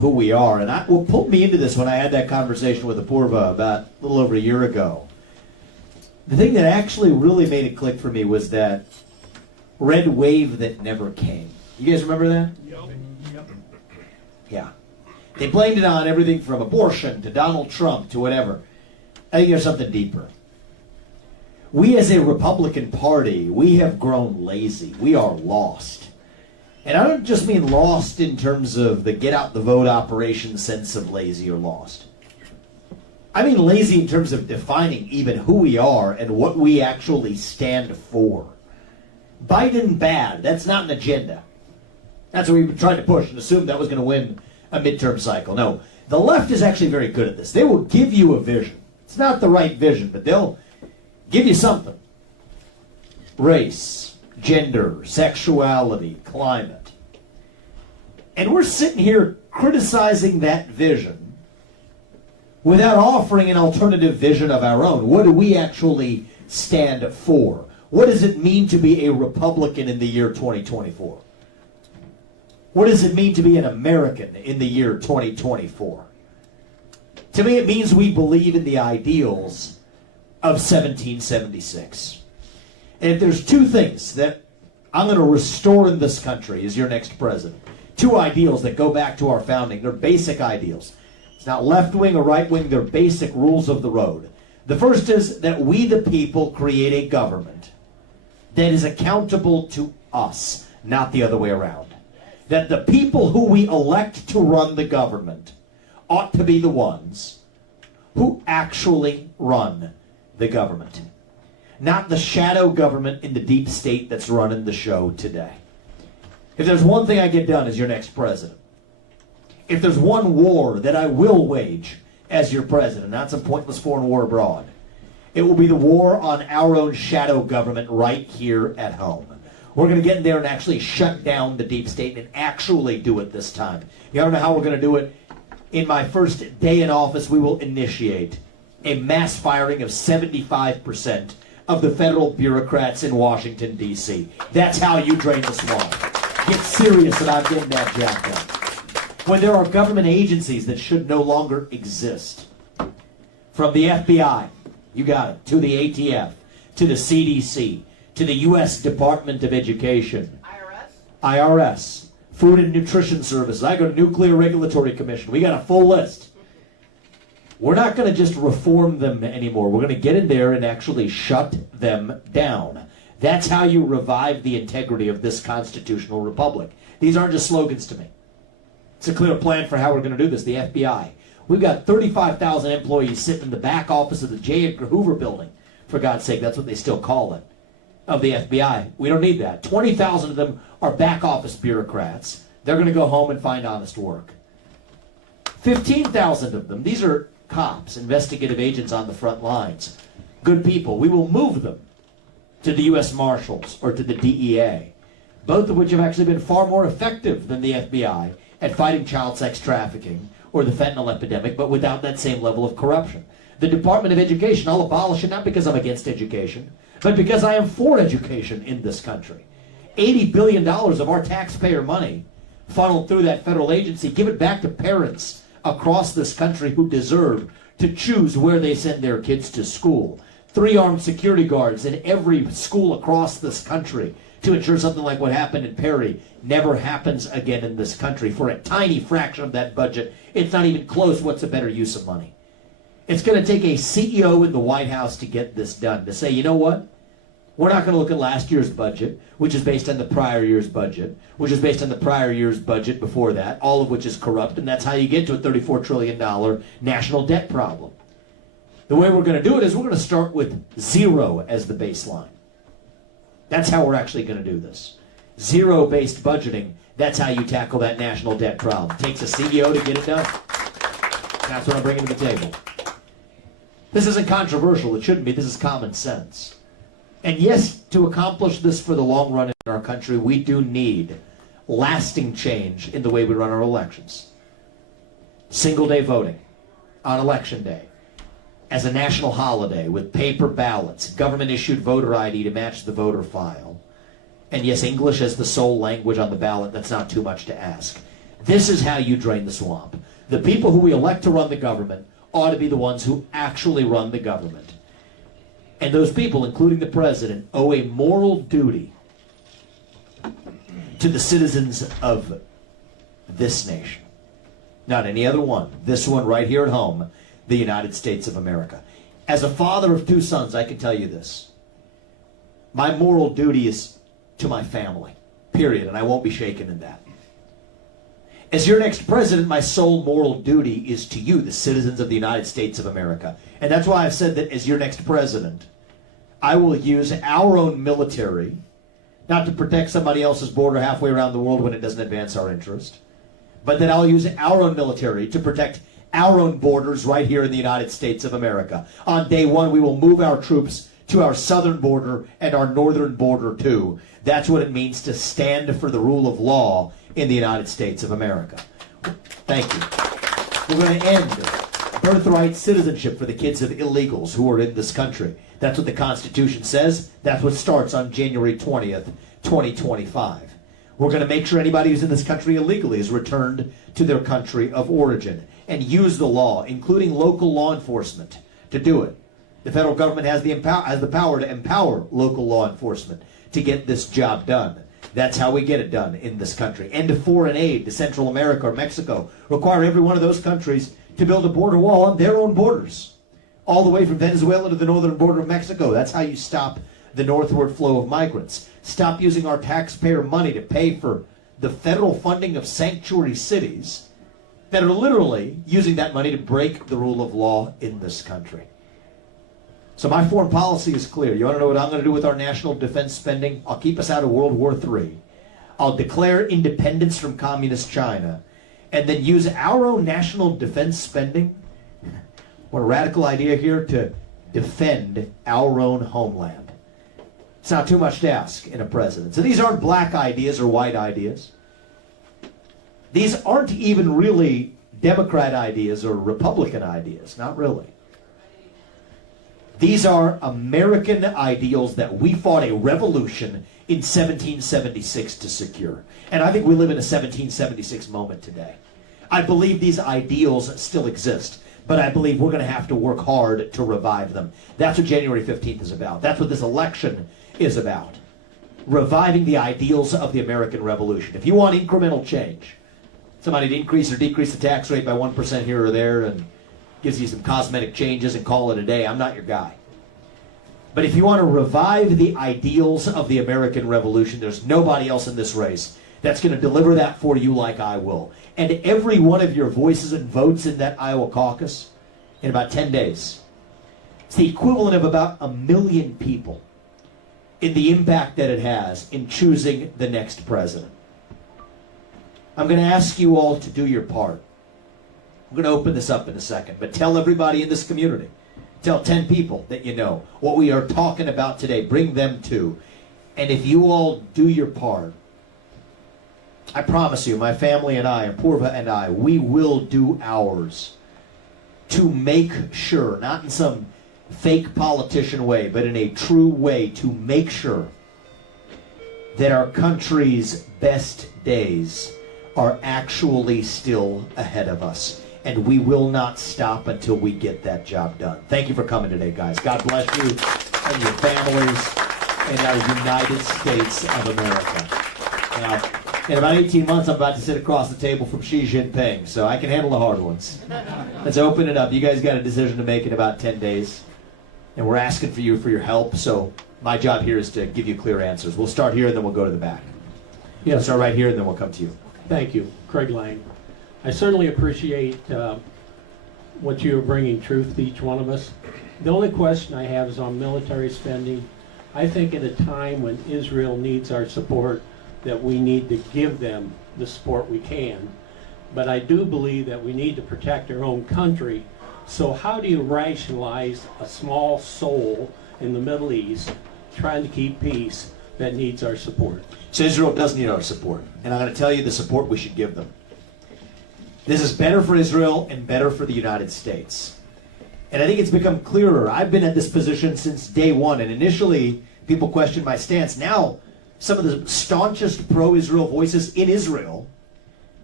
who we are. And what pulled me into this when I had that conversation with Apurva about a little over a year ago, the thing that actually really made it click for me was that red wave that never came. You guys remember that? Yep. Yeah. They blamed it on everything from abortion to Donald Trump to whatever. I think there's something deeper. We as a Republican Party, we have grown lazy. We are lost. And I don't just mean lost in terms of the get out the vote operation sense of lazy or lost. I mean lazy in terms of defining even who we are and what we actually stand for. Biden bad, that's not an agenda. That's what we've been trying to push and assume that was going to win a midterm cycle. No, the left is actually very good at this. They will give you a vision. It's not the right vision, but they'll give you something. Race, gender, sexuality, climate. And we're sitting here criticizing that vision without offering an alternative vision of our own. What do we actually stand for? What does it mean to be a Republican in the year 2024? What does it mean to be an American in the year 2024? To me, it means we believe in the ideals of 1776. And if there's two things that I'm going to restore in this country as your next president, two ideals that go back to our founding, they're basic ideals. It's not left wing or right wing, they're basic rules of the road. The first is that we the people create a government that is accountable to us, not the other way around. That the people who we elect to run the government ought to be the ones who actually run the government. Not the shadow government in the deep state that's running the show today. If there's one thing I get done as your next president, if there's one war that I will wage as your president, not some pointless foreign war abroad, it will be the war on our own shadow government right here at home. We're going to get in there and actually shut down the deep state and actually do it this time. You don't know how we're going to do it? In my first day in office, we will initiate a mass firing of 75% of the federal bureaucrats in Washington, D.C. That's how you drain the swamp. Get serious about getting that jacked up. When there are government agencies that should no longer exist, from the FBI, you got it, to the ATF, to the CDC, to the U.S. Department of Education, IRS, Food and Nutrition Services. I go to Nuclear Regulatory Commission. We got a full list. We're not going to just reform them anymore. We're going to get in there and actually shut them down. That's how you revive the integrity of this constitutional republic. These aren't just slogans to me. It's a clear plan for how we're going to do this. The FBI. We've got 35,000 employees sitting in the back office of the J. Edgar Hoover building. For God's sake, that's what they still call it. Of the FBI. We don't need that. 20,000 of them are back office bureaucrats. They're going to go home and find honest work. 15,000 of them, these are cops, investigative agents on the front lines. Good people. We will move them to the U.S. Marshals or to the DEA, both of which have actually been far more effective than the FBI at fighting child sex trafficking or the fentanyl epidemic, but without that same level of corruption. The Department of Education, I'll abolish it not because I'm against education, but because I am for education in this country. $80 billion of our taxpayer money funneled through that federal agency, give it back to parents across this country who deserve to choose where they send their kids to school. 3 armed security guards in every school across this country to ensure something like what happened in Perry never happens again in this country. For a tiny fraction of that budget, it's not even close. What's a better use of money? It's going to take a CEO in the White House to get this done, to say, you know what? We're not going to look at last year's budget, which is based on the prior year's budget, which is based on the prior year's budget before that, all of which is corrupt, and that's how you get to a $34 trillion national debt problem. The way we're going to do it is we're going to start with 0 as the baseline. That's how we're actually going to do this. 0-based budgeting, that's how you tackle that national debt problem. It takes a CEO to get it done. That's what I'm bringing to the table. This isn't controversial. It shouldn't be. This is common sense. And yes, to accomplish this for the long run in our country, we do need lasting change in the way we run our elections. Single-day voting on Election Day as a national holiday with paper ballots, government-issued voter ID to match the voter file. And yes, English as the sole language on the ballot, that's not too much to ask. This is how you drain the swamp. The people who we elect to run the government ought to be the ones who actually run the government. And those people, including the president, owe a moral duty to the citizens of this nation. Not any other one. This one right here at home, the United States of America. As a father of 2 sons, I can tell you this. My moral duty is to my family, period, and I won't be shaken in that. As your next president, my sole moral duty is to you, the citizens of the United States of America. And that's why I've said that as your next president, I will use our own military, not to protect somebody else's border halfway around the world when it doesn't advance our interest, but that I'll use our own military to protect our own borders right here in the United States of America. On day one, we will move our troops to our southern border and our northern border too. That's what it means to stand for the rule of law in the United States of America. Thank you. We're going to end birthright citizenship for the kids of illegals who are in this country. That's what the Constitution says. That's what starts on January 20th, 2025. We're going to make sure anybody who's in this country illegally is returned to their country of origin and use the law, including local law enforcement, to do it. The federal government has the power to empower local law enforcement to get this job done. That's how we get it done in this country. End of foreign aid to Central America or Mexico. Require every one of those countries to build a border wall on their own borders, all the way from Venezuela to the northern border of Mexico. That's how you stop the northward flow of migrants. Stop using our taxpayer money to pay for the federal funding of sanctuary cities that are literally using that money to break the rule of law in this country. So my foreign policy is clear. You want to know what I'm going to do with our national defense spending? I'll keep us out of World War III. I'll declare independence from communist China, and then use our own national defense spending, what a radical idea here, to defend our own homeland. It's not too much to ask in a president. So these aren't black ideas or white ideas. These aren't even really Democrat ideas or Republican ideas. Not really. These are American ideals that we fought a revolution in 1776 to secure. And I think we live in a 1776 moment today. I believe these ideals still exist, but I believe we're going to have to work hard to revive them. That's what January 15th is about. That's what this election is about. Reviving the ideals of the American Revolution. If you want incremental change, somebody to increase or decrease the tax rate by 1% here or there and gives you some cosmetic changes and call it a day, I'm not your guy. But if you want to revive the ideals of the American Revolution, there's nobody else in this race that's going to deliver that for you like I will. And every one of your voices and votes in that Iowa caucus in about 10 days, it's the equivalent of about 1 million people in the impact that it has in choosing the next president. I'm going to ask you all to do your part. I'm going to open this up in a second, but tell everybody in this community, tell 10 people that you know what we are talking about today. Bring them too. And if you all do your part, I promise you, my family and I, and Purva and I, we will do ours to make sure, not in some fake politician way, but in a true way, to make sure that our country's best days are actually still ahead of us. And we will not stop until we get that job done. Thank you for coming today, guys. God bless you and your families and our United States of America. Now, in about 18 months, I'm about to sit across the table from Xi Jinping, so I can handle the hard ones. Let's open it up. You guys got a decision to make in about 10 days, and we're asking for you for your help, so my job here is to give you clear answers. We'll start here, and then we'll go to the back. Yeah, start right here, and then we'll come to you. Thank you. Craig Lang. I certainly appreciate what you are bringing truth to each one of us. The only question I have is on military spending. I think at a time when Israel needs our support, that we need to give them the support we can. But I do believe that we need to protect our own country. So how do you rationalize a small soul in the Middle East trying to keep peace that needs our support? So Israel does need our support, and I'm going to tell you the support we should give them. This is better for Israel and better for the United States. And I think it's become clearer. I've been at this position since day one, and initially people questioned my stance. Now, some of the staunchest pro-Israel voices in Israel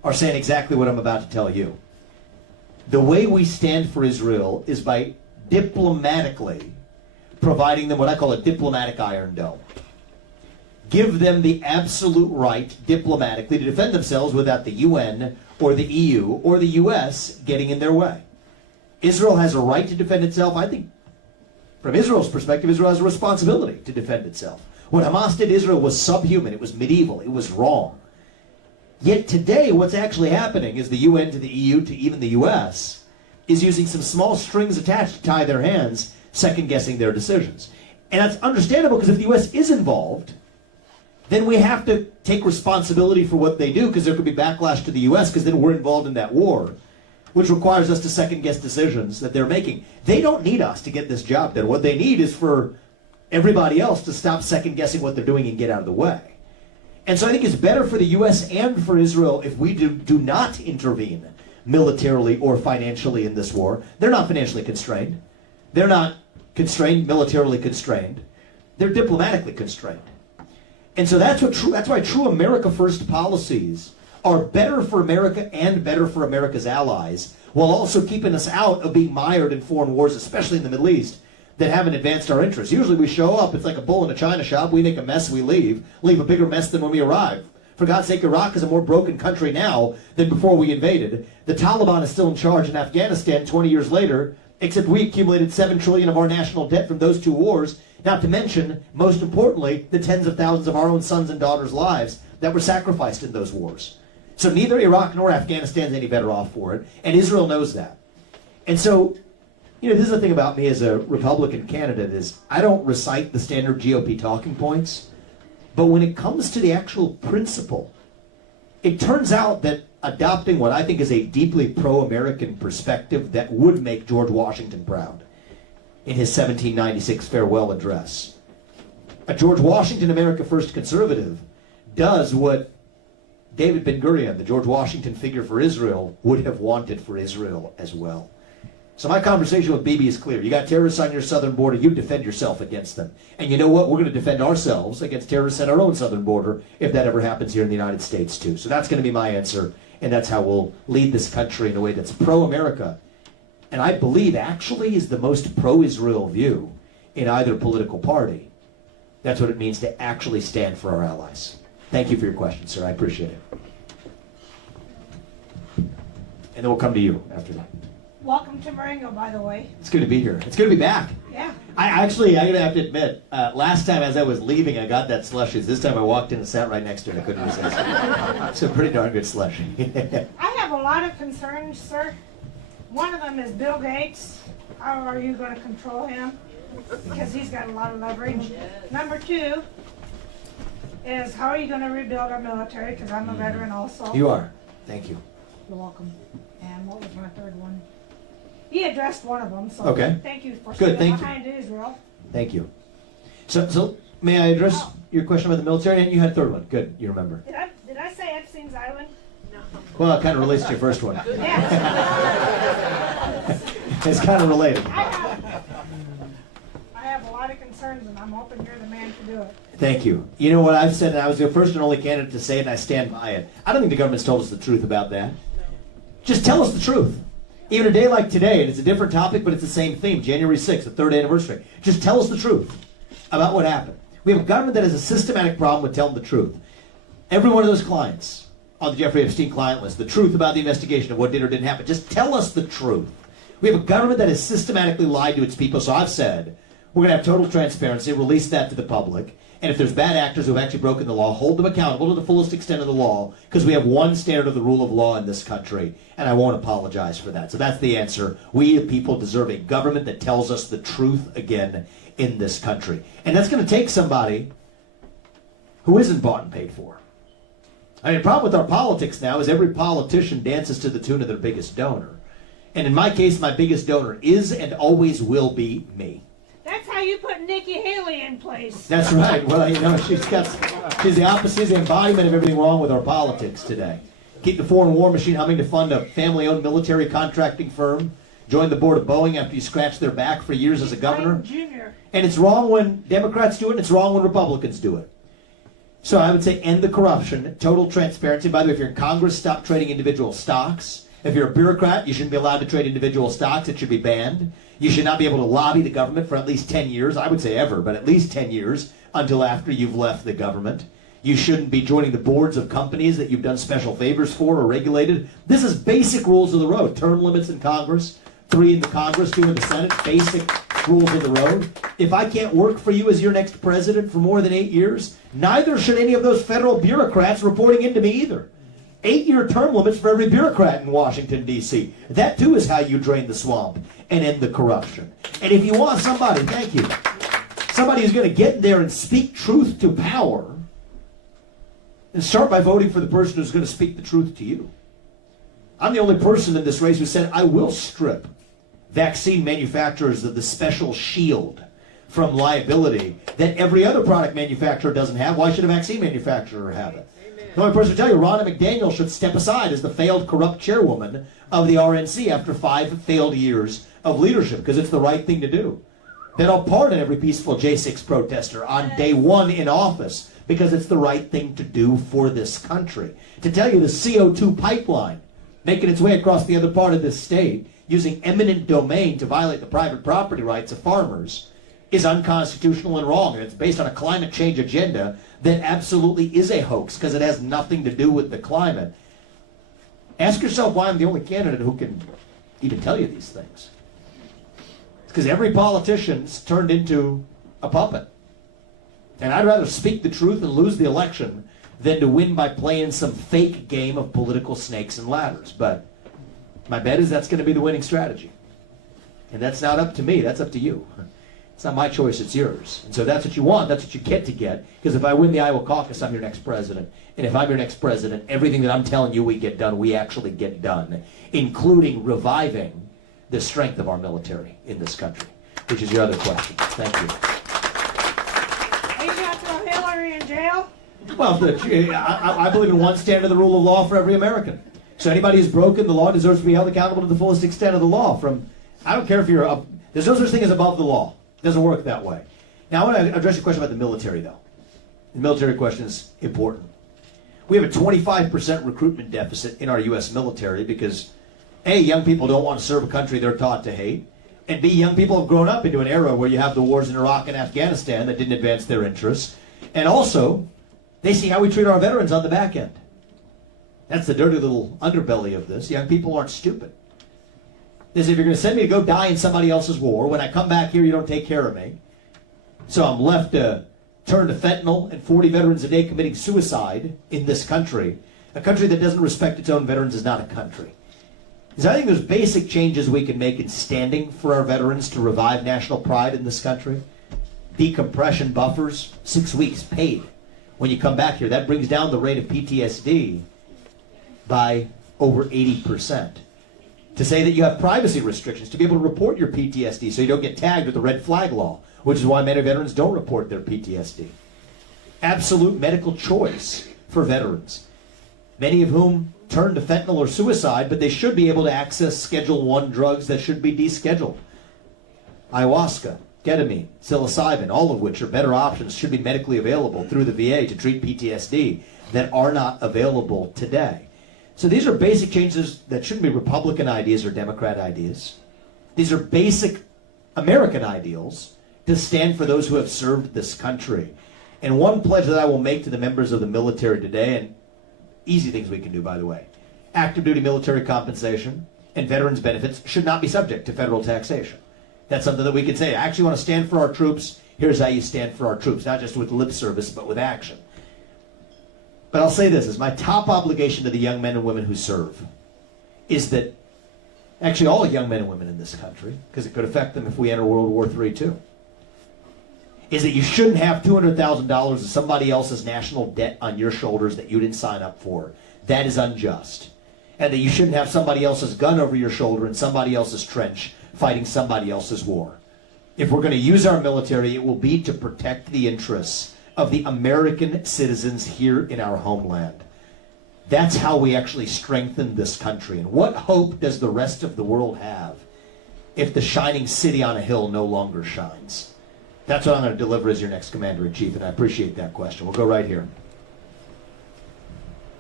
are saying exactly what I'm about to tell you. The way we stand for Israel is by diplomatically providing them what I call a diplomatic iron dome. Give them the absolute right diplomatically to defend themselves without the UN or the EU or the US getting in their way. Israel has a right to defend itself. I think from Israel's perspective, Israel has a responsibility to defend itself. What Hamas did to Israel was subhuman. It was medieval. It was wrong. Yet today, what's actually happening is the UN to the EU to even the US is using some small strings attached to tie their hands, second-guessing their decisions. And that's understandable because if the US is involved, then we have to take responsibility for what they do because there could be backlash to the US because then we're involved in that war, which requires us to second-guess decisions that they're making. They don't need us to get this job done. What they need is for everybody else to stop second-guessing what they're doing and get out of the way. And so I think it's better for the U.S. and for Israel if we do not intervene militarily or financially in this war. They're not financially constrained. They're not constrained, militarily constrained. They're diplomatically constrained. And so that's why true America First policies are better for America and better for America's allies, while also keeping us out of being mired in foreign wars, especially in the Middle East, that haven't advanced our interests. Usually we show up, it's like a bull in a china shop, we make a mess, we leave a bigger mess than when we arrive. For God's sake, Iraq is a more broken country now than before we invaded. The Taliban is still in charge in Afghanistan 20 years later, except we accumulated $7 trillion of our national debt from those two wars, not to mention, most importantly, the tens of thousands of our own sons and daughters' lives that were sacrificed in those wars. So neither Iraq nor Afghanistan is any better off for it, and Israel knows that. And so, this is the thing about me as a Republican candidate is I don't recite the standard GOP talking points, but when it comes to the actual principle, it turns out that adopting what I think is a deeply pro-American perspective that would make George Washington proud in his 1796 farewell address. A George Washington America First conservative does what David Ben-Gurion, the George Washington figure for Israel, would have wanted for Israel as well. So my conversation with Bibi is clear. You got terrorists on your southern border, you defend yourself against them. And you know what? We're going to defend ourselves against terrorists at our own southern border if that ever happens here in the United States too. So that's going to be my answer, and that's how we'll lead this country in a way that's pro-America. And I believe actually is the most pro-Israel view in either political party. That's what it means to actually stand for our allies. Thank you for your question, sir. I appreciate it. And then we'll come to you after that. Welcome to Marengo, by the way. It's good to be here. It's good to be back. Yeah. I gotta have to admit, last time as I was leaving, I got that slushies. This time I walked in and sat right next to it. I couldn't resist. It's a pretty darn good slushie. I have a lot of concerns, sir. One of them is Bill Gates. How are you going to control him? Because he's got a lot of leverage. Number two is how are you going to rebuild our military? Because I'm a veteran also. You are. Thank you. You're welcome. And what was my third one? He addressed one of them, so okay. Thank you for Good, standing behind Israel. Thank you. So may I address your question about the military? And you had a third one. Good, you remember. Did I say Epstein's Island? No. Well, it kind of relates to your first one. Yes. It's kind of related. I have a lot of concerns, and I'm hoping you're the man to do it. Thank you. You know what I've said, and I was the first and only candidate to say it, and I stand by it. I don't think the government's told us the truth about that. Just tell us the truth. Even a day like today, and it's a different topic, but it's the same theme, January 6th, the third anniversary. Just tell us the truth about what happened. We have a government that has a systematic problem with telling the truth. Every one of those clients on the Jeffrey Epstein client list, the truth about the investigation of what did or didn't happen. Just tell us the truth. We have a government that has systematically lied to its people, so I've said, we're going to have total transparency, release that to the public, and if there's bad actors who have actually broken the law, hold them accountable to the fullest extent of the law, because we have one standard of the rule of law in this country, and I won't apologize for that. So that's the answer. We, the people, deserve a government that tells us the truth again in this country. And that's going to take somebody who isn't bought and paid for. I mean, the problem with our politics now is every politician dances to the tune of their biggest donor. And in my case, my biggest donor is and always will be me. That's how you put Nikki Haley in place. That's right. Well, she's the opposite, she's the embodiment of everything wrong with our politics today. Keep the foreign war machine humming to fund a family-owned military contracting firm. Join the board of Boeing after you scratched their back for years as a governor. Junior. And it's wrong when Democrats do it, and it's wrong when Republicans do it. So I would say end the corruption, total transparency. By the way, if you're in Congress, stop trading individual stocks. If you're a bureaucrat, you shouldn't be allowed to trade individual stocks. It should be banned. You should not be able to lobby the government for at least 10 years. I would say ever, but at least 10 years until after you've left the government. You shouldn't be joining the boards of companies that you've done special favors for or regulated. This is basic rules of the road. Term limits in Congress, 3 in the Congress, 2 in the Senate, basic rules of the road. If I can't work for you as your next president for more than 8 years, neither should any of those federal bureaucrats reporting into me either. 8-year term limits for every bureaucrat in Washington, D.C. That too is how you drain the swamp and end the corruption. And if you want somebody, thank you, somebody who's going to get there and speak truth to power, and start by voting for the person who's going to speak the truth to you. I'm the only person in this race who said I will strip vaccine manufacturers of the special shield from liability that every other product manufacturer doesn't have. Why should a vaccine manufacturer have it? The only person to tell you, Ronna McDaniel should step aside as the failed corrupt chairwoman of the RNC after 5 failed years of leadership, because it's the right thing to do. Then I'll pardon every peaceful J6 protester on day 1 in office, because it's the right thing to do for this country. To tell you the CO2 pipeline making its way across the other part of this state using eminent domain to violate the private property rights of farmers is unconstitutional and wrong, and it's based on a climate change agenda that absolutely is a hoax because it has nothing to do with the climate. Ask yourself why I'm the only candidate who can even tell you these things. It's because every politician's turned into a puppet. And I'd rather speak the truth and lose the election than to win by playing some fake game of political snakes and ladders. But my bet is that's going to be the winning strategy. And that's not up to me, that's up to you. It's not my choice, it's yours. And so that's what you want, that's what you get to get. Because if I win the Iowa caucus, I'm your next president. And if I'm your next president, everything that I'm telling you we get done, we actually get done. Including reviving the strength of our military in this country. Which is your other question. Thank you. Are you going to throw Hillary in jail? Well, I believe in one standard of the rule of law for every American. So anybody who's broken the law deserves to be held accountable to the fullest extent of the law. I don't care if you're up, there's no such thing as above the law. It doesn't work that way. Now, I want to address your question about the military, though. The military question is important. We have a 25% recruitment deficit in our U.S. military because, A, young people don't want to serve a country they're taught to hate, and B, young people have grown up into an era where you have the wars in Iraq and Afghanistan that didn't advance their interests, and also, they see how we treat our veterans on the back end. That's the dirty little underbelly of this. Young people aren't stupid. Is if you're going to send me to go die in somebody else's war, when I come back here, you don't take care of me. So I'm left to turn to fentanyl and 40 veterans a day committing suicide in this country. A country that doesn't respect its own veterans is not a country. So I think there's basic changes we can make in standing for our veterans to revive national pride in this country. Decompression buffers, 6 weeks paid. When you come back here, that brings down the rate of PTSD by over 80%. To say that you have privacy restrictions, to be able to report your PTSD so you don't get tagged with the red flag law, which is why many veterans don't report their PTSD. Absolute medical choice for veterans, many of whom turn to fentanyl or suicide, but they should be able to access Schedule I drugs that should be descheduled. Ayahuasca, ketamine, psilocybin, all of which are better options, should be medically available through the VA to treat PTSD that are not available today. So these are basic changes that shouldn't be Republican ideas or Democrat ideas. These are basic American ideals to stand for those who have served this country. And one pledge that I will make to the members of the military today, and easy things we can do, by the way, active duty military compensation and veterans benefits should not be subject to federal taxation. That's something that we can say. I actually want to stand for our troops. Here's how you stand for our troops, not just with lip service, but with action. But I'll say this, as my top obligation to the young men and women who serve is that, actually all young men and women in this country, because it could affect them if we enter World War III too, is that you shouldn't have $200,000 of somebody else's national debt on your shoulders that you didn't sign up for. That is unjust. And that you shouldn't have somebody else's gun over your shoulder in somebody else's trench fighting somebody else's war. If we're going to use our military, it will be to protect the interests of the American citizens here in our homeland. That's how we actually strengthen this country. And what hope does the rest of the world have if the shining city on a hill no longer shines? That's what I'm going to deliver as your next commander-in-chief, and I appreciate that question. We'll go right here.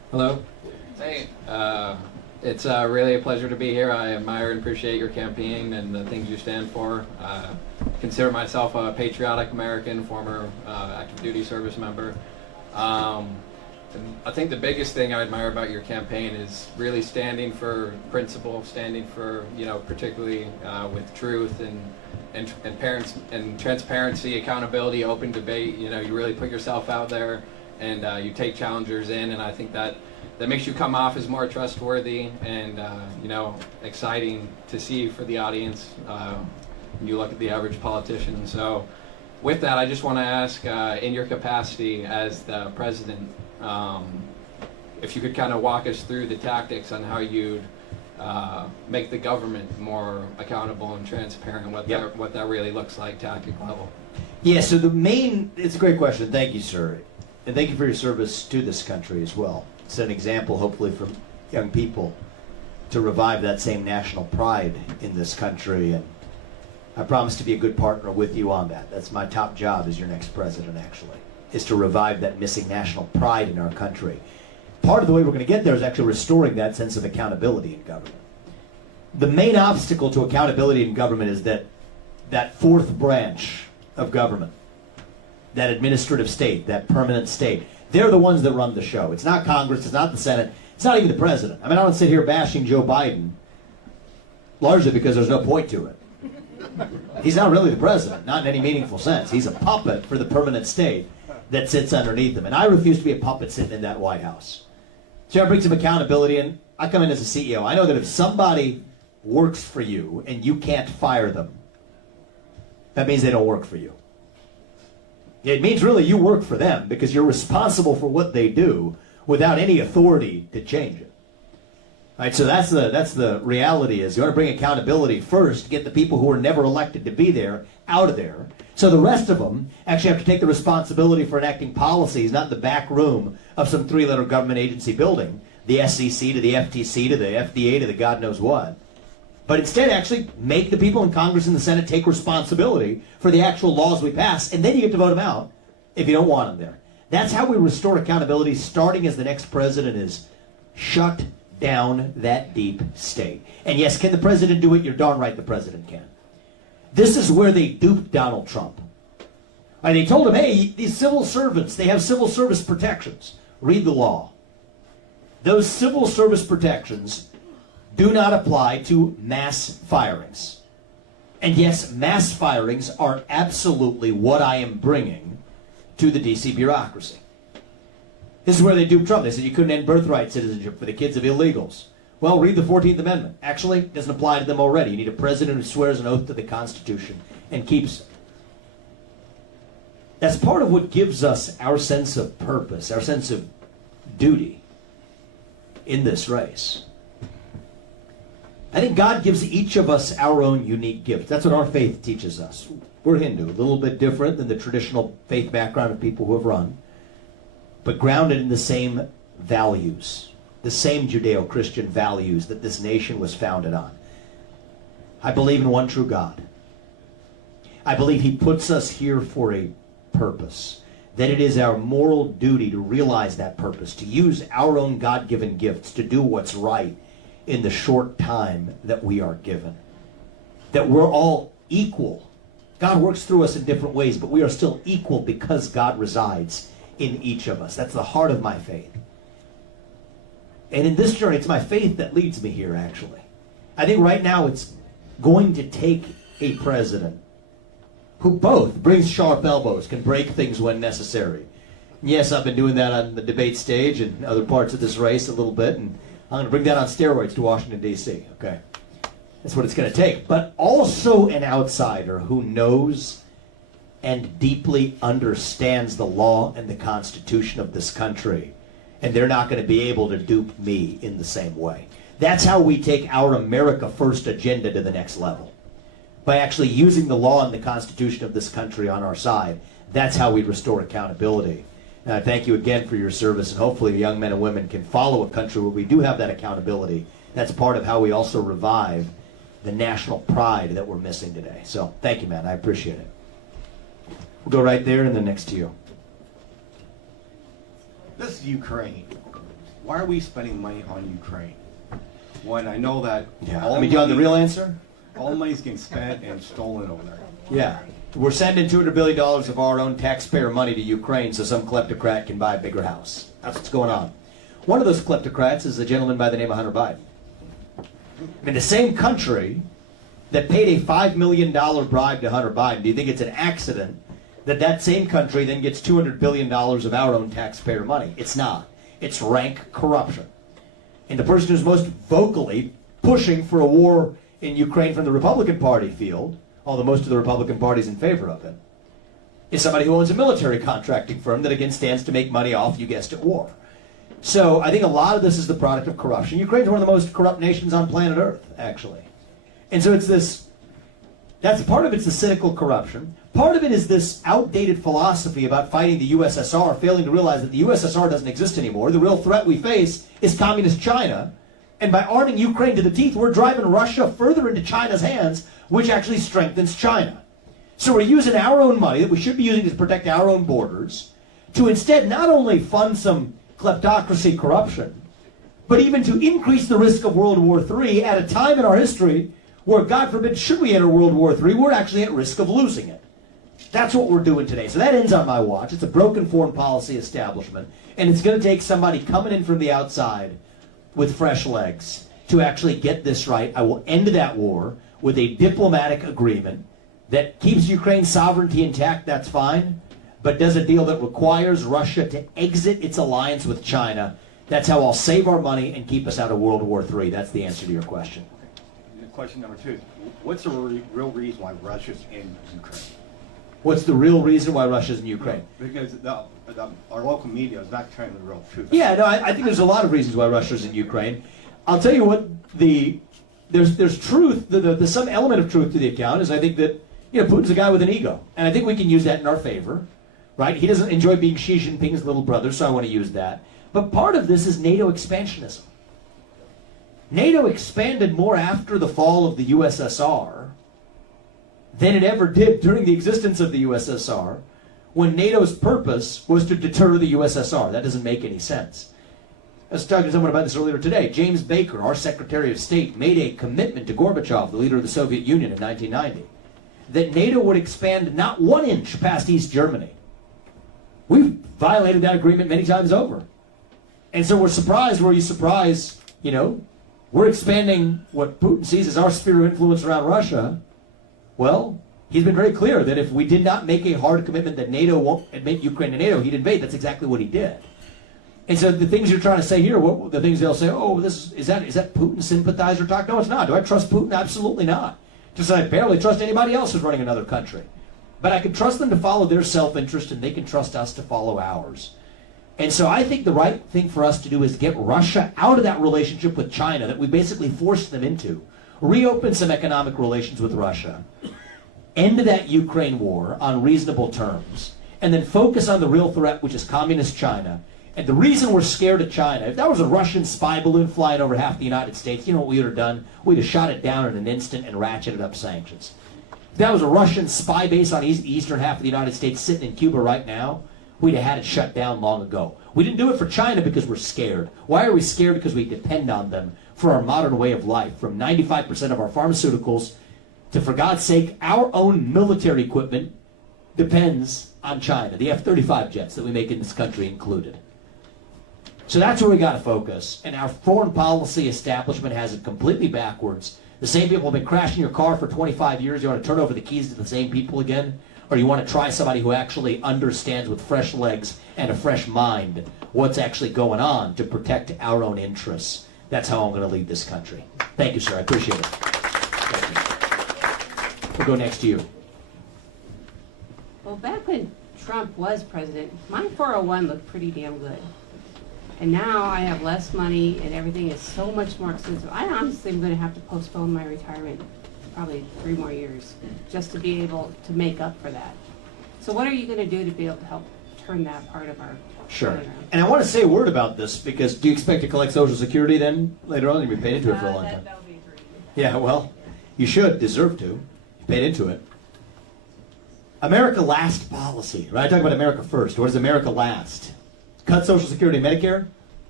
Hello. Hey. It's really a pleasure to be here. I admire and appreciate your campaign and the things you stand for. Consider myself a patriotic American, former active duty service member. And I think the biggest thing I admire about your campaign is really standing for principle, standing for, particularly with truth and parents and transparency, accountability, open debate. You really put yourself out there and you take challengers in, and I think that makes you come off as more trustworthy and exciting to see for the audience when you look at the average politician. So with that, I just want to ask, in your capacity as the president, if you could kind of walk us through the tactics on how you'd make the government more accountable and transparent, what that really looks like tactic level. Yeah, so it's a great question. Thank you, sir. And thank you for your service to this country as well. It's an example, hopefully, for young people to revive that same national pride in this country. And I promise to be a good partner with you on that. That's my top job as your next president, actually, is to revive that missing national pride in our country. Part of the way we're going to get there is actually restoring that sense of accountability in government. The main obstacle to accountability in government is that fourth branch of government, that administrative state, that permanent state. They're the ones that run the show. It's not Congress, it's not the Senate, it's not even the president. I mean, I don't sit here bashing Joe Biden, largely because there's no point to it. He's not really the president, not in any meaningful sense. He's a puppet for the permanent state that sits underneath him. And I refuse to be a puppet sitting in that White House. So I bring some accountability in. I come in as a CEO. I know that if somebody works for you and you can't fire them, that means they don't work for you. It means really you work for them because you're responsible for what they do without any authority to change it. All right, so that's the reality is you want to bring accountability first, get the people who were never elected to be there out of there. So the rest of them actually have to take the responsibility for enacting policies, not in the back room of some three-letter government agency building, the SEC to the FTC to the FDA to the God knows what. But instead actually make the people in Congress and the Senate take responsibility for the actual laws we pass, and then you get to vote them out if you don't want them there. That's how we restore accountability, starting as the next president is shut down that deep state. And yes, can the president do it? You're darn right the president can. This is where they duped Donald Trump. And they told him, hey, these civil servants, they have civil service protections. Read the law. Those civil service protections do not apply to mass firings. And yes, mass firings are absolutely what I am bringing to the D.C. bureaucracy. This is where they duped Trump. They said you couldn't end birthright citizenship for the kids of illegals. Well, read the 14th Amendment. Actually, it doesn't apply to them already. You need a president who swears an oath to the Constitution and keeps it. That's part of what gives us our sense of purpose, our sense of duty in this race. I think God gives each of us our own unique gift. That's what our faith teaches us. We're Hindu, a little bit different than the traditional faith background of people who have run, but grounded in the same values, the same Judeo-Christian values that this nation was founded on. I believe in one true God. I believe He puts us here for a purpose, that it is our moral duty to realize that purpose, to use our own God-given gifts to do what's right in the short time that we are given. That we're all equal. God works through us in different ways, but we are still equal because God resides in each of us. That's the heart of my faith. And in this journey, it's my faith that leads me here, actually. I think right now it's going to take a president who both brings sharp elbows, can break things when necessary. Yes, I've been doing that on the debate stage and other parts of this race a little bit, and I'm going to bring that on steroids to Washington, D.C., okay? That's what it's going to take. But also an outsider who knows and deeply understands the law and the Constitution of this country. And they're not going to be able to dupe me in the same way. That's how we take our America First agenda to the next level. By actually using the law and the Constitution of this country on our side. That's how we restore accountability. Thank you again for your service, and hopefully young men and women can follow a country where we do have that accountability. That's part of how we also revive the national pride that we're missing today. So thank you, man. I appreciate it. We'll go right there and then next to you. This is Ukraine. why are we spending money on Ukraine? When I know that Yeah. I mean, do you want the real answer? all the money's getting spent and stolen over there. Yeah. We're sending $200 billion of our own taxpayer money to Ukraine so some kleptocrat can buy a bigger house. That's what's going on. One of those kleptocrats is a gentleman by the name of Hunter Biden. I mean, the same country that paid a $5 million bribe to Hunter Biden, do you think it's an accident that that same country then gets $200 billion of our own taxpayer money? It's not. It's rank corruption. And the person who's most vocally pushing for a war in Ukraine from the Republican Party field, although most of the Republican Party is in favor of it, is somebody who owns a military contracting firm that again stands to make money off, you guessed it, war. So I think a lot of this is the product of corruption. Ukraine's one of the most corrupt nations on planet Earth, actually. And so it's this, that's part of it's the cynical corruption. Part of it is this outdated philosophy about fighting the USSR, failing to realize that the USSR doesn't exist anymore. The real threat we face is communist China. And by arming Ukraine to the teeth, we're driving Russia further into China's hands, which actually strengthens China. So we're using our own money that we should be using to protect our own borders to instead not only fund some kleptocracy corruption, but even to increase the risk of World War III at a time in our history where, God forbid, should we enter World War III, we're actually at risk of losing it. That's what we're doing today. So that ends on my watch. It's a broken foreign policy establishment, and it's going to take somebody coming in from the outside with fresh legs to actually get this right. I will end that war with a diplomatic agreement that keeps Ukraine's sovereignty intact, that's fine, but does a deal that requires Russia to exit its alliance with China. That's how I'll save our money and keep us out of World War III. That's the answer to your question. Question number two is, what's the real reason why Russia's in Ukraine? What's the real reason why Russia's in Ukraine? Because our local media is not telling the real truth. Yeah, no, I think there's a lot of reasons why Russia's in Ukraine. I'll tell you what, there's truth, there's some element of truth to the account, is I think that, Putin's a guy with an ego. And I think we can use that in our favor, right? He doesn't enjoy being Xi Jinping's little brother, so I want to use that. But part of this is NATO expansionism. NATO expanded more after the fall of the USSR than it ever did during the existence of the USSR, when NATO's purpose was to deter the USSR. That doesn't make any sense. I was talking to someone about this earlier today. James Baker, our Secretary of State, made a commitment to Gorbachev, the leader of the Soviet Union in 1990, that NATO would expand not 1 inch past East Germany. We've violated that agreement many times over. And so we're surprised, were you surprised, we're expanding what Putin sees as our sphere of influence around Russia. Well, he's been very clear that if we did not make a hard commitment that NATO won't admit Ukraine to NATO, he'd invade. That's exactly what he did. And so the things you're trying to say here, the things they'll say, oh, is that Putin sympathizer talk? No, it's not. Do I trust Putin? Absolutely not. Just as I barely trust anybody else who's running another country. But I can trust them to follow their self-interest, and they can trust us to follow ours. And so I think the right thing for us to do is get Russia out of that relationship with China that we basically forced them into. Reopen some economic relations with Russia. End that Ukraine war on reasonable terms. And then focus on the real threat, which is communist China. And the reason we're scared of China, if that was a Russian spy balloon flying over half the United States, you know what we would have done? We'd have shot it down in an instant and ratcheted up sanctions. If that was a Russian spy base on the eastern half of the United States sitting in Cuba right now, we'd have had it shut down long ago. We didn't do it for China because we're scared. Why are we scared? Because we depend on them for our modern way of life. From 95% of our pharmaceuticals to, for God's sake, our own military equipment depends on China. The F-35 jets that we make in this country included. So that's where we got to focus. And our foreign policy establishment has it completely backwards. The same people have been crashing your car for 25 years. You want to turn over the keys to the same people again? Or you want to try somebody who actually understands with fresh legs and a fresh mind what's actually going on to protect our own interests? That's how I'm going to lead this country. Thank you, sir. I appreciate it. Thank you. We'll go next to you. Well, back when Trump was president, my 401 looked pretty damn good. And now I have less money and everything is so much more expensive. I honestly am going to have to postpone my retirement probably 3 more years just to be able to make up for that. So what are you going to do to be able to help turn that part of our Sure. money around? And I want to say a word about this, because do you expect to collect Social Security then later on? You've been paid into it for a long time. That'll be great. Yeah, well, you should, deserve to. You paid into it. America last policy, right? I talk about America first. What does America last? Cut Social Security, Medicare,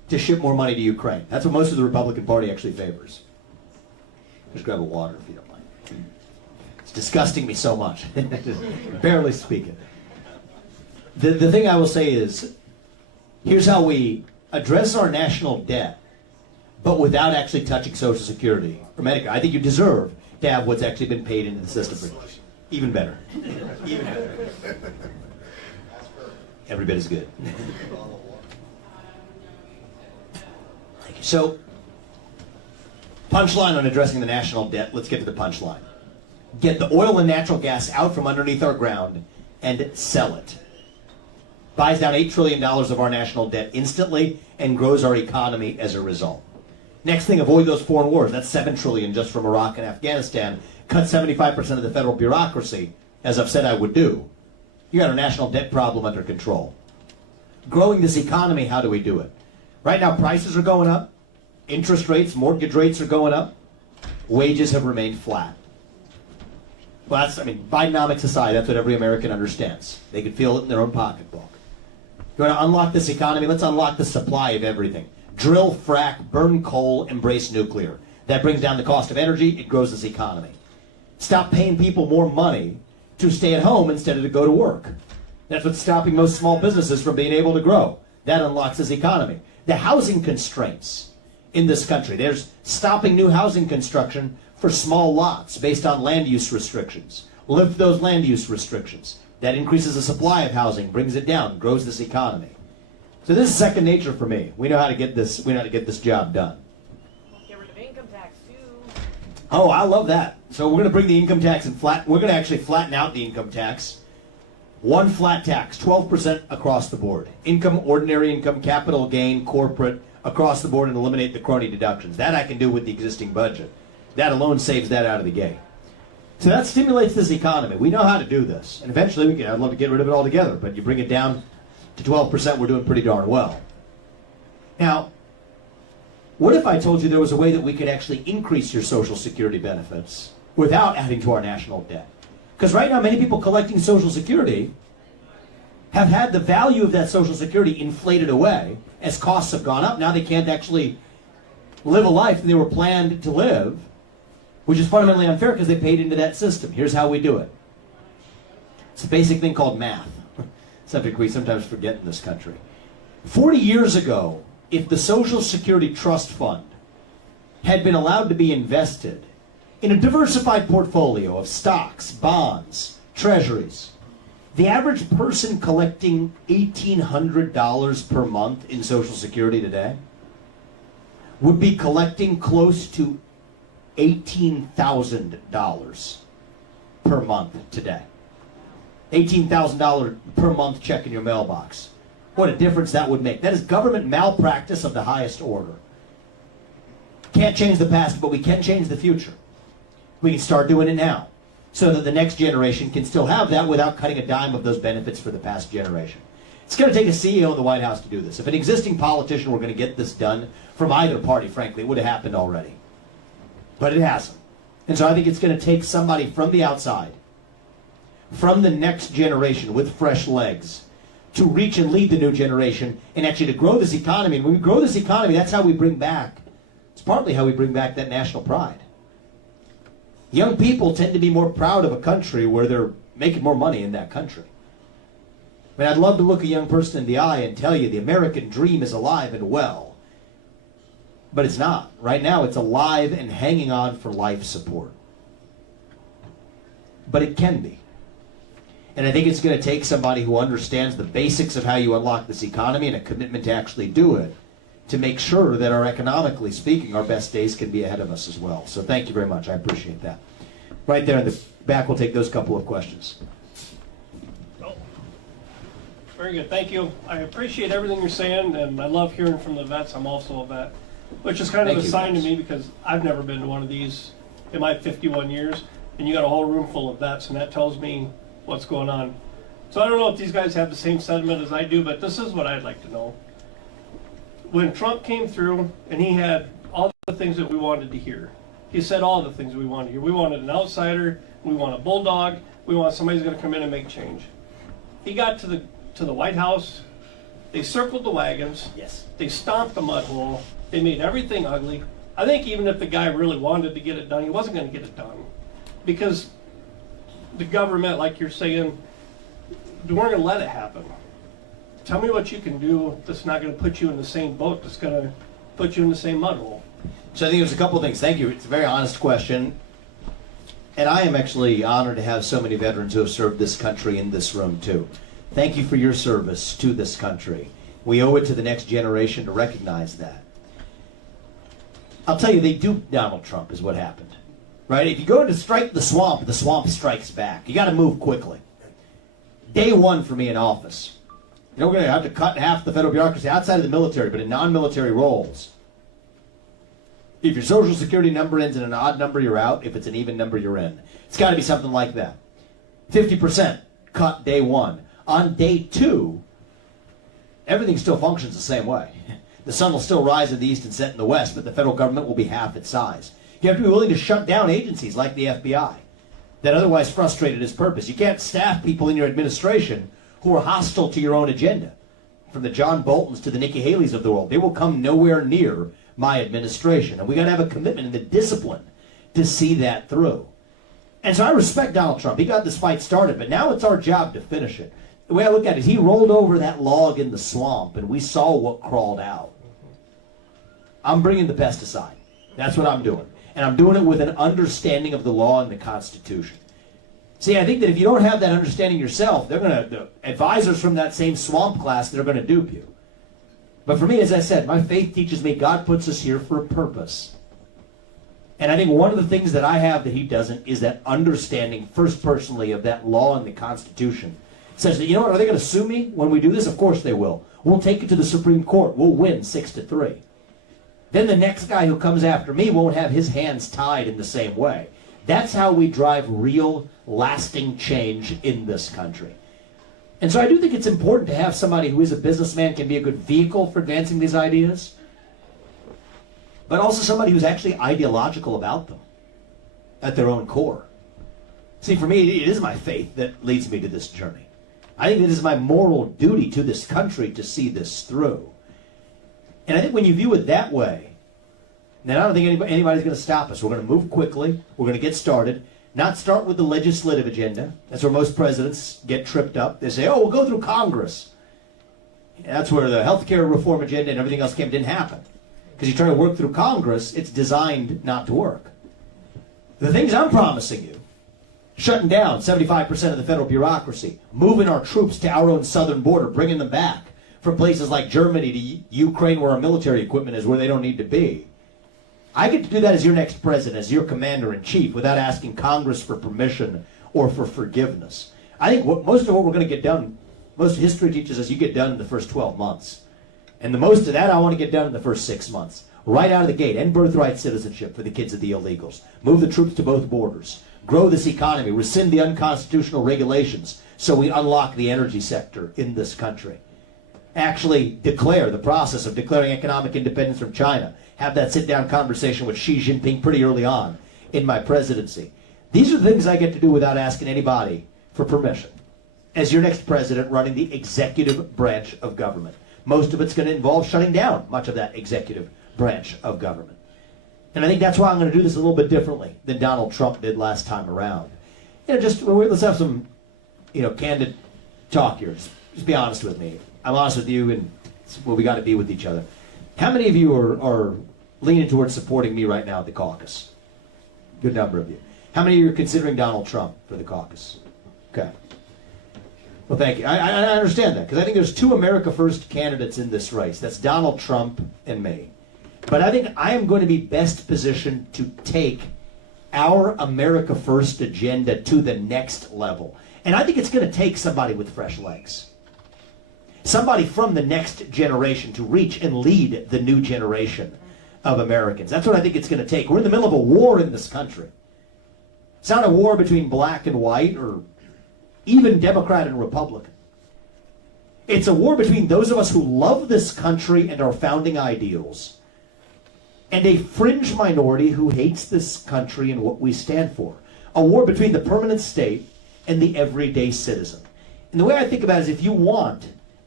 to ship more money to Ukraine. That's what most of the Republican Party actually favors. Just grab a water if you don't mind. It's disgusting me so much. Barely speaking. The thing I will say is, here's how we address our national debt, but without actually touching Social Security or Medicare. I think you deserve to have what's actually been paid into the system. Even better. Even better. Every bit as good. So, punchline on addressing the national debt. Let's get to the punchline. Get the oil and natural gas out from underneath our ground and sell it. Buys down $8 trillion of our national debt instantly and grows our economy as a result. Next thing, avoid those foreign wars. That's $7 trillion just from Iraq and Afghanistan. Cut 75% of the federal bureaucracy, as I've said I would do. You got our national debt problem under control. Growing this economy, how do we do it? Right now, prices are going up. Interest rates, mortgage rates are going up. Wages have remained flat. Well, Bidenomics aside, that's what every American understands. They can feel it in their own pocketbook. You want to unlock this economy? Let's unlock the supply of everything. Drill, frack, burn coal, embrace nuclear. That brings down the cost of energy. It grows this economy. Stop paying people more money to stay at home instead of to go to work. That's what's stopping most small businesses from being able to grow. That unlocks this economy. The housing constraints in this country. There's stopping new housing construction for small lots based on land use restrictions. Lift those land use restrictions. That increases the supply of housing, brings it down, grows this economy. So this is second nature for me. We know how to get this. We know how to get this job done. Get rid of income tax too. Oh, I love that. So we're going to bring the income tax and we're going to actually flatten out the income tax. One flat tax, 12% across the board. Income, ordinary income, capital gain, corporate, across the board, and eliminate the crony deductions. That I can do with the existing budget. That alone saves that out of the gate. So that stimulates this economy. We know how to do this. And eventually, I'd love to get rid of it altogether, but you bring it down to 12%, we're doing pretty darn well. Now, what if I told you there was a way that we could actually increase your Social Security benefits without adding to our national debt? Because right now, many people collecting Social Security have had the value of that Social Security inflated away as costs have gone up. Now they can't actually live a life that they were planned to live, which is fundamentally unfair because they paid into that system. Here's how we do it. It's a basic thing called math. Something we sometimes forget in this country. 40 years ago, if the Social Security Trust Fund had been allowed to be invested in a diversified portfolio of stocks, bonds, treasuries, the average person collecting $1,800 per month in Social Security today would be collecting close to $18,000 per month today. $18,000 per month check in your mailbox. What a difference that would make. That is government malpractice of the highest order. Can't change the past, but we can change the future. We can start doing it now so that the next generation can still have that without cutting a dime of those benefits for the past generation. It's going to take a CEO in the White House to do this. If an existing politician were going to get this done from either party, frankly, it would have happened already. But it hasn't. And so I think it's going to take somebody from the outside, from the next generation with fresh legs, to reach and lead the new generation and actually to grow this economy. And when we grow this economy, that's how we bring back, it's partly how we bring back that national pride. Young people tend to be more proud of a country where they're making more money in that country. I mean, I'd love to look a young person in the eye and tell you the American dream is alive and well. But it's not. Right now, it's alive and hanging on for life support. But it can be. And I think it's going to take somebody who understands the basics of how you unlock this economy and a commitment to actually do it to make sure that economically speaking, our best days can be ahead of us as well. So thank you very much. I appreciate that. Right there in the back, we'll take those couple of questions. Very good. Thank you. I appreciate everything you're saying, and I love hearing from the vets. I'm also a vet, which is kind of a sign to me because I've never been to one of these in my 51 years, and you got a whole room full of vets, and that tells me what's going on. So I don't know if these guys have the same sentiment as I do, but this is what I'd like to know. When Trump came through and he had all the things that we wanted to hear, he said all the things we wanted to hear. We wanted an outsider, we want a bulldog, we want somebody who's going to come in and make change. He got to the White House, They circled the wagons. Yes. They stomped the mud hole. They made everything ugly. I think even if the guy really wanted to get it done, he wasn't going to get it done. Because the government, like you're saying, they weren't going to let it happen. Tell me what you can do that's not going to put you in the same boat, that's going to put you in the same mud hole. So I think there's a couple of things. Thank you. It's a very honest question. And I am actually honored to have so many veterans who have served this country in this room, too. Thank you for your service to this country. We owe it to the next generation to recognize that. I'll tell you, they duped Donald Trump is what happened. Right? If you go to strike the swamp strikes back. You got to move quickly. Day one for me in office. You know, we're going to have to cut half the federal bureaucracy outside of the military, but in non-military roles. If your Social Security number ends in an odd number, you're out. If it's an even number, you're in. It's got to be something like that. 50% cut day one. On day two, everything still functions the same way. The sun will still rise in the east and set in the west, but the federal government will be half its size. You have to be willing to shut down agencies like the FBI that otherwise frustrated its purpose. You can't staff people in your administration who are hostile to your own agenda. From the John Boltons to the Nikki Haley's of the world, they will come nowhere near my administration. And we got to have a commitment and the discipline to see that through. And so I respect Donald Trump. He got this fight started, but now it's our job to finish it. The way I look at it is he rolled over that log in the swamp, and we saw what crawled out. I'm bringing the pesticide. That's what I'm doing. And I'm doing it with an understanding of the law and the Constitution. See, I think that if you don't have that understanding yourself, the advisors from that same swamp class, they're going to dupe you. But for me, as I said, my faith teaches me God puts us here for a purpose. And I think one of the things that I have that he doesn't is that understanding, first personally, of that law and the Constitution. Says that, you know what, are they going to sue me when we do this? Of course they will. We'll take it to the Supreme Court. We'll win 6-3. Then the next guy who comes after me won't have his hands tied in the same way. That's how we drive real, lasting change in this country. And so I do think it's important to have somebody who is a businessman, can be a good vehicle for advancing these ideas, but also somebody who's actually ideological about them at their own core. See, for me, it is my faith that leads me to this journey. I think it is my moral duty to this country to see this through. And I think when you view it that way, then I don't think anybody's going to stop us. We're going to move quickly. We're going to get started. Not start with the legislative agenda. That's where most presidents get tripped up. They say, oh, we'll go through Congress. And that's where the health care reform agenda and everything else didn't happen. Because you try to work through Congress, it's designed not to work. The things I'm promising you, shutting down 75% of the federal bureaucracy, moving our troops to our own southern border, bringing them back from places like Germany to Ukraine where our military equipment is, where they don't need to be. I get to do that as your next president, as your commander-in-chief, without asking Congress for permission or for forgiveness. I think most of what we're going to get done, most history teaches us you get done in the first 12 months. And the most of that I want to get done in the first 6 months. Right out of the gate, end birthright citizenship for the kids of the illegals. Move the troops to both borders. Grow this economy. Rescind the unconstitutional regulations so we unlock the energy sector in this country. Actually declare the process of declaring economic independence from China. Have that sit-down conversation with Xi Jinping pretty early on in my presidency. These are the things I get to do without asking anybody for permission. As your next president running the executive branch of government. Most of it's going to involve shutting down much of that executive branch of government. And I think that's why I'm going to do this a little bit differently than Donald Trump did last time around. Let's have some, candid talk here. Just be honest with me. I'm honest with you, and we got to be with each other. How many of you are leaning towards supporting me right now at the caucus? Good number of you. How many of you are considering Donald Trump for the caucus? Okay. Well, thank you. I understand that, because I think there's two America First candidates in this race. That's Donald Trump and me. But I think I am going to be best positioned to take our America First agenda to the next level. And I think it's going to take somebody with fresh legs. Somebody from the next generation to reach and lead the new generation of Americans. That's what I think it's going to take. We're in the middle of a war in this country. It's not a war between black and white or even Democrat and Republican. It's a war between those of us who love this country and our founding ideals and a fringe minority who hates this country and what we stand for. A war between the permanent state and the everyday citizen. And the way I think about it is if you want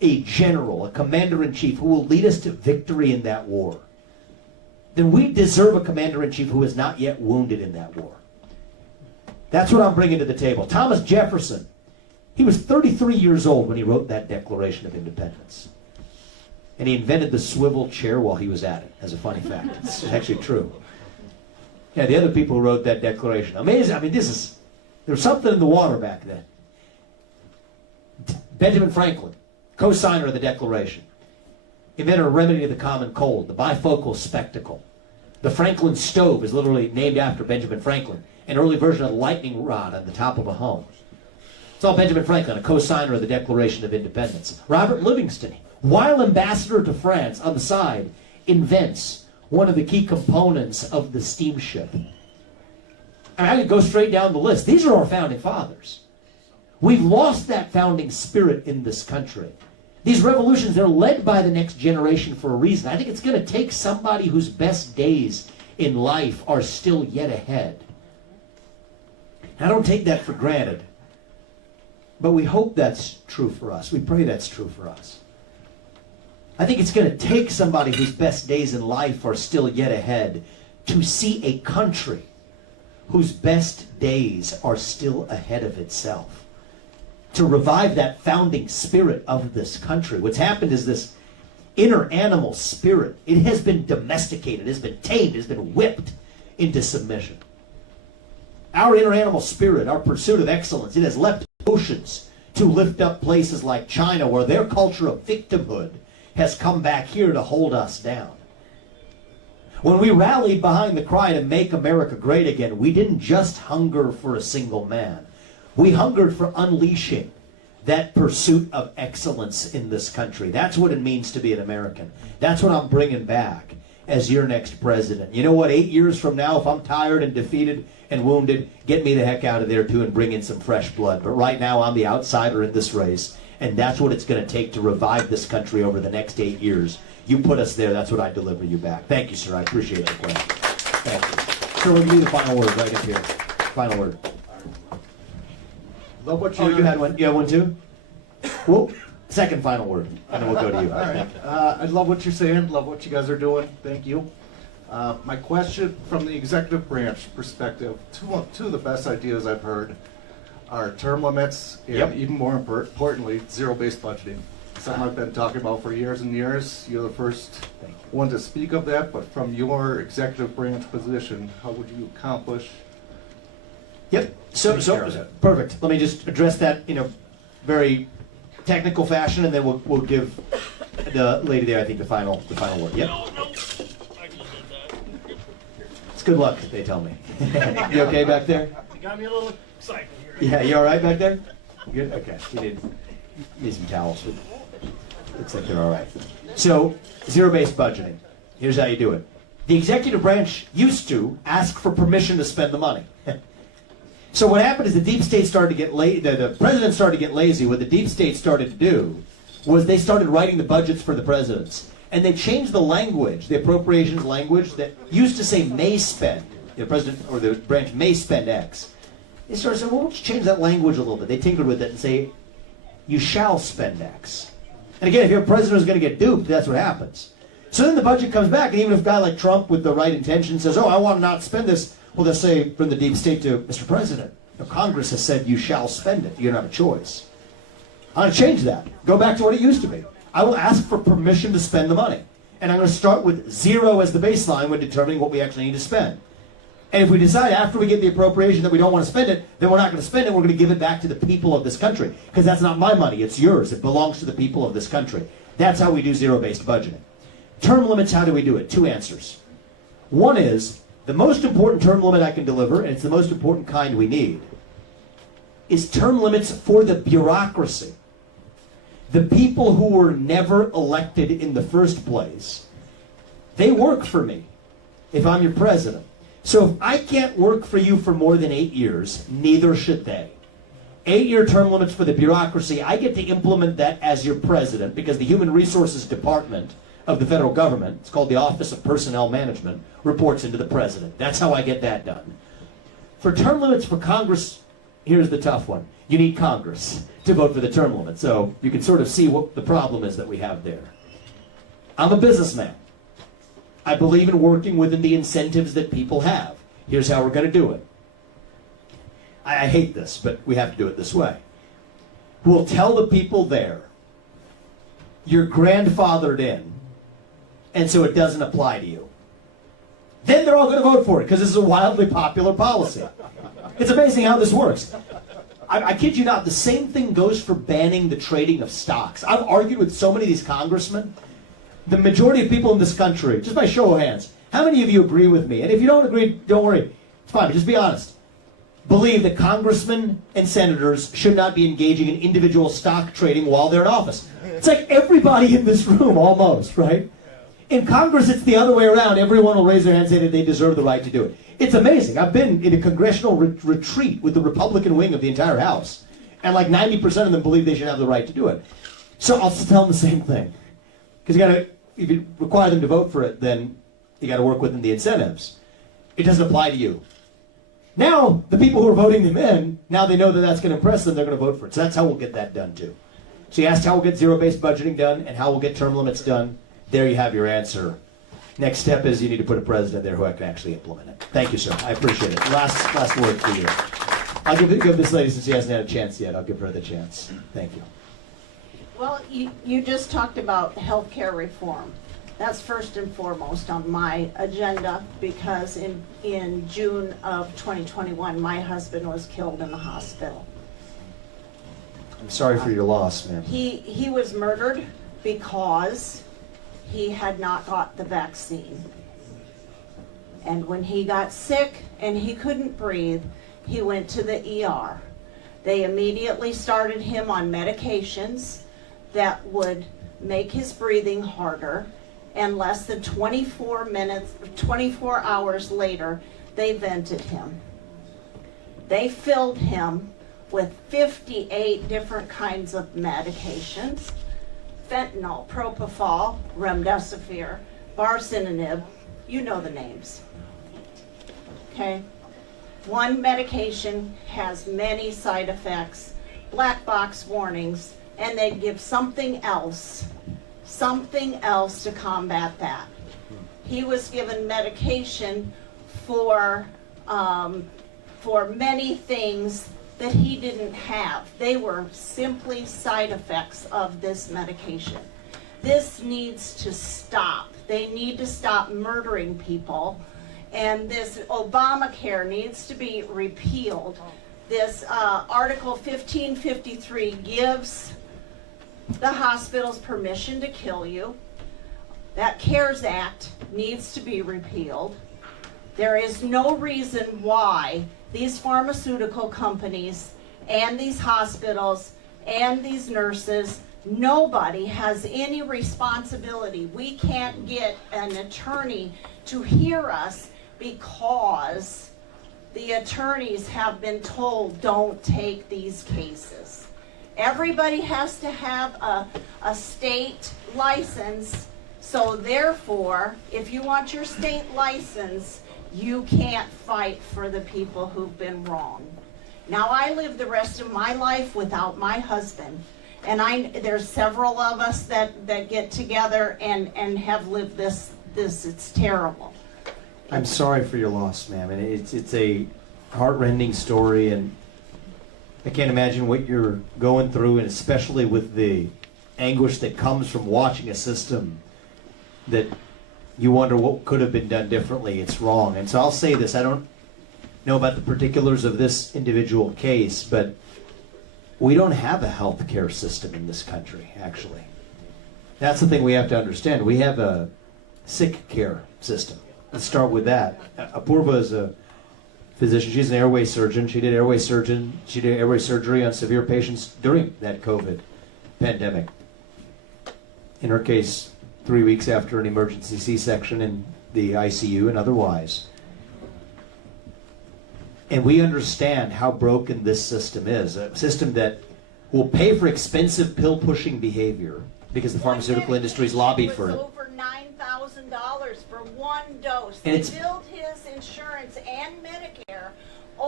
a general, a commander-in-chief who will lead us to victory in that war, then we deserve a commander-in-chief who is not yet wounded in that war. That's what I'm bringing to the table. Thomas Jefferson, he was 33 years old when he wrote that Declaration of Independence. And he invented the swivel chair while he was at it, as a funny fact. It's actually true. Yeah, the other people who wrote that declaration. Amazing. I mean, there was something in the water back then. Benjamin Franklin, co-signer of the Declaration, invented a remedy to the common cold, the bifocal spectacle. The Franklin stove is literally named after Benjamin Franklin, an early version of the lightning rod on the top of a home. It's all Benjamin Franklin, a co-signer of the Declaration of Independence. Robert Livingston, while ambassador to France on the side, invents one of the key components of the steamship. I could go straight down the list. These are our founding fathers. We've lost that founding spirit in this country. These revolutions, they're led by the next generation for a reason. I think it's going to take somebody whose best days in life are still yet ahead. I don't take that for granted, but we hope that's true for us. We pray that's true for us. I think it's going to take somebody whose best days in life are still yet ahead to see a country whose best days are still ahead of itself, to revive that founding spirit of this country. What's happened is this inner animal spirit, it has been domesticated, it has been tamed, it has been whipped into submission. Our inner animal spirit, our pursuit of excellence, it has leapt oceans to lift up places like China, where their culture of victimhood has come back here to hold us down. When we rallied behind the cry to make America great again, we didn't just hunger for a single man. We hungered for unleashing that pursuit of excellence in this country. That's what it means to be an American. That's what I'm bringing back as your next president. You know what? 8 years from now, if I'm tired and defeated and wounded, get me the heck out of there too and bring in some fresh blood. But right now, I'm the outsider in this race, and that's what it's going to take to revive this country over the next 8 years. You put us there, that's what I deliver you back. Thank you, sir. I appreciate the question. Thank you. Sir, we'll give you the final word right up here. Final word. Love what you... Oh, you had one? You had one too? Well, second final word, and then we'll go to you. All right. I love what you're saying. Love what you guys are doing. Thank you. My question from the executive branch perspective, two of the best ideas I've heard are term limits and even more importantly, zero-based budgeting. Something I've been talking about for years and years. You're the first one to speak of that, but from your executive branch position, how would you accomplish? Yep. So perfect. Let me just address that in a very technical fashion, and then we'll give the lady there, I think, the final word. Yep. It's good luck, they tell me. You okay back there? You got me a little excited here. Yeah, you all right back there? Good. Okay. You need some towels. Looks like they're all right. So, zero-based budgeting. Here's how you do it. The executive branch used to ask for permission to spend the money. So what happened is the deep state started to get the president started to get lazy. What the deep state started to do was they started writing the budgets for the presidents. And they changed the language, the appropriations language that used to say may spend. The president or the branch may spend X. They started saying, well, why don't you change that language a little bit? They tinkered with it and say, you shall spend X. And again, if your president is going to get duped, that's what happens. So then the budget comes back, and even if a guy like Trump with the right intention says, oh, I want to not spend this, well, they'll say from the deep state to Mr. President, Congress has said you shall spend it. You don't have a choice. I'm going to change that. Go back to what it used to be. I will ask for permission to spend the money. And I'm going to start with zero as the baseline when determining what we actually need to spend. And if we decide after we get the appropriation that we don't want to spend it, then we're not going to spend it. We're going to give it back to the people of this country. Because that's not my money. It's yours. It belongs to the people of this country. That's how we do zero-based budgeting. Term limits, how do we do it? Two answers. One is, the most important term limit I can deliver, and it's the most important kind we need, is term limits for the bureaucracy. The people who were never elected in the first place, they work for me if I'm your president. So if I can't work for you for more than 8 years, neither should they. 8-year term limits for the bureaucracy, I get to implement that as your president because the Human Resources Department of the federal government, it's called the Office of Personnel Management, reports into the president. That's how I get that done. For term limits for Congress, here's the tough one. you need Congress to vote for the term limit. So you can sort of see what the problem is that we have there. I'm a businessman. I believe in working within the incentives that people have. Here's how we're going to do it. I hate this, but we have to do it this way. We'll tell the people there, you're grandfathered in, and so it doesn't apply to you. Then they're all going to vote for it, because this is a wildly popular policy. It's amazing how this works. I kid you not, the same thing goes for banning the trading of stocks. I've argued with so many of these congressmen. The majority of people in this country, just by show of hands, how many of you agree with me? And if you don't agree, don't worry. It's fine, but just be honest. Believe that congressmen and senators should not be engaging in individual stock trading while they're in office. It's like everybody in this room, almost, right? In Congress, it's the other way around. Everyone will raise their hand and say that they deserve the right to do it. It's amazing. I've been in a congressional retreat with the Republican wing of the entire House, and like 90% of them believe they should have the right to do it. So I'll tell them the same thing. Because if you require them to vote for it, then you got to work within the incentives. It doesn't apply to you. Now, the people who are voting them in, now they know that that's going to impress them, they're going to vote for it. So that's how we'll get that done, too. So you asked how we'll get zero-based budgeting done and how we'll get term limits done. There you have your answer. Next step is you need to put a president there who can actually implement it. Thank you, sir. I appreciate it. Last word for you. I'll give this lady, since she hasn't had a chance yet, I'll give her the chance. Thank you. Well, you just talked about healthcare reform. That's first and foremost on my agenda, because in June of 2021, my husband was killed in the hospital. I'm sorry for your loss, ma'am. He was murdered because he had not got the vaccine. And when he got sick and he couldn't breathe, he went to the ER. They immediately started him on medications that would make his breathing harder, and less than 24 hours later, they vented him. They filled him with 58 different kinds of medications: fentanyl, propofol, remdesivir, baricitinib, you know the names. Okay? One medication has many side effects, black box warnings, and they'd give something else to combat that. He was given medication for many things that he didn't have. They were simply side effects of this medication. This needs to stop. They need to stop murdering people, and this Obamacare needs to be repealed. This Article 1553 gives the hospitals permission to kill you. That CARES Act needs to be repealed. There is no reason why these pharmaceutical companies and these hospitals and these nurses, nobody has any responsibility. We can't get an attorney to hear us because the attorneys have been told, don't take these cases. Everybody has to have a state license, so therefore, if you want your state license, you can't fight for the people who've been wronged. Now, I live the rest of my life without my husband, and there's several of us that get together and have lived this. It's terrible. I'm sorry for your loss, ma'am, and it's a heart-rending story, and I can't imagine what you're going through, and especially with the anguish that comes from watching a system that you wonder what could have been done differently. It's wrong. And so I'll say this. I don't know about the particulars of this individual case, but we don't have a health care system in this country, actually. That's the thing we have to understand. We have a sick care system. Let's start with that. Apurva is a physician. She's an airway surgeon. She did airway surgery on severe patients during that COVID pandemic. In her case, 3 weeks after an emergency C-section in the ICU and otherwise. And we understand how broken this system is. A system that will pay for expensive pill-pushing behavior because the pharmaceutical industry's lobbied for it. Over $9,000 for one dose. And They billed his insurance and Medicare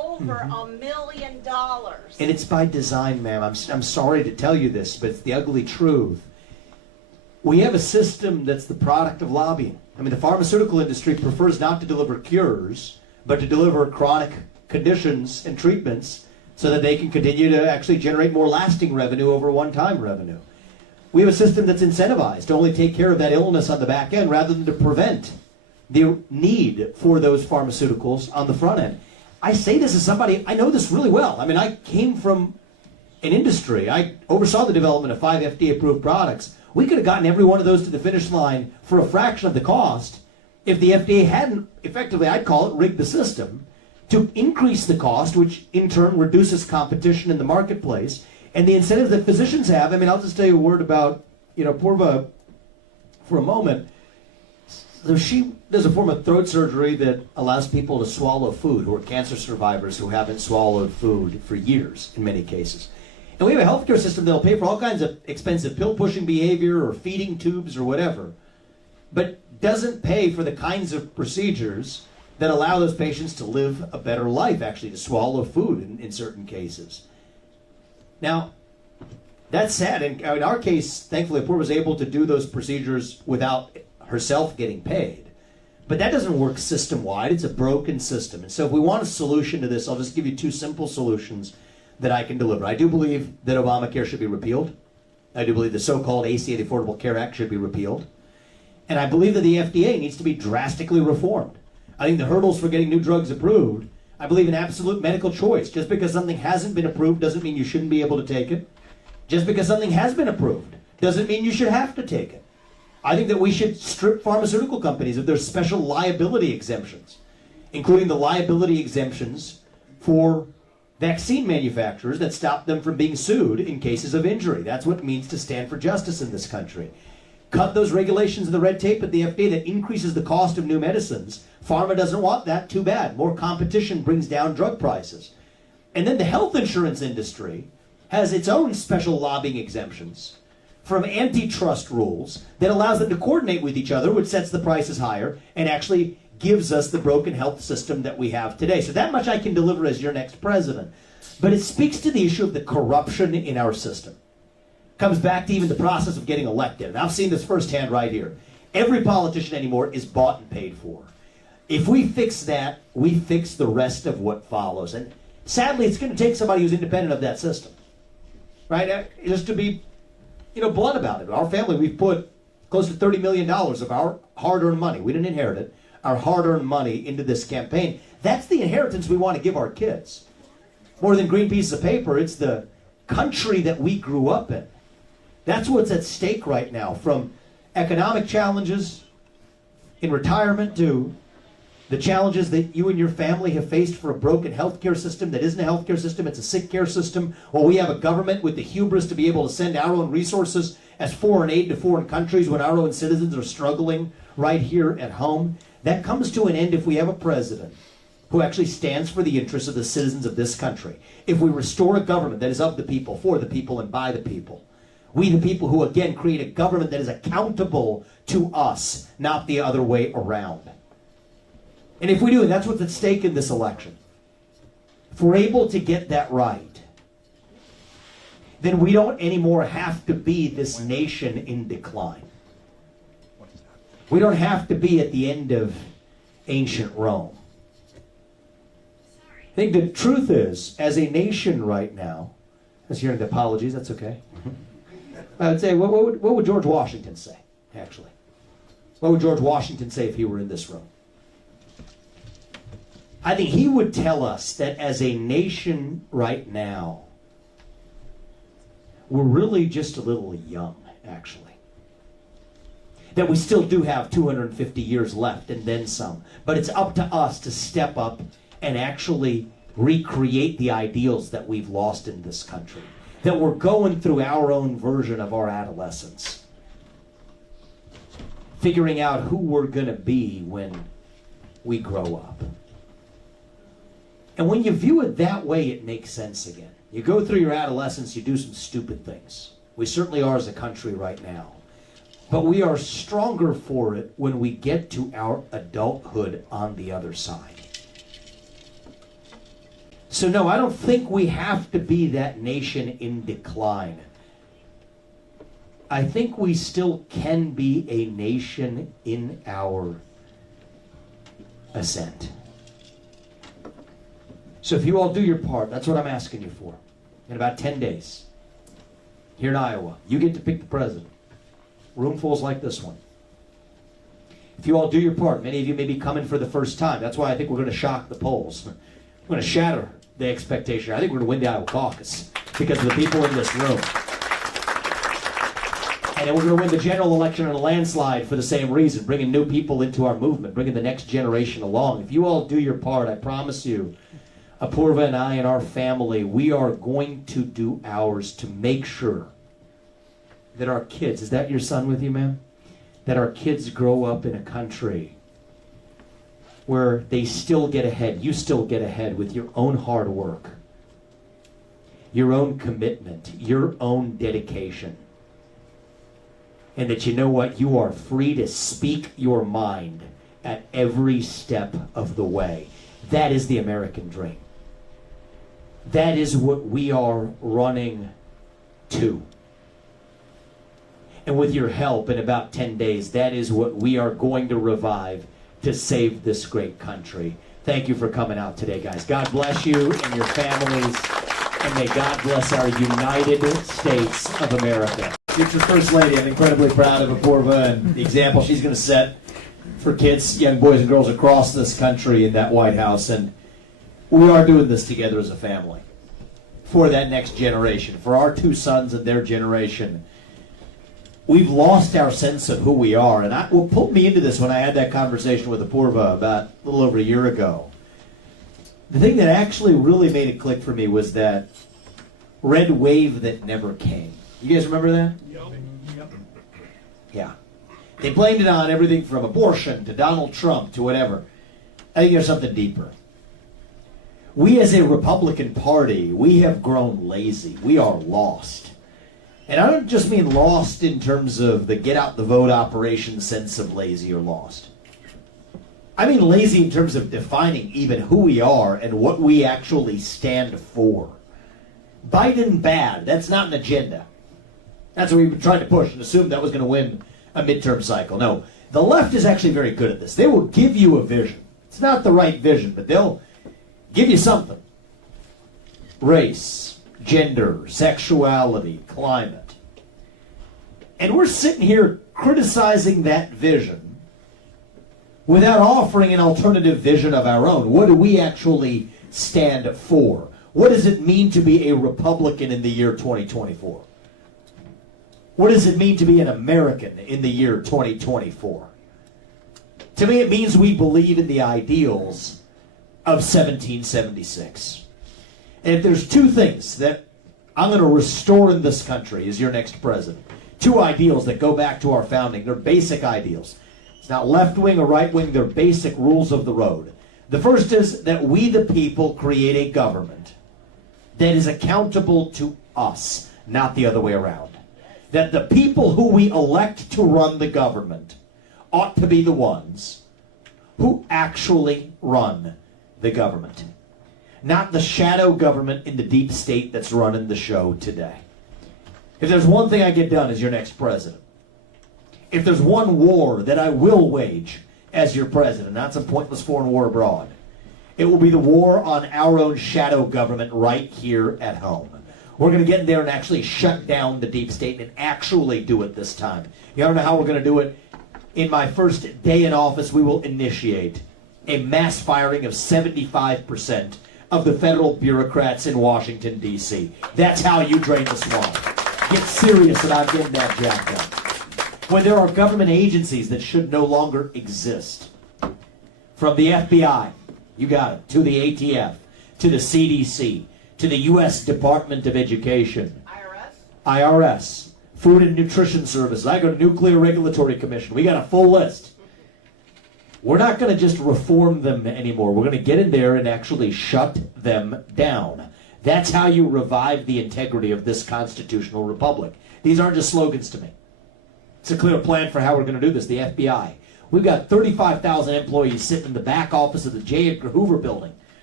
over $1 million. And it's by design, ma'am. I'm sorry to tell you this, but it's the ugly truth. We have a system that's the product of lobbying. I mean, the pharmaceutical industry prefers not to deliver cures, but to deliver chronic conditions and treatments so that they can continue to actually generate more lasting revenue over one-time revenue. We have a system that's incentivized to only take care of that illness on the back end rather than to prevent the need for those pharmaceuticals on the front end. I say this as somebody, I know this really well. I mean, I came from an industry. I oversaw the development of 5 FDA-approved products. We could have gotten every one of those to the finish line for a fraction of the cost if the FDA hadn't, effectively, I'd call it, rigged the system to increase the cost, which in turn reduces competition in the marketplace. And the incentives that physicians have, I mean, I'll just tell you a word about, Purva for a moment. So she does a form of throat surgery that allows people to swallow food who are cancer survivors who haven't swallowed food for years in many cases. And we have a healthcare system that'll pay for all kinds of expensive pill-pushing behavior or feeding tubes or whatever, but doesn't pay for the kinds of procedures that allow those patients to live a better life, actually, to swallow food in certain cases. Now, that's sad. And in our case, thankfully, Apurva was able to do those procedures without herself getting paid. But that doesn't work system-wide. It's a broken system. And so if we want a solution to this, I'll just give you 2 simple solutions that I can deliver. I do believe that Obamacare should be repealed. I do believe the so-called ACA, the Affordable Care Act, should be repealed. And I believe that the FDA needs to be drastically reformed. I think the hurdles for getting new drugs approved, I believe in absolute medical choice. Just because something hasn't been approved doesn't mean you shouldn't be able to take it. Just because something has been approved doesn't mean you should have to take it. I think that we should strip pharmaceutical companies of their special liability exemptions, including the liability exemptions for vaccine manufacturers that stop them from being sued in cases of injury. That's what it means to stand for justice in this country. Cut those regulations and the red tape at the FDA that increases the cost of new medicines. Pharma doesn't want that. Too bad. More competition brings down drug prices. And then the health insurance industry has its own special lobbying exemptions from antitrust rules that allows them to coordinate with each other, which sets the prices higher and actually gives us the broken health system that we have today. So that much I can deliver as your next president. But it speaks to the issue of the corruption in our system. Comes back to even the process of getting elected. And I've seen this firsthand right here. Every politician anymore is bought and paid for. If we fix that, we fix the rest of what follows. And sadly, it's going to take somebody who's independent of that system. Right? Just to be, blunt about it. Our family, we've put close to $30 million of our hard-earned money. We didn't inherit it. Our hard-earned money into this campaign. That's the inheritance we want to give our kids. More than green pieces of paper, it's the country that we grew up in. That's what's at stake right now, from economic challenges in retirement to the challenges that you and your family have faced for a broken healthcare system that isn't a healthcare system, it's a sick care system. Well, we have a government with the hubris to be able to send our own resources as foreign aid to foreign countries when our own citizens are struggling right here at home. That comes to an end if we have a president who actually stands for the interests of the citizens of this country. If we restore a government that is of the people, for the people, and by the people. We the people who, again, create a government that is accountable to us, not the other way around. And if we do, that's what's at stake in this election. If we're able to get that right, then we don't anymore have to be this nation in decline. We don't have to be at the end of ancient Rome. I think the truth is, as a nation right now, I was hearing the apologies, that's okay. I would say, what would George Washington say, actually? What would George Washington say if he were in this room? I think he would tell us that as a nation right now, we're really just a little young, actually. That we still do have 250 years left and then some. But it's up to us to step up and actually recreate the ideals that we've lost in this country. That we're going through our own version of our adolescence. Figuring out who we're going to be when we grow up. And when you view it that way, it makes sense again. You go through your adolescence, you do some stupid things. We certainly are as a country right now. But we are stronger for it when we get to our adulthood on the other side. So no, I don't think we have to be that nation in decline. I think we still can be a nation in our ascent. So if you all do your part, that's what I'm asking you for. In about 10 days, here in Iowa, you get to pick the president. Roomfuls like this one. If you all do your part, many of you may be coming for the first time. That's why I think we're going to shock the polls. We're going to shatter the expectation. I think we're going to win the Iowa caucus because of the people in this room. And then we're going to win the general election in a landslide for the same reason, bringing new people into our movement, bringing the next generation along. If you all do your part, I promise you, Apurva and I and our family, we are going to do ours to make sure that our kids, is that your son with you, ma'am? That our kids grow up in a country where they still get ahead, you still get ahead with your own hard work, your own commitment, your own dedication. And that you know what? You are free to speak your mind at every step of the way. That is the American dream. That is what we are running to. And with your help, in about 10 days, that is what we are going to revive to save this great country. Thank you for coming out today, guys. God bless you and your families, and may God bless our United States of America. Future First Lady, I'm incredibly proud of Apurva and the example she's going to set for kids, young boys and girls across this country in that White House. And we are doing this together as a family for that next generation, for our two sons and their generation. We've lost our sense of who we are. And what pulled me into this when I had that conversation with Apurva about a little over a year ago, the thing that actually really made it click for me was that red wave that never came. You guys remember that? Yep. Yeah. They blamed it on everything from abortion to Donald Trump to whatever. I think there's something deeper. We as a Republican Party, we have grown lazy. We are lost. And I don't just mean lost in terms of the get out the vote operation sense of lazy or lost. I mean lazy in terms of defining even who we are and what we actually stand for. Biden bad, that's not an agenda. That's what we've been trying to push and assume that was going to win a midterm cycle. No, the left is actually very good at this. They will give you a vision. It's not the right vision, but they'll give you something. Race, gender, sexuality, climate. And we're sitting here criticizing that vision without offering an alternative vision of our own. What do we actually stand for? What does it mean to be a Republican in the year 2024? What does it mean to be an American in the year 2024? To me, it means we believe in the ideals of 1776. And if there's two things that I'm going to restore in this country as your next president, two ideals that go back to our founding, they're basic ideals. It's not left wing or right wing, they're basic rules of the road. The first is that we the people create a government that is accountable to us, not the other way around. That the people who we elect to run the government ought to be the ones who actually run the government. Not the shadow government in the deep state that's running the show today. If there's one thing I get done as your next president, if there's one war that I will wage as your president, not some pointless foreign war abroad, it will be the war on our own shadow government right here at home. We're going to get in there and actually shut down the deep state and actually do it this time. You don't know how we're going to do it? In my first day in office, we will initiate a mass firing of 75% of the federal bureaucrats in Washington, D.C. That's how you drain the swamp. Get serious about getting that jacked up. When there are government agencies that should no longer exist, from the FBI, you got it, to the ATF, to the CDC, to the U.S. Department of Education, IRS, Food and Nutrition Services. I go to Nuclear Regulatory Commission. We got a full list. We're not going to just reform them anymore. We're going to get in there and actually shut them down. That's how you revive the integrity of this constitutional republic. These aren't just slogans to me. It's a clear plan for how we're going to do this. The FBI. We've got 35,000 employees sitting in the back office of the J. Edgar Hoover building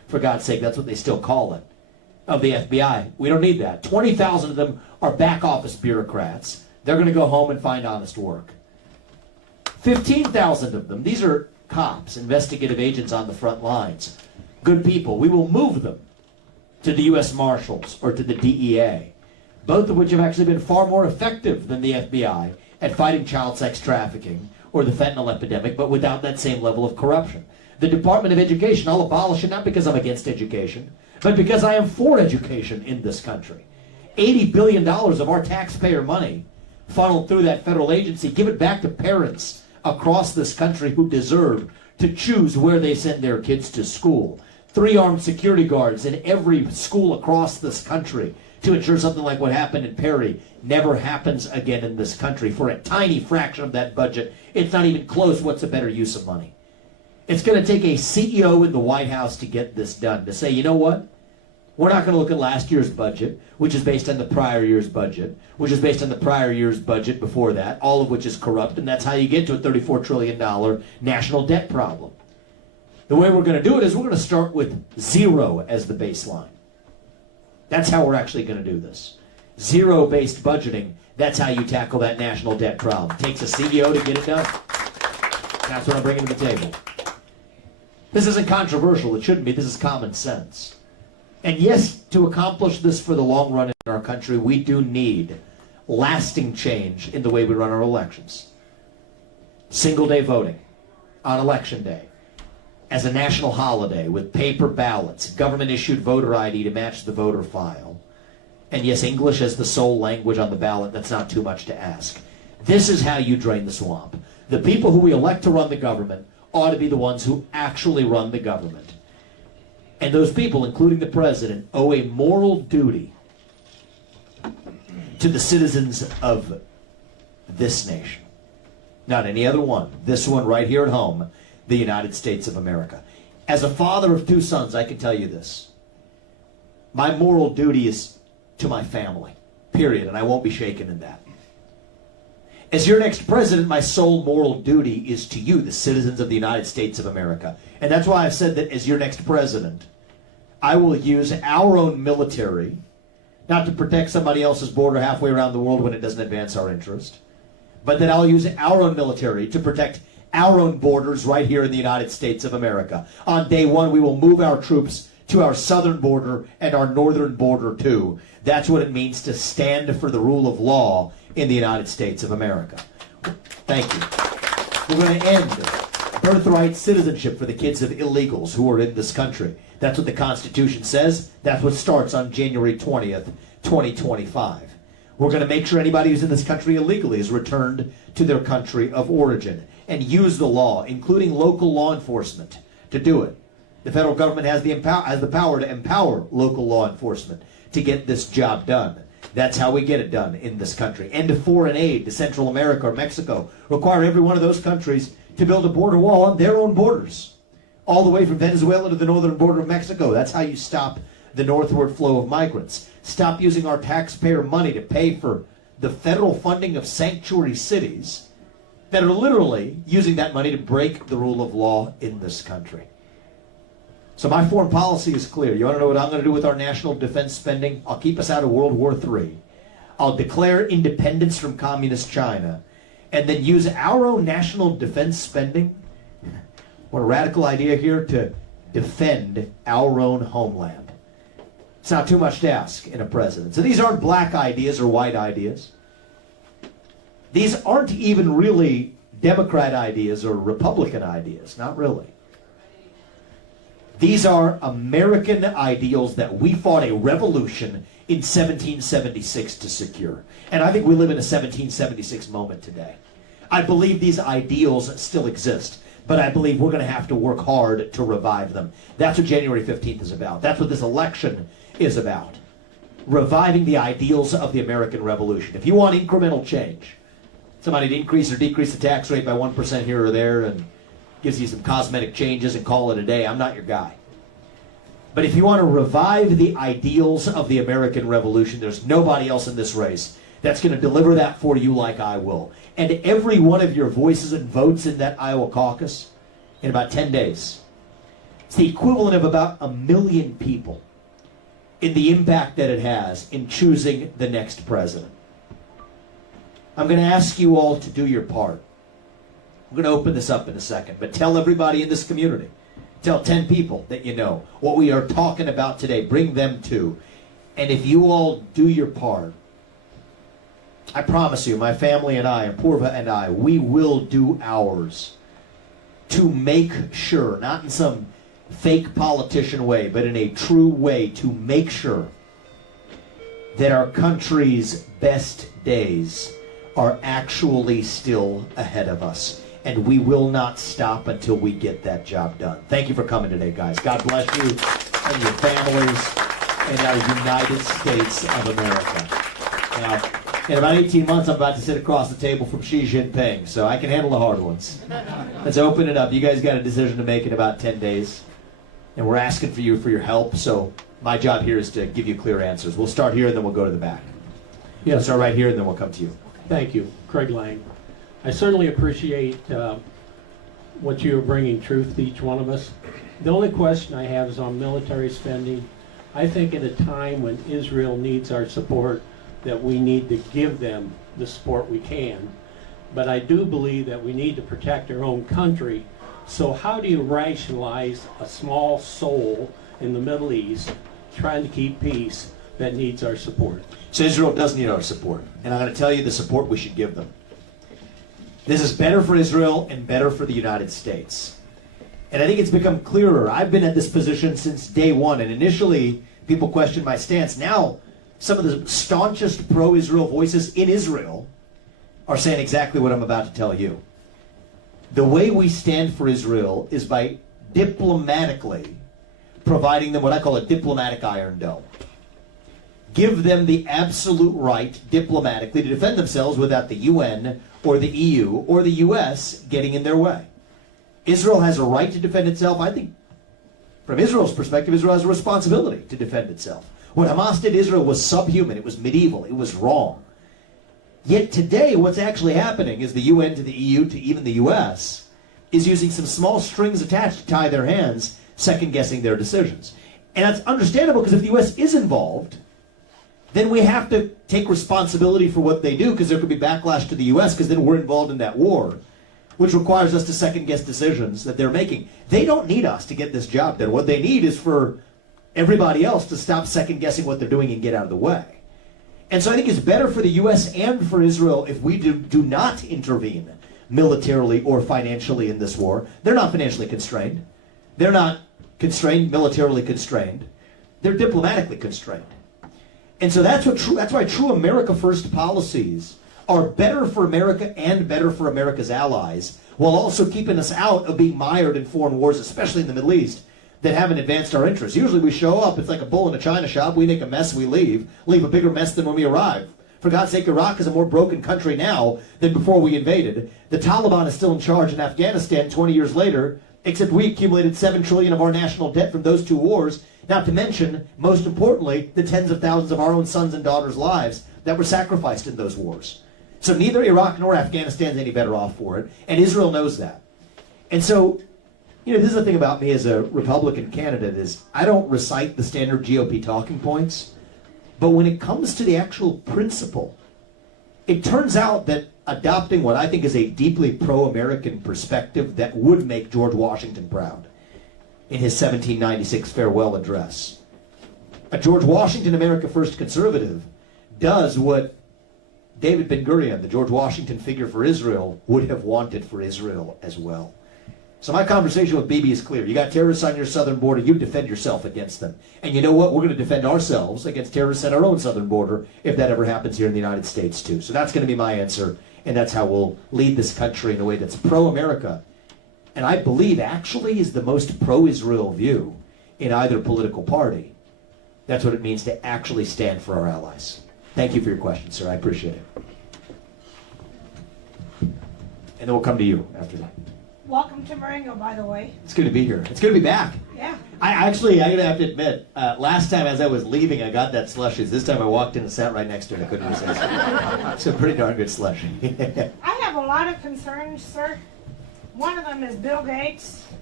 For God's sake, that's what they still call it, of the FBI. We don't need that. 20,000 of them are back office bureaucrats. They're going to go home and find honest work. 15,000 of them, these are cops, investigative agents on the front lines. Good people. We will move them to the U.S. Marshals or to the DEA, both of which have actually been far more effective than the FBI at fighting child sex trafficking or the fentanyl epidemic, but without that same level of corruption. The Department of Education, I'll abolish it not because I'm against education, but because I am for education in this country. $80 billion of our taxpayer money funneled through that federal agency. Give it back to parents across this country who deserve to choose where they send their kids to school. 3 armed security guards in every school across this country to ensure something like what happened in Perry never happens again in this country. For a tiny fraction of that budget, it's not even close. What's a better use of money? It's going to take a CEO in the White House to get this done, to say, you know what? We're not going to look at last year's budget, which is based on the prior year's budget, which is based on the prior year's budget before that, all of which is corrupt, and that's how you get to a $34 trillion national debt problem. The way we're going to do it is we're going to start with 0 as the baseline. That's how we're actually going to do this. 0-based budgeting, that's how you tackle that national debt problem. It takes a CEO to get it done. That's what I'm bringing to the table. This isn't controversial. It shouldn't be. This is common sense. And yes, to accomplish this for the long run in our country, we do need lasting change in the way we run our elections. Single-day voting on Election Day as a national holiday with paper ballots, government-issued voter ID to match the voter file, and yes, English as the sole language on the ballot. That's not too much to ask. This is how you drain the swamp. The people who we elect to run the government ought to be the ones who actually run the government. And those people, including the president, owe a moral duty to the citizens of this nation. Not any other one. This one right here at home, the United States of America. As a father of 2 sons, I can tell you this. My moral duty is to my family, period, and I won't be shaken in that. As your next president, my sole moral duty is to you, the citizens of the United States of America. And that's why I've said that as your next president, I will use our own military, not to protect somebody else's border halfway around the world when it doesn't advance our interest, but that I'll use our own military to protect our own borders right here in the United States of America. On day 1, we will move our troops to our southern border and our northern border too. That's what it means to stand for the rule of law in the United States of America. Thank you. We're going to end birthright citizenship for the kids of illegals who are in this country. That's what the Constitution says. That's what starts on January 20th, 2025. We're going to make sure anybody who's in this country illegally is returned to their country of origin and use the law, including local law enforcement, to do it. The federal government has the power to empower local law enforcement to get this job done. That's how we get it done in this country. End of foreign aid to Central America or Mexico. Require every one of those countries to build a border wall on their own borders, all the way from Venezuela to the northern border of Mexico. That's how you stop the northward flow of migrants. Stop using our taxpayer money to pay for the federal funding of sanctuary cities that are literally using that money to break the rule of law in this country. So my foreign policy is clear. You want to know what I'm going to do with our national defense spending? I'll keep us out of World War III. I'll declare independence from communist China, and then use our own national defense spending, what a radical idea here, to defend our own homeland. It's not too much to ask in a president. So these aren't black ideas or white ideas. These aren't even really Democrat ideas or Republican ideas, not really. These are American ideals that we fought a revolution in 1776 to secure. And I think we live in a 1776 moment today. I believe these ideals still exist, but I believe we're going to have to work hard to revive them. That's what January 15th is about. That's what this election is about. Reviving the ideals of the American Revolution. If you want incremental change, somebody to increase or decrease the tax rate by 1% here or there and gives you some cosmetic changes and call it a day, I'm not your guy. But if you want to revive the ideals of the American Revolution, there's nobody else in this race that's going to deliver that for you like I will. And every one of your voices and votes in that Iowa caucus in about 10 days, It's the equivalent of about 1 million people in the impact that it has in choosing the next president. I'm going to ask you all to do your part. I'm going to open this up in a second, but tell everybody in this community, tell 10 people that you know what we are talking about today. Bring them to. And if you all do your part, I promise you, my family and I, and Purva and I, we will do ours to make sure, not in some fake politician way, but in a true way, to make sure that our country's best days are actually still ahead of us. And we will not stop until we get that job done. Thank you for coming today, guys. God bless you and your families and our United States of America. Now, in about 18 months, I'm about to sit across the table from Xi Jinping, so I can handle the hard ones. Let's open it up. You guys got a decision to make in about 10 days, and we're asking for you for your help, so my job here is to give you clear answers. We'll start here, and then we'll go to the back. Yes. We'll start right here, and then we'll come to you. Thank you, Craig Lang. I certainly appreciate what you are bringing truth to each one of us. The only question I have is on military spending. I think at a time when Israel needs our support, that we need to give them the support we can. But I do believe that we need to protect our own country. So how do you rationalize a small soul in the Middle East trying to keep peace that needs our support? So Israel does need our support, and I'm going to tell you the support we should give them. This is better for Israel and better for the United States. And I think it's become clearer. I've been at this position since day one, and initially people questioned my stance. Now, some of the staunchest pro-Israel voices in Israel are saying exactly what I'm about to tell you. The way we stand for Israel is by diplomatically providing them what I call a diplomatic iron dome. Give them the absolute right diplomatically to defend themselves without the UN or the EU or the US getting in their way. Israel has a right to defend itself. I think from Israel's perspective, Israel has a responsibility to defend itself. What Hamas did to Israel was subhuman. It was medieval. It was wrong. Yet today, what's actually happening is the UN to the EU to even the US is using some small strings attached to tie their hands, second-guessing their decisions. And that's understandable because if the US is involved, then we have to take responsibility for what they do because there could be backlash to the US because then we're involved in that war, which requires us to second-guess decisions that they're making. They don't need us to get this job done. What they need is for everybody else to stop second-guessing what they're doing and get out of the way. And so I think it's better for the U.S. and for Israel if we do not intervene militarily or financially in this war. They're not financially constrained. They're not constrained, militarily constrained. They're diplomatically constrained. And so that's why true America First policies are better for America and better for America's allies, while also keeping us out of being mired in foreign wars, especially in the Middle East, that haven't advanced our interests. Usually we show up, it's like a bull in a china shop, we make a mess, we leave a bigger mess than when we arrive. For God's sake, Iraq is a more broken country now than before we invaded. The Taliban is still in charge in Afghanistan 20 years later, except we accumulated $7 trillion of our national debt from those two wars, not to mention, most importantly, the tens of thousands of our own sons and daughters' lives that were sacrificed in those wars. So neither Iraq nor Afghanistan is any better off for it, and Israel knows that. And so, this is the thing about me as a Republican candidate is I don't recite the standard GOP talking points, but when it comes to the actual principle, it turns out that adopting what I think is a deeply pro-American perspective that would make George Washington proud in his 1796 farewell address. A George Washington America First conservative does what David Ben-Gurion, the George Washington figure for Israel, would have wanted for Israel as well. So my conversation with Bibi is clear. You got terrorists on your southern border, you defend yourself against them. And you know what? We're going to defend ourselves against terrorists at our own southern border if that ever happens here in the United States too. So that's going to be my answer, and that's how we'll lead this country in a way that's pro-America. And I believe actually is the most pro-Israel view in either political party. That's what it means to actually stand for our allies. Thank you for your question, sir. I appreciate it. And then we'll come to you after that. Welcome to Marengo, by the way. It's good to be here. It's good to be back. Yeah. I have to admit, last time as I was leaving, I got that slushies. This time I walked in and sat right next to it. I couldn't resist. It's a pretty darn good slushie. I have a lot of concerns, sir. One of them is Bill Gates.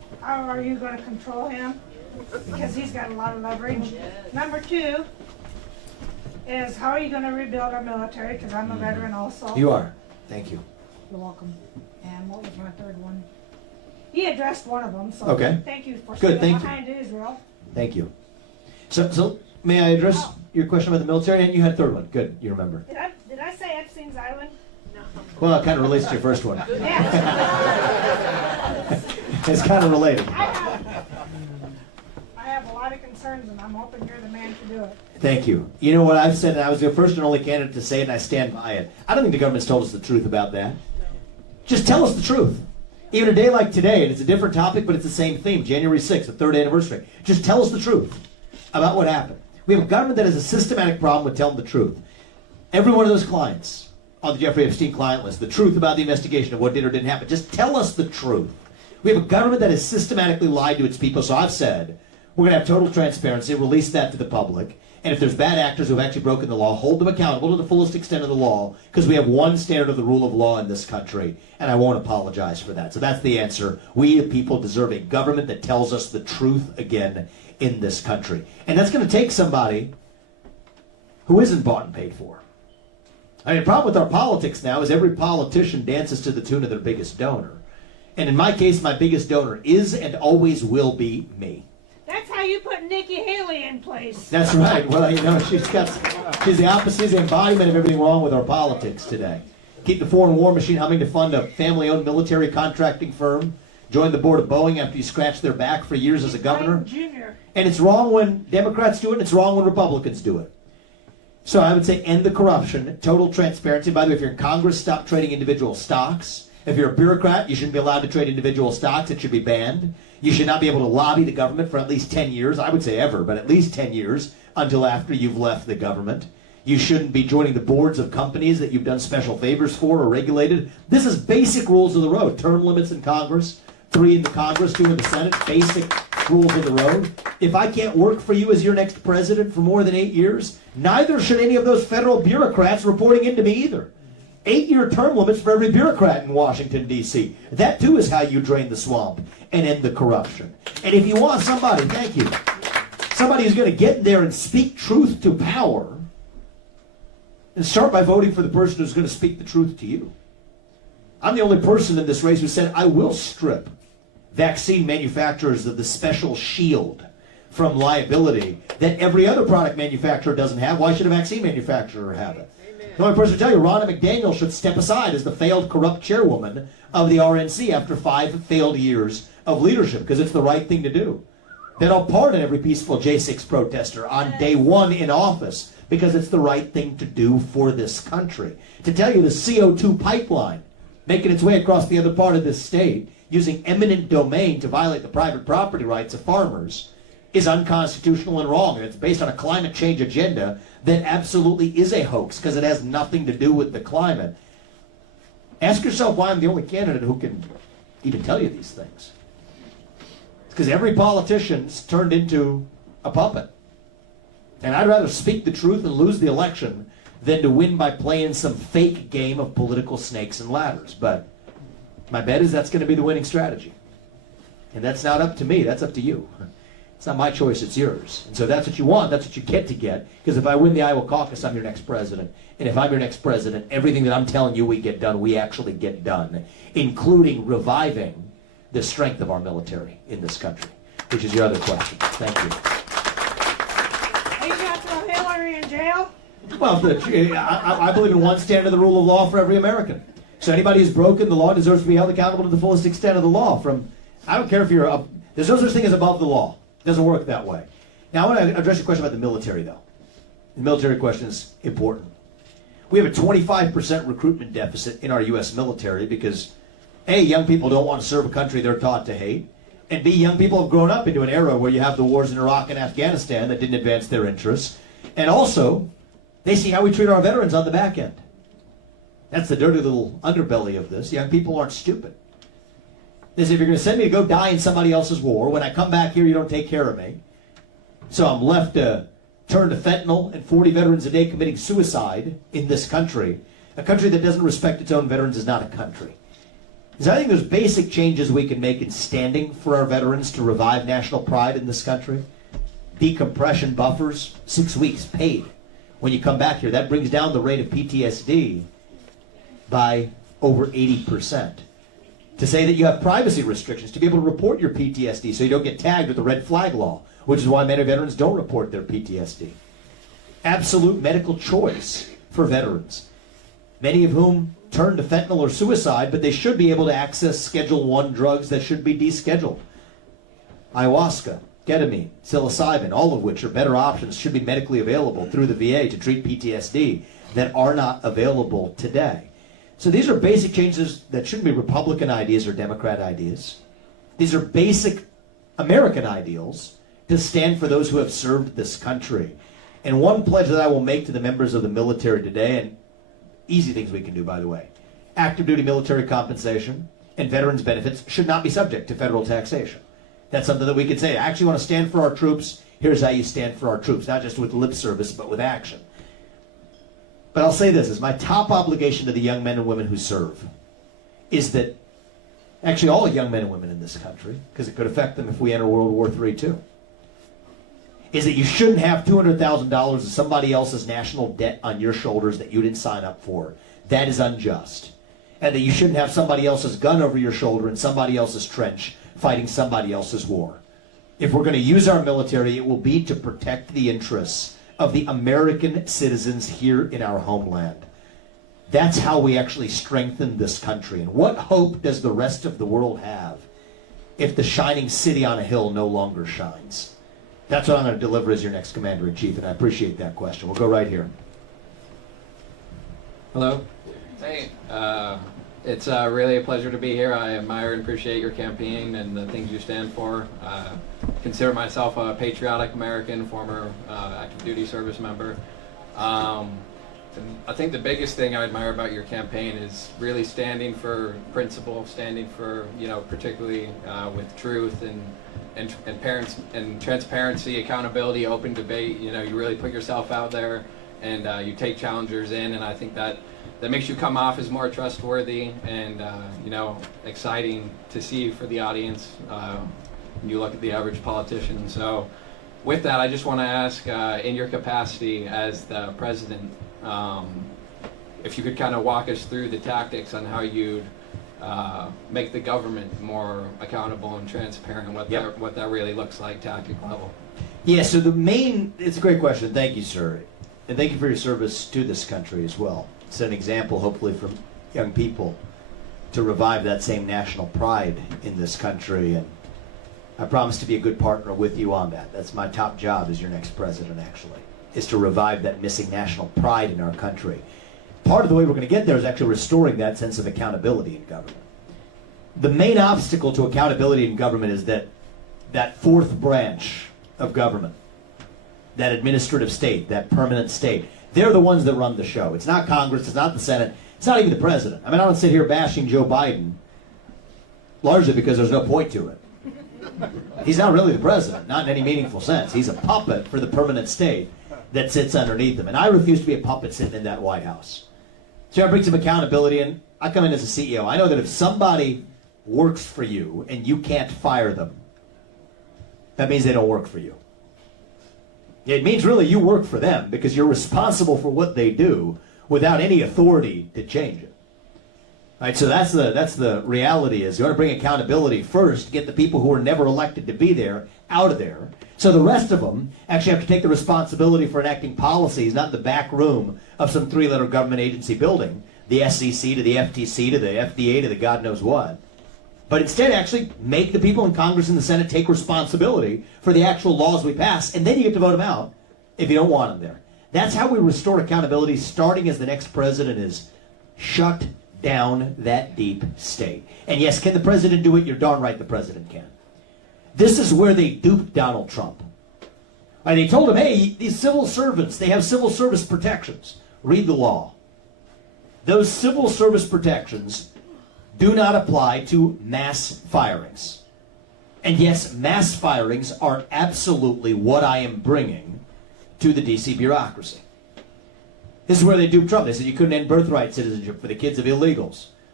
how are you gonna control him? Because he's got a lot of leverage. Number two is how are you gonna rebuild our military? Because I'm a veteran also. You are. Thank you. You're welcome. And what was my third one? He addressed one of them, so Okay. thank you for Good, standing thank you. behind Israel. Thank you. So may I address your question about the military? And you had a third one. Good, you remember. Did I say Epstein's Island? No. Well, it kind of relates to your first one. Yes. It's kind of related. I have a lot of concerns, and I'm hoping you're the man to do it. Thank you. You know what I've said, and I was the first and only candidate to say it, and I stand by it. I don't think the government's told us the truth about that. Just tell us the truth. Even a day like today, and it's a different topic, but it's the same theme, January 6th, the third anniversary. Just tell us the truth about what happened. We have a government that has a systematic problem with telling the truth. Every one of those clients on the Jeffrey Epstein client list, the truth about the investigation of what did or didn't happen. Just tell us the truth. We have a government that has systematically lied to its people, so I've said, we're going to have total transparency, release that to the public, and if there's bad actors who have actually broken the law, hold them accountable to the fullest extent of the law, because we have one standard of the rule of law in this country, and I won't apologize for that. So that's the answer. We, the people, deserve a government that tells us the truth again in this country. And that's going to take somebody who isn't bought and paid for. I mean, the problem with our politics now is every politician dances to the tune of their biggest donor. And in my case, my biggest donor is and always will be me. That's how you put Nikki Haley in place. That's right. Well, you know, she's the opposite, she's the embodiment of everything wrong with our politics today. Keep the foreign war machine humming to fund a family-owned military contracting firm. Join the board of Boeing after you scratched their back for years as a governor. Junior. And it's wrong when Democrats do it, and it's wrong when Republicans do it. So I would say end the corruption, total transparency. By the way, if you're in Congress, stop trading individual stocks. If you're a bureaucrat, you shouldn't be allowed to trade individual stocks. It should be banned. You should not be able to lobby the government for at least 10 years. I would say ever, but at least 10 years until after you've left the government. You shouldn't be joining the boards of companies that you've done special favors for or regulated. This is basic rules of the road. Term limits in Congress, 3 in the Congress, 2 in the Senate, basic rules of the road. If I can't work for you as your next president for more than 8 years, neither should any of those federal bureaucrats reporting into me either. 8-year term limits for every bureaucrat in Washington, D.C. That, too, is how you drain the swamp and end the corruption. And if you want somebody, thank you, somebody who's going to get there and speak truth to power, and start by voting for the person who's going to speak the truth to you. I'm the only person in this race who said I will strip vaccine manufacturers of the special shield from liability that every other product manufacturer doesn't have. Why should a vaccine manufacturer have it? The only person to tell you, Ronna McDaniel should step aside as the failed, corrupt chairwoman of the RNC after 5 failed years of leadership, because it's the right thing to do. Then I'll pardon every peaceful J6 protester on day 1 in office, because it's the right thing to do for this country. To tell you the CO2 pipeline making its way across the other part of this state, using eminent domain to violate the private property rights of farmers, is unconstitutional and wrong, and it's based on a climate change agenda that absolutely is a hoax because it has nothing to do with the climate. Ask yourself why I'm the only candidate who can even tell you these things. It's because every politician's turned into a puppet. And I'd rather speak the truth and lose the election than to win by playing some fake game of political snakes and ladders. But my bet is that's going to be the winning strategy. And that's not up to me, that's up to you. It's not my choice, it's yours. And so that's what you want, that's what you get to get. Because if I win the Iowa caucus, I'm your next president. And if I'm your next president, everything that I'm telling you we get done, we actually get done. Including reviving the strength of our military in this country. Which is your other question. Thank you. Are you going to throw Hillary in jail? Well, I believe in one standard of the rule of law for every American. So anybody who's broken the law deserves to be held accountable to the fullest extent of the law. I don't care if you're there's no such thing as above the law. It doesn't work that way. Now, I want to address your question about the military, though. The military question is important. We have a 25% recruitment deficit in our U.S. military because, A, young people don't want to serve a country they're taught to hate, and B, young people have grown up into an era where you have the wars in Iraq and Afghanistan that didn't advance their interests, and also, they see how we treat our veterans on the back end. That's the dirty little underbelly of this. Young people aren't stupid. They say, if you're going to send me to go die in somebody else's war, when I come back here, you don't take care of me. So I'm left to turn to fentanyl and 40 veterans a day committing suicide in this country. A country that doesn't respect its own veterans is not a country. is I think there's basic changes we can make in standing for our veterans to revive national pride in this country. Decompression buffers, 6 weeks paid. When you come back here, that brings down the rate of PTSD by over 80%. To say that you have privacy restrictions to be able to report your PTSD so you don't get tagged with the red flag law, which is why many veterans don't report their PTSD. Absolute medical choice for veterans, many of whom turn to fentanyl or suicide, but they should be able to access Schedule I drugs that should be descheduled. Ayahuasca, ketamine, psilocybin, all of which are better options, should be medically available through the VA to treat PTSD that are not available today. So these are basic changes that shouldn't be Republican ideas or Democrat ideas. These are basic American ideals to stand for those who have served this country. And one pledge that I will make to the members of the military today, and easy things we can do, by the way, active duty military compensation and veterans benefits should not be subject to federal taxation. That's something that we could say. I actually want to stand for our troops. Here's how you stand for our troops, not just with lip service, but with action. But I'll say this, as my top obligation to the young men and women who serve is that, actually all young men and women in this country, because it could affect them if we enter World War III too, is that you shouldn't have $200,000 of somebody else's national debt on your shoulders that you didn't sign up for. That is unjust. And that you shouldn't have somebody else's gun over your shoulder in somebody else's trench fighting somebody else's war. If we're going to use our military, it will be to protect the interests of the American citizens here in our homeland. That's how we actually strengthen this country. And what hope does the rest of the world have if the shining city on a hill no longer shines? That's what I'm going to deliver as your next Commander-in-Chief, and I appreciate that question. We'll go right here. Hello. Hey. It's really a pleasure to be here. I admire and appreciate your campaign and the things you stand for. Consider myself a patriotic American, former active duty service member. I think the biggest thing I admire about your campaign is really standing for principle, standing for, particularly with truth and parents and transparency, accountability, open debate. You really put yourself out there and you take challengers in, and I think that makes you come off as more trustworthy and exciting to see for the audience when you look at the average politician. So with that, I just want to ask, in your capacity as the president, if you could kind of walk us through the tactics on how you'd make the government more accountable and transparent, what that really looks like tactical level. Yeah, so it's a great question. Thank you, sir. And thank you for your service to this country as well. It's an example, hopefully, for young people to revive that same national pride in this country. And I promise to be a good partner with you on that. That's my top job as your next president, actually, is to revive that missing national pride in our country. Part of the way we're going to get there is actually restoring that sense of accountability in government. The main obstacle to accountability in government is that fourth branch of government, that administrative state, that permanent state. They're the ones that run the show. It's not Congress, it's not the Senate, it's not even the president. I mean, I don't sit here bashing Joe Biden, largely because there's no point to it. He's not really the president, not in any meaningful sense. He's a puppet for the permanent state that sits underneath him. And I refuse to be a puppet sitting in that White House. So I bring some accountability in. I come in as a CEO. I know that if somebody works for you and you can't fire them, that means they don't work for you. It means really you work for them because you're responsible for what they do without any authority to change it. All right, so that's the reality is you want to bring accountability first, get the people who were never elected to be there out of there. So the rest of them actually have to take the responsibility for enacting policies, not in the back room of some three-letter government agency building, the SEC to the FTC to the FDA to the God knows what. But instead actually make the people in Congress and the Senate take responsibility for the actual laws we pass, and then you get to vote them out if you don't want them there. That's how we restore accountability, starting as the next president is shut down that deep state. And yes, can the president do it? You're darn right the president can. This is where they duped Donald Trump. And they told him, hey, these civil servants, they have civil service protections. Read the law. Those civil service protections do not apply to mass firings. And yes, mass firings are absolutely what I am bringing to the D.C. bureaucracy. This is where they duped Trump. They said you couldn't end birthright citizenship for the kids of illegals.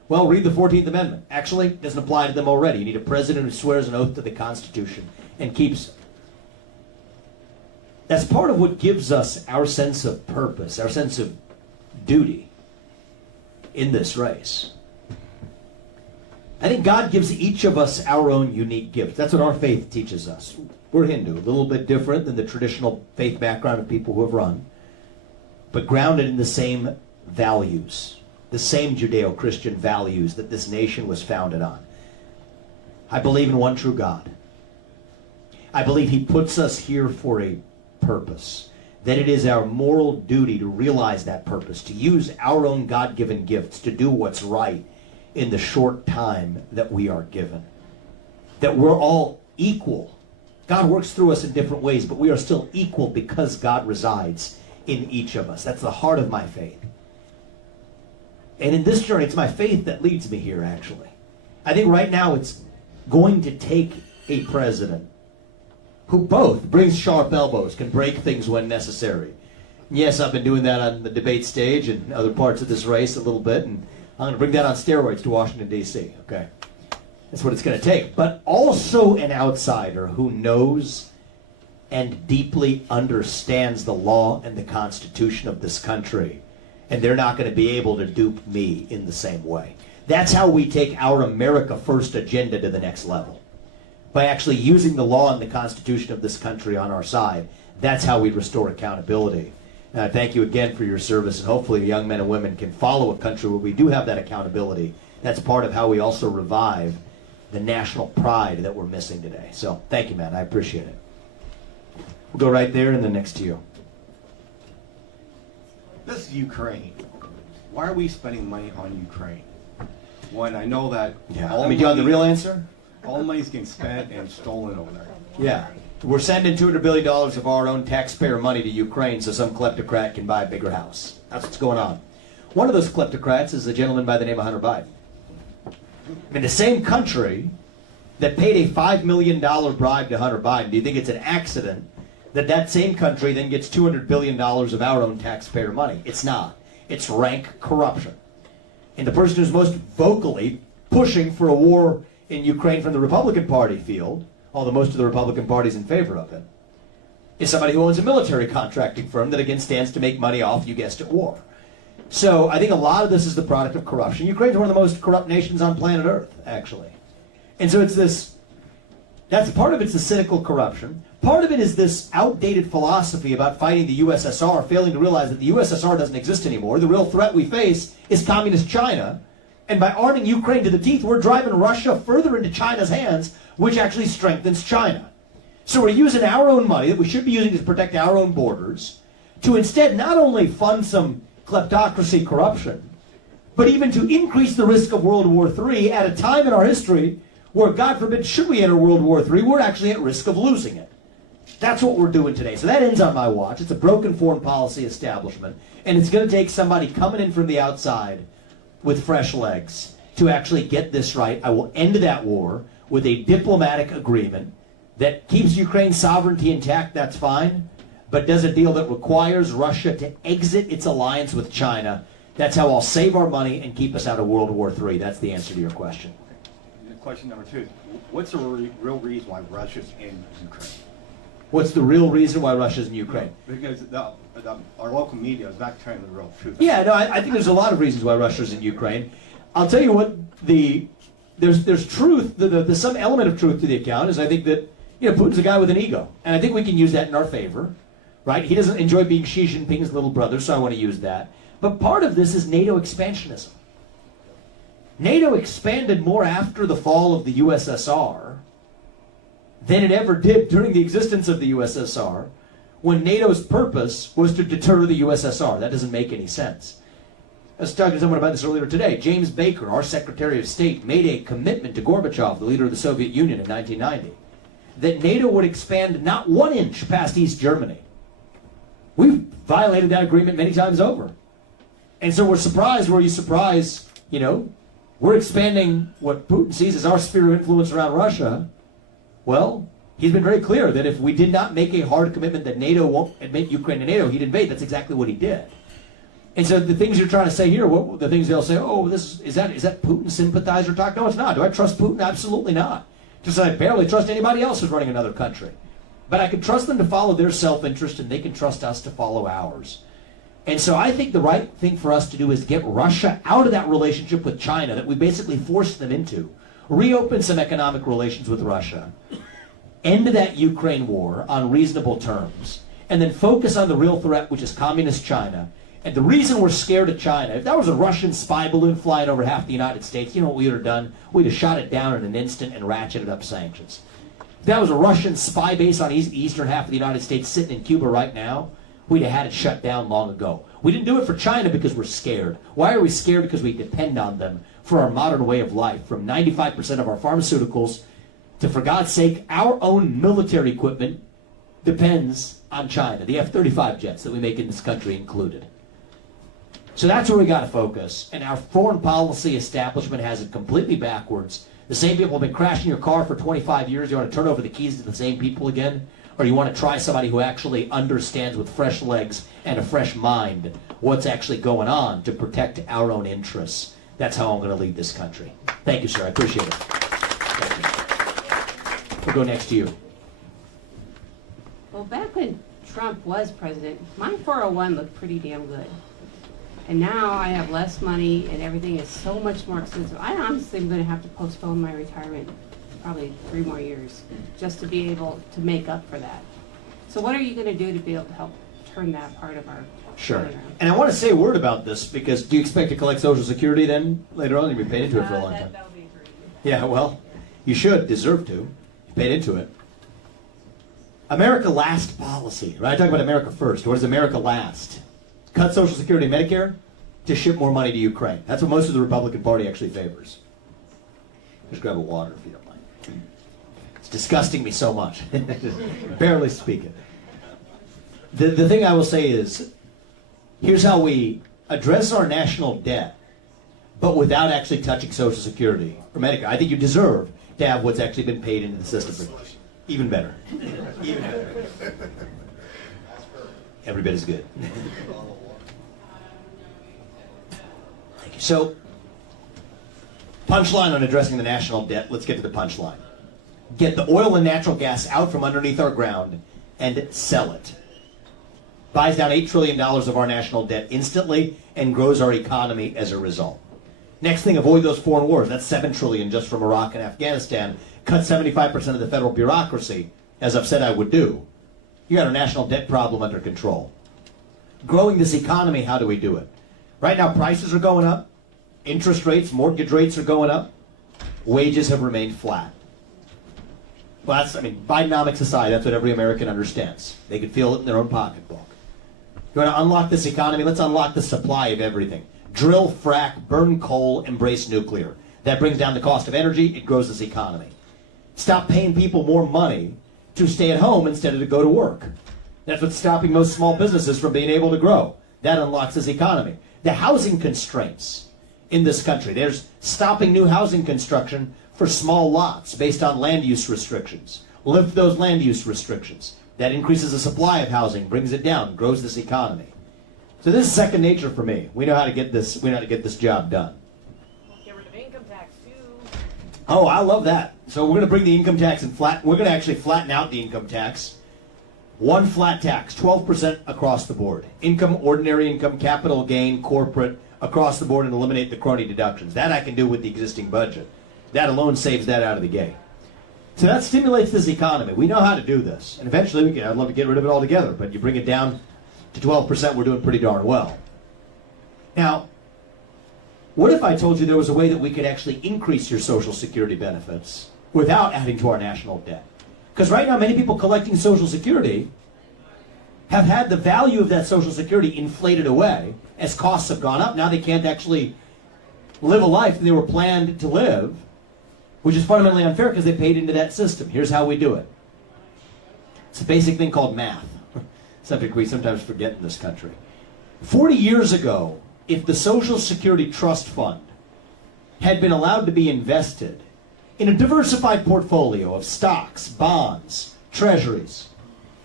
Well, read the 14th Amendment. Actually, it doesn't apply to them already. You need a president who swears an oath to the Constitution and keeps it. That's part of what gives us our sense of purpose, our sense of duty in this race. I think God gives each of us our own unique gift. That's what our faith teaches us. We're Hindu, a little bit different than the traditional faith background of people who have run, but grounded in the same values, the same Judeo-Christian values that this nation was founded on. I believe in one true God. I believe He puts us here for a purpose, that it is our moral duty to realize that purpose, to use our own God-given gifts to do what's right in the short time that we are given. That we're all equal. God works through us in different ways, but we are still equal because God resides in each of us. That's the heart of my faith. And in this journey, it's my faith that leads me here, actually. I think right now it's going to take a president who both brings sharp elbows, can break things when necessary. Yes, I've been doing that on the debate stage and other parts of this race a little bit, and I'm going to bring that on steroids to Washington, D.C., okay? That's what it's going to take. But also an outsider who knows and deeply understands the law and the Constitution of this country. And they're not going to be able to dupe me in the same way. That's how we take our America First agenda to the next level. By actually using the law and the Constitution of this country on our side. That's how we restore accountability. Thank you again for your service, and hopefully young men and women can follow a country where we do have that accountability. That's part of how we also revive the national pride that we're missing today. So thank you, man. I appreciate it. We'll go right there and then next to you. This is Ukraine. Why are we spending money on Ukraine? When I know that do you want the real answer? All the money's getting spent and stolen over there. Yeah. We're sending $200 billion of our own taxpayer money to Ukraine so some kleptocrat can buy a bigger house. That's what's going on. One of those kleptocrats is a gentleman by the name of Hunter Biden. I mean, the same country that paid a $5 million bribe to Hunter Biden, do you think it's an accident that that same country then gets $200 billion of our own taxpayer money? It's not. It's rank corruption. And the person who's most vocally pushing for a war in Ukraine from the Republican Party field, although most of the Republican Party's in favor of it, is somebody who owns a military contracting firm that again stands to make money off, you guessed it, war. So I think a lot of this is the product of corruption. Ukraine's one of the most corrupt nations on planet Earth, actually. And so it's this, that's part of it's the cynical corruption. Part of it is this outdated philosophy about fighting the USSR, failing to realize that the USSR doesn't exist anymore. The real threat we face is communist China. And by arming Ukraine to the teeth, we're driving Russia further into China's hands, which actually strengthens China. So we're using our own money that we should be using to protect our own borders to instead not only fund some kleptocracy corruption, but even to increase the risk of World War III at a time in our history where, God forbid, should we enter World War III, we're actually at risk of losing it. That's what we're doing today. So that ends on my watch. It's a broken foreign policy establishment, and it's going to take somebody coming in from the outside with fresh legs to actually get this right. I will end that war with a diplomatic agreement that keeps Ukraine's sovereignty intact, that's fine, but does a deal that requires Russia to exit its alliance with China. That's how I'll save our money and keep us out of World War III. That's the answer to your question. Question number two, what's the real reason why Russia's in Ukraine? What's the real reason why Russia's in Ukraine? Because our local media is not telling the real truth. Yeah, no, I think there's a lot of reasons why Russia's in Ukraine. I'll tell you what, there's truth, there's some element of truth to the account, is I think that, Putin's a guy with an ego. And I think we can use that in our favor, right? He doesn't enjoy being Xi Jinping's little brother, so I want to use that. But part of this is NATO expansionism. NATO expanded more after the fall of the USSR than it ever did during the existence of the USSR, when NATO's purpose was to deter the USSR. That doesn't make any sense. I was talking to someone about this earlier today. James Baker, our Secretary of State, made a commitment to Gorbachev, the leader of the Soviet Union, in 1990, that NATO would expand not 1 inch past East Germany. We've violated that agreement many times over. And so we're surprised, were you surprised, we're expanding what Putin sees as our sphere of influence around Russia. Well, he's been very clear that if we did not make a hard commitment that NATO won't admit Ukraine to NATO, he'd invade. That's exactly what he did. And so the things you're trying to say here, the things they'll say, oh, is that Putin sympathizer talk? No, it's not. Do I trust Putin? Absolutely not. Just as I barely trust anybody else who's running another country. But I can trust them to follow their self-interest, and they can trust us to follow ours. And so I think the right thing for us to do is get Russia out of that relationship with China that we basically forced them into. Reopen some economic relations with Russia. End that Ukraine war on reasonable terms. And then focus on the real threat, which is communist China. And the reason we're scared of China, if that was a Russian spy balloon flying over half the United States, you know what we would have done? We'd have shot it down in an instant and ratcheted up sanctions. If that was a Russian spy base on eastern half of the United States sitting in Cuba right now, we'd have had it shut down long ago. We didn't do it for China because we're scared. Why are we scared? Because we depend on them for our modern way of life. From 95% of our pharmaceuticals to, for God's sake, our own military equipment depends on China. The F-35 jets that we make in this country included. So that's where we got to focus. And our foreign policy establishment has it completely backwards. The same people have been crashing your car for 25 years. You want to turn over the keys to the same people again? Or you want to try somebody who actually understands with fresh legs and a fresh mind what's actually going on to protect our own interests? That's how I'm going to lead this country. Thank you, sir. I appreciate it. Thank you. We'll go next to you. Well, back when Trump was president, my 401 looked pretty damn good. And now I have less money and everything is so much more expensive. I honestly am going to have to postpone my retirement probably 3 more years just to be able to make up for that. So what are you going to do to be able to help turn that part of our Sure. money around? And I want to say a word about this because do you expect to collect Social Security then later on? You've been paid into it for a long time. That would be great. Yeah, well, you should, deserve to. You paid into it. America Last policy, right? I talk about America First. What does America Last? Cut Social Security and Medicare to ship more money to Ukraine. That's what most of the Republican Party actually favors. Just grab a water if you don't mind. It's disgusting me so much. Barely speaking. The thing I will say is, here's how we address our national debt, but without actually touching Social Security or Medicare. I think you deserve to have what's actually been paid into the system. Even better. Even better. Every bit as good. So, punchline on addressing the national debt. Let's get to the punchline. Get the oil and natural gas out from underneath our ground and sell it. Buys down $8 trillion of our national debt instantly and grows our economy as a result. Next thing, avoid those foreign wars. That's $7 trillion just from Iraq and Afghanistan. Cut 75% of the federal bureaucracy, as I've said I would do. You got our national debt problem under control. Growing this economy, how do we do it? Right now, prices are going up. Interest rates, mortgage rates are going up. Wages have remained flat. Well, Bidenomics aside, that's what every American understands. They can feel it in their own pocketbook. You want to unlock this economy? Let's unlock the supply of everything. Drill, frack, burn coal, embrace nuclear. That brings down the cost of energy. It grows this economy. Stop paying people more money to stay at home instead of to go to work. That's what's stopping most small businesses from being able to grow. That unlocks this economy. The housing constraints in this country. There's stopping new housing construction for small lots based on land use restrictions. Lift those land use restrictions. That increases the supply of housing, brings it down, grows this economy. So this is second nature for me. We know how to get this. We know how to get this job done. Get rid of income tax too. Oh, I love that. So we're going to bring the income tax and we're going to actually flatten out the income tax. One flat tax, 12% across the board. Income, ordinary income, capital gain, corporate, across the board, and eliminate the crony deductions. That I can do with the existing budget. That alone saves that out of the gate. So that stimulates this economy. We know how to do this. And eventually, I'd love to get rid of it altogether, but you bring it down to 12%, we're doing pretty darn well. Now, what if I told you there was a way that we could actually increase your Social Security benefits without adding to our national debt? Because right now, many people collecting Social Security have had the value of that Social Security inflated away as costs have gone up. Now they can't actually live a life that they were planned to live, which is fundamentally unfair because they paid into that system. Here's how we do it. It's a basic thing called math. Something we sometimes forget in this country. 40 years ago, if the Social Security Trust Fund had been allowed to be invested in a diversified portfolio of stocks, bonds, treasuries,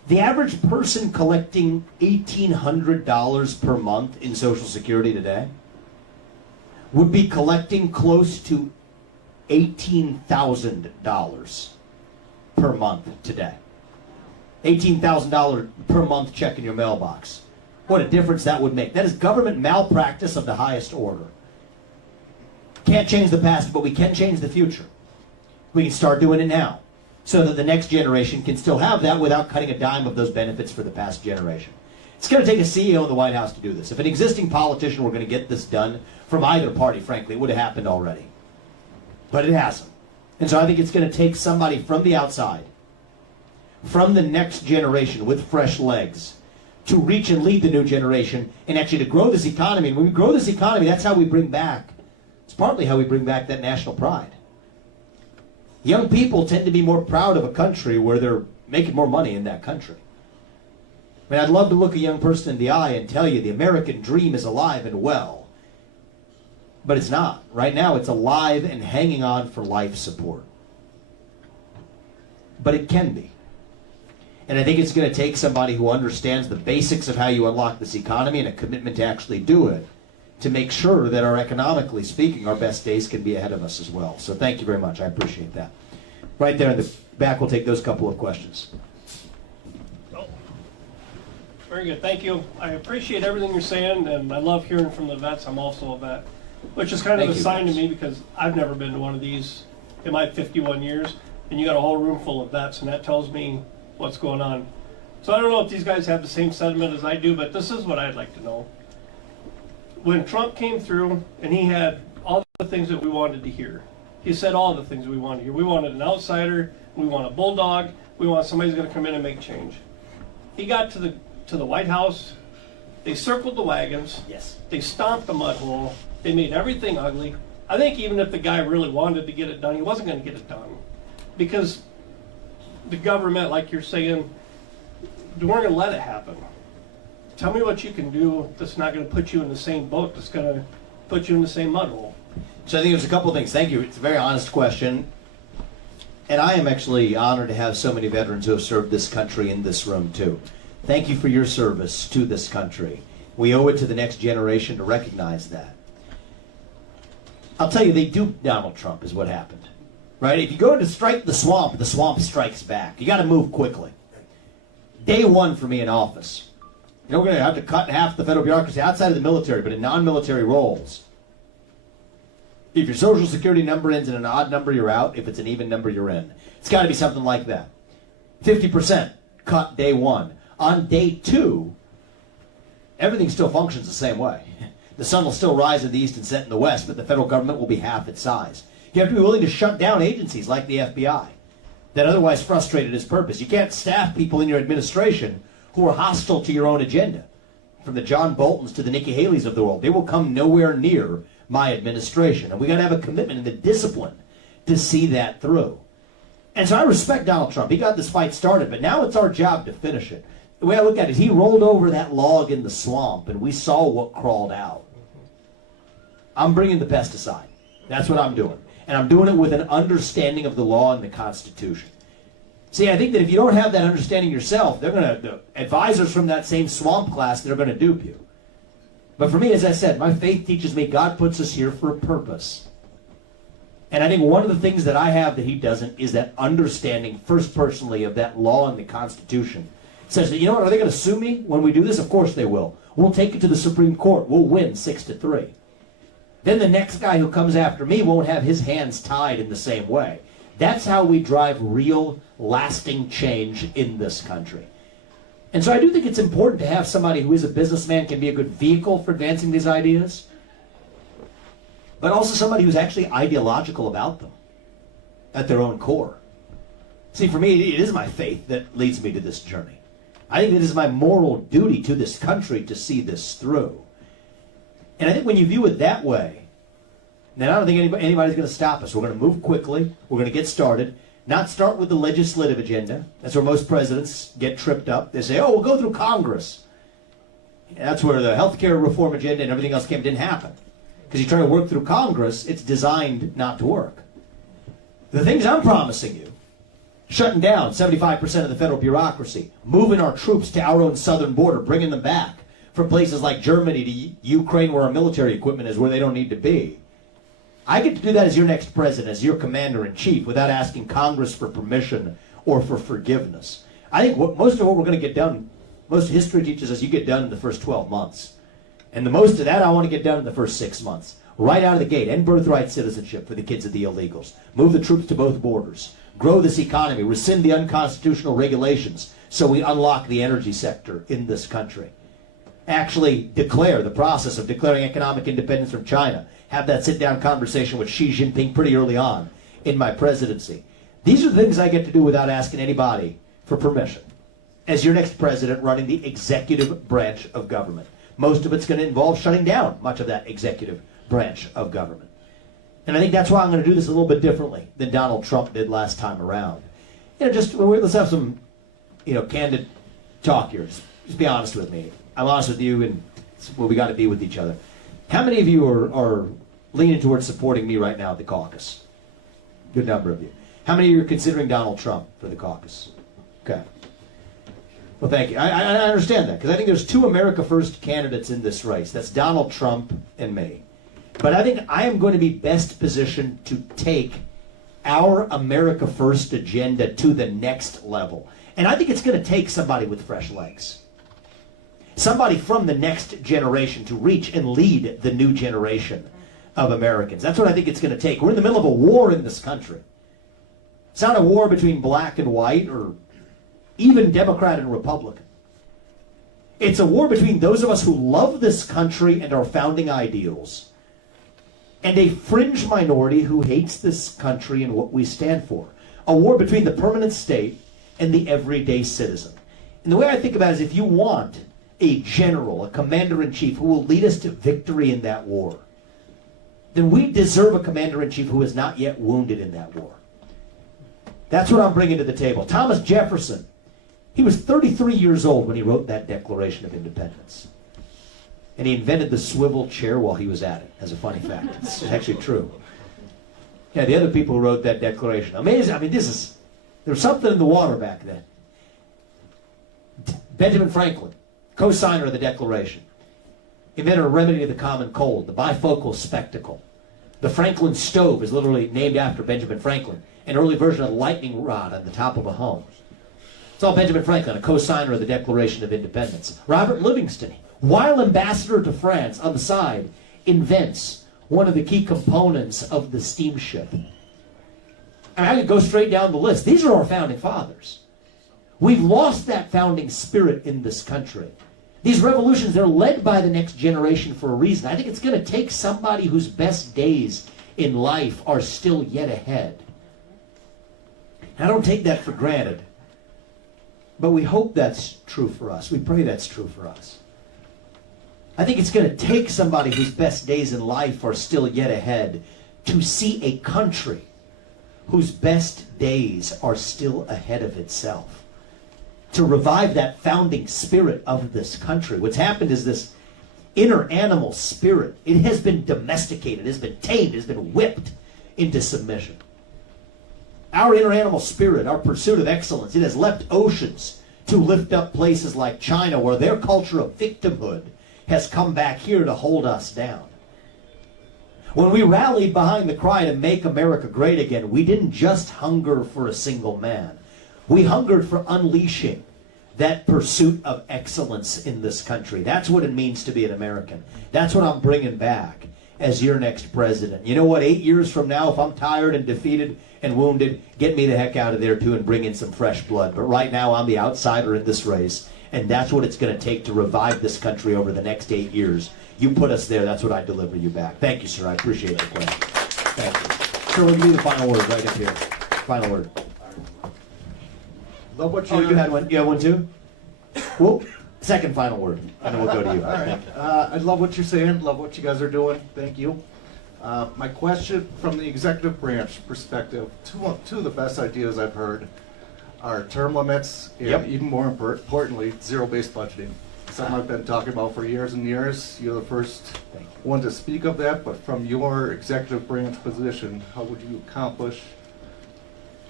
The average person collecting $1,800 per month in Social Security today would be collecting close to $18,000 per month today. $18,000 per month check in your mailbox. What a difference that would make. That is government malpractice of the highest order. Can't change the past, but we can change the future. We can start doing it now, so that the next generation can still have that without cutting a dime of those benefits for the past generation. It's going to take a CEO in the White House to do this. If an existing politician were going to get this done from either party, frankly, it would have happened already. But it hasn't. And so I think it's going to take somebody from the outside, from the next generation with fresh legs, to reach and lead the new generation and actually to grow this economy. And when we grow this economy, that's how we bring back, it's partly how we bring back that national pride. Young people tend to be more proud of a country where they're making more money in that country. I mean, I'd love to look a young person in the eye and tell you the American dream is alive and well. But it's not. Right now, it's alive and hanging on for life support. But it can be. And I think it's going to take somebody who understands the basics of how you unlock this economy and a commitment to actually do it, to make sure that economically speaking, our best days can be ahead of us as well. So thank you very much. I appreciate that. Right there in the back, we'll take those couple of questions. Very good, thank you. I appreciate everything you're saying, and I love hearing from the vets. I'm also a vet, which is kind of a sign to me because I've never been to one of these in my 51 years, and you got a whole room full of vets, and that tells me what's going on. So I don't know if these guys have the same sentiment as I do, but this is what I'd like to know. When Trump came through and he had all the things that we wanted to hear, he said all the things we wanted to hear. We wanted an outsider, we want a bulldog, we want somebody who's going to come in and make change. He got to the White House, they circled the wagons, yes, they stomped the mud hole, they made everything ugly. I think even if the guy really wanted to get it done, he wasn't going to get it done. Because the government, like you're saying, they weren't going to let it happen. Tell me what you can do that's not going to put you in the same boat, that's going to put you in the same mud hole. So I think there's a couple of things. Thank you. It's a very honest question. And I am actually honored to have so many veterans who have served this country in this room, too. Thank you for your service to this country. We owe it to the next generation to recognize that. I'll tell you, they duped Donald Trump is what happened. Right? If you go to strike the swamp strikes back. You got to move quickly. Day one for me in office. You know, we're going to have to cut in half the federal bureaucracy outside of the military, but in non-military roles. If your Social Security number ends in an odd number, you're out. If it's an even number, you're in. It's got to be something like that. 50% cut day one. On day two, everything still functions the same way. The sun will still rise in the east and set in the west, but the federal government will be half its size. You have to be willing to shut down agencies like the FBI that otherwise frustrated its purpose. You can't staff people in your administration who are hostile to your own agenda. From the John Boltons to the Nikki Haley's of the world, they will come nowhere near my administration. And we got to have a commitment and the discipline to see that through. And so I respect Donald Trump. He got this fight started, but now it's our job to finish it. The way I look at it is he rolled over that log in the swamp, and we saw what crawled out. I'm bringing the pesticide. That's what I'm doing. And I'm doing it with an understanding of the law and the Constitution. See, I think that if you don't have that understanding yourself, they're going to, advisors from that same swamp class, they're going to dupe you. But for me, as I said, my faith teaches me God puts us here for a purpose. And I think one of the things that I have that he doesn't is that understanding, first personally, of that law and the Constitution. It says that, you know what, are they going to sue me when we do this? Of course they will. We'll take it to the Supreme Court. We'll win 6-3. Then the next guy who comes after me won't have his hands tied in the same way. That's how we drive real, lasting change in this country. And so I do think it's important to have somebody who is a businessman, can be a good vehicle for advancing these ideas, but also somebody who's actually ideological about them at their own core. See, for me, it is my faith that leads me to this journey. I think it is my moral duty to this country to see this through. And I think when you view it that way, then I don't think anybody's going to stop us. We're going to move quickly. We're going to get started. Not start with the legislative agenda. That's where most presidents get tripped up. They say, oh, we'll go through Congress. And that's where the health care reform agenda and everything else didn't happen. Because you try to work through Congress, it's designed not to work. The things I'm promising you Shutting down 75% of the federal bureaucracy, moving our troops to our own southern border, bringing them back from places like Germany to Ukraine where our military equipment is, where they don't need to be. I get to do that as your next president, as your commander-in-chief, without asking Congress for permission or for forgiveness. I think most of what we're going to get done, most history teaches us you get done in the first 12 months. And the most of that I want to get done in the first 6 months. Right out of the gate, end birthright citizenship for the kids of the illegals. Move the troops to both borders. Grow this economy. Rescind the unconstitutional regulations so we unlock the energy sector in this country. Actually declare the process of declaring economic independence from China. Have that sit-down conversation with Xi Jinping pretty early on in my presidency. These are the things I get to do without asking anybody for permission. As your next president running the executive branch of government. Most of it's going to involve shutting down much of that executive branch of government. And I think that's why I'm going to do this a little bit differently than Donald Trump did last time around. Let's have some, candid talk here. Just be honest with me. I'm honest with you, and we got to be with each other. How many of you are leaning towards supporting me right now at the caucus? Good number of you. How many of you are considering Donald Trump for the caucus? Okay. Well, thank you. I understand that, because I think there's two America First candidates in this race. That's Donald Trump and me. But I think I am going to be best positioned to take our America First agenda to the next level. And I think it's going to take somebody with fresh legs. Somebody from the next generation to reach and lead the new generation of Americans. That's what I think it's going to take. We're in the middle of a war in this country. It's not a war between black and white or even Democrat and Republican. It's a war between those of us who love this country and our founding ideals and a fringe minority who hates this country and what we stand for. A war between the permanent state and the everyday citizen. And the way I think about it is, if you want a general, a commander-in-chief who will lead us to victory in that war, then we deserve a commander-in-chief who is not yet wounded in that war. That's what I'm bringing to the table. Thomas Jefferson, he was 33 years old when he wrote that Declaration of Independence. And he invented the swivel chair while he was at it, as a funny fact. It's actually true. Yeah, the other people who wrote that declaration. Amazing. I mean, there was something in the water back then. Benjamin Franklin, co-signer of the Declaration, invented a remedy to the common cold, the bifocal spectacle. The Franklin stove is literally named after Benjamin Franklin, an early version of the lightning rod on the top of a home. It's all Benjamin Franklin, a co-signer of the Declaration of Independence. Robert Livingston, while ambassador to France on the side, invents one of the key components of the steamship. And I could go straight down the list. These are our founding fathers. We've lost that founding spirit in this country. These revolutions, they're led by the next generation for a reason. I think it's going to take somebody whose best days in life are still yet ahead. I don't take that for granted. But we hope that's true for us. We pray that's true for us. I think it's going to take somebody whose best days in life are still yet ahead to see a country whose best days are still ahead of itself. To revive that founding spirit of this country. What's happened is this inner animal spirit, it has been domesticated, it has been tamed, it has been whipped into submission. Our inner animal spirit, our pursuit of excellence, it has leapt oceans to lift up places like China, where their culture of victimhood has come back here to hold us down. When we rallied behind the cry to make America great again, we didn't just hunger for a single man. We hungered for unleashing that pursuit of excellence in this country. That's what it means to be an American. That's what I'm bringing back as your next president. You know what? 8 years from now, if I'm tired and defeated and wounded, get me the heck out of there too and bring in some fresh blood. But right now, I'm the outsider in this race, and that's what it's going to take to revive this country over the next 8 years. You put us there, that's what I deliver you back. Thank you, sir. I appreciate the question. Thank you. Sir, we'll give you the final word right up here. Final word. Love what you had one. You have one too? Well, second final word, and then we'll go to you. All right. I love what you're saying. Love what you guys are doing. Thank you. My question from the executive branch perspective, two of the best ideas I've heard are term limits and even more importantly, zero-based budgeting. Something I've been talking about for years and years. You're the first one to speak of that, but from your executive branch position, how would you accomplish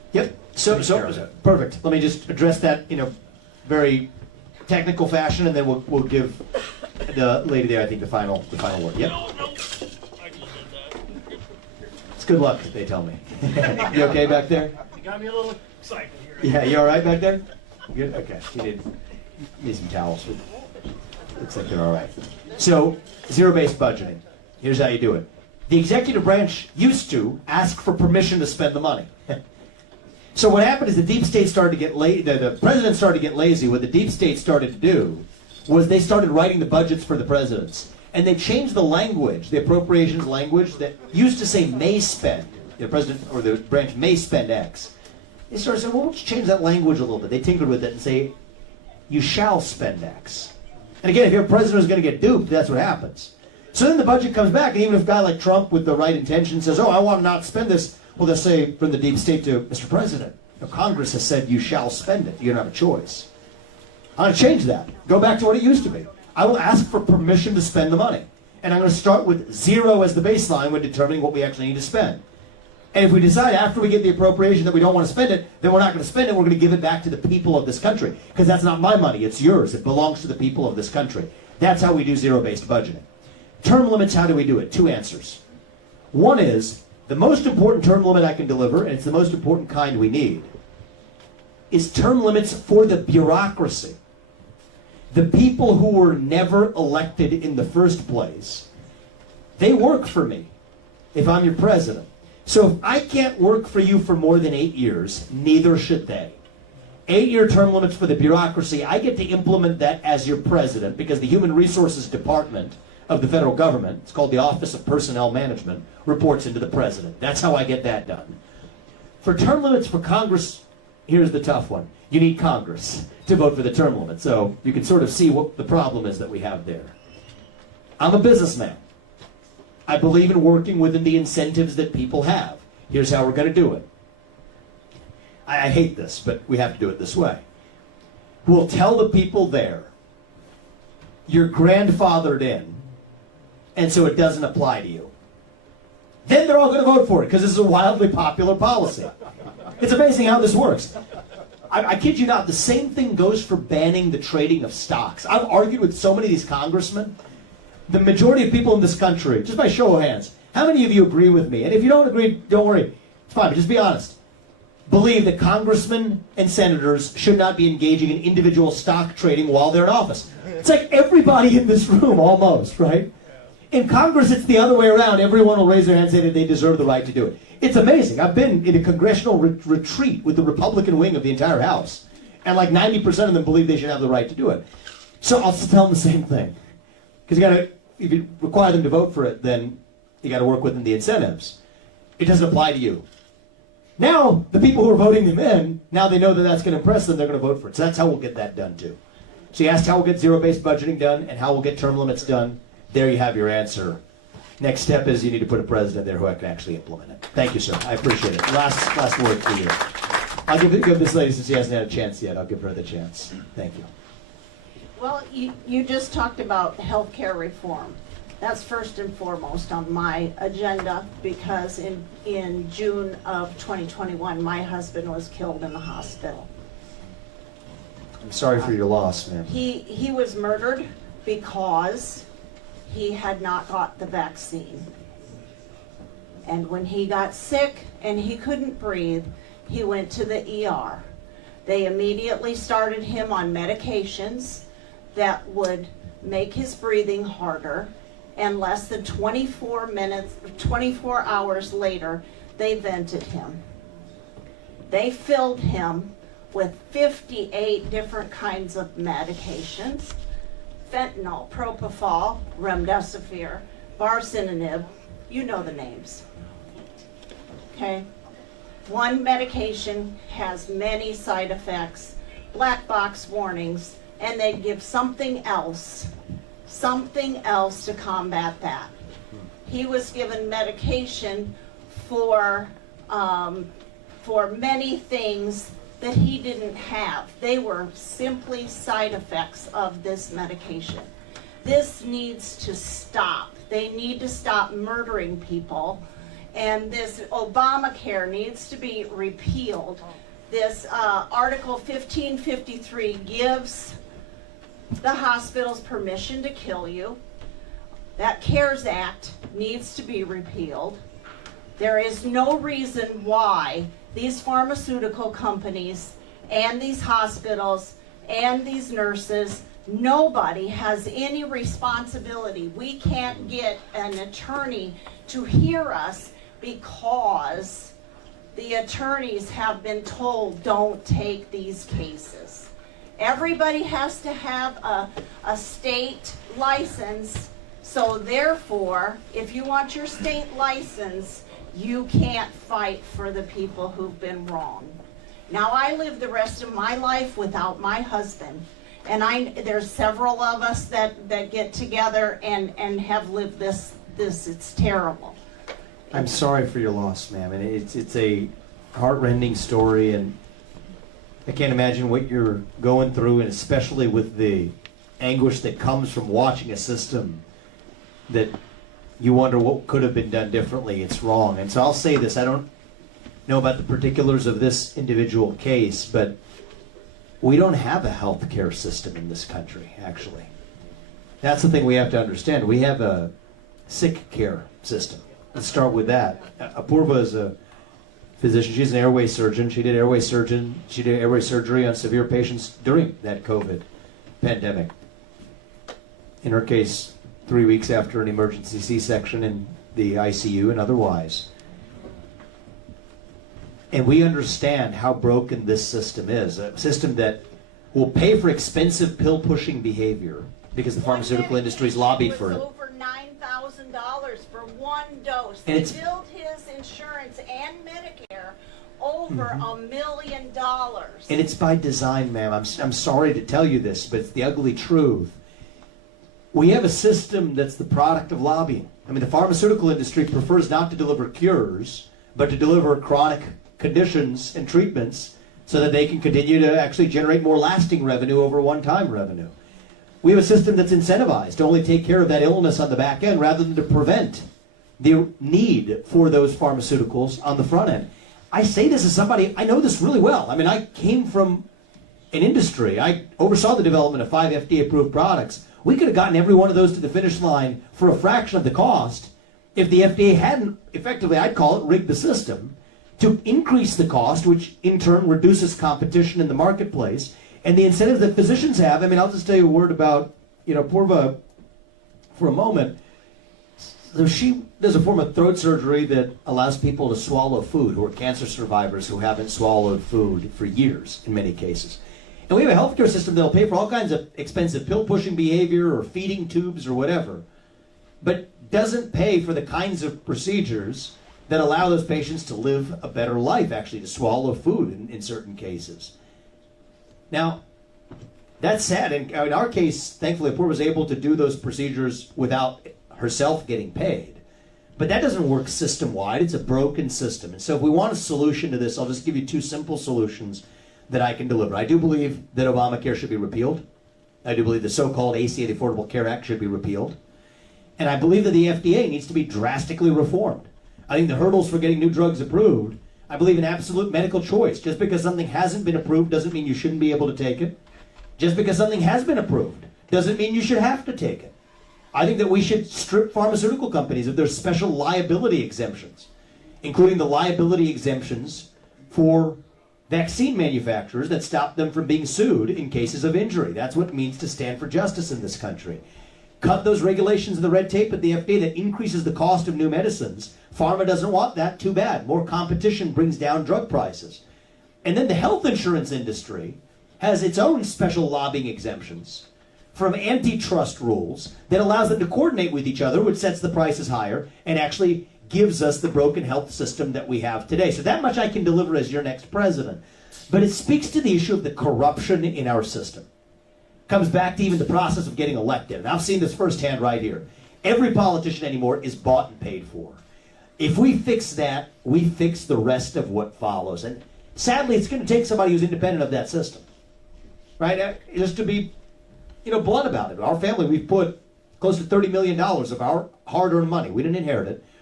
Yep. So perfect. Let me just address that in a very technical fashion, and then we'll give the lady there, I think, the final word. Yep. It's good luck, they tell me. You okay back there? You got me a little excited here. Yeah, you all right back there? Good. Okay. You need some towels. Looks like they're all right. So, zero-based budgeting. Here's how you do it. The executive branch used to ask for permission to spend the money. So what happened is the deep state started to get lazy. The president started to get lazy. What the deep state started to do was they started writing the budgets for the presidents. And they changed the language, the appropriations language that used to say may spend. The president or the branch may spend X. They started saying, well, let's change that language a little bit. They tinkered with it and say, you shall spend X. And again, if your president is going to get duped, that's what happens. So then the budget comes back, and even if a guy like Trump with the right intention says, oh, I want to not spend this, well, they'll say from the deep state to Mr. President, Congress has said you shall spend it. You don't have a choice. I'm going to change that. Go back to what it used to be. I will ask for permission to spend the money. And I'm going to start with 0 as the baseline when determining what we actually need to spend. And if we decide after we get the appropriation that we don't want to spend it, then we're not going to spend it. We're going to give it back to the people of this country. Because that's not my money. It's yours. It belongs to the people of this country. That's how we do zero-based budgeting. Term limits, how do we do it? 2 answers. One is, the most important term limit I can deliver, and it's the most important kind we need, is term limits for the bureaucracy. The people who were never elected in the first place, they work for me if I'm your president. So if I can't work for you for more than 8 years, neither should they. 8-year term limits for the bureaucracy, I get to implement that as your president because the Human Resources Department of the federal government, it's called the Office of Personnel Management, reports into the president. That's how I get that done. For term limits for Congress, here's the tough one. You need Congress to vote for the term limit. So you can sort of see what the problem is that we have there. I'm a businessman. I believe in working within the incentives that people have. Here's how we're going to do it. I hate this, but we have to do it this way. We'll tell the people there, you're grandfathered in, and so it doesn't apply to you. Then they're all going to vote for it, because this is a wildly popular policy. It's amazing how this works. I kid you not, the same thing goes for banning the trading of stocks. I've argued with so many of these congressmen. The majority of people in this country, just by show of hands, how many of you agree with me? And if you don't agree, don't worry. It's fine, but just be honest. Believe that congressmen and senators should not be engaging in individual stock trading while they're in office. It's like everybody in this room, almost, right? In Congress, it's the other way around. Everyone will raise their hand and say that they deserve the right to do it. It's amazing. I've been in a congressional retreat with the Republican wing of the entire House, and like 90% of them believe they should have the right to do it. So I'll tell them the same thing. Because if you require them to vote for it, then you got to work within the incentives. It doesn't apply to you. Now, the people who are voting them in, now they know that that's going to impress them, they're going to vote for it. So that's how we'll get that done, too. So you asked how we'll get zero-based budgeting done and how we'll get term limits done. There you have your answer. Next step is you need to put a president there who can actually implement it. Thank you, sir. I appreciate it. Last word for you. I'll give this lady, since she hasn't had a chance yet, I'll give her the chance. Thank you. Well, you just talked about healthcare reform. That's first and foremost on my agenda because in June of 2021, my husband was killed in the hospital. I'm sorry for your loss, ma'am. He was murdered because he had not got the vaccine. And when he got sick and he couldn't breathe, he went to the ER. They immediately started him on medications that would make his breathing harder, and less than 24 hours later, they vented him. They filled him with 58 different kinds of medications: fentanyl, propofol, remdesivir, baricitinib, you know the names. Okay? One medication has many side effects, black box warnings, and they'd give something else to combat that. He was given medication for many things that he didn't have. They were simply side effects of this medication. This needs to stop. They need to stop murdering people And this Obamacare needs to be repealed. This Article 1553 gives the hospitals permission to kill you. That CARES Act needs to be repealed. There is no reason why these pharmaceutical companies and these hospitals and these nurses, nobody has any responsibility. We can't get an attorney to hear us because the attorneys have been told don't take these cases. Everybody has to have a state license, so therefore, if you want your state license, you can't fight for the people who've been wronged. Now, I live the rest of my life without my husband, and there's several of us that get together and have lived this. It's terrible. I'm sorry for your loss, ma'am, and it's a heartrending story, and I can't imagine what you're going through, and especially with the anguish that comes from watching a system that you wonder what could have been done differently. It's wrong. And so I'll say this, I don't know about the particulars of this individual case, but we don't have a health care system in this country, actually. That's the thing we have to understand. We have a sick care system. Let's start with that. Apurva is a physician. She's an airway surgeon. She did airway surgery on severe patients during that COVID pandemic. In her case, 3 weeks after an emergency C-section in the ICU and otherwise. And we understand how broken this system is. A system that will pay for expensive pill-pushing behavior because the pharmaceutical industry's lobbied for it. Over $9,000 for one dose. And they billed his insurance and Medicare over $1 million. And it's by design, ma'am. I'm sorry to tell you this, but it's the ugly truth. We have a system that's the product of lobbying. I mean, the pharmaceutical industry prefers not to deliver cures, but to deliver chronic conditions and treatments so that they can continue to actually generate more lasting revenue over one-time revenue. We have a system that's incentivized to only take care of that illness on the back end rather than to prevent the need for those pharmaceuticals on the front end. I say this as somebody, I know this really well. I mean, I came from an industry. I oversaw the development of 5 FDA-approved products. We could have gotten every one of those to the finish line for a fraction of the cost if the FDA hadn't, effectively, I'd call it, rigged the system to increase the cost, which in turn reduces competition in the marketplace. And the incentive that physicians have, I mean, I'll just tell you a word about, Purva for a moment. So she does a form of throat surgery that allows people to swallow food, who are cancer survivors who haven't swallowed food for years in many cases. And we have a healthcare system that'll pay for all kinds of expensive pill-pushing behavior or feeding tubes or whatever, but doesn't pay for the kinds of procedures that allow those patients to live a better life, actually, to swallow food in certain cases. Now, that's sad. In our case, thankfully, Apurva was able to do those procedures without herself getting paid. But that doesn't work system-wide. It's a broken system. And so if we want a solution to this, I'll just give you 2 simple solutions that I can deliver. I do believe that Obamacare should be repealed. I do believe the so-called ACA, the Affordable Care Act, should be repealed. And I believe that the FDA needs to be drastically reformed. I think the hurdles for getting new drugs approved, I believe in absolute medical choice. Just because something hasn't been approved doesn't mean you shouldn't be able to take it. Just because something has been approved doesn't mean you should have to take it. I think that we should strip pharmaceutical companies of their special liability exemptions, including the liability exemptions for vaccine manufacturers that stop them from being sued in cases of injury. That's what it means to stand for justice in this country. Cut those regulations and the red tape at the FDA that increases the cost of new medicines. Pharma doesn't want that. Too bad. More competition brings down drug prices. And then the health insurance industry has its own special lobbying exemptions from antitrust rules that allows them to coordinate with each other, which sets the prices higher and actually gives us the broken health system that we have today. So that much I can deliver as your next president. But it speaks to the issue of the corruption in our system. Comes back to even the process of getting elected. And I've seen this firsthand right here. Every politician anymore is bought and paid for. If we fix that, we fix the rest of what follows. And sadly, it's going to take somebody who's independent of that system. Right? Just to be, blunt about it. Our family, we've put close to $30 million of our hard-earned money, we didn't inherit it,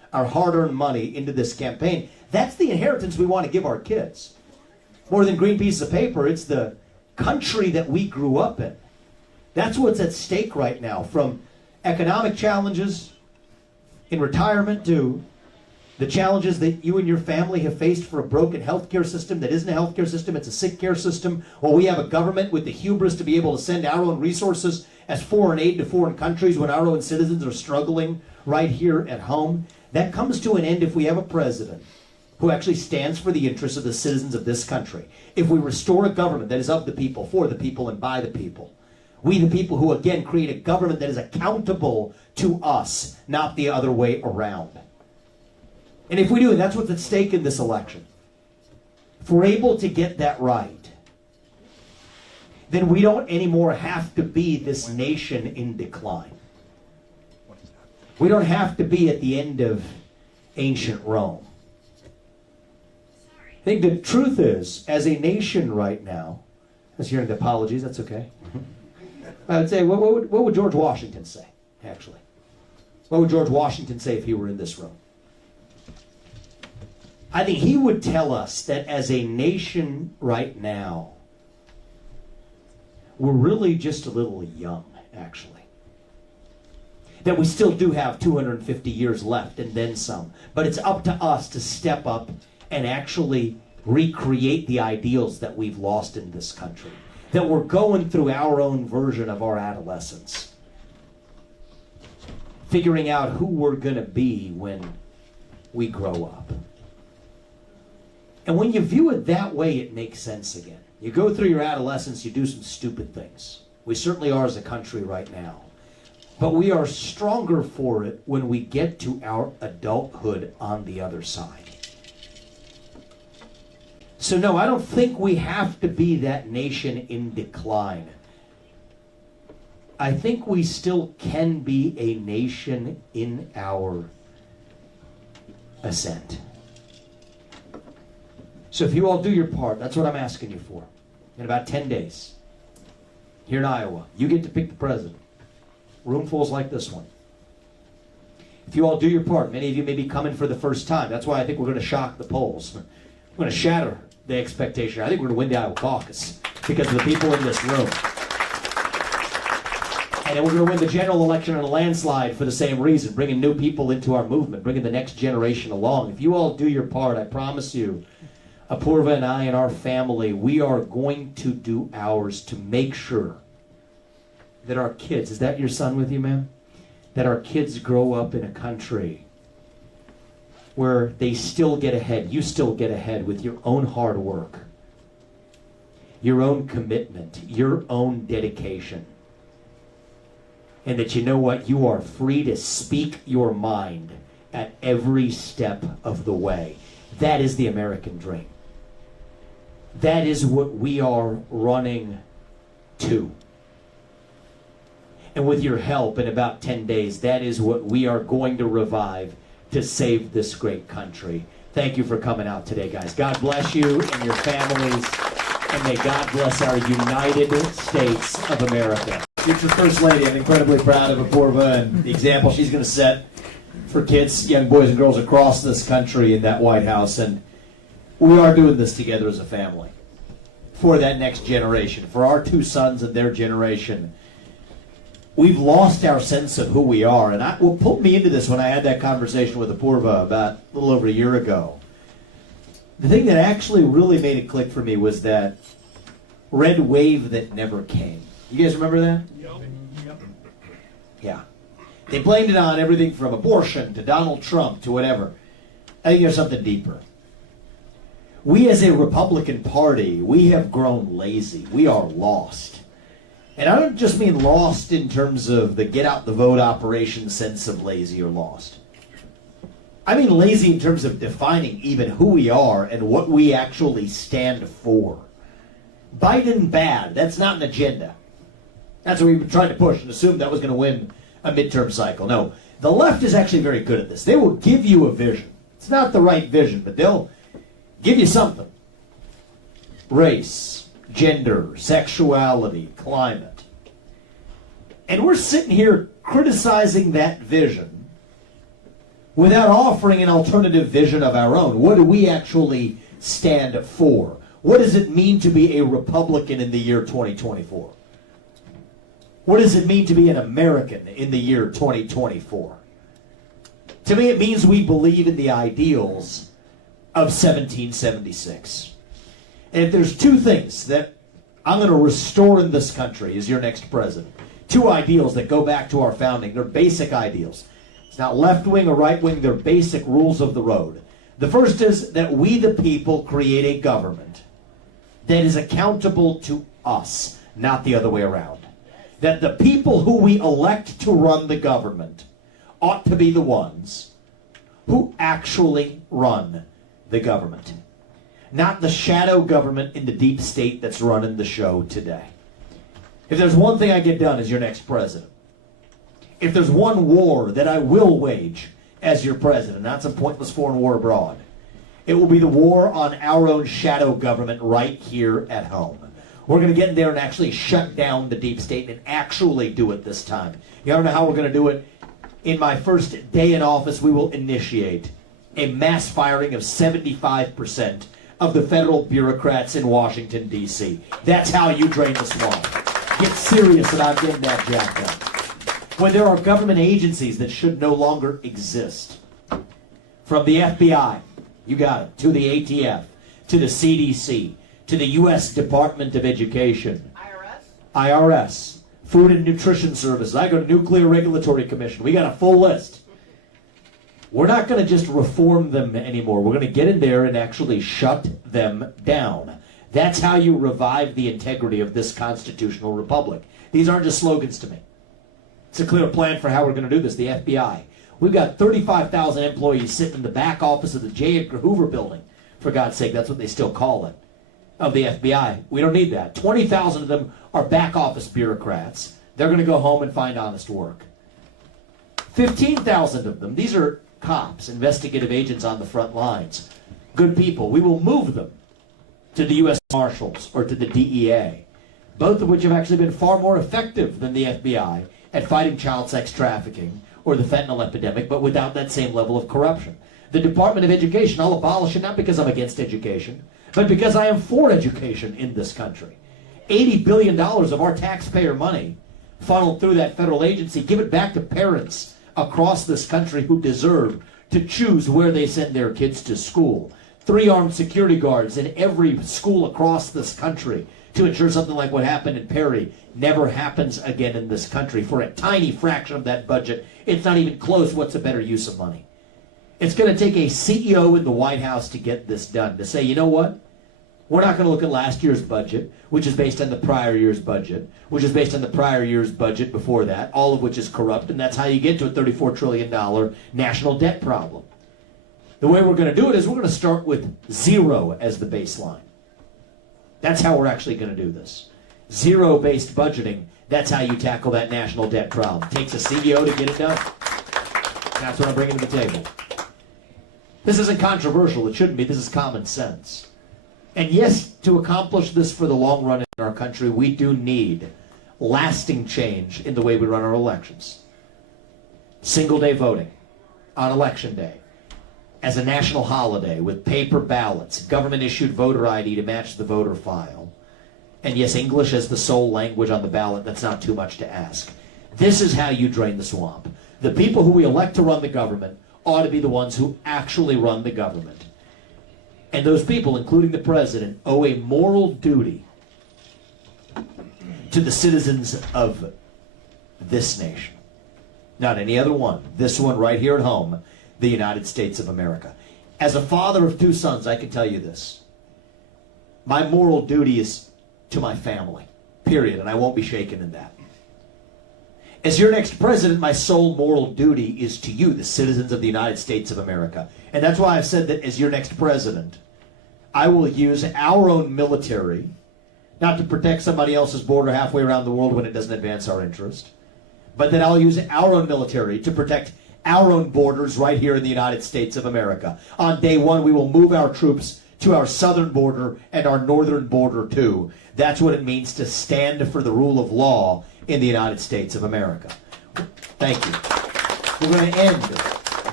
our hard-earned money into this campaign. That's the inheritance we want to give our kids. More than green pieces of paper, it's the country that we grew up in. That's what's at stake right now, from economic challenges in retirement to the challenges that you and your family have faced for a broken healthcare system that isn't a healthcare system, it's a sick care system. Or we have a government with the hubris to be able to send our own resources as foreign aid to foreign countries when our own citizens are struggling right here at home. That comes to an end if we have a president who actually stands for the interests of the citizens of this country. If we restore a government that is of the people, for the people, and by the people. We the people who again create a government that is accountable to us, not the other way around. And if we do, that's what's at stake in this election. If we're able to get that right, then we don't anymore have to be this nation in decline. We don't have to be at the end of ancient Rome. I think the truth is, as a nation right now, as hearing the apologies, that's okay. I would say, what would George Washington say, actually? What would George Washington say if he were in this room? I think he would tell us that as a nation right now, we're really just a little young, actually. That we still do have 250 years left and then some. But it's up to us to step up and actually recreate the ideals that we've lost in this country. That we're going through our own version of our adolescence. Figuring out who we're going to be when we grow up. And when you view it that way, it makes sense again. You go through your adolescence, you do some stupid things. We certainly are as a country right now. But we are stronger for it when we get to our adulthood on the other side. So no, I don't think we have to be that nation in decline. I think we still can be a nation in our ascent. So if you all do your part, that's what I'm asking you for. In about 10 days, here in Iowa, you get to pick the president. Roomfuls like this one. If you all do your part, many of you may be coming for the first time. That's why I think we're going to shock the polls. We're going to shatter the expectation. I think we're going to win the Iowa caucus because of the people in this room. And then we're going to win the general election in a landslide for the same reason, bringing new people into our movement, bringing the next generation along. If you all do your part, I promise you, Apurva and I and our family, we are going to do ours to make sure that our kids, is that your son with you, ma'am? That our kids grow up in a country where they still get ahead, you still get ahead with your own hard work, your own commitment, your own dedication. And that you know what? You are free to speak your mind at every step of the way. That is the American dream. That is what we are running to. And with your help, in about 10 days, that is what we are going to revive to save this great country. Thank you for coming out today, guys. God bless you and your families, and may God bless our United States of America. Future First Lady, I'm incredibly proud of Apurva and the example she's going to set for kids, young boys and girls across this country in that White House. And we are doing this together as a family for that next generation, for our two sons and their generation. We've lost our sense of who we are. And what pulled me into this when I had that conversation with Apurva about a little over a year ago, the thing that actually really made it click for me was that red wave that never came. You guys remember that? Yep. Yeah. They blamed it on everything from abortion to Donald Trump to whatever. I think there's something deeper. We as a Republican Party, we have grown lazy. We are lost. And I don't just mean lost in terms of the get out the vote operation sense of lazy or lost. I mean lazy in terms of defining even who we are and what we actually stand for. Biden bad, that's not an agenda. That's what we've been trying to push and assume that was going to win a midterm cycle. No, the left is actually very good at this. They will give you a vision. It's not the right vision, but they'll give you something. Race, gender, sexuality, climate. And we're sitting here criticizing that vision without offering an alternative vision of our own. What do we actually stand for? What does it mean to be a Republican in the year 2024? What does it mean to be an American in the year 2024? To me, it means we believe in the ideals of 1776. And if there's two things that I'm going to restore in this country as your next president, two ideals that go back to our founding, they're basic ideals. It's not left-wing or right-wing, they're basic rules of the road. The first is that we, the people, create a government that is accountable to us, not the other way around. That the people who we elect to run the government ought to be the ones who actually run the government. Not the shadow government in the deep state that's running the show today. If there's one thing I get done as your next president, if there's one war that I will wage as your president, not some pointless foreign war abroad, it will be the war on our own shadow government right here at home. We're going to get in there and actually shut down the deep state and actually do it this time. You don't know how we're going to do it? In my first day in office, we will initiate a mass firing of 75% of the federal bureaucrats in Washington, D.C. That's how you drain the swamp. Get serious about getting that job done. When there are government agencies that should no longer exist, from the FBI, you got it, to the ATF, to the CDC, to the U.S. Department of Education, IRS, Food and Nutrition Services. I go to Nuclear Regulatory Commission. We got a full list. We're not going to just reform them anymore. We're going to get in there and actually shut them down. That's how you revive the integrity of this constitutional republic. These aren't just slogans to me. It's a clear plan for how we're going to do this. The FBI. We've got 35,000 employees sitting in the back office of the J. Edgar Hoover building. For God's sake, that's what they still call it. Of the FBI. We don't need that. 20,000 of them are back office bureaucrats. They're going to go home and find honest work. 15,000 of them, these are cops, investigative agents on the front lines. Good people. We will move them to the U.S. Marshals or to the DEA, both of which have actually been far more effective than the FBI at fighting child sex trafficking or the fentanyl epidemic, but without that same level of corruption. The Department of Education, I'll abolish it not because I'm against education, but because I am for education in this country. $80 billion of our taxpayer money funneled through that federal agency, give it back to parents across this country who deserve to choose where they send their kids to school. 3 armed security guards in every school across this country to ensure something like what happened in Perry never happens again in this country. For a tiny fraction of that budget, it's not even close. What's a better use of money? It's going to take a CEO in the White House to get this done, to say, you know what? We're not going to look at last year's budget, which is based on the prior year's budget, which is based on the prior year's budget before that, all of which is corrupt, and that's how you get to a $34 trillion national debt problem. The way we're going to do it is we're going to start with 0 as the baseline. That's how we're actually going to do this. 0-based budgeting, that's how you tackle that national debt problem. It takes a CEO to get it done. That's what I'm bringing to the table. This isn't controversial. It shouldn't be. This is common sense. And yes, to accomplish this for the long run in our country, we do need lasting change in the way we run our elections. Single-day voting on Election Day as a national holiday with paper ballots, government-issued voter ID to match the voter file, and yes, English as the sole language on the ballot, that's not too much to ask. This is how you drain the swamp. The people who we elect to run the government ought to be the ones who actually run the government. And those people, including the president, owe a moral duty to the citizens of this nation. Not any other one. This one right here at home, the United States of America. As a father of 2 sons, I can tell you this. My moral duty is to my family, period, and I won't be shaken in that. As your next president, my sole moral duty is to you, the citizens of the United States of America. And that's why I've said that as your next president, I will use our own military, not to protect somebody else's border halfway around the world when it doesn't advance our interest, but that I'll use our own military to protect our own borders right here in the United States of America. On day 1, we will move our troops to our southern border and our northern border too. That's what it means to stand for the rule of law in the United States of America. Thank you. We're going to end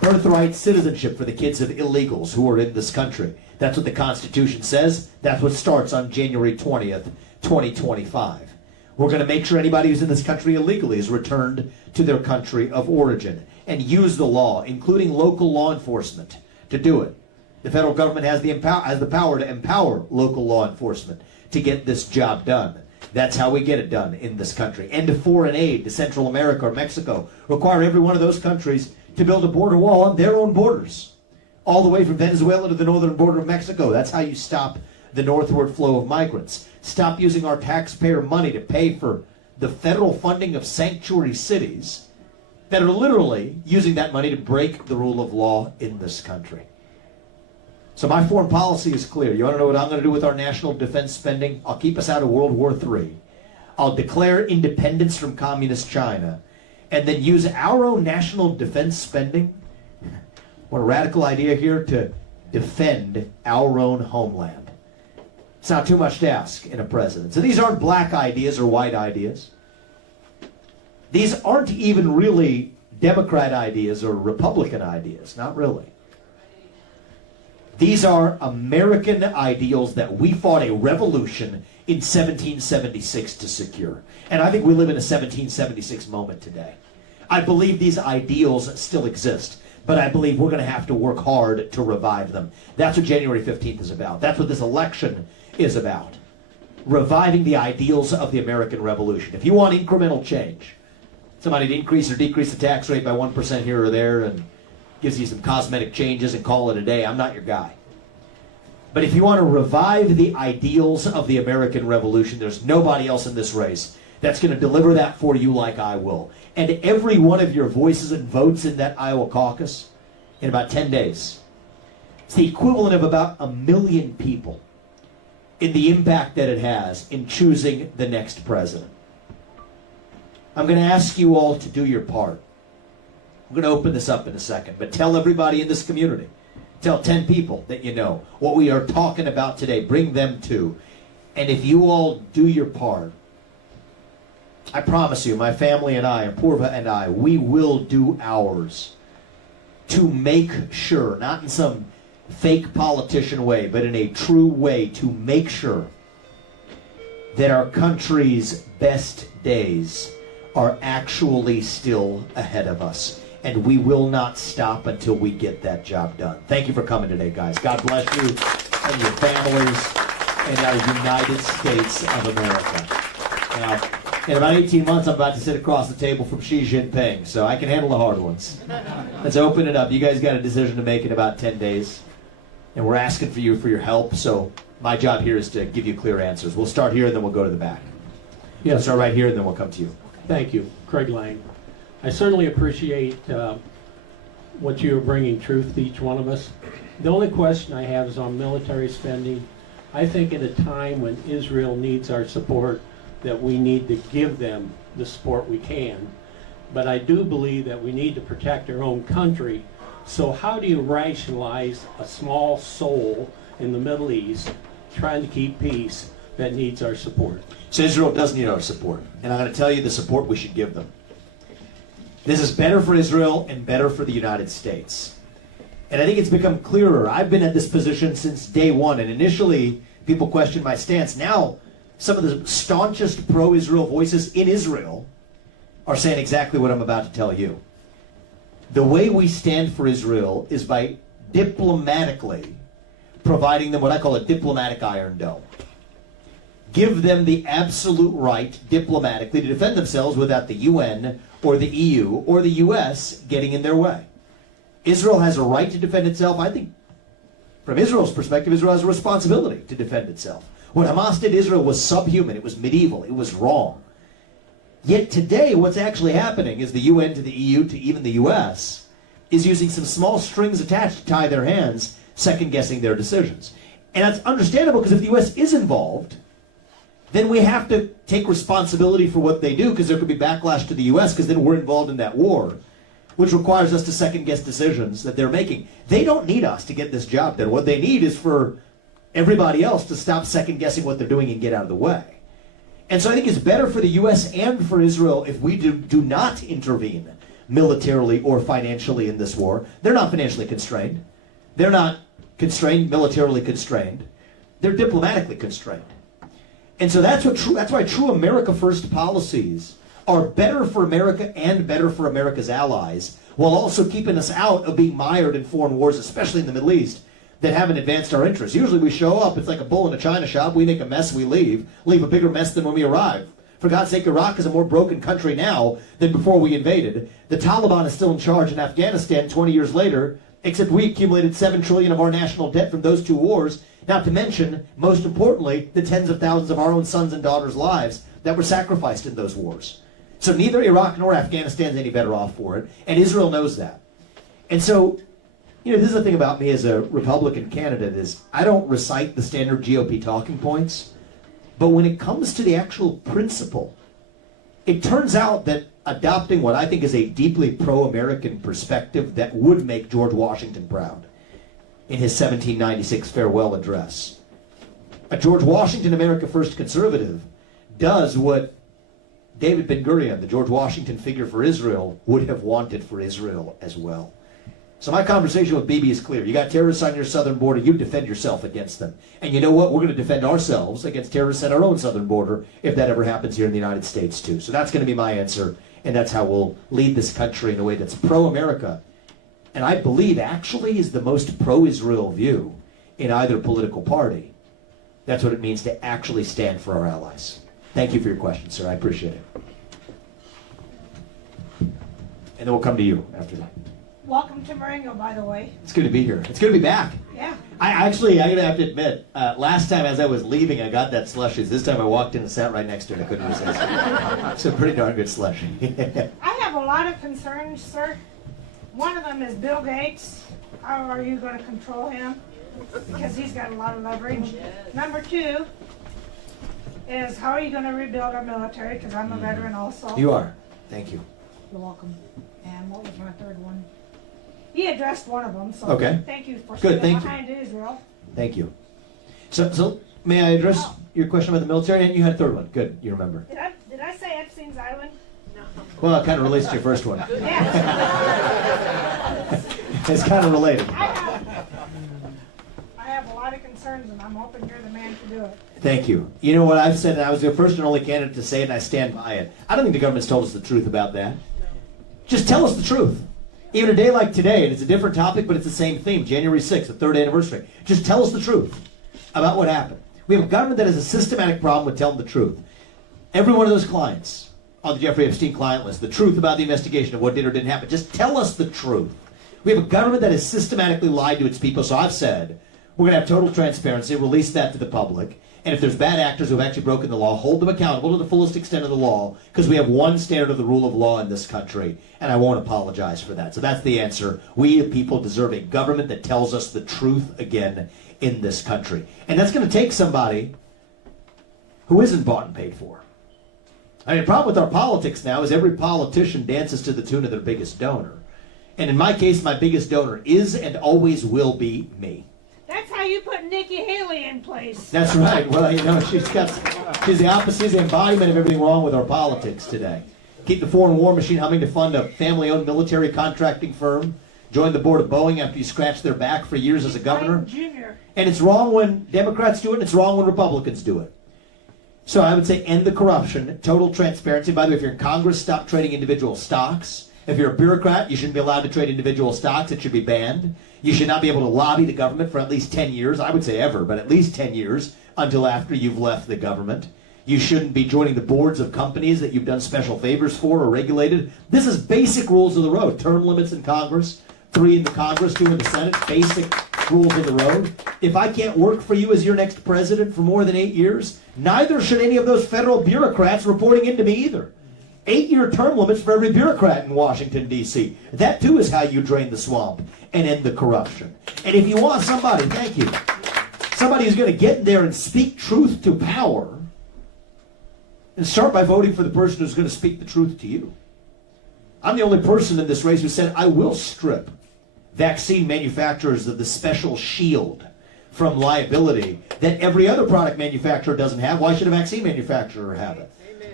birthright citizenship for the kids of illegals who are in this country. That's what the Constitution says. That's what starts on January 20th, 2025. We're going to make sure anybody who's in this country illegally is returned to their country of origin and use the law, including local law enforcement, to do it. The federal government has the power to empower local law enforcement to get this job done. That's how we get it done in this country. End of foreign aid to Central America or Mexico. Require every one of those countries to build a border wall on their own borders, all the way from Venezuela to the northern border of Mexico. That's how you stop the northward flow of migrants. Stop using our taxpayer money to pay for the federal funding of sanctuary cities that are literally using that money to break the rule of law in this country. So my foreign policy is clear. You want to know what I'm going to do with our national defense spending? I'll keep us out of World War III. I'll declare independence from communist China, and then use our own national defense spending, what a radical idea here, to defend our own homeland. It's not too much to ask in a president. So these aren't black ideas or white ideas. These aren't even really Democrat ideas or Republican ideas, not really. These are American ideals that we fought a revolution in 1776 to secure. And I think we live in a 1776 moment today. I believe these ideals still exist, but I believe we're going to have to work hard to revive them. That's what January 15th is about. That's what this election is about. Reviving the ideals of the American Revolution. If you want incremental change, somebody to increase or decrease the tax rate by 1% here or there and gives you some cosmetic changes and call it a day, I'm not your guy. But if you want to revive the ideals of the American Revolution, there's nobody else in this race that's going to deliver that for you like I will. And every one of your voices and votes in that Iowa caucus in about 10 days, it's the equivalent of about 1 million people in the impact that it has in choosing the next president. I'm going to ask you all to do your part. I'm going to open this up in a second, but tell everybody in this community, tell 10 people that you know what we are talking about today. Bring them to. And if you all do your part, I promise you, my family and I, Purva and I, we will do ours to make sure, not in some fake politician way, but in a true way, to make sure that our country's best days are actually still ahead of us. And we will not stop until we get that job done. Thank you for coming today, guys. God bless you and your families and our United States of America. Now, in about 18 months, I'm about to sit across the table from Xi Jinping, so I can handle the hard ones. Let's open it up. You guys got a decision to make in about 10 days, and we're asking for you for your help, so my job here is to give you clear answers. We'll start here, and then we'll go to the back. Yes. We'll start right here, and then we'll come to you. Thank you. Craig Lang. I certainly appreciate what you are bringing truth to each one of us. The only question I have is on military spending. I think at a time when Israel needs our support, that we need to give them the support we can. But I do believe that we need to protect our own country. So how do you rationalize a small soul in the Middle East trying to keep peace that needs our support? So Israel does need our support, and I'm going to tell you the support we should give them. This is better for Israel and better for the United States. And I think it's become clearer. I've been at this position since day one, and initially people questioned my stance. Now, some of the staunchest pro-Israel voices in Israel are saying exactly what I'm about to tell you. The way we stand for Israel is by diplomatically providing them what I call a diplomatic iron dome. Give them the absolute right diplomatically to defend themselves without the UN or the EU or the US getting in their way. Israel has a right to defend itself. I think from Israel's perspective, Israel has a responsibility to defend itself. What Hamas did to Israel was subhuman. It was medieval. It was wrong. Yet today, what's actually happening is the UN to the EU to even the US is using some small strings attached to tie their hands, second-guessing their decisions. And that's understandable because if the US is involved, then we have to take responsibility for what they do because there could be backlash to the US because then we're involved in that war, which requires us to second-guess decisions that they're making. They don't need us to get this job done. What they need is for everybody else to stop second-guessing what they're doing and get out of the way. And so I think it's better for the U.S. and for Israel if we do not intervene militarily or financially in this war. They're not financially constrained. They're not constrained, militarily constrained. They're diplomatically constrained. And so that's why true America First policies are better for America and better for America's allies, while also keeping us out of being mired in foreign wars, especially in the Middle East, that haven't advanced our interests. Usually we show up, it's like a bull in a china shop, we make a mess, we leave a bigger mess than when we arrive. For God's sake, Iraq is a more broken country now than before we invaded. The Taliban is still in charge in Afghanistan 20 years later, except we accumulated $7 trillion of our national debt from those two wars, not to mention, most importantly, the tens of thousands of our own sons and daughters' lives that were sacrificed in those wars. So neither Iraq nor Afghanistan is any better off for it, and Israel knows that. And so, this is the thing about me as a Republican candidate is I don't recite the standard GOP talking points, but when it comes to the actual principle, it turns out that adopting what I think is a deeply pro-American perspective that would make George Washington proud in his 1796 farewell address. A George Washington America First conservative does what David Ben-Gurion, the George Washington figure for Israel, would have wanted for Israel as well. So my conversation with Bibi is clear. You got terrorists on your southern border, you defend yourself against them. And you know what? We're going to defend ourselves against terrorists at our own southern border if that ever happens here in the United States too. So that's going to be my answer, and that's how we'll lead this country in a way that's pro-America. And I believe actually is the most pro-Israel view in either political party. That's what it means to actually stand for our allies. Thank you for your question, sir. I appreciate it. And then we'll come to you after that. Welcome to Marengo, by the way. It's good to be here. It's good to be back. Yeah. I'm going to have to admit, last time as I was leaving, I got that slushy. This time I walked in and sat right next to it. I couldn't resist. It's a pretty darn good slushy. I have a lot of concerns, sir. One of them is Bill Gates. How are you going to control him? Because he's got a lot of leverage. Number two is how are you going to rebuild our military? Because I'm a veteran also. You are. Thank you. You're welcome. And what was my third one? He addressed one of them, so okay. Thank you for good, standing behind Israel. Thank you. So may I address your question about the military? And you had a third one. Good, you remember. Did I say Epstein's Island? No. Well, it kind of relates to your first one. Yeah. It's kind of related. I have a lot of concerns, and I'm hoping you're the man to do it. Thank you. You know what I've said, and I was the first and only candidate to say it, and I stand by it. I don't think the government's told us the truth about that. Just tell us the truth. Even a day like today, and it's a different topic, but it's the same theme, January 6th, the third anniversary. Just tell us the truth about what happened. We have a government that has a systematic problem with telling the truth. Every one of those clients on the Jeffrey Epstein client list, the truth about the investigation of what did or didn't happen, just tell us the truth. We have a government that has systematically lied to its people, so I've said, we're going to have total transparency, release that to the public, and if there's bad actors who have actually broken the law, hold them accountable to the fullest extent of the law, because we have one standard of the rule of law in this country, and I won't apologize for that. So that's the answer. We, the people, deserve a government that tells us the truth again in this country. And that's going to take somebody who isn't bought and paid for. I mean, the problem with our politics now is every politician dances to the tune of their biggest donor. And in my case, my biggest donor is and always will be me. That's how you put Nikki Haley in place. That's right. Well, she's the opposite, she's the embodiment of everything wrong with our politics today. Keep the foreign war machine humming to fund a family-owned military contracting firm. Join the board of Boeing after you scratched their back for years as a governor. And it's wrong when Democrats do it, and it's wrong when Republicans do it. So I would say end the corruption, total transparency. By the way, if you're in Congress, stop trading individual stocks. If you're a bureaucrat, you shouldn't be allowed to trade individual stocks. It should be banned. You should not be able to lobby the government for at least 10 years. I would say ever, but at least 10 years until after you've left the government. You shouldn't be joining the boards of companies that you've done special favors for or regulated. This is basic rules of the road. Term limits in Congress, 3 in the Congress, 2 in the Senate, basic rules of the road. If I can't work for you as your next president for more than 8 years, neither should any of those federal bureaucrats reporting into me either. 8-year term limits for every bureaucrat in Washington, D.C. That, too, is how you drain the swamp and end the corruption. And if you want somebody, thank you, somebody who's going to get in there and speak truth to power, and start by voting for the person who's going to speak the truth to you. I'm the only person in this race who said, I will strip vaccine manufacturers of the special shield from liability that every other product manufacturer doesn't have. Why should a vaccine manufacturer have it?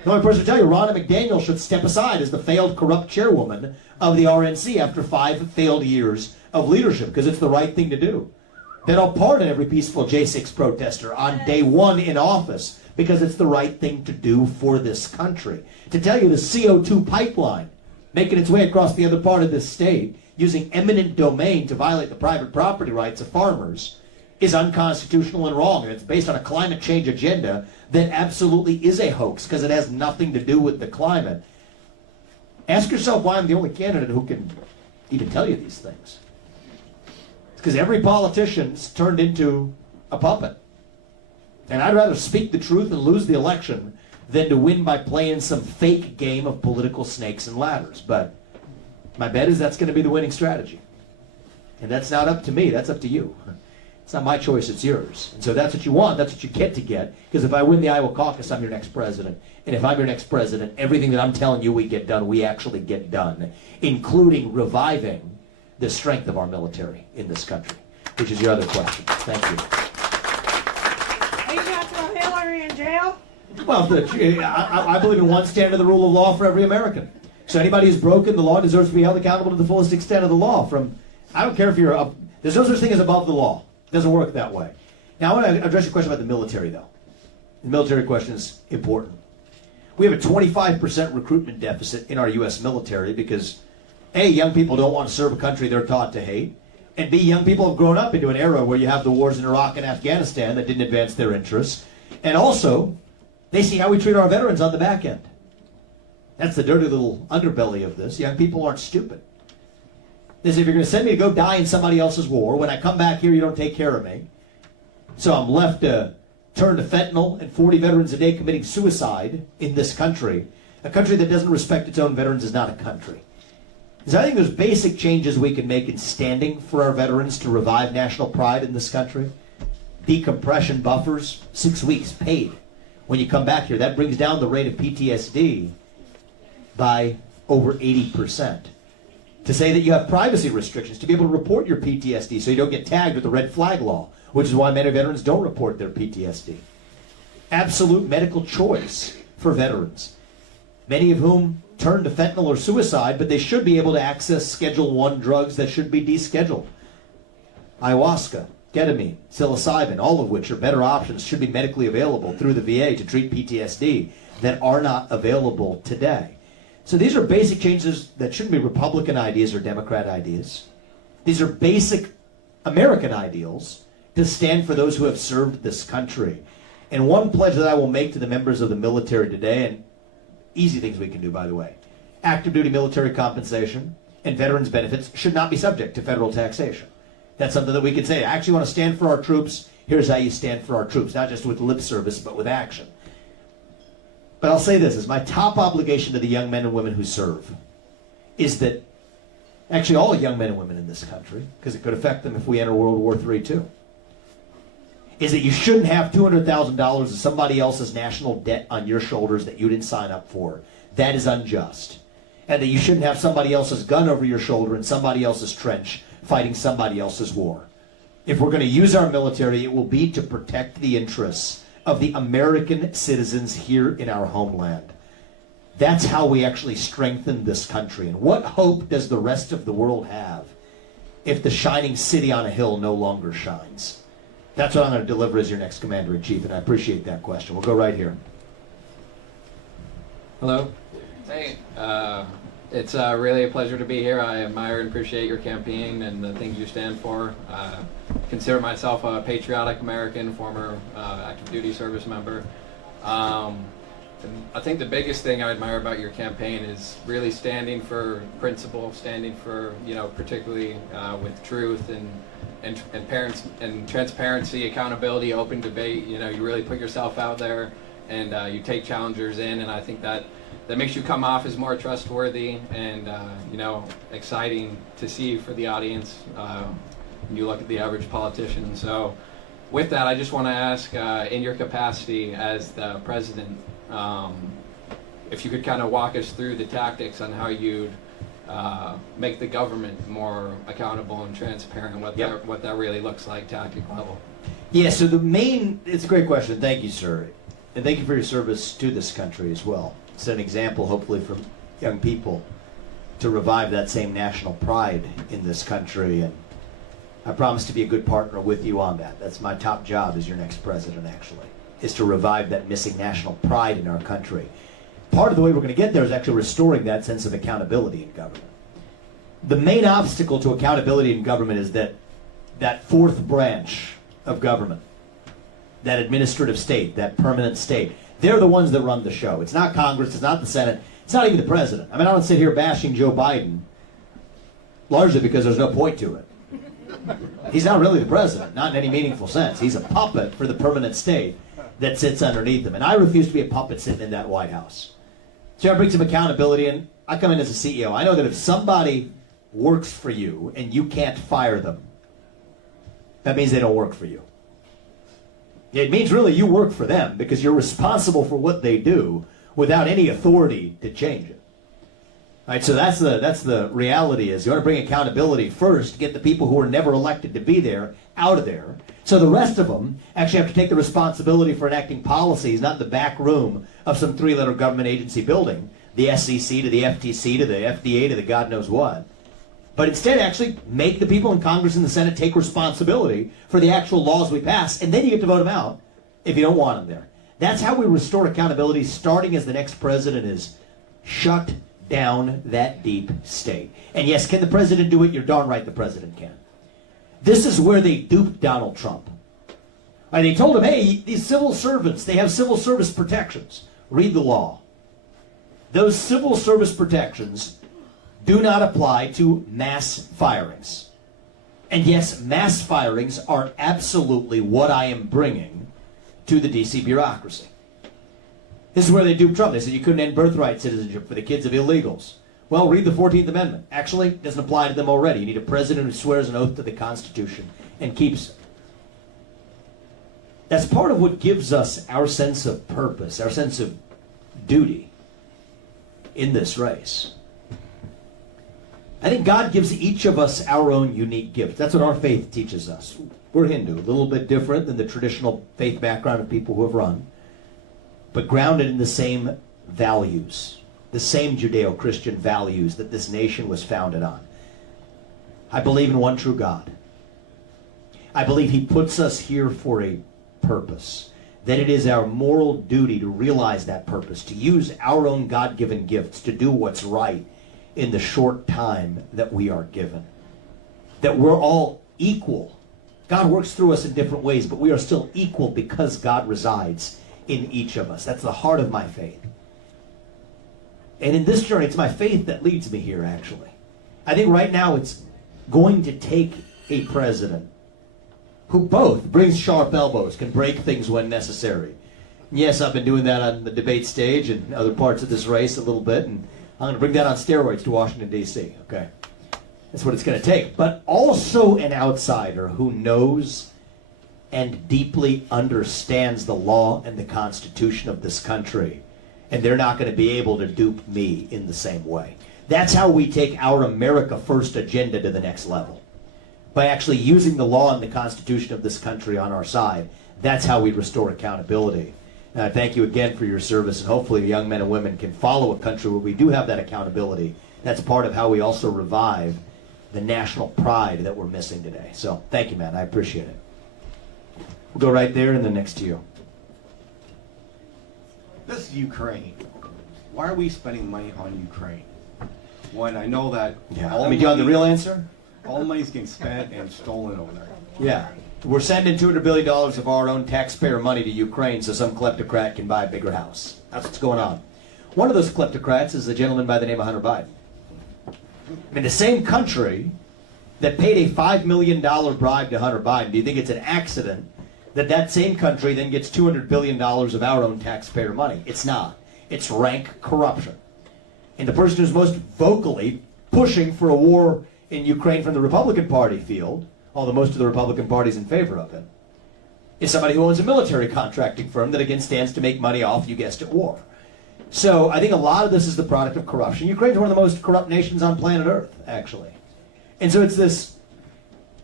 The only person to tell you, Ronna McDaniel should step aside as the failed, corrupt chairwoman of the RNC after 5 failed years of leadership, because it's the right thing to do. Then I'll pardon every peaceful J6 protester on day 1 in office, because it's the right thing to do for this country. To tell you the CO2 pipeline making its way across the other part of this state using eminent domain to violate the private property rights of farmers is unconstitutional and wrong, and it's based on a climate change agenda that absolutely is a hoax because it has nothing to do with the climate. Ask yourself why I'm the only candidate who can even tell you these things. It's because every politician's turned into a puppet. And I'd rather speak the truth and lose the election than to win by playing some fake game of political snakes and ladders. But my bet is that's going to be the winning strategy. And that's not up to me, that's up to you. It's not my choice, it's yours. And so that's what you want, that's what you get to get. Because if I win the Iowa caucus, I'm your next president. And if I'm your next president, everything that I'm telling you we get done, we actually get done. Including reviving the strength of our military in this country. Which is your other question. Thank you. Are you going to throw Hillary in jail? Well, I believe in one standard of the rule of law for every American. So anybody who's broken the law deserves to be held accountable to the fullest extent of the law. I don't care if you're up, there's no such thing as above the law. It doesn't work that way. Now, I want to address your question about the military, though. The military question is important. We have a 25% recruitment deficit in our U.S. military because, A, young people don't want to serve a country they're taught to hate, and B, young people have grown up into an era where you have the wars in Iraq and Afghanistan that didn't advance their interests, and also, they see how we treat our veterans on the back end. That's the dirty little underbelly of this. Young people aren't stupid. They say, if you're going to send me to go die in somebody else's war, when I come back here, you don't take care of me. So I'm left to turn to fentanyl and 40 veterans a day committing suicide in this country. A country that doesn't respect its own veterans is not a country. So I think there's basic changes we can make in standing for our veterans to revive national pride in this country. Decompression buffers, 6 weeks paid. When you come back here, that brings down the rate of PTSD by over 80%. To say that you have privacy restrictions, to be able to report your PTSD so you don't get tagged with the red flag law, which is why many veterans don't report their PTSD. Absolute medical choice for veterans, many of whom turn to fentanyl or suicide, but they should be able to access Schedule I drugs that should be descheduled. Ayahuasca, ketamine, psilocybin, all of which are better options, should be medically available through the VA to treat PTSD that are not available today. So these are basic changes that shouldn't be Republican ideas or Democrat ideas. These are basic American ideals to stand for those who have served this country. And one pledge that I will make to the members of the military today, and easy things we can do, by the way, active duty military compensation and veterans benefits should not be subject to federal taxation. That's something that we can say, I actually want to stand for our troops. Here's how you stand for our troops, not just with lip service, but with action. But I'll say this, as my top obligation to the young men and women who serve is that, actually all young men and women in this country, because it could affect them if we enter World War III too, is that you shouldn't have $200,000 of somebody else's national debt on your shoulders that you didn't sign up for. That is unjust. And that you shouldn't have somebody else's gun over your shoulder in somebody else's trench fighting somebody else's war. If we're going to use our military, it will be to protect the interests of the American citizens here in our homeland. That's how we actually strengthen this country. And what hope does the rest of the world have if the shining city on a hill no longer shines? That's what I'm going to deliver as your next commander-in-chief, and I appreciate that question. We'll go right here. Hello. Hey, it's really a pleasure to be here. I admire and appreciate your campaign and the things you stand for. Consider myself a patriotic American, former active duty service member. And I think the biggest thing I admire about your campaign is really standing for principle, standing for, particularly with truth and parents and transparency, accountability, open debate. You really put yourself out there and you take challengers in, and I think that makes you come off as more trustworthy and exciting to see for the audience when you look at the average politician. So with that, I just want to ask, in your capacity as the president, if you could kind of walk us through the tactics on how you'd make the government more accountable and transparent, what that really looks like, tactic level. Yeah, so it's a great question. Thank you, sir. And thank you for your service to this country as well. Set an example, hopefully, for young people to revive that same national pride in this country. And I promise to be a good partner with you on that. That's my top job as your next president, actually, is to revive that missing national pride in our country. Part of the way we're going to get there is actually restoring that sense of accountability in government. The main obstacle to accountability in government is that fourth branch of government, that administrative state, that permanent state. They're the ones that run the show. It's not Congress, it's not the Senate, it's not even the president. I mean, I don't sit here bashing Joe Biden, largely because there's no point to it. He's not really the president, not in any meaningful sense. He's a puppet for the permanent state that sits underneath him. And I refuse to be a puppet sitting in that White House. So I bring some accountability in. I come in as a CEO. I know that if somebody works for you and you can't fire them, that means they don't work for you. It means really you work for them because you're responsible for what they do without any authority to change it. All right, so that's the reality is you want to bring accountability first, get the people who are never elected to be there out of there. So the rest of them actually have to take the responsibility for enacting policies, not in the back room of some three-letter government agency building, the SEC to the FTC to the FDA to the God knows what. But instead actually make the people in Congress and the Senate take responsibility for the actual laws we pass, and then you get to vote them out if you don't want them there. That's how we restore accountability, starting as the next president is shut down that deep state. And yes, can the president do it? You're darn right the president can. This is where they duped Donald Trump. And they told him, hey, these civil servants, they have civil service protections. Read the law. Those civil service protections do not apply to mass firings. And yes, mass firings are absolutely what I am bringing to the D.C. bureaucracy. This is where they duped Trump. They said you couldn't end birthright citizenship for the kids of illegals. Well, read the 14th Amendment. Actually, it doesn't apply to them already. You need a president who swears an oath to the Constitution and keeps it. That's part of what gives us our sense of purpose, our sense of duty in this race. I think God gives each of us our own unique gift. That's what our faith teaches us. We're Hindu, a little bit different than the traditional faith background of people who have run, but grounded in the same values, the same Judeo-Christian values that this nation was founded on. I believe in one true God. I believe He puts us here for a purpose, that it is our moral duty to realize that purpose, to use our own God-given gifts to do what's right in the short time that we are given. That we're all equal. God works through us in different ways, but we are still equal because God resides in each of us. That's the heart of my faith. And in this journey, it's my faith that leads me here, actually. I think right now it's going to take a president who both brings sharp elbows, can break things when necessary. Yes, I've been doing that on the debate stage and other parts of this race a little bit, and I'm going to bring that on steroids to Washington, D.C., okay? That's what it's going to take. But also an outsider who knows and deeply understands the law and the Constitution of this country. And they're not going to be able to dupe me in the same way. That's how we take our America First agenda to the next level. By actually using the law and the Constitution of this country on our side. That's how we restore accountability. And I thank you again for your service, and hopefully young men and women can follow a country where we do have that accountability. That's part of how we also revive the national pride that we're missing today. So thank you, man. I appreciate it. We'll go right there and then next to you. This is Ukraine. Why are we spending money on Ukraine? When I know that Do you want the real answer? all the money's getting spent and stolen over there. Yeah. We're sending $200 billion of our own taxpayer money to Ukraine so some kleptocrat can buy a bigger house. That's what's going on. One of those kleptocrats is a gentleman by the name of Hunter Biden. I mean, the same country that paid a $5 million bribe to Hunter Biden, do you think it's an accident that that same country then gets $200 billion of our own taxpayer money? It's not. It's rank corruption. And the person who's most vocally pushing for a war in Ukraine from the Republican Party field, although most of the Republican Party's in favor of it, is somebody who owns a military contracting firm that again stands to make money off, you guessed it, war. So I think a lot of this is the product of corruption. Ukraine's one of the most corrupt nations on planet Earth, actually. And so it's this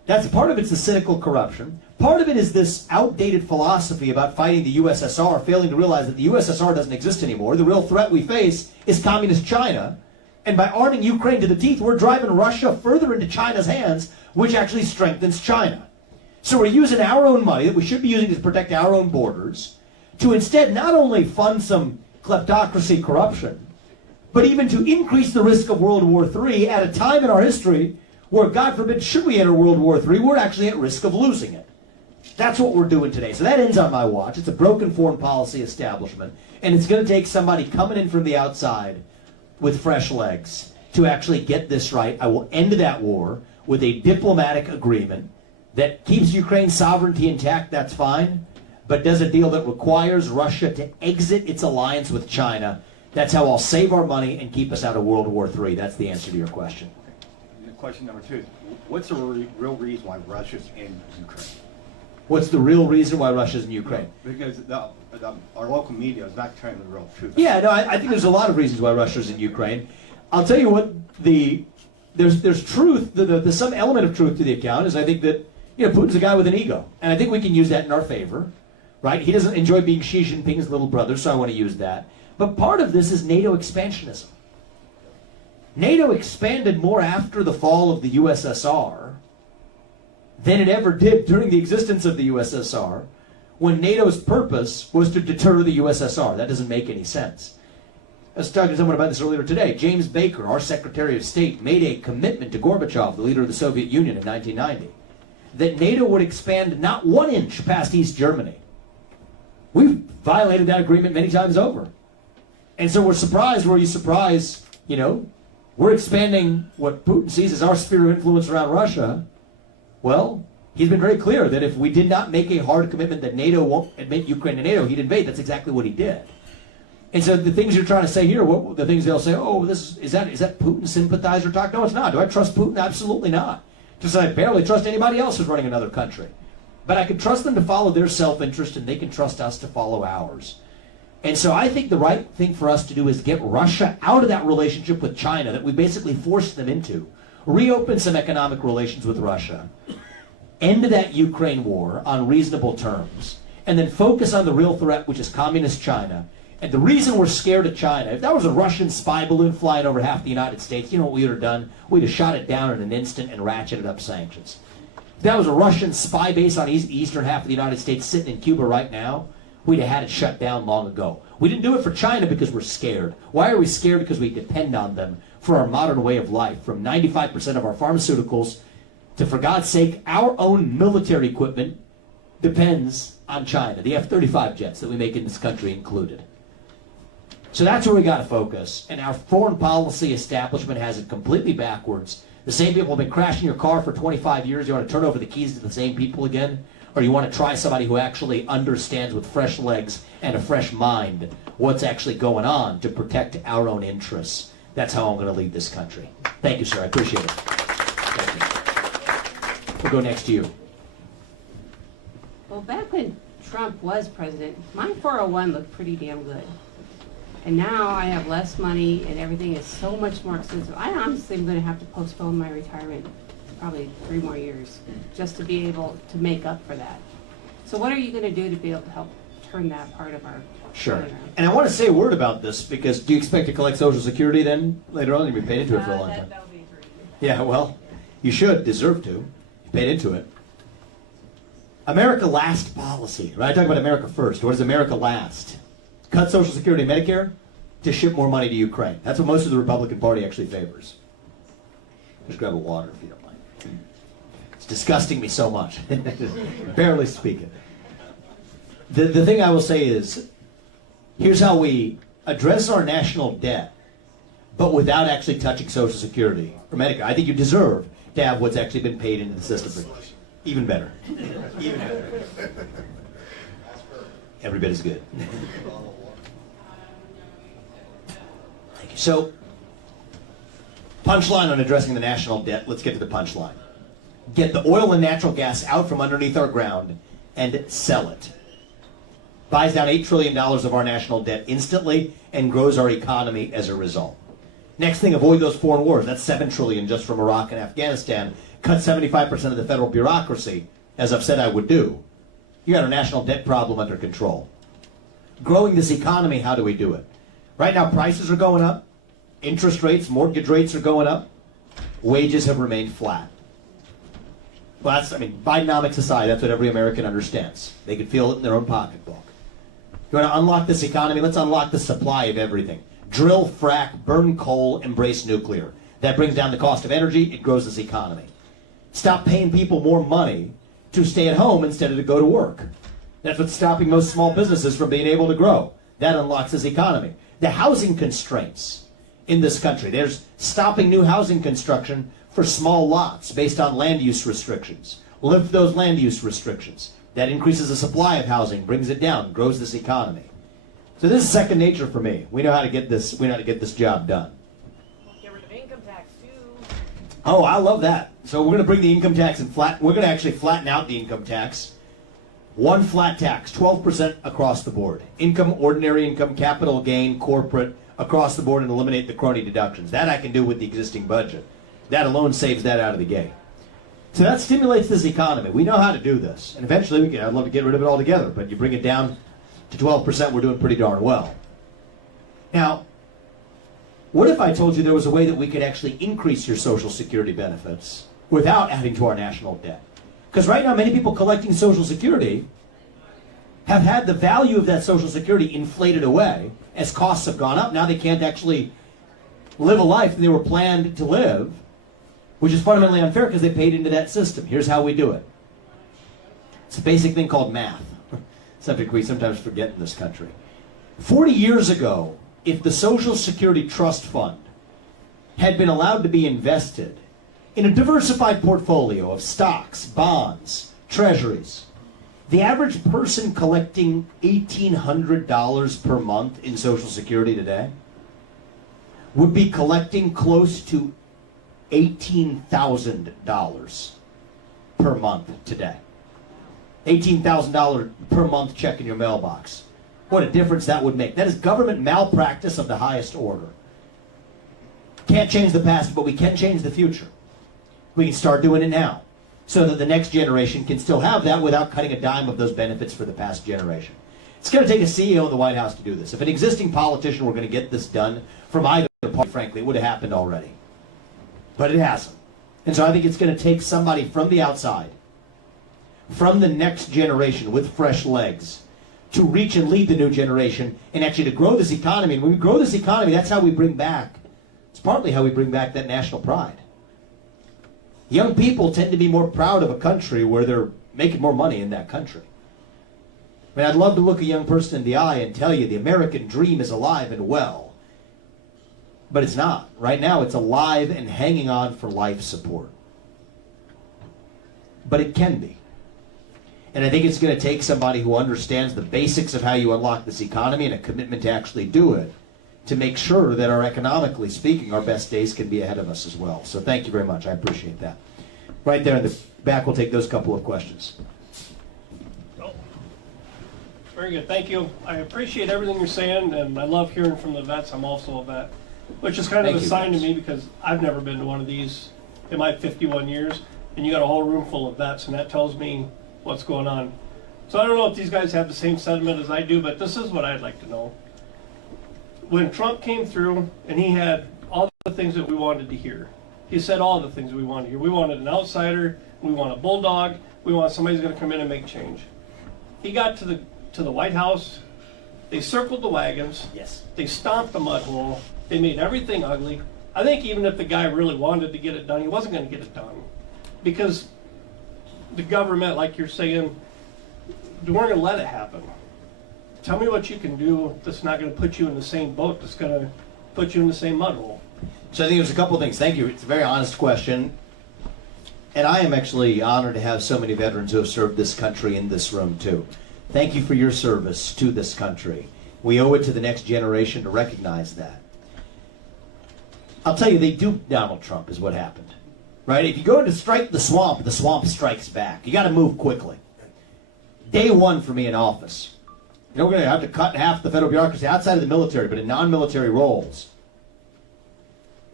That's part of it's the cynical corruption. Part of it is this outdated philosophy about fighting the USSR, failing to realize that the USSR doesn't exist anymore. The real threat we face is communist China. And by arming Ukraine to the teeth, we're driving Russia further into China's hands, which actually strengthens China. So we're using our own money that we should be using to protect our own borders to instead not only fund some kleptocracy corruption, but even to increase the risk of World War III at a time in our history where, God forbid, should we enter World War III, we're actually at risk of losing it. That's what we're doing today. So that ends on my watch. It's a broken foreign policy establishment, and it's going to take somebody coming in from the outside with fresh legs to actually get this right. I will end that war with a diplomatic agreement that keeps Ukraine's sovereignty intact, that's fine, but does a deal that requires Russia to exit its alliance with China. That's how I'll save our money and keep us out of World War III. That's the answer to your question. Question number 2 is, what's the real reason why Russia's in Ukraine? What's the real reason why Russia's in Ukraine? Because our local media is not telling the real truth. Yeah, no, I think there's a lot of reasons why Russia's in Ukraine. I'll tell you what, there's truth, there's some element of truth to the account, is I think that, Putin's a guy with an ego. And I think we can use that in our favor, right? He doesn't enjoy being Xi Jinping's little brother, so I want to use that. But part of this is NATO expansionism. NATO expanded more after the fall of the USSR than it ever did during the existence of the USSR, when NATO's purpose was to deter the USSR. That doesn't make any sense. I was talking to someone about this earlier today. James Baker, our Secretary of State, made a commitment to Gorbachev, the leader of the Soviet Union, in 1990, that NATO would expand not 1 inch past East Germany. We've violated that agreement many times over. And so we're surprised, were you surprised, we're expanding what Putin sees as our sphere of influence around Russia. Well, he's been very clear that if we did not make a hard commitment that NATO won't admit Ukraine to NATO, he'd invade. That's exactly what he did. And so the things you're trying to say here, the things they'll say, is that Putin sympathizer talk? No, it's not. Do I trust Putin? Absolutely not. Just as I barely trust anybody else who's running another country. But I can trust them to follow their self-interest, and they can trust us to follow ours. And so I think the right thing for us to do is get Russia out of that relationship with China that we basically forced them into. Reopen some economic relations with Russia. End that Ukraine war on reasonable terms. And then focus on the real threat, which is communist China. And the reason we're scared of China, if that was a Russian spy balloon flying over half the United States, you know what we would have done? We'd have shot it down in an instant and ratcheted up sanctions. If that was a Russian spy base on the eastern half of the United States sitting in Cuba right now, we'd have had it shut down long ago. We didn't do it for China because we're scared. Why are we scared? Because we depend on them for our modern way of life. From 95% of our pharmaceuticals to, for God's sake, our own military equipment depends on China. The F-35 jets that we make in this country included. So that's where we got to focus. And our foreign policy establishment has it completely backwards. The same people have been crashing your car for 25 years. You want to turn over the keys to the same people again? Or you want to try somebody who actually understands with fresh legs and a fresh mind what's actually going on to protect our own interests? That's how I'm going to lead this country. Thank you, sir. I appreciate it. Thank you. We'll go next to you. Well, back when Trump was president, my 401 looked pretty damn good. And now I have less money and everything is so much more expensive. I honestly am going to have to postpone my retirement probably 3 more years just to be able to make up for that. So what are you going to do to be able to help turn that part of our Sure. money around? And I want to say a word about this, because do you expect to collect Social Security then later on? You've been paid into it for a long time. That'll be for you. Yeah, well, you should, deserve to. You paid into it. America Last policy, right? I talk about America First. What does America Last? Cut Social Security and Medicare to ship more money to Ukraine. That's what most of the Republican Party actually favors. Just grab a water if you don't mind. It's disgusting me so much. Barely speaking. The thing I will say is, here's how we address our national debt, but without actually touching Social Security or Medicare. I think you deserve to have what's actually been paid into the system. Even better. Even better. Every bit as good. Thank you. So, punchline on addressing the national debt. Let's get to the punchline. Get the oil and natural gas out from underneath our ground and sell it. Buys down $8 trillion of our national debt instantly and grows our economy as a result. Next thing, avoid those foreign wars. That's $7 trillion just from Iraq and Afghanistan. cut 75% of the federal bureaucracy, as I've said I would do, you got our national debt problem under control. Growing this economy, how do we do it? Right now, prices are going up. Interest rates, mortgage rates are going up. Wages have remained flat. Well, Bidenomics aside, that's what every American understands. They can feel it in their own pocketbook. You want to unlock this economy? Let's unlock the supply of everything. Drill, frack, burn coal, embrace nuclear. That brings down the cost of energy. It grows this economy. Stop paying people more money to stay at home instead of to go to work. That's what's stopping most small businesses from being able to grow. That unlocks this economy. The housing constraints in this country. There's stopping new housing construction for small lots based on land use restrictions. Lift those land use restrictions. That increases the supply of housing, brings it down, grows this economy. So this is second nature for me. We know how to get this. We know how to get this job done. Get rid of income tax too. Oh, I love that. So we're going to bring the income tax and we're going to actually flatten out the income tax. One flat tax, 12% across the board. Income, ordinary income, capital gain, corporate, across the board, and eliminate the crony deductions. That I can do with the existing budget. That alone saves that out of the gate. So that stimulates this economy. We know how to do this. And eventually, I'd love to get rid of it altogether, but you bring it down to 12%, we're doing pretty darn well. Now, what if I told you there was a way that we could actually increase your Social Security benefits without adding to our national debt? Because right now, many people collecting Social Security have had the value of that Social Security inflated away as costs have gone up. Now they can't actually live a life that they were planned to live, which is fundamentally unfair because they paid into that system. Here's how we do it. It's a basic thing called math, subject we sometimes forget in this country. 40 years ago, if the Social Security Trust Fund had been allowed to be invested in a diversified portfolio of stocks, bonds, treasuries, the average person collecting $1,800 per month in Social Security today would be collecting close to $18,000 per month today. $18,000 per month check in your mailbox. What a difference that would make. That is government malpractice of the highest order. Can't change the past, but we can change the future. We can start doing it now so that the next generation can still have that without cutting a dime of those benefits for the past generation. It's going to take a CEO in the White House to do this. If an existing politician were going to get this done from either party, frankly, it would have happened already. But it hasn't. And so I think it's going to take somebody from the outside, from the next generation with fresh legs, to reach and lead the new generation and actually to grow this economy. And when we grow this economy, that's how we bring back, it's partly how we bring back that national pride. Young people tend to be more proud of a country where they're making more money in that country. I mean, I'd love to look a young person in the eye and tell you the American dream is alive and well. But it's not. Right now, it's alive and hanging on for life support. But it can be. And I think it's going to take somebody who understands the basics of how you unlock this economy and a commitment to actually do it to make sure that economically speaking, our best days can be ahead of us as well. So thank you very much. I appreciate that. Right there in the back, we'll take those couple of questions. Oh, very good. Thank you. I appreciate everything you're saying, and I love hearing from the vets. I'm also a vet, which is kind of a sign to me because I've never been to one of these in my 51 years, and you got a whole room full of vets, and that tells me what's going on. So I don't know if these guys have the same sentiment as I do, but this is what I'd like to know. When Trump came through and he had all the things that we wanted to hear, he said all the things we wanted to hear. We wanted an outsider, we want a bulldog, we want somebody who's going to come in and make change. He got to the White House, they circled the wagons, yes, they stomped the mud hole, they made everything ugly. I think even if the guy really wanted to get it done, he wasn't going to get it done. Because the government, like you're saying, they weren't going to let it happen. Tell me what you can do that's not going to put you in the same boat, that's going to put you in the same mud hole. So I think there's a couple of things. Thank you. It's a very honest question. And I am actually honored to have so many veterans who have served this country in this room, too. Thank you for your service to this country. We owe it to the next generation to recognize that. I'll tell you, they duped Donald Trump is what happened. Right? If you go to strike the swamp strikes back. You got to move quickly. Day one for me in office. You know, we're going to have to cut half the federal bureaucracy outside of the military, but in non-military roles.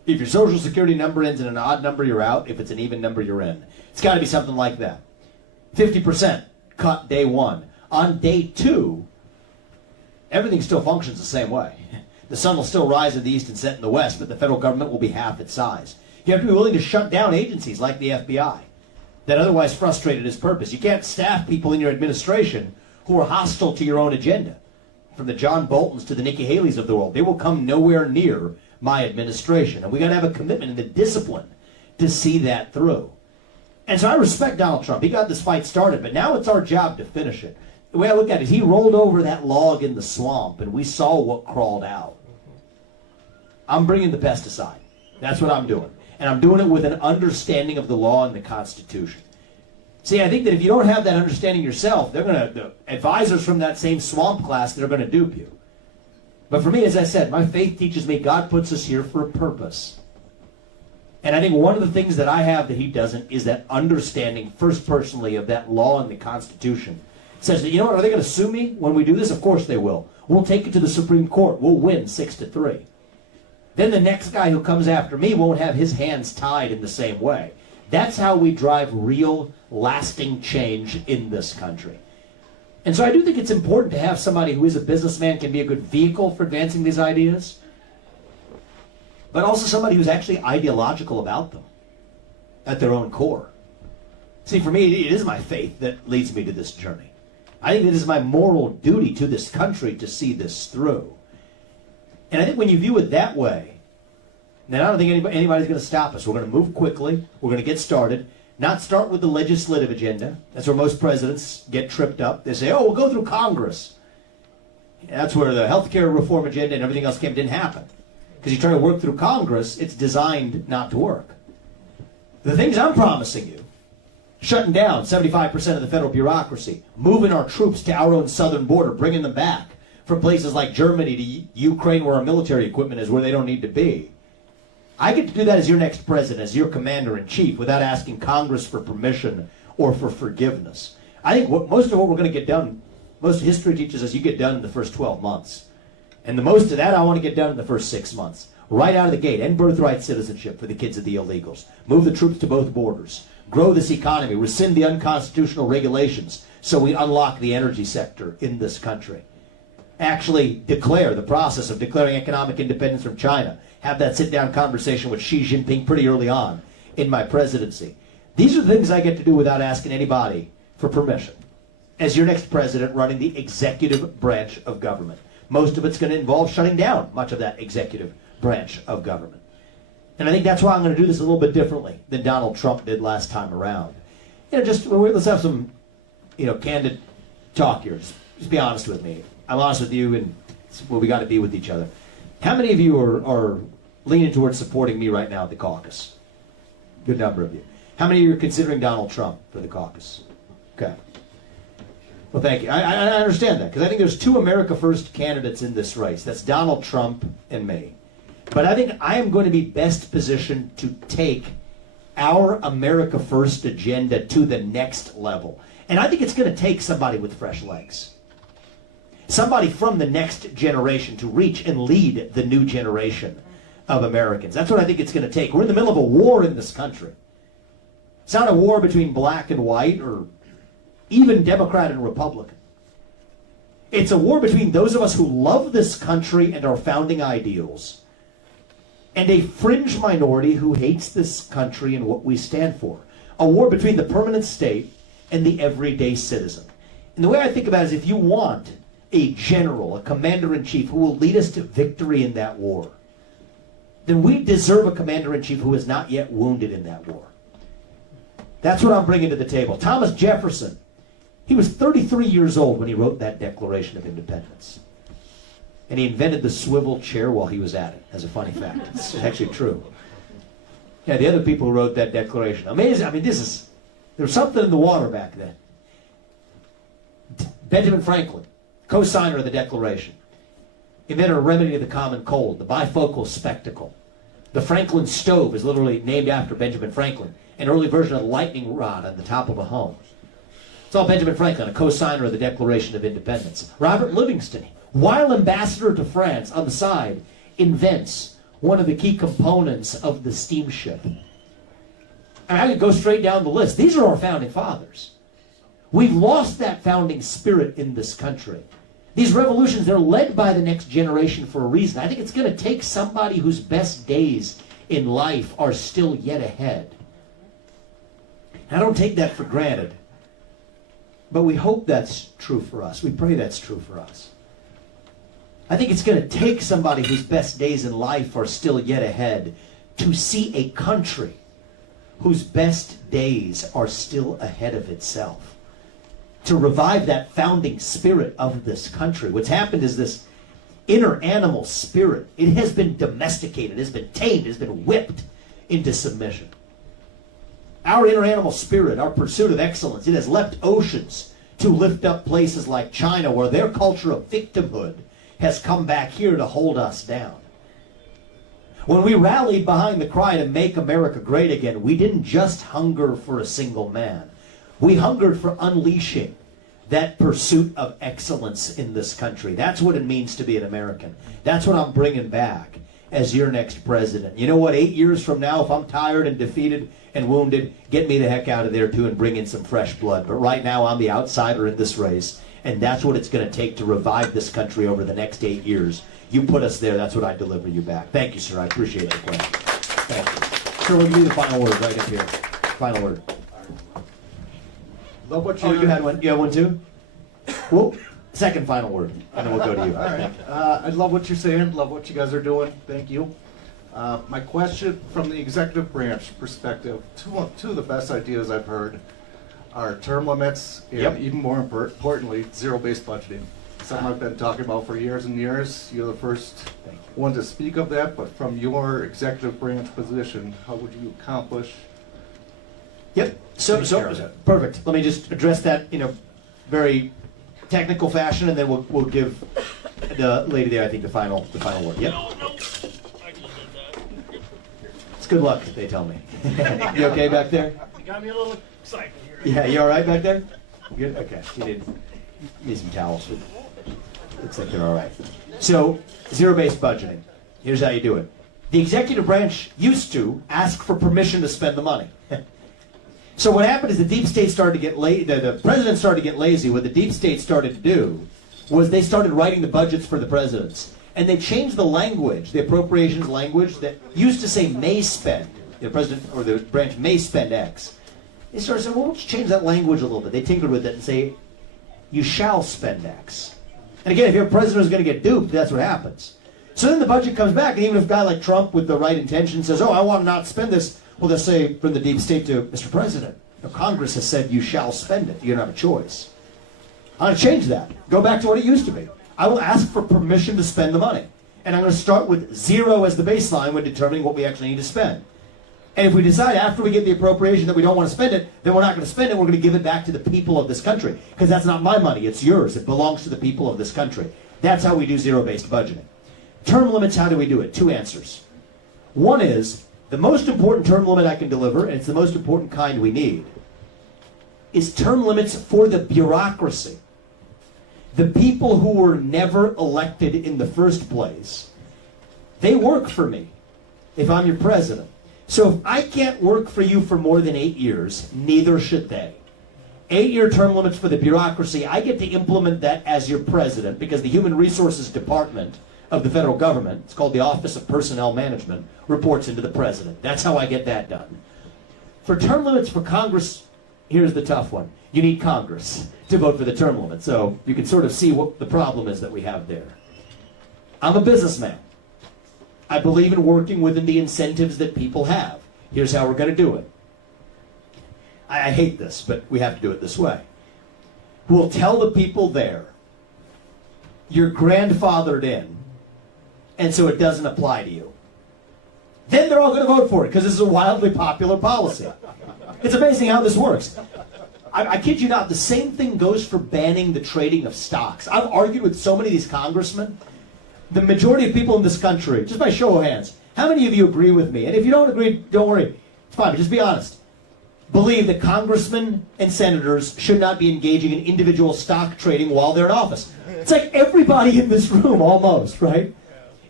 If your social security number ends in an odd number, you're out. If it's an even number, you're in. It's got to be something like that. 50% cut day one. On day two, everything still functions the same way. The sun will still rise in the east and set in the west, but the federal government will be half its size. You have to be willing to shut down agencies like the FBI that otherwise frustrated its purpose. You can't staff people in your administration who are hostile to your own agenda. From the John Boltons to the Nikki Haley's of the world, they will come nowhere near my administration. And we got to have a commitment and a discipline to see that through. And so I respect Donald Trump. He got this fight started, but now it's our job to finish it. The way I look at it is he rolled over that log in the swamp, and we saw what crawled out. I'm bringing the pesticide. That's what I'm doing. And I'm doing it with an understanding of the law and the Constitution. See, I think that if you don't have that understanding yourself, the advisors from that same swamp class, they're going to dupe you. But for me, as I said, my faith teaches me God puts us here for a purpose. And I think one of the things that I have that he doesn't is that understanding, first personally, of that law and the Constitution. It says that, you know what, are they going to sue me when we do this? Of course they will. We'll take it to the Supreme Court. We'll win 6-3. Then the next guy who comes after me won't have his hands tied in the same way. That's how we drive real, lasting change in this country. And so I do think it's important to have somebody who is a businessman, can be a good vehicle for advancing these ideas, but also somebody who's actually ideological about them at their own core. See, for me, it is my faith that leads me to this journey. I think it is my moral duty to this country to see this through. And I think when you view it that way, then I don't think anybody's going to stop us. We're going to move quickly. We're going to get started. Not start with the legislative agenda. That's where most presidents get tripped up. They say, oh, we'll go through Congress. That's where the health care reform agenda and everything else didn't happen. Because you try to work through Congress, it's designed not to work. The things I'm promising you, shutting down 75% of the federal bureaucracy, moving our troops to our own southern border, bringing them back from places like Germany to Ukraine where our military equipment is, where they don't need to be. I get to do that as your next president, as your commander-in-chief, without asking Congress for permission or for forgiveness. I think most of what we're going to get done, most history teaches us you get done in the first 12 months. And the most of that I want to get done in the first 6 months. Right out of the gate, end birthright citizenship for the kids of the illegals. Move the troops to both borders. Grow this economy. Rescind the unconstitutional regulations so we unlock the energy sector in this country. Actually declare the process of declaring economic independence from China. Have that sit-down conversation with Xi Jinping pretty early on in my presidency. These are the things I get to do without asking anybody for permission. As your next president running the executive branch of government. Most of it's going to involve shutting down much of that executive branch of government. And I think that's why I'm going to do this a little bit differently than Donald Trump did last time around. Let's have some, candid talk here. Just be honest with me. I'm honest with you, and we got to be with each other. How many of you are leaning towards supporting me right now at the caucus? Good number of you. How many of you are considering Donald Trump for the caucus? Okay. Well, thank you. I understand that, because I think there's two America First candidates in this race. That's Donald Trump and me. But I think I am going to be best positioned to take our America First agenda to the next level. And I think it's going to take somebody with fresh legs. Somebody from the next generation to reach and lead the new generation of Americans. That's what I think it's going to take. We're in the middle of a war in this country. It's not a war between black and white or even Democrat and Republican. It's a war between those of us who love this country and our founding ideals and a fringe minority who hates this country and what we stand for. A war between the permanent state and the everyday citizen. And the way I think about it is if you want a general, a commander-in-chief who will lead us to victory in that war, then we deserve a commander-in-chief who is not yet wounded in that war. That's what I'm bringing to the table. Thomas Jefferson, he was 33 years old when he wrote that Declaration of Independence. And he invented the swivel chair while he was at it, as a funny fact. It's actually true. Yeah, the other people who wrote that declaration. Amazing. I mean, there was something in the water back then. Benjamin Franklin, co-signer of the Declaration, invented a remedy to the common cold, the bifocal spectacle. The Franklin stove is literally named after Benjamin Franklin, an early version of the lightning rod on the top of a home. It's all Benjamin Franklin, a co-signer of the Declaration of Independence. Robert Livingston, while ambassador to France on the side, invents one of the key components of the steamship. And I could go straight down the list. These are our founding fathers. We've lost that founding spirit in this country. These revolutions, they're led by the next generation for a reason. I think it's going to take somebody whose best days in life are still yet ahead. I don't take that for granted. But we hope that's true for us. We pray that's true for us. I think it's going to take somebody whose best days in life are still yet ahead to see a country whose best days are still ahead of itself. To revive that founding spirit of this country. What's happened is this inner animal spirit, it has been domesticated, it has been tamed, it has been whipped into submission. Our inner animal spirit, our pursuit of excellence, it has leapt oceans to lift up places like China, where their culture of victimhood has come back here to hold us down. When we rallied behind the cry to make America great again, we didn't just hunger for a single man. We hungered for unleashing that pursuit of excellence in this country. That's what it means to be an American. That's what I'm bringing back as your next president. You know what? 8 years from now, if I'm tired and defeated and wounded, get me the heck out of there too and bring in some fresh blood. But right now, I'm the outsider in this race, and that's what it's going to take to revive this country over the next 8 years. You put us there, that's what I deliver you back. Thank you, sir. I appreciate the question. Thank you. Sir, we'll give you the final word right up here. Final word. Love what You had one? You have one too? Well, second final word, and then we'll go to you. All right. I love what you're saying. Love what you guys are doing. Thank you. My question from the executive branch perspective, two of the best ideas I've heard are term limits and even more importantly, zero-based budgeting. Something I've been talking about for years and years. You're the first one to speak of that, but from your executive branch position, how would you accomplish? Yep. So perfect. Let me just address that in a very technical fashion, and then we'll give the lady there, I think, the final word. Yep. It's good luck, they tell me. You okay back there? You got me a little excited here. Yeah, you all right back there? Good. Okay. You need some towels. Looks like they're all right. So, zero-based budgeting. Here's how you do it. The executive branch used to ask for permission to spend the money. So what happened is the deep state started to get the president started to get lazy. What the deep state started to do was they started writing the budgets for the presidents. And they changed the language, the appropriations language that used to say may spend. The president or the branch may spend X. They started saying, well, let's change that language a little bit. They tinkered with it and say, you shall spend X. And again, if your president is going to get duped, that's what happens. So then the budget comes back, and even if a guy like Trump with the right intention says, oh, I want to not spend this, well, they'll say from the deep state to Mr. President, Congress has said you shall spend it. You don't have a choice. I'm going to change that. Go back to what it used to be. I will ask for permission to spend the money. And I'm going to start with 0 as the baseline when determining what we actually need to spend. And if we decide after we get the appropriation that we don't want to spend it, then we're not going to spend it. We're going to give it back to the people of this country. Because that's not my money. It's yours. It belongs to the people of this country. That's how we do zero-based budgeting. Term limits, how do we do it? 2 answers. One is, the most important term limit I can deliver, and it's the most important kind we need, is term limits for the bureaucracy. The people who were never elected in the first place, they work for me if I'm your president. So if I can't work for you for more than 8 years, neither should they. 8-year term limits for the bureaucracy, I get to implement that as your president because the Human Resources Department of the federal government, it's called the Office of Personnel Management, reports into the president. That's how I get that done. For term limits for Congress, here's the tough one. You need Congress to vote for the term limit. So you can sort of see what the problem is that we have there. I'm a businessman. I believe in working within the incentives that people have. Here's how we're going to do it. I hate this, but we have to do it this way. We'll tell the people there, you're grandfathered in, and so it doesn't apply to you. Then they're all going to vote for it because this is a wildly popular policy. It's amazing how this works. I kid you not, the same thing goes for banning the trading of stocks. I've argued with so many of these congressmen. The majority of people in this country, just by show of hands, how many of you agree with me? And if you don't agree, don't worry. It's fine, but just be honest. Believe that congressmen and senators should not be engaging in individual stock trading while they're in office. It's like everybody in this room, almost, right?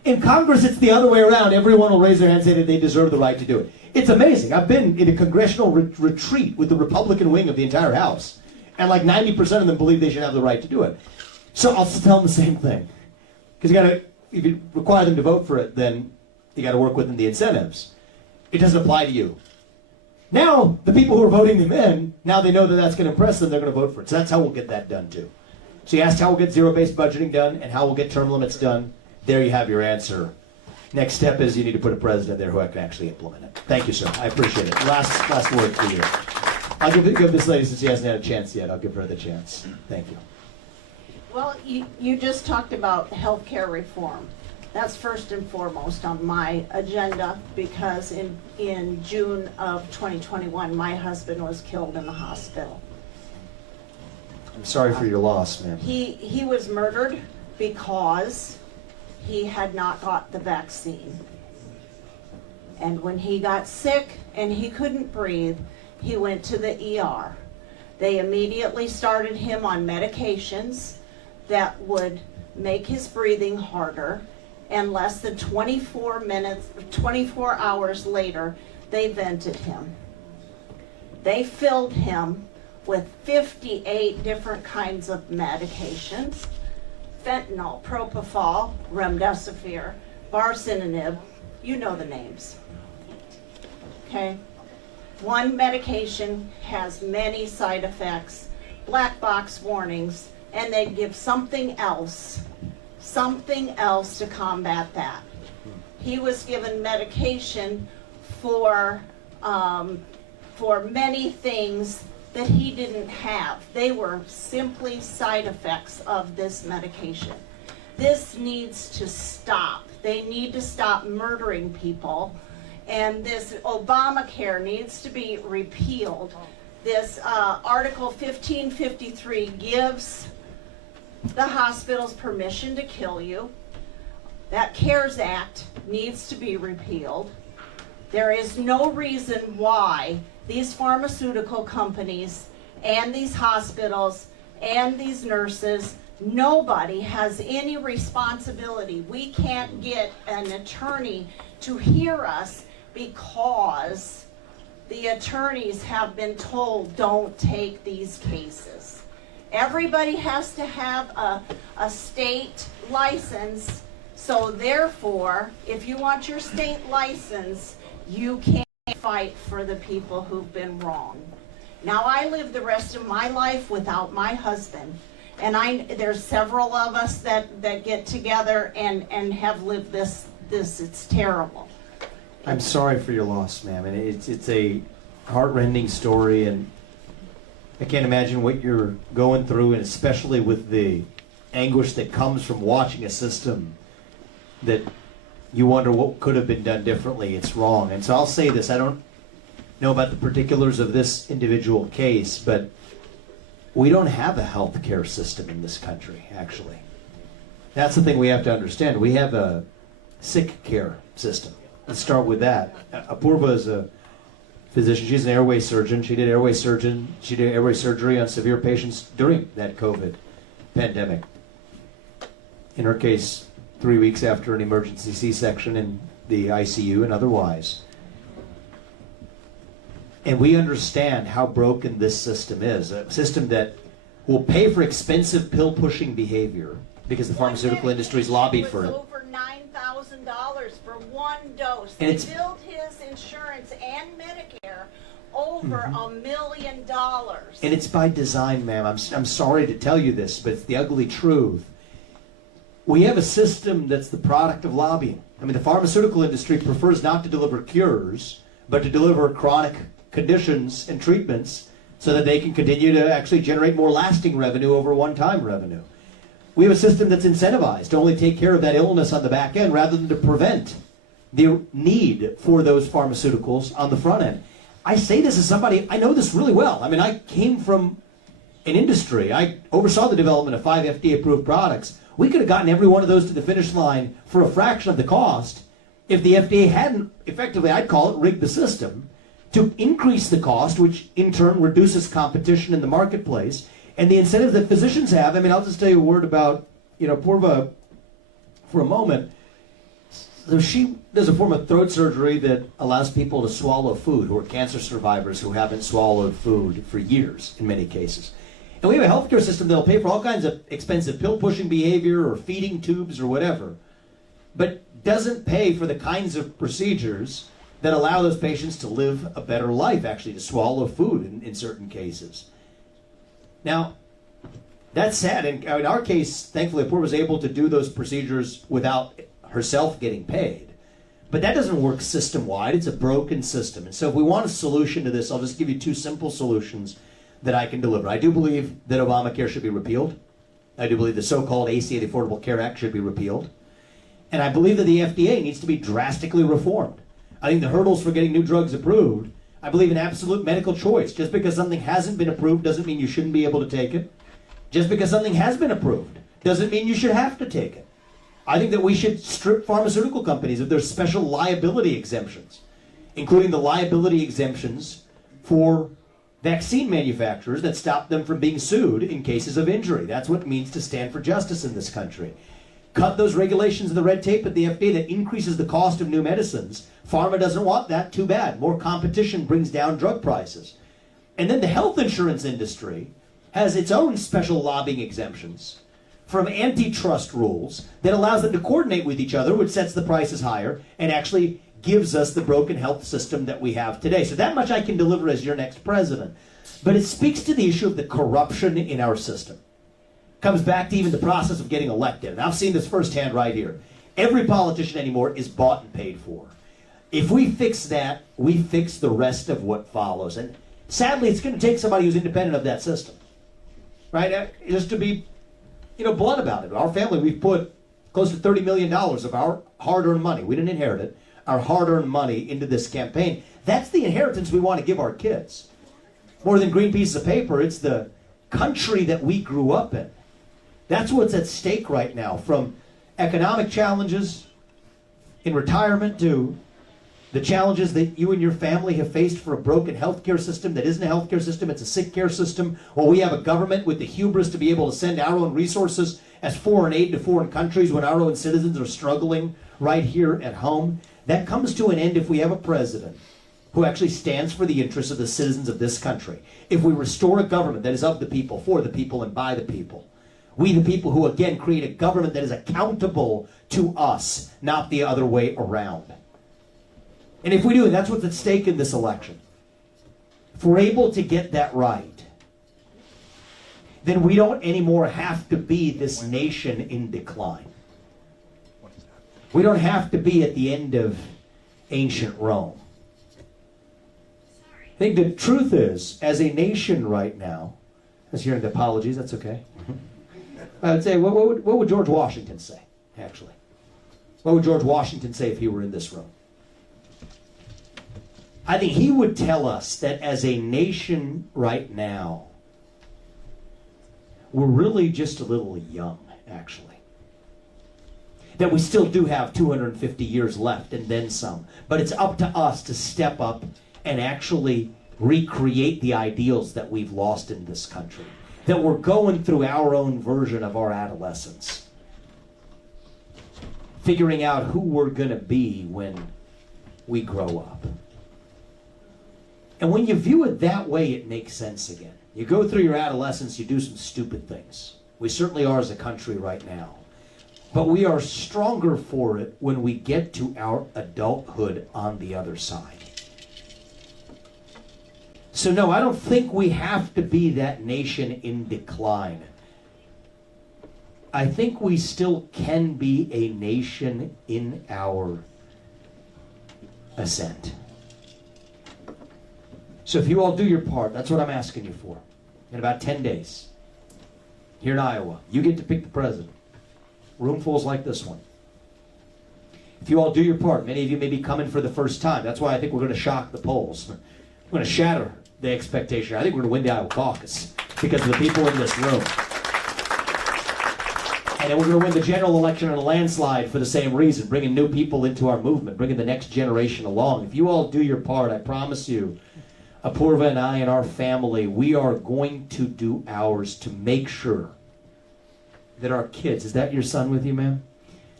In Congress, it's the other way around. Everyone will raise their hand and say that they deserve the right to do it. It's amazing. I've been in a congressional retreat with the Republican wing of the entire House, and like 90% of them believe they should have the right to do it. So I'll tell them the same thing. Because if you require them to vote for it, then you got to work within the incentives. It doesn't apply to you. Now, the people who are voting them in, now they know that that's going to impress them, they're going to vote for it. So that's how we'll get that done, too. So you asked how we'll get zero-based budgeting done and how we'll get term limits done. There you have your answer. Next step is you need to put a president there who can actually implement it. Thank you, sir. I appreciate it. Last word for you. I'll give this lady, since she hasn't had a chance yet, I'll give her the chance. Thank you. Well, you just talked about healthcare reform. That's first and foremost on my agenda because in June of 2021, my husband was killed in the hospital. I'm sorry for your loss, ma'am. He was murdered because he had not got the vaccine. And when he got sick and he couldn't breathe, he went to the ER. They immediately started him on medications that would make his breathing harder, and less than 24 hours later, they vented him. They filled him with 58 different kinds of medications: fentanyl, propofol, remdesivir, baricitinib, you know the names. Okay? One medication has many side effects, black box warnings, and they'd give something else to combat that. He was given medication for many things that he didn't have. They were simply side effects of this medication. This needs to stop. They need to stop murdering people, and this Obamacare needs to be repealed. This Article 1553 gives the hospitals permission to kill you. That CARES Act needs to be repealed. There is no reason why these pharmaceutical companies and these hospitals and these nurses, nobody has any responsibility. We can't get an attorney to hear us because the attorneys have been told don't take these cases. Everybody has to have a state license, so therefore, if you want your state license, you can't fight for the people who've been wronged. Now, I live the rest of my life without my husband, and there's several of us that get together and have lived this. It's terrible. I'm sorry for your loss, ma'am, and it's a heart-rending story, and I can't imagine what you're going through, and especially with the anguish that comes from watching a system that you wonder what could have been done differently. It's wrong. And so I'll say this. I don't know about the particulars of this individual case, but we don't have a health care system in this country, actually. That's the thing we have to understand. We have a sick care system. Let's start with that. Apurva is a physician. She's an airway surgeon. She did airway surgery on severe patients during that COVID pandemic. In her case, 3 weeks after an emergency C-section in the ICU and otherwise. And we understand how broken this system is. A system that will pay for expensive pill-pushing behavior because the pharmaceutical industry's lobbied for it. Over $9,000 for one dose. And They it's billed his insurance and Medicare over $1 million. And it's by design, ma'am. I'm sorry to tell you this, but it's the ugly truth. We have a system that's the product of lobbying. I mean, the pharmaceutical industry prefers not to deliver cures, but to deliver chronic conditions and treatments so that they can continue to actually generate more lasting revenue over one-time revenue. We have a system that's incentivized to only take care of that illness on the back end rather than to prevent the need for those pharmaceuticals on the front end. I say this as somebody, I know this really well. I mean, I came from an industry. I oversaw the development of 5 FDA-approved products. We could have gotten every one of those to the finish line for a fraction of the cost if the FDA hadn't, effectively, I'd call it, rigged the system to increase the cost, which in turn reduces competition in the marketplace. And the incentive that physicians have, I mean, I'll just tell you a word about, Purva for a moment. So she does a form of throat surgery that allows people to swallow food who are cancer survivors who haven't swallowed food for years in many cases. And we have a healthcare system that'll pay for all kinds of expensive pill-pushing behavior or feeding tubes or whatever, but doesn't pay for the kinds of procedures that allow those patients to live a better life, actually, to swallow food in certain cases. Now, that's sad. And in our case, thankfully, Apurva was able to do those procedures without herself getting paid. But that doesn't work system-wide. It's a broken system. And so if we want a solution to this, I'll just give you two simple solutions that I can deliver. I do believe that Obamacare should be repealed. I do believe the so-called ACA, the Affordable Care Act, should be repealed. And I believe that the FDA needs to be drastically reformed. I think the hurdles for getting new drugs approved, I believe in absolute medical choice. Just because something hasn't been approved doesn't mean you shouldn't be able to take it. Just because something has been approved doesn't mean you should have to take it. I think that we should strip pharmaceutical companies of their special liability exemptions, including the liability exemptions for vaccine manufacturers that stop them from being sued in cases of injury. That's what it means to stand for justice in this country. Cut those regulations and the red tape at the FDA that increases the cost of new medicines. Pharma doesn't want that. Too bad. More competition brings down drug prices. And then the health insurance industry has its own special lobbying exemptions from antitrust rules that allows them to coordinate with each other, which sets the prices higher and actually gives us the broken health system that we have today. So that much I can deliver as your next president. But it speaks to the issue of the corruption in our system. Comes back to even the process of getting elected. And I've seen this firsthand right here. Every politician anymore is bought and paid for. If we fix that, we fix the rest of what follows. And sadly, it's going to take somebody who's independent of that system. Right? Just to be, blunt about it. Our family, we've put close to $30 million of our hard-earned money. We didn't inherit it. Our hard-earned money into this campaign. That's the inheritance we want to give our kids. More than green pieces of paper, it's the country that we grew up in. That's what's at stake right now, from economic challenges in retirement to the challenges that you and your family have faced for a broken healthcare system that isn't a healthcare system, it's a sick care system, or we have a government with the hubris to be able to send our own resources as foreign aid to foreign countries when our own citizens are struggling right here at home. That comes to an end if we have a president who actually stands for the interests of the citizens of this country. If we restore a government that is of the people, for the people, and by the people. We the people who, again, create a government that is accountable to us, not the other way around. And if we do, and that's what's at stake in this election, if we're able to get that right, then we don't anymore have to be this nation in decline. We don't have to be at the end of ancient Rome. I think the truth is, as a nation right now, I was hearing the apologies, that's okay. I would say, what would George Washington say, actually? What would George Washington say if he were in this room? I think he would tell us that as a nation right now, we're really just a little young, actually. That we still do have 250 years left and then some. But it's up to us to step up and actually recreate the ideals that we've lost in this country. That we're going through our own version of our adolescence. Figuring out who we're going to be when we grow up. And when you view it that way, it makes sense again. You go through your adolescence, you do some stupid things. We certainly are as a country right now. But we are stronger for it when we get to our adulthood on the other side. So no, I don't think we have to be that nation in decline. I think we still can be a nation in our ascent. So if you all do your part, that's what I'm asking you for. In about 10 days, here in Iowa, you get to pick the president. Roomfuls like this one. If you all do your part, many of you may be coming for the first time. That's why I think we're going to shock the polls. We're going to shatter the expectation. I think we're going to win the Iowa caucus because of the people in this room. And then we're going to win the general election on a landslide for the same reason, bringing new people into our movement, bringing the next generation along. If you all do your part, I promise you, Apurva and I and our family, we are going to do ours to make sure that our kids, is that your son with you, ma'am?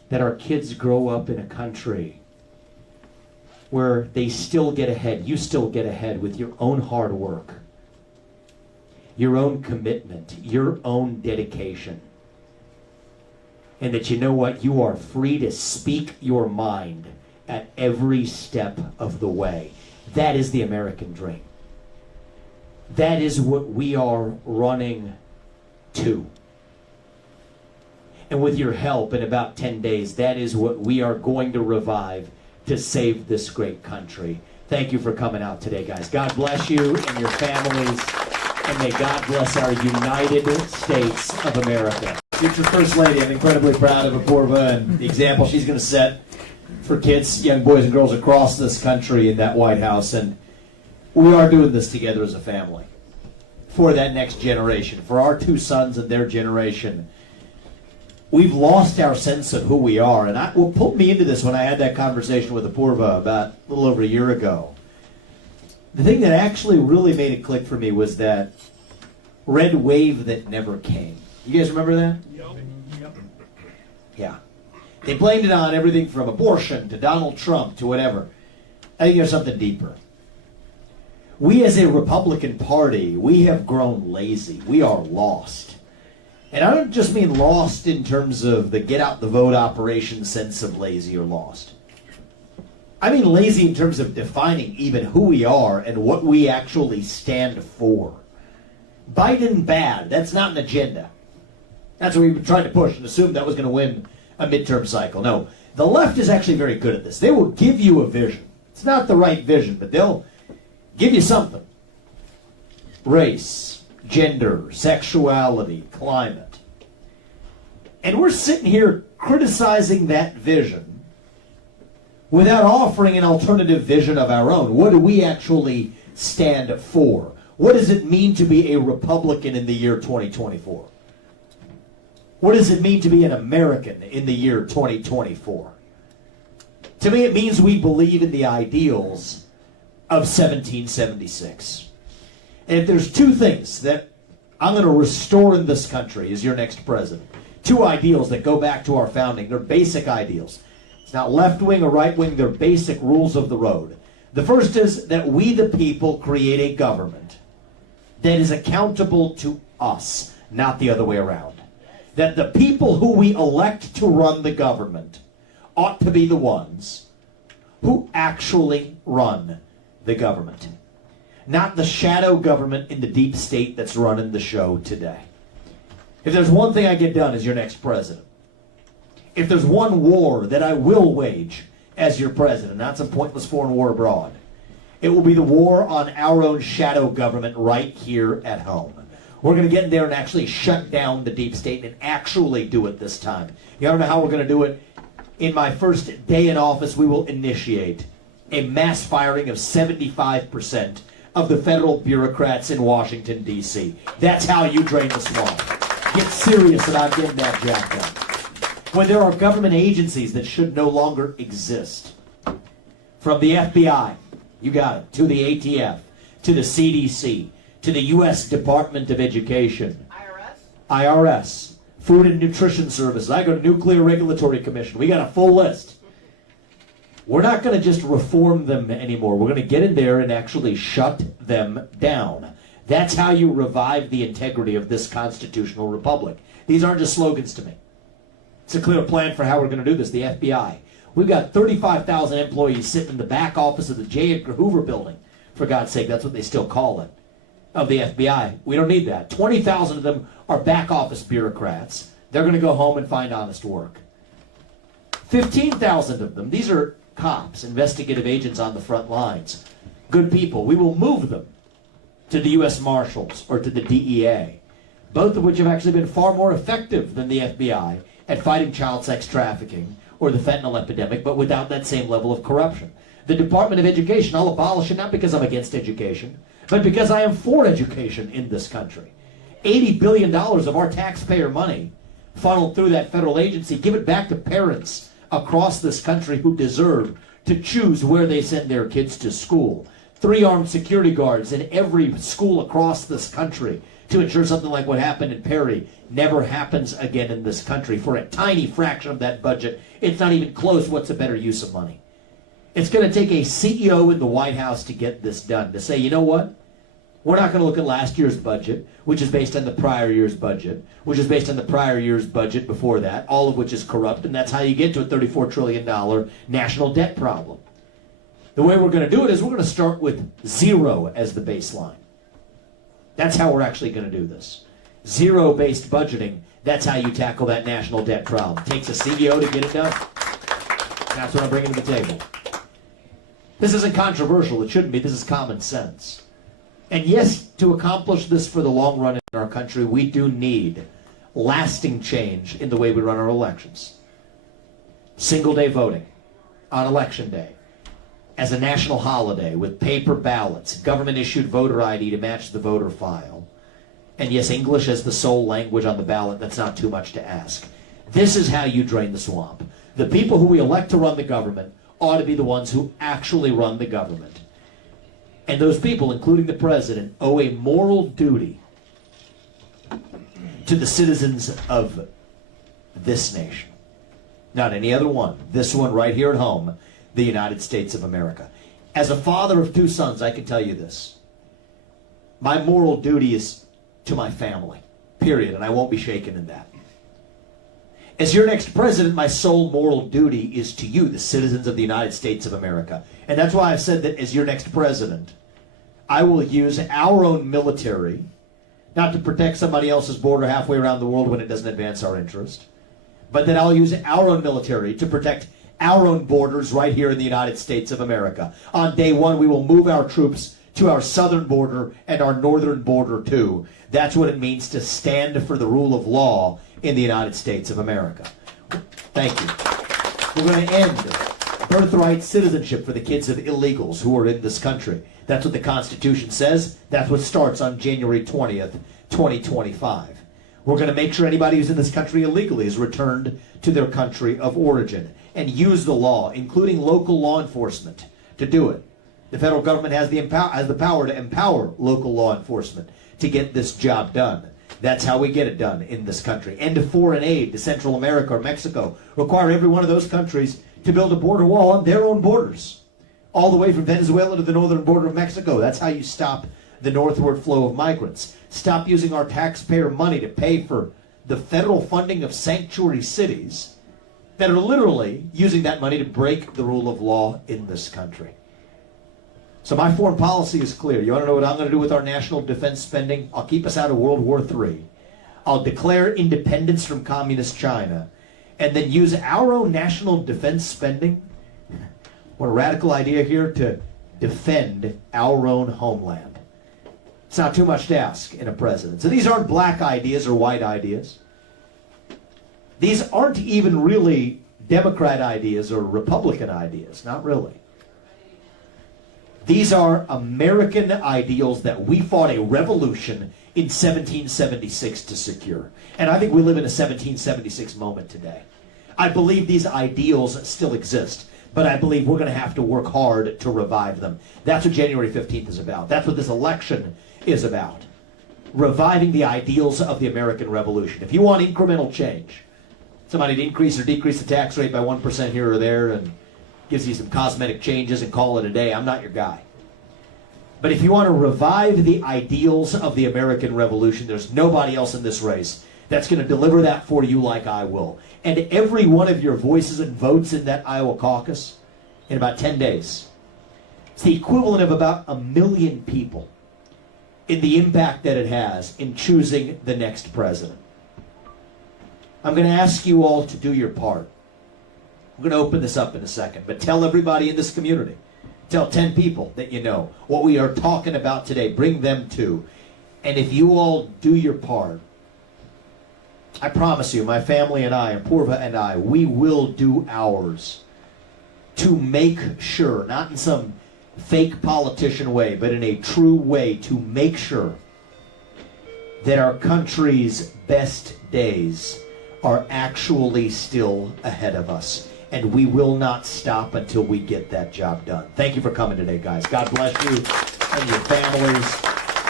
that our kids grow up in a country where they still get ahead, you still get ahead with your own hard work, your own commitment, your own dedication. And that you know what? You are free to speak your mind at every step of the way. That is the American dream. That is what we are running to. And with your help, in about 10 days, that is what we are going to revive to save this great country. Thank you for coming out today, guys. God bless you and your families, and may God bless our United States of America. Future First Lady, I'm incredibly proud of Apurva and the example she's going to set for kids, young boys and girls across this country in that White House. And we are doing this together as a family for that next generation, for our two sons and their generation. We've lost our sense of who we are. And what pulled me into this when I had that conversation with Apurva about a little over a year ago, the thing that actually really made it click for me was that red wave that never came. You guys remember that? Yep. Yeah. They blamed it on everything from abortion to Donald Trump to whatever. I think there's something deeper. We as a Republican Party, we have grown lazy. We are lost. And I don't just mean lost in terms of the get out the vote operation sense of lazy or lost. I mean lazy in terms of defining even who we are and what we actually stand for. Biden bad, that's not an agenda. That's what we've been trying to push and assume that was going to win a midterm cycle. No, the left is actually very good at this. They will give you a vision. It's not the right vision, but they'll give you something. Race, gender, sexuality, climate. And we're sitting here criticizing that vision without offering an alternative vision of our own. What do we actually stand for? What does it mean to be a Republican in the year 2024? What does it mean to be an American in the year 2024? To me, it means we believe in the ideals of 1776. And if there's two things that I'm going to restore in this country as your next president, two ideals that go back to our founding, they're basic ideals. It's not left-wing or right-wing, they're basic rules of the road. The first is that we, the people, create a government that is accountable to us, not the other way around. That the people who we elect to run the government ought to be the ones who actually run the government. Not the shadow government in the deep state that's running the show today. If there's one thing I get done as your next president, if there's one war that I will wage as your president, not some pointless foreign war abroad, it will be the war on our own shadow government right here at home. We're going to get in there and actually shut down the deep state and actually do it this time. You don't know how we're going to do it? In my first day in office, we will initiate a mass firing of 75% of the federal bureaucrats in Washington, D.C. That's how you drain the swamp. Get serious about getting that jack done. When there are government agencies that should no longer exist, from the FBI, you got it, to the ATF, to the CDC, to the U.S. Department of Education, IRS, Food and Nutrition Services. I go to Nuclear Regulatory Commission. We got a full list. We're not going to just reform them anymore. We're going to get in there and actually shut them down. That's how you revive the integrity of this constitutional republic. These aren't just slogans to me. It's a clear plan for how we're going to do this. The FBI. We've got 35,000 employees sitting in the back office of the J. Edgar Hoover building. For God's sake, that's what they still call it. Of the FBI. We don't need that. 20,000 of them are back office bureaucrats. They're going to go home and find honest work. 15,000 of them, these are cops, investigative agents on the front lines. Good people. We will move them to the U.S. Marshals or to the DEA, both of which have actually been far more effective than the FBI at fighting child sex trafficking or the fentanyl epidemic, but without that same level of corruption. The Department of Education, I'll abolish it not because I'm against education, but because I am for education in this country. $80 billion of our taxpayer money funneled through that federal agency. Give it back to parents across this country who deserve to choose where they send their kids to school. 3 armed security guards in every school across this country to ensure something like what happened in Perry never happens again in this country. For a tiny fraction of that budget, it's not even close. What's a better use of money? It's going to take a CEO in the White House to get this done, to say, you know what? We're not going to look at last year's budget, which is based on the prior year's budget, which is based on the prior year's budget before that, all of which is corrupt, and that's how you get to a $34 trillion national debt problem. The way we're going to do it is we're going to start with zero as the baseline. That's how we're actually going to do this. Zero-based budgeting, that's how you tackle that national debt problem. It takes a CEO to get it done. That's what I'm bringing to the table. This isn't controversial. It shouldn't be. This is common sense. And yes, to accomplish this for the long run in our country, we do need lasting change in the way we run our elections. Single-day voting on Election Day as a national holiday with paper ballots, government-issued voter ID to match the voter file. And yes, English as the sole language on the ballot, that's not too much to ask. This is how you drain the swamp. The people who we elect to run the government ought to be the ones who actually run the government. And those people, including the president, owe a moral duty to the citizens of this nation. Not any other one. This one right here at home, the United States of America. As a father of two sons, I can tell you this. My moral duty is to my family, period, and I won't be shaken in that. As your next president, my sole moral duty is to you, the citizens of the United States of America. And that's why I've said that as your next president, I will use our own military, not to protect somebody else's border halfway around the world when it doesn't advance our interest, but that I'll use our own military to protect our own borders right here in the United States of America. On day one, we will move our troops to our southern border and our northern border too. That's what it means to stand for the rule of law in the United States of America. Thank you. We're going to end birthright citizenship for the kids of illegals who are in this country. That's what the Constitution says. That's what starts on January 20th, 2025. We're going to make sure anybody who's in this country illegally is returned to their country of origin and use the law, including local law enforcement, to do it. The federal government has the power to empower local law enforcement to get this job done. That's how we get it done in this country. End of foreign aid to Central America or Mexico. Require every one of those countries to build a border wall on their own borders. All the way from Venezuela to the northern border of Mexico. That's how you stop the northward flow of migrants. Stop using our taxpayer money to pay for the federal funding of sanctuary cities that are literally using that money to break the rule of law in this country. So my foreign policy is clear. You want to know what I'm going to do with our national defense spending? I'll keep us out of World War III. I'll declare independence from communist China and then use our own national defense spending, what a radical idea here, to defend our own homeland. It's not too much to ask in a president. So these aren't black ideas or white ideas. These aren't even really Democrat ideas or Republican ideas, not really. These are American ideals that we fought a revolution in 1776 to secure. And I think we live in a 1776 moment today. I believe these ideals still exist, but I believe we're going to have to work hard to revive them. That's what January 15th is about. That's what this election is about. Reviving the ideals of the American Revolution. If you want incremental change, somebody to increase or decrease the tax rate by 1% here or there and gives you some cosmetic changes and call it a day, I'm not your guy. But if you want to revive the ideals of the American Revolution, there's nobody else in this race that's going to deliver that for you like I will. And every one of your voices and votes in that Iowa caucus in about 10 days, it's the equivalent of about 1 million people in the impact that it has in choosing the next president. I'm going to ask you all to do your part. I'm going to open this up in a second, but tell everybody in this community, tell 10 people that you know what we are talking about today. Bring them to. And if you all do your part, I promise you, my family and I, and Purva and I, we will do ours to make sure, not in some fake politician way, but in a true way, to make sure that our country's best days are actually still ahead of us. And we will not stop until we get that job done. Thank you for coming today, guys. God bless you and your families.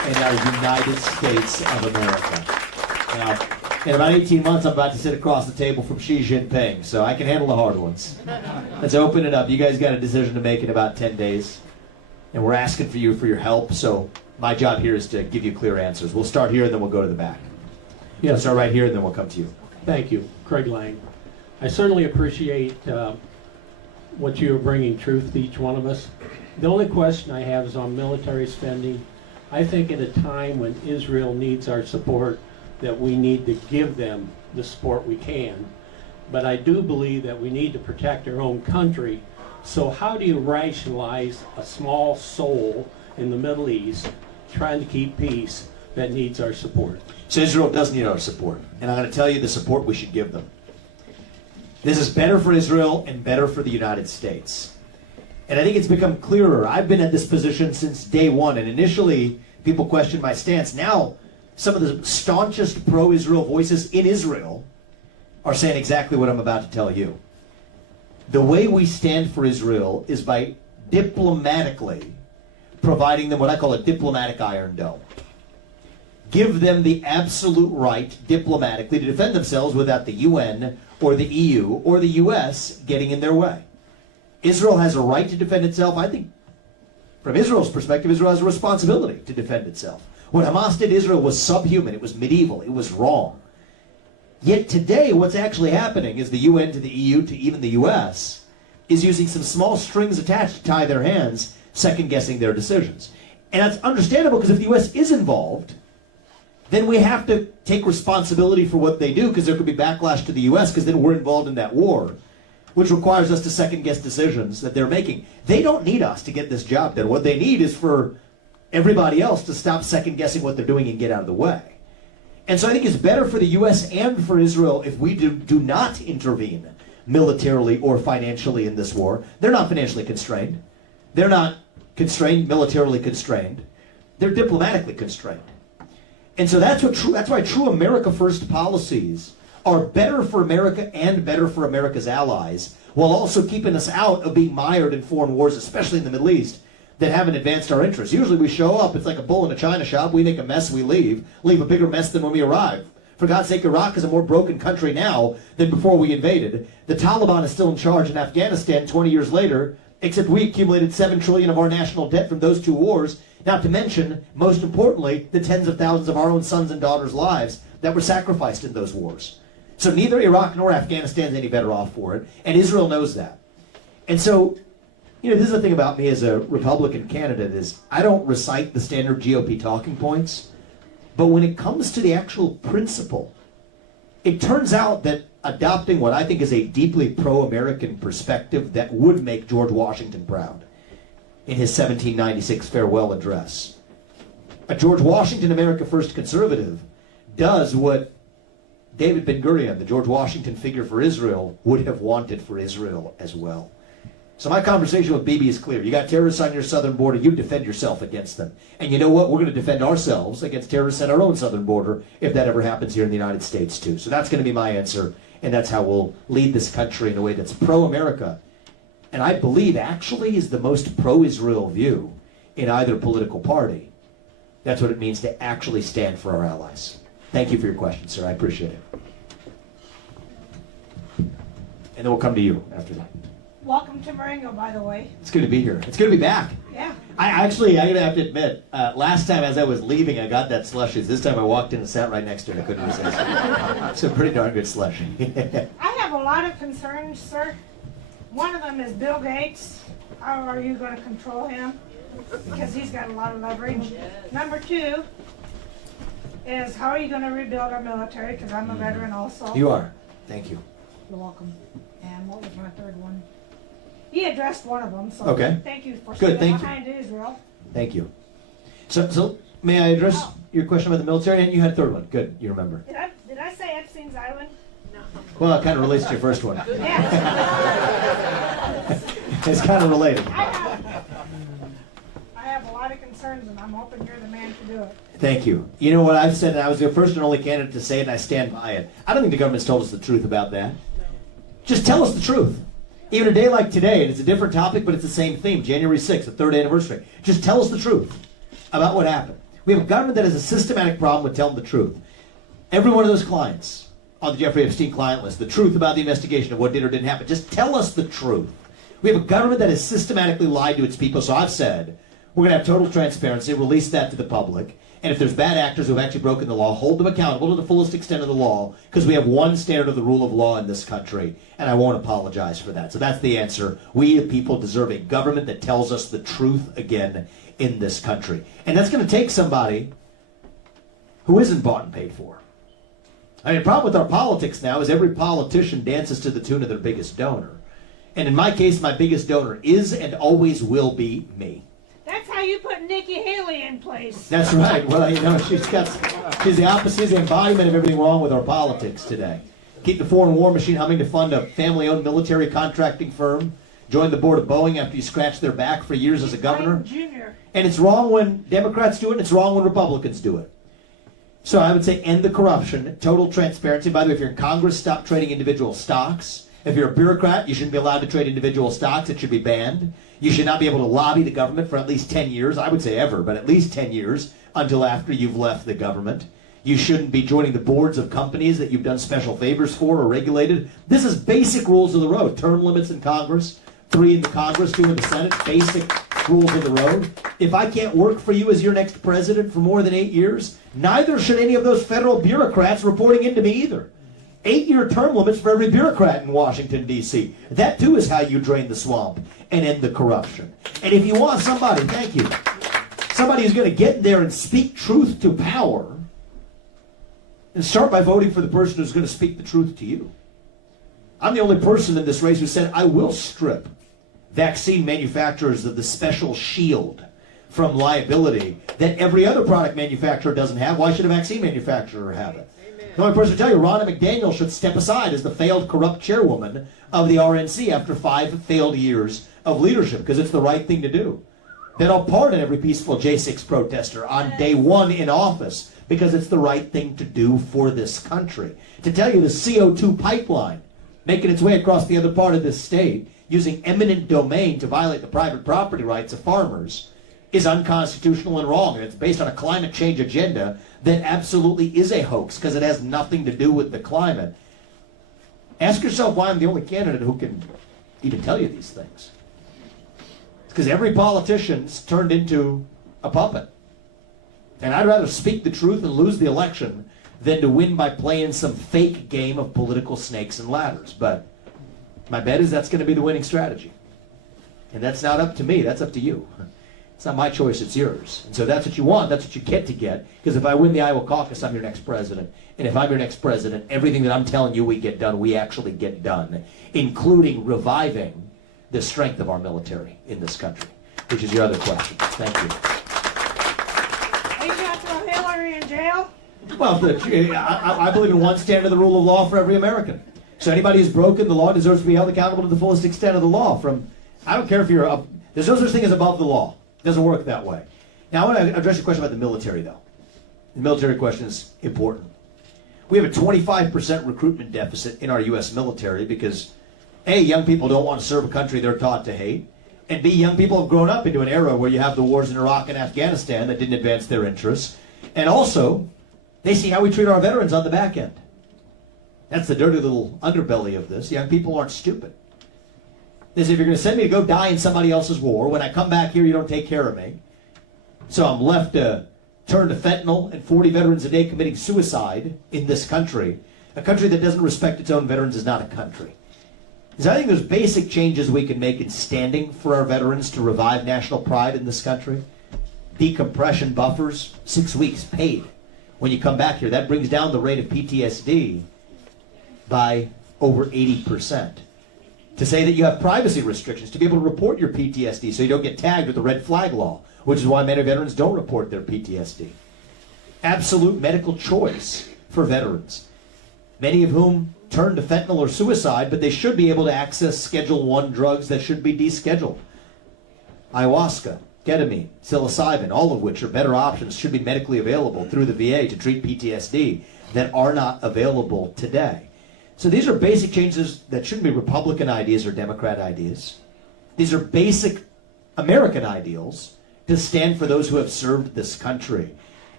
in our United States of America. Now, in about 18 months, I'm about to sit across the table from Xi Jinping, so I can handle the hard ones. Let's open it up. You guys got a decision to make in about 10 days, and we're asking for you for your help, so my job here is to give you clear answers. We'll start here, and then we'll go to the back. Yes. We'll start right here, and then we'll come to you. Thank you, Craig Lang. I certainly appreciate what you are bringing truth to each one of us. The only question I have is on military spending. I think at a time when Israel needs our support, that we need to give them the support we can. But I do believe that we need to protect our own country. So how do you rationalize a small soul in the Middle East trying to keep peace that needs our support? So Israel does need our support, and I'm going to tell you the support we should give them. This is better for Israel and better for the United States. And I think it's become clearer. I've been at this position since day one, and initially people questioned my stance. Now, some of the staunchest pro-Israel voices in Israel are saying exactly what I'm about to tell you. The way we stand for Israel is by diplomatically providing them what I call a diplomatic iron dome. Give them the absolute right diplomatically to defend themselves without the UN or the EU or the US getting in their way. Israel has a right to defend itself. I think from Israel's perspective, Israel has a responsibility to defend itself. What Hamas did to Israel was subhuman. It was medieval. It was wrong. Yet today, what's actually happening is the UN to the EU to even the US is using some small strings attached to tie their hands, second-guessing their decisions. And that's understandable because if the US is involved, then we have to take responsibility for what they do because there could be backlash to the US because then we're involved in that war, which requires us to second-guess decisions that they're making. They don't need us to get this job done. What they need is for everybody else to stop second-guessing what they're doing and get out of the way. And so I think it's better for the U.S. and for Israel if we do not intervene militarily or financially in this war. They're not financially constrained. They're not constrained, militarily constrained. They're diplomatically constrained. And so that's why true America First policies are better for America and better for America's allies, while also keeping us out of being mired in foreign wars, especially in the Middle East, that haven't advanced our interests. Usually we show up, it's like a bull in a china shop, we make a mess, we leave a bigger mess than when we arrive. For God's sake, Iraq is a more broken country now than before we invaded. The Taliban is still in charge in Afghanistan 20 years later, except we accumulated $7 trillion of our national debt from those two wars, not to mention, most importantly, the tens of thousands of our own sons and daughters' lives that were sacrificed in those wars. So neither Iraq nor Afghanistan is any better off for it, and Israel knows that. And so, this is the thing about me as a Republican candidate is I don't recite the standard GOP talking points, but when it comes to the actual principle, it turns out that adopting what I think is a deeply pro-American perspective that would make George Washington proud in his 1796 farewell address. A George Washington America First conservative does what David Ben-Gurion, the George Washington figure for Israel, would have wanted for Israel as well. So my conversation with Bibi is clear. You got terrorists on your southern border, you defend yourself against them. And you know what? We're going to defend ourselves against terrorists at our own southern border if that ever happens here in the United States too. So that's going to be my answer, and that's how we'll lead this country in a way that's pro-America. And I believe actually is the most pro-Israel view in either political party. That's what it means to actually stand for our allies. Thank you for your question, sir. I appreciate it. And then we'll come to you after that. Welcome to Marengo, by the way. It's good to be here. It's good to be back. Yeah. I gotta have to admit, last time as I was leaving, I got that slushies. This time I walked in and sat right next to it. I couldn't resist. It's a pretty darn good slushie. I have a lot of concerns, sir. One of them is Bill Gates. How are you going to control him? Because he's got a lot of leverage. Number two is how are you going to rebuild our military? Because I'm a veteran also. You are. Thank you. You're welcome. And what was my third one? He addressed one of them, so okay. Thank you for good, standing behind Israel. Thank you. So may I address your question about the military? And you had a third one. Good, you remember. Did I say Epstein's Island? No. Well, it kind of relates to your first one. Yes. It's kind of related. I have a lot of concerns, and I'm hoping you're the man to do it. Thank you. You know what I've said, and I was the first and only candidate to say it, and I stand by it. I don't think the government's told us the truth about that. No. Just tell us the truth. Even a day like today, and it's a different topic, but it's the same theme, January 6th, the third anniversary. Just tell us the truth about what happened. We have a government that has a systematic problem with telling the truth. Every one of those clients on the Jeffrey Epstein client list, the truth about the investigation of what did or didn't happen, just tell us the truth. We have a government that has systematically lied to its people, so I've said, we're going to have total transparency, release that to the public, and if there's bad actors who have actually broken the law, hold them accountable to the fullest extent of the law, because we have one standard of the rule of law in this country, and I won't apologize for that. So that's the answer. We, the people, deserve a government that tells us the truth again in this country. And that's going to take somebody who isn't bought and paid for. I mean, the problem with our politics now is every politician dances to the tune of their biggest donor. And in my case, my biggest donor is and always will be me. That's how you put Nikki Haley in place. That's right. Well, you know, she's the opposite, she's the embodiment of everything wrong with our politics today. Keep the foreign war machine humming to fund a family-owned military contracting firm. Join the board of Boeing after you scratched their back for years as a governor. And it's wrong when Democrats do it, and it's wrong when Republicans do it. So I would say end the corruption, total transparency. By the way, if you're in Congress, stop trading individual stocks. If you're a bureaucrat, you shouldn't be allowed to trade individual stocks. It should be banned. You should not be able to lobby the government for at least 10 years. I would say ever, but at least 10 years until after you've left the government. You shouldn't be joining the boards of companies that you've done special favors for or regulated. This is basic rules of the road. Term limits in Congress, 3 in the Congress, 2 in the Senate, basic rules of the road. If I can't work for you as your next president for more than 8 years, neither should any of those federal bureaucrats reporting into me either. 8-year term limits for every bureaucrat in Washington, D.C. That, too, is how you drain the swamp and end the corruption. And if you want somebody, thank you, somebody who's going to get there and speak truth to power, and start by voting for the person who's going to speak the truth to you. I'm the only person in this race who said I will strip vaccine manufacturers of the special shield from liability that every other product manufacturer doesn't have. Why should a vaccine manufacturer have it? The only person to tell you, Ronna McDaniel should step aside as the failed, corrupt chairwoman of the RNC after 5 failed years of leadership, because it's the right thing to do. Then I'll pardon every peaceful J6 protester on day 1 in office, because it's the right thing to do for this country. To tell you the CO2 pipeline making its way across the other part of this state, using eminent domain to violate the private property rights of farmers, is unconstitutional and wrong, and it's based on a climate change agenda that absolutely is a hoax because it has nothing to do with the climate. Ask yourself why I'm the only candidate who can even tell you these things. It's because every politician's turned into a puppet. And I'd rather speak the truth and lose the election than to win by playing some fake game of political snakes and ladders. But my bet is that's going to be the winning strategy. And that's not up to me, that's up to you. It's not my choice, it's yours. And so that's what you want, that's what you get to get. Because if I win the Iowa caucus, I'm your next president. And if I'm your next president, everything that I'm telling you we get done, we actually get done. Including reviving the strength of our military in this country. Which is your other question. Thank you. Are you going to throw Hillary in jail? Well, I believe in one standard of the rule of law for every American. So anybody who's broken the law deserves to be held accountable to the fullest extent of the law. I don't care if you're up, there's no such thing as above the law. It doesn't work that way. Now I want to address your question about the military, though. The military question is important. We have a 25% recruitment deficit in our U.S. military because, A, young people don't want to serve a country they're taught to hate, and B, young people have grown up into an era where you have the wars in Iraq and Afghanistan that didn't advance their interests, and also, they see how we treat our veterans on the back end. That's the dirty little underbelly of this. Young people aren't stupid. They say, if you're going to send me to go die in somebody else's war, when I come back here, you don't take care of me. So I'm left to turn to fentanyl and 40 veterans a day committing suicide in this country. A country that doesn't respect its own veterans is not a country. So I think there's basic changes we can make in standing for our veterans to revive national pride in this country. Decompression buffers, 6 weeks paid. When you come back here, that brings down the rate of PTSD by over 80%. To say that you have privacy restrictions to be able to report your PTSD so you don't get tagged with the red flag law, which is why many veterans don't report their PTSD. Absolute medical choice for veterans, many of whom turn to fentanyl or suicide, but they should be able to access Schedule I drugs that should be descheduled. Ayahuasca, ketamine, psilocybin, all of which are better options, should be medically available through the VA to treat PTSD that are not available today. So these are basic changes that shouldn't be Republican ideas or Democrat ideas. These are basic American ideals to stand for those who have served this country.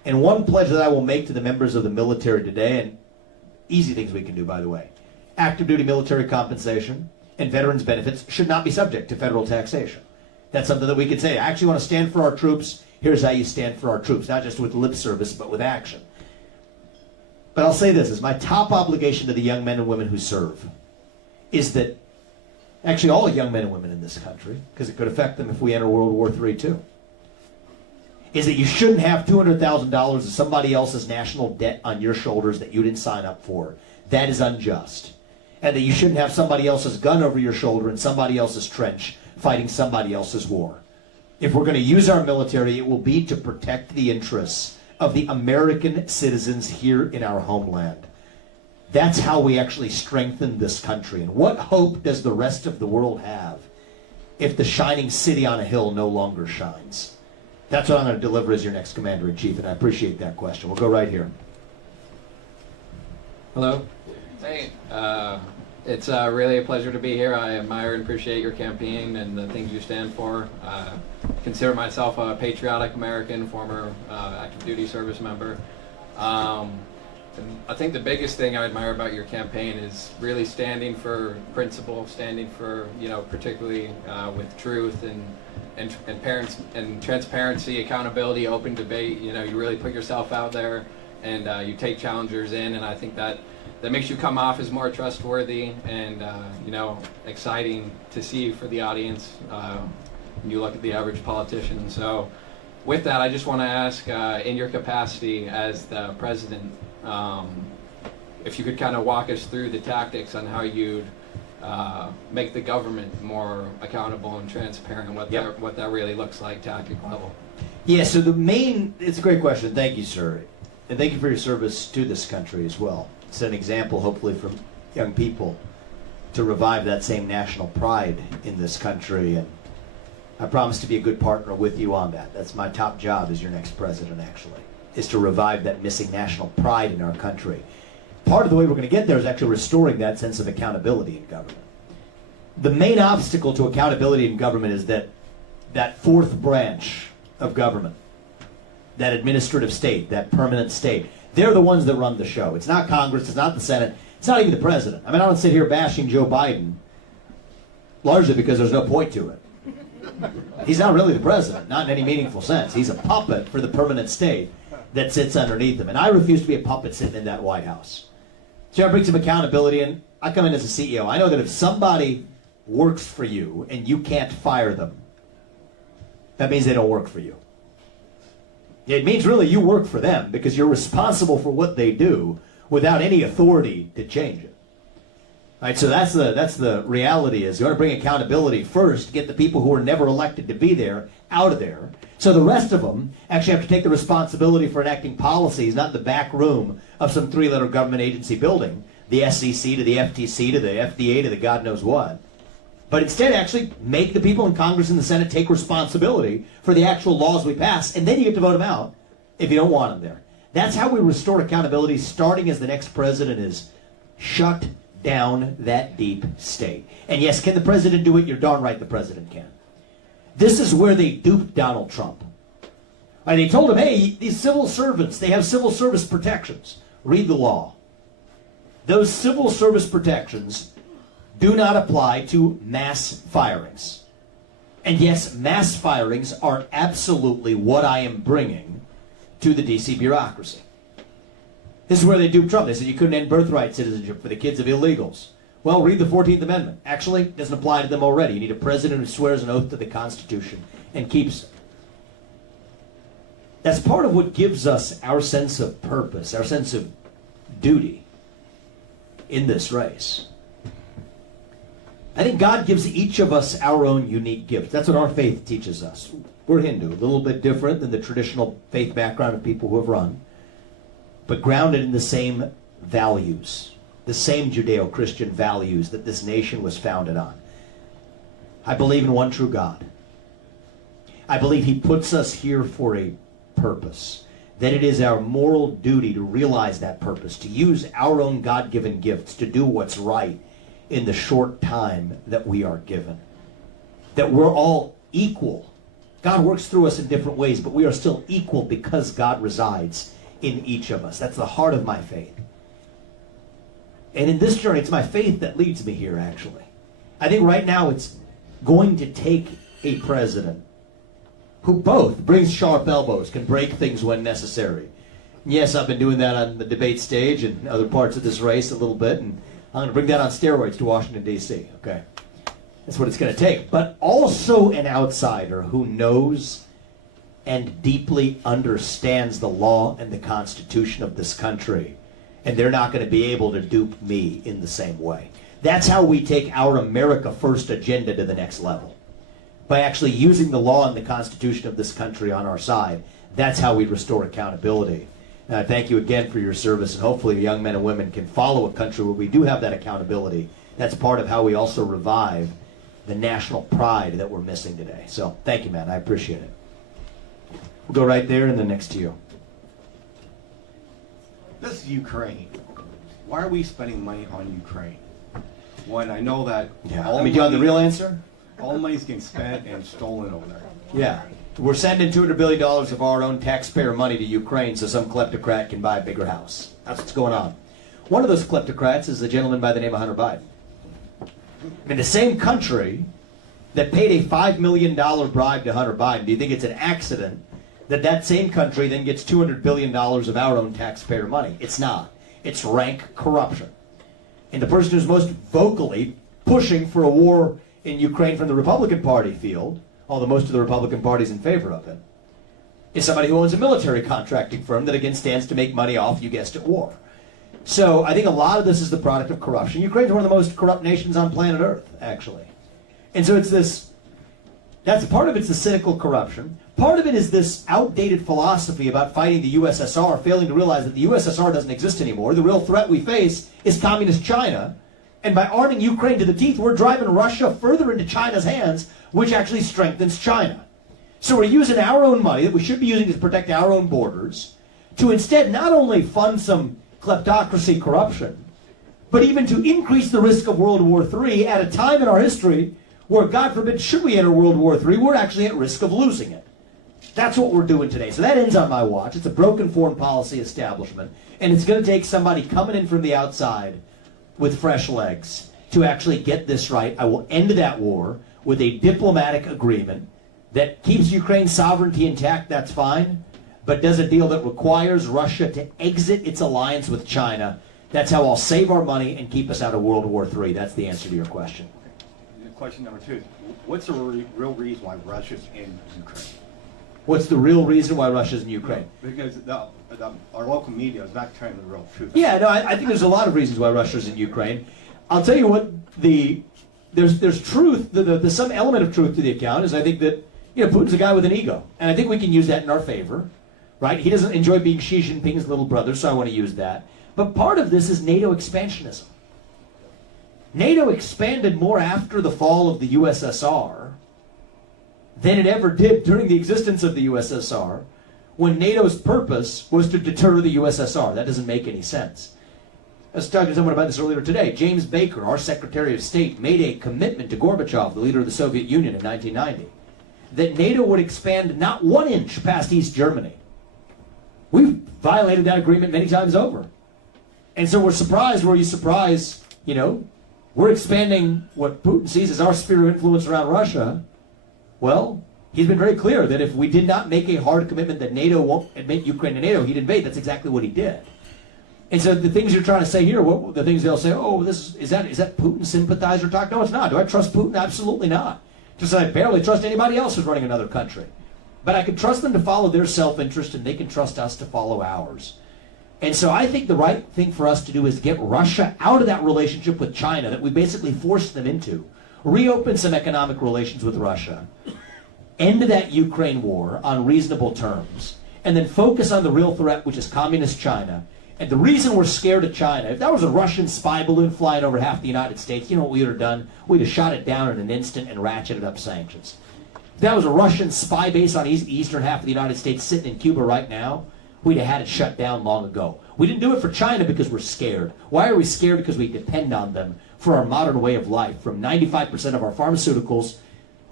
And one pledge that I will make to the members of the military today, and easy things we can do, by the way, active duty military compensation and veterans benefits should not be subject to federal taxation. That's something that we could say. I actually want to stand for our troops. Here's how you stand for our troops, not just with lip service, but with action. But I'll say this, is my top obligation to the young men and women who serve is that, actually all young men and women in this country, because it could affect them if we enter World War III too, is that you shouldn't have $200,000 of somebody else's national debt on your shoulders that you didn't sign up for. That is unjust. And that you shouldn't have somebody else's gun over your shoulder in somebody else's trench fighting somebody else's war. If we're going to use our military, it will be to protect the interests of the American citizens here in our homeland. That's how we actually strengthen this country. And what hope does the rest of the world have if the shining city on a hill no longer shines? That's what I'm going to deliver as your next commander-in-chief, and I appreciate that question. We'll go right here. Hello. Hey, it's really a pleasure to be here. I admire and appreciate your campaign and the things you stand for. Consider myself a patriotic American, former active duty service member. And I think the biggest thing I admire about your campaign is really standing for principle, standing for, particularly with truth and parents and transparency, accountability, open debate. You really put yourself out there and you take challengers in, and I think that makes you come off as more trustworthy and exciting to see for the audience when you look at the average politician. So with that, I just want to ask, in your capacity as the president, if you could kind of walk us through the tactics on how you'd make the government more accountable and transparent, what that really looks like tactical level. Yeah, so it's a great question. Thank you, sir. And thank you for your service to this country as well. It's an example, hopefully, for young people to revive that same national pride in this country. And I promise to be a good partner with you on that. That's my top job as your next president, actually, is to revive that missing national pride in our country. Part of the way we're going to get there is actually restoring that sense of accountability in government. The main obstacle to accountability in government is that fourth branch of government, that administrative state, that permanent state. They're the ones that run the show. It's not Congress, it's not the Senate, it's not even the president. I mean, I don't sit here bashing Joe Biden, largely because there's no point to it. He's not really the president, not in any meaningful sense. He's a puppet for the permanent state that sits underneath him. And I refuse to be a puppet sitting in that White House. So I bring some accountability, and I come in as a CEO. I know that if somebody works for you and you can't fire them, that means they don't work for you. It means really you work for them because you're responsible for what they do without any authority to change it. All right, so that's the reality is you want to bring accountability first, get the people who were never elected to be there out of there. So the rest of them actually have to take the responsibility for enacting policies, not in the back room of some three-letter government agency building, the SEC to the FTC to the FDA to the God knows what. But instead actually make the people in Congress and the Senate take responsibility for the actual laws we pass, and then you get to vote them out if you don't want them there. That's how we restore accountability, starting as the next president is shut down that deep state. And yes, can the president do it? You're darn right the president can. This is where they duped Donald Trump. And they told him, hey, these civil servants, they have civil service protections. Read the law. Those civil service protections do not apply to mass firings. And yes, mass firings are absolutely what I am bringing to the DC bureaucracy. This is where they duped Trump. They said you couldn't end birthright citizenship for the kids of illegals. Well, read the 14th Amendment. Actually, it doesn't apply to them already. You need a president who swears an oath to the Constitution and keeps it. That's part of what gives us our sense of purpose, our sense of duty in this race. I think God gives each of us our own unique gift. That's what our faith teaches us. We're Hindu, a little bit different than the traditional faith background of people who have run, but grounded in the same values, the same Judeo-Christian values that this nation was founded on. I believe in one true God. I believe He puts us here for a purpose, that it is our moral duty to realize that purpose, to use our own God-given gifts to do what's right in the short time that we are given. That we're all equal God works through us in different ways, but we are still equal because God resides in each of us. That's the heart of my faith. And in this journey, it's my faith that leads me here, actually. I think right now it's going to take a president who both brings sharp elbows, can break things when necessary. Yes, I've been doing that on the debate stage and other parts of this race a little bit, and I'm going to bring that on steroids to Washington, D.C., okay? That's what it's going to take. But also an outsider who knows and deeply understands the law and the Constitution of this country. And they're not going to be able to dupe me in the same way. That's how we take our America First agenda to the next level. By actually using the law and the Constitution of this country on our side. That's how we restore accountability. Thank you again for your service, and hopefully young men and women can follow a country where we do have that accountability. That's part of how we also revive the national pride that we're missing today. So thank you, man. I appreciate it. We'll go right there and then next to you. This is Ukraine. Why are we spending money on Ukraine? When I know that do you want the real answer? All the money's getting spent and stolen over there. Yeah. We're sending $200 billion of our own taxpayer money to Ukraine so some kleptocrat can buy a bigger house. That's what's going on. One of those kleptocrats is a gentleman by the name of Hunter Biden. I mean, the same country that paid a $5 million bribe to Hunter Biden, do you think it's an accident that that same country then gets $200 billion of our own taxpayer money? It's not. It's rank corruption. And the person who's most vocally pushing for a war in Ukraine from the Republican Party field, although most of the Republican Party's in favor of it, is somebody who owns a military contracting firm that again stands to make money off, you guessed it, war. So I think a lot of this is the product of corruption. Ukraine's one of the most corrupt nations on planet Earth, actually. And so it's this, that's part of it's the cynical corruption. Part of it is this outdated philosophy about fighting the USSR, failing to realize that the USSR doesn't exist anymore. The real threat we face is communist China. And by arming Ukraine to the teeth, we're driving Russia further into China's hands, which actually strengthens China. So we're using our own money that we should be using to protect our own borders to instead not only fund some kleptocracy corruption, but even to increase the risk of World War III at a time in our history where, God forbid, should we enter World War III, we're actually at risk of losing it. That's what we're doing today. So that ends on my watch. It's a broken foreign policy establishment, and it's going to take somebody coming in from the outside with fresh legs to actually get this right. I will end that war with a diplomatic agreement that keeps Ukraine's sovereignty intact, that's fine, but does a deal that requires Russia to exit its alliance with China. That's how I'll save our money and keep us out of World War III. That's the answer to your question. Question number two is, what's the real reason why Russia's in Ukraine? What's the real reason why Russia's in Ukraine? Because our local media is not telling the real truth. Yeah, no, I think there's a lot of reasons why Russia's in Ukraine. I'll tell you what, there's truth, there's some element of truth to the account, is I think that, Putin's a guy with an ego. And I think we can use that in our favor, right? He doesn't enjoy being Xi Jinping's little brother, so I want to use that. But part of this is NATO expansionism. NATO expanded more after the fall of the USSR than it ever did during the existence of the USSR, when NATO's purpose was to deter the USSR. That doesn't make any sense. I was talking to someone about this earlier today. James Baker, our Secretary of State, made a commitment to Gorbachev, the leader of the Soviet Union, in 1990, that NATO would expand not 1 inch past East Germany. We've violated that agreement many times over. And so we're surprised, were you surprised, we're expanding what Putin sees as our sphere of influence around Russia. Well, he's been very clear that if we did not make a hard commitment that NATO won't admit Ukraine to NATO, he'd invade. That's exactly what he did. And so the things you're trying to say here, the things they'll say, is that Putin sympathizer talk? No, it's not. Do I trust Putin? Absolutely not. Just as I barely trust anybody else who's running another country. But I can trust them to follow their self-interest, and they can trust us to follow ours. And so I think the right thing for us to do is get Russia out of that relationship with China that we basically forced them into. Reopen some economic relations with Russia. End that Ukraine war on reasonable terms. And then focus on the real threat, which is communist China. And the reason we're scared of China, if that was a Russian spy balloon flying over half the United States, you know what we would have done? We'd have shot it down in an instant and ratcheted up sanctions. If that was a Russian spy base on the eastern half of the United States sitting in Cuba right now, we'd have had it shut down long ago. We didn't do it for China because we're scared. Why are we scared? Because we depend on them for our modern way of life. From 95% of our pharmaceuticals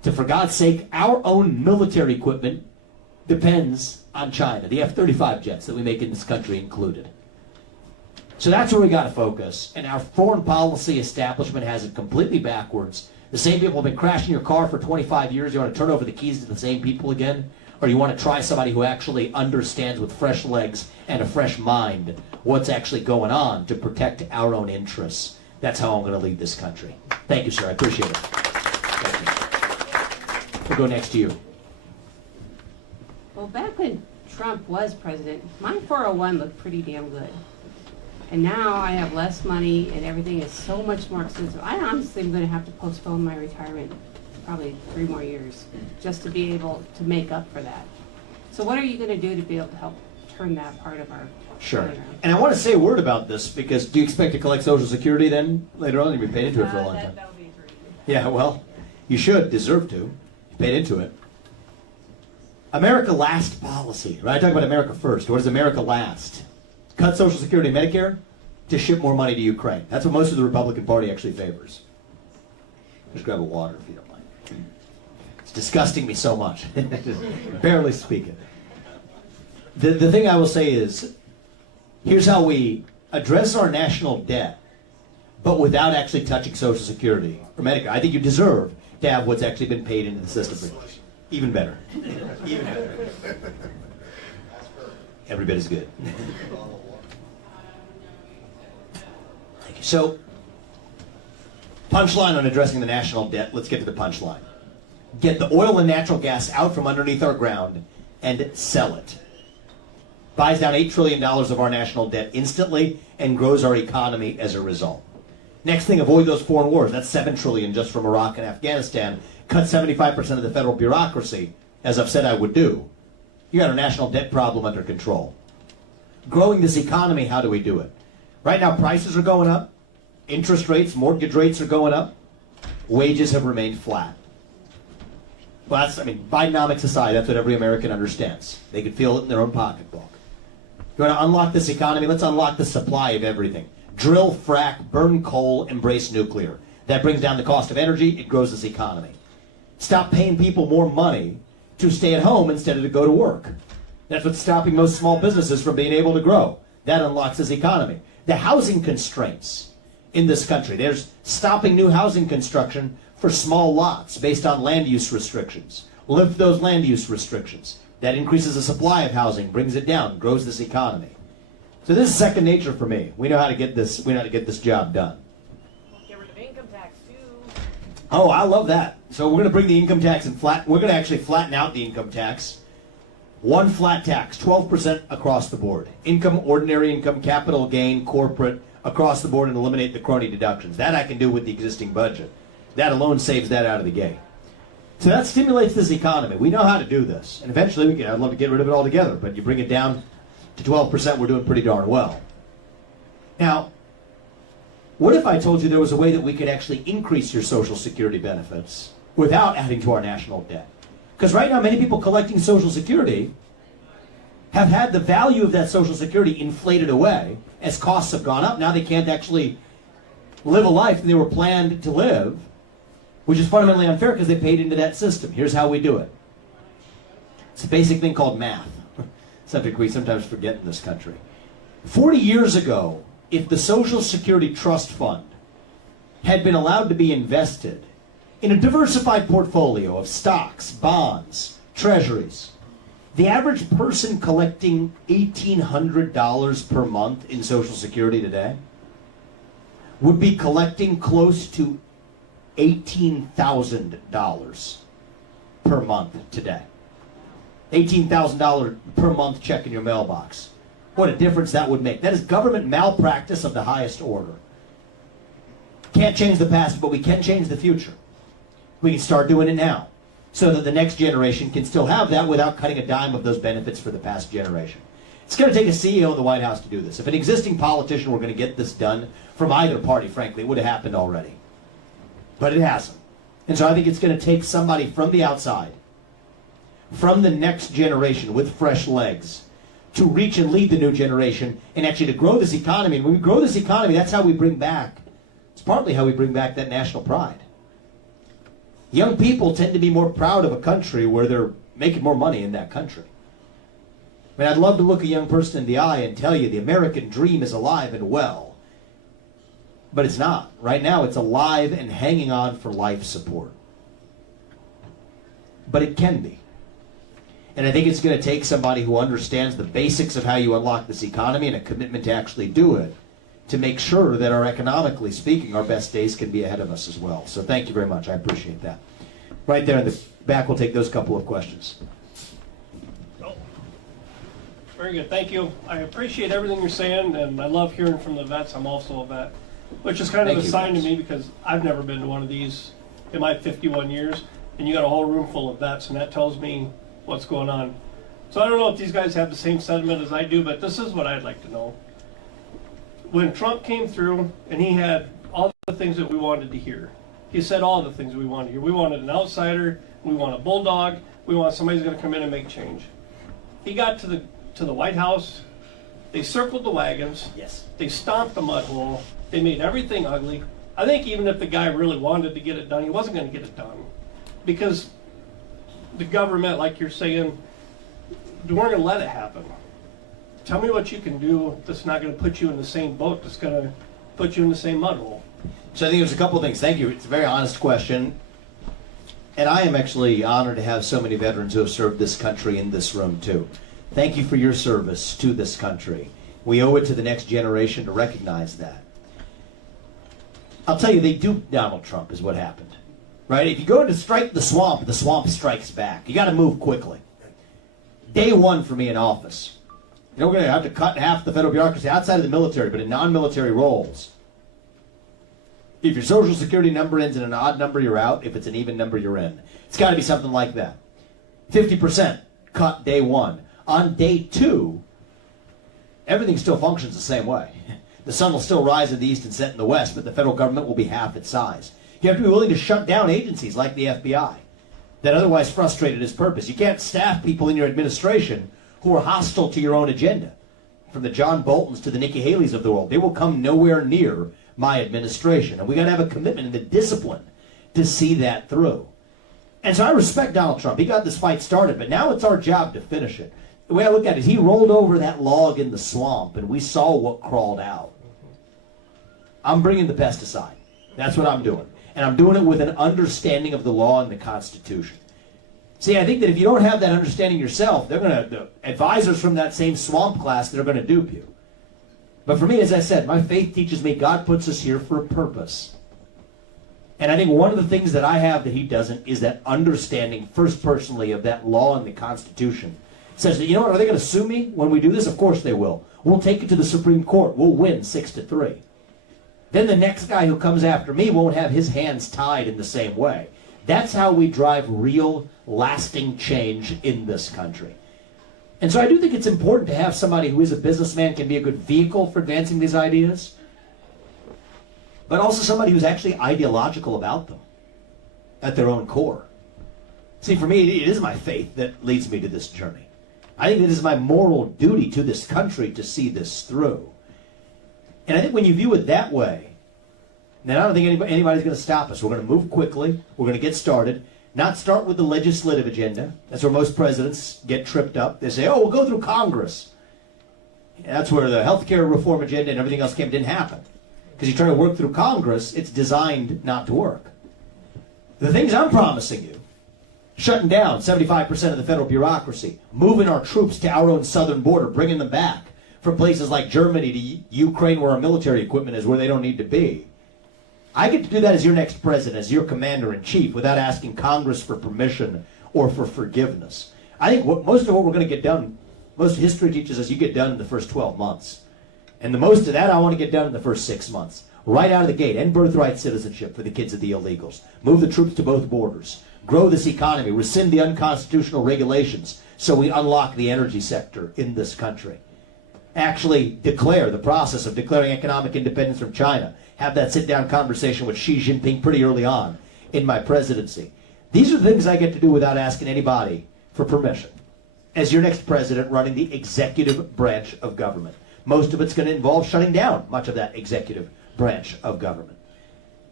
to, for God's sake, our own military equipment depends on China, the F-35 jets that we make in this country included. So that's where we got to focus, and our foreign policy establishment has it completely backwards. The same people have been crashing your car for 25 years. You want to turn over the keys to the same people again? Or you want to try somebody who actually understands with fresh legs and a fresh mind what's actually going on to protect our own interests? That's how I'm going to lead this country. Thank you, sir. I appreciate it. Thank you. We'll go next to you. Well, back when Trump was president, my 401 looked pretty damn good. And now I have less money and everything is so much more expensive. I honestly am going to have to postpone my retirement probably 3 more years just to be able to make up for that. So what are you going to do to be able to help turn that part of our Sure. plan around? And I want to say a word about this, because do you expect to collect Social Security then later on? You've been paid into it for a long time. That would be great. Yeah, well, you should, deserve to. You paid into it. America Last policy, right? I talk about America First. What does America Last? Cut Social Security and Medicare to ship more money to Ukraine. That's what most of the Republican Party actually favors. Just grab a water if you don't mind. It's disgusting me so much. Barely speaking. The thing I will say is, here's how we address our national debt, but without actually touching Social Security or Medicare. I think you deserve to have what's actually been paid into the system. Even better. Even better. Every bit as good. Thank you. So, punchline on addressing the national debt. Let's get to the punchline. Get the oil and natural gas out from underneath our ground and sell it. Buys down $8 trillion of our national debt instantly and grows our economy as a result. Next thing, avoid those foreign wars. That's $7 trillion just from Iraq and Afghanistan. Cut 75% of the federal bureaucracy, as I've said I would do. You got our national debt problem under control. Growing this economy, how do we do it? Right now, prices are going up. Interest rates, mortgage rates are going up. Wages have remained flat. Well, that's, Bidenomics aside, that's what every American understands. They can feel it in their own pocketbook. You want to unlock this economy? Let's unlock the supply of everything. Drill, frack, burn coal, embrace nuclear. That brings down the cost of energy. It grows this economy. Stop paying people more money to stay at home instead of to go to work. That's what's stopping most small businesses from being able to grow. That unlocks this economy. The housing constraints in this country. There's stopping new housing construction for small lots based on land use restrictions. Lift those land use restrictions. That increases the supply of housing, brings it down, grows this economy. So this is second nature for me. We know how to get this. We know how to get this job done. Get rid of income tax too. Oh, I love that. So we're going to bring the income tax and we're going to actually flatten out the income tax. One flat tax, 12% across the board. Income, ordinary income, capital gain, corporate, across the board, and eliminate the crony deductions. That I can do with the existing budget. That alone saves that out of the gate. So that stimulates this economy. We know how to do this. And eventually, I'd love to get rid of it altogether, but you bring it down to 12%, we're doing pretty darn well. Now, what if I told you there was a way that we could actually increase your Social Security benefits without adding to our national debt? Because right now, many people collecting Social Security have had the value of that Social Security inflated away as costs have gone up. Now they can't actually live a life that they were planned to live, which is fundamentally unfair because they paid into that system. Here's how we do it. It's a basic thing called math. Something we sometimes forget in this country. 40 years ago, if the Social Security Trust Fund had been allowed to be invested in a diversified portfolio of stocks, bonds, treasuries, the average person collecting $1,800 per month in Social Security today would be collecting close to $18,000 per month today. $18,000 per month check in your mailbox. What a difference that would make. That is government malpractice of the highest order. Can't change the past, but we can change the future. We can start doing it now so that the next generation can still have that without cutting a dime of those benefits for the past generation. It's going to take a CEO in the White House to do this. If an existing politician were going to get this done from either party, frankly, it would have happened already. But it hasn't. And so I think it's going to take somebody from the outside, from the next generation with fresh legs, to reach and lead the new generation and actually to grow this economy. And when we grow this economy, that's how we bring back, it's partly how we bring back that national pride. Young people tend to be more proud of a country where they're making more money in that country. I mean, I'd love to look a young person in the eye and tell you the American dream is alive and well. But it's not. Right now, it's alive and hanging on for life support. But it can be. And I think it's going to take somebody who understands the basics of how you unlock this economy and a commitment to actually do it to make sure that economically speaking, our best days can be ahead of us as well. So thank you very much. I appreciate that. Right there in the back, we'll take those couple of questions. Very good, thank you. I appreciate everything you're saying, and I love hearing from the vets. I'm also a vet, which is kind of a sign to me because I've never been to one of these in my 51 years, and you got a whole room full of vets, and that tells me what's going on. So I don't know if these guys have the same sentiment as I do, but this is what I'd like to know. When Trump came through, and he had all the things that we wanted to hear, he said all the things we wanted to hear. We wanted an outsider, we want a bulldog, we want somebody who's going to come in and make change. He got to the White House, they circled the wagons, yes, they stomped the mud hole, they made everything ugly. I think even if the guy really wanted to get it done, he wasn't going to get it done. Because the government, like you're saying, they weren't going to let it happen. Tell me what you can do that's not going to put you in the same boat, that's going to put you in the same mud hole. So I think there's a couple of things. Thank you. It's a very honest question. And I am actually honored to have so many veterans who have served this country in this room, too. Thank you for your service to this country. We owe it to the next generation to recognize that. I'll tell you, they duped Donald Trump is what happened. Right? If you go to strike the swamp strikes back. You got to move quickly. Day one for me in office. You know, we're going to have to cut in half the federal bureaucracy outside of the military, but in non-military roles. If your social security number ends in an odd number, you're out. If it's an even number, you're in. It's got to be something like that. 50% cut day one. On day two, everything still functions the same way. The sun will still rise in the east and set in the west, but the federal government will be half its size. You have to be willing to shut down agencies like the FBI that otherwise frustrated its purpose. You can't staff people in your administration who are hostile to your own agenda. From the John Boltons to the Nikki Haley's of the world, they will come nowhere near my administration. And we got to have a commitment and the discipline to see that through. And so I respect Donald Trump. He got this fight started, but now it's our job to finish it. The way I look at it, he rolled over that log in the swamp, and we saw what crawled out. I'm bringing the pesticide. That's what I'm doing. And I'm doing it with an understanding of the law and the Constitution. See, I think that if you don't have that understanding yourself, the advisors from that same swamp class, they're going to dupe you. But for me, as I said, my faith teaches me God puts us here for a purpose. And I think one of the things that I have that he doesn't is that understanding, first personally, of that law and the Constitution. It says that, you know what, are they going to sue me when we do this? Of course they will. We'll take it to the Supreme Court. We'll win 6-3. Then the next guy who comes after me won't have his hands tied in the same way. That's how we drive real, lasting change in this country. And so I do think it's important to have somebody who is a businessman, can be a good vehicle for advancing these ideas, but also somebody who's actually ideological about them at their own core. See, for me, it is my faith that leads me to this journey. I think it is my moral duty to this country to see this through. And I think when you view it that way, then I don't think anybody's going to stop us. We're going to move quickly. We're going to get started. Not start with the legislative agenda. That's where most presidents get tripped up. They say, oh, we'll go through Congress. And that's where the health care reform agenda and everything else didn't happen. Because you try to work through Congress, it's designed not to work. The things I'm promising you, shutting down 75% of the federal bureaucracy, moving our troops to our own southern border, bringing them back from places like Germany to Ukraine where our military equipment is, where they don't need to be. I get to do that as your next president, as your commander-in-chief, without asking Congress for permission or for forgiveness. I think most of what we're going to get done, most history teaches us you get done in the first 12 months. And the most of that I want to get done in the first 6 months. Right out of the gate, end birthright citizenship for the kids of the illegals. Move the troops to both borders. Grow this economy. Rescind the unconstitutional regulations so we unlock the energy sector in this country. Actually declare the process of declaring economic independence from China. Have that sit-down conversation with Xi Jinping pretty early on in my presidency. These are the things I get to do without asking anybody for permission. As your next president running the executive branch of government. Most of it's going to involve shutting down much of that executive branch of government.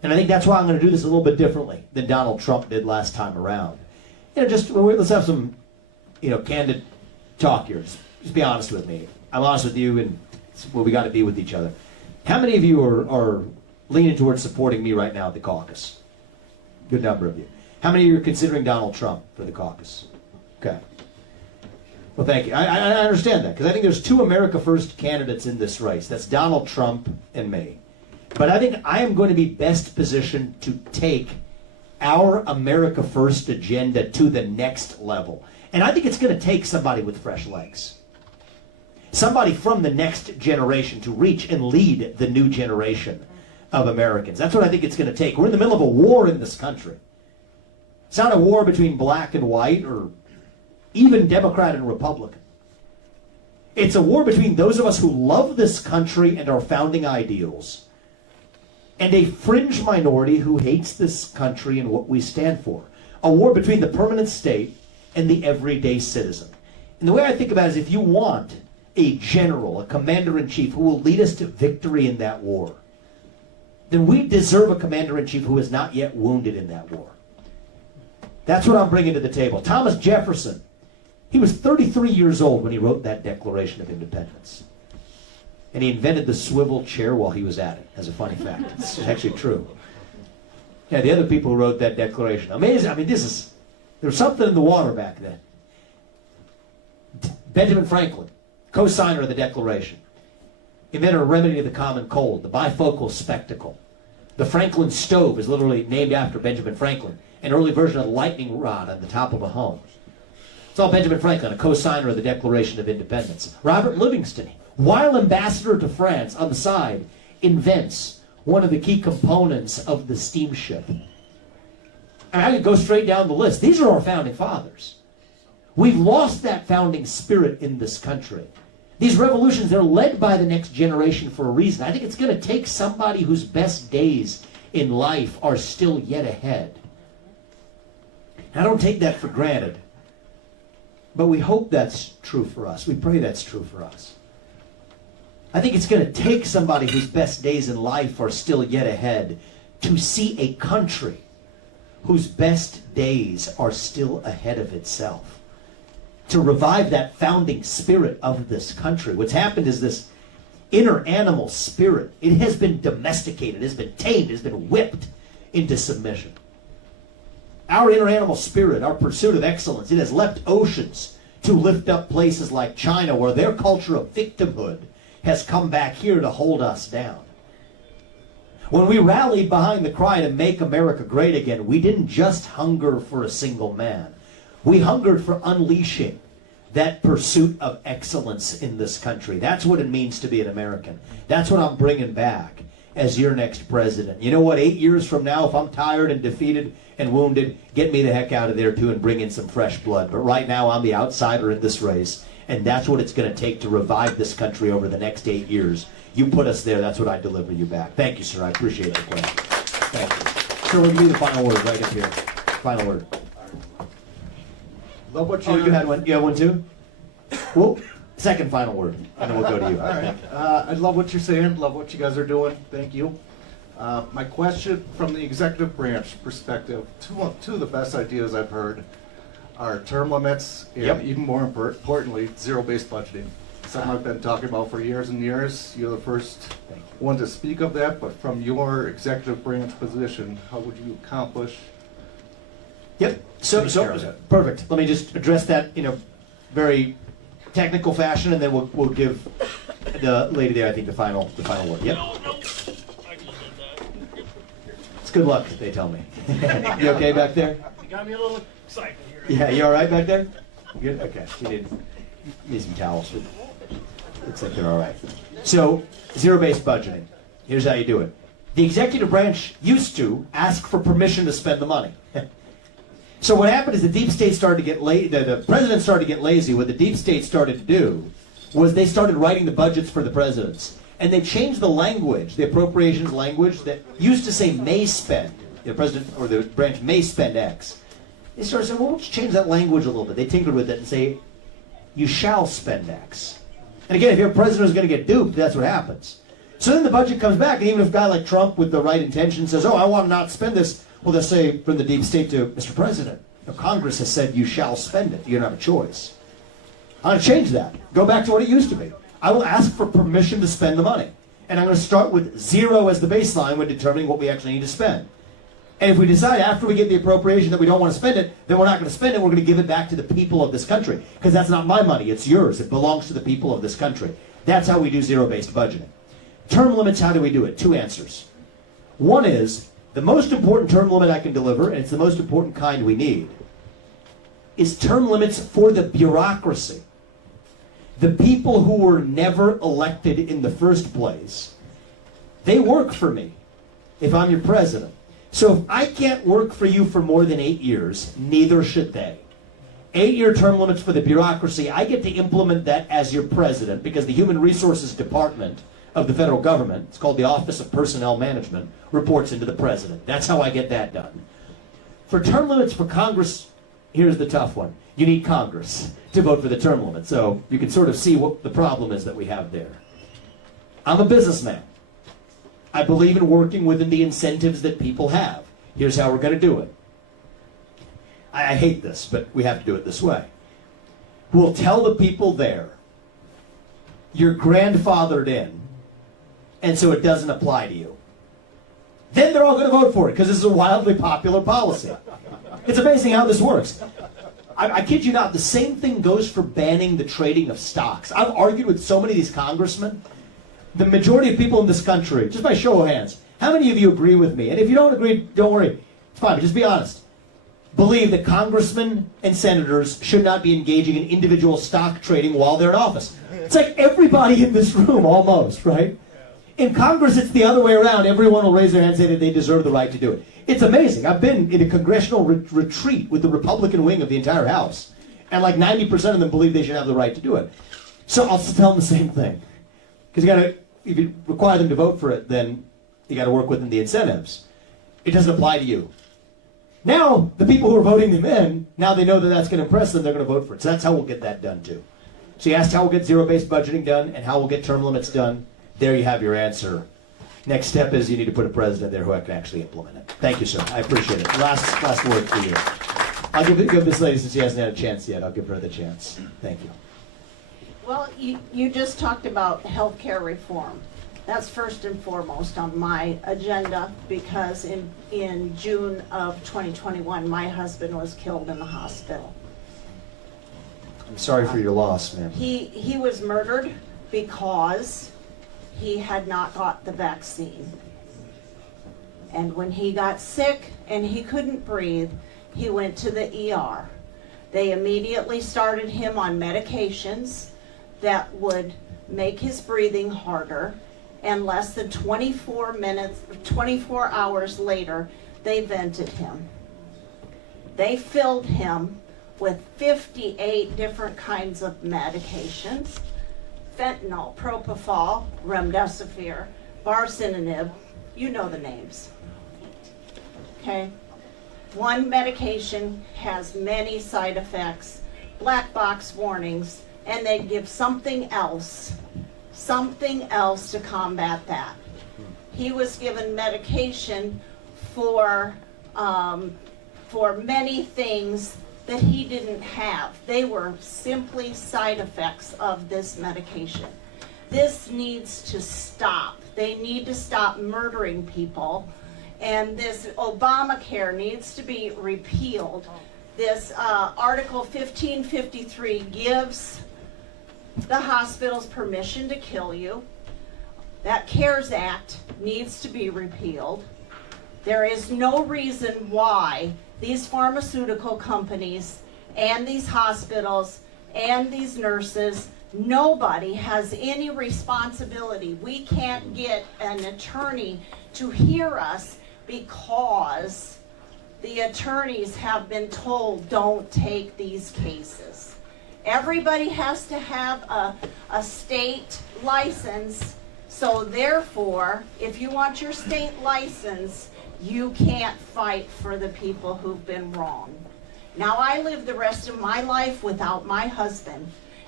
And I think that's why I'm going to do this a little bit differently than Donald Trump did last time around. Just let's have some, candid talk here. Just be honest with me. I'm honest with you, and we got to be with each other. How many of you are leaning towards supporting me right now at the caucus? Good number of you. How many of you are considering Donald Trump for the caucus? Okay. Well, thank you. I understand that, because I think there's two America First candidates in this race. That's Donald Trump and me. But I think I am going to be best positioned to take our America First agenda to the next level. And I think it's going to take somebody with fresh legs. Somebody from the next generation to reach and lead the new generation of Americans. That's what I think it's going to take. We're in the middle of a war in this country. It's not a war between black and white or even Democrat and Republican. It's a war between those of us who love this country and our founding ideals and a fringe minority who hates this country and what we stand for. A war between the permanent state and the everyday citizen. And the way I think about it is, if you want a general, a commander-in-chief who will lead us to victory in that war, then we deserve a commander-in-chief who is not yet wounded in that war. That's what I'm bringing to the table. Thomas Jefferson, he was 33 years old when he wrote that Declaration of Independence. And he invented the swivel chair while he was at it, as a funny fact. It's actually true. Yeah, the other people who wrote that declaration. Amazing. I mean, there was something in the water back then. Benjamin Franklin, co-signer of the Declaration, invented a remedy of the common cold, the bifocal spectacle. The Franklin stove is literally named after Benjamin Franklin, an early version of the lightning rod on the top of a home. It's all Benjamin Franklin, a co-signer of the Declaration of Independence. Robert Livingston, while ambassador to France on the side, invents one of the key components of the steamship. And I could go straight down the list. These are our founding fathers. We've lost that founding spirit in this country. These revolutions, they're led by the next generation for a reason. I think it's going to take somebody whose best days in life are still yet ahead. I don't take that for granted. But we hope that's true for us. We pray that's true for us. I think it's going to take somebody whose best days in life are still yet ahead to see a country whose best days are still ahead of itself. To revive that founding spirit of this country. What's happened is this inner animal spirit, it has been domesticated, it has been tamed, it has been whipped into submission. Our inner animal spirit, our pursuit of excellence, it has leapt oceans to lift up places like China, where their culture of victimhood has come back here to hold us down. When we rallied behind the cry to make America great again, we didn't just hunger for a single man. We hungered for unleashing that pursuit of excellence in this country. That's what it means to be an American. That's what I'm bringing back as your next president. You know what? 8 years from now, if I'm tired and defeated and wounded, get me the heck out of there too and bring in some fresh blood. But right now, I'm the outsider in this race, and that's what it's going to take to revive this country over the next 8 years. You put us there, that's what I deliver you back. Thank you, sir. I appreciate the question. Thank you. Sir, we'll give you the final word right up here. Final word. Love what you had one. You have one too? Well, second final word, and then we'll go to you. All right. I love what you're saying. Love what you guys are doing. Thank you. My question from the executive branch perspective, two of the best ideas I've heard are term limits and even more importantly, zero-based budgeting. Something I've been talking about for years and years. You're the first one to speak of that, but from your executive branch position, how would you accomplish? Yep. So perfect. Let me just address that in a very technical fashion, and then we'll give the lady there, I think, the final word. Yep. It's good luck, they tell me. You okay back there? You got me a little excited here. Yeah, you all right back there? Good. Okay. You need some towels. Looks like they're all right. So, zero-based budgeting. Here's how you do it. The executive branch used to ask for permission to spend the money. So what happened is the deep state started to get lazy. The president started to get lazy. What the deep state started to do was they started writing the budgets for the presidents. And they changed the language, the appropriations language that used to say may spend. The president or the branch may spend X. They started saying, well, let's change that language a little bit. They tinkered with it and say, you shall spend X. And again, if you're a president who's going to get duped, that's what happens. So then the budget comes back, and even if a guy like Trump with the right intention says, oh, I want to not spend this, well, they'll say from the deep state to Mr. President, Congress has said you shall spend it. You don't have a choice. I'm going to change that. Go back to what it used to be. I will ask for permission to spend the money. And I'm going to start with 0 as the baseline when determining what we actually need to spend. And if we decide after we get the appropriation that we don't want to spend it, then we're not going to spend it. We're going to give it back to the people of this country. Because that's not my money. It's yours. It belongs to the people of this country. That's how we do zero-based budgeting. Term limits, how do we do it? 2 answers. One is, the most important term limit I can deliver, and it's the most important kind we need, is term limits for the bureaucracy. The people who were never elected in the first place, they work for me if I'm your president. So if I can't work for you for more than 8 years, neither should they. 8-year term limits for the bureaucracy, I get to implement that as your president because the Human Resources Department of the federal government, it's called the Office of Personnel Management, reports into the president. That's how I get that done. For term limits for Congress, here's the tough one. You need Congress to vote for the term limit. So you can sort of see what the problem is that we have there. I'm a businessman. I believe in working within the incentives that people have. Here's how we're going to do it. I hate this, but we have to do it this way. We'll tell the people there, you're grandfathered in, and so it doesn't apply to you. Then they're all going to vote for it, because this is a wildly popular policy. It's amazing how this works. I kid you not, the same thing goes for banning the trading of stocks. I've argued with so many of these congressmen. The majority of people in this country, just by show of hands, how many of you agree with me? And if you don't agree, don't worry. It's fine, but just be honest. Believe that congressmen and senators should not be engaging in individual stock trading while they're in office. It's like everybody in this room, almost, right? In Congress, it's the other way around. Everyone will raise their hand and say that they deserve the right to do it. It's amazing. I've been in a congressional retreat with the Republican wing of the entire House, and like 90% of them believe they should have the right to do it. So I'll tell them the same thing. Because if you require them to vote for it, then you got to work within the incentives. It doesn't apply to you. Now, the people who are voting them in, now they know that that's going to impress them, they're going to vote for it. So that's how we'll get that done, too. So you asked how we'll get zero-based budgeting done and how we'll get term limits done. There you have your answer. Next step is you need to put a president there who can actually implement it. Thank you, sir. I appreciate it. Last word for you. I'll give this lady, since she hasn't had a chance yet, I'll give her the chance. Thank you. Well, you just talked about healthcare reform. That's first and foremost on my agenda because in June of 2021, my husband was killed in the hospital. I'm sorry for your loss, ma'am. He was murdered because he had not got the vaccine. And when he got sick and he couldn't breathe, he went to the ER. They immediately started him on medications that would make his breathing harder, and less than 24 hours later, they vented him. They filled him with 58 different kinds of medications: fentanyl, propofol, remdesivir, baricitinib, you know the names. Okay? One medication has many side effects, black box warnings, and they'd give something else to combat that. He was given medication for many things that he didn't have. They were simply side effects of this medication. This needs to stop. They need to stop murdering people, and this Obamacare needs to be repealed. This Article 1553 gives the hospitals permission to kill you. That CARES Act needs to be repealed. There is no reason why these pharmaceutical companies and these hospitals and these nurses, nobody has any responsibility. We can't get an attorney to hear us because the attorneys have been told don't take these cases. Everybody has to have a state license, so therefore, if you want your state license, you can't fight for the people who've been wronged. Now, I lived the rest of my life without my husband,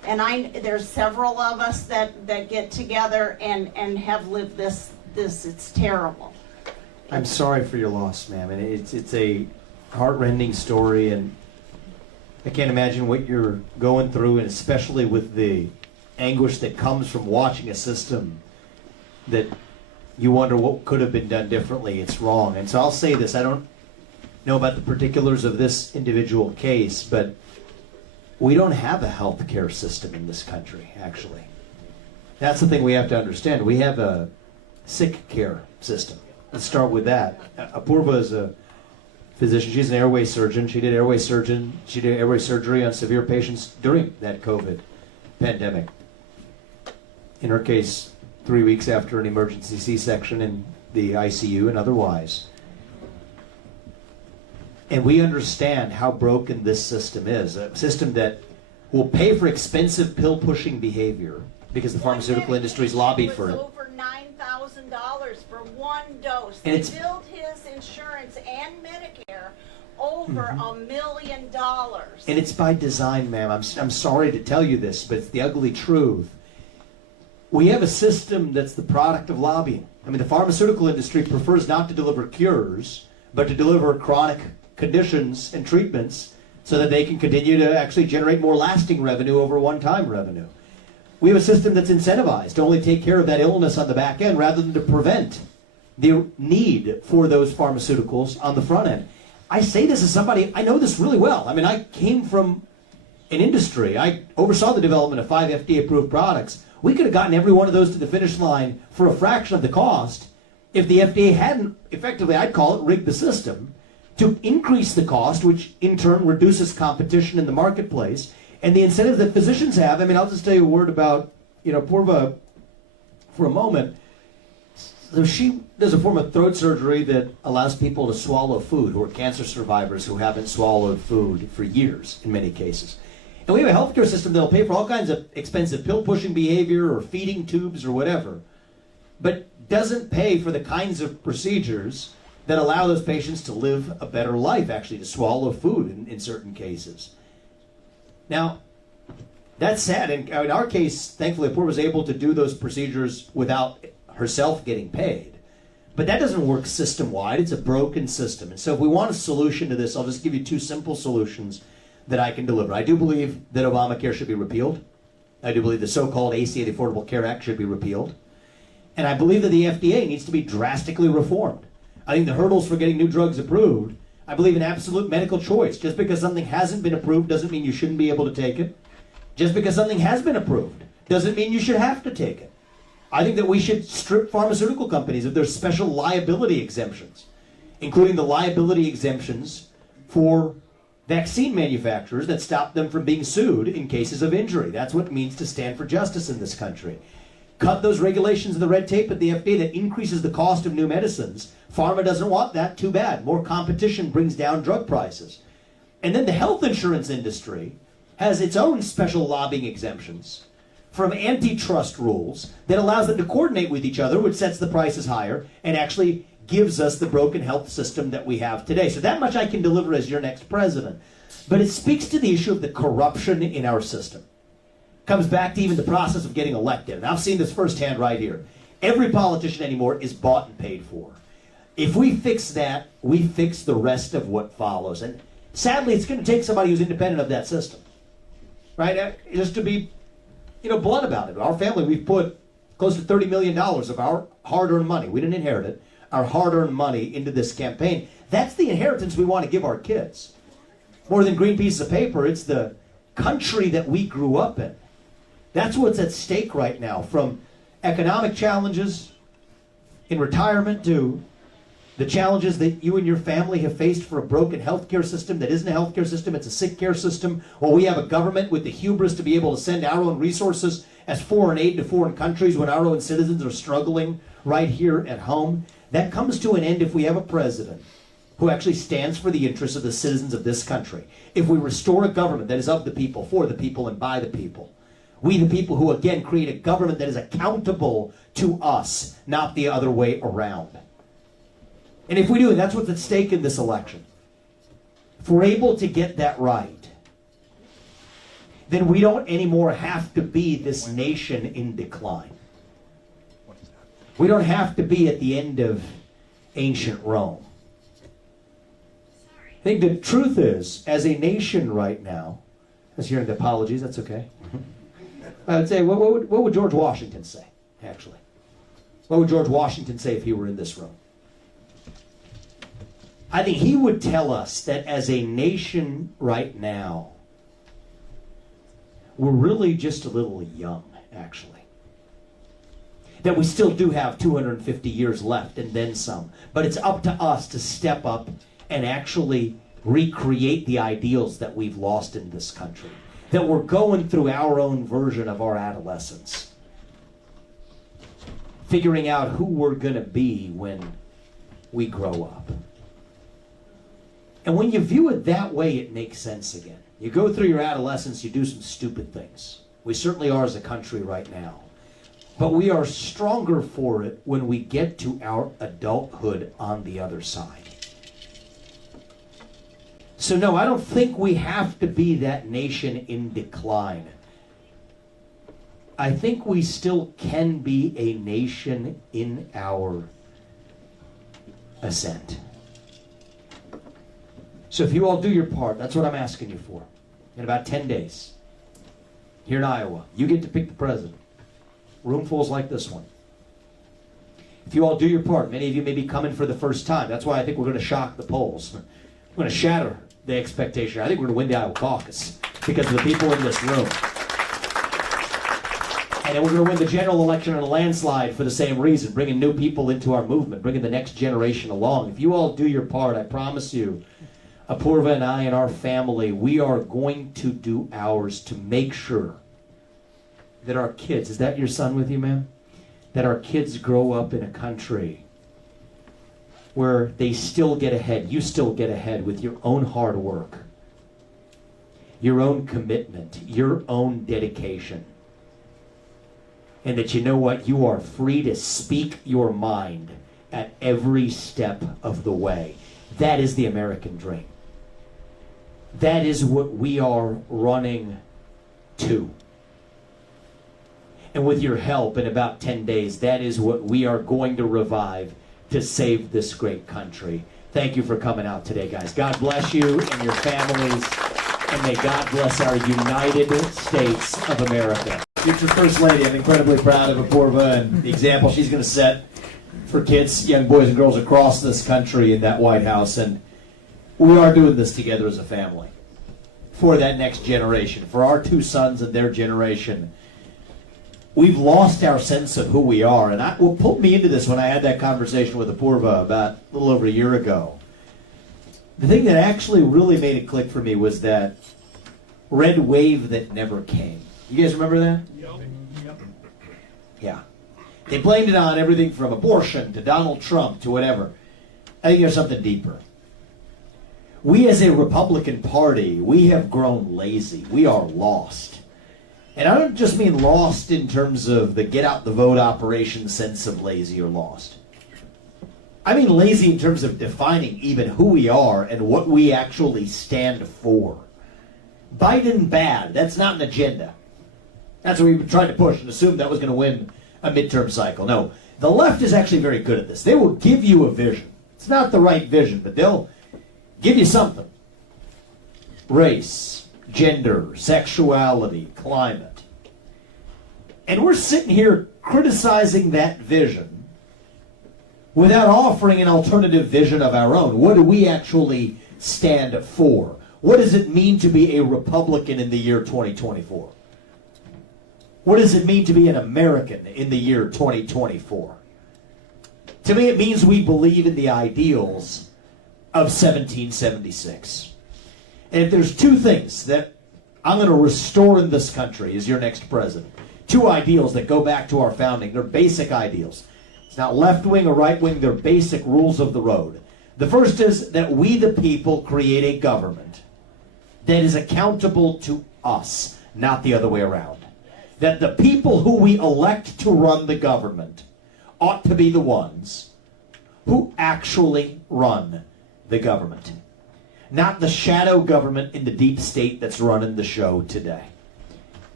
And there's several of us that get together and have lived this, it's terrible. I'm sorry for your loss, ma'am, and it's a heartrending story, and I can't imagine what you're going through, and especially with the anguish that comes from watching a system that you wonder what could have been done differently. It's wrong. And so I'll say this, I don't know about the particulars of this individual case, but we don't have a health care system in this country, actually. That's the thing we have to understand. We have a sick care system. Let's start with that. Apurva is a physician. She's an airway surgeon. She did airway surgery on severe patients during that COVID pandemic. In her case, 3 weeks after an emergency C-section in the ICU and otherwise. And we understand how broken this system is. A system that will pay for expensive pill-pushing behavior because the pharmaceutical industry's lobbied for it. Over $9,000 for one dose. And they billed his insurance and Medicare over $1 million. And it's by design, ma'am. I'm sorry to tell you this, but it's the ugly truth. We have a system that's the product of lobbying. I mean, the pharmaceutical industry prefers not to deliver cures, but to deliver chronic conditions and treatments so that they can continue to actually generate more lasting revenue over one-time revenue. We have a system that's incentivized to only take care of that illness on the back end rather than to prevent the need for those pharmaceuticals on the front end. I say this as somebody, I know this really well. I mean, I came from an industry. I oversaw the development of 5 FDA-approved products. We could have gotten every one of those to the finish line for a fraction of the cost if the FDA hadn't, effectively, I'd call it, rigged the system to increase the cost, which in turn reduces competition in the marketplace. And the incentive that physicians have, I mean, I'll just tell you a word about, Purva for a moment. So she does a form of throat surgery that allows people to swallow food, who are cancer survivors who haven't swallowed food for years in many cases. And we have a healthcare system that'll pay for all kinds of expensive pill-pushing behavior or feeding tubes or whatever, but doesn't pay for the kinds of procedures that allow those patients to live a better life, actually, to swallow food in certain cases. Now, that's sad. And in our case, thankfully, Apurva was able to do those procedures without herself getting paid. But that doesn't work system-wide. It's a broken system. And so if we want a solution to this, I'll just give you 2 simple solutions that I can deliver. I do believe that Obamacare should be repealed. I do believe the so-called ACA, the Affordable Care Act, should be repealed. And I believe that the FDA needs to be drastically reformed. I think the hurdles for getting new drugs approved, I believe in absolute medical choice. Just because something hasn't been approved doesn't mean you shouldn't be able to take it. Just because something has been approved doesn't mean you should have to take it. I think that we should strip pharmaceutical companies of their special liability exemptions, including the liability exemptions for vaccine manufacturers that stop them from being sued in cases of injury. That's what it means to stand for justice in this country. Cut those regulations and the red tape at the FDA that increases the cost of new medicines. Pharma doesn't want that. Too bad. More competition brings down drug prices. And then the health insurance industry has its own special lobbying exemptions from antitrust rules that allows them to coordinate with each other, which sets the prices higher and actually gives us the broken health system that we have today. So that much I can deliver as your next president. But it speaks to the issue of the corruption in our system. Comes back to even the process of getting elected. And I've seen this firsthand right here. Every politician anymore is bought and paid for. If we fix that, we fix the rest of what follows. And sadly, it's going to take somebody who's independent of that system. Right? Just to be, blunt about it. Our family, we've put close to $30 million of our hard-earned money. We didn't inherit it. Our hard-earned money into this campaign. That's the inheritance we want to give our kids. More than green pieces of paper, it's the country that we grew up in. That's what's at stake right now, from economic challenges in retirement to the challenges that you and your family have faced for a broken healthcare system that isn't a healthcare system, it's a sick care system, or we have a government with the hubris to be able to send our own resources as foreign aid to foreign countries when our own citizens are struggling right here at home. That comes to an end if we have a president who actually stands for the interests of the citizens of this country. If we restore a government that is of the people, for the people, and by the people. We the people who, again, create a government that is accountable to us, not the other way around. And if we do, and that's what's at stake in this election. If we're able to get that right, then we don't anymore have to be this nation in decline. We don't have to be at the end of ancient Rome. I think the truth is, as a nation right now, as hearing the apologies, that's okay. I would say, what would George Washington say, actually? What would George Washington say if he were in this room? I think he would tell us that as a nation right now, we're really just a little young, actually. That we still do have 250 years left and then some. But it's up to us to step up and actually recreate the ideals that we've lost in this country. That we're going through our own version of our adolescence. Figuring out who we're going to be when we grow up. And when you view it that way, it makes sense again. You go through your adolescence, you do some stupid things. We certainly are as a country right now. But we are stronger for it when we get to our adulthood on the other side. So no, I don't think we have to be that nation in decline. I think we still can be a nation in our ascent. So if you all do your part, that's what I'm asking you for. In about 10 days, here in Iowa, you get to pick the president. Roomfuls like this one. If you all do your part, many of you may be coming for the first time. That's why I think we're going to shock the polls. We're going to shatter the expectation. I think we're going to win the Iowa caucus because of the people in this room. And then we're going to win the general election in a landslide for the same reason, bringing new people into our movement, bringing the next generation along. If you all do your part, I promise you, Apurva and I and our family, we are going to do ours to make sure that our kids, is that your son with you, ma'am? That our kids grow up in a country where they still get ahead, you still get ahead with your own hard work, your own commitment, your own dedication. And that you know what? You are free to speak your mind at every step of the way. That is the American dream. That is what we are running to. And with your help, in about 10 days, that is what we are going to revive to save this great country. Thank you for coming out today, guys. God bless you and your families, and may God bless our United States of America. Future First Lady, I'm incredibly proud of Apurva and the example she's going to set for kids, young boys and girls across this country in that White House. And we are doing this together as a family for that next generation, for our two sons and their generation. We've lost our sense of who we are. And what pulled me into this when I had that conversation with Apurva about a little over a year ago, the thing that actually really made it click for me was that red wave that never came. You guys remember that? Yep. Yeah. They blamed it on everything from abortion to Donald Trump to whatever. I think there's something deeper. We as a Republican Party, we have grown lazy. We are lost. And I don't just mean lost in terms of the get out the vote operation sense of lazy or lost. I mean lazy in terms of defining even who we are and what we actually stand for. Biden bad, that's not an agenda. That's what we've been trying to push and assume that was going to win a midterm cycle. No, the left is actually very good at this. They will give you a vision. It's not the right vision, but they'll give you something. Race, gender, sexuality, climate. And we're sitting here criticizing that vision without offering an alternative vision of our own. What do we actually stand for? What does it mean to be a Republican in the year 2024? What does it mean to be an American in the year 2024? To me, it means we believe in the ideals of 1776. And if there's two things that I'm going to restore in this country as your next president, two ideals that go back to our founding, they're basic ideals. It's not left-wing or right-wing, they're basic rules of the road. The first is that we the people create a government that is accountable to us, not the other way around. That the people who we elect to run the government ought to be the ones who actually run the government. Not the shadow government in the deep state that's running the show today.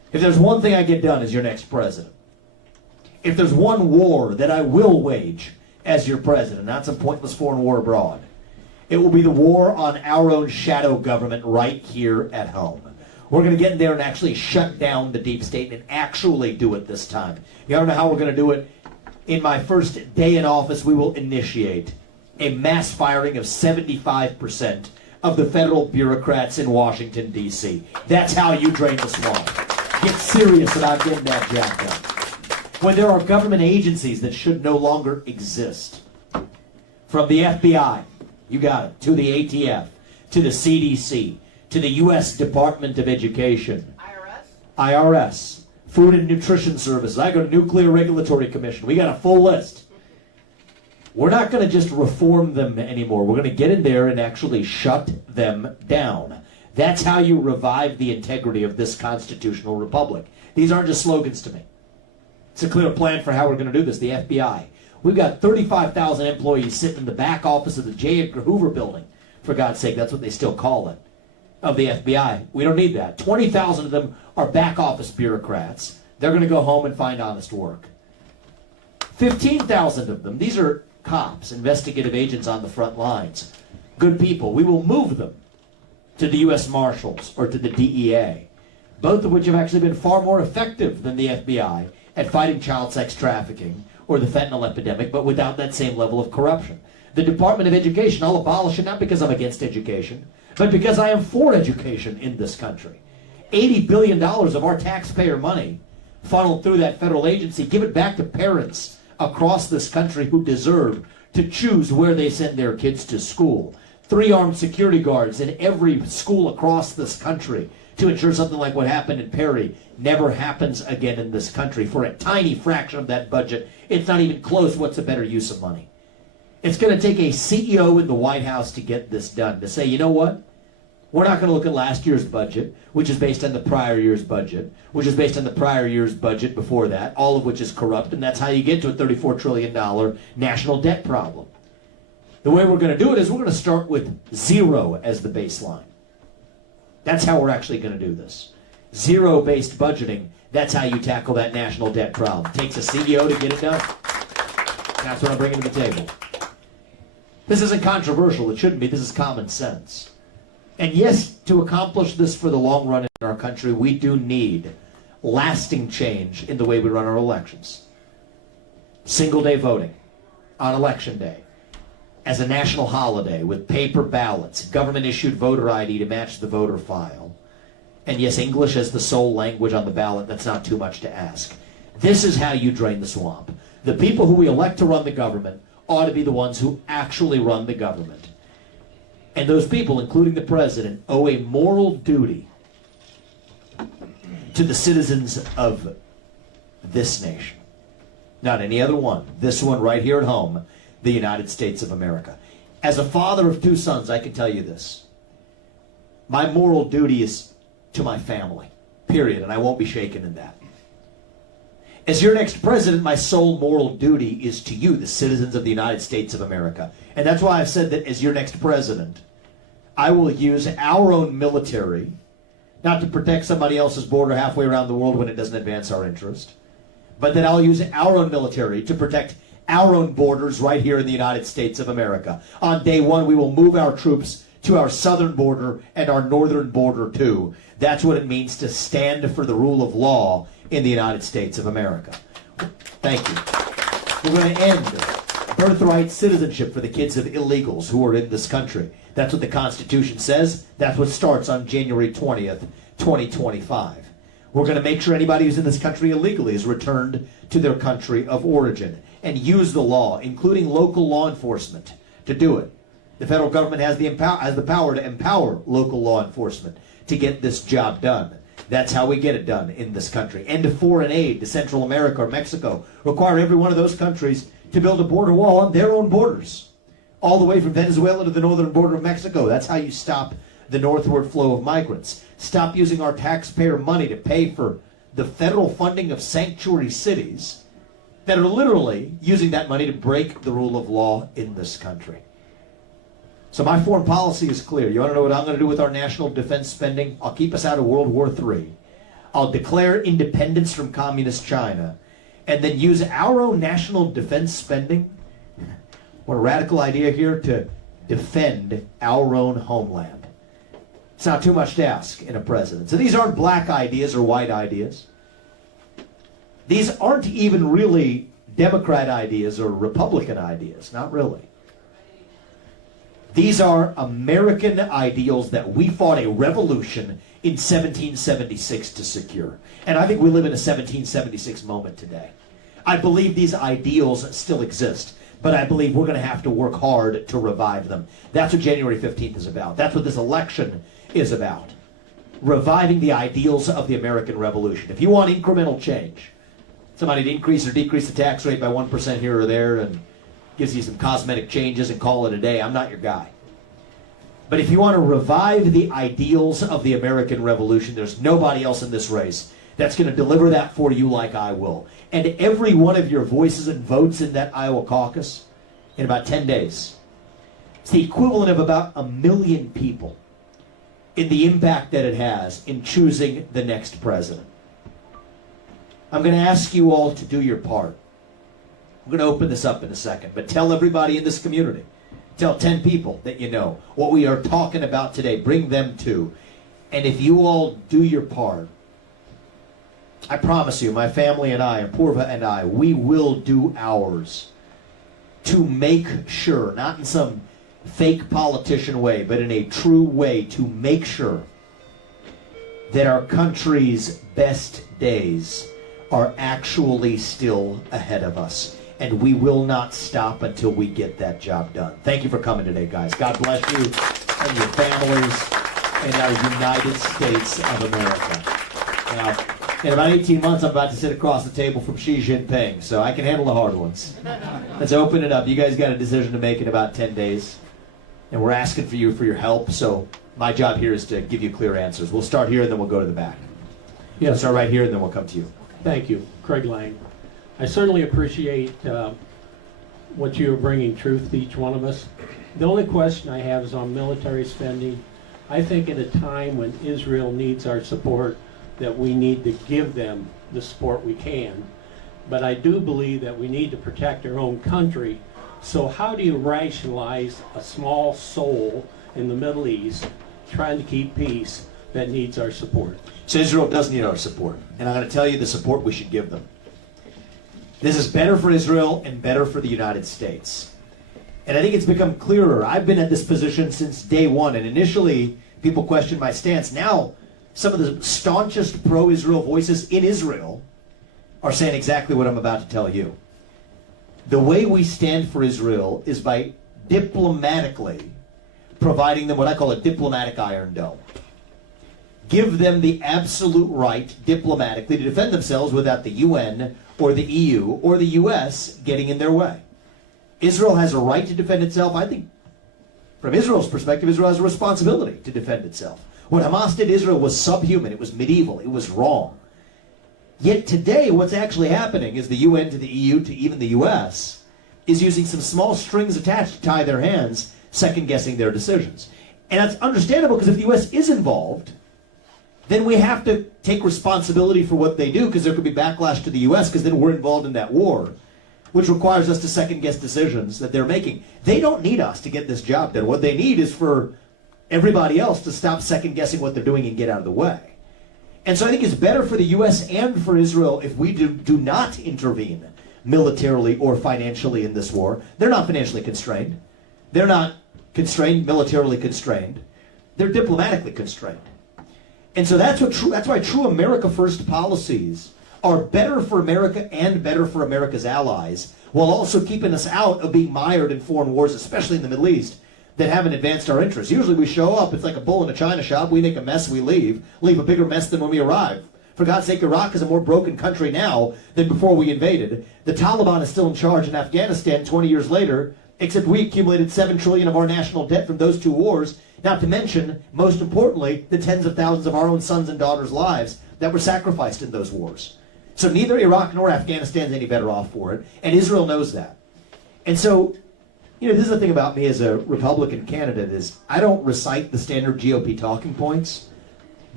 If there's one thing I get done as your next president, if there's one war that I will wage as your president, not some pointless foreign war abroad, it will be the war on our own shadow government right here at home. We're going to get in there and actually shut down the deep state and actually do it this time. You don't know how we're going to do it? In my first day in office, we will initiate a mass firing of 75% of the federal bureaucrats in Washington, D.C. That's how you drain the swamp. Get serious about getting that job done. When there are government agencies that should no longer exist, from the FBI, you got it, to the ATF, to the CDC, to the U.S. Department of Education, IRS, Food and Nutrition Services, I go to Nuclear Regulatory Commission. We got a full list. We're not going to just reform them anymore. We're going to get in there and actually shut them down. That's how you revive the integrity of this constitutional republic. These aren't just slogans to me. It's a clear plan for how we're going to do this. The FBI. We've got 35,000 employees sitting in the back office of the J. Edgar Hoover building. For God's sake, that's what they still call it. Of the FBI. We don't need that. 20,000 of them are back office bureaucrats. They're going to go home and find honest work. 15,000 of them, these are cops, investigative agents on the front lines. Good people. We will move them to the U.S. Marshals or to the DEA, both of which have actually been far more effective than the FBI at fighting child sex trafficking or the fentanyl epidemic, but without that same level of corruption. The Department of Education, I'll abolish it not because I'm against education, but because I am for education in this country. $80 billion of our taxpayer money funneled through that federal agency, give it back to parents across this country who deserve to choose where they send their kids to school. 3 armed security guards in every school across this country to ensure something like what happened in Perry never happens again in this country. For a tiny fraction of that budget, it's not even close. What's a better use of money? It's going to take a CEO in the White House to get this done, to say, you know what? We're not going to look at last year's budget, which is based on the prior year's budget, which is based on the prior year's budget before that, all of which is corrupt, and that's how you get to a $34 trillion national debt problem. The way we're going to do it is we're going to start with 0 as the baseline. That's how we're actually going to do this. 0-based budgeting, that's how you tackle that national debt problem. It takes a CEO to get it done. That's what I'm bringing to the table. This isn't controversial. It shouldn't be. This is common sense. And yes, to accomplish this for the long run in our country, we do need lasting change in the way we run our elections. Single-day voting on Election Day as a national holiday with paper ballots, government-issued voter ID to match the voter file, and yes, English as the sole language on the ballot, that's not too much to ask. This is how you drain the swamp. The people who we elect to run the government ought to be the ones who actually run the government. And those people, including the president, owe a moral duty to the citizens of this nation. Not any other one. This one right here at home, the United States of America. As a father of 2 sons, I can tell you this. My moral duty is to my family, period, and I won't be shaken in that. As your next president, my sole moral duty is to you, the citizens of the United States of America. And that's why I've said that as your next president, I will use our own military, not to protect somebody else's border halfway around the world when it doesn't advance our interest, but that I'll use our own military to protect our own borders right here in the United States of America. On day 1, we will move our troops to our southern border and our northern border too. That's what it means to stand for the rule of law in the United States of America. Thank you. We're going to end birthright citizenship for the kids of illegals who are in this country. That's what the Constitution says. That's what starts on January 20th, 2025. We're going to make sure anybody who's in this country illegally is returned to their country of origin and use the law, including local law enforcement, to do it. The federal government has the power to empower local law enforcement to get this job done. That's how we get it done in this country. End of foreign aid to Central America or Mexico. Require every one of those countries to build a border wall on their own borders, all the way from Venezuela to the northern border of Mexico. That's how you stop the northward flow of migrants. Stop using our taxpayer money to pay for the federal funding of sanctuary cities that are literally using that money to break the rule of law in this country. So my foreign policy is clear. You want to know what I'm going to do with our national defense spending? I'll keep us out of World War III. I'll declare independence from communist China, and then use our own national defense spending, what a radical idea here, to defend our own homeland. It's not too much to ask in a president. So these aren't black ideas or white ideas. These aren't even really Democrat ideas or Republican ideas, not really. These are American ideals that we fought a revolution in 1776 to secure. And I think we live in a 1776 moment today. I believe these ideals still exist, but I believe we're going to have to work hard to revive them. That's what January 15th is about. That's what this election is about. Reviving the ideals of the American Revolution. If you want incremental change, somebody to increase or decrease the tax rate by 1% here or there and gives you some cosmetic changes and call it a day, I'm not your guy. But if you want to revive the ideals of the American Revolution, there's nobody else in this race that's going to deliver that for you like I will. And every one of your voices and votes in that Iowa caucus in about 10 days, it's the equivalent of about 1 million people in the impact that it has in choosing the next president. I'm going to ask you all to do your part. I'm going to open this up in a second, but tell everybody in this community, tell 10 people that you know what we are talking about today. Bring them too. And if you all do your part, I promise you, my family and I, and Purva and I, we will do ours to make sure, not in some fake politician way, but in a true way, to make sure that our country's best days are actually still ahead of us. And we will not stop until we get that job done. Thank you for coming today, guys. God bless you and your families and our United States of America. Now, in about 18 months, I'm about to sit across the table from Xi Jinping, so I can handle the hard ones. Let's open it up. You guys got a decision to make in about 10 days, and we're asking for you for your help, so my job here is to give you clear answers. We'll start here, and then we'll go to the back. Yes. We'll start right here, and then we'll come to you. Thank you, Craig Lang. I certainly appreciate what you are bringing truth to each one of us. The only question I have is on military spending. I think at a time when Israel needs our support, that we need to give them the support we can. But I do believe that we need to protect our own country. So how do you rationalize a small soul in the Middle East trying to keep peace that needs our support? So Israel does need our support, and I'm going to tell you the support we should give them. This is better for Israel and better for the United States. And I think it's become clearer. I've been at this position since day one, and initially people questioned my stance. Now, some of the staunchest pro-Israel voices in Israel are saying exactly what I'm about to tell you. The way we stand for Israel is by diplomatically providing them what I call a diplomatic iron dome. Give them the absolute right diplomatically to defend themselves without the UN or the EU or the US getting in their way. Israel has a right to defend itself. I think from Israel's perspective, Israel has a responsibility to defend itself. What Hamas did to Israel was subhuman. It was medieval. It was wrong. Yet today, what's actually happening is the UN to the EU to even the US is using some small strings attached to tie their hands, second-guessing their decisions. And that's understandable because if the US is involved, then we have to take responsibility for what they do because there could be backlash to the US because then we're involved in that war, which requires us to second-guess decisions that they're making. They don't need us to get this job done. What they need is for everybody else to stop second-guessing what they're doing and get out of the way. And so I think it's better for the U.S. and for Israel if we do not intervene militarily or financially in this war. They're not financially constrained. They're not constrained, militarily constrained. They're diplomatically constrained. And so that's why true America First policies are better for America and better for America's allies, while also keeping us out of being mired in foreign wars, especially in the Middle East, that haven't advanced our interests. Usually we show up, it's like a bull in a china shop, we make a mess, we leave a bigger mess than when we arrive. For God's sake, Iraq is a more broken country now than before we invaded. The Taliban is still in charge in Afghanistan 20 years later, except we accumulated $7 trillion of our national debt from those two wars, not to mention, most importantly, the tens of thousands of our own sons and daughters' lives that were sacrificed in those wars. So neither Iraq nor Afghanistan is any better off for it, and Israel knows that. And so, this is the thing about me as a Republican candidate is I don't recite the standard GOP talking points,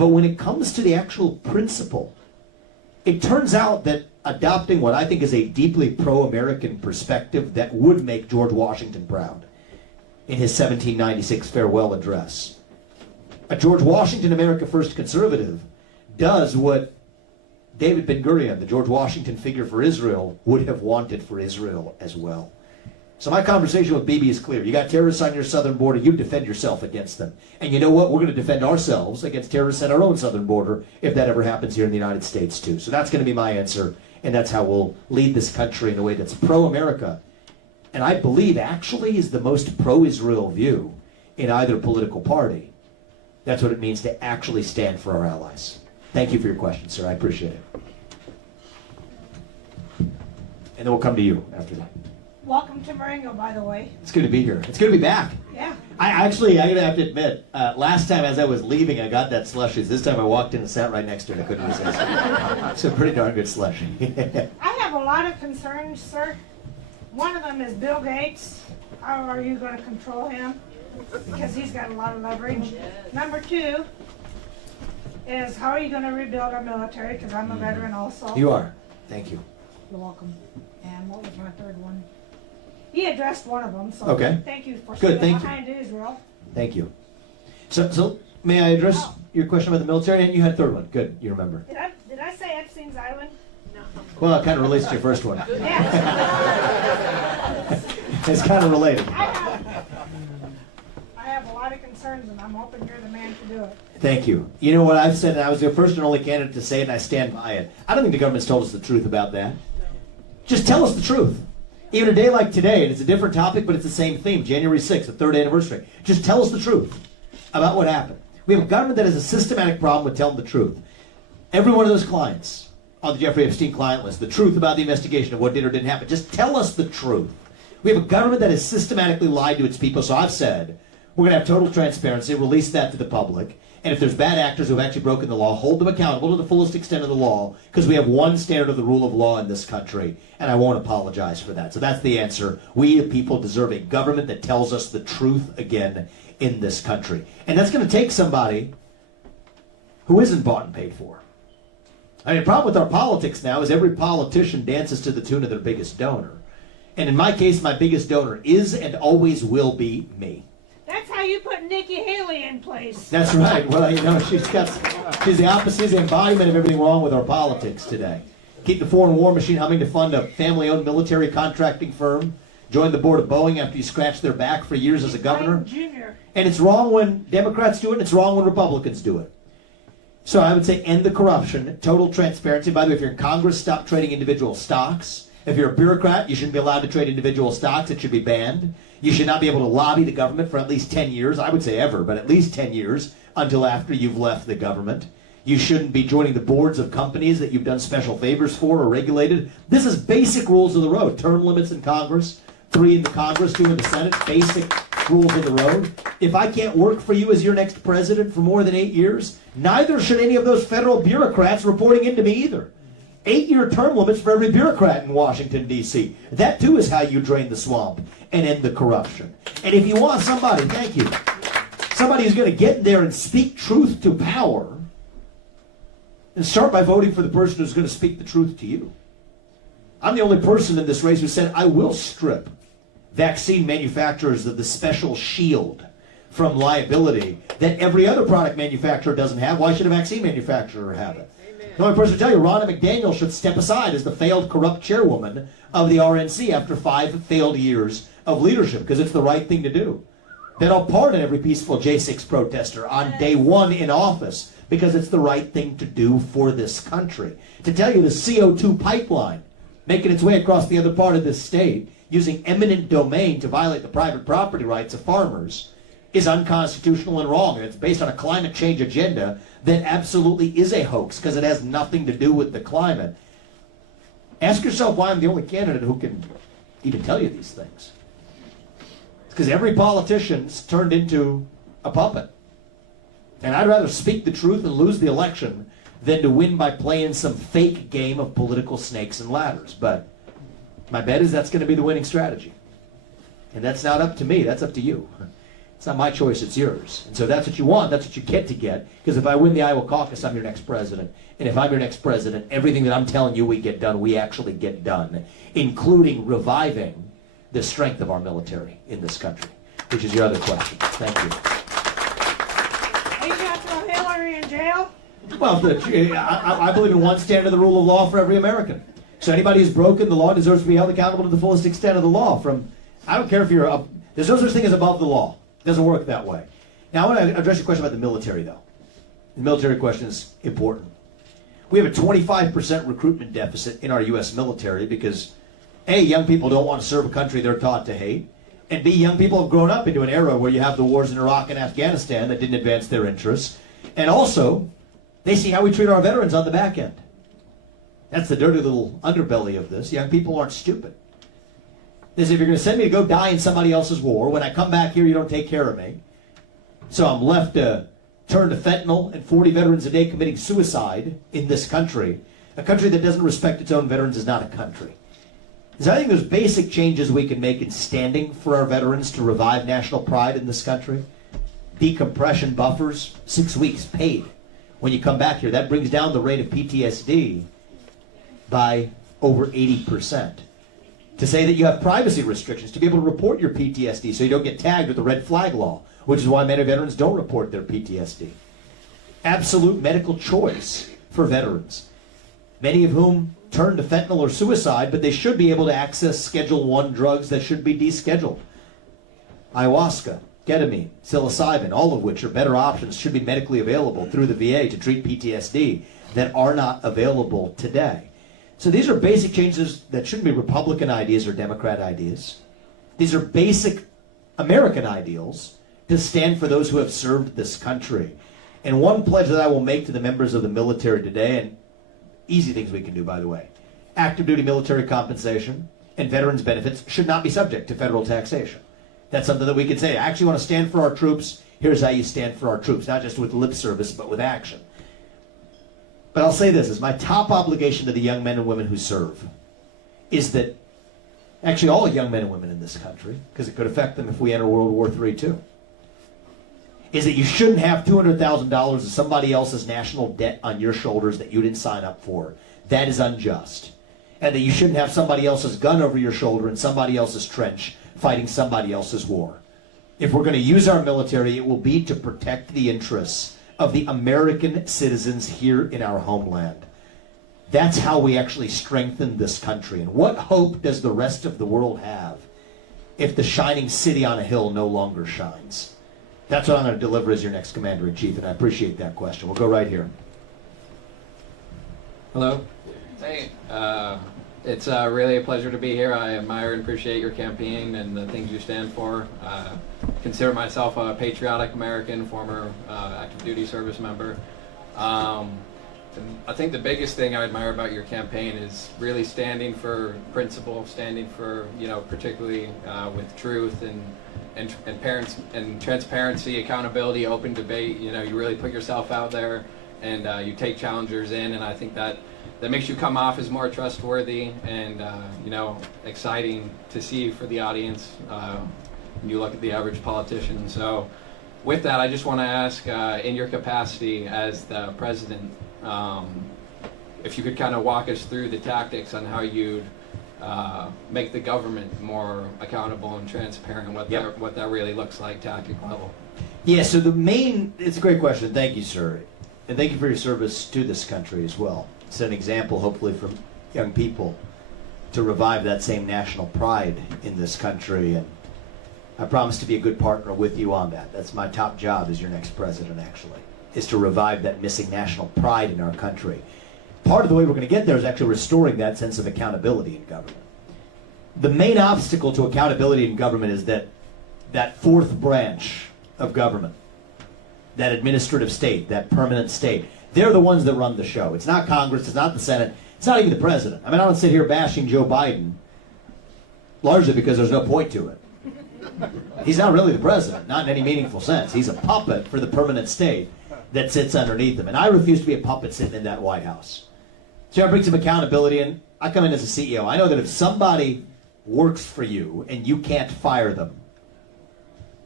But when it comes to the actual principle, it turns out that adopting what I think is a deeply pro-American perspective that would make George Washington proud in his 1796 farewell address. A George Washington, America First conservative, does what David Ben-Gurion, the George Washington figure for Israel, would have wanted for Israel as well. So my conversation with Bibi is clear. You got terrorists on your southern border, you defend yourself against them. And you know what? We're going to defend ourselves against terrorists at our own southern border if that ever happens here in the United States too. So that's going to be my answer, and that's how we'll lead this country in a way that's pro-America. And I believe actually is the most pro-Israel view in either political party. That's what it means to actually stand for our allies. Thank you for your question, sir. I appreciate it. And then we'll come to you after that. Welcome to Marengo, by the way. It's good to be here. It's good to be back. Yeah. I'm going to have to admit, last time as I was leaving, I got that slushie. This time I walked in and sat right next to it and I couldn't resist. It's a pretty darn good slushie. I have a lot of concerns, sir. One of them is Bill Gates. How are you going to control him? Because he's got a lot of leverage. Number two is how are you going to rebuild our military? Because I'm a veteran also. You are. Thank you. You're welcome. And what was my third one? He addressed one of them, so Okay. thank you for Good, standing thank you. behind Israel. Thank you. So may I address your question about the military? And you had a third one. Good, you remember. Did I say Epstein's Island? No. Well, it kind of relates to your first one. Yes. It's kind of related. I have a lot of concerns, and I'm hoping you're the man to do it. Thank you. You know what I've said, and I was the first and only candidate to say it, and I stand by it. I don't think the government's told us the truth about that. Just tell us the truth. Even a day like today, and it's a different topic, but it's the same theme, January 6th, the third anniversary. Just tell us the truth about what happened. We have a government that has a systematic problem with telling the truth. Every one of those clients on the Jeffrey Epstein client list, the truth about the investigation of what did or didn't happen. Just tell us the truth. We have a government that has systematically lied to its people, so I've said, we're going to have total transparency, release that to the public, and if there's bad actors who have actually broken the law, hold them accountable to the fullest extent of the law, because we have one standard of the rule of law in this country, and I won't apologize for that. So that's the answer. We, the people, deserve a government that tells us the truth again in this country. And that's going to take somebody who isn't bought and paid for. I mean, the problem with our politics now is every politician dances to the tune of their biggest donor. And in my case, my biggest donor is and always will be me. That's how you put Nikki Haley in place. That's right. Well, you know, she's the opposite, the embodiment of everything wrong with our politics today. Keep the foreign war machine humming to fund a family-owned military contracting firm. Join the board of Boeing after you scratched their back for years as a governor. Junior. And it's wrong when Democrats do it, and it's wrong when Republicans do it. So I would say end the corruption, total transparency. By the way, if you're in Congress, stop trading individual stocks. If you're a bureaucrat, you shouldn't be allowed to trade individual stocks. It should be banned. You should not be able to lobby the government for at least 10 years. I would say ever, but at least 10 years until after you've left the government. You shouldn't be joining the boards of companies that you've done special favors for or regulated. This is basic rules of the road. Term limits in Congress, 3 in the Congress, 2 in the Senate, basic rules of the road. If I can't work for you as your next president for more than 8 years, neither should any of those federal bureaucrats reporting into me either. 8-year term limits for every bureaucrat in Washington, D.C. That, too, is how you drain the swamp and end the corruption. And if you want somebody, thank you, somebody who's going to get in there and speak truth to power, then start by voting for the person who's going to speak the truth to you. I'm the only person in this race who said, I will strip vaccine manufacturers of the special shield from liability that every other product manufacturer doesn't have. Why should a vaccine manufacturer have it? The only person to tell you, Ronna McDaniel should step aside as the failed, corrupt chairwoman of the RNC after 5 failed years of leadership, because it's the right thing to do. Then I'll pardon every peaceful J6 protester on day 1 in office, because it's the right thing to do for this country. To tell you the CO2 pipeline making its way across the other part of this state, using eminent domain to violate the private property rights of farmers, is unconstitutional and wrong, and it's based on a climate change agenda that absolutely is a hoax because it has nothing to do with the climate. Ask yourself why I'm the only candidate who can even tell you these things. It's because every politician's turned into a puppet. And I'd rather speak the truth and lose the election than to win by playing some fake game of political snakes and ladders. But my bet is that's going to be the winning strategy. And that's not up to me, that's up to you. It's not my choice, it's yours. And so that's what you want, that's what you get to get. Because if I win the Iowa caucus, I'm your next president. And if I'm your next president, everything that I'm telling you we get done, we actually get done, including reviving the strength of our military in this country, which is your other question. Thank you. Are you going to throw Hillary in jail? Well, I believe in one standard of the rule of law for every American. So anybody who's broken the law deserves to be held accountable to the fullest extent of the law. I don't care if you're up, there's no such thing as above the law. It doesn't work that way. Now, I want to address your question about the military, though. The military question is important. We have a 25% recruitment deficit in our U.S. military because, A, young people don't want to serve a country they're taught to hate, and B, young people have grown up into an era where you have the wars in Iraq and Afghanistan that didn't advance their interests, and also, they see how we treat our veterans on the back end. That's the dirty little underbelly of this. Young people aren't stupid. They say, if you're going to send me to go die in somebody else's war, when I come back here, you don't take care of me. So I'm left to turn to fentanyl and 40 veterans a day committing suicide in this country. A country that doesn't respect its own veterans is not a country. So I think there's basic changes we can make in standing for our veterans to revive national pride in this country. Decompression buffers, 6 weeks paid. When you come back here, that brings down the rate of PTSD by over 80%. To say that you have privacy restrictions to be able to report your PTSD so you don't get tagged with the red flag law, which is why many veterans don't report their PTSD. Absolute medical choice for veterans, many of whom turn to fentanyl or suicide, but they should be able to access Schedule I drugs that should be descheduled. Ayahuasca, ketamine, psilocybin, all of which are better options, should be medically available through the VA to treat PTSD that are not available today. So these are basic changes that shouldn't be Republican ideas or Democrat ideas. These are basic American ideals to stand for those who have served this country. And one pledge that I will make to the members of the military today, and easy things we can do, by the way, active duty military compensation and veterans benefits should not be subject to federal taxation. That's something that we could say, I actually want to stand for our troops. Here's how you stand for our troops, not just with lip service, but with action. But I'll say this, as my top obligation to the young men and women who serve is that, actually all young men and women in this country, because it could affect them if we enter World War III too, is that you shouldn't have $200,000 of somebody else's national debt on your shoulders that you didn't sign up for. That is unjust. And that you shouldn't have somebody else's gun over your shoulder in somebody else's trench fighting somebody else's war. If we're going to use our military, it will be to protect the interests of the American citizens here in our homeland. That's how we actually strengthen this country. And what hope does the rest of the world have if the shining city on a hill no longer shines? That's what I'm going to deliver as your next Commander-in-Chief, and I appreciate that question. We'll go right here. Hello. Hey, it's really a pleasure to be here. I admire and appreciate your campaign and the things you stand for. Consider myself a patriotic American, former active duty service member. And I think the biggest thing I admire about your campaign is really standing for principle, standing for, particularly with truth and parents and transparency, accountability, open debate. You really put yourself out there and you take challengers in, and I think that makes you come off as more trustworthy and exciting to see for the audience when you look at the average politician. So with that, I just want to ask, in your capacity as the president, if you could kind of walk us through the tactics on how you'd make the government more accountable and transparent, what that really looks like tactical level. Yeah, so it's a great question. Thank you, sir. And thank you for your service to this country as well. It's an example, hopefully, for young people to revive that same national pride in this country. And I promise to be a good partner with you on that. That's my top job as your next president, actually, is to revive that missing national pride in our country. Part of the way we're going to get there is actually restoring that sense of accountability in government. The main obstacle to accountability in government is that fourth branch of government, that administrative state, that permanent state. They're the ones that run the show. It's not Congress, it's not the Senate, it's not even the president. I mean, I don't sit here bashing Joe Biden, largely because there's no point to it. He's not really the president, not in any meaningful sense. He's a puppet for the permanent state that sits underneath him. And I refuse to be a puppet sitting in that White House. So I bring some accountability in. I come in as a CEO. I know that if somebody works for you and you can't fire them,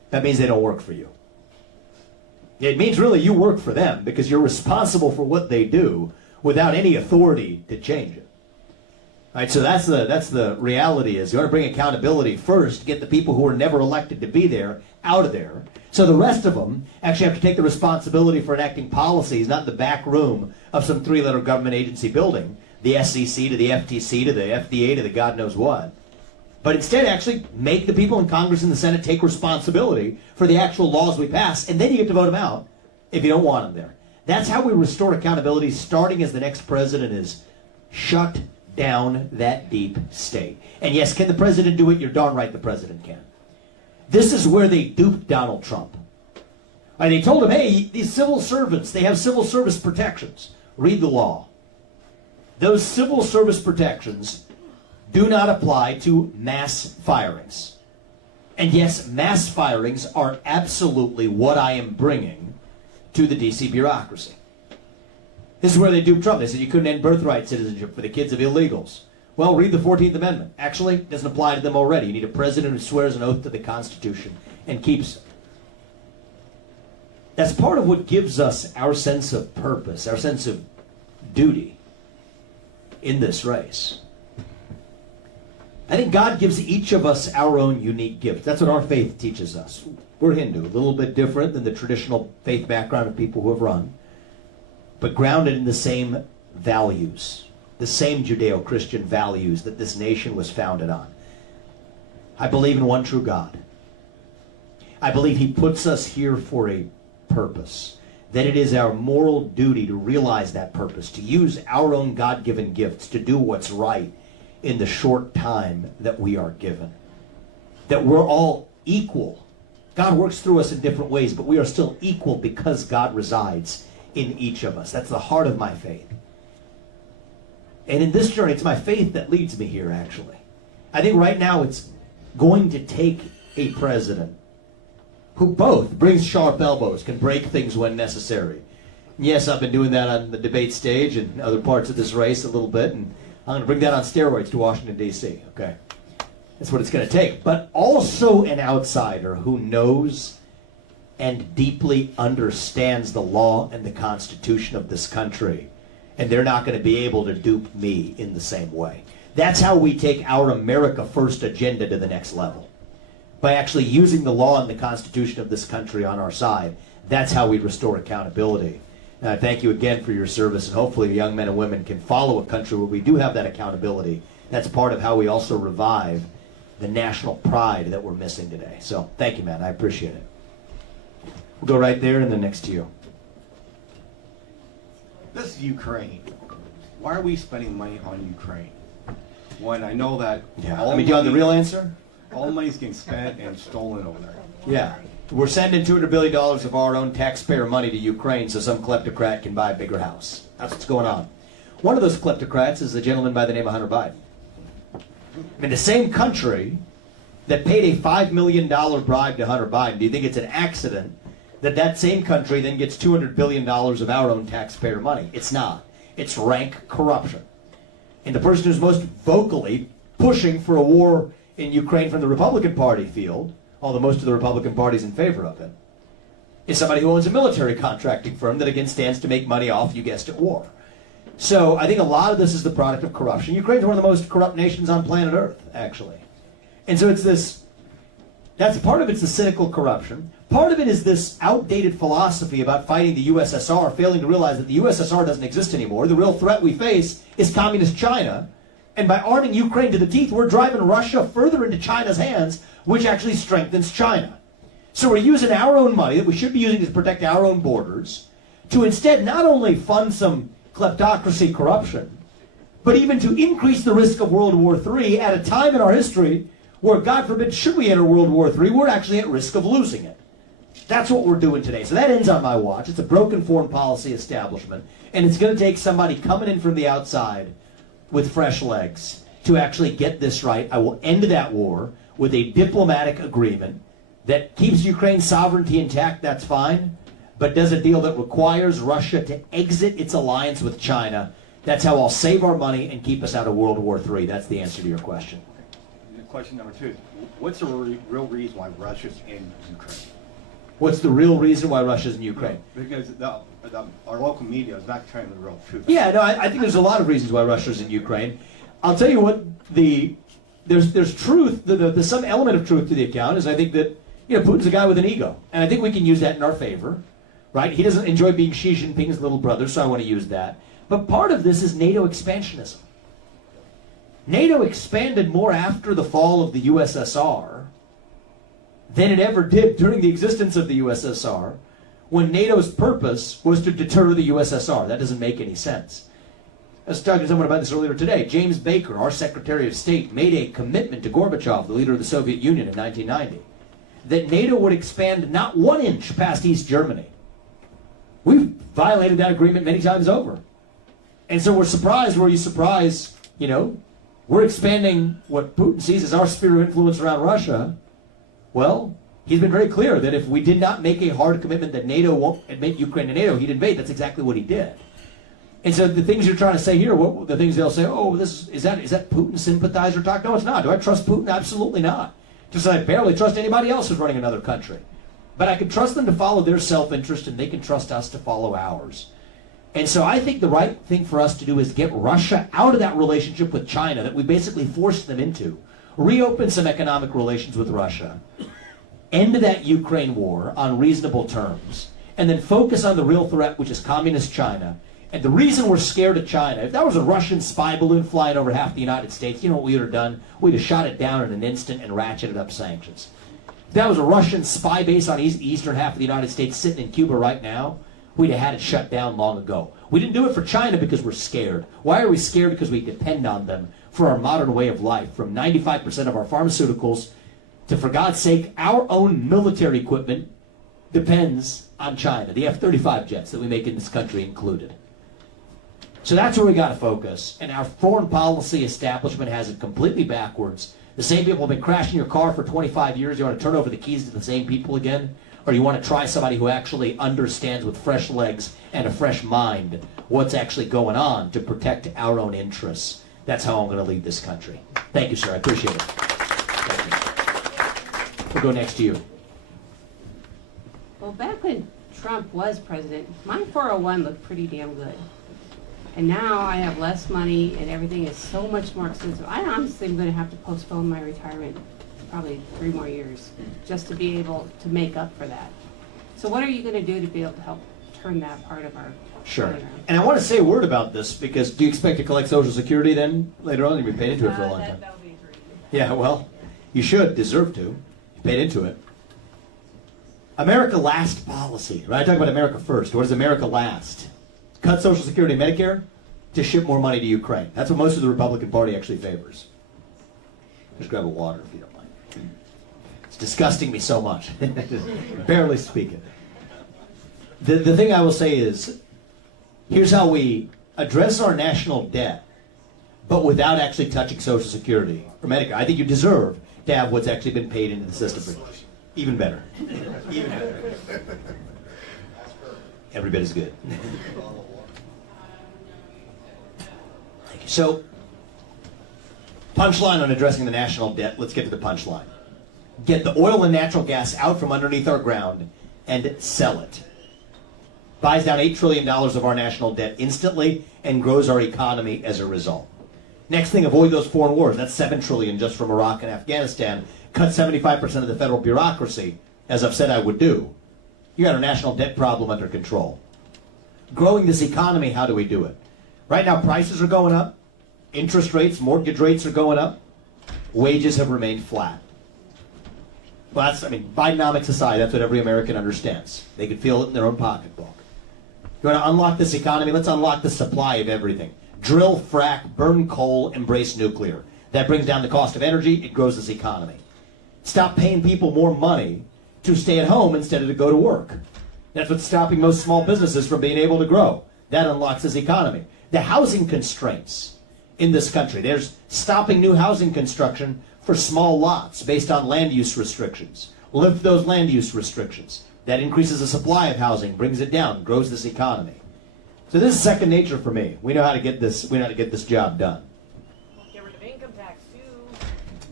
that means they don't work for you. It means really you work for them because you're responsible for what they do without any authority to change it. All right, so that's the reality is you want to bring accountability first, get the people who were never elected to be there out of there. So the rest of them actually have to take the responsibility for enacting policies, not in the back room of some three-letter government agency building, the SEC to the FTC to the FDA to the God knows what. But instead actually make the people in Congress and the Senate take responsibility for the actual laws we pass, and then you get to vote them out if you don't want them there. That's how we restore accountability, starting as the next president is shut down that deep state. And yes, can the president do it? You're darn right the president can. This is where they duped Donald Trump. And they told him, hey, these civil servants, they have civil service protections. Read the law. Those civil service protections do not apply to mass firings. And yes, mass firings are absolutely what I am bringing to the DC bureaucracy. This is where they duped Trump. They said you couldn't end birthright citizenship for the kids of illegals. Well, read the 14th Amendment. Actually, it doesn't apply to them already. You need a president who swears an oath to the Constitution and keeps it. That's part of what gives us our sense of purpose, our sense of duty in this race. I think God gives each of us our own unique gift. That's what our faith teaches us. We're Hindu, a little bit different than the traditional faith background of people who have run, but grounded in the same values, the same Judeo-Christian values that this nation was founded on. I believe in one true God. I believe he puts us here for a purpose, that it is our moral duty to realize that purpose, to use our own God-given gifts to do what's right in the short time that we are given. That we're all equal. God works through us in different ways, but we are still equal because God resides in each of us. That's the heart of my faith. And in this journey, it's my faith that leads me here, actually. I think right now it's going to take a president who both brings sharp elbows, can break things when necessary. Yes, I've been doing that on the debate stage and other parts of this race a little bit, and I'm going to bring that on steroids to Washington, D.C., okay? That's what it's going to take. But also an outsider who knows and deeply understands the law and the Constitution of this country. And they're not going to be able to dupe me in the same way. That's how we take our America First agenda to the next level. By actually using the law and the Constitution of this country on our side. That's how we restore accountability. And I thank you again for your service, and hopefully young men and women can follow a country where we do have that accountability. That's part of how we also revive the national pride that we're missing today. So thank you, man. I appreciate it. We'll go right there and then next to you. This is Ukraine. Why are we spending money on Ukraine? When I know that Do you want the real answer? all money's getting spent and stolen over there. Yeah. We're sending $200 billion of our own taxpayer money to Ukraine so some kleptocrat can buy a bigger house. That's what's going on. One of those kleptocrats is a gentleman by the name of Hunter Biden. I mean, the same country that paid a $5 million bribe to Hunter Biden, do you think it's an accident that that same country then gets $200 billion of our own taxpayer money? It's not. It's rank corruption. And the person who's most vocally pushing for a war in Ukraine from the Republican Party field, although most of the Republican Party's in favor of it, is somebody who owns a military contracting firm that again stands to make money off, you guessed it, war. So I think a lot of this is the product of corruption. Ukraine's one of the most corrupt nations on planet Earth, actually. And so it's this, that's part of it's the cynical corruption. Part of it is this outdated philosophy about fighting the USSR, failing to realize that the USSR doesn't exist anymore. The real threat we face is communist China. And by arming Ukraine to the teeth, we're driving Russia further into China's hands, which actually strengthens China. So we're using our own money that we should be using to protect our own borders to instead not only fund some kleptocracy corruption, but even to increase the risk of World War III at a time in our history where, God forbid, should we enter World War III, we're actually at risk of losing it. That's what we're doing today. So that ends on my watch. It's a broken foreign policy establishment, and it's going to take somebody coming in from the outside with fresh legs to actually get this right. I will end that war with a diplomatic agreement that keeps Ukraine's sovereignty intact, that's fine, but does a deal that requires Russia to exit its alliance with China. That's how I'll save our money and keep us out of World War III. That's the answer to your question. question number 2 is, what's the real reason why Russia's in Ukraine? What's the real reason why Russia's in Ukraine? Because our local media is not telling the real truth. Yeah, no, I think there's a lot of reasons why Russia's in Ukraine. I'll tell you what, there's truth, there's some element of truth to the account, is I think that, Putin's a guy with an ego. And I think we can use that in our favor, right? He doesn't enjoy being Xi Jinping's little brother, so I want to use that. But part of this is NATO expansionism. NATO expanded more after the fall of the USSR than it ever did during the existence of the USSR, when NATO's purpose was to deter the USSR. That doesn't make any sense. I was talking to someone about this earlier today. James Baker, our Secretary of State, made a commitment to Gorbachev, the leader of the Soviet Union, in 1990, that NATO would expand not 1 inch past East Germany. We've violated that agreement many times over. And so we're surprised, were you surprised, we're expanding what Putin sees as our sphere of influence around Russia. Well, he's been very clear that if we did not make a hard commitment that NATO won't admit Ukraine to NATO, he'd invade. That's exactly what he did. And so the things you're trying to say here, the things they'll say, is that Putin sympathizer talk? No, it's not. Do I trust Putin? Absolutely not. Just as I barely trust anybody else who's running another country. But I can trust them to follow their self-interest, and they can trust us to follow ours. And so I think the right thing for us to do is get Russia out of that relationship with China that we basically forced them into. Reopen some economic relations with Russia. End that Ukraine war on reasonable terms. And then focus on the real threat, which is communist China. And the reason we're scared of China, if that was a Russian spy balloon flying over half the United States, you know what we would have done? We'd have shot it down in an instant and ratcheted up sanctions. If that was a Russian spy base on the eastern half of the United States sitting in Cuba right now, we'd have had it shut down long ago. We didn't do it for China because we're scared. Why are we scared? Because we depend on them for our modern way of life, from 95% of our pharmaceuticals to, for God's sake, our own military equipment depends on China, the F-35 jets that we make in this country included. So that's where we got to focus. And our foreign policy establishment has it completely backwards. The same people have been crashing your car for 25 years. You want to turn over the keys to the same people again? Or you want to try somebody who actually understands with fresh legs and a fresh mind what's actually going on to protect our own interests? That's how I'm going to lead this country. Thank you, sir. I appreciate it. Thank you. We'll go next to you. Well, back when Trump was president, my 401 looked pretty damn good. And now I have less money and everything is so much more expensive. I honestly am going to have to postpone my retirement probably 3 more years just to be able to make up for that. So what are you going to do to be able to help turn that part of our Sure. around? And I want to say a word about this, because do you expect to collect Social Security then later on? You've been paid into it for a long time. That'll be great. Yeah, well, you should, deserve to. You paid into it. America Last policy, right? I talk about America First. What does America Last? Cut Social Security and Medicare to ship more money to Ukraine. That's what most of the Republican Party actually favors. Just grab a water if you don't mind. It's disgusting me so much. Barely speaking. The thing I will say is, here's how we address our national debt, but without actually touching Social Security or Medicare. I think you deserve to have what's actually been paid into the system. Even better. Even better. Every bit as good. Thank you. So, punchline on addressing the national debt. Let's get to the punchline. Get the oil and natural gas out from underneath our ground and sell it. Buys down $8 trillion of our national debt instantly and grows our economy as a result. Next thing, avoid those foreign wars. That's $7 trillion just from Iraq and Afghanistan. Cut 75% of the federal bureaucracy, as I've said I would do. You got our national debt problem under control. Growing this economy, how do we do it? Right now, prices are going up. Interest rates, mortgage rates are going up. Wages have remained flat. Well, Bidenomics aside, that's what every American understands. They can feel it in their own pocketbook. You want to unlock this economy? Let's unlock the supply of everything. Drill, frack, burn coal, embrace nuclear. That brings down the cost of energy. It grows this economy. Stop paying people more money to stay at home instead of to go to work. That's what's stopping most small businesses from being able to grow. That unlocks this economy. The housing constraints in this country. There's stopping new housing construction for small lots based on land use restrictions. Lift those land use restrictions. That increases the supply of housing, brings it down, grows this economy. So this is second nature for me. We know how to get this. We know how to get this job done. Get rid of income tax too.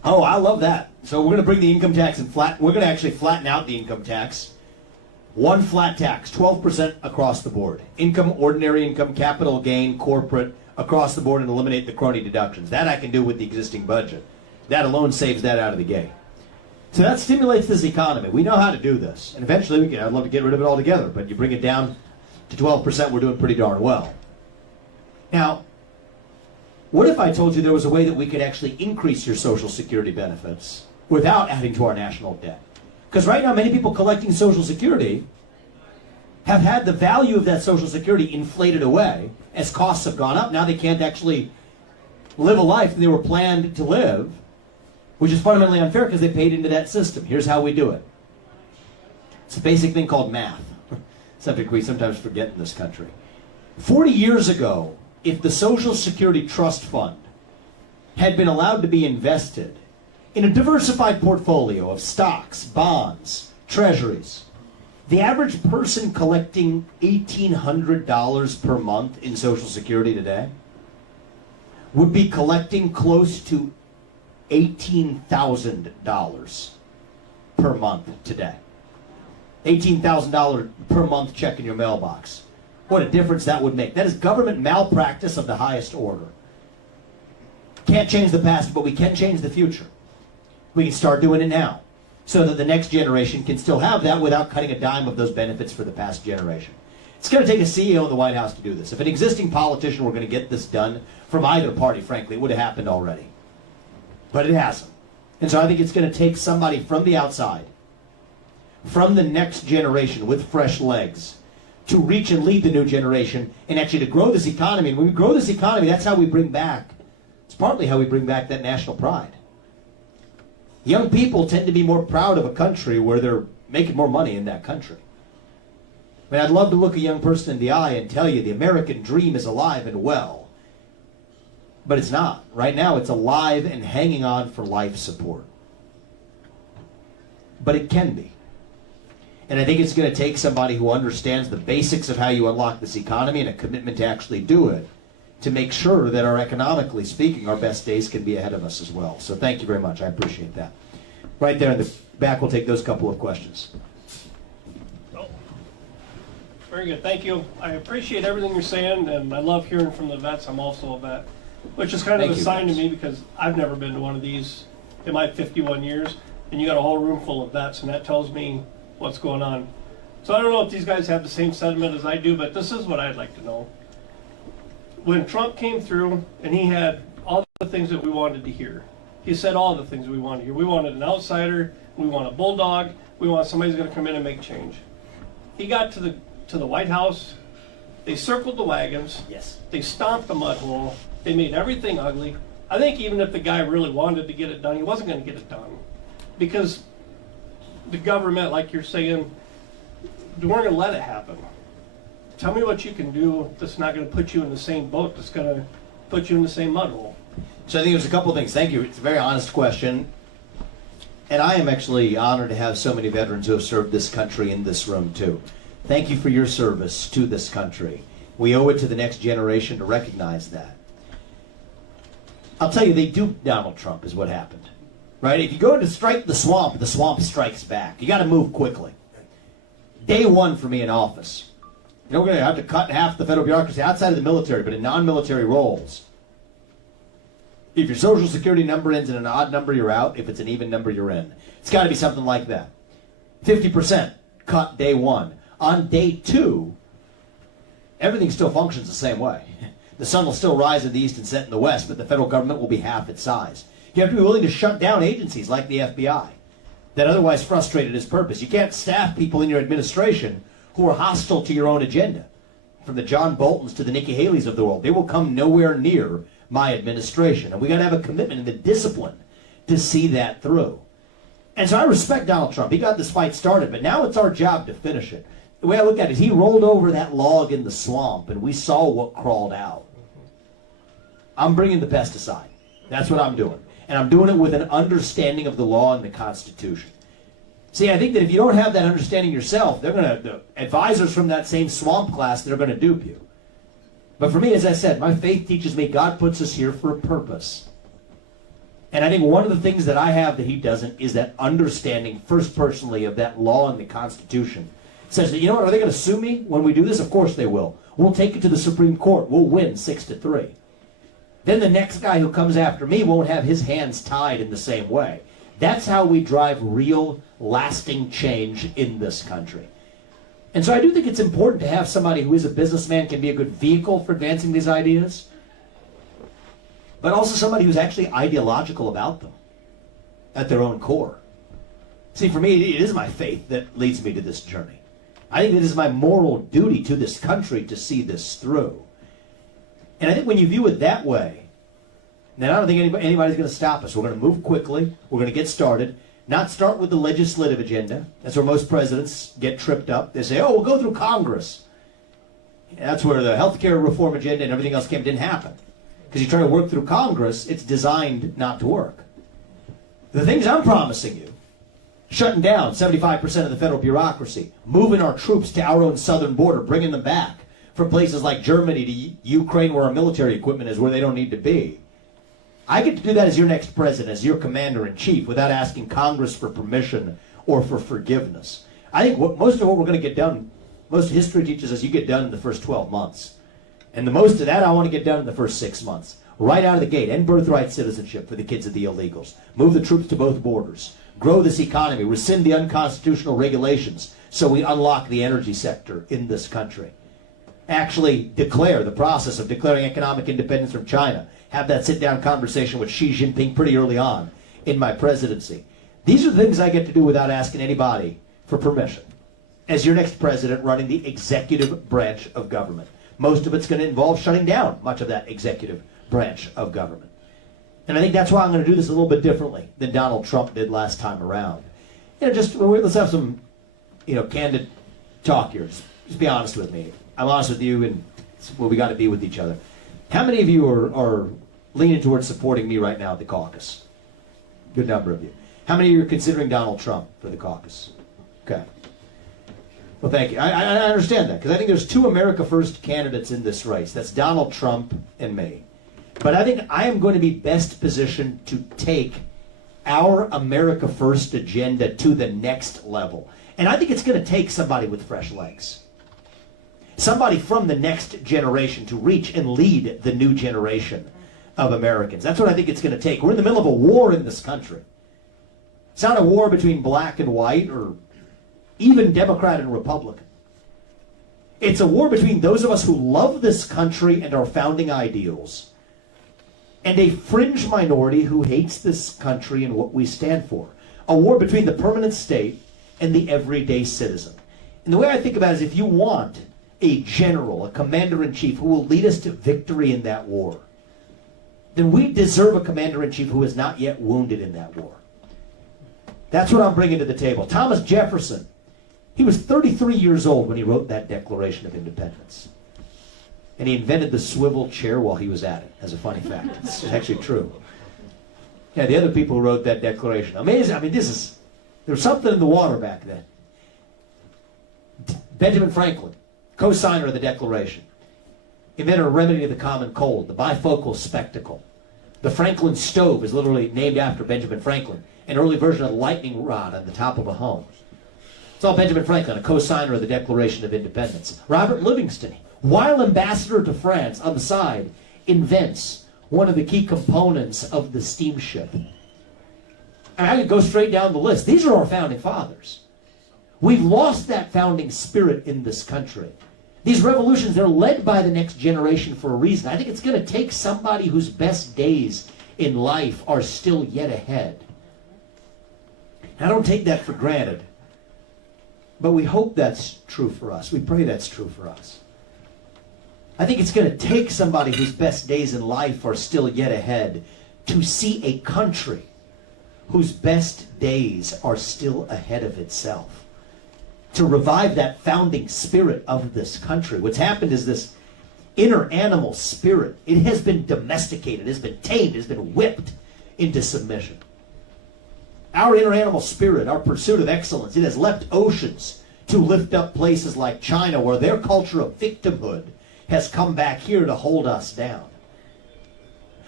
Oh, I love that. So we're going to bring the income tax and we're going to actually flatten out the income tax. One flat tax, 12% across the board. Income, ordinary income, capital gain, corporate, across the board, and eliminate the crony deductions. That I can do with the existing budget. That alone saves that out of the gate. So that stimulates this economy. We know how to do this. And eventually, I'd love to get rid of it altogether, but you bring it down to 12%, we're doing pretty darn well. Now, what if I told you there was a way that we could actually increase your Social Security benefits without adding to our national debt? Because right now, many people collecting Social Security have had the value of that Social Security inflated away as costs have gone up. Now they can't actually live a life they were planned to live, which is fundamentally unfair because they paid into that system. Here's how we do it. It's a basic thing called math. Subject we sometimes forget in this country. 40 years ago, if the Social Security Trust Fund had been allowed to be invested in a diversified portfolio of stocks, bonds, treasuries, the average person collecting $1,800 per month in Social Security today would be collecting close to $18,000 per month today. $18,000 per month check in your mailbox. What a difference that would make. That is government malpractice of the highest order. Can't change the past, but we can change the future. We can start doing it now so that the next generation can still have that without cutting a dime of those benefits for the past generation. It's going to take a CEO in the White House to do this. If an existing politician were going to get this done from either party, frankly, it would have happened already. But it hasn't. And so I think it's going to take somebody from the outside, from the next generation with fresh legs, to reach and lead the new generation and actually to grow this economy. And when we grow this economy, that's how we bring back, it's partly how we bring back that national pride. Young people tend to be more proud of a country where they're making more money in that country. I mean, I'd love to look a young person in the eye and tell you the American dream is alive and well. But it's not. Right now, it's alive and hanging on for life support. But it can be. And I think it's going to take somebody who understands the basics of how you unlock this economy and a commitment to actually do it to make sure that economically speaking, our best days can be ahead of us as well. So thank you very much. I appreciate that. Right there in the back, we'll take those couple of questions. Oh, very good. Thank you. I appreciate everything you're saying, and I love hearing from the vets. I'm also a vet, which is kind of a sign to me because I've never been to one of these in my 51 years, and you got a whole room full of vets, and that tells me what's going on. So I don't know if these guys have the same sentiment as I do, but this is what I'd like to know. When Trump came through and he had all the things that we wanted to hear, he said all the things we wanted to hear. We wanted an outsider, we want a bulldog, we want somebody who's going to come in and make change. He got to the White House, they circled the wagons, yes, they stomped the mud hole, they made everything ugly. I think even if the guy really wanted to get it done, he wasn't going to get it done. Because the government, like you're saying, they weren't going to let it happen. Tell me what you can do that's not going to put you in the same boat, that's going to put you in the same mud hole. So I think there's a couple of things. Thank you. It's a very honest question. And I am actually honored to have so many veterans who have served this country in this room, too. Thank you for your service to this country. We owe it to the next generation to recognize that. I'll tell you, they duped Donald Trump is what happened. Right? If you go to strike the swamp strikes back. You got to move quickly. Day one for me in office. You know, we're going to have to cut half the federal bureaucracy outside of the military, but in non-military roles. If your Social Security number ends in an odd number, you're out. If it's an even number, you're in. It's got to be something like that. 50% cut day one. On day two, everything still functions the same way. The sun will still rise in the east and set in the west, but the federal government will be half its size. You have to be willing to shut down agencies like the FBI that otherwise frustrated its purpose. You can't staff people in your administration who are hostile to your own agenda. From the John Boltons to the Nikki Haley's of the world, they will come nowhere near my administration. And we got to have a commitment and the discipline to see that through. And so I respect Donald Trump. He got this fight started, but now it's our job to finish it. The way I look at it, he rolled over that log in the swamp, and we saw what crawled out. I'm bringing the pesticide. That's what I'm doing. And I'm doing it with an understanding of the law and the Constitution. See, I think that if you don't have that understanding yourself, the advisors from that same swamp class, they're going to dupe you. But for me, as I said, my faith teaches me God puts us here for a purpose. And I think one of the things that I have that he doesn't is that understanding, first personally, of that law and the Constitution. It says that, you know what, are they going to sue me when we do this? Of course they will. We'll take it to the Supreme Court. We'll win 6-3. Then the next guy who comes after me won't have his hands tied in the same way. That's how we drive real, lasting change in this country. And so I do think it's important to have somebody who is a businessman, can be a good vehicle for advancing these ideas, but also somebody who's actually ideological about them at their own core. See, for me, it is my faith that leads me to this journey. I think it is my moral duty to this country to see this through. And I think when you view it that way, then I don't think anybody's going to stop us. We're going to move quickly. We're going to get started. Not start with the legislative agenda. That's where most presidents get tripped up. They say, oh, we'll go through Congress. And that's where the health care reform agenda and everything else didn't happen. Because you try to work through Congress, it's designed not to work. The things I'm promising you, shutting down 75% of the federal bureaucracy, moving our troops to our own southern border, bringing them back from places like Germany to Ukraine where our military equipment is, where they don't need to be. I get to do that as your next president, as your commander-in-chief, without asking Congress for permission or for forgiveness. I think most of what we're going to get done, most history teaches us you get done in the first 12 months. And the most of that I want to get done in the first 6 months. Right out of the gate, end birthright citizenship for the kids of the illegals. Move the troops to both borders. Grow this economy. Rescind the unconstitutional regulations so we unlock the energy sector in this country. Actually declare the process of declaring economic independence from China. Have that sit-down conversation with Xi Jinping pretty early on in my presidency. These are the things I get to do without asking anybody for permission. As your next president running the executive branch of government. Most of it's going to involve shutting down much of that executive branch of government. And I think that's why I'm going to do this a little bit differently than Donald Trump did last time around. You know, let's have some, candid talk here. Just be honest with me. I'm honest with you, and it's what we got to be with each other. How many of you are leaning towards supporting me right now at the caucus? Good number of you. How many of you are considering Donald Trump for the caucus? Okay. Well, thank you. I understand that, because I think there's two America First candidates in this race. That's Donald Trump and me. But I think I am going to be best positioned to take our America First agenda to the next level. And I think it's going to take somebody with fresh legs. Somebody from the next generation to reach and lead the new generation of Americans. That's what I think it's going to take. We're in the middle of a war in this country. It's not a war between black and white or even Democrat and Republican. It's a war between those of us who love this country and our founding ideals and a fringe minority who hates this country and what we stand for. A war between the permanent state and the everyday citizen. And the way I think about it is, if you want a general, a commander-in-chief who will lead us to victory in that war, then we deserve a commander-in-chief who is not yet wounded in that war. That's what I'm bringing to the table. Thomas Jefferson, he was 33 years old when he wrote that Declaration of Independence. And he invented the swivel chair while he was at it, as a funny fact. It's actually true. Yeah, the other people who wrote that declaration. Amazing. I mean, there was something in the water back then. Benjamin Franklin, co-signer of the Declaration, invented a remedy to the common cold, the bifocal spectacle. The Franklin stove is literally named after Benjamin Franklin, an early version of the lightning rod on the top of a home. It's all Benjamin Franklin, a co-signer of the Declaration of Independence. Robert Livingston, while ambassador to France on the side, invents one of the key components of the steamship. And I could go straight down the list. These are our founding fathers. We've lost that founding spirit in this country. These revolutions, they're led by the next generation for a reason. I think it's going to take somebody whose best days in life are still yet ahead. And I don't take that for granted. But we hope that's true for us. We pray that's true for us. I think it's going to take somebody whose best days in life are still yet ahead to see a country whose best days are still ahead of itself. To revive that founding spirit of this country. What's happened is this inner animal spirit, it has been domesticated, it has been tamed, it has been whipped into submission. Our inner animal spirit, our pursuit of excellence, it has left oceans to lift up places like China, where their culture of victimhood has come back here to hold us down.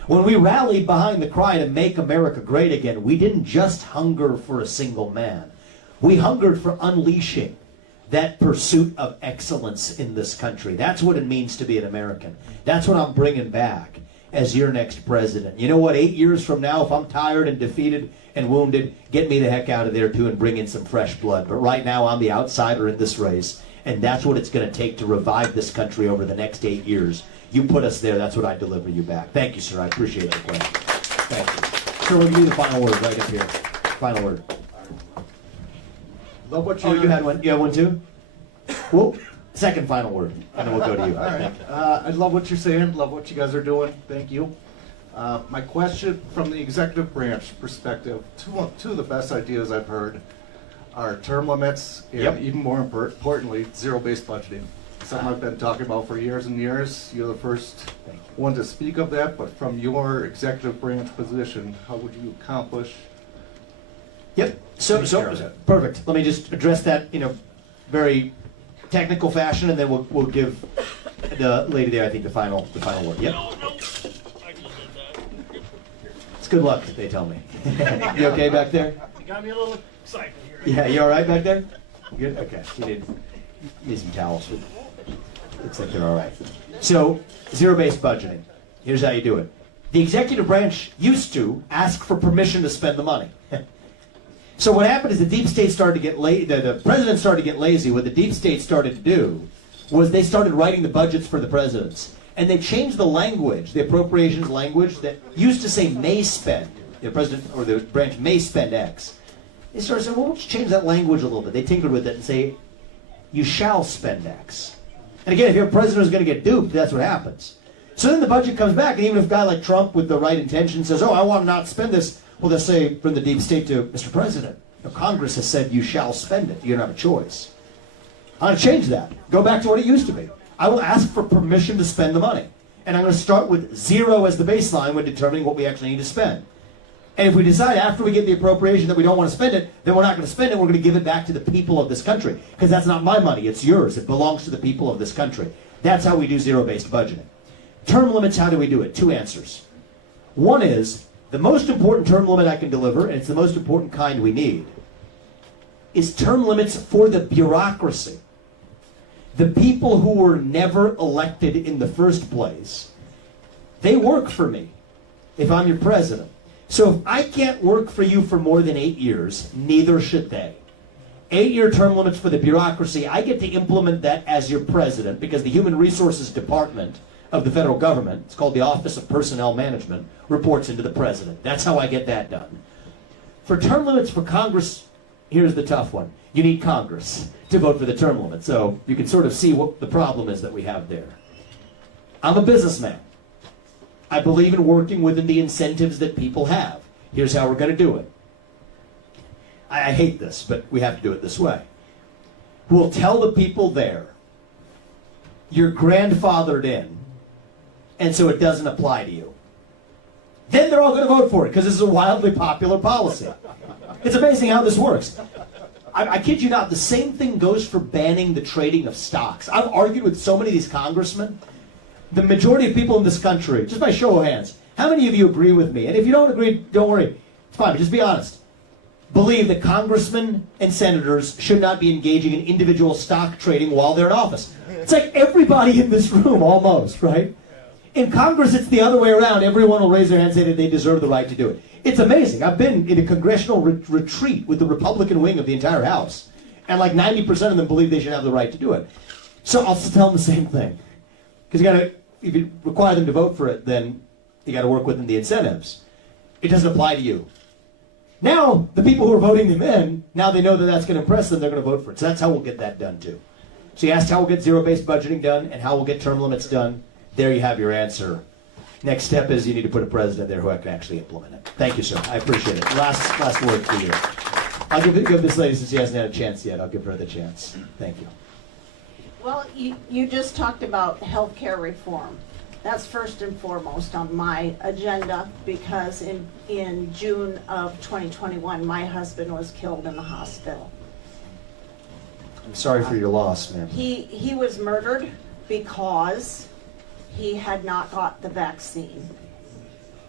When we rallied behind the cry to make America great again, we didn't just hunger for a single man. We hungered for unleashing that pursuit of excellence in this country. That's what it means to be an American. That's what I'm bringing back as your next president. You know what? 8 years from now, if I'm tired and defeated and wounded, get me the heck out of there too and bring in some fresh blood. But right now, I'm the outsider in this race, and that's what it's going to take to revive this country over the next 8 years. You put us there, that's what I deliver you back. Thank you, sir. I appreciate the question. Thank you. Sir, we'll give you the final word right up here. Final word. Love what you. Oh, you had one? You have one too? Well, second final word, and then we'll go to you. All right. I love what you're saying. Love what you guys are doing. Thank you. My question from the executive branch perspective, two of the best ideas I've heard are term limits and even more importantly, zero-based budgeting. Something I've been talking about for years and years. You're the first one to speak of that, but from your executive branch position, how would you accomplish? Yep. So perfect. Let me just address that in a very technical fashion, and then we'll give the lady there, I think, the final word. Yep. It's good luck, they tell me. You okay back there? You got me a little excited here. Yeah, you all right back there? Good. Okay. You need some towels. Looks like they're all right. So, zero-based budgeting. Here's how you do it. The executive branch used to ask for permission to spend the money. So what happened is the deep state started to get the president started to get lazy. What the deep state started to do was they started writing the budgets for the presidents. And they changed the language, the appropriations language that used to say may spend. The president or the branch may spend X. They started saying, well, let's change that language a little bit. They tinkered with it and say, you shall spend X. And again, if your president is going to get duped, that's what happens. So then the budget comes back, and even if a guy like Trump with the right intention says, oh, I want to not spend this, well, they'll say from the deep state to Mr. President, Congress has said you shall spend it. You don't have a choice. I'm going to change that. Go back to what it used to be. I will ask for permission to spend the money. And I'm going to start with zero as the baseline when determining what we actually need to spend. And if we decide after we get the appropriation that we don't want to spend it, then we're not going to spend it. We're going to give it back to the people of this country. Because that's not my money. It's yours. It belongs to the people of this country. That's how we do zero-based budgeting. Term limits, how do we do it? Two answers. One is, the most important term limit I can deliver, and it's the most important kind we need, is term limits for the bureaucracy. The people who were never elected in the first place, they work for me if I'm your president. So if I can't work for you for more than 8 years, neither should they. 8-year term limits for the bureaucracy, I get to implement that as your president because the Human Resources Department of the federal government, it's called the Office of Personnel Management, reports into the president. That's how I get that done. For term limits for Congress, here's the tough one. You need Congress to vote for the term limit. So you can sort of see what the problem is that we have there. I'm a businessman. I believe in working within the incentives that people have. Here's how we're going to do it. I hate this, but we have to do it this way. We'll tell the people there, you're grandfathered in, and so it doesn't apply to you. Then they're all going to vote for it, because this is a wildly popular policy. It's amazing how this works. I kid you not, the same thing goes for banning the trading of stocks. I've argued with so many of these congressmen. The majority of people in this country, just by show of hands, how many of you agree with me? And if you don't agree, don't worry. It's fine, but just be honest. Believe that congressmen and senators should not be engaging in individual stock trading while they're in office. It's like everybody in this room, almost, right? In Congress, it's the other way around. Everyone will raise their hand and say that they deserve the right to do it. It's amazing. I've been in a congressional retreat with the Republican wing of the entire House, and like 90% of them believe they should have the right to do it. So I'll tell them the same thing. Because if you require them to vote for it, then you got to work within the incentives. It doesn't apply to you. Now, the people who are voting them in, now they know that that's going to impress them, they're going to vote for it. So that's how we'll get that done, too. So you asked how we'll get zero-based budgeting done and how we'll get term limits done. There you have your answer. Next step is you need to put a president there who can actually implement it. Thank you, sir. I appreciate it. Last word for you. I'll give this lady, since she hasn't had a chance yet, I'll give her the chance. Thank you. Well, you just talked about healthcare reform. That's first and foremost on my agenda because in June of 2021, my husband was killed in the hospital. I'm sorry for your loss, ma'am. He was murdered because he had not got the vaccine.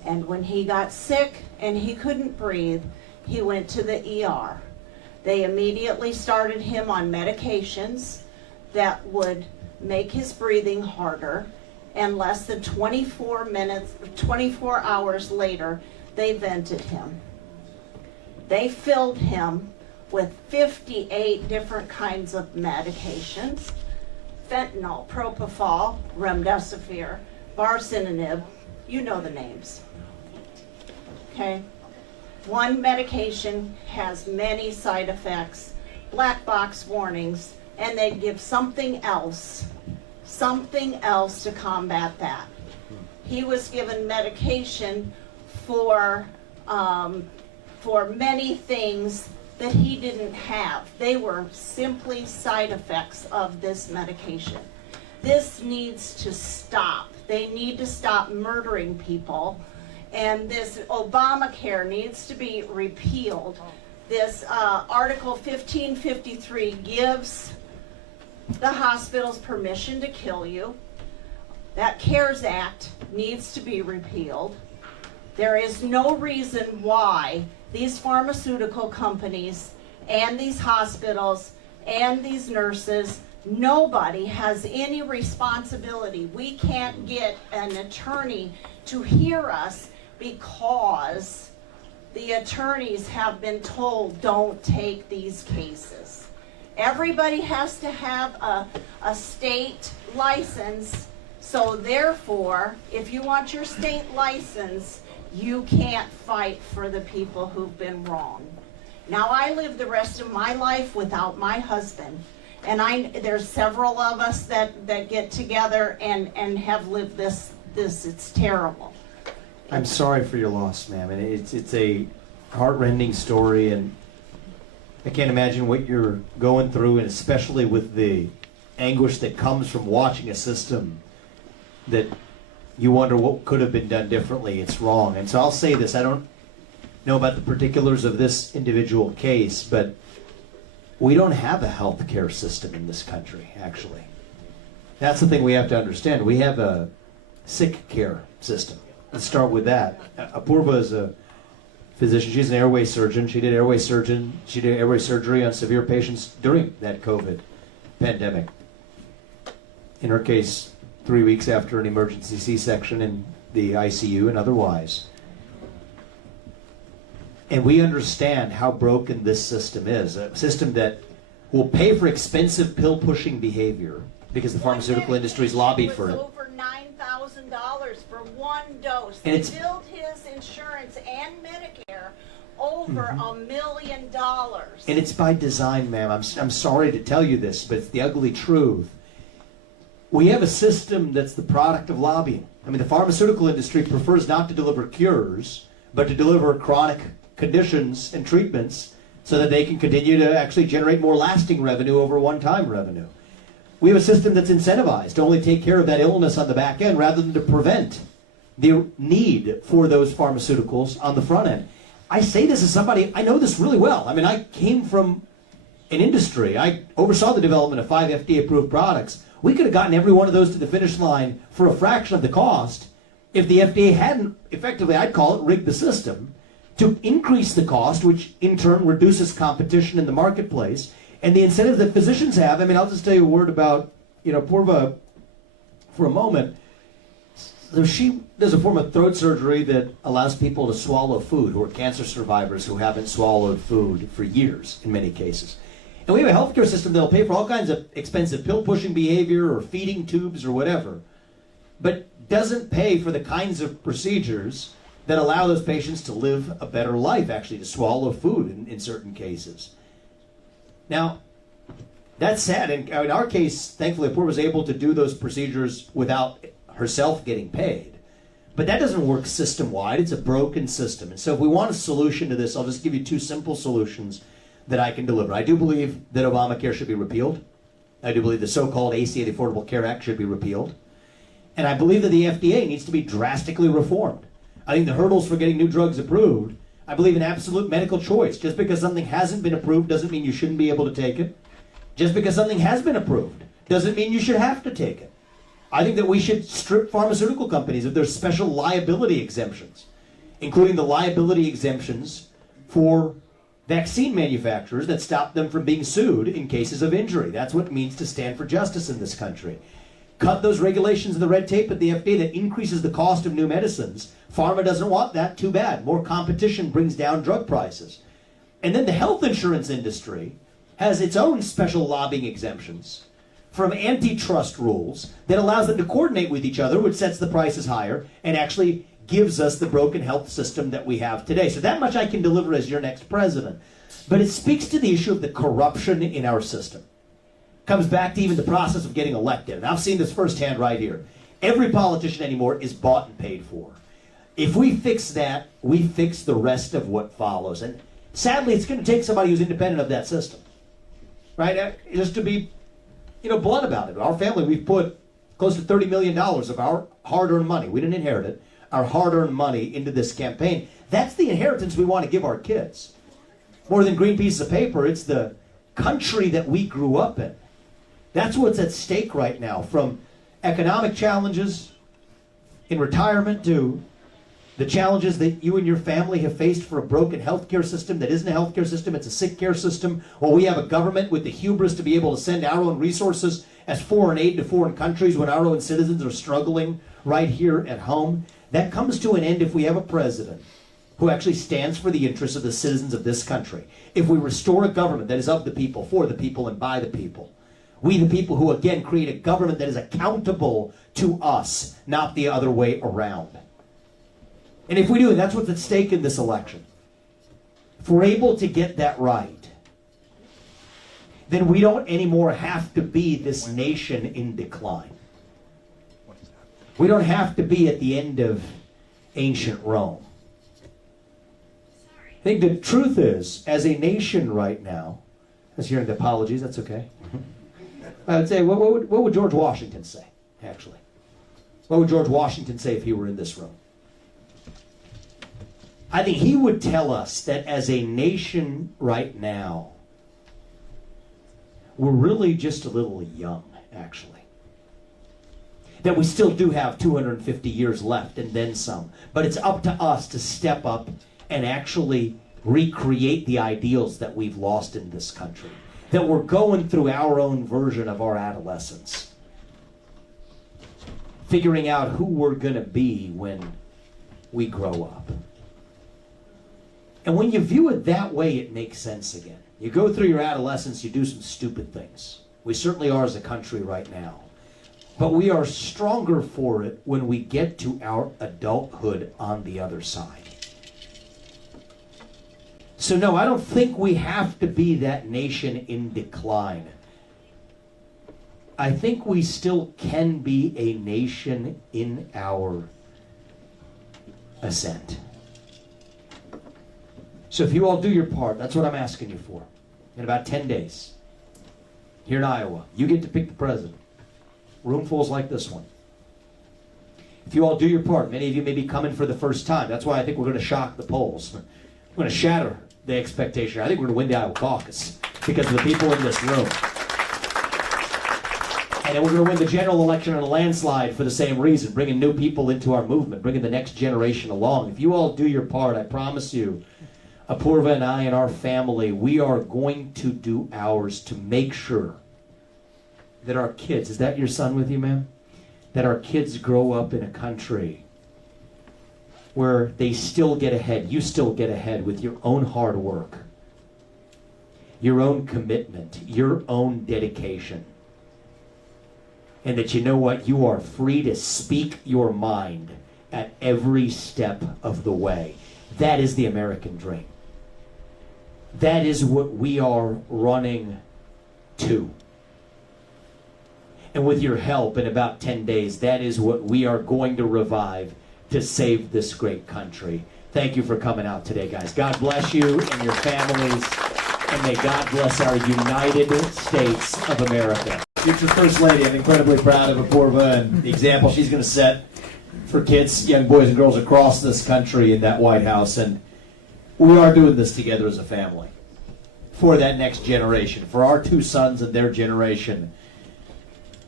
And when he got sick and he couldn't breathe, he went to the ER. They immediately started him on medications that would make his breathing harder, and less than 24 hours later, they vented him. They filled him with 58 different kinds of medications: fentanyl, propofol, remdesivir, baricitinib, you know the names. Okay? One medication has many side effects, black box warnings, and they'd give something else to combat that. He was given medication for many things that he didn't have. They were simply side effects of this medication. This needs to stop. They need to stop murdering people. And this Obamacare needs to be repealed. This Article 1553 gives the hospitals permission to kill you. That CARES Act needs to be repealed. There is no reason why these pharmaceutical companies and these hospitals and these nurses, nobody has any responsibility. We can't get an attorney to hear us because the attorneys have been told, don't take these cases. Everybody has to have a state license, so therefore, if you want your state license, you can't fight for the people who've been wronged. Now, I live the rest of my life without my husband, and there's several of us that get together and have lived this. It's terrible. I'm sorry for your loss, ma'am, and it's a heart-rending story, and I can't imagine what you're going through, and especially with the anguish that comes from watching a system that you wonder what could have been done differently. It's wrong. And so I'll say this, I don't know about the particulars of this individual case, but we don't have a health care system in this country, actually. That's the thing we have to understand. We have a sick care system. Let's start with that. Apurva is a physician. She's an airway surgeon. She did airway surgery on severe patients during that COVID pandemic. In her case, 3 weeks after an emergency C-section in the ICU and otherwise. And we understand how broken this system is. A system that will pay for expensive pill-pushing behavior because the pharmaceutical industry's lobbied for it. Over $9,000 for one dose. And They it's billed his insurance and Medicare over $1 million. And it's by design, ma'am. I'm sorry to tell you this, but it's the ugly truth. We have a system that's the product of lobbying. I mean, the pharmaceutical industry prefers not to deliver cures, but to deliver chronic conditions and treatments so that they can continue to actually generate more lasting revenue over one-time revenue. We have a system that's incentivized to only take care of that illness on the back end rather than to prevent the need for those pharmaceuticals on the front end. I say this as somebody, I know this really well. I mean, I came from an industry. I oversaw the development of 5 FDA-approved products. We could have gotten every one of those to the finish line for a fraction of the cost if the FDA hadn't, effectively, I'd call it, rigged the system to increase the cost, which in turn reduces competition in the marketplace. And the incentives that physicians have, I mean, I'll just tell you a word about, Purva for a moment. So she does a form of throat surgery that allows people to swallow food who are cancer survivors who haven't swallowed food for years in many cases. And we have a healthcare system that'll pay for all kinds of expensive pill-pushing behavior or feeding tubes or whatever, but doesn't pay for the kinds of procedures that allow those patients to live a better life, actually, to swallow food in certain cases. Now, that's sad. And in our case, thankfully, Apurva was able to do those procedures without herself getting paid. But that doesn't work system-wide. It's a broken system. And so if we want a solution to this, I'll just give you 2 simple solutions that I can deliver. I do believe that Obamacare should be repealed. I do believe the so-called ACA, the Affordable Care Act, should be repealed. And I believe that the FDA needs to be drastically reformed. I think the hurdles for getting new drugs approved, I believe in absolute medical choice. Just because something hasn't been approved doesn't mean you shouldn't be able to take it. Just because something has been approved doesn't mean you should have to take it. I think that we should strip pharmaceutical companies of their special liability exemptions. including the liability exemptions for vaccine manufacturers that stop them from being sued in cases of injury. That's what it means to stand for justice in this country. Cut those regulations and the red tape at the FDA that increases the cost of new medicines. Pharma doesn't want that. Too bad. More competition brings down drug prices. And then the health insurance industry has its own special lobbying exemptions from antitrust rules that allows them to coordinate with each other, which sets the prices higher and actually gives us the broken health system that we have today. So that much I can deliver as your next president. But it speaks to the issue of the corruption in our system. Comes back to even the process of getting elected. And I've seen this firsthand right here. Every politician anymore is bought and paid for. If we fix that, we fix the rest of what follows. And sadly, it's going to take somebody who's independent of that system. Right? Just to be, blunt about it. Our family, we've put close to $30 million of our hard-earned money. We didn't inherit it. Our hard-earned money into this campaign. That's the inheritance we want to give our kids. More than green pieces of paper, it's the country that we grew up in. That's what's at stake right now, from economic challenges in retirement to the challenges that you and your family have faced for a broken healthcare system that isn't a healthcare system, it's a sick care system. Well, we have a government with the hubris to be able to send our own resources as foreign aid to foreign countries when our own citizens are struggling right here at home. That comes to an end if we have a president who actually stands for the interests of the citizens of this country. If we restore a government that is of the people, for the people, and by the people. We the people who, again, create a government that is accountable to us, not the other way around. And if we do, that's what's at stake in this election. If we're able to get that right, then we don't anymore have to be this nation in decline. We don't have to be at the end of ancient Rome. I think the truth is, as a nation right now, I was hearing the apologies, that's okay. I would say, what would George Washington say, actually? What would George Washington say if he were in this room? I think he would tell us that as a nation right now, we're really just a little young, actually. That we still do have 250 years left and then some. But it's up to us to step up and actually recreate the ideals that we've lost in this country. That we're going through our own version of our adolescence. Figuring out who we're going to be when we grow up. And when you view it that way, it makes sense again. You go through your adolescence, you do some stupid things. We certainly are as a country right now. But we are stronger for it when we get to our adulthood on the other side. So no, I don't think we have to be that nation in decline. I think we still can be a nation in our ascent. So if you all do your part, that's what I'm asking you for. In about 10 days, here in Iowa, you get to pick the president. Roomfuls like this one. If you all do your part, many of you may be coming for the first time. That's why I think we're going to shock the polls. We're going to shatter the expectation. I think we're going to win the Iowa caucus because of the people in this room. And then we're going to win the general election on a landslide for the same reason, bringing new people into our movement, bringing the next generation along. If you all do your part, I promise you, Apurva and I and our family, we are going to do ours to make sure that our kids, is that your son with you, ma'am? That our kids grow up in a country where they still get ahead, you still get ahead with your own hard work, your own commitment, your own dedication. And that you know what? You are free to speak your mind at every step of the way. That is the American dream. That is what we are running to. And with your help, in about 10 days, that is what we are going to revive to save this great country. Thank you for coming out today, guys. God bless you and your families, and may God bless our United States of America. Future First Lady, I'm incredibly proud of Apurva and the example she's going to set for kids, young boys and girls across this country in that White House. And we are doing this together as a family for that next generation, for our two sons and their generation.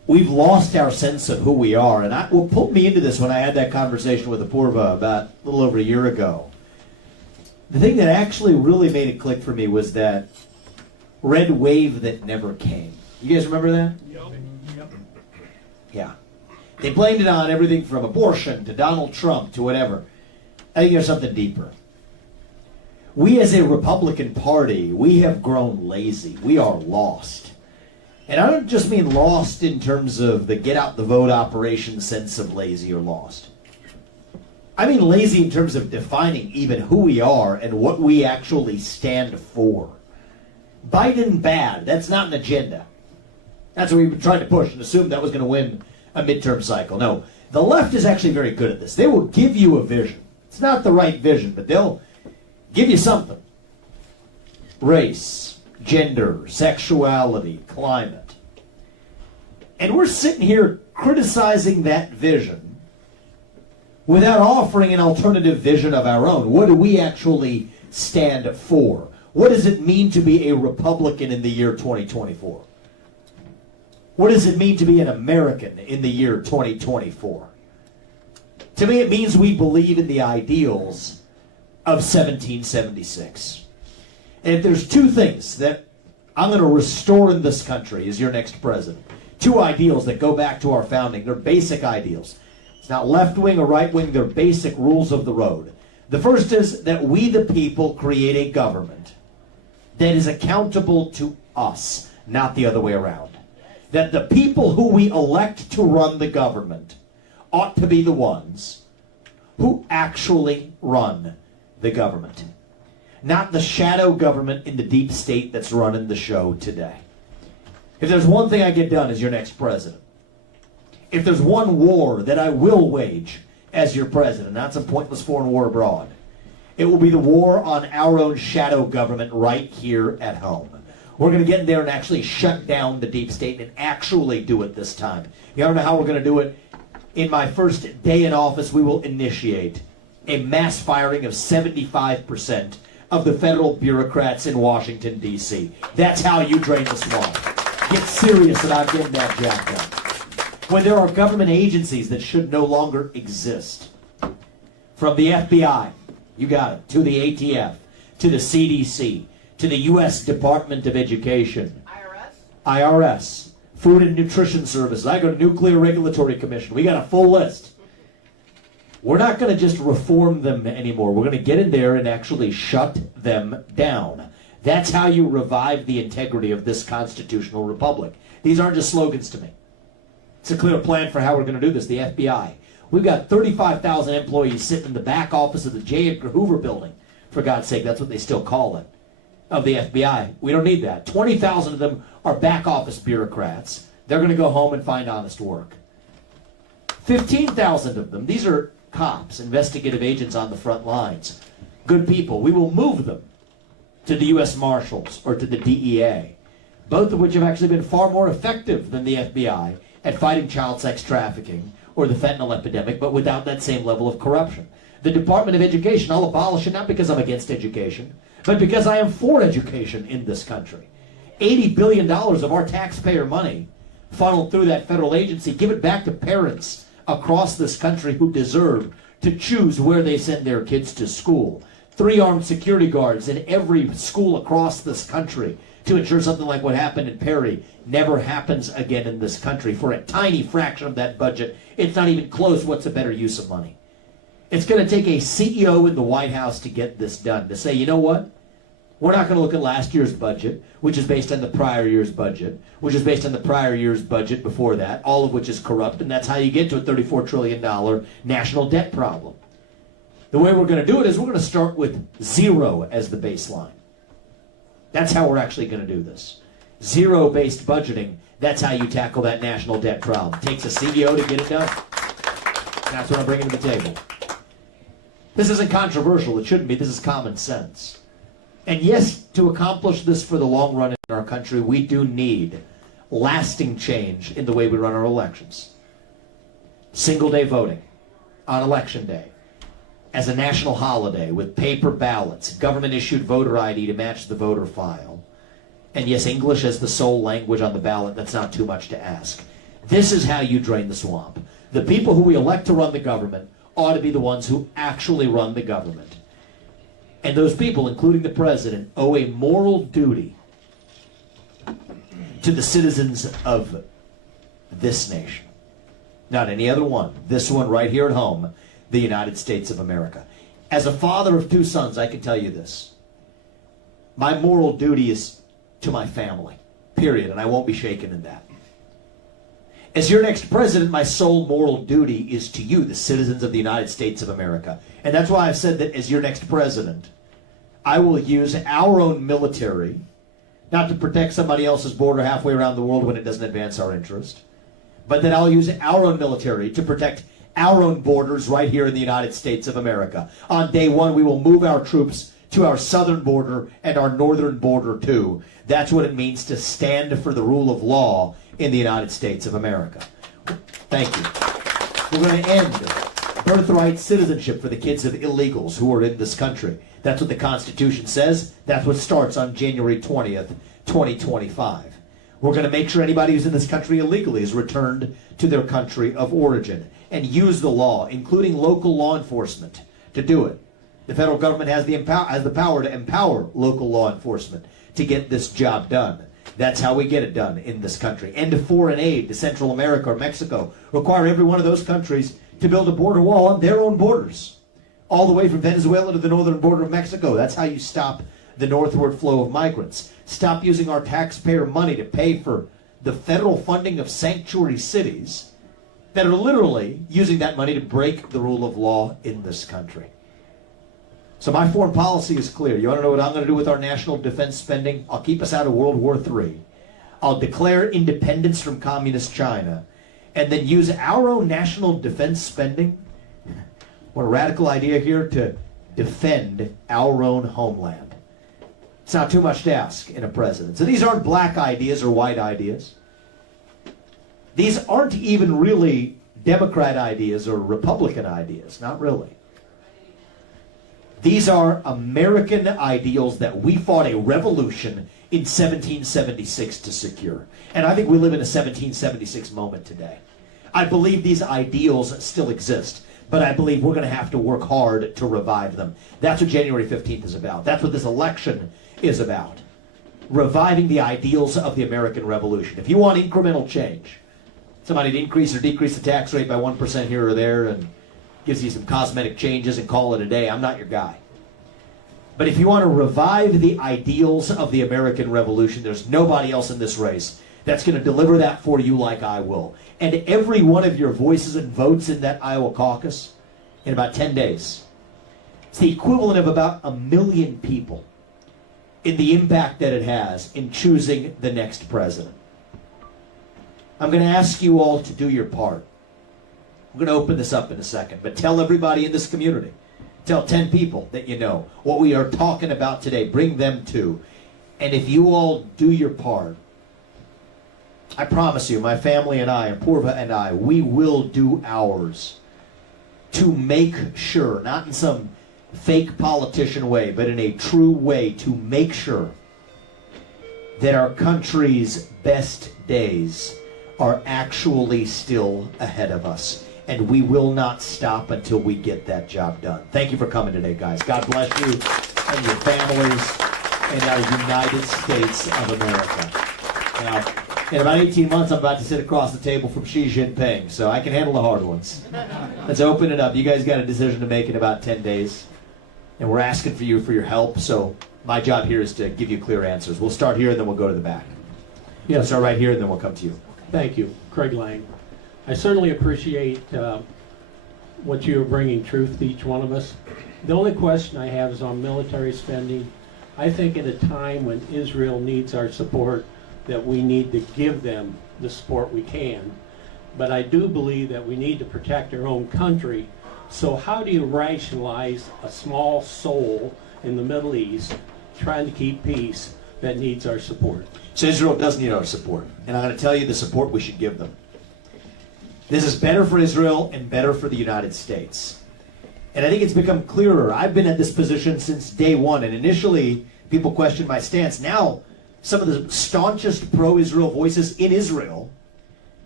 we've lost our sense of who we are. And what pulled me into this when I had that conversation with Apurva about a little over a year ago, the thing that actually really made it click for me was that red wave that never came. You guys remember that? Yep. Yeah. They blamed it on everything from abortion to Donald Trump to whatever. I think there's something deeper. We as a Republican Party, we have grown lazy. We are lost. And I don't just mean lost in terms of the get out the vote operation sense of lazy or lost. I mean lazy in terms of defining even who we are and what we actually stand for. Biden bad, that's not an agenda. That's what we've been trying to push and assume that was going to win a midterm cycle. No, the left is actually very good at this. They will give you a vision. It's not the right vision, but they'll give you something. Race, gender, sexuality, climate. And we're sitting here criticizing that vision without offering an alternative vision of our own. What do we actually stand for? What does it mean to be a Republican in the year 2024? What does it mean to be an American in the year 2024? To me, it means we believe in the ideals of 1776. And if there's two things that I'm going to restore in this country as your next president, two ideals that go back to our founding, they're basic ideals. It's not left wing or right wing, they're basic rules of the road. The first is that we the people create a government that is accountable to us, not the other way around. That the people who we elect to run the government ought to be the ones who actually run the government. Not the shadow government in the deep state that's running the show today. If there's one thing I get done as your next president, if there's one war that I will wage as your president, that's a pointless foreign war abroad, it will be the war on our own shadow government right here at home. We're going to get in there and actually shut down the deep state and actually do it this time. You don't know how we're going to do it? In my first day in office, we will initiate a mass firing of 75% of the federal bureaucrats in Washington, D.C. That's how you drain the swamp. Get serious about getting that jacked up. When there are government agencies that should no longer exist, from the FBI, you got it, to the ATF, to the CDC, to the U.S. Department of Education, IRS, Food and Nutrition Services. I go to Nuclear Regulatory Commission. We got a full list. We're not going to just reform them anymore. We're going to get in there and actually shut them down. That's how you revive the integrity of this constitutional republic. These aren't just slogans to me. It's a clear plan for how we're going to do this. The FBI. We've got 35,000 employees sitting in the back office of the J. Edgar Hoover building. For God's sake, that's what they still call it. Of the FBI. We don't need that. 20,000 of them are back office bureaucrats. They're going to go home and find honest work. 15,000 of them, these are cops, investigative agents on the front lines. Good people. We will move them to the U.S. Marshals or to the DEA, both of which have actually been far more effective than the FBI at fighting child sex trafficking or the fentanyl epidemic, but without that same level of corruption. The Department of Education, I'll abolish it not because I'm against education, but because I am for education in this country. $80 billion of our taxpayer money funneled through that federal agency, give it back to parents across this country who deserve to choose where they send their kids to school. 3 armed security guards in every school across this country to ensure something like what happened in Perry never happens again in this country. For a tiny fraction of that budget, it's not even close. What's a better use of money? It's going to take a CEO in the White House to get this done, to say, you know what? We're not going to look at last year's budget, which is based on the prior year's budget, which is based on the prior year's budget before that, all of which is corrupt, and that's how you get to a $34 trillion national debt problem. The way we're going to do it is we're going to start with 0 as the baseline. That's how we're actually going to do this. 0-based budgeting, that's how you tackle that national debt problem. It takes a CEO to get it done. That's what I'm bringing to the table. This isn't controversial. It shouldn't be. This is common sense. And yes, to accomplish this for the long run in our country, we do need lasting change in the way we run our elections. Single-day voting on Election Day as a national holiday with paper ballots, government-issued voter ID to match the voter file, and yes, English as the sole language on the ballot, that's not too much to ask. This is how you drain the swamp. The people who we elect to run the government ought to be the ones who actually run the government. And those people, including the president, owe a moral duty to the citizens of this nation. Not any other one. This one right here at home, the United States of America. As a father of 2 sons, I can tell you this. My moral duty is to my family, period, and I won't be shaken in that. As your next president, my sole moral duty is to you, the citizens of the United States of America. And that's why I've said that as your next president, I will use our own military, not to protect somebody else's border halfway around the world when it doesn't advance our interest, but that I'll use our own military to protect our own borders right here in the United States of America. On day one, we will move our troops to our southern border and our northern border too. That's what it means to stand for the rule of law in the United States of America. Thank you. We're going to end birthright citizenship for the kids of illegals who are in this country. That's what the Constitution says. That's what starts on January 20th, 2025. We're going to make sure anybody who's in this country illegally is returned to their country of origin and use the law, including local law enforcement, to do it. The federal government has the power to empower local law enforcement to get this job done. That's how we get it done in this country. End of foreign aid to Central America or Mexico. Require every one of those countries to build a border wall on their own borders, all the way from Venezuela to the northern border of Mexico. That's how you stop the northward flow of migrants. Stop using our taxpayer money to pay for the federal funding of sanctuary cities that are literally using that money to break the rule of law in this country. So my foreign policy is clear. You want to know what I'm going to do with our national defense spending? I'll keep us out of World War III. I'll declare independence from communist China, and then use our own national defense spending, what a radical idea here, to defend our own homeland. It's not too much to ask in a president. So these aren't black ideas or white ideas. These aren't even really Democrat ideas or Republican ideas, not really. These are American ideals that we fought a revolution in 1776 to secure. And I think we live in a 1776 moment today. I believe these ideals still exist, but I believe we're going to have to work hard to revive them. That's what January 15th is about. That's what this election is about. Reviving the ideals of the American Revolution. If you want incremental change, somebody to increase or decrease the tax rate by 1% here or there and gives you some cosmetic changes and call it a day, I'm not your guy. But if you want to revive the ideals of the American Revolution, there's nobody else in this race that's going to deliver that for you like I will. And every one of your voices and votes in that Iowa caucus in about 10 days, it's the equivalent of about 1 million people in the impact that it has in choosing the next president. I'm going to ask you all to do your part. We're going to open this up in a second, but tell everybody in this community, tell 10 people that you know what we are talking about today. Bring them too. And if you all do your part, I promise you, my family and I, and Purva and I, we will do ours to make sure, not in some fake politician way, but in a true way, to make sure that our country's best days are actually still ahead of us. And we will not stop until we get that job done. Thank you for coming today, guys. God bless you and your families and our United States of America. Now, in about 18 months, I'm about to sit across the table from Xi Jinping, so I can handle the hard ones. Let's open it up. You guys got a decision to make in about 10 days, and we're asking for you for your help, so my job here is to give you clear answers. We'll start here, and then we'll go to the back. Yes. We'll start right here, and then we'll come to you. Thank you, Craig Lang. I certainly appreciate what you are bringing truth to each one of us. The only question I have is on military spending. I think at a time when Israel needs our support, that we need to give them the support we can. But I do believe that we need to protect our own country. So how do you rationalize a small soul in the Middle East trying to keep peace that needs our support? So Israel does need our support, and I'm going to tell you the support we should give them. This is better for Israel and better for the United States. And I think it's become clearer. I've been at this position since day one, and initially people questioned my stance. Now, some of the staunchest pro-Israel voices in Israel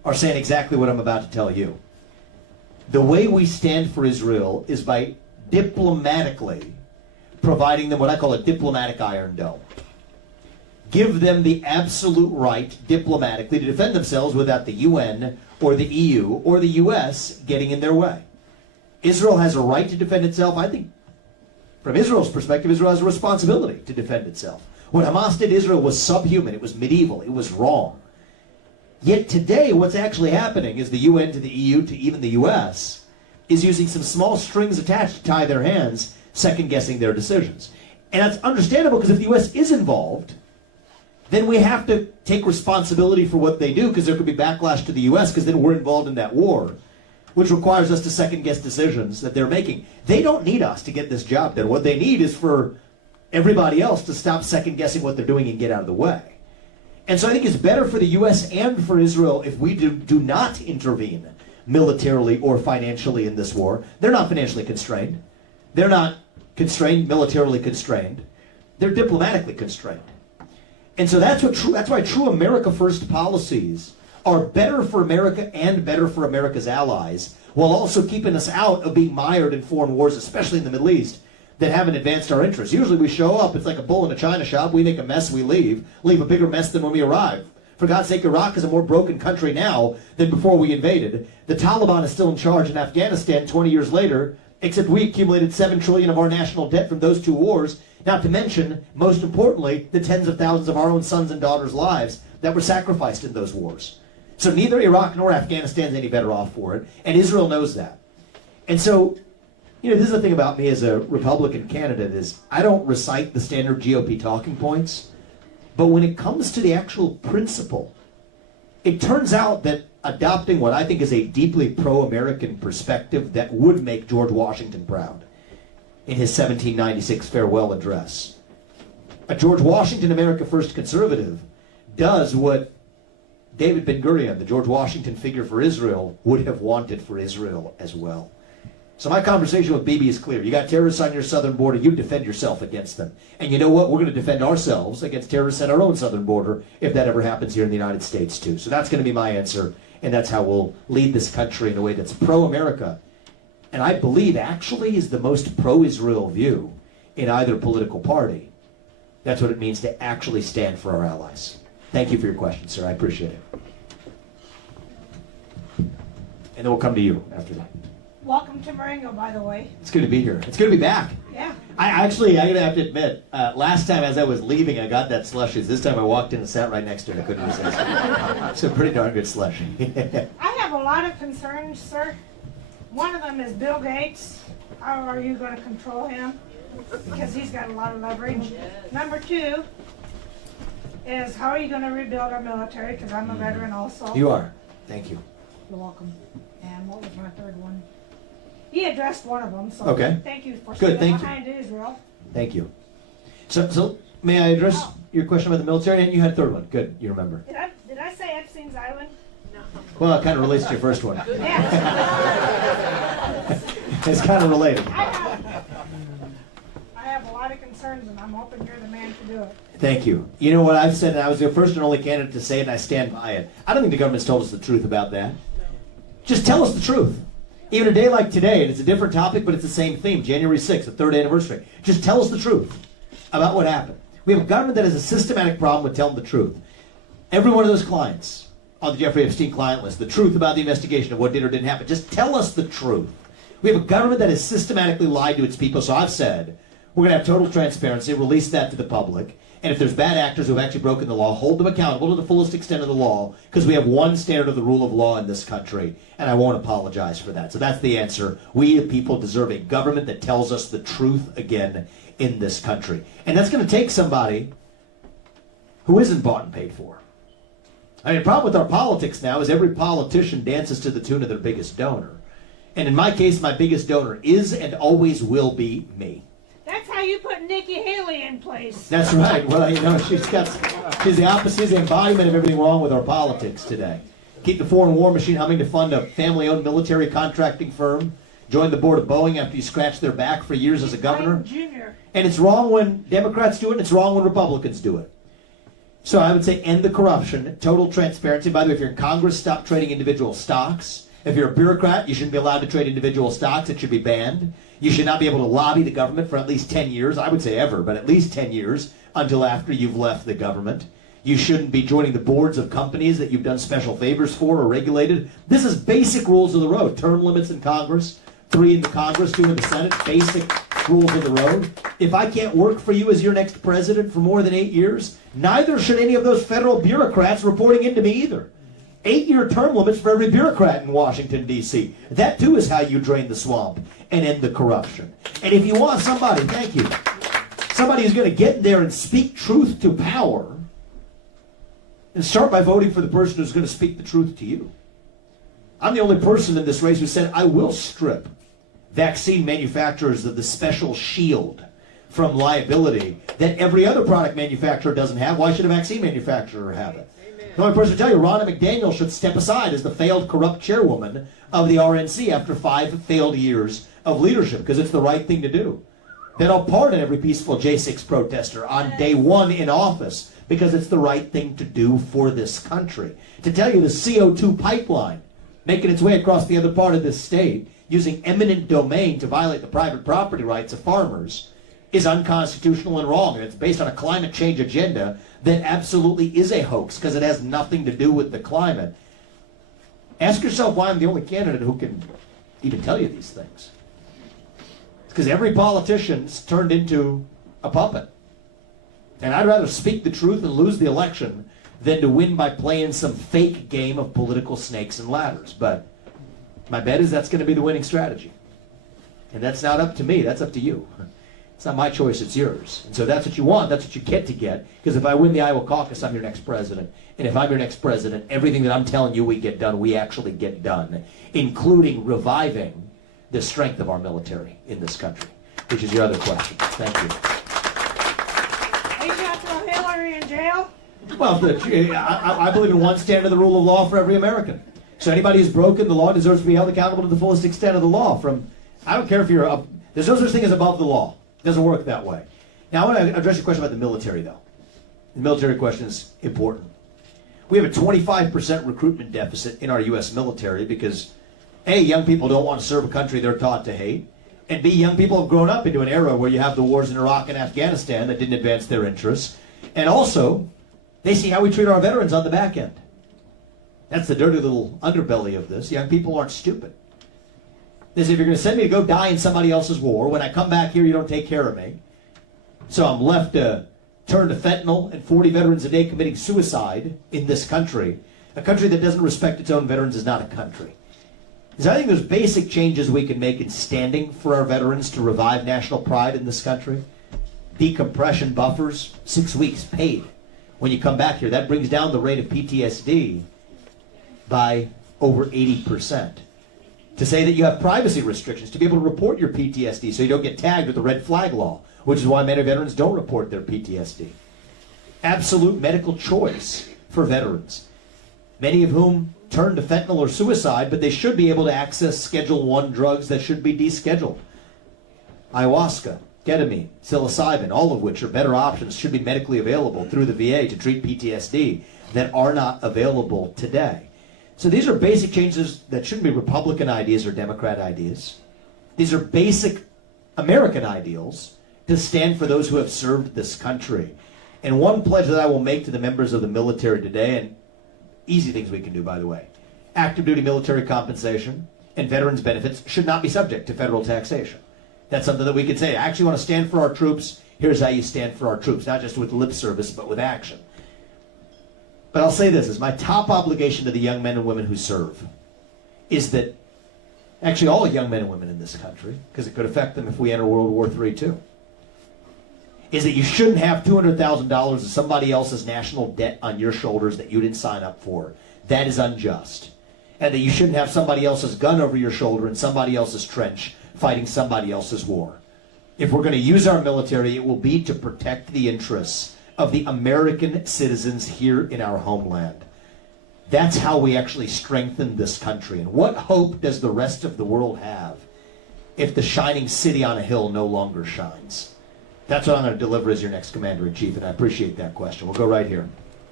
are saying exactly what I'm about to tell you. The way we stand for Israel is by diplomatically providing them what I call a diplomatic iron dome. Give them the absolute right diplomatically to defend themselves without the UN or the EU or the US getting in their way. Israel has a right to defend itself. I think from Israel's perspective, Israel has a responsibility to defend itself. What Hamas did to Israel was subhuman. It was medieval. It was wrong. Yet today, what's actually happening is the UN to the EU to even the US is using some small strings attached to tie their hands, second-guessing their decisions. And that's understandable because if the US is involved, then we have to take responsibility for what they do because there could be backlash to the US because then we're involved in that war, which requires us to second-guess decisions that they're making. They don't need us to get this job done. What they need is for everybody else to stop second-guessing what they're doing and get out of the way. And so I think it's better for the U.S. and for Israel if we do not intervene militarily or financially in this war. They're not financially constrained. They're not constrained, militarily constrained. They're diplomatically constrained. And so that's why true America First policies are better for America and better for America's allies, while also keeping us out of being mired in foreign wars, especially in the Middle East, that haven't advanced our interests. Usually we show up, it's like a bull in a china shop, we make a mess, we leave a bigger mess than when we arrive. For God's sake, Iraq is a more broken country now than before we invaded. The Taliban is still in charge in Afghanistan 20 years later, except we accumulated $7 trillion of our national debt from those two wars, not to mention, most importantly, the tens of thousands of our own sons and daughters' lives that were sacrificed in those wars. So neither Iraq nor Afghanistan is any better off for it, and Israel knows that. And so, this is the thing about me as a Republican candidate is I don't recite the standard GOP talking points, but when it comes to the actual principle, it turns out that adopting what I think is a deeply pro-American perspective that would make George Washington proud in his 1796 farewell address. A George Washington America First conservative does what David Ben-Gurion, the George Washington figure for Israel, would have wanted for Israel as well. So my conversation with Bibi is clear. You got terrorists on your southern border, you defend yourself against them. And you know what? We're going to defend ourselves against terrorists at our own southern border if that ever happens here in the United States too. So that's going to be my answer, and that's how we'll lead this country in a way that's pro-America. And I believe actually is the most pro-Israel view in either political party. That's what it means to actually stand for our allies. Thank you for your question, sir. I appreciate it. And then we'll come to you after that. Welcome to Marengo, by the way. It's good to be here. It's good to be back. Yeah. I gotta have to admit, last time as I was leaving, I got that slushies. This time I walked in and sat right next to it. I couldn't resist. It's a pretty darn good slushie. I have a lot of concerns, sir. One of them is Bill Gates. How are you going to control him? Because he's got a lot of leverage. Number two is how are you going to rebuild our military? Because I'm a veteran also. You are. Thank you. You're welcome. And what was my third one? He addressed one of them, so okay. Thank you for Good, standing behind Israel. Thank you. So may I address your question about the military? And you had a third one. Good, you remember. Did I say Epstein's Island? No. Well, it kind of relates to your first one. Yes. It's kind of related. I have a lot of concerns, and I'm hoping you're the man to do it. Thank you. You know what I've said, and I was the first and only candidate to say it, and I stand by it. I don't think the government's told us the truth about that. Just tell us the truth. Even a day like today, and it's a different topic, but it's the same theme, January 6th, the third anniversary. Just tell us the truth about what happened. We have a government that has a systematic problem with telling the truth. Every one of those clients on the Jeffrey Epstein client list, the truth about the investigation of what did or didn't happen. Just tell us the truth. We have a government that has systematically lied to its people, so I've said, we're going to have total transparency, release that to the public, and if there's bad actors who have actually broken the law, hold them accountable to the fullest extent of the law, because we have one standard of the rule of law in this country, and I won't apologize for that. So that's the answer. We, the people, deserve a government that tells us the truth again in this country. And that's going to take somebody who isn't bought and paid for. I mean, the problem with our politics now is every politician dances to the tune of their biggest donor. And in my case, my biggest donor is and always will be me. That's how you put Nikki Haley in place. That's right. Well, she's the opposite, she's the embodiment of everything wrong with our politics today. Keep the foreign war machine humming to fund a family-owned military contracting firm. Join the board of Boeing after you scratched their back for years as a governor. Junior. And it's wrong when Democrats do it, and it's wrong when Republicans do it. So I would say end the corruption, total transparency. By the way, if you're in Congress, stop trading individual stocks. If you're a bureaucrat, you shouldn't be allowed to trade individual stocks. It should be banned. You should not be able to lobby the government for at least 10 years. I would say ever, but at least 10 years until after you've left the government. You shouldn't be joining the boards of companies that you've done special favors for or regulated. This is basic rules of the road. Term limits in Congress, 3 in the Congress, 2 in the Senate, basic rules of the road. If I can't work for you as your next president for more than 8 years, neither should any of those federal bureaucrats reporting into me either. 8-year term limits for every bureaucrat in Washington, D.C. That too is how you drain the swamp and end the corruption. And if you want somebody, thank you, somebody who's going to get there and speak truth to power, and start by voting for the person who's going to speak the truth to you. I'm the only person in this race who said I will strip vaccine manufacturers of the special shield from liability that every other product manufacturer doesn't have. Why should a vaccine manufacturer have it? The only person to tell you, Ronna McDaniel should step aside as the failed, corrupt chairwoman of the RNC after 5 failed years of leadership, because it's the right thing to do. Then I'll pardon every peaceful J6 protester on day 1 in office, because it's the right thing to do for this country. To tell you the CO2 pipeline making its way across the other part of this state, using eminent domain to violate the private property rights of farmers, is unconstitutional and wrong. And it's based on a climate change agenda that absolutely is a hoax, because it has nothing to do with the climate. Ask yourself why I'm the only candidate who can even tell you these things. It's because every politician's turned into a puppet. And I'd rather speak the truth and lose the election than to win by playing some fake game of political snakes and ladders. But my bet is that's going to be the winning strategy. And that's not up to me, that's up to you. It's not my choice, it's yours. And so that's what you want, that's what you get to get. Because if I win the Iowa caucus, I'm your next president. And if I'm your next president, everything that I'm telling you we get done, we actually get done. Including reviving the strength of our military in this country. Which is your other question. Thank you. Are you going to throw Hillary in jail? Well, I believe in one standard of the rule of law for every American. So anybody who's broken the law deserves to be held accountable to the fullest extent of the law. I don't care if you're there's no such thing as above the law. It doesn't work that way. Now, I want to address your question about the military, though. The military question is important. We have a 25% recruitment deficit in our U.S. military because, A, young people don't want to serve a country they're taught to hate, and B, young people have grown up into an era where you have the wars in Iraq and Afghanistan that didn't advance their interests, and also, they see how we treat our veterans on the back end. That's the dirty little underbelly of this. Young people aren't stupid. They say, if you're going to send me to go die in somebody else's war, when I come back here, you don't take care of me. So I'm left to turn to fentanyl and 40 veterans a day committing suicide in this country. A country that doesn't respect its own veterans is not a country. So I think there's basic changes we can make in standing for our veterans to revive national pride in this country. Decompression buffers, 6 weeks paid. When you come back here, that brings down the rate of PTSD by over 80%. To say that you have privacy restrictions, to be able to report your PTSD so you don't get tagged with the red flag law, which is why many veterans don't report their PTSD. Absolute medical choice for veterans, many of whom turn to fentanyl or suicide, but they should be able to access Schedule I drugs that should be descheduled. Ayahuasca, ketamine, psilocybin, all of which are better options, should be medically available through the VA to treat PTSD that are not available today. So these are basic changes that shouldn't be Republican ideas or Democrat ideas. These are basic American ideals to stand for those who have served this country. And one pledge that I will make to the members of the military today, and easy things we can do, by the way, active duty military compensation and veterans benefits should not be subject to federal taxation. That's something that we could say. I actually want to stand for our troops. Here's how you stand for our troops, not just with lip service, but with action. But I'll say this, as my top obligation to the young men and women who serve is that, actually all young men and women in this country, because it could affect them if we enter World War III too, is that you shouldn't have $200,000 of somebody else's national debt on your shoulders that you didn't sign up for. That is unjust. And that you shouldn't have somebody else's gun over your shoulder in somebody else's trench fighting somebody else's war. If we're going to use our military, it will be to protect the interests of the American citizens here in our homeland. That's how we actually strengthen this country. And what hope does the rest of the world have if the shining city on a hill no longer shines? That's what I'm going to deliver as your next commander-in-chief, and I appreciate that question. We'll go right here.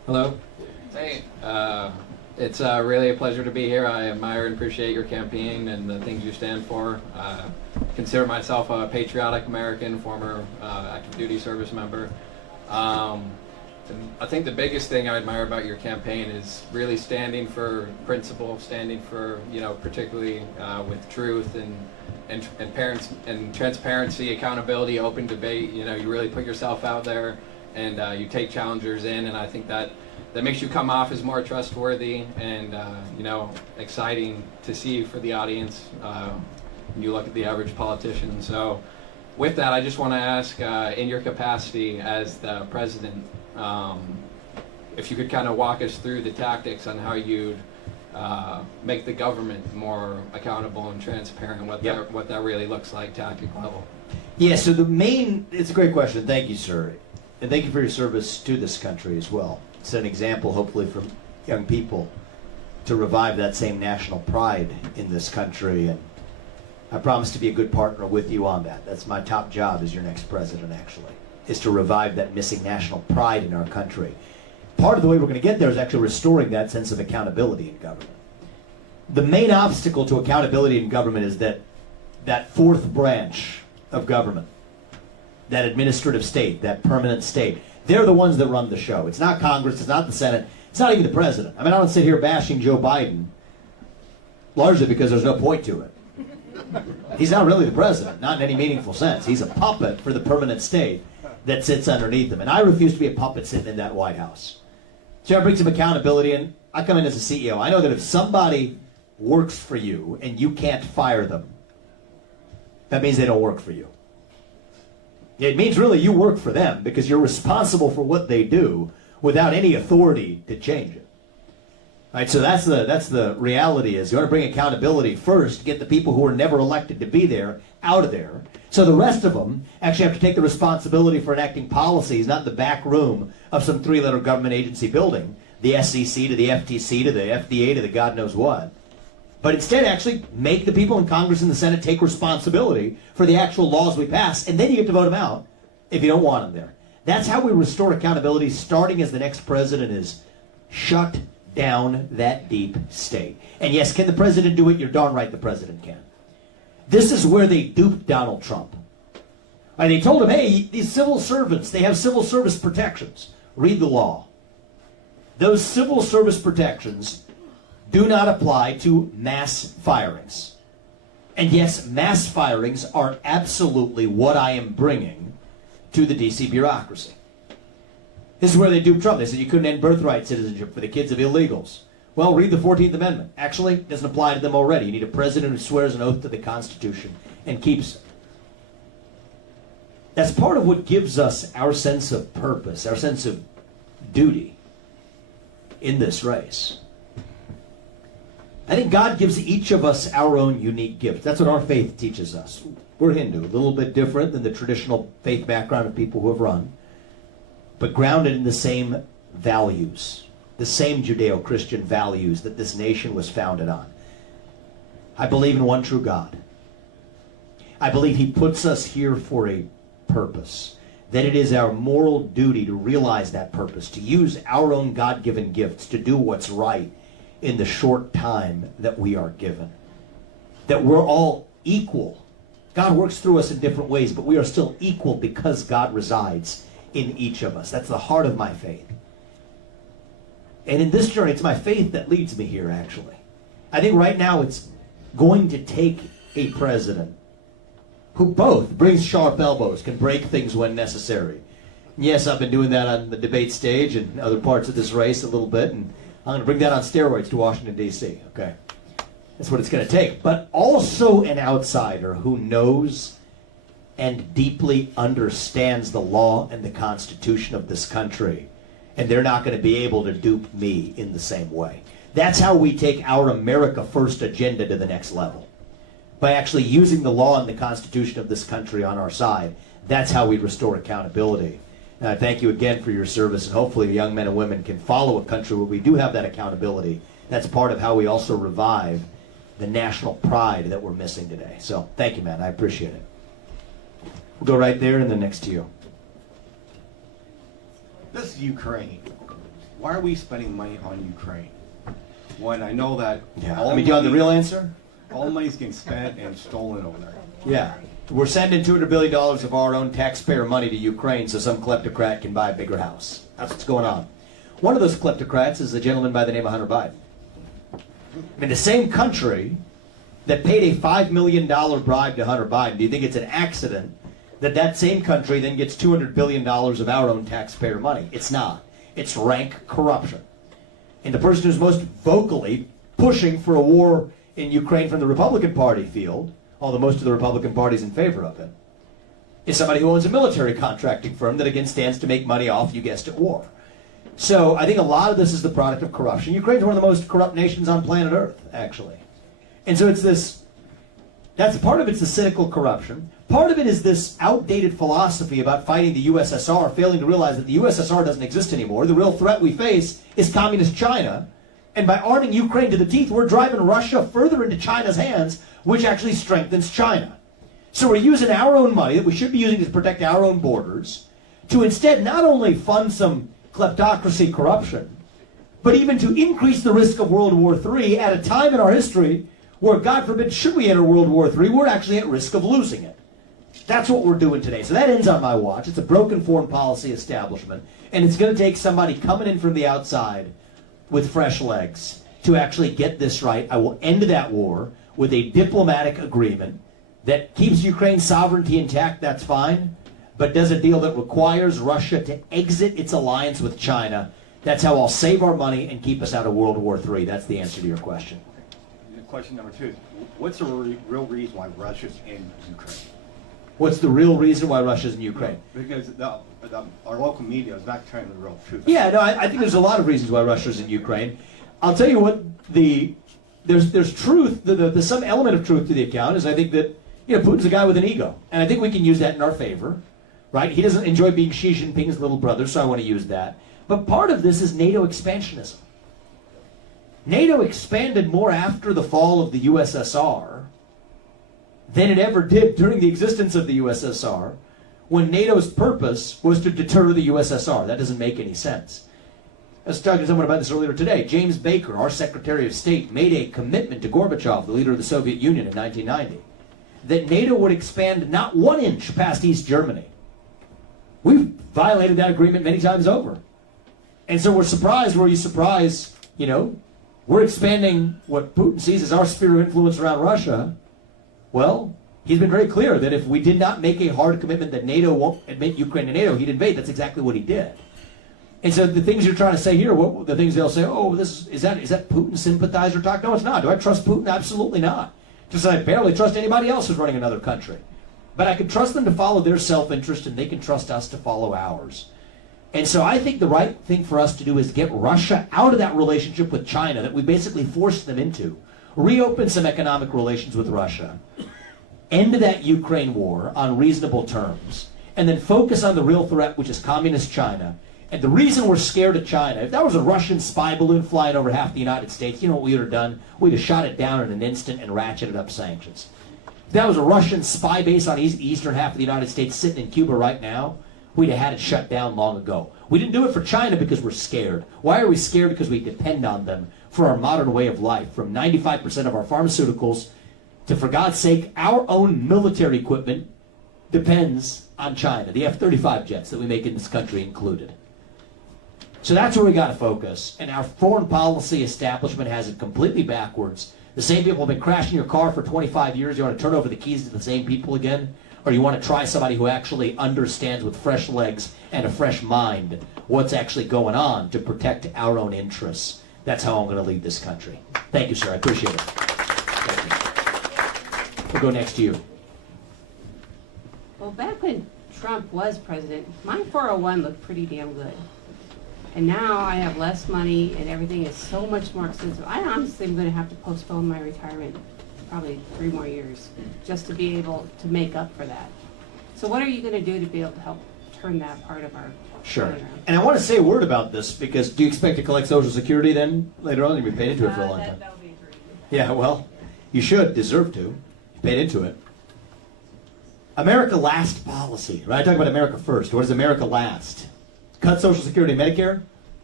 Hello. Hey. It's really a pleasure to be here. I admire and appreciate your campaign and the things you stand for. Consider myself a patriotic American, former active duty service member. And I think the biggest thing I admire about your campaign is really standing for principle, standing for, particularly with truth and parents and transparency, accountability, open debate. You really put yourself out there and you take challengers in, and I think that makes you come off as more trustworthy and exciting to see for the audience when you look at the average politician. So with that, I just want to ask, in your capacity as the president, if you could kind of walk us through the tactics on how you'd make the government more accountable and transparent, what that really looks like tactical level. Yeah, so it's a great question. Thank you, sir. And thank you for your service to this country as well. It's an example, hopefully, for young people to revive that same national pride in this country. And I promise to be a good partner with you on that. That's my top job as your next president, actually, is to revive that missing national pride in our country. Part of the way we're going to get there is actually restoring that sense of accountability in government. The main obstacle to accountability in government is that fourth branch of government, that administrative state, that permanent state. They're the ones that run the show. It's not Congress, it's not the Senate, it's not even the president. I mean, I don't sit here bashing Joe Biden, largely because there's no point to it. He's not really the president, not in any meaningful sense. He's a puppet for the permanent state that sits underneath him. And I refuse to be a puppet sitting in that White House. So I bring some accountability in. I come in as a CEO. I know that if somebody works for you and you can't fire them, that means they don't work for you. It means really you work for them because you're responsible for what they do without any authority to change it. All right, so that's the reality is you want to bring accountability first, get the people who were never elected to be there out of there. So the rest of them actually have to take the responsibility for enacting policies, not in the back room of some three-letter government agency building, the SEC to the FTC to the FDA to the God knows what. But instead actually make the people in Congress and the Senate take responsibility for the actual laws we pass, and then you get to vote them out if you don't want them there. That's how we restore accountability, starting as the next president is shut down that deep state. And yes, can the president do it? You're darn right the president can. This is where they duped Donald Trump. And they told him, hey, these civil servants, they have civil service protections. Read the law. Those civil service protections do not apply to mass firings. And yes, mass firings are absolutely what I am bringing to the D.C. bureaucracy. This is where they duped Trump. They said you couldn't end birthright citizenship for the kids of illegals. Well, read the 14th Amendment. Actually, it doesn't apply to them already. You need a president who swears an oath to the Constitution and keeps it. That's part of what gives us our sense of purpose, our sense of duty in this race. I think God gives each of us our own unique gift. That's what our faith teaches us. We're Hindu, a little bit different than the traditional faith background of people who have run, but grounded in the same values, the same Judeo-Christian values that this nation was founded on. I believe in one true God. I believe He puts us here for a purpose, that it is our moral duty to realize that purpose, to use our own God-given gifts to do what's right in the short time that we are given. That we're all equal. God works through us in different ways, but we are still equal because God resides in each of us. That's the heart of my faith. And in this journey, it's my faith that leads me here, actually. I think right now it's going to take a president who both brings sharp elbows, can break things when necessary. Yes, I've been doing that on the debate stage and other parts of this race a little bit, and I'm going to bring that on steroids to Washington, D.C., okay? That's what it's going to take. But also an outsider who knows and deeply understands the law and the Constitution of this country. And they're not going to be able to dupe me in the same way. That's how we take our America First agenda to the next level. By actually using the law and the Constitution of this country on our side. That's how we restore accountability. And I thank you again for your service, and hopefully young men and women can follow a country where we do have that accountability. That's part of how we also revive the national pride that we're missing today. So thank you, man. I appreciate it. We'll go right there and then next to you. This is Ukraine. why are we spending money on Ukraine? One, I know that I mean, do you want the real answer? all the money's getting spent and stolen over there. Yeah. We're sending $200 billion of our own taxpayer money to Ukraine so some kleptocrat can buy a bigger house. That's what's going on. One of those kleptocrats is a gentleman by the name of Hunter Biden. I mean, the same country that paid a $5 million bribe to Hunter Biden, do you think it's an accident that that same country then gets $200 billion of our own taxpayer money? It's not. It's rank corruption. And the person who's most vocally pushing for a war in Ukraine from the Republican Party field, although most of the Republican Party's in favor of it, is somebody who owns a military contracting firm that again stands to make money off, you guessed it, war. So I think a lot of this is the product of corruption. Ukraine's one of the most corrupt nations on planet Earth, actually. And so it's this, that's part of it's the cynical corruption. Part of it is this outdated philosophy about fighting the USSR, failing to realize that the USSR doesn't exist anymore. The real threat we face is communist China. And by arming Ukraine to the teeth, we're driving Russia further into China's hands, which actually strengthens China. So we're using our own money that we should be using to protect our own borders to instead not only fund some kleptocracy corruption, but even to increase the risk of World War III at a time in our history where, God forbid, should we enter World War III, we're actually at risk of losing it. That's what we're doing today. So that ends on my watch. It's a broken foreign policy establishment, and it's going to take somebody coming in from the outside with fresh legs to actually get this right. I will end that war with a diplomatic agreement that keeps Ukraine's sovereignty intact, that's fine, but does a deal that requires Russia to exit its alliance with China. That's how I'll save our money and keep us out of World War III. That's the answer to your question. Question number two is, what's the real reason why Russia's in Ukraine? What's the real reason why Russia's in Ukraine? Because our local media is not telling the real truth. Yeah, no, I think there's a lot of reasons why Russia's in Ukraine. I'll tell you what, there's truth, there's some element of truth to the account, is I think that, Putin's a guy with an ego. And I think we can use that in our favor, right? He doesn't enjoy being Xi Jinping's little brother, so I want to use that. But part of this is NATO expansionism. NATO expanded more after the fall of the USSR than it ever did during the existence of the USSR, when NATO's purpose was to deter the USSR. That doesn't make any sense. I was talking to someone about this earlier today. James Baker, our Secretary of State, made a commitment to Gorbachev, the leader of the Soviet Union, in 1990, that NATO would expand not 1 inch past East Germany. We've violated that agreement many times over. And so we're surprised, were you surprised, we're expanding what Putin sees as our sphere of influence around Russia. Well, he's been very clear that if we did not make a hard commitment that NATO won't admit Ukraine to NATO, he'd invade. That's exactly what he did. And so the things you're trying to say here, the things they'll say, is that Putin sympathizer talk? No, it's not. Do I trust Putin? Absolutely not. Just as I barely trust anybody else who's running another country. But I can trust them to follow their self-interest, and they can trust us to follow ours. And so I think the right thing for us to do is get Russia out of that relationship with China that we basically forced them into. Reopen some economic relations with Russia. End that Ukraine war on reasonable terms. And then focus on the real threat, which is communist China. And the reason we're scared of China, if that was a Russian spy balloon flying over half the United States, you know what we would have done? We'd have shot it down in an instant and ratcheted up sanctions. If that was a Russian spy base on the eastern half of the United States sitting in Cuba right now, we'd have had it shut down long ago. We didn't do it for China because we're scared. Why are we scared? Because we depend on them for our modern way of life. From 95% of our pharmaceuticals to, for God's sake, our own military equipment depends on China. The F-35 jets that we make in this country included. So that's where we got to focus. And our foreign policy establishment has it completely backwards. The same people have been crashing your car for 25 years. You want to turn over the keys to the same people again? Or you want to try somebody who actually understands with fresh legs and a fresh mind what's actually going on to protect our own interests? That's how I'm going to lead this country. Thank you, sir. I appreciate it. Thank you. We'll go next to you. Well, back when Trump was president, my 401 looked pretty damn good. And now I have less money and everything is so much more expensive. I honestly am going to have to postpone my retirement probably 3 more years just to be able to make up for that. So what are you going to do to be able to help turn that part of our Sure. money around? And I want to say a word about this, because do you expect to collect Social Security then later on? You've been paid into it for a long time. That would be great. Yeah, well, you should, deserve to. You paid into it. America Last policy, right? I talk about America First. What does America Last? Cut Social Security and Medicare,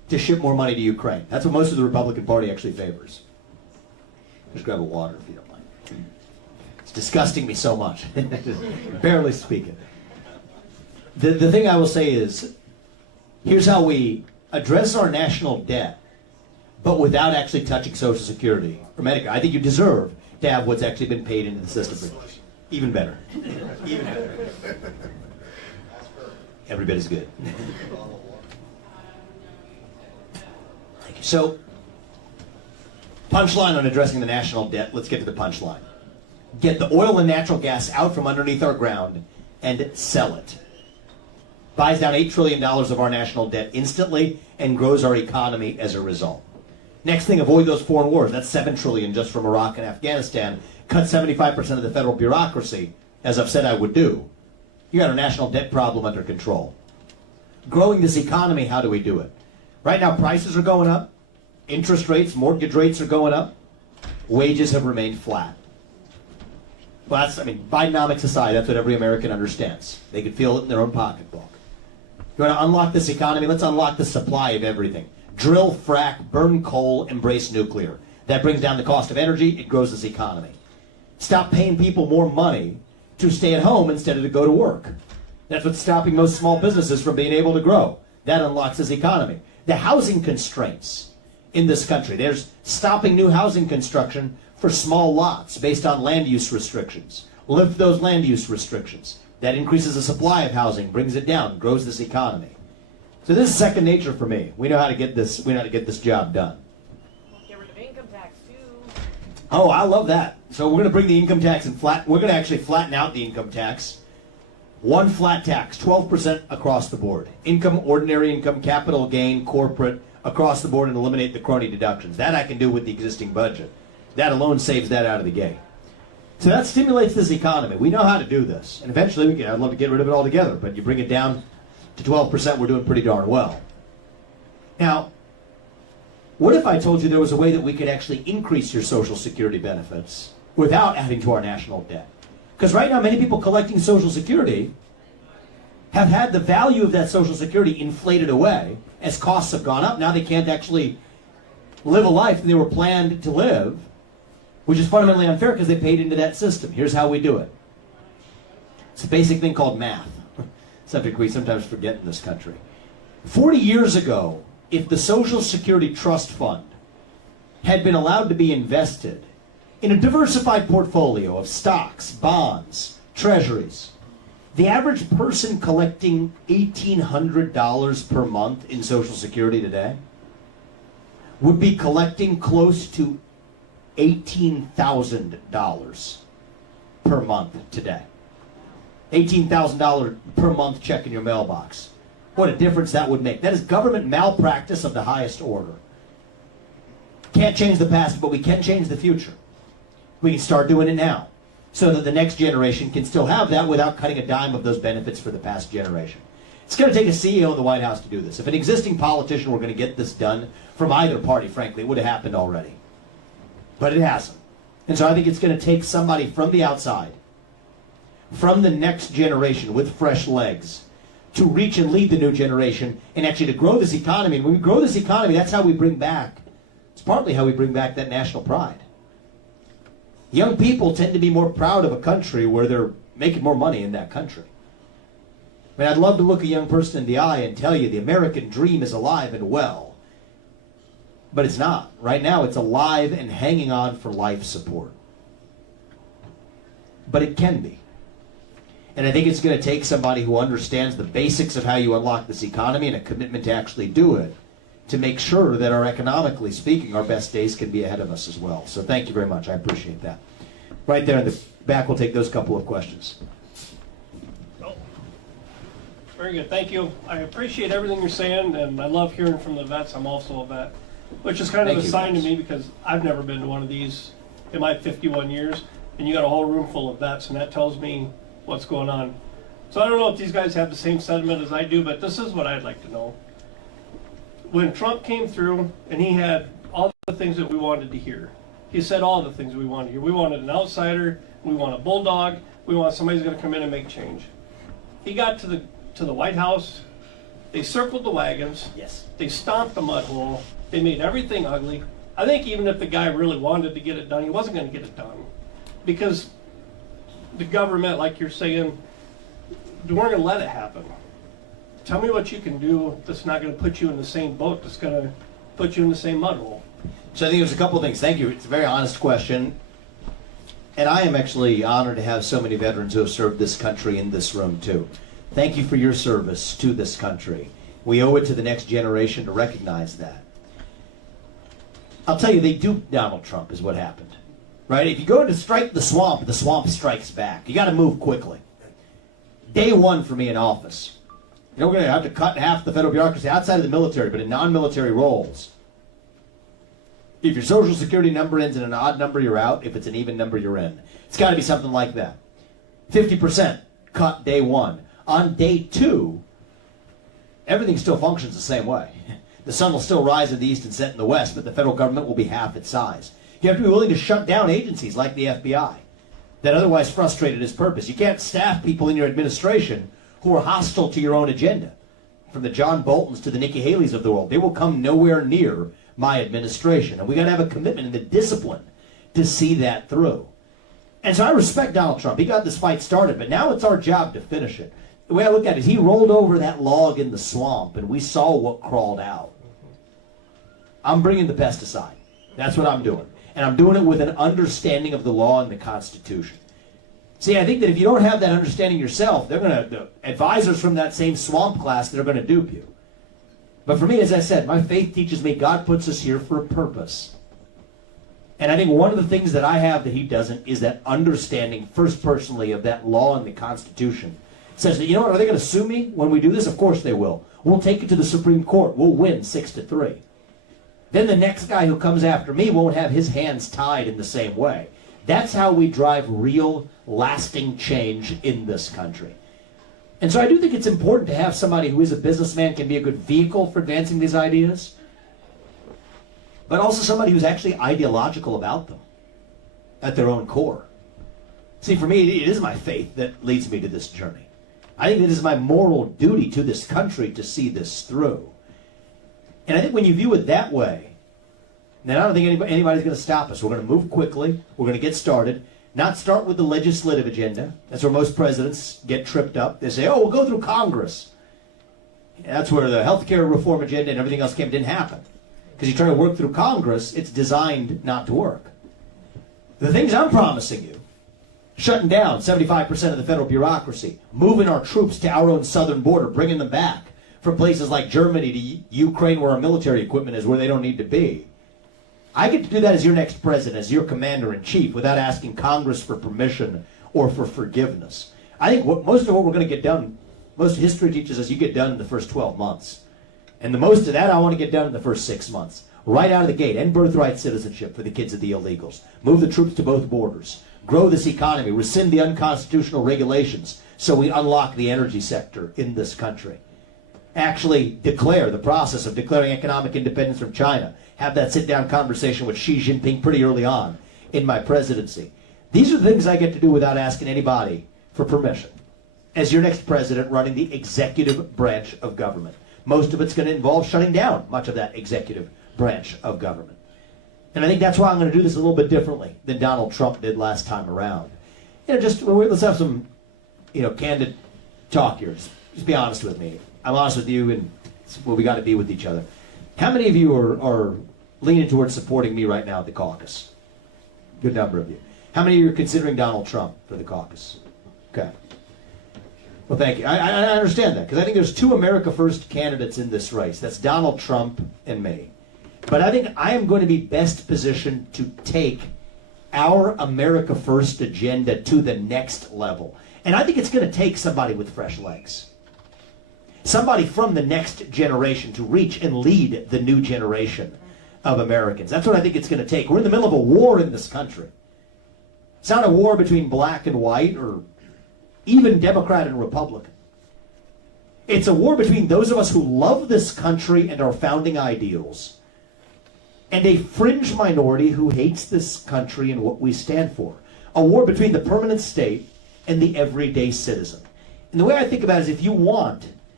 to ship more money to Ukraine. That's what most of the Republican Party actually favors. Just grab a water if you don't mind. It's disgusting me so much. Barely speaking. The thing I will say is, here's how we address our national debt, but without actually touching Social Security or Medicare. I think you deserve to have what's actually been paid into the system. Even better. Even better. Every bit as good. Thank you. So, punchline on addressing the national debt. Let's get to the punchline. Get the oil and natural gas out from underneath our ground and sell it. Buys down $8 trillion of our national debt instantly and grows our economy as a result. Next thing, avoid those foreign wars. That's $7 trillion just from Iraq and Afghanistan. Cut 75% of the federal bureaucracy, as I've said I would do. You got our national debt problem under control. Growing this economy, how do we do it? Right now, prices are going up. Interest rates, mortgage rates are going up. Wages have remained flat. Well, Bidenomics aside, that's what every American understands. They can feel it in their own pocketbook. You want to unlock this economy? Let's unlock the supply of everything. Drill, frack, burn coal, embrace nuclear. That brings down the cost of energy. It grows this economy. Stop paying people more money to stay at home instead of to go to work. That's what's stopping most small businesses from being able to grow. That unlocks this economy. The housing constraints in this country. There's stopping new housing construction for small lots based on land use restrictions. Lift those land use restrictions. That increases the supply of housing, brings it down, grows this economy. So this is second nature for me. We know how to get this. We know how to get this job done. Get rid of income tax too. Oh, I love that. So we're going to bring the income tax and we're going to actually flatten out the income tax. One flat tax, 12% across the board. Income, ordinary income, capital gain, corporate, across the board, and eliminate the crony deductions. That I can do with the existing budget. That alone saves that out of the gate. So that stimulates this economy. We know how to do this. And eventually, I'd love to get rid of it altogether, but you bring it down to 12%, we're doing pretty darn well. Now, what if I told you there was a way that we could actually increase your Social Security benefits without adding to our national debt? Because right now, many people collecting Social Security have had the value of that Social Security inflated away as costs have gone up. Now they can't actually live a life that they were planned to live, which is fundamentally unfair because they paid into that system. Here's how we do it. It's a basic thing called math. Subject we sometimes forget in this country. 40 years ago, if the Social Security Trust Fund had been allowed to be invested in a diversified portfolio of stocks, bonds, treasuries, the average person collecting $1,800 per month in Social Security today would be collecting close to $18,000 per month today. $18,000 per month check in your mailbox. What a difference that would make. That is government malpractice of the highest order. Can't change the past, but we can change the future. We can start doing it now so that the next generation can still have that without cutting a dime of those benefits for the past generation. It's going to take a CEO in the White House to do this. If an existing politician were going to get this done from either party, frankly, it would have happened already. But it hasn't. And so I think it's going to take somebody from the outside, from the next generation with fresh legs, to reach and lead the new generation and actually to grow this economy. And when we grow this economy, that's how we bring back, it's partly how we bring back that national pride. Young people tend to be more proud of a country where they're making more money in that country. I mean, I'd love to look a young person in the eye and tell you the American dream is alive and well. But it's not. Right now, it's alive and hanging on for life support. But it can be. And I think it's going to take somebody who understands the basics of how you unlock this economy and a commitment to actually do it to make sure that economically speaking, our best days can be ahead of us as well. So thank you very much. I appreciate that. Right there in the back, we'll take those couple of questions. Very good. Thank you. I appreciate everything you're saying, and I love hearing from the vets. I'm also a vet, which is kind of a sign to me because I've never been to one of these in my 51 years, and you got a whole room full of vets, and that tells me what's going on. So I don't know if these guys have the same sentiment as I do, but this is what I'd like to know. When Trump came through and he had all the things that we wanted to hear, he said all the things we wanted to hear. We wanted an outsider, we want a bulldog, we want somebody who's going to come in and make change. He got to the White House, They circled the wagons. Yes. They stomped the mud hole. They made everything ugly. I think even if the guy really wanted to get it done, he wasn't going to get it done. Because the government, like you're saying, they weren't going to let it happen. Tell me what you can do that's not going to put you in the same boat, that's going to put you in the same mud hole. So I think there's a couple of things. Thank you. It's a very honest question. And I am actually honored to have so many veterans who have served this country in this room, too. Thank you for your service to this country. We owe it to the next generation to recognize that. I'll tell you, they duped Donald Trump is what happened. Right? If you go to strike the swamp strikes back. You got to move quickly. Day one for me in office. You know, we're going to have to cut half the federal bureaucracy outside of the military, but in non-military roles. If your social security number ends in an odd number, you're out. If it's an even number, you're in. It's got to be something like that. 50% cut day one. On day two, everything still functions the same way. The sun will still rise in the east and set in the west, but the federal government will be half its size. You have to be willing to shut down agencies like the FBI that otherwise frustrated its purpose. You can't staff people in your administration who are hostile to your own agenda. From the John Boltons to the Nikki Haley's of the world, they will come nowhere near my administration. And we got to have a commitment and the discipline to see that through. And so I respect Donald Trump. He got this fight started, but now it's our job to finish it. The way I look at it is he rolled over that log in the swamp, and we saw what crawled out. I'm bringing the pesticide. That's what I'm doing. And I'm doing it with an understanding of the law and the Constitution. See, I think that if you don't have that understanding yourself, the advisors from that same swamp class, they're going to dupe you. But for me, as I said, my faith teaches me God puts us here for a purpose. And I think one of the things that I have that he doesn't is that understanding, first personally, of that law and the Constitution. It says that, you know what, are they going to sue me when we do this? Of course they will. We'll take it to the Supreme Court. We'll win 6-3. Then the next guy who comes after me won't have his hands tied in the same way. That's how we drive real, lasting change in this country. And so I do think it's important to have somebody who is a businessman, can be a good vehicle for advancing these ideas, but also somebody who's actually ideological about them at their own core. See, for me, it is my faith that leads me to this journey. I think it is my moral duty to this country to see this through. And I think when you view it that way, then I don't think anybody's going to stop us. We're going to move quickly. We're going to get started. Not start with the legislative agenda. That's where most presidents get tripped up. They say, oh, we'll go through Congress. And that's where the health care reform agenda and everything else didn't happen. Because you try to work through Congress, it's designed not to work. The things I'm promising you, shutting down 75% of the federal bureaucracy, moving our troops to our own southern border, bringing them back from places like Germany to Ukraine where our military equipment is, where they don't need to be. I get to do that as your next president, as your commander-in-chief, without asking Congress for permission or for forgiveness. I think most of what we're going to get done, most history teaches us you get done in the first 12 months. And the most of that I want to get done in the first 6 months. Right out of the gate, end birthright citizenship for the kids of the illegals. Move the troops to both borders. Grow this economy. Rescind the unconstitutional regulations so we unlock the energy sector in this country. Actually declare the process of declaring economic independence from China. Have that sit-down conversation with Xi Jinping pretty early on in my presidency. These are the things I get to do without asking anybody for permission. As your next president running the executive branch of government. Most of it's going to involve shutting down much of that executive branch of government. And I think that's why I'm going to do this a little bit differently than Donald Trump did last time around. Let's have some, candid talk here. Just be honest with me. I'm honest with you, and we got to be with each other. How many of you are leaning towards supporting me right now at the caucus? Good number of you. How many of you are considering Donald Trump for the caucus? Okay. Well, thank you. I understand that, because I think there's two America First candidates in this race. That's Donald Trump and me. But I think I am going to be best positioned to take our America First agenda to the next level. And I think it's going to take somebody with fresh legs. Somebody from the next generation to reach and lead the new generation of Americans. That's what I think it's going to take. We're in the middle of a war in this country. It's not a war between black and white or even Democrat and Republican. It's a war between those of us who love this country and our founding ideals and a fringe minority who hates this country and what we stand for. A war between the permanent state and the everyday citizen. And the way I think about it is if you want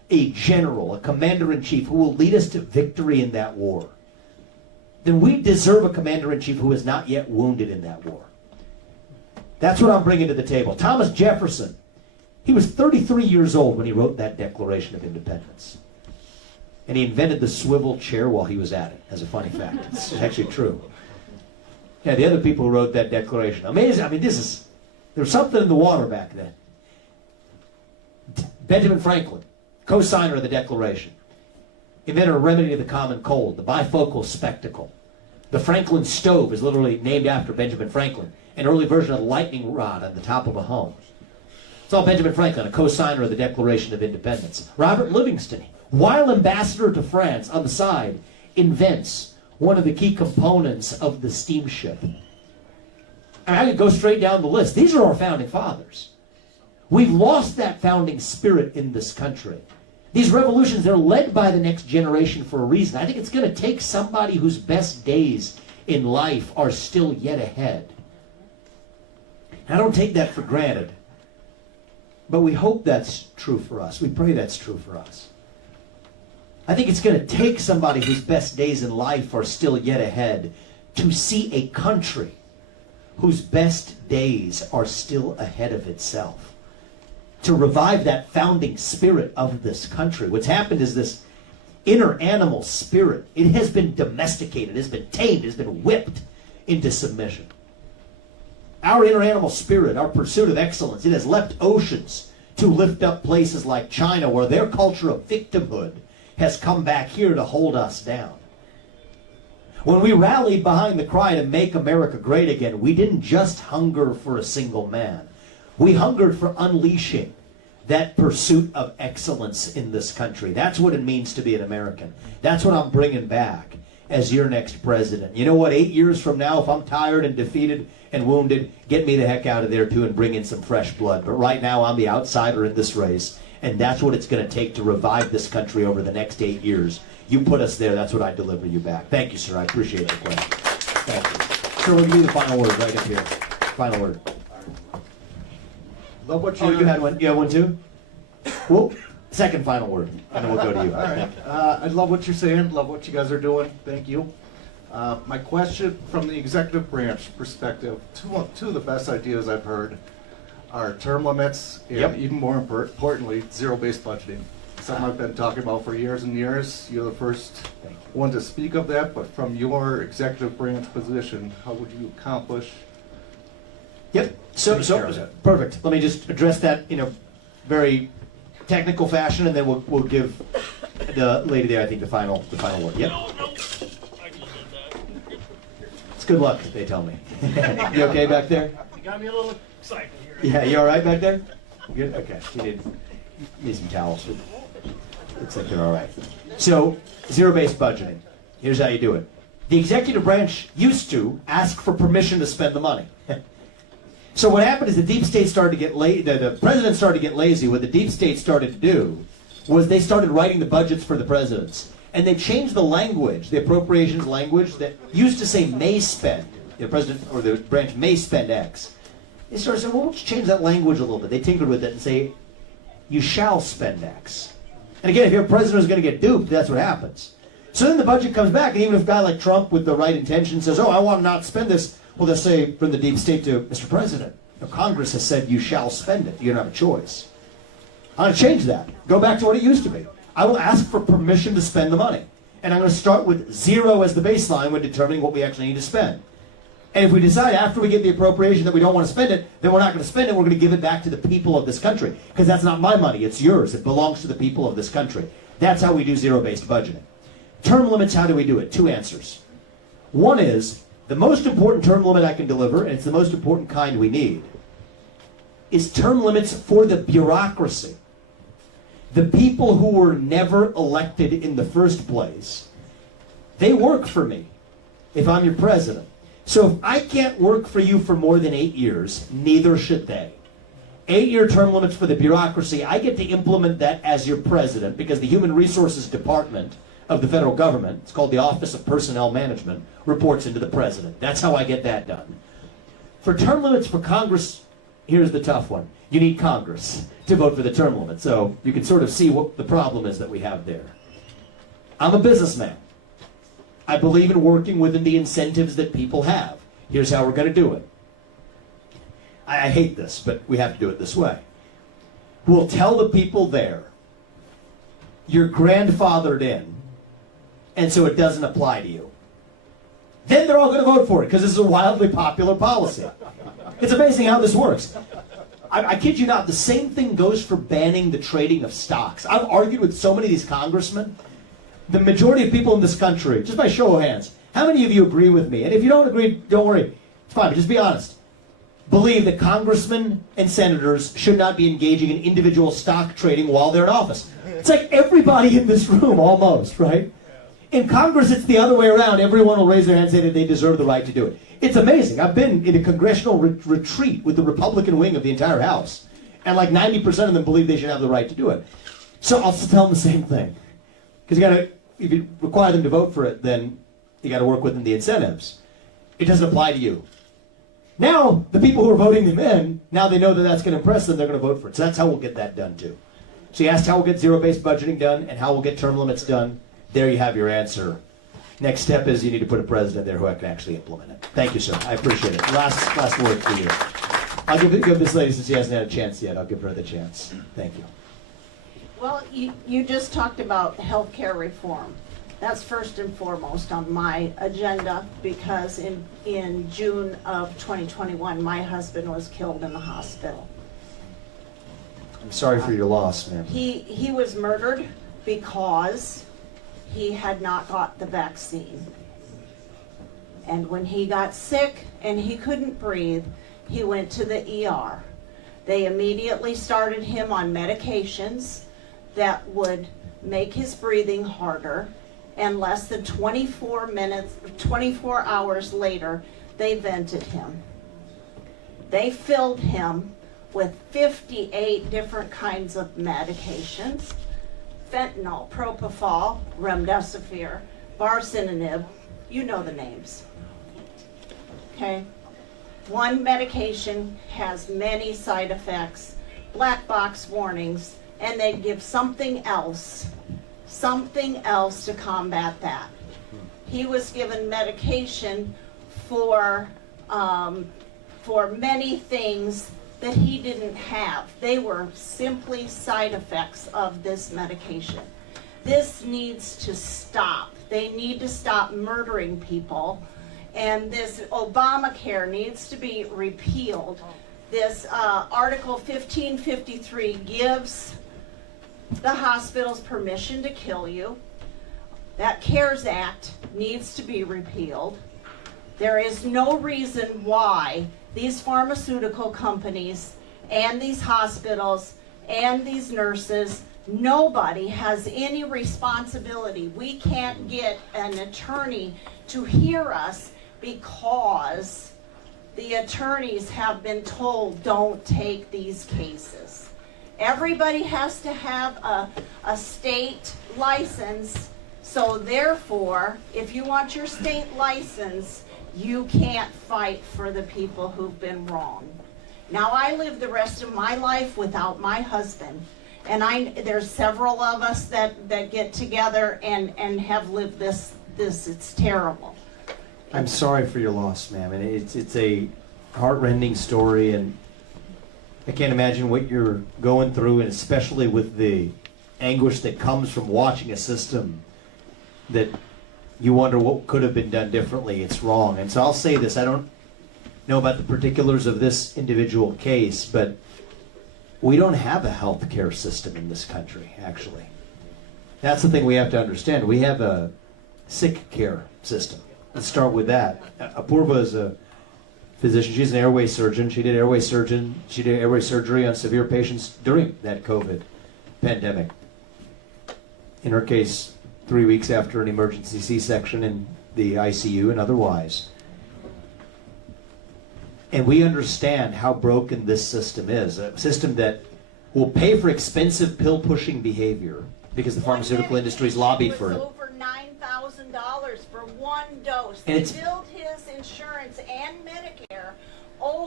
a general, a commander-in-chief who will lead us to victory in that war, then we deserve a commander-in-chief who is not yet wounded in that war. That's what I'm bringing to the table. Thomas Jefferson, he was 33 years old when he wrote that Declaration of Independence. And he invented the swivel chair while he was at it, as a funny fact. It's actually true. Yeah, the other people who wrote that declaration. Amazing. I mean, there was something in the water back then. Benjamin Franklin, co-signer of the Declaration, invented a remedy to the common cold, the bifocal spectacle. The Franklin stove is literally named after Benjamin Franklin, an early version of the lightning rod on the top of a home. It's all Benjamin Franklin, a co-signer of the Declaration of Independence. Robert Livingston, while ambassador to France on the side, invents one of the key components of the steamship. I could go straight down the list. These are our founding fathers. We've lost that founding spirit in this country. These revolutions, they're led by the next generation for a reason. I think it's going to take somebody whose best days in life are still yet ahead. I don't take that for granted, but we hope that's true for us. We pray that's true for us. I think it's going to take somebody whose best days in life are still yet ahead to see a country whose best days are still ahead of itself, to revive that founding spirit of this country. What's happened is this inner animal spirit, it has been domesticated, it has been tamed, it has been whipped into submission. Our inner animal spirit, our pursuit of excellence, it has leapt oceans to lift up places like China, where their culture of victimhood has come back here to hold us down. When we rallied behind the cry to make America great again, we didn't just hunger for a single man. We hungered for unleashing that pursuit of excellence in this country. That's what it means to be an American. That's what I'm bringing back as your next president. You know what? 8 years from now, if I'm tired and defeated and wounded, get me the heck out of there too and bring in some fresh blood. But right now, I'm the outsider in this race, and that's what it's going to take to revive this country over the next 8 years. You put us there, that's what I deliver you back. Thank you, sir. I appreciate the question. Thank you. Sir, we'll give you the final word right up here. Final word. Love what Oh, you had one? You had one too? Well, second final word, and then we'll go to you. All right. I love what you're saying. Love what you guys are doing. Thank you. My question from the executive branch perspective, two of the best ideas I've heard are term limits and even more importantly, zero-based budgeting. Something I've been talking about for years and years. You're the first one to speak of that, but from your executive branch position, how would you accomplish? Yep. So perfect. Let me just address that in a very technical fashion, and then we'll give the lady there, I think, the final word. Yep. It's good luck, they tell me. You okay back there? You got me a little excited here. Yeah, you all right back there? Good. Okay. You need some towels. Looks like you're all right. So, zero-based budgeting. Here's how you do it. The executive branch used to ask for permission to spend the money. So what happened is the deep state started to get lazy. The president started to get lazy. What the deep state started to do was they started writing the budgets for the presidents. And they changed the language, the appropriations language that used to say may spend. The president or the branch may spend X. They started saying, well, let's change that language a little bit. They tinkered with it and say, you shall spend X. And again, if your president is going to get duped, that's what happens. So then the budget comes back, and even if a guy like Trump with the right intention says, oh, I want to not spend this, well, they'll say from the deep state to Mr. President, Congress has said you shall spend it. You don't have a choice. I'm going to change that. Go back to what it used to be. I will ask for permission to spend the money. And I'm going to start with zero as the baseline when determining what we actually need to spend. And if we decide after we get the appropriation that we don't want to spend it, then we're not going to spend it. We're going to give it back to the people of this country. Because that's not my money. It's yours. It belongs to the people of this country. That's how we do zero-based budgeting. Term limits, how do we do it? Two answers. One is, the most important term limit I can deliver, and it's the most important kind we need, is term limits for the bureaucracy. The people who were never elected in the first place, they work for me if I'm your president. So if I can't work for you for more than 8 years, neither should they. 8-year term limits for the bureaucracy, I get to implement that as your president because the Human Resources Department of the federal government, it's called the Office of Personnel Management, reports into the president. That's how I get that done. For term limits for Congress here's the tough one. You need Congress to vote for the term limit. So you can sort of see what the problem is that we have there. I'm a businessman. I believe in working within the incentives that people have. Here's how we're going to do it. I hate this, but we have to do it this way. We'll tell the people there, you're grandfathered in, and so it doesn't apply to you. Then they're all going to vote for it, because this is a wildly popular policy. It's amazing how this works. I kid you not, the same thing goes for banning the trading of stocks. I've argued with so many of these congressmen. The majority of people in this country, just by show of hands, how many of you agree with me? And if you don't agree, don't worry. It's fine, but just be honest. Believe that congressmen and senators should not be engaging in individual stock trading while they're in office. It's like everybody in this room, almost, right? In Congress, it's the other way around. Everyone will raise their hand and say that they deserve the right to do it. It's amazing. I've been in a congressional retreat with the Republican wing of the entire House, and like 90% of them believe they should have the right to do it. So I'll tell them the same thing. Because if you require them to vote for it, then you got to work within the incentives. It doesn't apply to you. Now, the people who are voting them in, now they know that that's going to impress them, they're going to vote for it. So that's how we'll get that done, too. So you asked how we'll get zero-based budgeting done and how we'll get term limits done. There you have your answer. Next step is you need to put a president there who can actually implement it. Thank you, sir. I appreciate it. Last word for you. I'll give this lady, since she hasn't had a chance yet, I'll give her the chance. Thank you. Well, you just talked about healthcare reform. That's first and foremost on my agenda because in June of 2021, my husband was killed in the hospital. I'm sorry for your loss, ma'am. He was murdered because he had not got the vaccine. And when he got sick and he couldn't breathe, he went to the ER. They immediately started him on medications that would make his breathing harder, and less than 24 hours later, they vented him. They filled him with 58 different kinds of medications: fentanyl, propofol, remdesivir, baricitinib, you know the names. Okay? One medication has many side effects, black box warnings, and they give something else to combat that. He was given medication for many things that he didn't have. They were simply side effects of this medication. This needs to stop. They need to stop murdering people. And this Obamacare needs to be repealed. This Article 1553 gives the hospitals permission to kill you. That CARES Act needs to be repealed. There is no reason why these pharmaceutical companies and these hospitals and these nurses, nobody has any responsibility. We can't get an attorney to hear us because the attorneys have been told don't take these cases. Everybody has to have a state license, so therefore, if you want your state license, you can't fight for the people who've been wronged. Now, I live the rest of my life without my husband, and there's several of us that get together and have lived this. It's terrible. I'm sorry for your loss, ma'am, and it's a heart-rending story, and I can't imagine what you're going through, and especially with the anguish that comes from watching a system that you wonder what could have been done differently. It's wrong. And so I'll say this, I don't know about the particulars of this individual case, but we don't have a health care system in this country, actually. That's the thing we have to understand. We have a sick care system. Let's start with that. Apurva is a physician. She's an airway surgeon. She did airway surgery on severe patients during that COVID pandemic. In her case, 3 weeks after an emergency C-section in the ICU and otherwise. And we understand how broken this system is. A system that will pay for expensive pill-pushing behavior because the pharmaceutical industry's lobbied for it. Over $9,000 for one dose. And They billed his insurance and Medicare over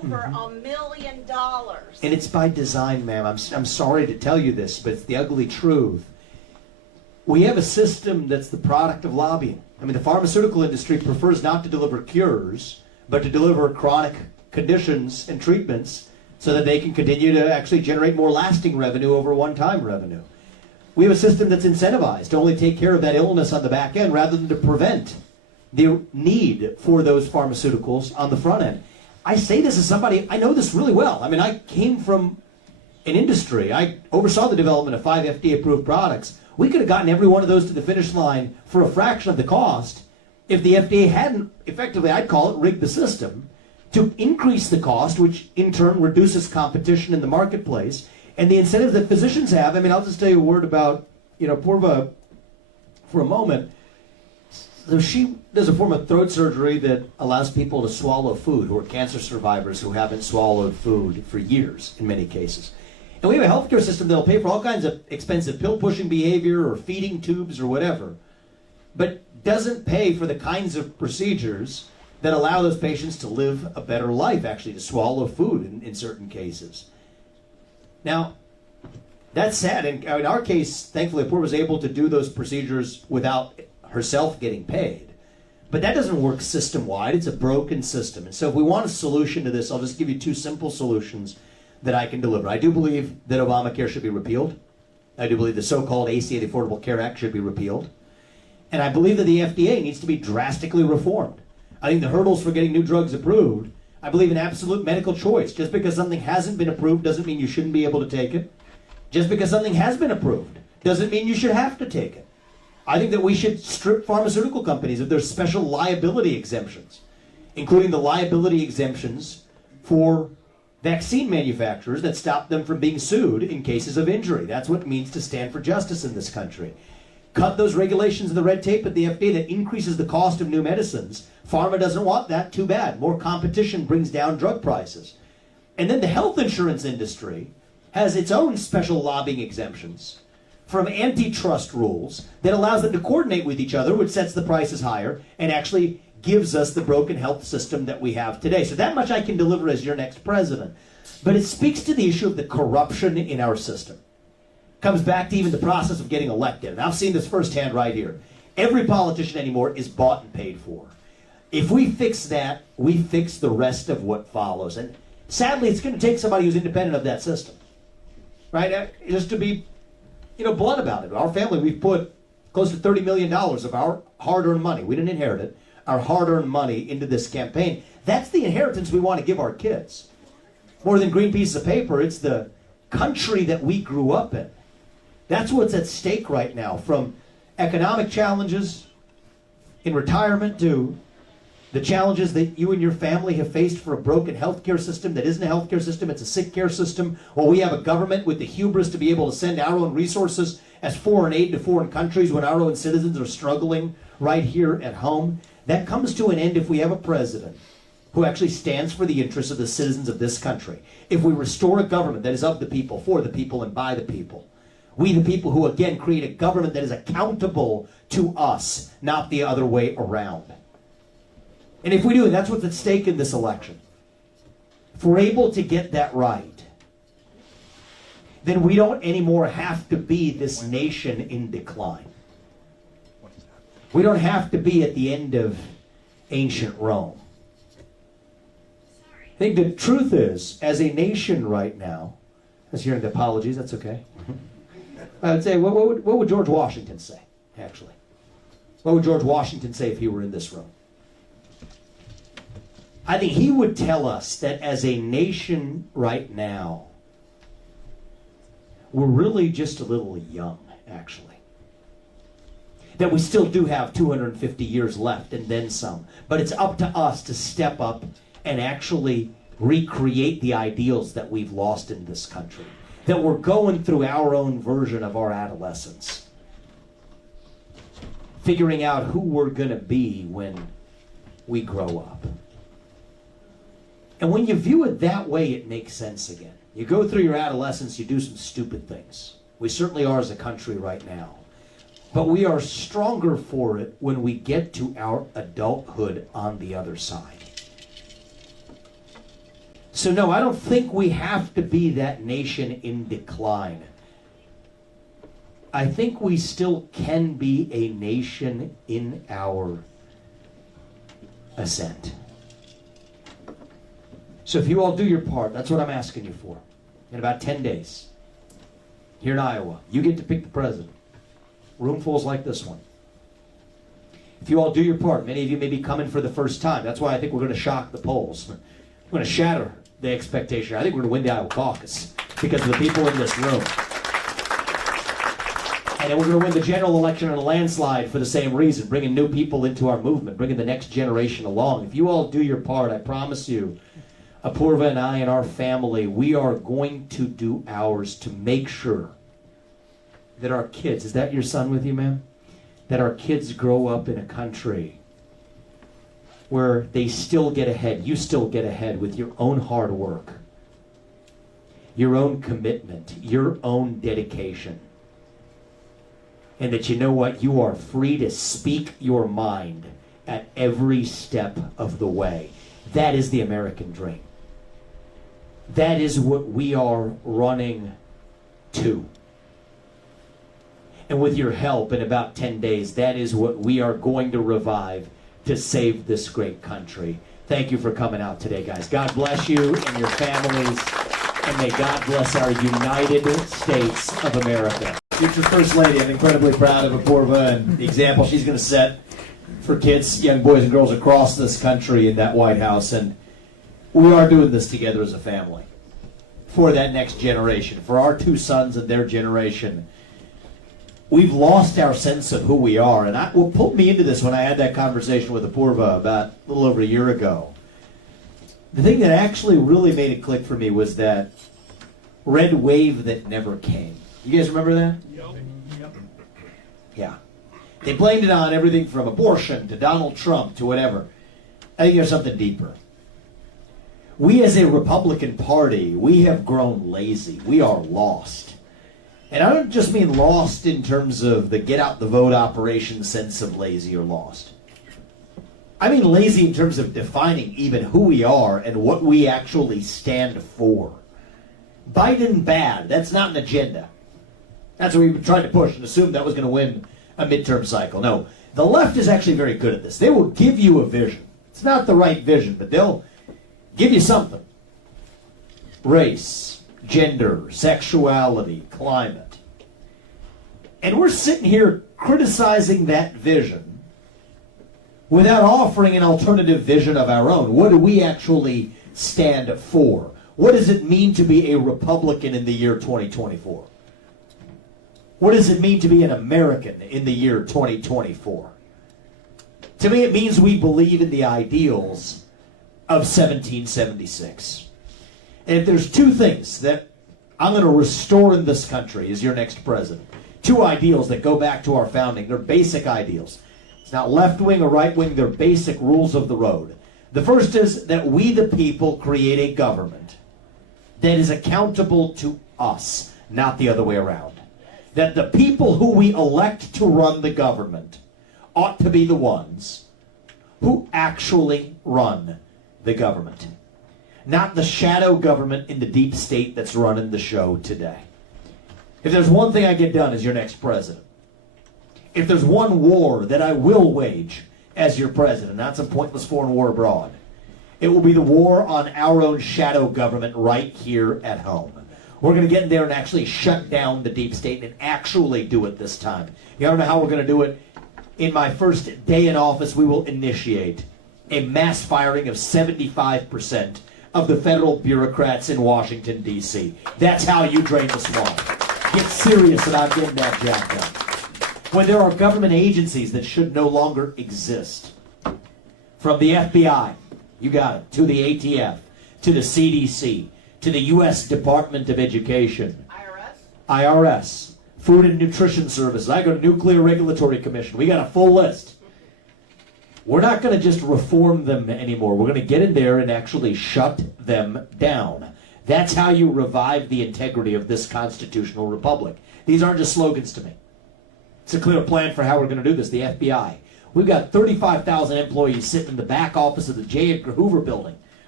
over $1 million. And it's by design, ma'am. I'm sorry to tell you this, but it's the ugly truth. We have a system that's the product of lobbying. I mean, the pharmaceutical industry prefers not to deliver cures, but to deliver chronic conditions and treatments so that they can continue to actually generate more lasting revenue over one-time revenue. We have a system that's incentivized to only take care of that illness on the back end rather than to prevent the need for those pharmaceuticals on the front end. I say this as somebody, I know this really well. I mean, I came from an industry. I oversaw the development of 5 FDA-approved products. We could have gotten every one of those to the finish line for a fraction of the cost if the FDA hadn't, effectively, I'd call it, rigged the system to increase the cost, which in turn reduces competition in the marketplace. And the incentive that physicians have, I mean, I'll just tell you a word about, Purva for a moment. So she does a form of throat surgery that allows people to swallow food, who are cancer survivors who haven't swallowed food for years in many cases. And we have a healthcare system that'll pay for all kinds of expensive pill-pushing behavior or feeding tubes or whatever, but doesn't pay for the kinds of procedures that allow those patients to live a better life, actually, to swallow food in certain cases. Now, that's sad. In our case, thankfully, Poor was able to do those procedures without herself getting paid. But that doesn't work system-wide. It's a broken system. And so if we want a solution to this, I'll just give you 2 simple solutions that I can deliver. I do believe that Obamacare should be repealed. I do believe the so-called ACA, the Affordable Care Act, should be repealed. And I believe that the FDA needs to be drastically reformed. I think the hurdles for getting new drugs approved, I believe in absolute medical choice. Just because something hasn't been approved doesn't mean you shouldn't be able to take it. Just because something has been approved doesn't mean you should have to take it. I think that we should strip pharmaceutical companies of their special liability exemptions, including the liability exemptions for vaccine manufacturers that stop them from being sued in cases of injury. That's what it means to stand for justice in this country. Cut those regulations and the red tape at the FDA that increases the cost of new medicines. Pharma doesn't want that. Too bad. More competition brings down drug prices. And then the health insurance industry has its own special lobbying exemptions from antitrust rules that allows them to coordinate with each other, which sets the prices higher and actually gives us the broken health system that we have today. So that much I can deliver as your next president. But it speaks to the issue of the corruption in our system. Comes back to even the process of getting elected. And I've seen this firsthand right here. Every politician anymore is bought and paid for. If we fix that, we fix the rest of what follows. And sadly, it's going to take somebody who's independent of that system. Right? Just to be, blunt about it. Our family, we've put close to $30 million of our hard-earned money. We didn't inherit it. Our hard-earned money into this campaign. That's the inheritance we want to give our kids. More than green pieces of paper, it's the country that we grew up in. That's what's at stake right now, from economic challenges in retirement to the challenges that you and your family have faced for a broken healthcare system that isn't a healthcare system, it's a sick care system, or we have a government with the hubris to be able to send our own resources as foreign aid to foreign countries when our own citizens are struggling right here at home. That comes to an end if we have a president who actually stands for the interests of the citizens of this country. If we restore a government that is of the people, for the people, and by the people. We the people who, again, create a government that is accountable to us, not the other way around. And if we do, that's what's at stake in this election. If we're able to get that right, then we don't anymore have to be this nation in decline. We don't have to be at the end of ancient Rome. I think the truth is, as a nation right now, as hearing the apologies, that's okay. I would say, what would George Washington say, actually? What would George Washington say if he were in this room? I think he would tell us that as a nation right now, we're really just a little young, actually. That we still do have 250 years left and then some. But it's up to us to step up and actually recreate the ideals that we've lost in this country. That we're going through our own version of our adolescence. Figuring out who we're going to be when we grow up. And when you view it that way, it makes sense again. You go through your adolescence, you do some stupid things. We certainly are as a country right now. But we are stronger for it when we get to our adulthood on the other side. So no, I don't think we have to be that nation in decline. I think we still can be a nation in our ascent. So if you all do your part, that's what I'm asking you for. In about 10 days, here in Iowa, you get to pick the president. Roomfuls like this one. If you all do your part, many of you may be coming for the first time. That's why I think we're going to shock the polls. We're going to shatter the expectation. I think we're going to win the Iowa caucus because of the people in this room. And then we're going to win the general election in a landslide for the same reason, bringing new people into our movement, bringing the next generation along. If you all do your part, I promise you, Apurva and I and our family, we are going to do ours to make sure that our kids, is that your son with you, ma'am? That our kids grow up in a country where they still get ahead, you still get ahead with your own hard work, your own commitment, your own dedication. And that you know what? You are free to speak your mind at every step of the way. That is the American dream. That is what we are running to. And with your help, in about 10 days, that is what we are going to revive to save this great country. Thank you for coming out today, guys. God bless you and your families, and may God bless our United States of America. Future First Lady, I'm incredibly proud of Apurva and the example she's going to set for kids, young boys and girls across this country in that White House. And we are doing this together as a family for that next generation, for our two sons and their generation. We've lost our sense of who we are. And what pulled me into this when I had that conversation with Apurva about a little over a year ago, the thing that actually really made it click for me was that red wave that never came. You guys remember that? Yep. Yeah. They blamed it on everything from abortion to Donald Trump to whatever. I think there's something deeper. We as a Republican Party, we have grown lazy. We are lost. And I don't just mean lost in terms of the get out the vote operation sense of lazy or lost. I mean lazy in terms of defining even who we are and what we actually stand for. Biden bad, that's not an agenda. That's what we've been trying to push and assume that was going to win a midterm cycle. No, the left is actually very good at this. They will give you a vision. It's not the right vision, but they'll give you something. Race, gender, sexuality, climate. And we're sitting here criticizing that vision without offering an alternative vision of our own. What do we actually stand for? What does it mean to be a Republican in the year 2024? What does it mean to be an American in the year 2024? To me, it means we believe in the ideals of 1776. And if there's two things that I'm going to restore in this country as your next president, two ideals that go back to our founding, they're basic ideals. It's not left-wing or right-wing, they're basic rules of the road. The first is that we, the people, create a government that is accountable to us, not the other way around. That the people who we elect to run the government ought to be the ones who actually run the government. Not the shadow government in the deep state that's running the show today. If there's one thing I get done as your next president, if there's one war that I will wage as your president, not some pointless foreign war abroad, it will be the war on our own shadow government right here at home. We're going to get in there and actually shut down the deep state and actually do it this time. You don't know how we're going to do it? In my first day in office, we will initiate a mass firing of 75% of the federal bureaucrats in Washington, D.C. That's how you drain the swamp. Get serious about getting that job done. When there are government agencies that should no longer exist, from the FBI, you got it, to the ATF, to the CDC, to the U.S. Department of Education, IRS, Food and Nutrition Services. I go to Nuclear Regulatory Commission. We got a full list. We're not going to just reform them anymore. We're going to get in there and actually shut them down. That's how you revive the integrity of this constitutional republic. These aren't just slogans to me. It's a clear plan for how we're going to do this. The FBI. We've got 35,000 employees sitting in the back office of the J. Edgar Hoover building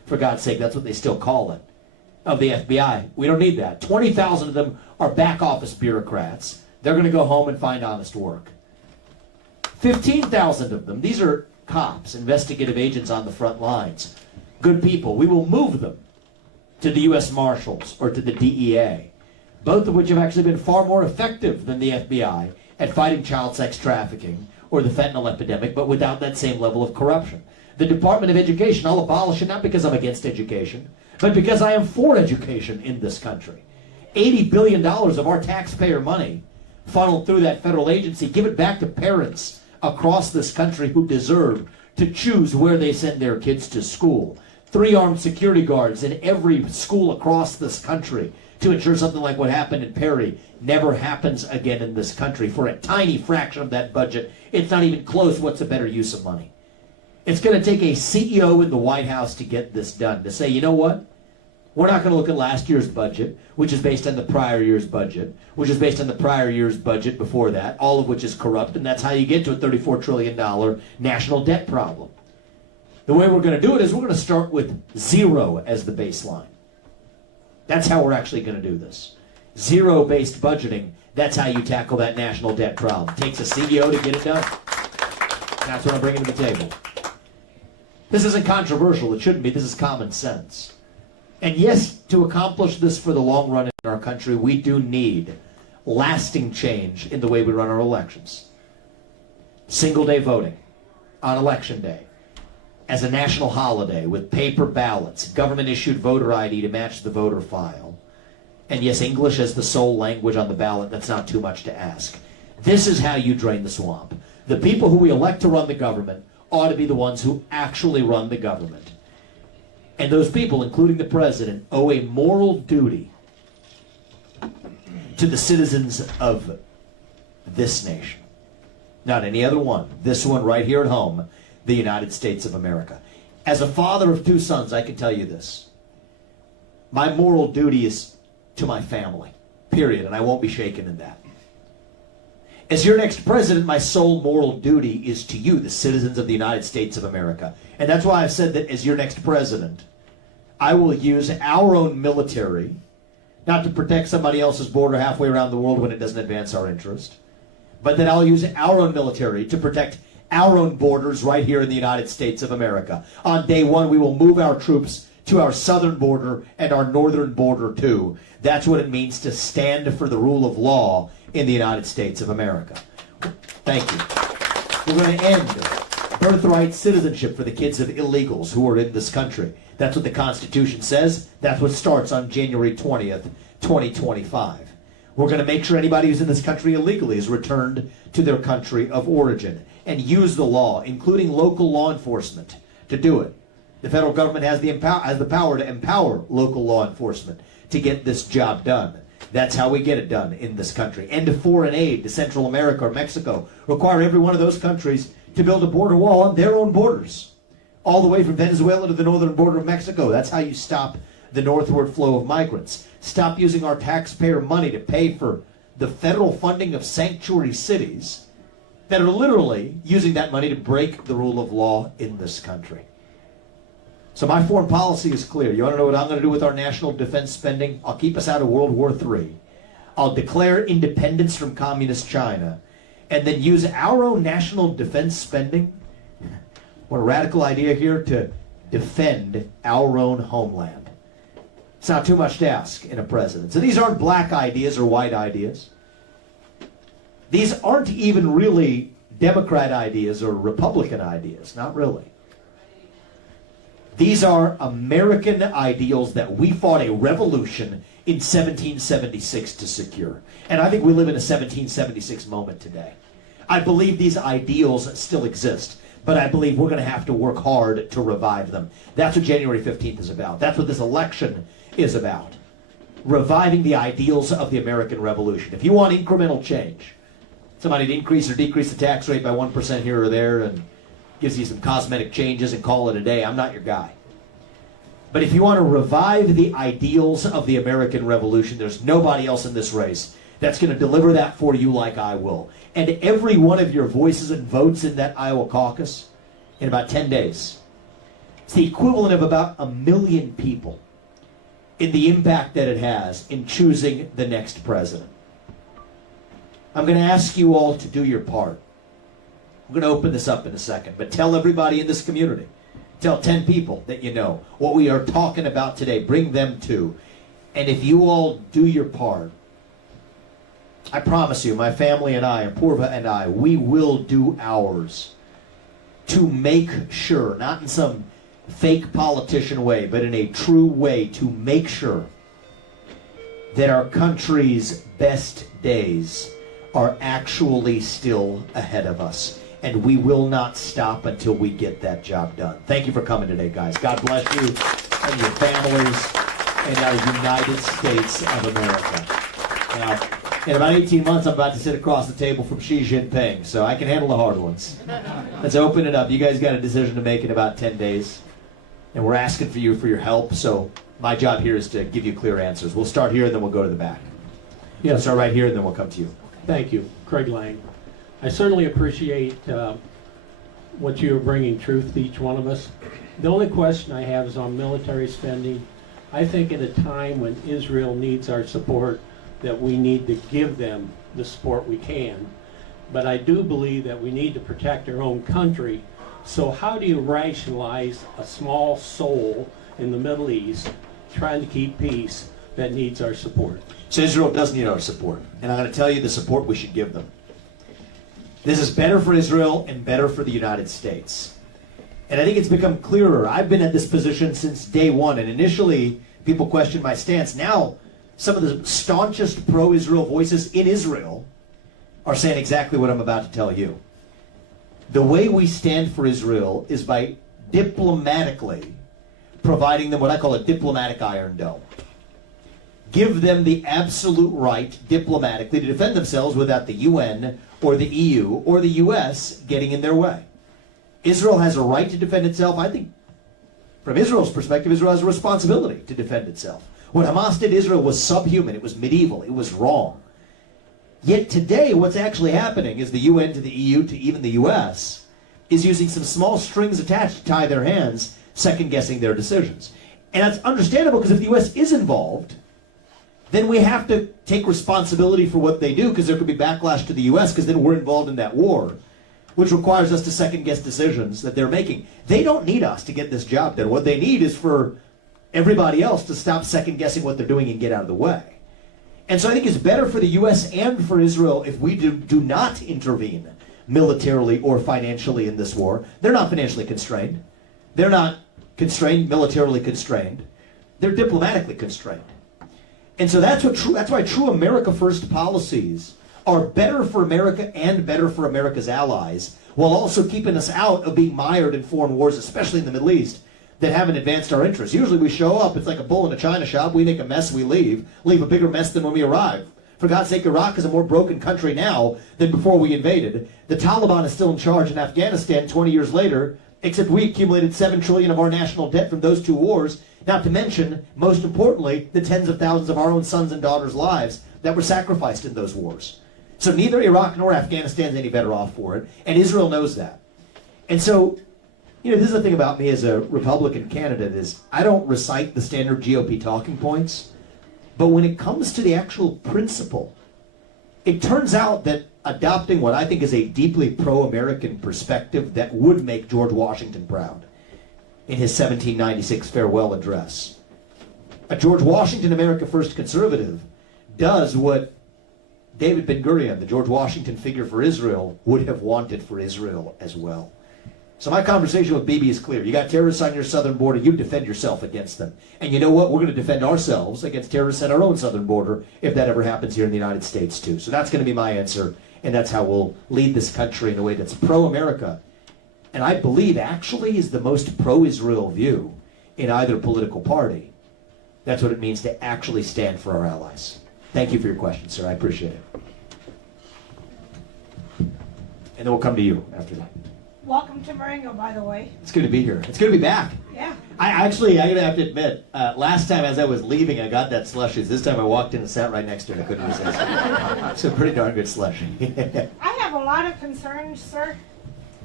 For God's sake, that's what they still call it, of the FBI. We don't need that. 20,000 of them are back office bureaucrats. They're going to go home and find honest work. 15,000 of them, these are cops, investigative agents on the front lines. Good people. We will move them to the U.S. Marshals or to the DEA, both of which have actually been far more effective than the FBI at fighting child sex trafficking or the fentanyl epidemic, but without that same level of corruption. The Department of Education, I'll abolish it not because I'm against education, but because I am for education in this country. $80 billion of our taxpayer money funneled through that federal agency. Give it back to parents across this country who deserve to choose where they send their kids to school. 3 armed security guards in every school across this country to ensure something like what happened in Perry never happens again in this country. For a tiny fraction of that budget, it's not even close. What's a better use of money? It's going to take a CEO in the White House to get this done, to say, you know what? We're not going to look at last year's budget, which is based on the prior year's budget, which is based on the prior year's budget before that, all of which is corrupt, and that's how you get to a $34 trillion national debt problem. The way we're going to do it is we're going to start with 0 as the baseline. That's how we're actually going to do this. 0-based budgeting, that's how you tackle that national debt problem. It takes a CEO to get it done. That's what I'm bringing to the table. This isn't controversial. It shouldn't be. This is common sense. And yes, to accomplish this for the long run in our country, we do need lasting change in the way we run our elections. Single-day voting on Election Day as a national holiday with paper ballots, government-issued voter ID to match the voter file, and yes, English as the sole language on the ballot, that's not too much to ask. This is how you drain the swamp. The people who we elect to run the government ought to be the ones who actually run the government. And those people, including the president, owe a moral duty to the citizens of this nation. Not any other one. This one right here at home, the United States of America. As a father of 2 sons, I can tell you this. My moral duty is to my family, period, and I won't be shaken in that. As your next president, my sole moral duty is to you, the citizens of the United States of America. And that's why I've said that as your next president, I will use our own military, not to protect somebody else's border halfway around the world when it doesn't advance our interest, but that I'll use our own military to protect our own borders right here in the United States of America. On day 1, we will move our troops to our southern border and our northern border too. That's what it means to stand for the rule of law in the United States of America. Thank you. We're going to end birthright citizenship for the kids of illegals who are in this country. That's what the Constitution says. That's what starts on January 20th, 2025. We're going to make sure anybody who's in this country illegally is returned to their country of origin and use the law, including local law enforcement, to do it. The federal government has the power to empower local law enforcement to get this job done. That's how we get it done in this country. End of foreign aid to Central America or Mexico. Require every one of those countries to build a border wall on their own borders, all the way from Venezuela to the northern border of Mexico. That's how you stop the northward flow of migrants. Stop using our taxpayer money to pay for the federal funding of sanctuary cities that are literally using that money to break the rule of law in this country. So my foreign policy is clear. You want to know what I'm going to do with our national defense spending? I'll keep us out of World War III. I'll declare independence from communist China and then use our own national defense spending, what a radical idea here, to defend our own homeland. It's not too much to ask in a president. So these aren't black ideas or white ideas. These aren't even really Democrat ideas or Republican ideas, not really. These are American ideals that we fought a revolution in 1776 to secure. And I think we live in a 1776 moment today. I believe these ideals still exist, but I believe we're going to have to work hard to revive them. That's what January 15th is about. That's what this election is about. Reviving the ideals of the American Revolution. If you want incremental change, somebody to increase or decrease the tax rate by 1% here or there and gives you some cosmetic changes and call it a day, I'm not your guy. But if you want to revive the ideals of the American Revolution, there's nobody else in this race that's going to deliver that for you like I will. And every one of your voices and votes in that Iowa caucus, in about 10 days, It's the equivalent of about 1 million people in the impact that it has in choosing the next president. I'm going to ask you all to do your part. I'm going to open this up in a second, but tell everybody in this community, tell 10 people that you know what we are talking about today. Bring them to. And if you all do your part, I promise you, my family and I, Purva and I, we will do ours to make sure, not in some fake politician way, but in a true way, to make sure that our country's best days are actually still ahead of us. And we will not stop until we get that job done. Thank you for coming today, guys. God bless you and your families and our United States of America. Now, in about 18 months, I'm about to sit across the table from Xi Jinping, so I can handle the hard ones. Let's open it up. You guys got a decision to make in about 10 days, and we're asking for you for your help, so my job here is to give you clear answers. We'll start here, and then we'll go to the back. Yes. We'll start right here, and then we'll come to you. Thank you, Craig Lang. I certainly appreciate what you are bringing truth to each one of us. The only question I have is on military spending. I think at a time when Israel needs our support, that we need to give them the support we can. But I do believe that we need to protect our own country. So how do you rationalize a small soul in the Middle East trying to keep peace that needs our support? So Israel does need our support, and I'm going to tell you the support we should give them. This is better for Israel and better for the United States. And I think it's become clearer. I've been at this position since day one, and initially people questioned my stance. Now, some of the staunchest pro-Israel voices in Israel are saying exactly what I'm about to tell you. The way we stand for Israel is by diplomatically providing them what I call a diplomatic iron dome. Give them the absolute right diplomatically to defend themselves without the UN or the EU or the US getting in their way. Israel has a right to defend itself. I think from Israel's perspective, Israel has a responsibility to defend itself. What Hamas did to Israel was subhuman. It was medieval. It was wrong. Yet today, what's actually happening is the UN to the EU to even the US is using some small strings attached to tie their hands, second-guessing their decisions. And that's understandable because if the US is involved, then we have to take responsibility for what they do because there could be backlash to the US because then we're involved in that war, which requires us to second-guess decisions that they're making. They don't need us to get this job done. What they need is for everybody else to stop second-guessing what they're doing and get out of the way. And so I think it's better for the U.S. and for Israel if we do not intervene militarily or financially in this war. They're not financially constrained. They're not constrained, militarily constrained. They're diplomatically constrained. And so that's why true America First policies are better for America and better for America's allies, while also keeping us out of being mired in foreign wars, especially in the Middle East, that haven't advanced our interests. Usually we show up, it's like a bull in a china shop, we make a mess, we leave a bigger mess than when we arrive. For God's sake, Iraq is a more broken country now than before we invaded. The Taliban is still in charge in Afghanistan 20 years later, except we accumulated $7 trillion of our national debt from those two wars, not to mention, most importantly, the tens of thousands of our own sons and daughters' lives that were sacrificed in those wars. So neither Iraq nor Afghanistan is any better off for it, and Israel knows that. And so, this is the thing about me as a Republican candidate is I don't recite the standard GOP talking points, but when it comes to the actual principle, it turns out that adopting what I think is a deeply pro-American perspective that would make George Washington proud in his 1796 farewell address. A George Washington America First conservative does what David Ben-Gurion, the George Washington figure for Israel, would have wanted for Israel as well. So my conversation with Bibi is clear. You got terrorists on your southern border, you defend yourself against them. And you know what? We're going to defend ourselves against terrorists at our own southern border if that ever happens here in the United States too. So that's going to be my answer, and that's how we'll lead this country in a way that's pro-America. And I believe actually is the most pro-Israel view in either political party. That's what it means to actually stand for our allies. Thank you for your question, sir. I appreciate it. And then we'll come to you after that. Welcome to Marengo, by the way. It's good to be here. It's good to be back. Yeah. I'm going to have to admit, last time as I was leaving, I got that slushy. This time I walked in and sat right next to it. I couldn't resist. It's a pretty darn good slushy. I have a lot of concerns, sir,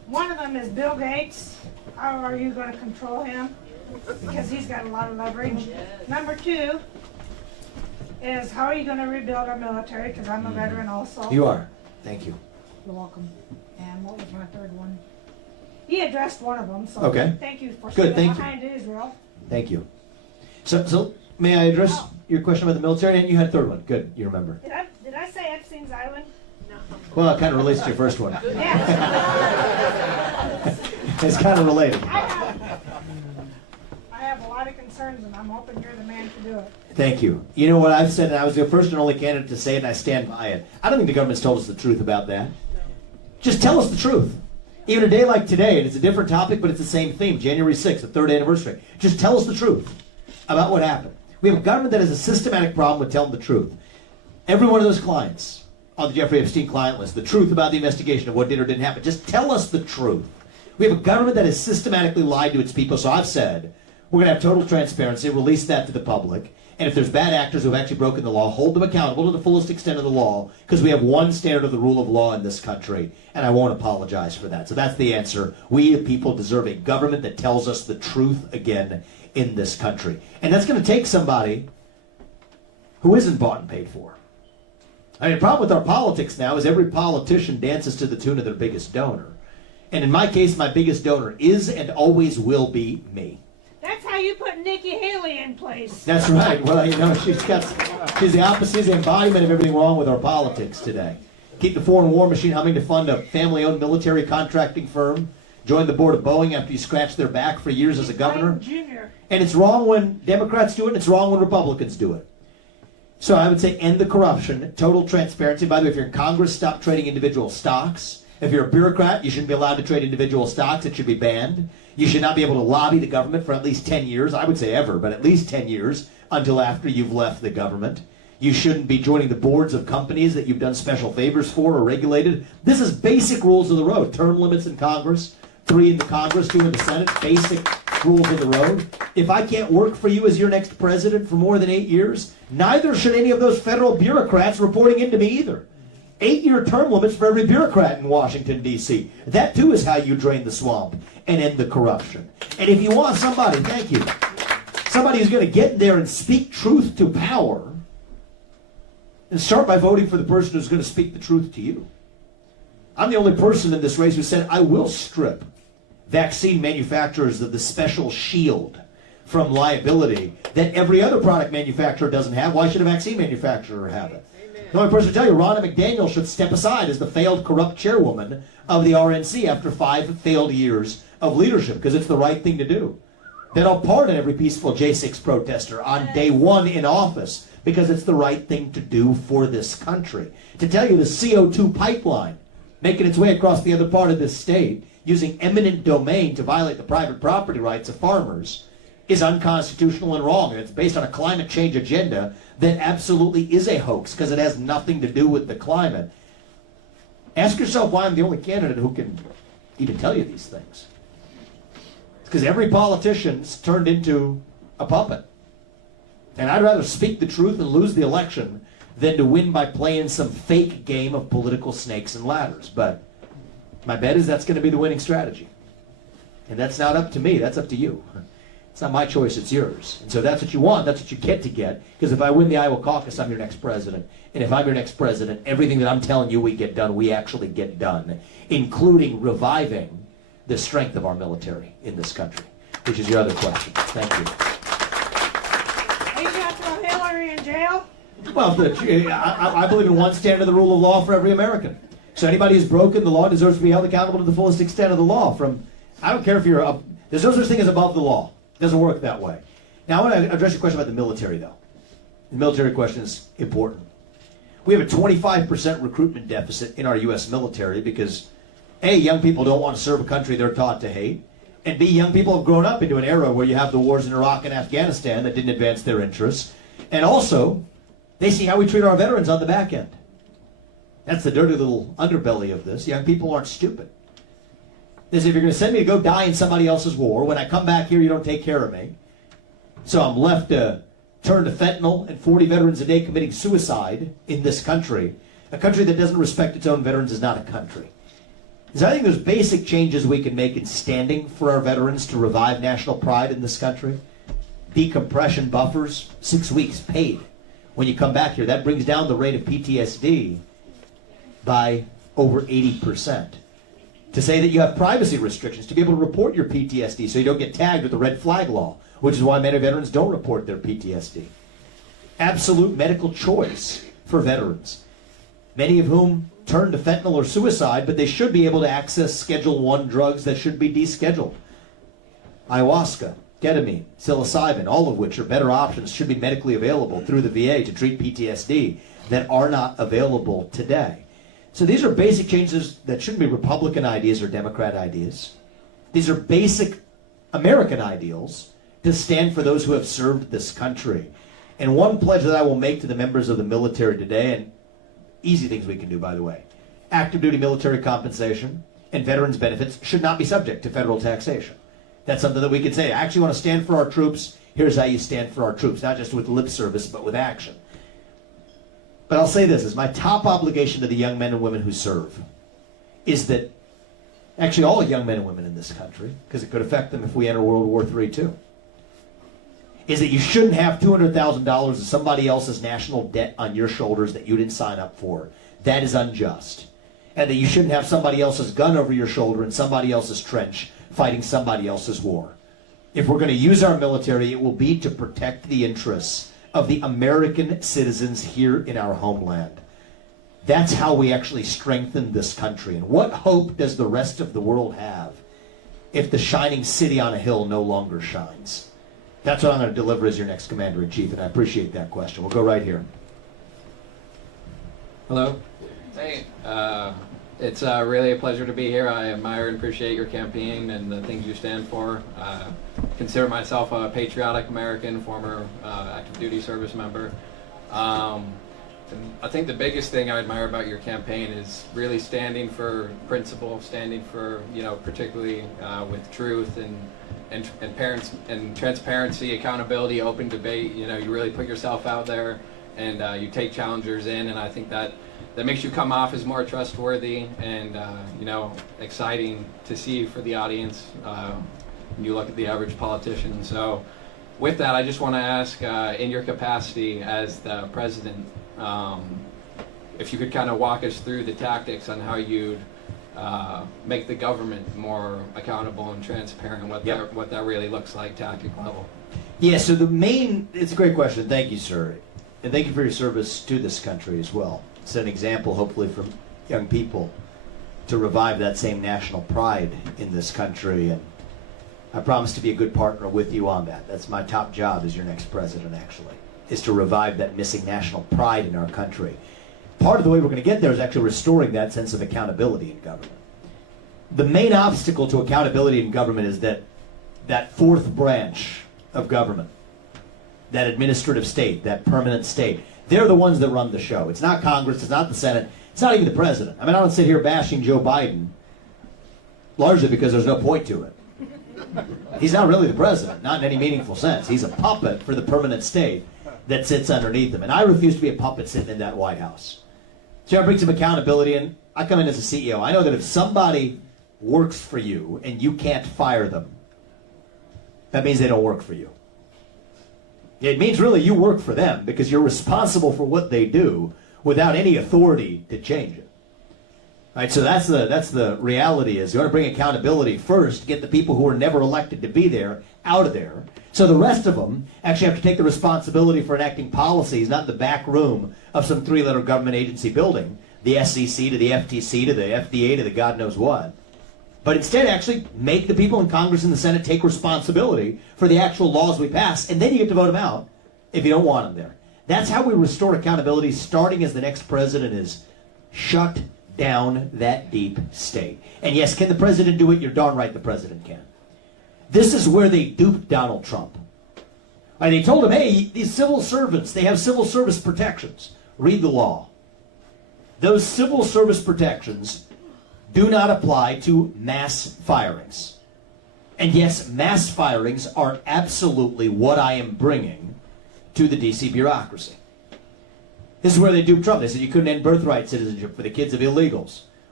One of them is Bill Gates. How are you going to control him? Because he's got a lot of leverage. Number two is how are you going to rebuild our military? Because I'm a veteran also. You are. Thank you. You're welcome. And what was my third one? He addressed one of them, so Okay. thank you for Good, standing thank you. behind Israel. Thank you. So may I address your question about the military? And you had a third one. Good, you remember. Did I say Epstein's Island? No. Well, it kind of relates to your first one. Yeah. It's kind of related. I have a lot of concerns, and I'm hoping you're the man to do it. Thank you. You know what I've said, and I was the first and only candidate to say it, and I stand by it. I don't think the government's told us the truth about that. Just tell us the truth. Even a day like today, and it's a different topic, but it's the same theme, January 6th, the third anniversary. Just tell us the truth about what happened. We have a government that has a systematic problem with telling the truth. Every one of those clients on the Jeffrey Epstein client list, the truth about the investigation of what did or didn't happen. Just tell us the truth. We have a government that has systematically lied to its people, so I've said, we're going to have total transparency, release that to the public, and if there's bad actors who have actually broken the law, hold them accountable to the fullest extent of the law, because we have one standard of the rule of law in this country, and I won't apologize for that. So that's the answer. We, the people, deserve a government that tells us the truth again in this country. And that's going to take somebody who isn't bought and paid for. I mean, the problem with our politics now is every politician dances to the tune of their biggest donor. And in my case, my biggest donor is and always will be me. That's how you put Nikki Haley in place. That's right. Well, you know, she's the opposite, she's the embodiment of everything wrong with our politics today. Keep the foreign war machine humming to fund a family-owned military contracting firm. Join the board of Boeing after you scratch their back for years as a governor. Junior. And it's wrong when Democrats do it, and it's wrong when Republicans do it. So I would say end the corruption, total transparency. By the way, if you're in Congress, stop trading individual stocks. If you're a bureaucrat, you shouldn't be allowed to trade individual stocks. It should be banned. You should not be able to lobby the government for at least 10 years. I would say ever, but at least 10 years until after you've left the government. You shouldn't be joining the boards of companies that you've done special favors for or regulated. This is basic rules of the road. Term limits in Congress, 3 in the Congress, 2 in the Senate, basic rules of the road. If I can't work for you as your next president for more than 8 years, neither should any of those federal bureaucrats reporting into me either. 8-year term limits for every bureaucrat in Washington, D.C. That, too, is how you drain the swamp and end the corruption. And if you want somebody, thank you, somebody who's going to get in there and speak truth to power, and start by voting for the person who's going to speak the truth to you. I'm the only person in this race who said I will strip vaccine manufacturers of the special shield from liability that every other product manufacturer doesn't have. Why should a vaccine manufacturer have it? The only person to tell you, Ronna McDaniel should step aside as the failed corrupt chairwoman of the RNC after 5 failed years of leadership, because it's the right thing to do. Then I'll pardon every peaceful J6 protester on day 1 in office, because it's the right thing to do for this country. To tell you the CO2 pipeline making its way across the other part of this state, using eminent domain to violate the private property rights of farmers, is unconstitutional and wrong. And it's based on a climate change agenda that absolutely is a hoax, because it has nothing to do with the climate. Ask yourself why I'm the only candidate who can even tell you these things. It's because every politician's turned into a puppet. And I'd rather speak the truth and lose the election than to win by playing some fake game of political snakes and ladders. But my bet is that's going to be the winning strategy. And that's not up to me, that's up to you. It's not my choice, it's yours. And so that's what you want, that's what you get to get. Because if I win the Iowa caucus, I'm your next president. And if I'm your next president, everything that I'm telling you we get done, we actually get done. Including reviving the strength of our military in this country. Which is your other question. Thank you. Are you going to throw Hillary in jail? Well, I believe in one standard of the rule of law for every American. So anybody who's broken the law deserves to be held accountable to the fullest extent of the law. I don't care if you're up, there's no such thing as above the law. It doesn't work that way. Now, I want to address your question about the military, though. The military question is important. We have a 25% recruitment deficit in our U.S. military because, A, young people don't want to serve a country they're taught to hate, and B, young people have grown up into an era where you have the wars in Iraq and Afghanistan that didn't advance their interests, and also, they see how we treat our veterans on the back end. That's the dirty little underbelly of this. Young people aren't stupid. They say, if you're going to send me to go die in somebody else's war, when I come back here, you don't take care of me. So I'm left to turn to fentanyl and 40 veterans a day committing suicide in this country. A country that doesn't respect its own veterans is not a country. is I think there's basic changes we can make in standing for our veterans to revive national pride in this country. Decompression buffers, 6 weeks paid. When you come back here, that brings down the rate of PTSD by over 80%. To say that you have privacy restrictions to be able to report your PTSD so you don't get tagged with the red flag law, which is why many veterans don't report their PTSD. Absolute medical choice for veterans, many of whom turn to fentanyl or suicide, but they should be able to access Schedule I drugs that should be descheduled. Ayahuasca, ketamine, psilocybin, all of which are better options, should be medically available through the VA to treat PTSD that are not available today. So these are basic changes that shouldn't be Republican ideas or Democrat ideas. These are basic American ideals to stand for those who have served this country. And one pledge that I will make to the members of the military today, and easy things we can do, by the way, active duty military compensation and veterans benefits should not be subject to federal taxation. That's something that we can say, I actually want to stand for our troops. Here's how you stand for our troops, not just with lip service, but with action. But I'll say this, as my top obligation to the young men and women who serve, is that, actually all young men and women in this country, because it could affect them if we enter World War III too, is that you shouldn't have $200,000 of somebody else's national debt on your shoulders that you didn't sign up for. That is unjust. And that you shouldn't have somebody else's gun over your shoulder in somebody else's trench fighting somebody else's war. If we're going to use our military, it will be to protect the interests of the American citizens here in our homeland. That's how we actually strengthen this country. And what hope does the rest of the world have if the shining city on a hill no longer shines? That's what I'm going to deliver as your next Commander-in-Chief, and I appreciate that question. We'll go right here. Hello. Hey. It's really a pleasure to be here. I admire and appreciate your campaign and the things you stand for. Consider myself a patriotic American, former active duty service member. And I think the biggest thing I admire about your campaign is really standing for principle, standing for, particularly with truth and parents and transparency, accountability, open debate. You really put yourself out there and you take challengers in, and I think that makes you come off as more trustworthy and exciting to see for the audience when you look at the average politician. So with that, I just want to ask, in your capacity as the president, if you could kind of walk us through the tactics on how you'd make the government more accountable and transparent, what that really looks like, tactic level. Yeah, so it's a great question. Thank you, sir. And thank you for your service to this country as well. It's an example, hopefully, for young people to revive that same national pride in this country. And I promise to be a good partner with you on that. That's my top job as your next president, actually, is to revive that missing national pride in our country. Part of the way we're going to get there is actually restoring that sense of accountability in government. The main obstacle to accountability in government is that fourth branch of government, that administrative state, that permanent state. They're the ones that run the show. It's not Congress, it's not the Senate, it's not even the president. I mean, I don't sit here bashing Joe Biden, largely because there's no point to it. He's not really the president, not in any meaningful sense. He's a puppet for the permanent state that sits underneath him. And I refuse to be a puppet sitting in that White House. So I bring some accountability in. I come in as a CEO. I know that if somebody works for you and you can't fire them, that means they don't work for you. It means really you work for them because you're responsible for what they do without any authority to change it. All right, so that's the reality is you want to bring accountability first, get the people who were never elected to be there out of there. So the rest of them actually have to take the responsibility for enacting policies, not in the back room of some three-letter government agency building, the SEC to the FTC to the FDA to the God knows what. But instead actually make the people in Congress and the Senate take responsibility for the actual laws we pass, and then you get to vote them out if you don't want them there. That's how we restore accountability, starting as the next president is shut down that deep state. And yes, can the president do it? You're darn right the president can. This is where they duped Donald Trump. And they told him, hey, these civil servants, they have civil service protections. Read the law. Those civil service protections do not apply to mass firings. And yes, mass firings are absolutely what I am bringing to the DC bureaucracy. This is where they duped Trump. They said you couldn't end birthright citizenship for the kids of illegals.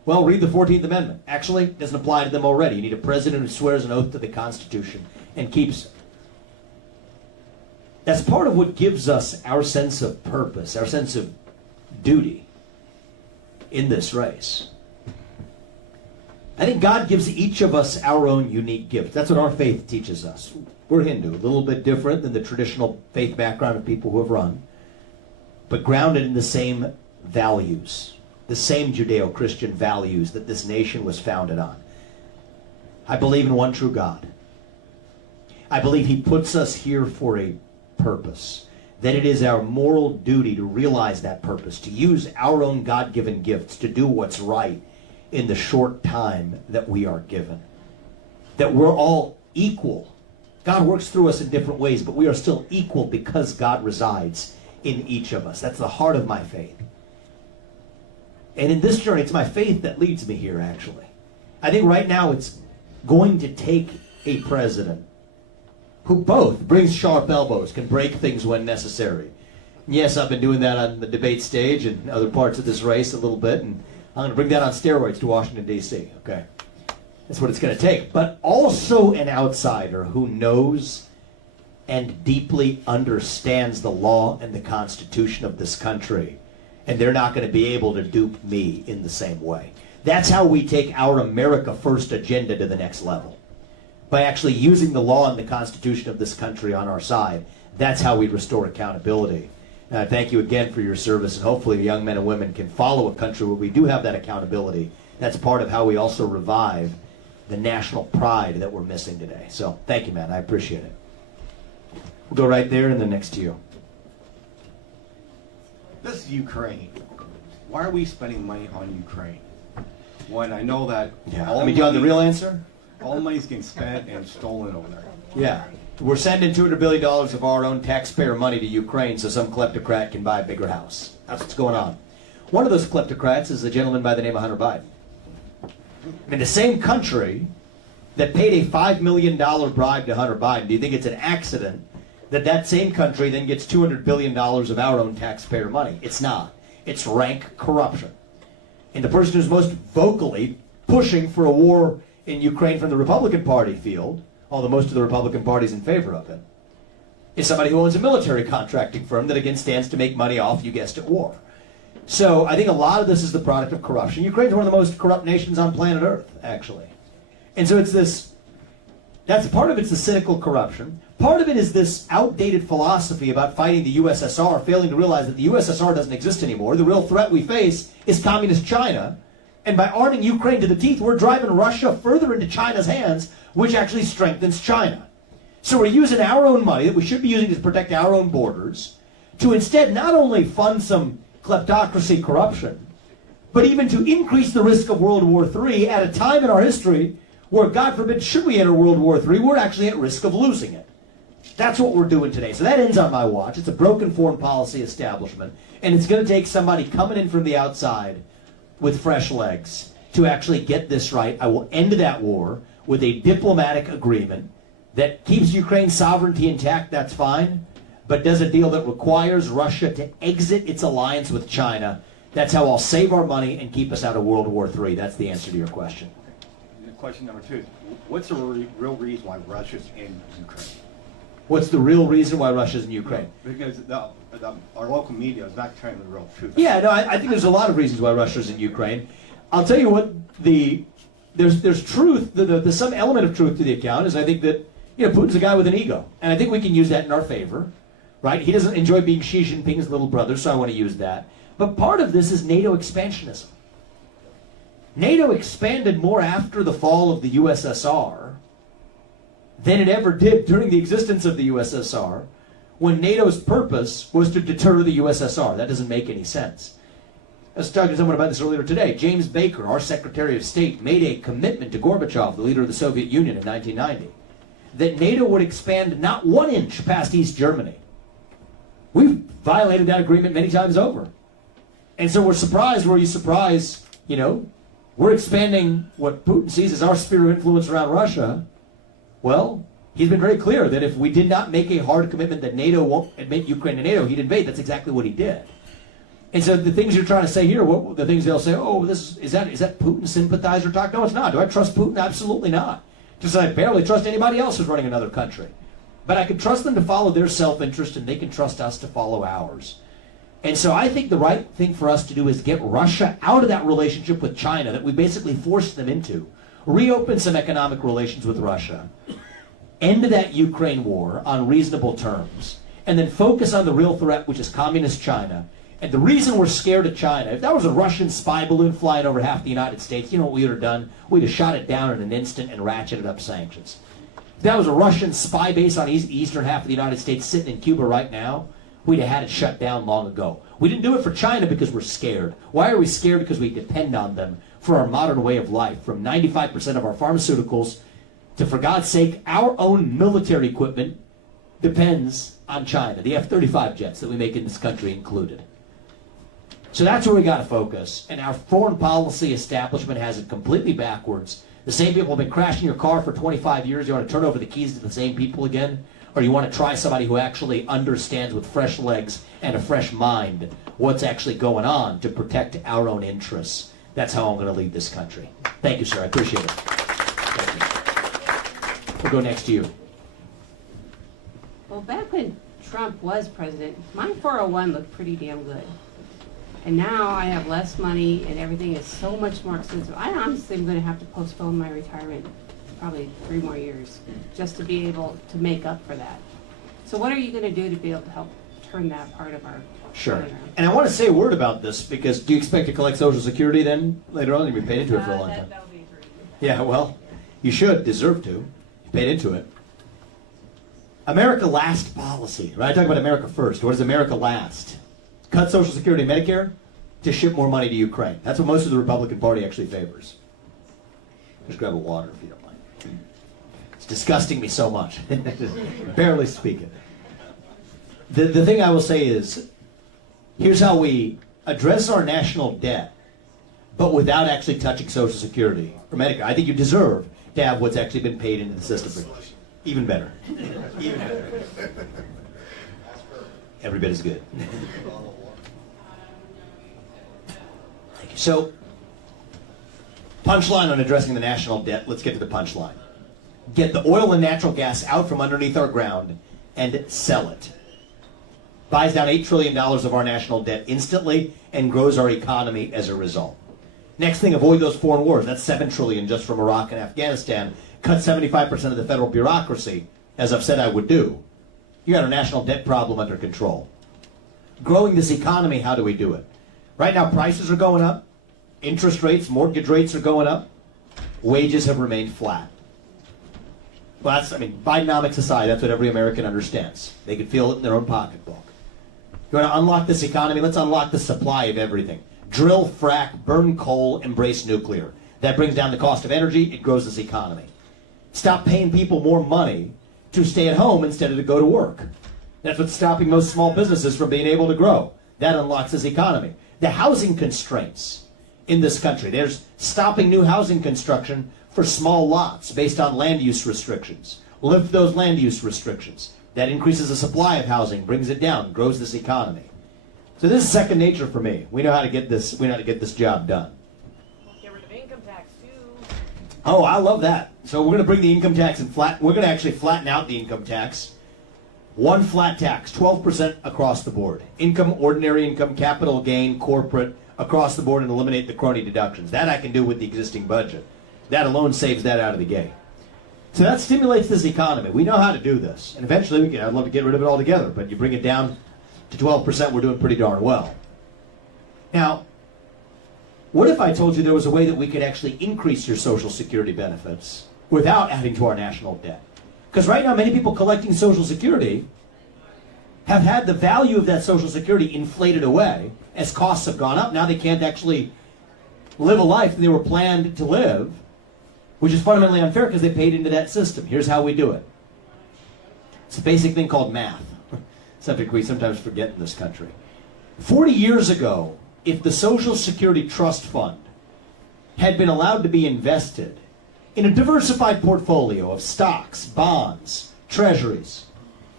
Well, read the 14th Amendment. Actually, it doesn't apply to them already. You need a president who swears an oath to the Constitution and keeps it. That's part of what gives us our sense of purpose, our sense of duty in this race. I think God gives each of us our own unique gift. That's what our faith teaches us. We're Hindu, a little bit different than the traditional faith background of people who have run, but grounded in the same values, the same Judeo-Christian values that this nation was founded on. I believe in one true God. I believe He puts us here for a purpose, that it is our moral duty to realize that purpose, to use our own God-given gifts to do what's right in the short time that we are given. That we're all equal. God works through us in different ways, but we are still equal because God resides in each of us. That's the heart of my faith. And in this journey, it's my faith that leads me here, actually. I think right now it's going to take a president who both brings sharp elbows, can break things when necessary. Yes, I've been doing that on the debate stage and other parts of this race a little bit, and I'm going to bring that on steroids to Washington, D.C., okay? That's what it's going to take. But also an outsider who knows and deeply understands the law and the Constitution of this country. And they're not going to be able to dupe me in the same way. That's how we take our America First agenda to the next level. By actually using the law and the Constitution of this country on our side. That's how we restore accountability. And I thank you again for your service, and hopefully young men and women can follow a country where we do have that accountability. That's part of how we also revive the national pride that we're missing today. So thank you, man. I appreciate it. We'll go right there and then next to you. This is Ukraine. Why are we spending money on Ukraine? When I know that Do you want the real answer? all the money's getting spent and stolen over there. Yeah. We're sending $200 billion of our own taxpayer money to Ukraine so some kleptocrat can buy a bigger house. That's what's going on. One of those kleptocrats is a gentleman by the name of Hunter Biden. I mean, the same country that paid a $5 million bribe to Hunter Biden, do you think it's an accident that that same country then gets $200 billion of our own taxpayer money? It's not. It's rank corruption. And the person who's most vocally pushing for a war in Ukraine from the Republican Party field, although most of the Republican Party's in favor of it, is somebody who owns a military contracting firm that again stands to make money off, you guessed it, war. So I think a lot of this is the product of corruption. Ukraine's one of the most corrupt nations on planet Earth, actually. And so it's this, that's part of it's the cynical corruption. Part of it is this outdated philosophy about fighting the USSR, failing to realize that the USSR doesn't exist anymore. The real threat we face is communist China. And by arming Ukraine to the teeth, we're driving Russia further into China's hands, which actually strengthens China. So we're using our own money that we should be using to protect our own borders to instead not only fund some kleptocracy corruption, but even to increase the risk of World War III at a time in our history where, God forbid, should we enter World War III, we're actually at risk of losing it. That's what we're doing today. So that ends on my watch. It's a broken foreign policy establishment, and it's going to take somebody coming in from the outside with fresh legs to actually get this right. I will end that war with a diplomatic agreement that keeps Ukraine's sovereignty intact, that's fine, but does a deal that requires Russia to exit its alliance with China. That's how I'll save our money and keep us out of World War III. That's the answer to your question. Question number two is, what's the real reason why Russia's in Ukraine? What's the real reason why Russia's in Ukraine? Because our local media is not telling the real truth. Yeah, no, I think there's a lot of reasons why Russia's in Ukraine. I'll tell you what, there's truth, there's some element of truth to the account, is I think that, Putin's a guy with an ego. And I think we can use that in our favor, right? He doesn't enjoy being Xi Jinping's little brother, so I want to use that. But part of this is NATO expansionism. NATO expanded more after the fall of the USSR than it ever did during the existence of the USSR, when NATO's purpose was to deter the USSR. That doesn't make any sense. I was talking to someone about this earlier today. James Baker, our Secretary of State, made a commitment to Gorbachev, the leader of the Soviet Union, in 1990, that NATO would expand not 1 inch past East Germany. We've violated that agreement many times over. And so we're surprised, were you surprised, we're expanding what Putin sees as our sphere of influence around Russia. Well, he's been very clear that if we did not make a hard commitment that NATO won't admit Ukraine to NATO, he'd invade. That's exactly what he did. And so the things you're trying to say here, the things they'll say, oh, is that Putin sympathizer talk? No, it's not. Do I trust Putin? Absolutely not. Just as I barely trust anybody else who's running another country. But I can trust them to follow their self-interest, and they can trust us to follow ours. And so I think the right thing for us to do is get Russia out of that relationship with China that we basically forced them into. Reopen some economic relations with Russia. End that Ukraine war on reasonable terms. And then focus on the real threat, which is communist China. And the reason we're scared of China, if that was a Russian spy balloon flying over half the United States, you know what we would have done? We'd have shot it down in an instant and ratcheted up sanctions. If that was a Russian spy base on the eastern half of the United States sitting in Cuba right now, we'd have had it shut down long ago. We didn't do it for China because we're scared. Why are we scared? Because we depend on them for our modern way of life, from 95% of our pharmaceuticals to, for God's sake, our own military equipment depends on China, the F-35 jets that we make in this country included. So that's where we got to focus. And our foreign policy establishment has it completely backwards. The same people have been crashing your car for 25 years. You want to turn over the keys to the same people again? Or you want to try somebody who actually understands with fresh legs and a fresh mind what's actually going on to protect our own interests? That's how I'm going to lead this country. Thank you, sir. I appreciate it. Thank you. We'll go next to you. Well, back when Trump was president, my 401 looked pretty damn good. And now I have less money and everything is so much more expensive. I honestly am going to have to postpone my retirement probably 3 more years just to be able to make up for that. So what are you going to do to be able to help turn that part of our Sure. plan around? And I want to say a word about this, because do you expect to collect Social Security then later on? You've been paid into it for a long time. That'll be pretty good. Yeah, well, you should, deserve to. You paid into it. America last policy, right? I talk about America first. What does America last? Cut Social Security and Medicare to ship more money to Ukraine. That's what most of the Republican Party actually favors. Just grab a water if you don't mind. It's disgusting me so much. Barely speaking. The thing I will say is, here's how we address our national debt, but without actually touching Social Security or Medicare. I think you deserve to have what's actually been paid into the system. Even better. Even better. Every bit as good. So, punchline on addressing the national debt. Let's get to the punchline. Get the oil and natural gas out from underneath our ground and sell it. Buys down $8 trillion of our national debt instantly and grows our economy as a result. Next thing, avoid those foreign wars. That's $7 trillion just from Iraq and Afghanistan. Cut 75% of the federal bureaucracy, as I've said I would do. You got our national debt problem under control. Growing this economy, how do we do it? Right now, prices are going up. Interest rates, mortgage rates are going up. Wages have remained flat. Well, Bidenomics aside, that's what every American understands. They can feel it in their own pocketbook. You want to unlock this economy? Let's unlock the supply of everything. Drill, frack, burn coal, embrace nuclear. That brings down the cost of energy. It grows this economy. Stop paying people more money to stay at home instead of to go to work. That's what's stopping most small businesses from being able to grow. That unlocks this economy. The housing constraints in this country. There's stopping new housing construction for small lots based on land use restrictions. Lift those land use restrictions. That increases the supply of housing, brings it down, grows this economy. So this is second nature for me. We know how to get this. We know how to get this job done. Get rid of income tax too. Oh, I love that. So we're going to bring the income tax and we're going to actually flatten out the income tax. One flat tax, 12% across the board. Income, ordinary income, capital gain, corporate, across the board, and eliminate the crony deductions. That I can do with the existing budget. That alone saves that out of the gate. So that stimulates this economy. We know how to do this. And eventually, I'd love to get rid of it altogether, but you bring it down to 12%, we're doing pretty darn well. Now, what if I told you there was a way that we could actually increase your Social Security benefits without adding to our national debt? Because right now, many people collecting Social Security have had the value of that Social Security inflated away as costs have gone up. Now they can't actually live a life that they were planned to live, which is fundamentally unfair because they paid into that system. Here's how we do it. It's a basic thing called math. Subject we sometimes forget in this country. 40 years ago, if the Social Security Trust Fund had been allowed to be invested in a diversified portfolio of stocks, bonds, treasuries,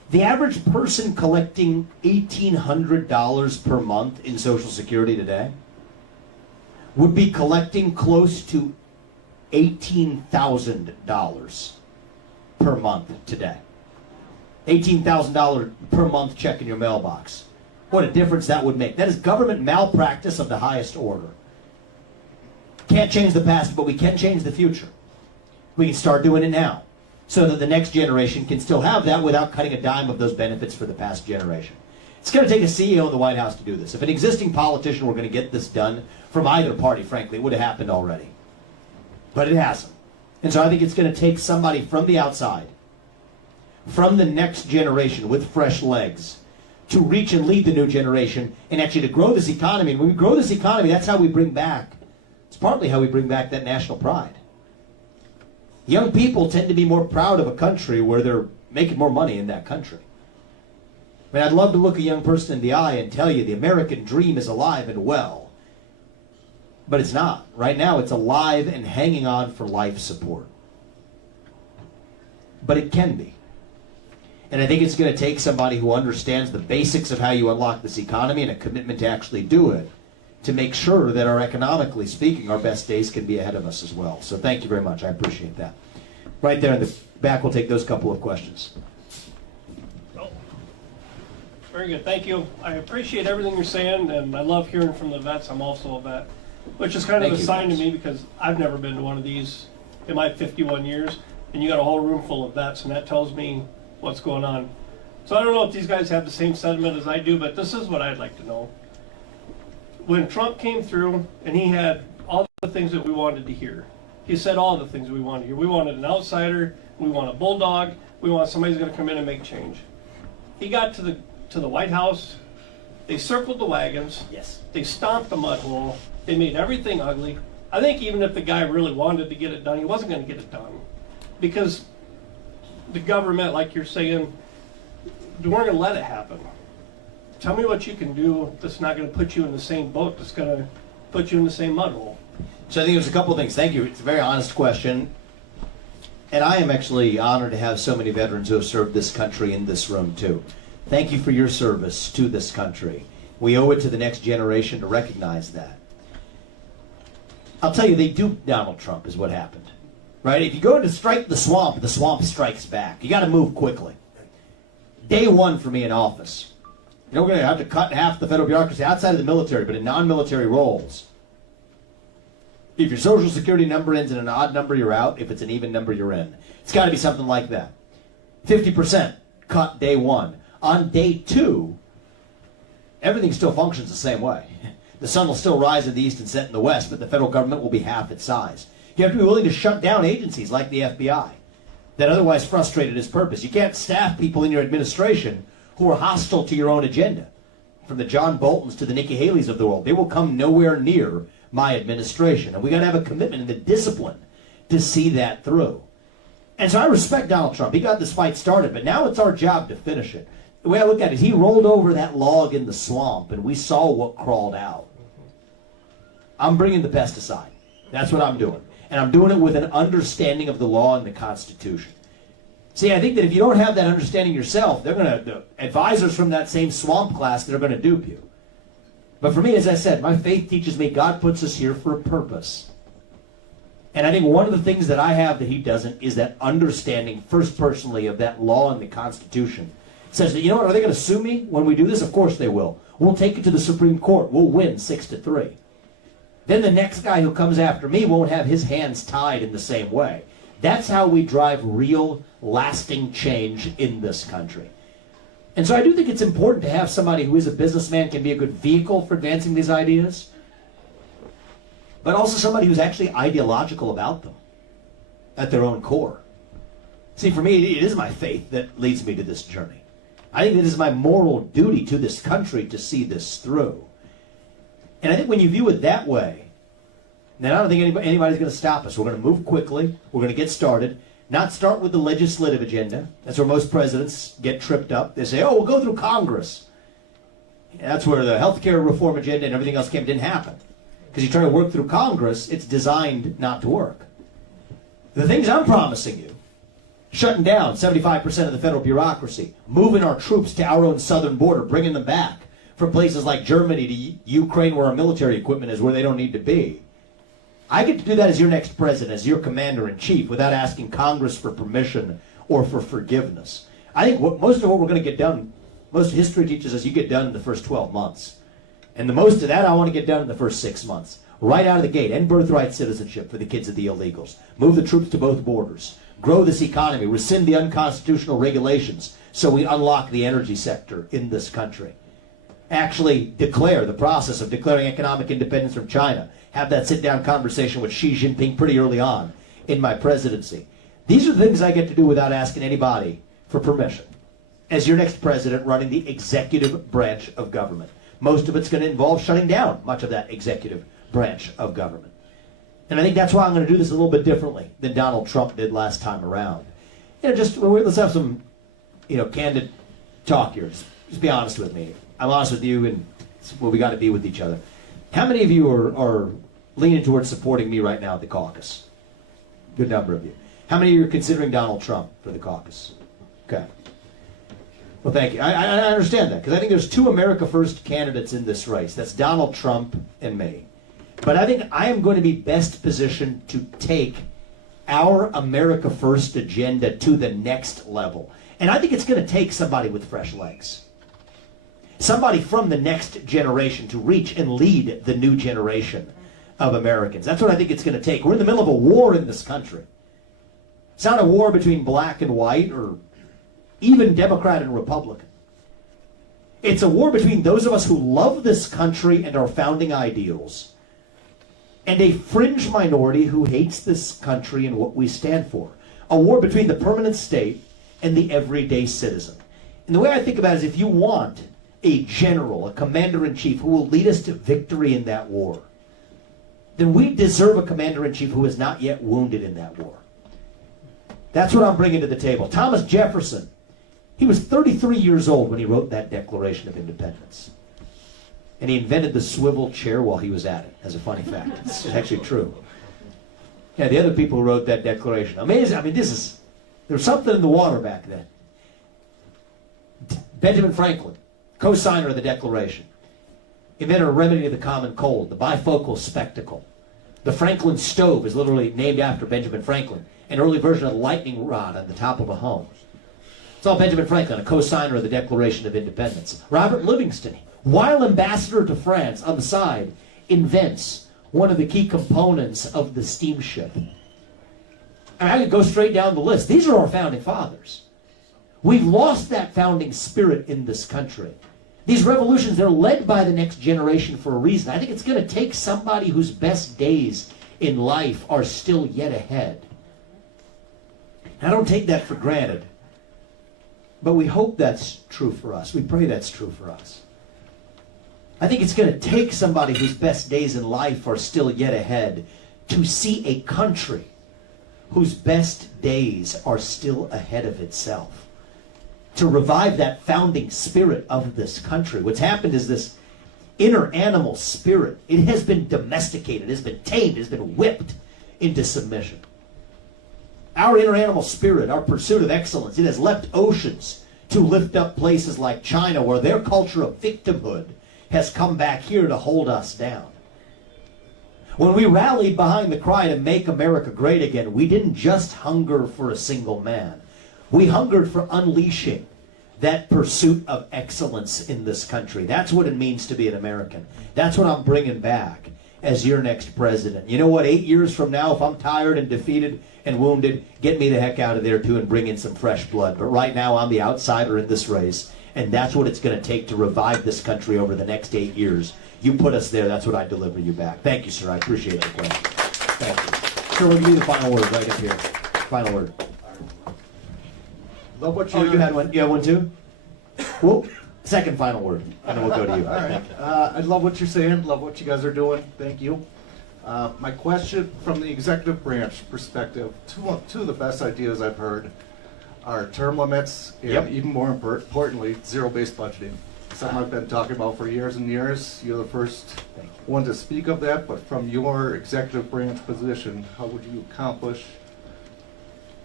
The average person collecting $1,800 per month in Social Security today would be collecting close to $18,000 per month today. $18,000 per month check in your mailbox. What a difference that would make. That is government malpractice of the highest order. Can't change the past, but we can change the future. We can start doing it now, so that the next generation can still have that without cutting a dime of those benefits for the past generation. It's going to take a CEO in the White House to do this. If an existing politician were going to get this done from either party, frankly, it would have happened already. But it hasn't. And so I think it's going to take somebody from the outside, from the next generation with fresh legs, to reach and lead the new generation and actually to grow this economy. And when we grow this economy, that's how we bring back, it's partly how we bring back that national pride. Young people tend to be more proud of a country where they're making more money in that country. I mean, I'd love to look a young person in the eye and tell you the American dream is alive and well. But it's not. Right now, it's alive and hanging on for life support. But it can be. And I think it's going to take somebody who understands the basics of how you unlock this economy and a commitment to actually do it to make sure that economically speaking, our best days can be ahead of us as well. So thank you very much. I appreciate that. Right there in the back, we'll take those couple of questions. Oh, very good. Thank you. I appreciate everything you're saying, and I love hearing from the vets. I'm also a vet, which is kind of a sign to me because I've never been to one of these in my 51 years, and you got a whole room full of vets, and that tells me what's going on. So I don't know if these guys have the same sentiment as I do, but this is what I'd like to know. When Trump came through and he had all the things that we wanted to hear, he said all the things we wanted to hear. We wanted an outsider, we want a bulldog, we want somebody who's going to come in and make change. He got to the White House, they circled the wagons, yes, they stomped the mud hole, they made everything ugly. I think even if the guy really wanted to get it done, he wasn't going to get it done. Because the government, like you're saying, we're going to let it happen. Tell me what you can do that's not going to put you in the same boat, that's going to put you in the same mud hole. So I think there's a couple of things. Thank you. It's a very honest question. And I am actually honored to have so many veterans who have served this country in this room, too. Thank you for your service to this country. We owe it to the next generation to recognize that. I'll tell you, they duped Donald Trump is what happened. Right? If you go to strike the swamp strikes back. You got to move quickly. Day one for me in office. You know, we're going to have to cut half the federal bureaucracy outside of the military, but in non-military roles. If your Social Security number ends in an odd number, you're out. If it's an even number, you're in. It's got to be something like that. 50% cut day one. On day two, everything still functions the same way. The sun will still rise in the east and set in the west, but the federal government will be half its size. You have to be willing to shut down agencies like the FBI that otherwise frustrated its purpose. You can't staff people in your administration who are hostile to your own agenda. From the John Boltons to the Nikki Haley's of the world, they will come nowhere near my administration. And we got to have a commitment and the discipline to see that through. And so I respect Donald Trump. He got this fight started, but now it's our job to finish it. The way I look at it, he rolled over that log in the swamp, and we saw what crawled out. I'm bringing the pesticide. That's what I'm doing. And I'm doing it with an understanding of the law and the Constitution. See, I think that if you don't have that understanding yourself, the advisors from that same swamp class that are going to dupe you. But for me, as I said, my faith teaches me God puts us here for a purpose. And I think one of the things that I have that he doesn't is that understanding, first personally, of that law and the Constitution. It says that, you know what, are they going to sue me when we do this? Of course they will. We'll take it to the Supreme Court. We'll win 6-3. Then the next guy who comes after me won't have his hands tied in the same way. That's how we drive real, lasting change in this country. And so I do think it's important to have somebody who is a businessman, can be a good vehicle for advancing these ideas, but also somebody who's actually ideological about them at their own core. See, for me, it is my faith that leads me to this journey. I think it is my moral duty to this country to see this through. And I think when you view it that way, then I don't think anybody's going to stop us. We're going to move quickly. We're going to get started. Not start with the legislative agenda. That's where most presidents get tripped up. They say, oh, we'll go through Congress. And that's where the health care reform agenda and everything else didn't happen. Because you try to work through Congress, it's designed not to work. The things I'm promising you Shutting down 75% of the federal bureaucracy, moving our troops to our own southern border, bringing them back from places like Germany to Ukraine where our military equipment is, where they don't need to be. I get to do that as your next president, as your commander-in-chief, without asking Congress for permission or for forgiveness. I think most of what we're going to get done, most history teaches us you get done in the first 12 months. And the most of that I want to get done in the first 6 months. Right out of the gate, end birthright citizenship for the kids of the illegals. Move the troops to both borders. Grow this economy. Rescind the unconstitutional regulations so we unlock the energy sector in this country. Actually declare the process of declaring economic independence from China. Have that sit-down conversation with Xi Jinping pretty early on in my presidency. These are the things I get to do without asking anybody for permission. As your next president running the executive branch of government. Most of it's going to involve shutting down much of that executive branch of government. And I think that's why I'm going to do this a little bit differently than Donald Trump did last time around. Let's have some, candid talk here. Just be honest with me. I'm honest with you, and it's what we got to be with each other. How many of you are leaning towards supporting me right now at the caucus? Good number of you. How many of you are considering Donald Trump for the caucus? Okay. Well, thank you. I understand that, because I think there's two America First candidates in this race. That's Donald Trump and me. But I think I am going to be best positioned to take our America First agenda to the next level. And I think it's going to take somebody with fresh legs. Somebody from the next generation to reach and lead the new generation of Americans. That's what I think it's going to take. We're in the middle of a war in this country. It's not a war between black and white or even Democrat and Republican. It's a war between those of us who love this country and our founding ideals and a fringe minority who hates this country and what we stand for. A war between the permanent state and the everyday citizen. And the way I think about it is, if you want a general, a commander-in-chief who will lead us to victory in that war, then we deserve a commander-in-chief who is not yet wounded in that war. That's what I'm bringing to the table. Thomas Jefferson, he was 33 years old when he wrote that Declaration of Independence. And he invented the swivel chair while he was at it, as a funny fact. It's actually true. Yeah, the other people who wrote that declaration. Amazing. I mean, there's something in the water back then. Benjamin Franklin, co-signer of the Declaration, invented a remedy to the common cold, the bifocal spectacle. The Franklin stove is literally named after Benjamin Franklin, an early version of the lightning rod on the top of a home. It's all Benjamin Franklin, a co-signer of the Declaration of Independence. Robert Livingston, while ambassador to France on the side, invents one of the key components of the steamship. And I could go straight down the list. These are our founding fathers. We've lost that founding spirit in this country. These revolutions, they're led by the next generation for a reason. I think it's going to take somebody whose best days in life are still yet ahead. And I don't take that for granted. But we hope that's true for us. We pray that's true for us. I think it's going to take somebody whose best days in life are still yet ahead to see a country whose best days are still ahead of itself. To revive that founding spirit of this country. What's happened is this inner animal spirit, it has been domesticated, it has been tamed, it has been whipped into submission. Our inner animal spirit, our pursuit of excellence, it has left oceans to lift up places like China, where their culture of victimhood has come back here to hold us down. When we rallied behind the cry to make America great again, we didn't just hunger for a single man. We hungered for unleashing that pursuit of excellence in this country. That's what it means to be an American. That's what I'm bringing back as your next president. You know what? 8 years from now, if I'm tired and defeated and wounded, get me the heck out of there too and bring in some fresh blood. But right now, I'm the outsider in this race, and that's what it's going to take to revive this country over the next 8 years. You put us there, that's what I deliver you back. Thank you, sir. I appreciate the question. Thank you. Sir, we'll give you the final word right up here. Final word. Love what you. Oh, you had one. You have one too? Well, second final word, and then we'll go to you. All right. I love what you're saying. Love what you guys are doing. Thank you. My question from the executive branch perspective, two of the best ideas I've heard are term limits and even more importantly, zero-based budgeting. Something I've been talking about for years and years. You're the first one to speak of that, but from your executive branch position, how would you accomplish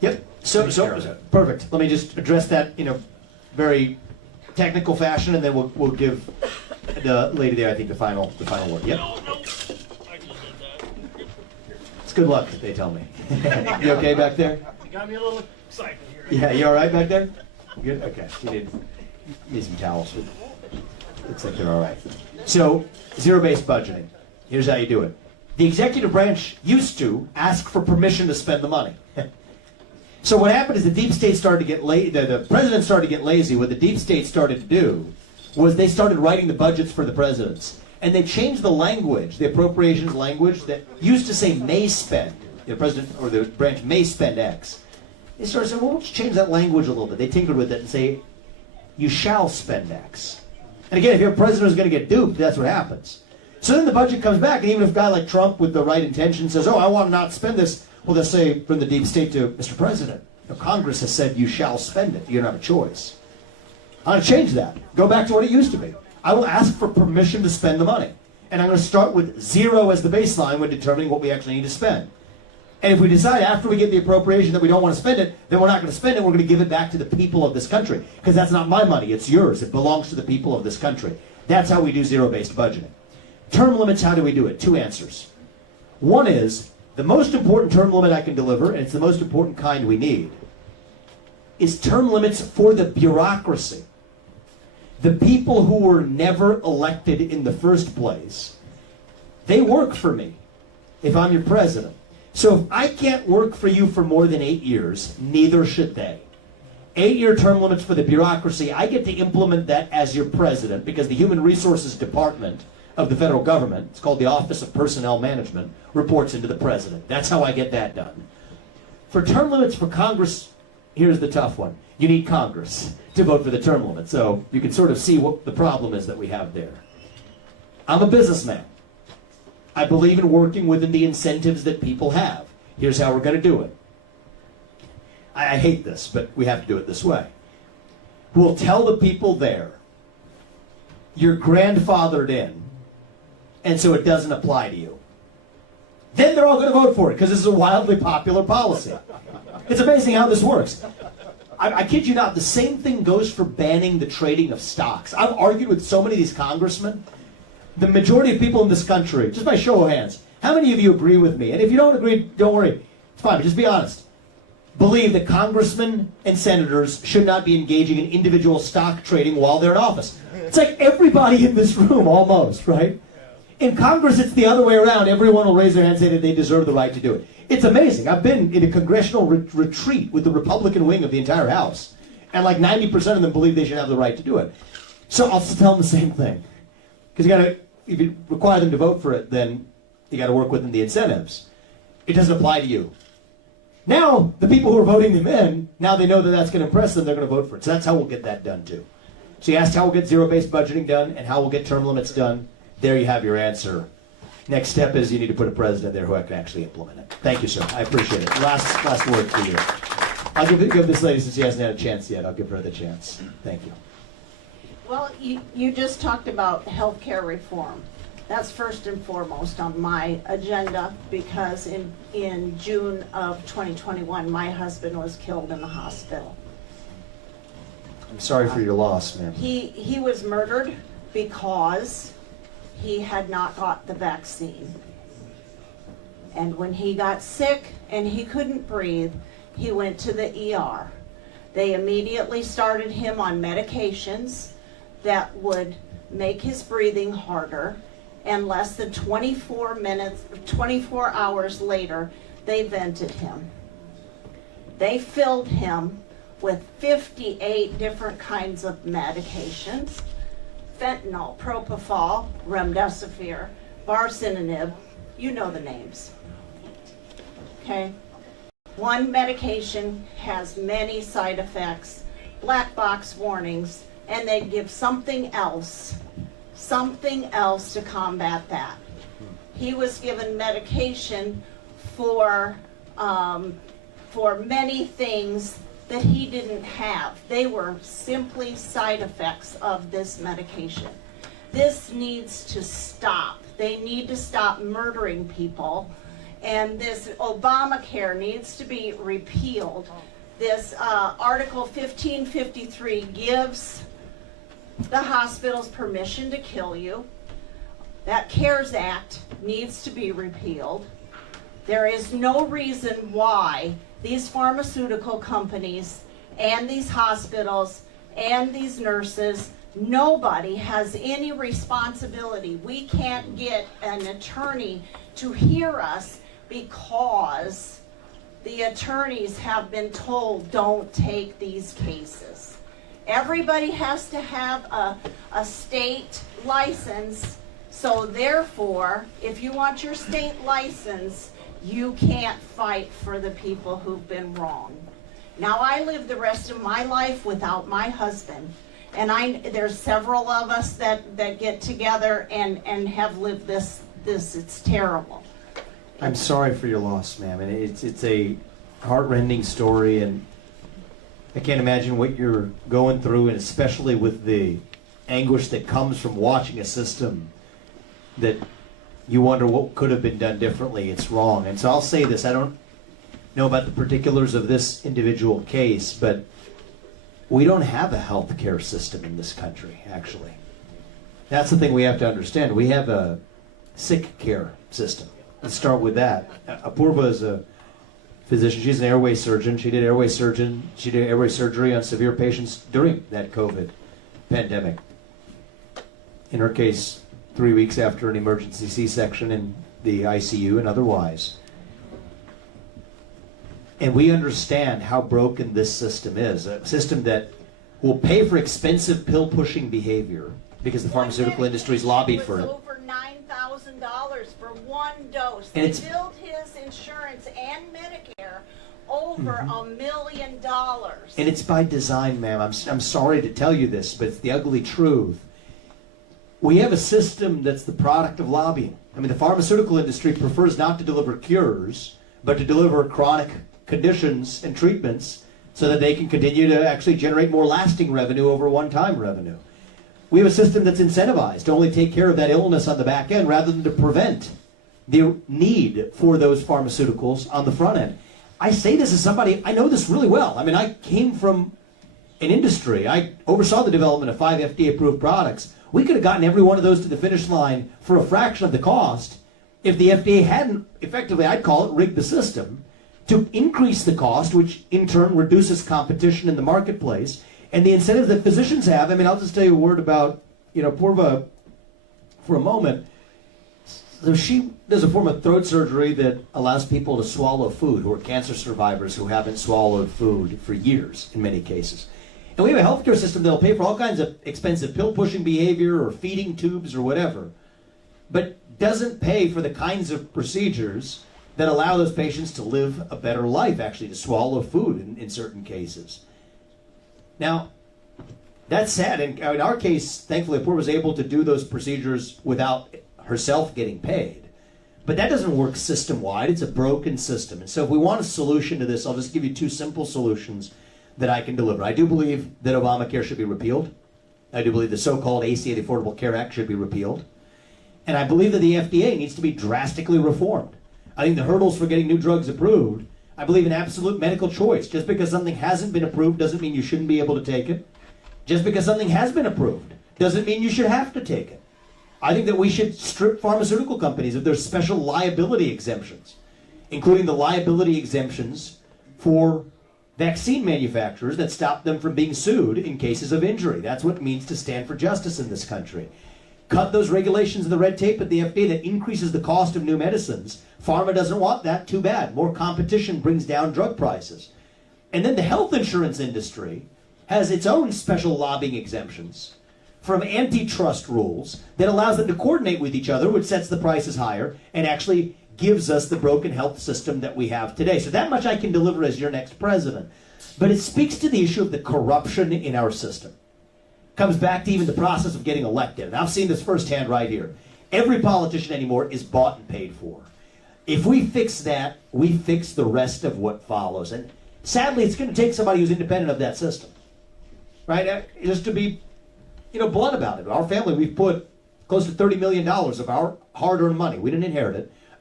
Yep. Take care of it. Perfect. Let me just address that in a very technical fashion, and then we'll give the lady there, I think, the final word. Yep. It's good luck, they tell me. You okay back there? You got me a little excited here. Yeah, you all right back there? Good. Okay. You need some towels. Looks like they're all right. So, zero-based budgeting. Here's how you do it. The executive branch used to ask for permission to spend the money. So what happened is the deep state started to get the president started to get lazy. What the deep state started to do was they started writing the budgets for the presidents. And they changed the language, the appropriations language that used to say may spend. The president or the branch may spend X. They started saying, well, let's change that language a little bit. They tinkered with it and say, you shall spend X. And again, if you're a president who's going to get duped, that's what happens. So then the budget comes back, and even if a guy like Trump with the right intention says, oh, I want to not spend this, well, they'll say from the deep state to Mr. President, Congress has said you shall spend it. You don't have a choice. I'm going to change that. Go back to what it used to be. I will ask for permission to spend the money. And I'm going to start with 0 as the baseline when determining what we actually need to spend. And if we decide after we get the appropriation that we don't want to spend it, then we're not going to spend it. We're going to give it back to the people of this country. Because that's not my money. It's yours. It belongs to the people of this country. That's how we do zero-based budgeting. Term limits, how do we do it? 2 answers. One is, the most important term limit I can deliver, and it's the most important kind we need, is term limits for the bureaucracy. The people who were never elected in the first place, they work for me if I'm your president. So if I can't work for you for more than 8 years, neither should they. 8-year term limits for the bureaucracy, I get to implement that as your president because the Human Resources Department of the federal government, it's called the Office of Personnel Management, reports into the president. That's how I get that done. For term limits for Congress, here's the tough one. You need Congress to vote for the term limit. So you can sort of see what the problem is that we have there. I'm a businessman. I believe in working within the incentives that people have. Here's how we're going to do it. I hate this, but we have to do it this way. We'll tell the people there, you're grandfathered in, and so it doesn't apply to you. Then they're all going to vote for it, because this is a wildly popular policy. It's amazing how this works. I kid you not, the same thing goes for banning the trading of stocks. I've argued with so many of these congressmen. The majority of people in this country, just by show of hands, how many of you agree with me? And if you don't agree, don't worry. It's fine, but just be honest. Believe that congressmen and senators should not be engaging in individual stock trading while they're in office. It's like everybody in this room, almost, right? In Congress, it's the other way around. Everyone will raise their hand and say that they deserve the right to do it. It's amazing. I've been in a congressional retreat with the Republican wing of the entire House, and like 90% of them believe they should have the right to do it. So I'll tell them the same thing. Because if you require them to vote for it, then you got to work within the incentives. It doesn't apply to you. Now, the people who are voting them in, now they know that that's going to impress them, they're going to vote for it. So that's how we'll get that done, too. So you asked how we'll get zero-based budgeting done and how we'll get term limits done. There you have your answer. Next step is you need to put a president there who can actually implement it. Thank you, sir. I appreciate it. Last word for you. I'll give this lady, since she hasn't had a chance yet, I'll give her the chance. Thank you. Well, you just talked about healthcare reform. That's first and foremost on my agenda because in June of 2021, my husband was killed in the hospital. I'm sorry for your loss, ma'am. He was murdered because he had not got the vaccine. And when he got sick and he couldn't breathe, he went to the ER. They immediately started him on medications that would make his breathing harder, and less than 24 hours later, they vented him. They filled him with 58 different kinds of medications: fentanyl, propofol, remdesivir, varsinonib, you know the names. Okay? One medication has many side effects, black box warnings, and they'd give something else to combat that. He was given medication for many things that he didn't have. They were simply side effects of this medication. This needs to stop. They need to stop murdering people And this Obamacare needs to be repealed. This Article 1553 gives the hospitals permission to kill you. That CARES Act needs to be repealed. There is no reason why these pharmaceutical companies and these hospitals and these nurses, nobody has any responsibility. We can't get an attorney to hear us because the attorneys have been told don't take these cases. Everybody has to have a state license, so therefore, if you want your state license, you can't fight for the people who've been wronged. Now, I live the rest of my life without my husband, and there's several of us that get together and have lived this. It's terrible. I'm sorry for your loss, ma'am, and it's a heartrending story, and I can't imagine what you're going through, and especially with the anguish that comes from watching a system that you wonder what could have been done differently. It's wrong. And so I'll say this, I don't know about the particulars of this individual case, but we don't have a health care system in this country, actually. That's the thing we have to understand. We have a sick care system. Let's start with that. Apurva is a physician. She's an airway surgeon. She did airway surgery on severe patients during that COVID pandemic. In her case, 3 weeks after an emergency C-section in the ICU and otherwise. And we understand how broken this system is. A system that will pay for expensive pill-pushing behavior because the pharmaceutical industry's lobbied for it. Over $9,000 for one dose. And they billed his insurance and Medicare over $1 million. And it's by design, ma'am. I'm sorry to tell you this, but it's the ugly truth. We have a system that's the product of lobbying. I mean, the pharmaceutical industry prefers not to deliver cures, but to deliver chronic conditions and treatments so that they can continue to actually generate more lasting revenue over one-time revenue. We have a system that's incentivized to only take care of that illness on the back end rather than to prevent the need for those pharmaceuticals on the front end. I say this as somebody, I know this really well. I mean, I came from an industry. I oversaw the development of 5 FDA-approved products. We could have gotten every one of those to the finish line for a fraction of the cost if the FDA hadn't, effectively, I'd call it, rigged the system to increase the cost, which in turn reduces competition in the marketplace. And the incentives that physicians have, I mean, I'll just tell you a word about, Purva for a moment. So she does a form of throat surgery that allows people to swallow food who are cancer survivors who haven't swallowed food for years in many cases. And we have a healthcare system that'll pay for all kinds of expensive pill-pushing behavior or feeding tubes or whatever, but doesn't pay for the kinds of procedures that allow those patients to live a better life, actually, to swallow food in certain cases. Now, that's sad. And in our case, thankfully, Apurva was able to do those procedures without herself getting paid. But that doesn't work system-wide. It's a broken system. And so if we want a solution to this, I'll just give you 2 simple solutions that I can deliver. I do believe that Obamacare should be repealed. I do believe the so-called ACA, the Affordable Care Act, should be repealed. And I believe that the FDA needs to be drastically reformed. I think the hurdles for getting new drugs approved, I believe in absolute medical choice. Just because something hasn't been approved doesn't mean you shouldn't be able to take it. Just because something has been approved doesn't mean you should have to take it. I think that we should strip pharmaceutical companies of their special liability exemptions, including the liability exemptions for vaccine manufacturers that stop them from being sued in cases of injury. That's what it means to stand for justice in this country. Cut those regulations and the red tape at the FDA that increases the cost of new medicines. Pharma doesn't want that. Too bad. More competition brings down drug prices. And then the health insurance industry has its own special lobbying exemptions from antitrust rules that allows them to coordinate with each other, which sets the prices higher and actually gives us the broken health system that we have today. So that much I can deliver as your next president. But it speaks to the issue of the corruption in our system. Comes back to even the process of getting elected. And I've seen this firsthand right here. Every politician anymore is bought and paid for. If we fix that, we fix the rest of what follows. And sadly, it's going to take somebody who's independent of that system. Right? Just to be, blunt about it. Our family, we've put close to $30 million of our hard-earned money, we didn't inherit it,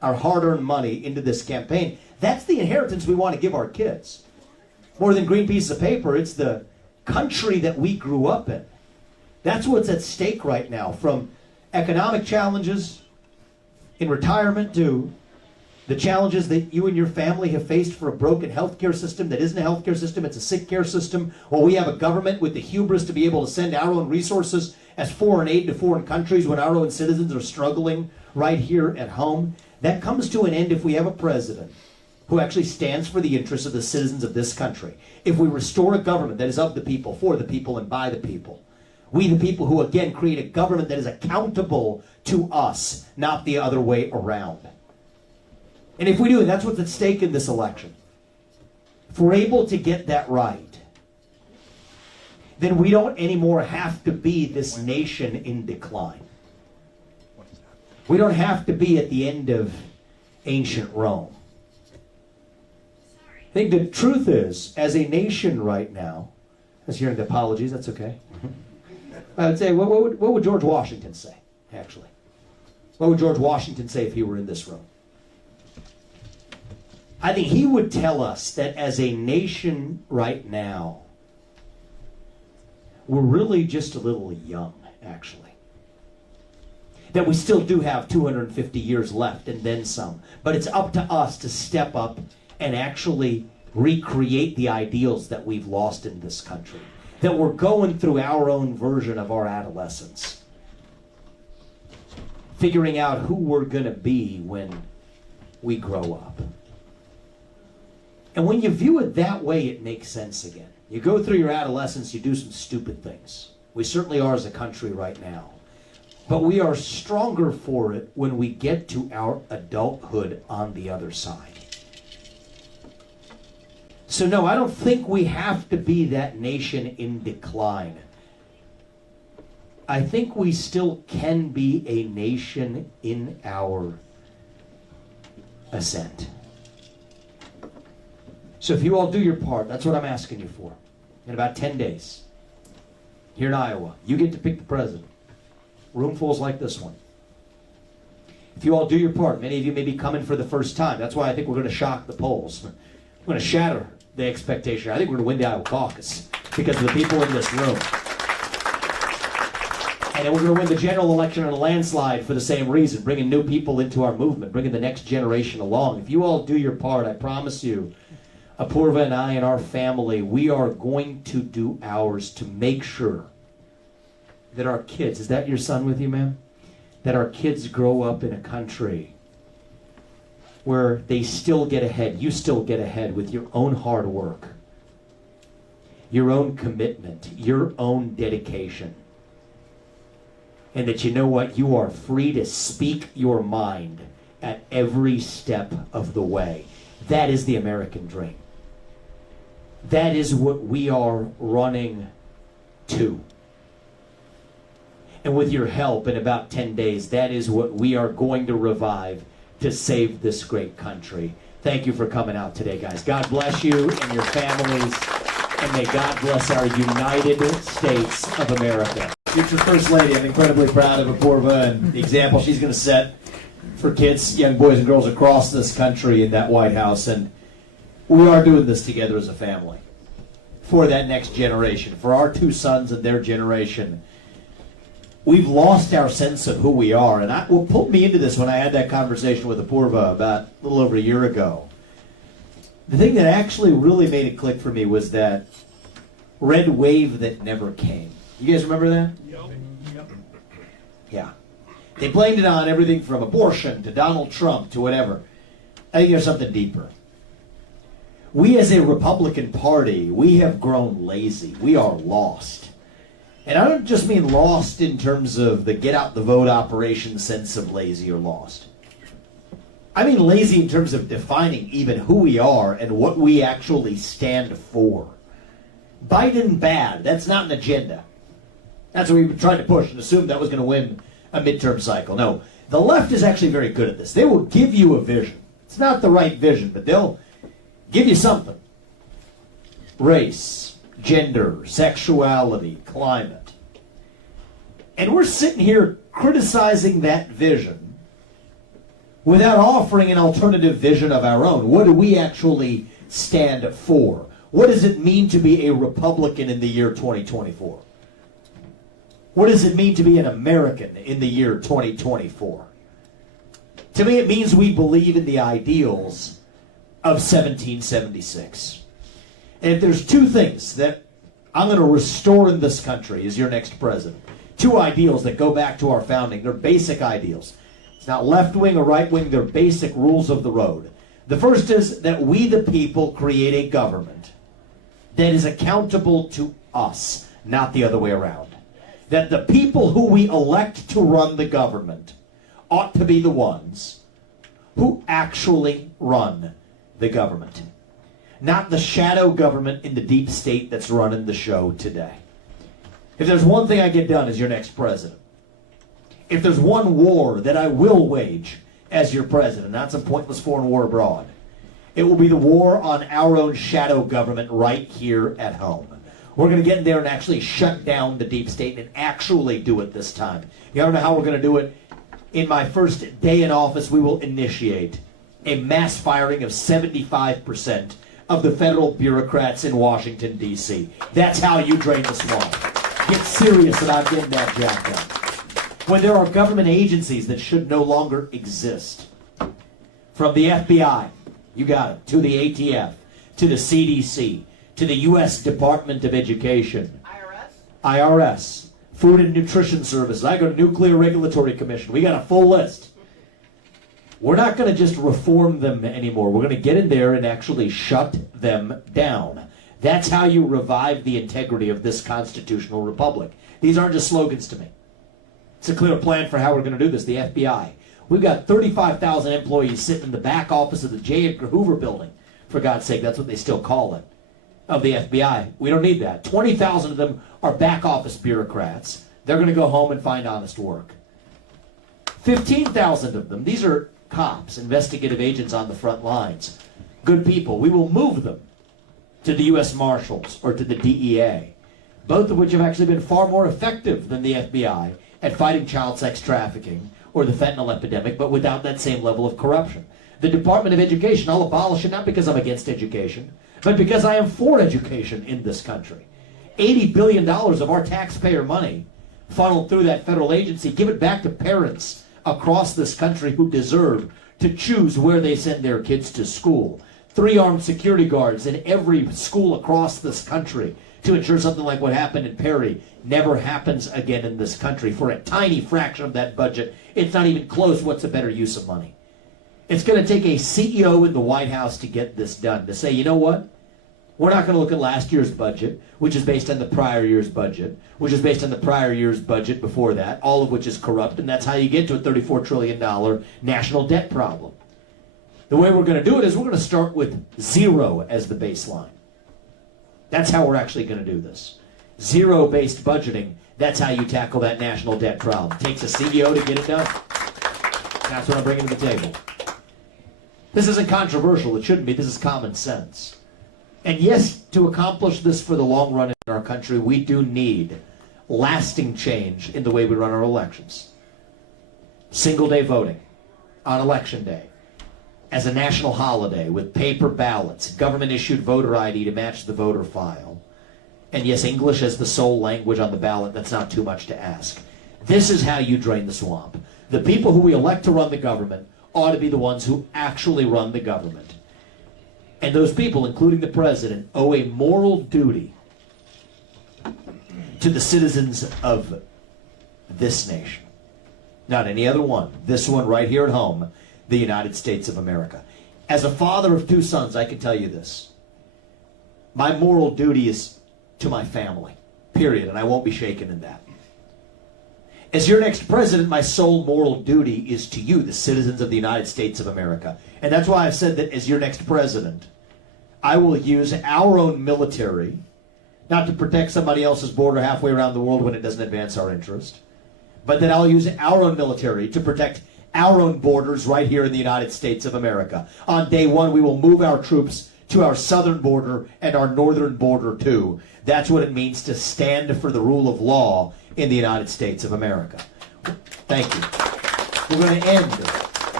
our hard-earned money into this campaign. That's the inheritance we want to give our kids. More than green pieces of paper, it's the country that we grew up in. That's what's at stake right now, from economic challenges in retirement to the challenges that you and your family have faced for a broken healthcare system that isn't a healthcare system, it's a sick care system, while we have a government with the hubris to be able to send our own resources as foreign aid to foreign countries when our own citizens are struggling right here at home. That comes to an end if we have a president who actually stands for the interests of the citizens of this country. If we restore a government that is of the people, for the people, and by the people. We the people who again create a government that is accountable to us, not the other way around. And if we do, that's what's at stake in this election. If we're able to get that right, then we don't anymore have to be this nation in decline. We don't have to be at the end of ancient Rome. I think the truth is, as a nation right now, I was hearing the apologies, that's okay. I would say, what would George Washington say, actually? What would George Washington say if he were in this room? I think he would tell us that as a nation right now, we're really just a little young, actually. That we still do have 250 years left and then some. But it's up to us to step up and actually recreate the ideals that we've lost in this country. That we're going through our own version of our adolescence. Figuring out who we're going to be when we grow up. And when you view it that way, it makes sense again. You go through your adolescence, you do some stupid things. We certainly are as a country right now. But we are stronger for it when we get to our adulthood on the other side. So no, I don't think we have to be that nation in decline. I think we still can be a nation in our ascent. So if you all do your part, that's what I'm asking you for. In about 10 days, here in Iowa, you get to pick the president. Roomfuls like this one. If you all do your part, many of you may be coming for the first time. That's why I think we're going to shock the polls. We're going to shatter the expectation. I think we're going to win the Iowa caucus because of the people in this room. And then we're going to win the general election in a landslide for the same reason, bringing new people into our movement, bringing the next generation along. If you all do your part, I promise you, Apurva and I and our family, we are going to do ours to make sure that our kids, is that your son with you, ma'am? That our kids grow up in a country where they still get ahead, you still get ahead with your own hard work, your own commitment, your own dedication. And that you know what? You are free to speak your mind at every step of the way. That is the American dream. That is what we are running to. And with your help, in about 10 days, that is what we are going to revive to save this great country. Thank you for coming out today, guys. God bless you and your families, and may God bless our United States of America. Future First Lady, I'm incredibly proud of Apurva and the example she's going to set for kids, young boys and girls across this country in that White House. And we are doing this together as a family for that next generation, for our two sons and their generation. We've lost our sense of who we are. And what pulled me into this when I had that conversation with Apurva about a little over a year ago, the thing that actually really made it click for me was that red wave that never came. You guys remember that? Yep. Yeah. They blamed it on everything from abortion to Donald Trump to whatever. I think there's something deeper. We as a Republican Party, we have grown lazy. We are lost. And I don't just mean lost in terms of the get out the vote operation sense of lazy or lost. I mean lazy in terms of defining even who we are and what we actually stand for. Biden bad, that's not an agenda. That's what we've been trying to push and assume that was going to win a midterm cycle. No, the left is actually very good at this. They will give you a vision. It's not the right vision, but they'll give you something. Race, gender, sexuality, climate. And we're sitting here criticizing that vision without offering an alternative vision of our own. What do we actually stand for? What does it mean to be a Republican in the year 2024? What does it mean to be an American in the year 2024? To me, it means we believe in the ideals of 1776. And if there's two things that I'm going to restore in this country as your next president, two ideals that go back to our founding, they're basic ideals. It's not left wing or right wing, they're basic rules of the road. The first is that we, the people, create a government that is accountable to us, not the other way around. That the people who we elect to run the government ought to be the ones who actually run the government. Not the shadow government in the deep state that's running the show today. If there's one thing I get done as your next president, if there's one war that I will wage as your president, not some pointless foreign war abroad, it will be the war on our own shadow government right here at home. We're going to get in there and actually shut down the deep state and actually do it this time. You don't know how we're going to do it? In my first day in office, we will initiate a mass firing of 75% of the federal bureaucrats in Washington, D.C. That's how you drain the swamp. Get serious about getting that job done. When there are government agencies that should no longer exist, from the FBI, you got it, to the ATF, to the CDC, to the U.S. Department of Education, IRS, Food and Nutrition Services. I go to Nuclear Regulatory Commission. We got a full list. We're not going to just reform them anymore. We're going to get in there and actually shut them down. That's how you revive the integrity of this constitutional republic. These aren't just slogans to me. It's a clear plan for how we're going to do this. The FBI. We've got 35,000 employees sitting in the back office of the J. Edgar Hoover building. For God's sake, that's what they still call it. Of the FBI. We don't need that. 20,000 of them are back office bureaucrats. They're going to go home and find honest work. 15,000 of them, these are cops, investigative agents on the front lines. Good people. We will move them to the U.S. Marshals or to the DEA, both of which have actually been far more effective than the FBI at fighting child sex trafficking or the fentanyl epidemic, but without that same level of corruption. The Department of Education, I'll abolish it not because I'm against education, but because I am for education in this country. $80 billion of our taxpayer money funneled through that federal agency, give it back to parents across this country who deserve to choose where they send their kids to school. 3 armed security guards in every school across this country to ensure something like what happened in Perry never happens again in this country. For a tiny fraction of that budget, it's not even close. What's a better use of money? It's going to take a CEO in the White House to get this done, to say, you know what? We're not going to look at last year's budget, which is based on the prior year's budget, which is based on the prior year's budget before that, all of which is corrupt, and that's how you get to a $34 trillion national debt problem. The way we're going to do it is we're going to start with 0 as the baseline. That's how we're actually going to do this. 0-based budgeting, that's how you tackle that national debt problem. It takes a CEO to get it done. That's what I'm bringing to the table. This isn't controversial. It shouldn't be. This is common sense. And yes, to accomplish this for the long run in our country, we do need lasting change in the way we run our elections. Single-day voting on Election Day as a national holiday with paper ballots, government-issued voter ID to match the voter file, and yes, English as the sole language on the ballot. That's not too much to ask. This is how you drain the swamp. The people who we elect to run the government ought to be the ones who actually run the government. And those people, including the president, owe a moral duty to the citizens of this nation. Not any other one. This one right here at home, the United States of America. As a father of 2 sons, I can tell you this. My moral duty is to my family, period, and I won't be shaken in that. As your next president, my sole moral duty is to you, the citizens of the United States of America. And that's why I've said that as your next president, I will use our own military, not to protect somebody else's border halfway around the world when it doesn't advance our interest, but that I'll use our own military to protect our own borders right here in the United States of America. On day 1, we will move our troops to our southern border and our northern border too. That's what it means to stand for the rule of law in the United States of America. Thank you. We're going to end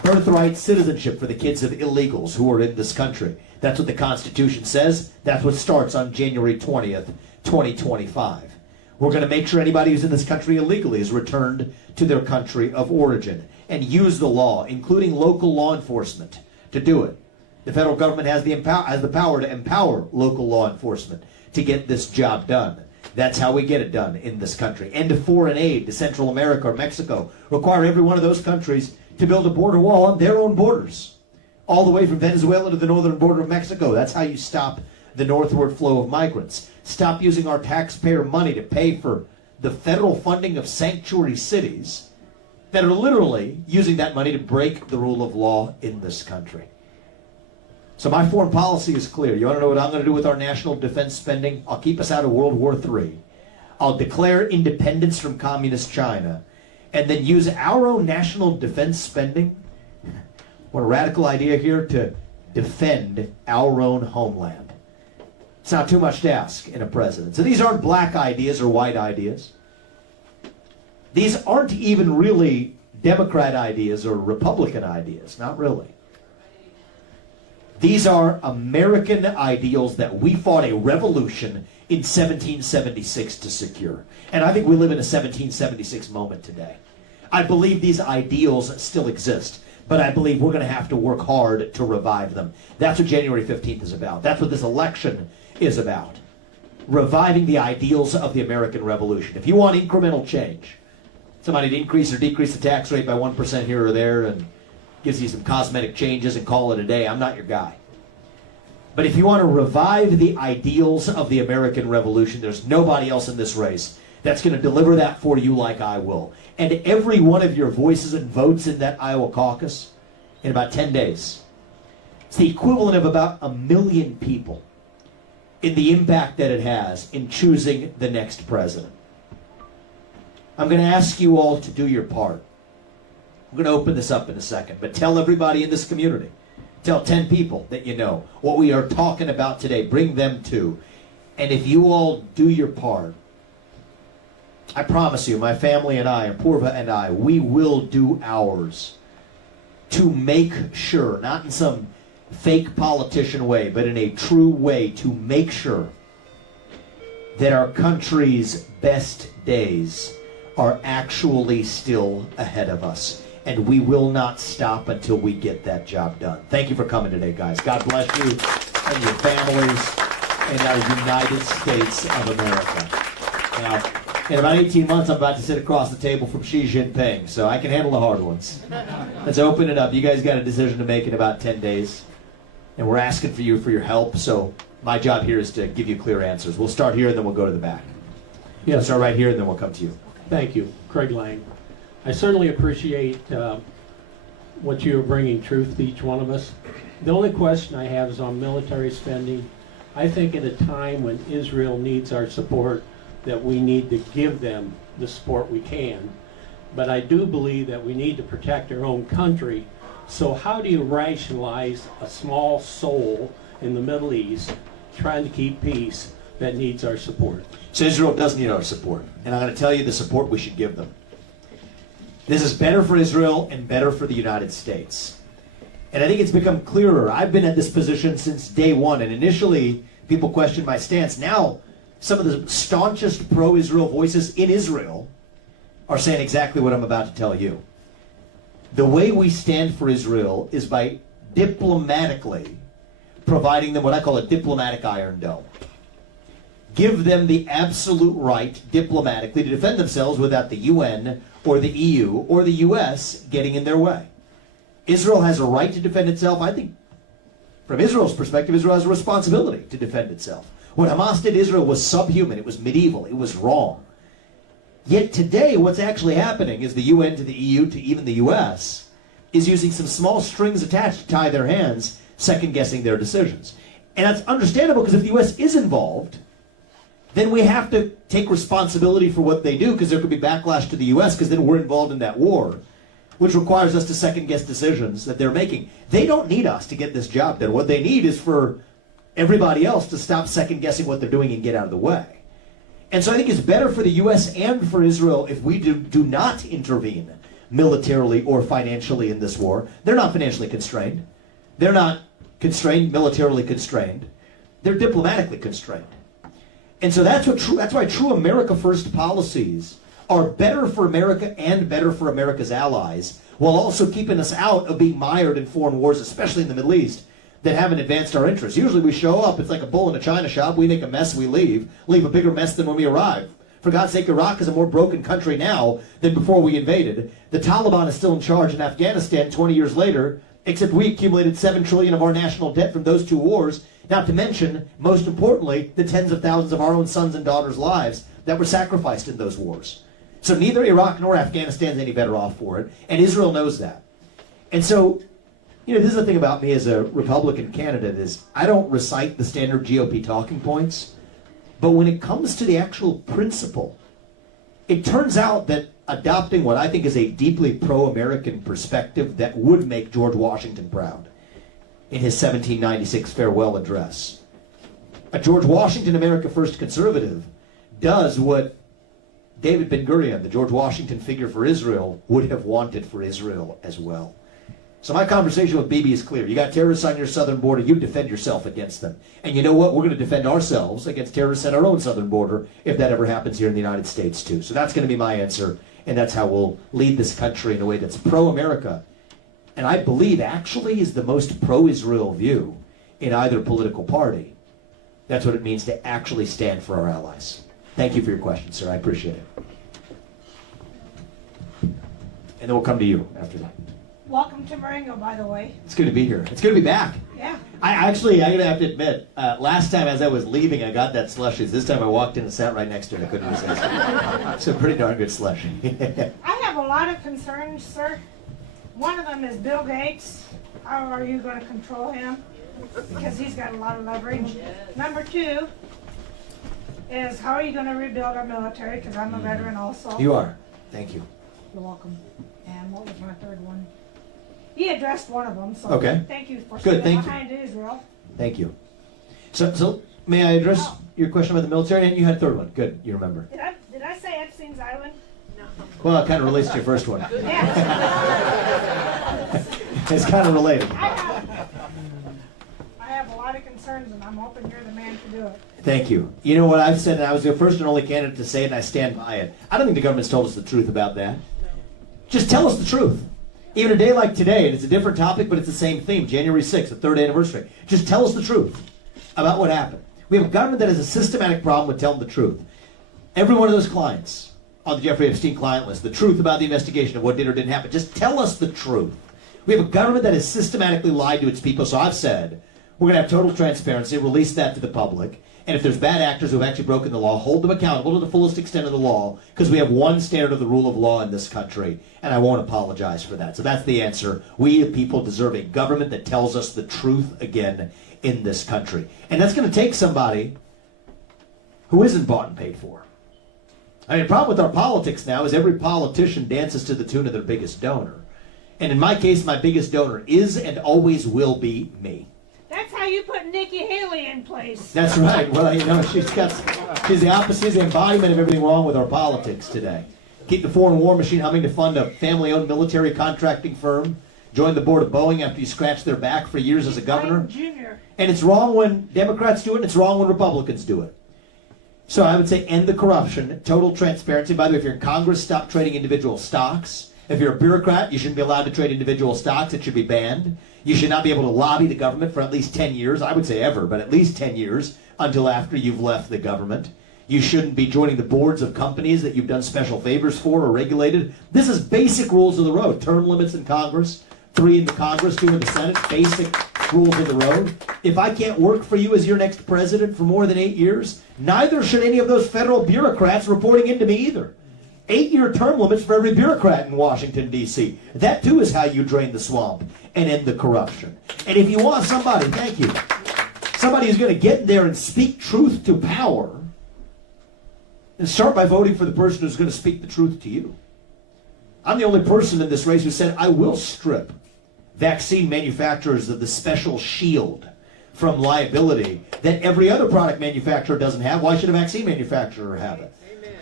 birthright citizenship for the kids of illegals who are in this country. That's what the Constitution says. That's what starts on January 20th, 2025. We're going to make sure anybody who's in this country illegally is returned to their country of origin and use the law, including local law enforcement, to do it. The federal government has the power to empower local law enforcement to get this job done. That's how we get it done in this country. End of foreign aid to Central America or Mexico. Require every one of those countries to build a border wall on their own borders, all the way from Venezuela to the northern border of Mexico. That's how you stop the northward flow of migrants. Stop using our taxpayer money to pay for the federal funding of sanctuary cities that are literally using that money to break the rule of law in this country. So my foreign policy is clear. You want to know what I'm going to do with our national defense spending? I'll keep us out of World War III. I'll declare independence from communist China and then use our own national defense spending, what a radical idea here, to defend our own homeland. It's not too much to ask in a president. So these aren't black ideas or white ideas. These aren't even really Democrat ideas or Republican ideas, not really. These are American ideals that we fought a revolution in 1776 to secure. And I think we live in a 1776 moment today. I believe these ideals still exist, but I believe we're going to have to work hard to revive them. That's what January 15th is about. That's what this election is about. Reviving the ideals of the American Revolution. If you want incremental change, somebody to increase or decrease the tax rate by 1% here or there and gives you some cosmetic changes and call it a day, I'm not your guy. But if you want to revive the ideals of the American Revolution, there's nobody else in this race that's going to deliver that for you like I will. And every one of your voices and votes in that Iowa caucus in about 10 days, it's the equivalent of about 1 million people in the impact that it has in choosing the next president. I'm going to ask you all to do your part. I'm going to open this up in a second, but tell everybody in this community, tell 10 people that you know what we are talking about today. Bring them too. And if you all do your part, I promise you, my family and I, and Purva and I, we will do ours to make sure, not in some fake politician way, but in a true way, to make sure that our country's best days are actually still ahead of us. And we will not stop until we get that job done. Thank you for coming today, guys. God bless you and your families and our United States of America. Now, in about 18 months, I'm about to sit across the table from Xi Jinping, so I can handle the hard ones. Let's open it up. You guys got a decision to make in about 10 days, and we're asking for you for your help, so my job here is to give you clear answers. We'll start here, and then we'll go to the back. Yeah, start right here, and then we'll come to you. Thank you. Craig Lang. I certainly appreciate what you are bringing truth to each one of us. The only question I have is on military spending. I think at a time when Israel needs our support, that we need to give them the support we can. But I do believe that we need to protect our own country. So how do you rationalize a small soul in the Middle East trying to keep peace that needs our support? So Israel does need our support, and I'm going to tell you the support we should give them. This is better for Israel and better for the United States. And I think it's become clearer. I've been at this position since day one, and initially people questioned my stance. Now, some of the staunchest pro-Israel voices in Israel are saying exactly what I'm about to tell you. The way we stand for Israel is by diplomatically providing them what I call a diplomatic iron dome. Give them the absolute right diplomatically to defend themselves without the UN or the EU or the US getting in their way. Israel has a right to defend itself. I think from Israel's perspective, Israel has a responsibility to defend itself. What Hamas did to Israel was subhuman. It was medieval. It was wrong. Yet today, what's actually happening is the UN to the EU to even the US is using some small strings attached to tie their hands, second-guessing their decisions. And that's understandable because if the US is involved, then we have to take responsibility for what they do because there could be backlash to the US because then we're involved in that war, which requires us to second-guess decisions that they're making. They don't need us to get this job done. What they need is for everybody else to stop second-guessing what they're doing and get out of the way. And so I think it's better for the U.S. and for Israel if we do not intervene militarily or financially in this war. They're not financially constrained. They're not constrained, militarily constrained. They're diplomatically constrained. And so that's why true America First policies are better for America and better for America's allies, while also keeping us out of being mired in foreign wars, especially in the Middle East, that haven't advanced our interests. Usually we show up, it's like a bull in a china shop, we make a mess, we leave a bigger mess than when we arrive. For God's sake, Iraq is a more broken country now than before we invaded. The Taliban is still in charge in Afghanistan 20 years later, except we accumulated $7 trillion of our national debt from those two wars, not to mention, most importantly, the tens of thousands of our own sons and daughters' lives that were sacrificed in those wars. So neither Iraq nor Afghanistan is any better off for it, and Israel knows that. And so, this is the thing about me as a Republican candidate is I don't recite the standard GOP talking points, but when it comes to the actual principle, it turns out that adopting what I think is a deeply pro-American perspective that would make George Washington proud in his 1796 farewell address. A George Washington America First conservative does what David Ben-Gurion, the George Washington figure for Israel, would have wanted for Israel as well. So my conversation with Bibi is clear. You got terrorists on your southern border, you defend yourself against them. And you know what? We're going to defend ourselves against terrorists at our own southern border if that ever happens here in the United States too. So that's going to be my answer, and that's how we'll lead this country in a way that's pro-America. And I believe actually is the most pro-Israel view in either political party. That's what it means to actually stand for our allies. Thank you for your question, sir. I appreciate it. And then we'll come to you after that. Welcome to Marengo, by the way. It's good to be here. It's good to be back. Yeah. I'm going to have to admit, last time as I was leaving, I got that slushies. This time I walked in and sat right next to it. I couldn't resist. It's a pretty darn good slushie. I have a lot of concerns, sir. One of them is Bill Gates. How are you going to control him? Because he's got a lot of leverage. Number two is how are you going to rebuild our military? Because I'm a veteran also. You are. Thank you. You're welcome. And what was my third one? He addressed one of them, so okay. Thank you for Good, standing behind Israel. Thank you. So may I address your question about the military? And you had a third one. Good, you remember. Did I say Epstein's Island? No. Well, it kind of relates to your first one. Yeah. It's kind of related. I have a lot of concerns, and I'm hoping you're the man to do it. Thank you. You know what I've said, and I was the first and only candidate to say it, and I stand by it. I don't think the government's told us the truth about that. Just tell us the truth. Even a day like today, and it's a different topic, but it's the same theme, January 6th, the third anniversary. Just tell us the truth about what happened. We have a government that has a systematic problem with telling the truth. Every one of those clients on the Jeffrey Epstein client list, the truth about the investigation of what did or didn't happen. Just tell us the truth. We have a government that has systematically lied to its people, so I've said, we're going to have total transparency, release that to the public, and if there's bad actors who have actually broken the law, hold them accountable to the fullest extent of the law, because we have one standard of the rule of law in this country, and I won't apologize for that. So that's the answer. We, the people, deserve a government that tells us the truth again in this country. And that's going to take somebody who isn't bought and paid for. I mean, the problem with our politics now is every politician dances to the tune of their biggest donor. And in my case, my biggest donor is and always will be me. That's how you put Nikki Haley in place. That's right. Well, she's the opposite, she's the embodiment of everything wrong with our politics today. Keep the foreign war machine humming to fund a family-owned military contracting firm. Join the board of Boeing after you scratched their back for years as a governor. Junior. And it's wrong when Democrats do it, and it's wrong when Republicans do it. So I would say end the corruption, total transparency. By the way, if you're in Congress, stop trading individual stocks. If you're a bureaucrat, you shouldn't be allowed to trade individual stocks. It should be banned. You should not be able to lobby the government for at least 10 years. I would say ever, but at least 10 years until after you've left the government. You shouldn't be joining the boards of companies that you've done special favors for or regulated. This is basic rules of the road. Term limits in Congress, 3 in the Congress, 2 in the Senate, basic rules of the road. If I can't work for you as your next president for more than 8 years, neither should any of those federal bureaucrats reporting into me either. 8-year term limits for every bureaucrat in Washington, D.C. That, too, is how you drain the swamp and end the corruption. And if you want somebody, thank you, somebody who's going to get in there and speak truth to power, and start by voting for the person who's going to speak the truth to you. I'm the only person in this race who said I will strip vaccine manufacturers of the special shield from liability that every other product manufacturer doesn't have. Why should a vaccine manufacturer have it?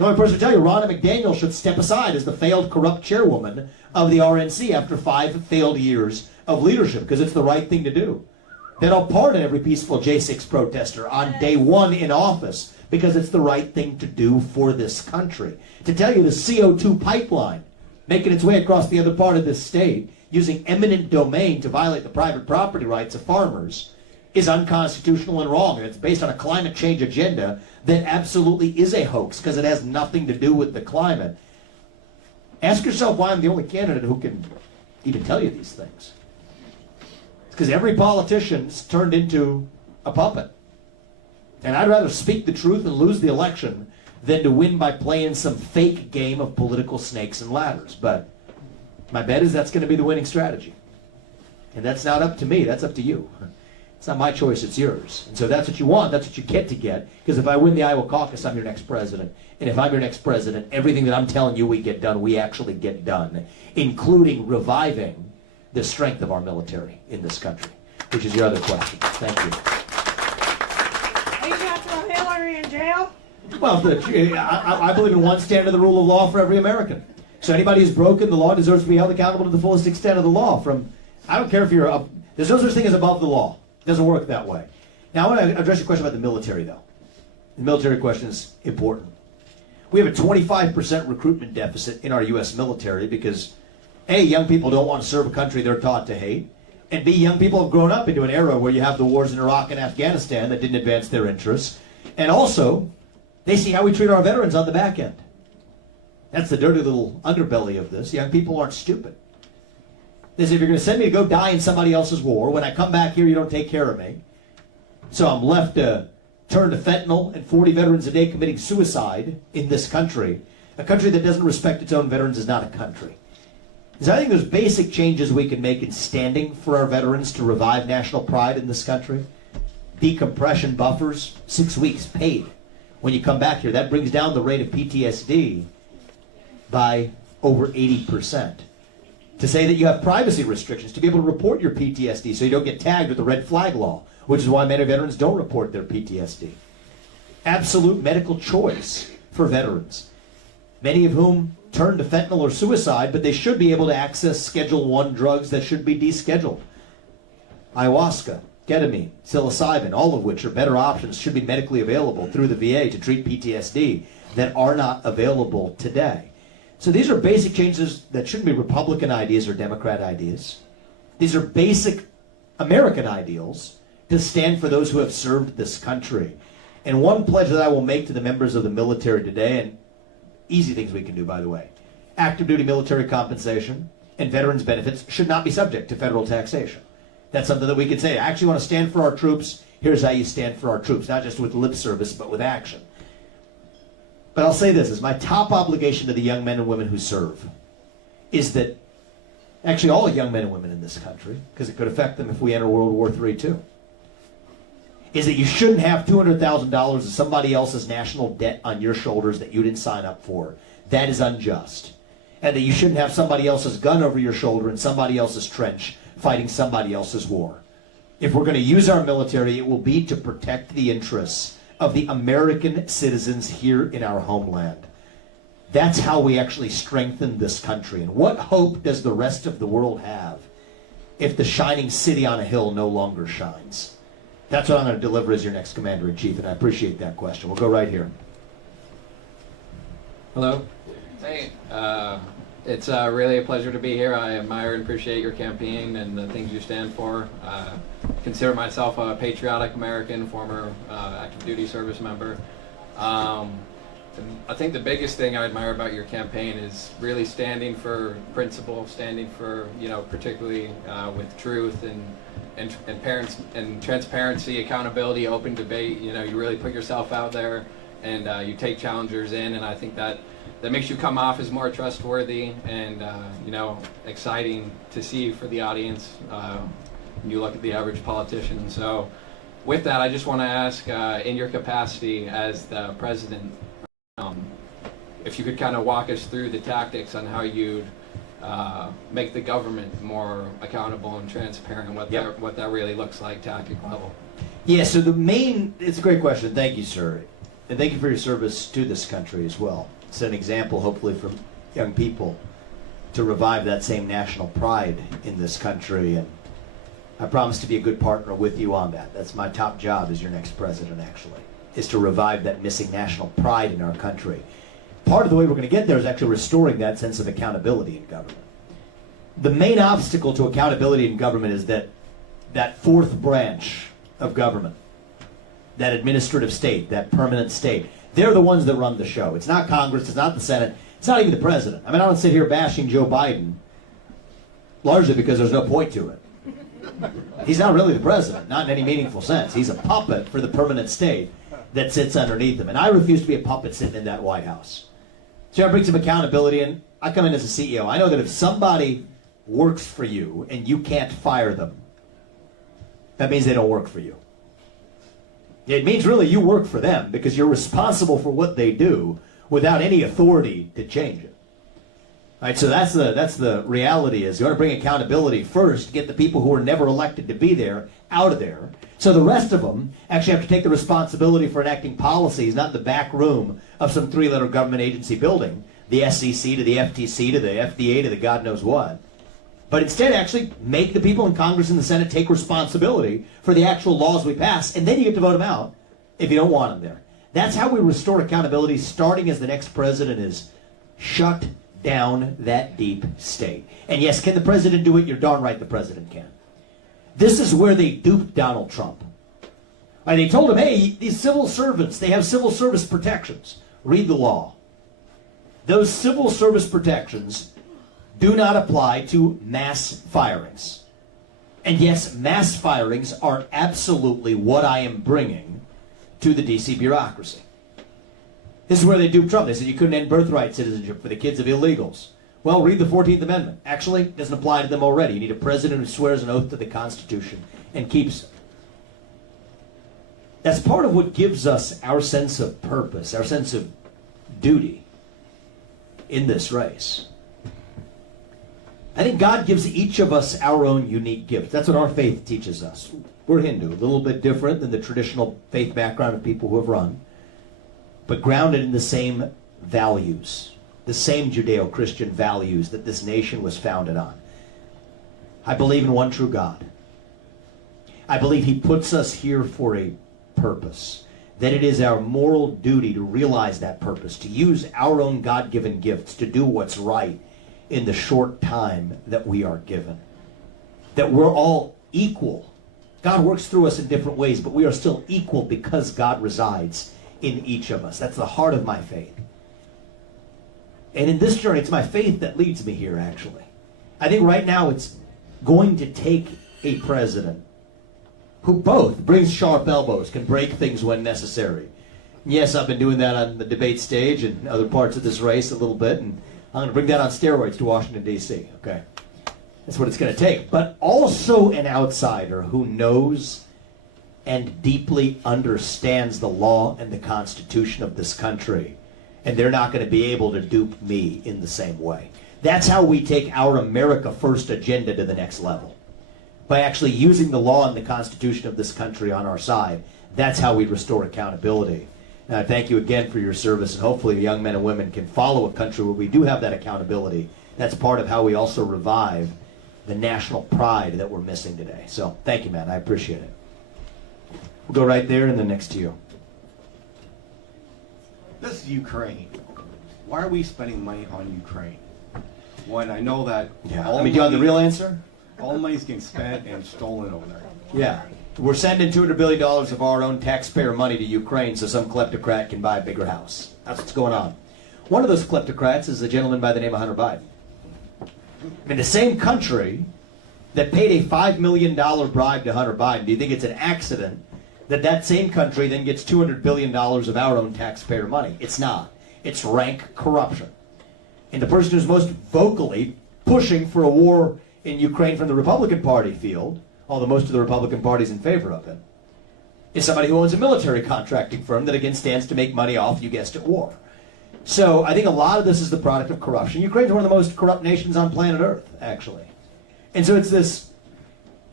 The only person to tell you, Ronna McDaniel should step aside as the failed, corrupt chairwoman of the RNC after 5 failed years of leadership, because it's the right thing to do. They don't pardon every peaceful J6 protester on day 1 in office, because it's the right thing to do for this country. To tell you the CO2 pipeline making its way across the other part of this state, using eminent domain to violate the private property rights of farmers, is unconstitutional and wrong, and it's based on a climate change agenda that absolutely is a hoax because it has nothing to do with the climate. Ask yourself why I'm the only candidate who can even tell you these things. It's because every politician's turned into a puppet. And I'd rather speak the truth and lose the election than to win by playing some fake game of political snakes and ladders. But my bet is that's going to be the winning strategy. And that's not up to me, that's up to you. It's not my choice, it's yours. And so that's what you want, that's what you get to get. Because if I win the Iowa caucus, I'm your next president. And if I'm your next president, everything that I'm telling you we get done, we actually get done. Including reviving the strength of our military in this country. Which is your other question. Thank you. Are you going to throw Hillary in jail? Well, I believe in one standard of the rule of law for every American. So anybody who's broken the law deserves to be held accountable to the fullest extent of the law. I don't care if you're there's no such thing as above the law. It doesn't work that way. Now, I want to address your question about the military, though. The military question is important. We have a 25% recruitment deficit in our U.S. military because, A, young people don't want to serve a country they're taught to hate, and B, young people have grown up into an era where you have the wars in Iraq and Afghanistan that didn't advance their interests, and also, they see how we treat our veterans on the back end. That's the dirty little underbelly of this. Young people aren't stupid. They say, if you're going to send me to go die in somebody else's war, when I come back here, you don't take care of me. So I'm left to turn to fentanyl and 40 veterans a day committing suicide in this country. A country that doesn't respect its own veterans is not a country. So I think there's basic changes we can make in standing for our veterans to revive national pride in this country. Decompression buffers, 6 weeks paid. When you come back here, that brings down the rate of PTSD by over 80%. To say that you have privacy restrictions, to be able to report your PTSD so you don't get tagged with the red flag law, which is why many veterans don't report their PTSD. Absolute medical choice for veterans, many of whom turn to fentanyl or suicide, but they should be able to access Schedule I drugs that should be descheduled. Ayahuasca, ketamine, psilocybin, all of which are better options, should be medically available through the VA to treat PTSD that are not available today. So these are basic changes that shouldn't be Republican ideas or Democrat ideas. These are basic American ideals to stand for those who have served this country. And one pledge that I will make to the members of the military today, and easy things we can do, by the way, active duty military compensation and veterans benefits should not be subject to federal taxation. That's something that we can say, I actually want to stand for our troops. Here's how you stand for our troops, not just with lip service, but with action. But I'll say this, as my top obligation to the young men and women who serve is that, actually all young men and women in this country, because it could affect them if we enter World War III too, is that you shouldn't have $200,000 of somebody else's national debt on your shoulders that you didn't sign up for. That is unjust. And that you shouldn't have somebody else's gun over your shoulder in somebody else's trench fighting somebody else's war. If we're going to use our military, it will be to protect the interests of the American citizens here in our homeland. That's how we actually strengthen this country. And what hope does the rest of the world have if the shining city on a hill no longer shines? That's what I'm going to deliver as your next Commander-in-Chief, and I appreciate that question. We'll go right here. Hello. Hey. It's really a pleasure to be here. I admire and appreciate your campaign and the things you stand for. Consider myself a patriotic American, former active duty service member. I think the biggest thing I admire about your campaign is really standing for principle, standing for, particularly with truth and parents and transparency, accountability, open debate. You really put yourself out there and you take challengers in, and I think that makes you come off as more trustworthy and exciting to see for the audience when you look at the average politician. So with that, I just want to ask, in your capacity as the president, if you could kind of walk us through the tactics on how you'd make the government more accountable and transparent, what that really looks like, tactic level. Yeah, so it's a great question. Thank you, sir. And thank you for your service to this country as well. Set an example, hopefully, for young people to revive that same national pride in this country. And I promise to be a good partner with you on that. That's my top job as your next president, actually, is to revive that missing national pride in our country. Part of the way we're going to get there is actually restoring that sense of accountability in government. The main obstacle to accountability in government is that fourth branch of government, that administrative state, that permanent state. They're the ones that run the show. It's not Congress, it's not the Senate, it's not even the president. I mean, I don't sit here bashing Joe Biden, largely because there's no point to it. He's not really the president, not in any meaningful sense. He's a puppet for the permanent state that sits underneath him. And I refuse to be a puppet sitting in that White House. So I bring some accountability in. I come in as a CEO. I know that if somebody works for you and you can't fire them, that means they don't work for you. It means really you work for them because you're responsible for what they do without any authority to change it. All right, so that's the reality is you want to bring accountability first, get the people who were never elected to be there out of there. So the rest of them actually have to take the responsibility for enacting policies, not in the back room of some three-letter government agency building, the SEC to the FTC to the FDA to the God knows what. But instead actually make the people in Congress and the Senate take responsibility for the actual laws we pass, and then you get to vote them out if you don't want them there. That's how we restore accountability, starting as the next president is shut down that deep state. And yes, can the president do it? You're darn right the president can. This is where they duped Donald Trump. And they told him, hey, these civil servants, they have civil service protections. Read the law. Those civil service protections do not apply to mass firings. And yes, mass firings are absolutely what I am bringing to the D.C. bureaucracy. This is where they duped Trump. They said you couldn't end birthright citizenship for the kids of illegals. Well, read the 14th Amendment. Actually, it doesn't apply to them already. You need a president who swears an oath to the Constitution and keeps it. That's part of what gives us our sense of purpose, our sense of duty in this race. I think God gives each of us our own unique gift. That's what our faith teaches us. We're Hindu, a little bit different than the traditional faith background of people who have run, but grounded in the same values, the same Judeo-Christian values that this nation was founded on. I believe in one true God. I believe He puts us here for a purpose, that it is our moral duty to realize that purpose, to use our own God-given gifts to do what's right in the short time that we are given. That we're all equal. God works through us in different ways, but we are still equal because God resides in each of us. That's the heart of my faith. And in this journey, it's my faith that leads me here, actually. I think right now it's going to take a president who both brings sharp elbows, can break things when necessary. Yes, I've been doing that on the debate stage and other parts of this race a little bit, and I'm going to bring that on steroids to Washington, D.C., okay? That's what it's going to take. But also an outsider who knows and deeply understands the law and the Constitution of this country. And they're not going to be able to dupe me in the same way. That's how we take our America First agenda to the next level. By actually using the law and the Constitution of this country on our side. That's how we restore accountability. And I thank you again for your service, and hopefully young men and women can follow a country where we do have that accountability. That's part of how we also revive the national pride that we're missing today. So thank you, man. I appreciate it. We'll go right there and then next to you. This is Ukraine. Why are we spending money on Ukraine? When I know that Do you want the real answer? all the money's getting spent and stolen over there. Yeah. We're sending $200 billion of our own taxpayer money to Ukraine so some kleptocrat can buy a bigger house. That's what's going on. One of those kleptocrats is a gentleman by the name of Hunter Biden. In the same country that paid a $5 million bribe to Hunter Biden, do you think it's an accident that that same country then gets $200 billion of our own taxpayer money? It's not. It's rank corruption. And the person who's most vocally pushing for a war in Ukraine from the Republican Party field, although most of the Republican Party is in favor of it, is somebody who owns a military contracting firm that again stands to make money off, you guessed it, war. So I think a lot of this is the product of corruption. Ukraine's one of the most corrupt nations on planet Earth, actually. And so it's this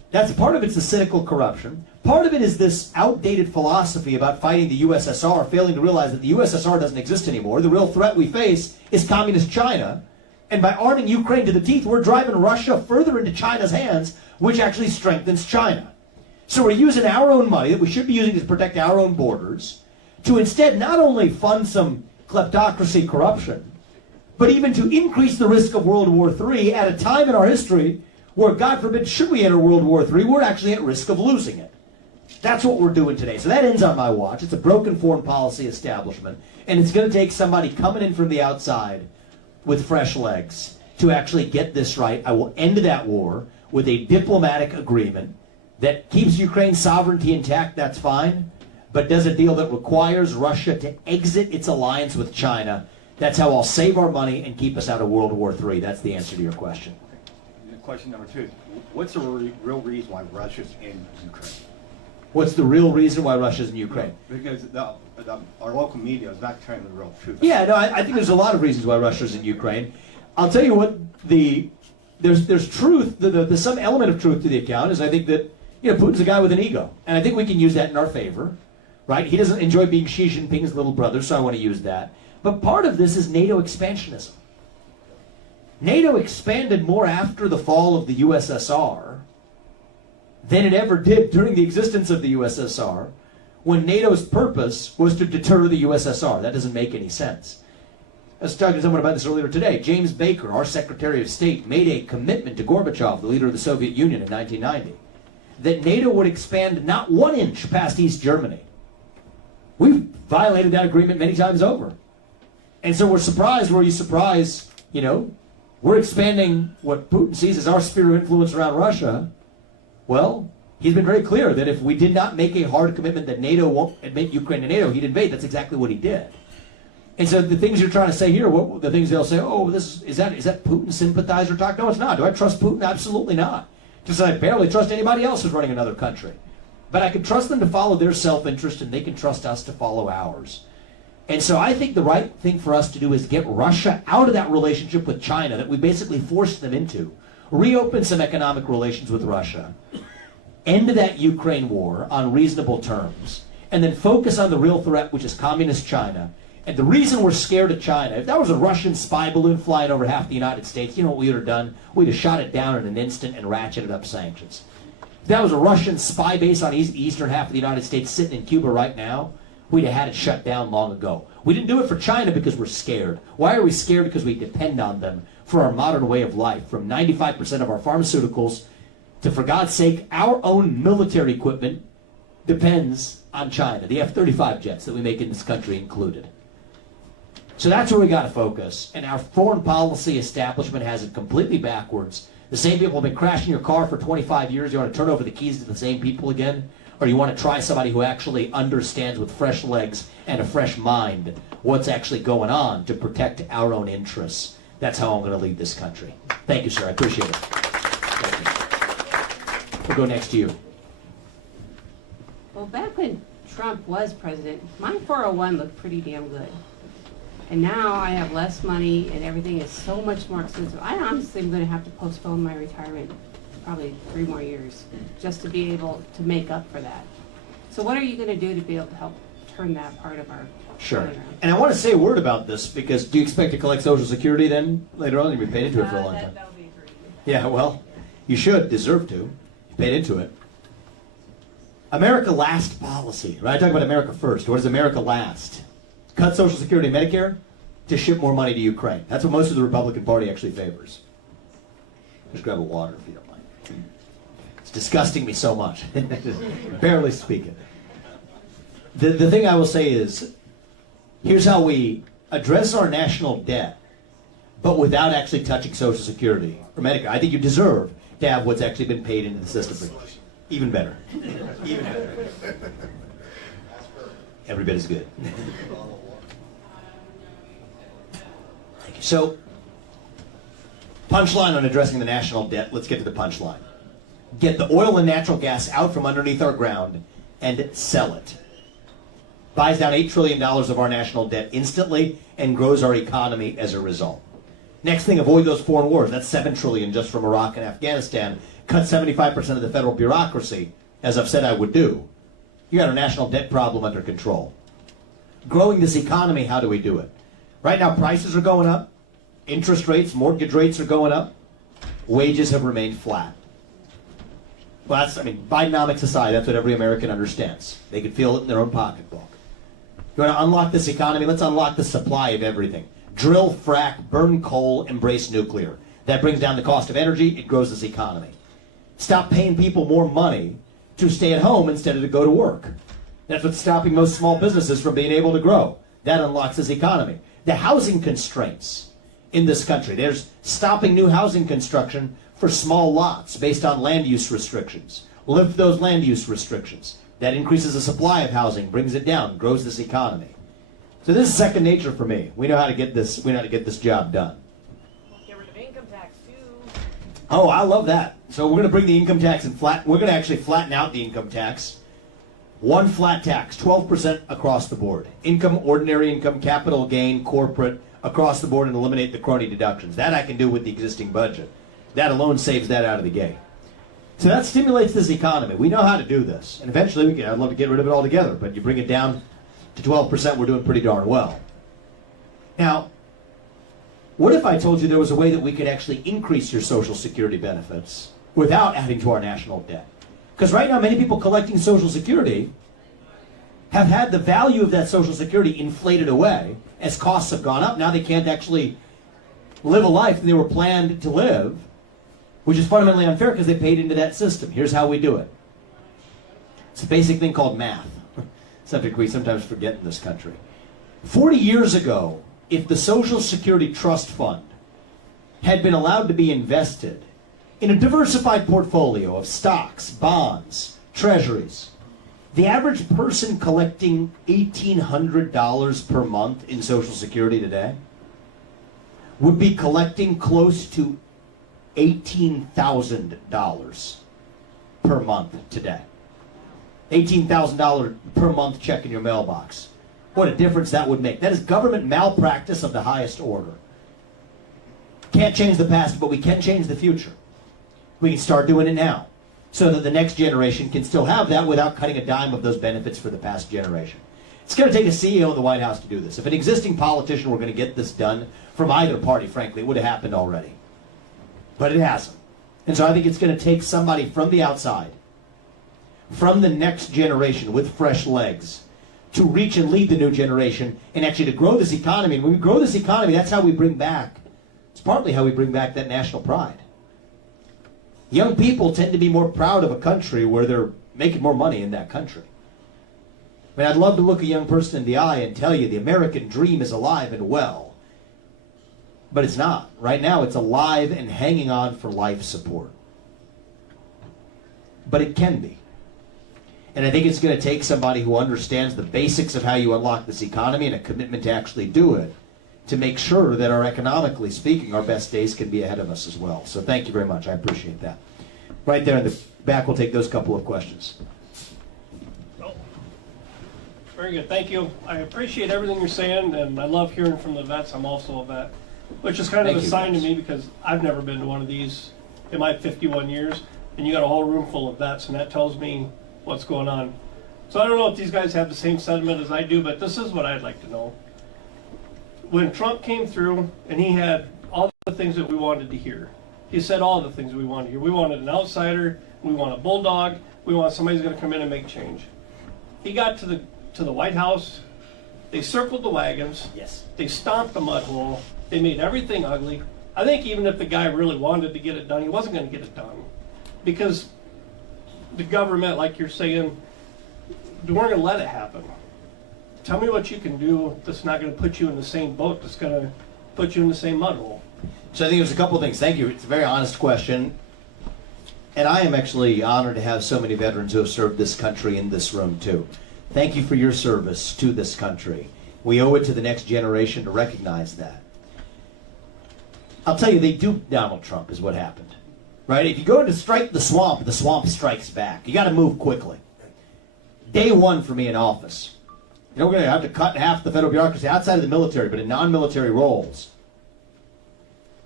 That's part of it's the cynical corruption. Part of it is this outdated philosophy about fighting the USSR, failing to realize that the USSR doesn't exist anymore. The real threat we face is communist China. And by arming Ukraine to the teeth, we're driving Russia further into China's hands, which actually strengthens China. So we're using our own money that we should be using to protect our own borders to instead not only fund some kleptocracy corruption, but even to increase the risk of World War III at a time in our history where, God forbid, should we enter World War III, we're actually at risk of losing it. That's what we're doing today. So that ends on my watch. It's a broken foreign policy establishment, and it's going to take somebody coming in from the outside with fresh legs to actually get this right. I will end that war with a diplomatic agreement that keeps Ukraine's sovereignty intact, that's fine, but does a deal that requires Russia to exit its alliance with China. That's how I'll save our money and keep us out of World War III. That's the answer to your question. Question number 2 is, what's the real reason why Russia's in Ukraine? What's the real reason why Russia's in Ukraine? Because our local media is not telling the real truth. Yeah, no, I think there's a lot of reasons why Russia's in Ukraine. I'll tell you what, there's truth, there's some element of truth to the account, is I think that, Putin's a guy with an ego. And I think we can use that in our favor, right? He doesn't enjoy being Xi Jinping's little brother, so I want to use that. But part of this is NATO expansionism. NATO expanded more after the fall of the USSR than it ever did during the existence of the USSR, when NATO's purpose was to deter the USSR. That doesn't make any sense. I was talking to someone about this earlier today. James Baker, our Secretary of State, made a commitment to Gorbachev, the leader of the Soviet Union, in 1990, that NATO would expand not 1 inch past East Germany. We've violated that agreement many times over. And so we're surprised, were you surprised, we're expanding what Putin sees as our sphere of influence around Russia. Well, he's been very clear that if we did not make a hard commitment that NATO won't admit Ukraine to NATO, he'd invade. That's exactly what he did. And so the things you're trying to say here, the things they'll say, oh, is that Putin sympathizer talk? No, it's not. Do I trust Putin? Absolutely not. Just as I barely trust anybody else who's running another country. But I can trust them to follow their self-interest, and they can trust us to follow ours. And so I think the right thing for us to do is get Russia out of that relationship with China that we basically forced them into. Reopen some economic relations with Russia. End that Ukraine war on reasonable terms. And then focus on the real threat, which is communist China. And the reason we're scared of China, if that was a Russian spy balloon flying over half the United States, you know what we would have done? We'd have shot it down in an instant and ratcheted up sanctions. If that was a Russian spy base on the eastern half of the United States sitting in Cuba right now, we'd have had it shut down long ago. We didn't do it for China because we're scared. Why are we scared? Because we depend on them for our modern way of life. From 95% of our pharmaceuticals to, for God's sake, our own military equipment depends on China. The F-35 jets that we make in this country included. So that's where we got to focus. And our foreign policy establishment has it completely backwards. The same people have been crashing your car for 25 years. You want to turn over the keys to the same people again? Or you want to try somebody who actually understands with fresh legs and a fresh mind what's actually going on to protect our own interests? That's how I'm going to lead this country. Thank you, sir. I appreciate it. Thank you. We'll go next to you. Well, back when Trump was president, my 401 looked pretty damn good. And now I have less money and everything is so much more expensive. I honestly am going to have to postpone my retirement probably 3 more years just to be able to make up for that. So what are you going to do to be able to help turn that part of our Sure. around? And I want to say a word about this, because do you expect to collect Social Security then later on? You've been paid into it for a long time. That'll be great. Yeah, well, you should, deserve to. You paid into it. America Last policy, right? I talk about America First. What does America Last? Cut Social Security and Medicare to ship more money to Ukraine. That's what most of the Republican Party actually favors. Just grab a water if you don't mind. It's disgusting me so much. Barely speaking. The thing I will say is, here's how we address our national debt, but without actually touching Social Security or Medicare. I think you deserve to have what's actually been paid into the system. Even better. Even better. Every bit as good. Thank you. So, punchline on addressing the national debt. Let's get to the punchline. Get the oil and natural gas out from underneath our ground and sell it. Buys down $8 trillion of our national debt instantly and grows our economy as a result. Next thing, avoid those foreign wars. That's $7 trillion just from Iraq and Afghanistan. Cut 75% of the federal bureaucracy, as I've said I would do. You got our national debt problem under control. Growing this economy, how do we do it? Right now, prices are going up. Interest rates, mortgage rates are going up. Wages have remained flat. Well, Bidenomics aside, that's what every American understands. They can feel it in their own pocketbook. You want to unlock this economy? Let's unlock the supply of everything. Drill, frack, burn coal, embrace nuclear. That brings down the cost of energy. It grows this economy. Stop paying people more money to stay at home instead of to go to work. That's what's stopping most small businesses from being able to grow. That unlocks this economy. The housing constraints in this country. There's stopping new housing construction for small lots based on land use restrictions. Lift those land use restrictions. That increases the supply of housing, brings it down, grows this economy. So this is second nature for me. We know how to get this. We know how to get this job done. Get rid of income tax too. Oh, I love that. So we're going to bring the income tax and we're going to actually flatten out the income tax. One flat tax, 12% across the board. Income, ordinary income, capital gain, corporate, across the board, and eliminate the crony deductions. That I can do with the existing budget. That alone saves that out of the gate. So that stimulates this economy. We know how to do this. And eventually, I'd love to get rid of it altogether, but you bring it down to 12%, we're doing pretty darn well. Now, what if I told you there was a way that we could actually increase your Social Security benefits without adding to our national debt? Because right now, many people collecting Social Security have had the value of that Social Security inflated away as costs have gone up. Now they can't actually live a life that they were planned to live, which is fundamentally unfair because they paid into that system. Here's how we do it. It's a basic thing called math. Subject we sometimes forget in this country. 40 years ago, if the Social Security Trust Fund had been allowed to be invested in a diversified portfolio of stocks, bonds, treasuries, the average person collecting $1,800 per month in Social Security today would be collecting close to $18,000 per month today. $18,000 per month check in your mailbox. What a difference that would make. That is government malpractice of the highest order. Can't change the past, but we can change the future. We can start doing it now so that the next generation can still have that without cutting a dime of those benefits for the past generation. It's going to take a CEO in the White House to do this. If an existing politician were going to get this done from either party, frankly, it would have happened already. But it hasn't. And so I think it's going to take somebody from the outside, from the next generation with fresh legs, to reach and lead the new generation and actually to grow this economy. And when we grow this economy, that's how we bring back, it's partly how we bring back that national pride. Young people tend to be more proud of a country where they're making more money in that country. I mean, I'd love to look a young person in the eye and tell you the American dream is alive and well. But it's not. Right now, it's alive and hanging on for life support. But it can be. And I think it's going to take somebody who understands the basics of how you unlock this economy and a commitment to actually do it to make sure that economically speaking, our best days can be ahead of us as well. So thank you very much. I appreciate that. Right there in the back, we'll take those couple of questions. Oh, very good. Thank you. I appreciate everything you're saying, and I love hearing from the vets. I'm also a vet, which is kind of a sign to me because I've never been to one of these in my 51 years, and you got a whole room full of vets, and that tells me what's going on. So I don't know if these guys have the same sentiment as I do, but this is what I'd like to know. When Trump came through and he had all the things that we wanted to hear, he said all the things we wanted to hear. We wanted an outsider, we want a bulldog, we want somebody who's going to come in and make change. He got to the White House, they circled the wagons, yes, they stomped the mud hole, they made everything ugly. I think even if the guy really wanted to get it done, he wasn't going to get it done. Because the government, like you're saying, they weren't going to let it happen. Tell me what you can do that's not going to put you in the same boat, that's going to put you in the same mud hole. So I think there's a couple of things. Thank you. It's a very honest question. And I am actually honored to have so many veterans who have served this country in this room, too. Thank you for your service to this country. We owe it to the next generation to recognize that. I'll tell you, they duped Donald Trump is what happened. Right? If you go to strike the swamp strikes back. You got to move quickly. Day one for me in office. You know, we're going to have to cut half the federal bureaucracy outside of the military, but in non-military roles.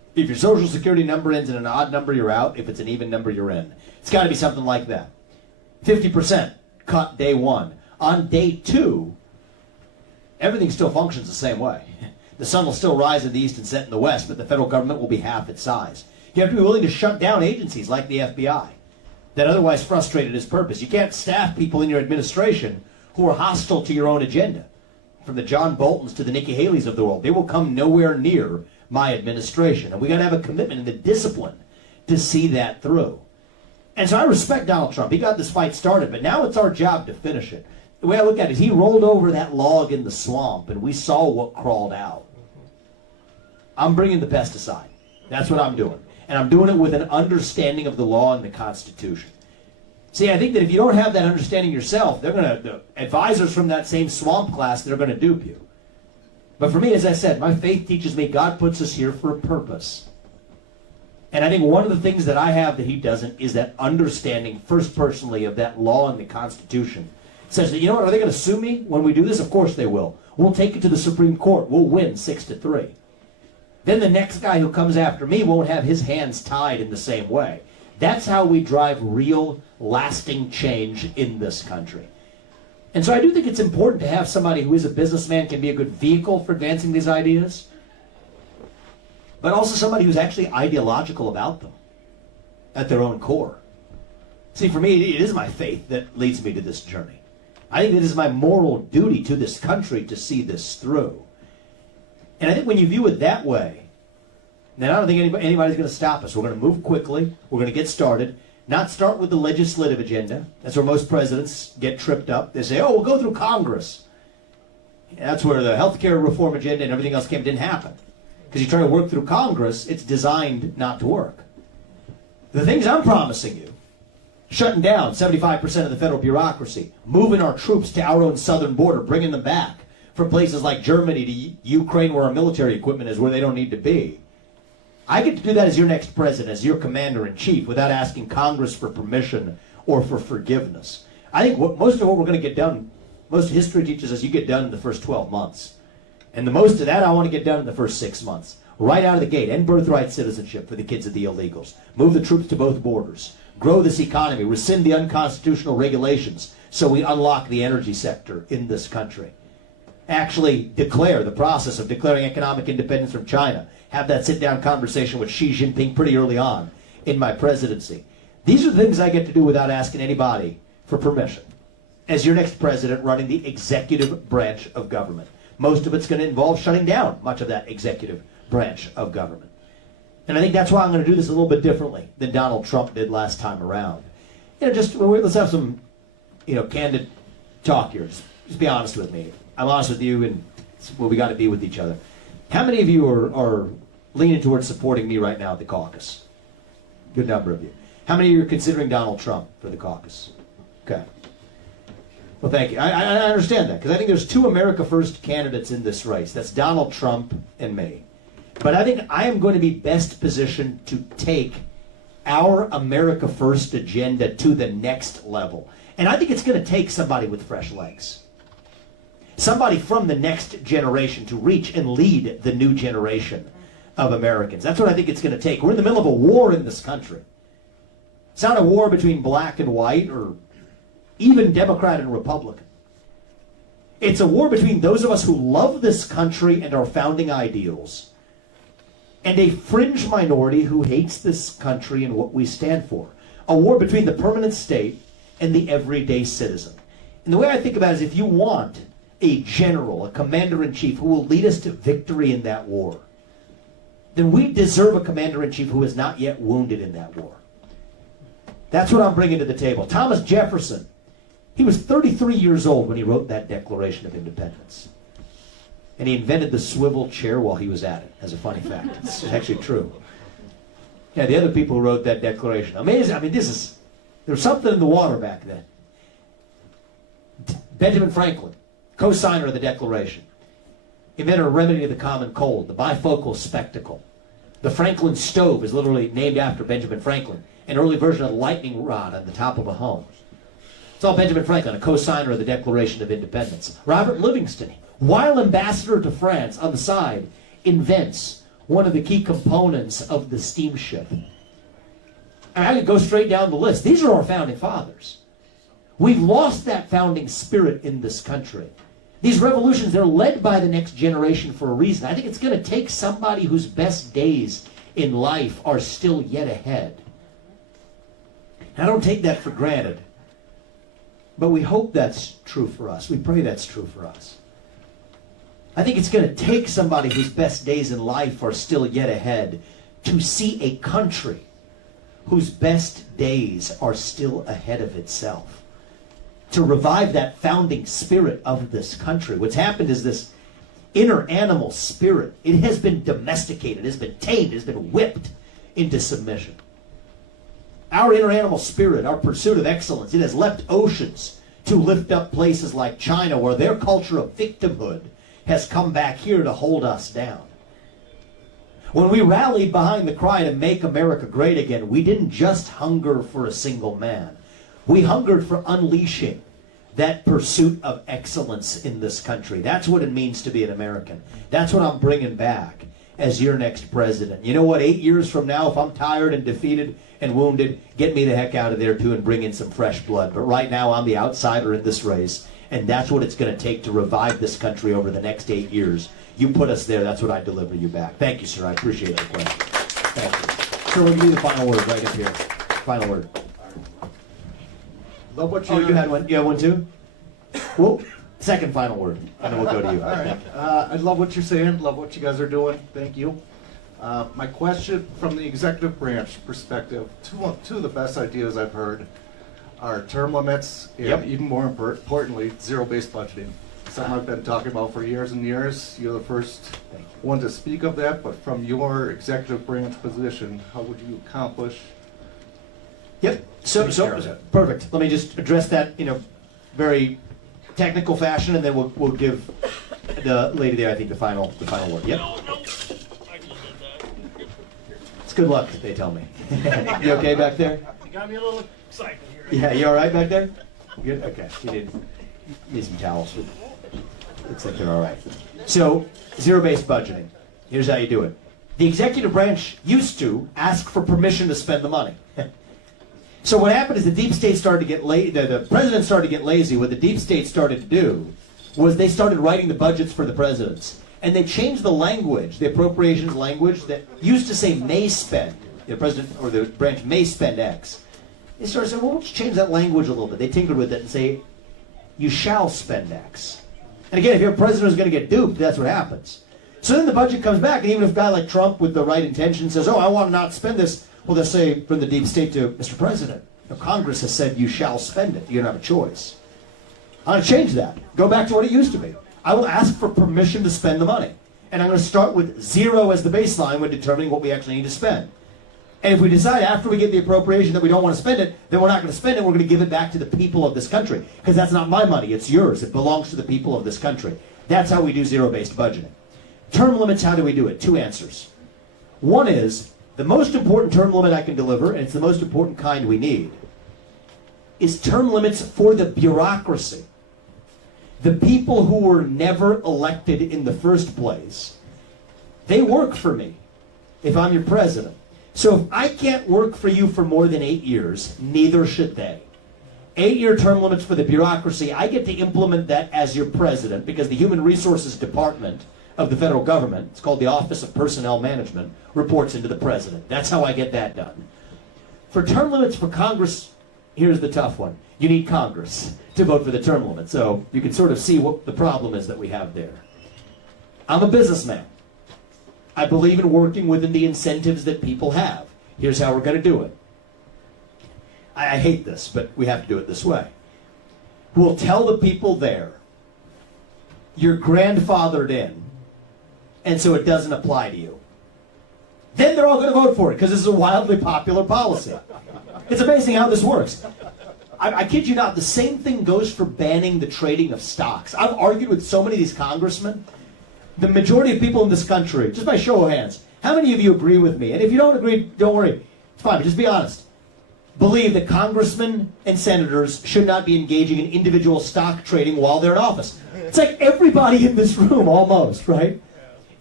If your social security number ends in an odd number, you're out. If it's an even number, you're in. It's got to be something like that. 50% cut day one. On day two, everything still functions the same way. The sun will still rise in the east and set in the west, but the federal government will be half its size. You have to be willing to shut down agencies like the FBI that otherwise frustrated its purpose. You can't staff people in your administration who are hostile to your own agenda. From the John Boltons to the Nikki Haley's of the world, they will come nowhere near my administration. And we got to have a commitment and the discipline to see that through. And so I respect Donald Trump. He got this fight started, but now it's our job to finish it. The way I look at it is he rolled over that log in the swamp, and we saw what crawled out. I'm bringing the pesticide. That's what I'm doing. And I'm doing it with an understanding of the law and the Constitution. See, I think that if you don't have that understanding yourself, the advisors from that same swamp class, they're going to dupe you. But for me, as I said, my faith teaches me God puts us here for a purpose. And I think one of the things that I have that he doesn't is that understanding, first personally, of that law and the Constitution. It says that, you know what, are they going to sue me when we do this? Of course they will. We'll take it to the Supreme Court. We'll win 6-3. Then the next guy who comes after me won't have his hands tied in the same way. That's how we drive real, lasting change in this country. And so I do think it's important to have somebody who is a businessman, can be a good vehicle for advancing these ideas, but also somebody who's actually ideological about them at their own core. See, for me, it is my faith that leads me to this journey. I think it is my moral duty to this country to see this through. And I think when you view it that way, then I don't think anybody's going to stop us. We're going to move quickly. We're going to get started. Not start with the legislative agenda. That's where most presidents get tripped up. They say, oh, we'll go through Congress. And that's where the health care reform agenda and everything else didn't happen. Because you try to work through Congress, it's designed not to work. The things I'm promising you, shutting down 75% of the federal bureaucracy, moving our troops to our own southern border, bringing them back from places like Germany to Ukraine where our military equipment is, where they don't need to be. I get to do that as your next president, as your commander-in-chief, without asking Congress for permission or for forgiveness. I think most of what we're going to get done, most history teaches us you get done in the first 12 months. And the most of that I want to get done in the first 6 months. Right out of the gate, end birthright citizenship for the kids of the illegals. Move the troops to both borders. Grow this economy. Rescind the unconstitutional regulations so we unlock the energy sector in this country. Actually declare the process of declaring economic independence from China. Have that sit-down conversation with Xi Jinping pretty early on in my presidency. These are the things I get to do without asking anybody for permission. As your next president running the executive branch of government. Most of it's going to involve shutting down much of that executive branch of government. And I think that's why I'm going to do this a little bit differently than Donald Trump did last time around. Let's have some, candid talk here. Just be honest with me. I'm honest with you, and we got to be with each other. How many of you are leaning towards supporting me right now at the caucus? Good number of you. How many of you are considering Donald Trump for the caucus? Okay. Well, thank you. I understand that, because I think there's two America First candidates in this race. That's Donald Trump and me. But I think I am going to be best positioned to take our America First agenda to the next level. And I think it's going to take somebody with fresh legs. Somebody from the next generation to reach and lead the new generation of Americans. That's what I think it's going to take. We're in the middle of a war in this country. It's not a war between black and white or even Democrat and Republican. It's a war between those of us who love this country and our founding ideals and a fringe minority who hates this country and what we stand for. A war between the permanent state and the everyday citizen. And the way I think about it is if you want a general, a commander-in-chief who will lead us to victory in that war, then we deserve a commander-in-chief who is not yet wounded in that war. That's what I'm bringing to the table. Thomas Jefferson, he was 33 years old when he wrote that Declaration of Independence. And he invented the swivel chair while he was at it, as a funny fact. It's actually true. Yeah, the other people who wrote that declaration. Amazing. I mean, there was something in the water back then. Benjamin Franklin, co-signer of the Declaration, invented a remedy to the common cold, the bifocal spectacle. The Franklin stove is literally named after Benjamin Franklin, an early version of the lightning rod on the top of a home. It's all Benjamin Franklin, a co-signer of the Declaration of Independence. Robert Livingston, while ambassador to France on the side, invents one of the key components of the steamship. And I could go straight down the list. These are our founding fathers. We've lost that founding spirit in this country. These revolutions, they're led by the next generation for a reason. I think it's going to take somebody whose best days in life are still yet ahead. I don't take that for granted, but we hope that's true for us. We pray that's true for us. I think it's going to take somebody whose best days in life are still yet ahead to see a country whose best days are still ahead of itself, to revive that founding spirit of this country. What's happened is this inner animal spirit, it has been domesticated, it has been tamed, it has been whipped into submission. Our inner animal spirit, our pursuit of excellence, it has left oceans to lift up places like China, where their culture of victimhood has come back here to hold us down. When we rallied behind the cry to make America great again, we didn't just hunger for a single man. We hungered for unleashing that pursuit of excellence in this country. That's what it means to be an American. That's what I'm bringing back as your next president. You know what? 8 years from now, if I'm tired and defeated and wounded, get me the heck out of there too and bring in some fresh blood. But right now, I'm the outsider in this race, and that's what it's going to take to revive this country over the next 8 years. You put us there, that's what I deliver you back. Thank you, sir. I appreciate the question. Thank you. Sir, we'll give you the final word right up here. Final word. Love what you. Oh, you had one. You had one too? Well, second final word, and then we'll go to you. All right. I love what you're saying. Love what you guys are doing. Thank you. My question from the executive branch perspective, two of the best ideas I've heard are term limits and even more importantly, zero-based budgeting. Something I've been talking about for years and years. You're the first one to speak of that, but from your executive branch position, how would you accomplish? Yep. So perfect. Let me just address that in a very technical fashion, and then we'll give the lady there, I think, the final word. Yep. It's good luck, they tell me. You okay back there? You got me a little excited here. Yeah, you all right back there? Good. Okay. You need some towels. Looks like they're all right. So, zero-based budgeting. Here's how you do it. The executive branch used to ask for permission to spend the money. So what happened is the deep state started to get the president started to get lazy. What the deep state started to do was they started writing the budgets for the presidents. And they changed the language, the appropriations language that used to say may spend. The president or the branch may spend X. They started saying, well, let's change that language a little bit. They tinkered with it and say, you shall spend X. And again, if your president is going to get duped, that's what happens. So then the budget comes back, and even if a guy like Trump with the right intention says, oh, I want to not spend this, well, they'll say from the deep state to Mr. President, Congress has said you shall spend it. You don't have a choice. I'm going to change that. Go back to what it used to be. I will ask for permission to spend the money. And I'm going to start with zero as the baseline when determining what we actually need to spend. And if we decide after we get the appropriation that we don't want to spend it, then we're not going to spend it. We're going to give it back to the people of this country. Because that's not my money. It's yours. It belongs to the people of this country. That's how we do zero-based budgeting. Term limits, how do we do it? Two answers. One is, the most important term limit I can deliver, and it's the most important kind we need, is term limits for the bureaucracy. The people who were never elected in the first place, they work for me if I'm your president. So if I can't work for you for more than 8 years, neither should they. 8-year term limits for the bureaucracy, I get to implement that as your president because the Human Resources Department of the federal government, it's called the Office of Personnel Management, reports into the president. That's how I get that done. For term limits for Congress, here's the tough one. You need Congress to vote for the term limit. So you can sort of see what the problem is that we have there. I'm a businessman. I believe in working within the incentives that people have. Here's how we're going to do it. I hate this, but we have to do it this way. We'll tell the people there, you're grandfathered in, and so it doesn't apply to you. Then they're all going to vote for it, because this is a wildly popular policy. It's amazing how this works. I kid you not, the same thing goes for banning the trading of stocks. I've argued with so many of these congressmen. The majority of people in this country, just by show of hands, how many of you agree with me? And if you don't agree, don't worry. It's fine, but just be honest. Believe that congressmen and senators should not be engaging in individual stock trading while they're in office. It's like everybody in this room, almost, right?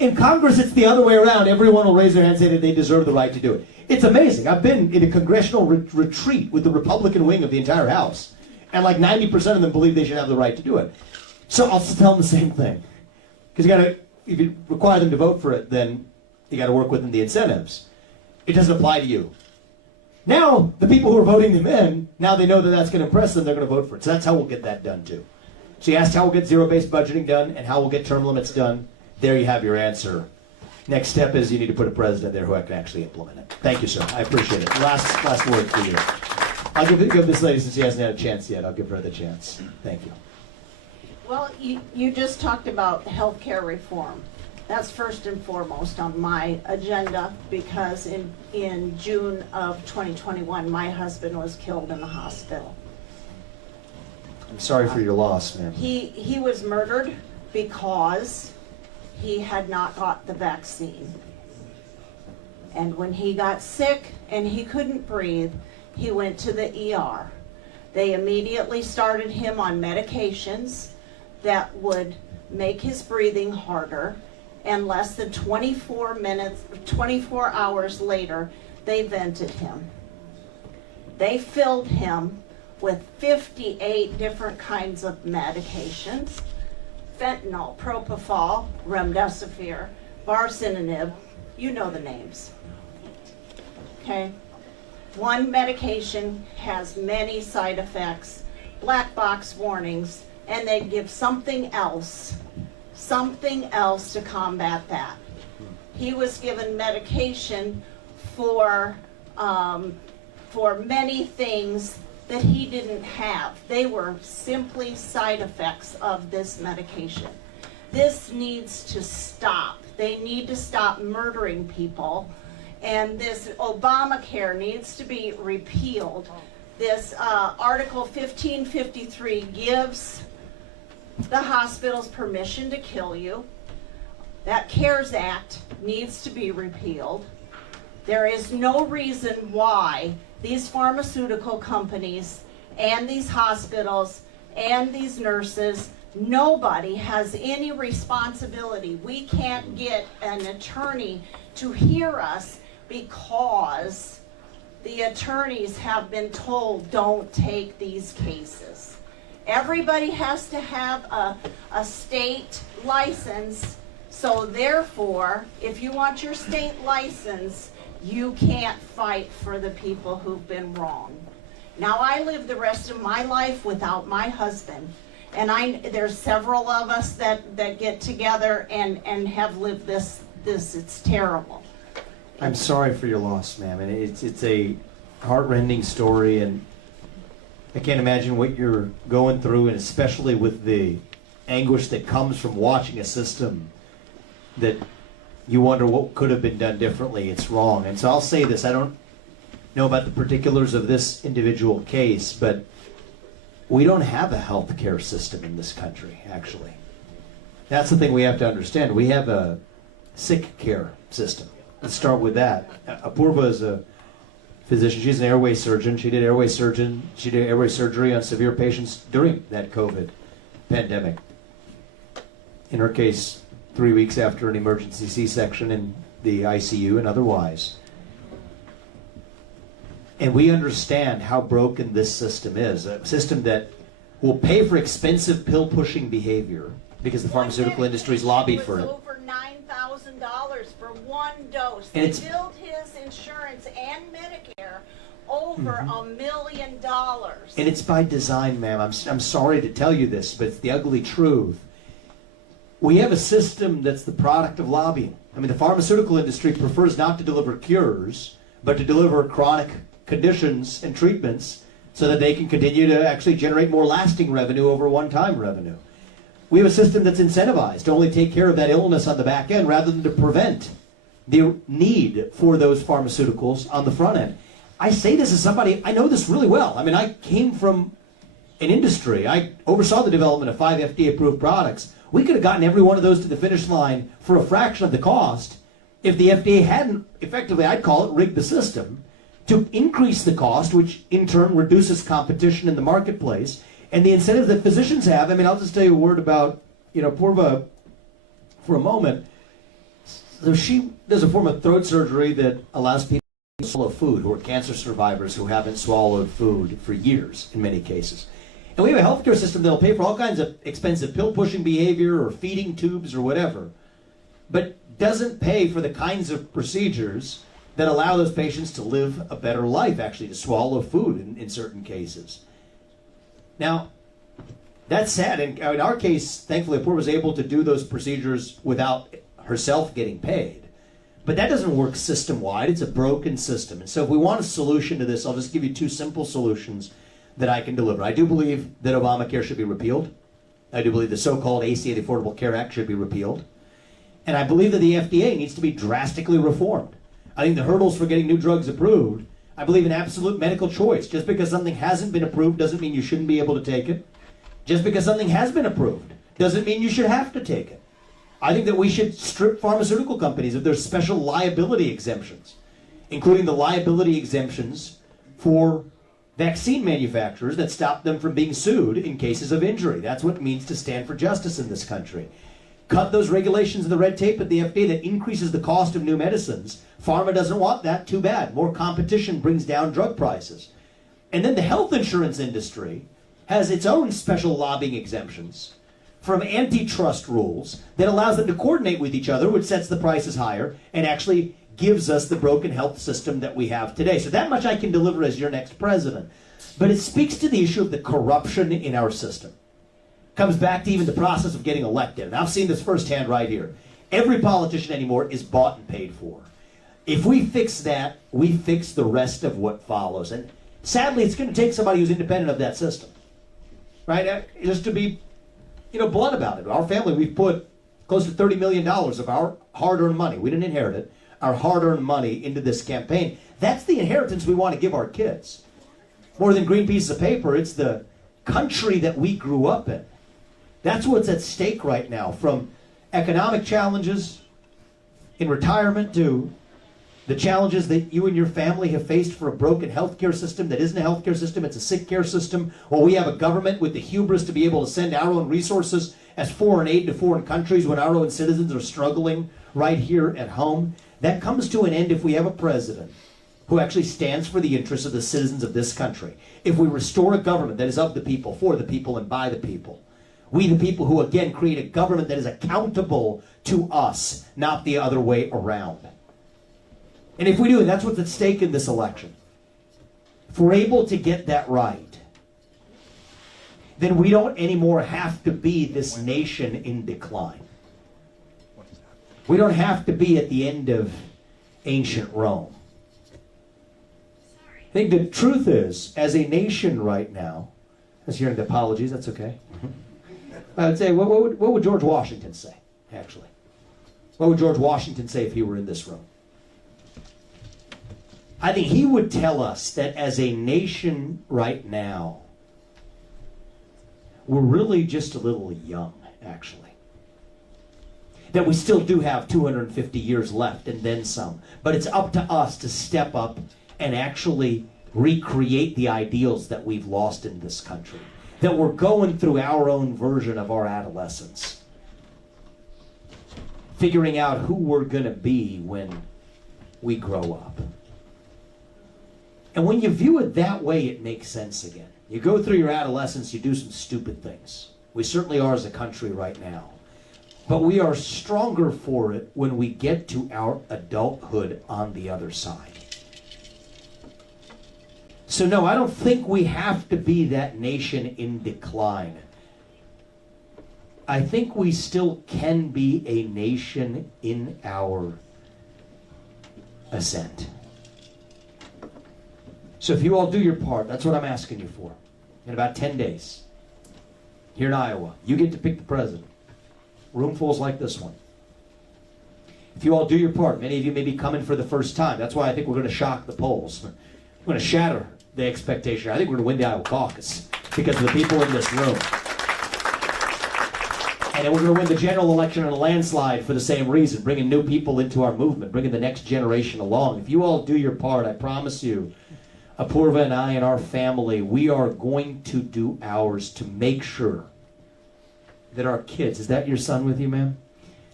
In Congress, it's the other way around. Everyone will raise their hand and say that they deserve the right to do it. It's amazing. I've been in a congressional retreat with the Republican wing of the entire House, and like 90% of them believe they should have the right to do it. So I'll just tell them the same thing. Because if you require them to vote for it, then you got to work within the incentives. It doesn't apply to you. Now, the people who are voting them in, now they know that that's going to impress them, they're going to vote for it. So that's how we'll get that done, too. So you asked how we'll get zero-based budgeting done and how we'll get term limits done. There you have your answer. Next step is you need to put a president there who can actually implement it. Thank you, sir. I appreciate it. Last word for you. I'll give this lady, since she hasn't had a chance yet, I'll give her the chance. Thank you. Well, you just talked about healthcare reform. That's first and foremost on my agenda because in June of 2021, my husband was killed in the hospital. I'm sorry for your loss, ma'am. He was murdered because he had not got the vaccine. And when he got sick and he couldn't breathe, he went to the ER. They immediately started him on medications that would make his breathing harder, and less than 24 hours later, they vented him. They filled him with 58 different kinds of medications: fentanyl, propofol, remdesivir, baricitinib, you know the names. Okay? One medication has many side effects, black box warnings, and they'd give something else to combat that. He was given medication for many things that he didn't have. They were simply side effects of this medication. This needs to stop. They need to stop murdering people, and this Obamacare needs to be repealed. This Article 1553 gives the hospitals permission to kill you. That CARES Act needs to be repealed. There is no reason why these pharmaceutical companies and these hospitals and these nurses, nobody has any responsibility. We can't get an attorney to hear us because the attorneys have been told don't take these cases. Everybody has to have a state license, so therefore, if you want your state license, you can't fight for the people who've been wronged. Now, I live the rest of my life without my husband, and there's several of us that get together and have lived this. It's terrible. I'm sorry for your loss, ma'am, and it's a heart-rending story, and I can't imagine what you're going through, and especially with the anguish that comes from watching a system that you wonder what could have been done differently. It's wrong. And so I'll say this. I don't know about the particulars of this individual case, but we don't have a health care system in this country, actually. That's the thing we have to understand. We have a sick care system. Let's start with that. Apurva is a physician. She's an airway surgeon. She did airway surgery on severe patients during that COVID pandemic. In her case, 3 weeks after an emergency C-section in the ICU and otherwise. And we understand how broken this system is. A system that will pay for expensive pill-pushing behavior because the pharmaceutical industry's lobbied for it. Over $9,000 for one dose. And They it's billed his insurance and Medicare over $1 million. And it's by design, ma'am. I'm sorry to tell you this, but it's the ugly truth. We have a system that's the product of lobbying. I mean, the pharmaceutical industry prefers not to deliver cures, but to deliver chronic conditions and treatments so that they can continue to actually generate more lasting revenue over one-time revenue. We have a system that's incentivized to only take care of that illness on the back end rather than to prevent the need for those pharmaceuticals on the front end. I say this as somebody, I know this really well. I mean, I came from an industry. I oversaw the development of 5 FDA-approved products. We could have gotten every one of those to the finish line for a fraction of the cost if the FDA hadn't, effectively, I'd call it, rigged the system to increase the cost, which in turn reduces competition in the marketplace. And the incentives that physicians have, I mean, I'll just tell you a word about, Purva for a moment. So she does a form of throat surgery that allows people to swallow food who are cancer survivors who haven't swallowed food for years in many cases. And we have a healthcare system that'll pay for all kinds of expensive pill-pushing behavior or feeding tubes or whatever, but doesn't pay for the kinds of procedures that allow those patients to live a better life, actually, to swallow food in certain cases. Now, that's sad. And in our case, thankfully, Poor was able to do those procedures without herself getting paid. But that doesn't work system-wide. It's a broken system. And so if we want a solution to this, I'll just give you two simple solutions that I can deliver. I do believe that Obamacare should be repealed. I do believe the so-called ACA, the Affordable Care Act, should be repealed. And I believe that the FDA needs to be drastically reformed. I think the hurdles for getting new drugs approved, I believe in absolute medical choice. Just because something hasn't been approved doesn't mean you shouldn't be able to take it. Just because something has been approved doesn't mean you should have to take it. I think that we should strip pharmaceutical companies of their special liability exemptions, including the liability exemptions for vaccine manufacturers that stop them from being sued in cases of injury. That's what it means to stand for justice in this country. Cut those regulations and the red tape at the FDA that increases the cost of new medicines. Pharma doesn't want that. Too bad. More competition brings down drug prices. And then the health insurance industry has its own special lobbying exemptions from antitrust rules that allows them to coordinate with each other, which sets the prices higher and actually gives us the broken health system that we have today. So that much I can deliver as your next president. But it speaks to the issue of the corruption in our system. Comes back to even the process of getting elected. And I've seen this firsthand right here. Every politician anymore is bought and paid for. If we fix that, we fix the rest of what follows. And sadly, it's going to take somebody who's independent of that system. Right? Just to be, blunt about it. Our family, we've put close to $30 million of our hard-earned money. We didn't inherit it. Our hard-earned money into this campaign. That's the inheritance we want to give our kids. More than green pieces of paper, it's the country that we grew up in. That's what's at stake right now, from economic challenges in retirement to the challenges that you and your family have faced for a broken healthcare system that isn't a healthcare system, it's a sick care system. Well, we have a government with the hubris to be able to send our own resources as foreign aid to foreign countries when our own citizens are struggling right here at home. That comes to an end if we have a president who actually stands for the interests of the citizens of this country. If we restore a government that is of the people, for the people, and by the people. We the people who, again, create a government that is accountable to us, not the other way around. And if we do, that's what's at stake in this election. If we're able to get that right, then we don't anymore have to be this nation in decline. We don't have to be at the end of ancient Rome. I think the truth is, as a nation right now, I was hearing the apologies, that's okay. I would say, what would George Washington say, actually? What would George Washington say if he were in this room? I think he would tell us that as a nation right now, we're really just a little young, actually. That we still do have 250 years left and then some. But it's up to us to step up and actually recreate the ideals that we've lost in this country. That we're going through our own version of our adolescence. Figuring out who we're going to be when we grow up. And when you view it that way, it makes sense again. You go through your adolescence, you do some stupid things. We certainly are as a country right now. But we are stronger for it when we get to our adulthood on the other side. So no, I don't think we have to be that nation in decline. I think we still can be a nation in our ascent. So if you all do your part, that's what I'm asking you for. In about 10 days, here in Iowa, you get to pick the president. Roomfuls like this one. If you all do your part, many of you may be coming for the first time. That's why I think we're going to shock the polls. We're going to shatter the expectation. I think we're going to win the Iowa caucus because of the people in this room. And then we're going to win the general election in a landslide for the same reason, bringing new people into our movement, bringing the next generation along. If you all do your part, I promise you, Apurva and I and our family, we are going to do ours to make sure that our kids, is that your son with you, ma'am?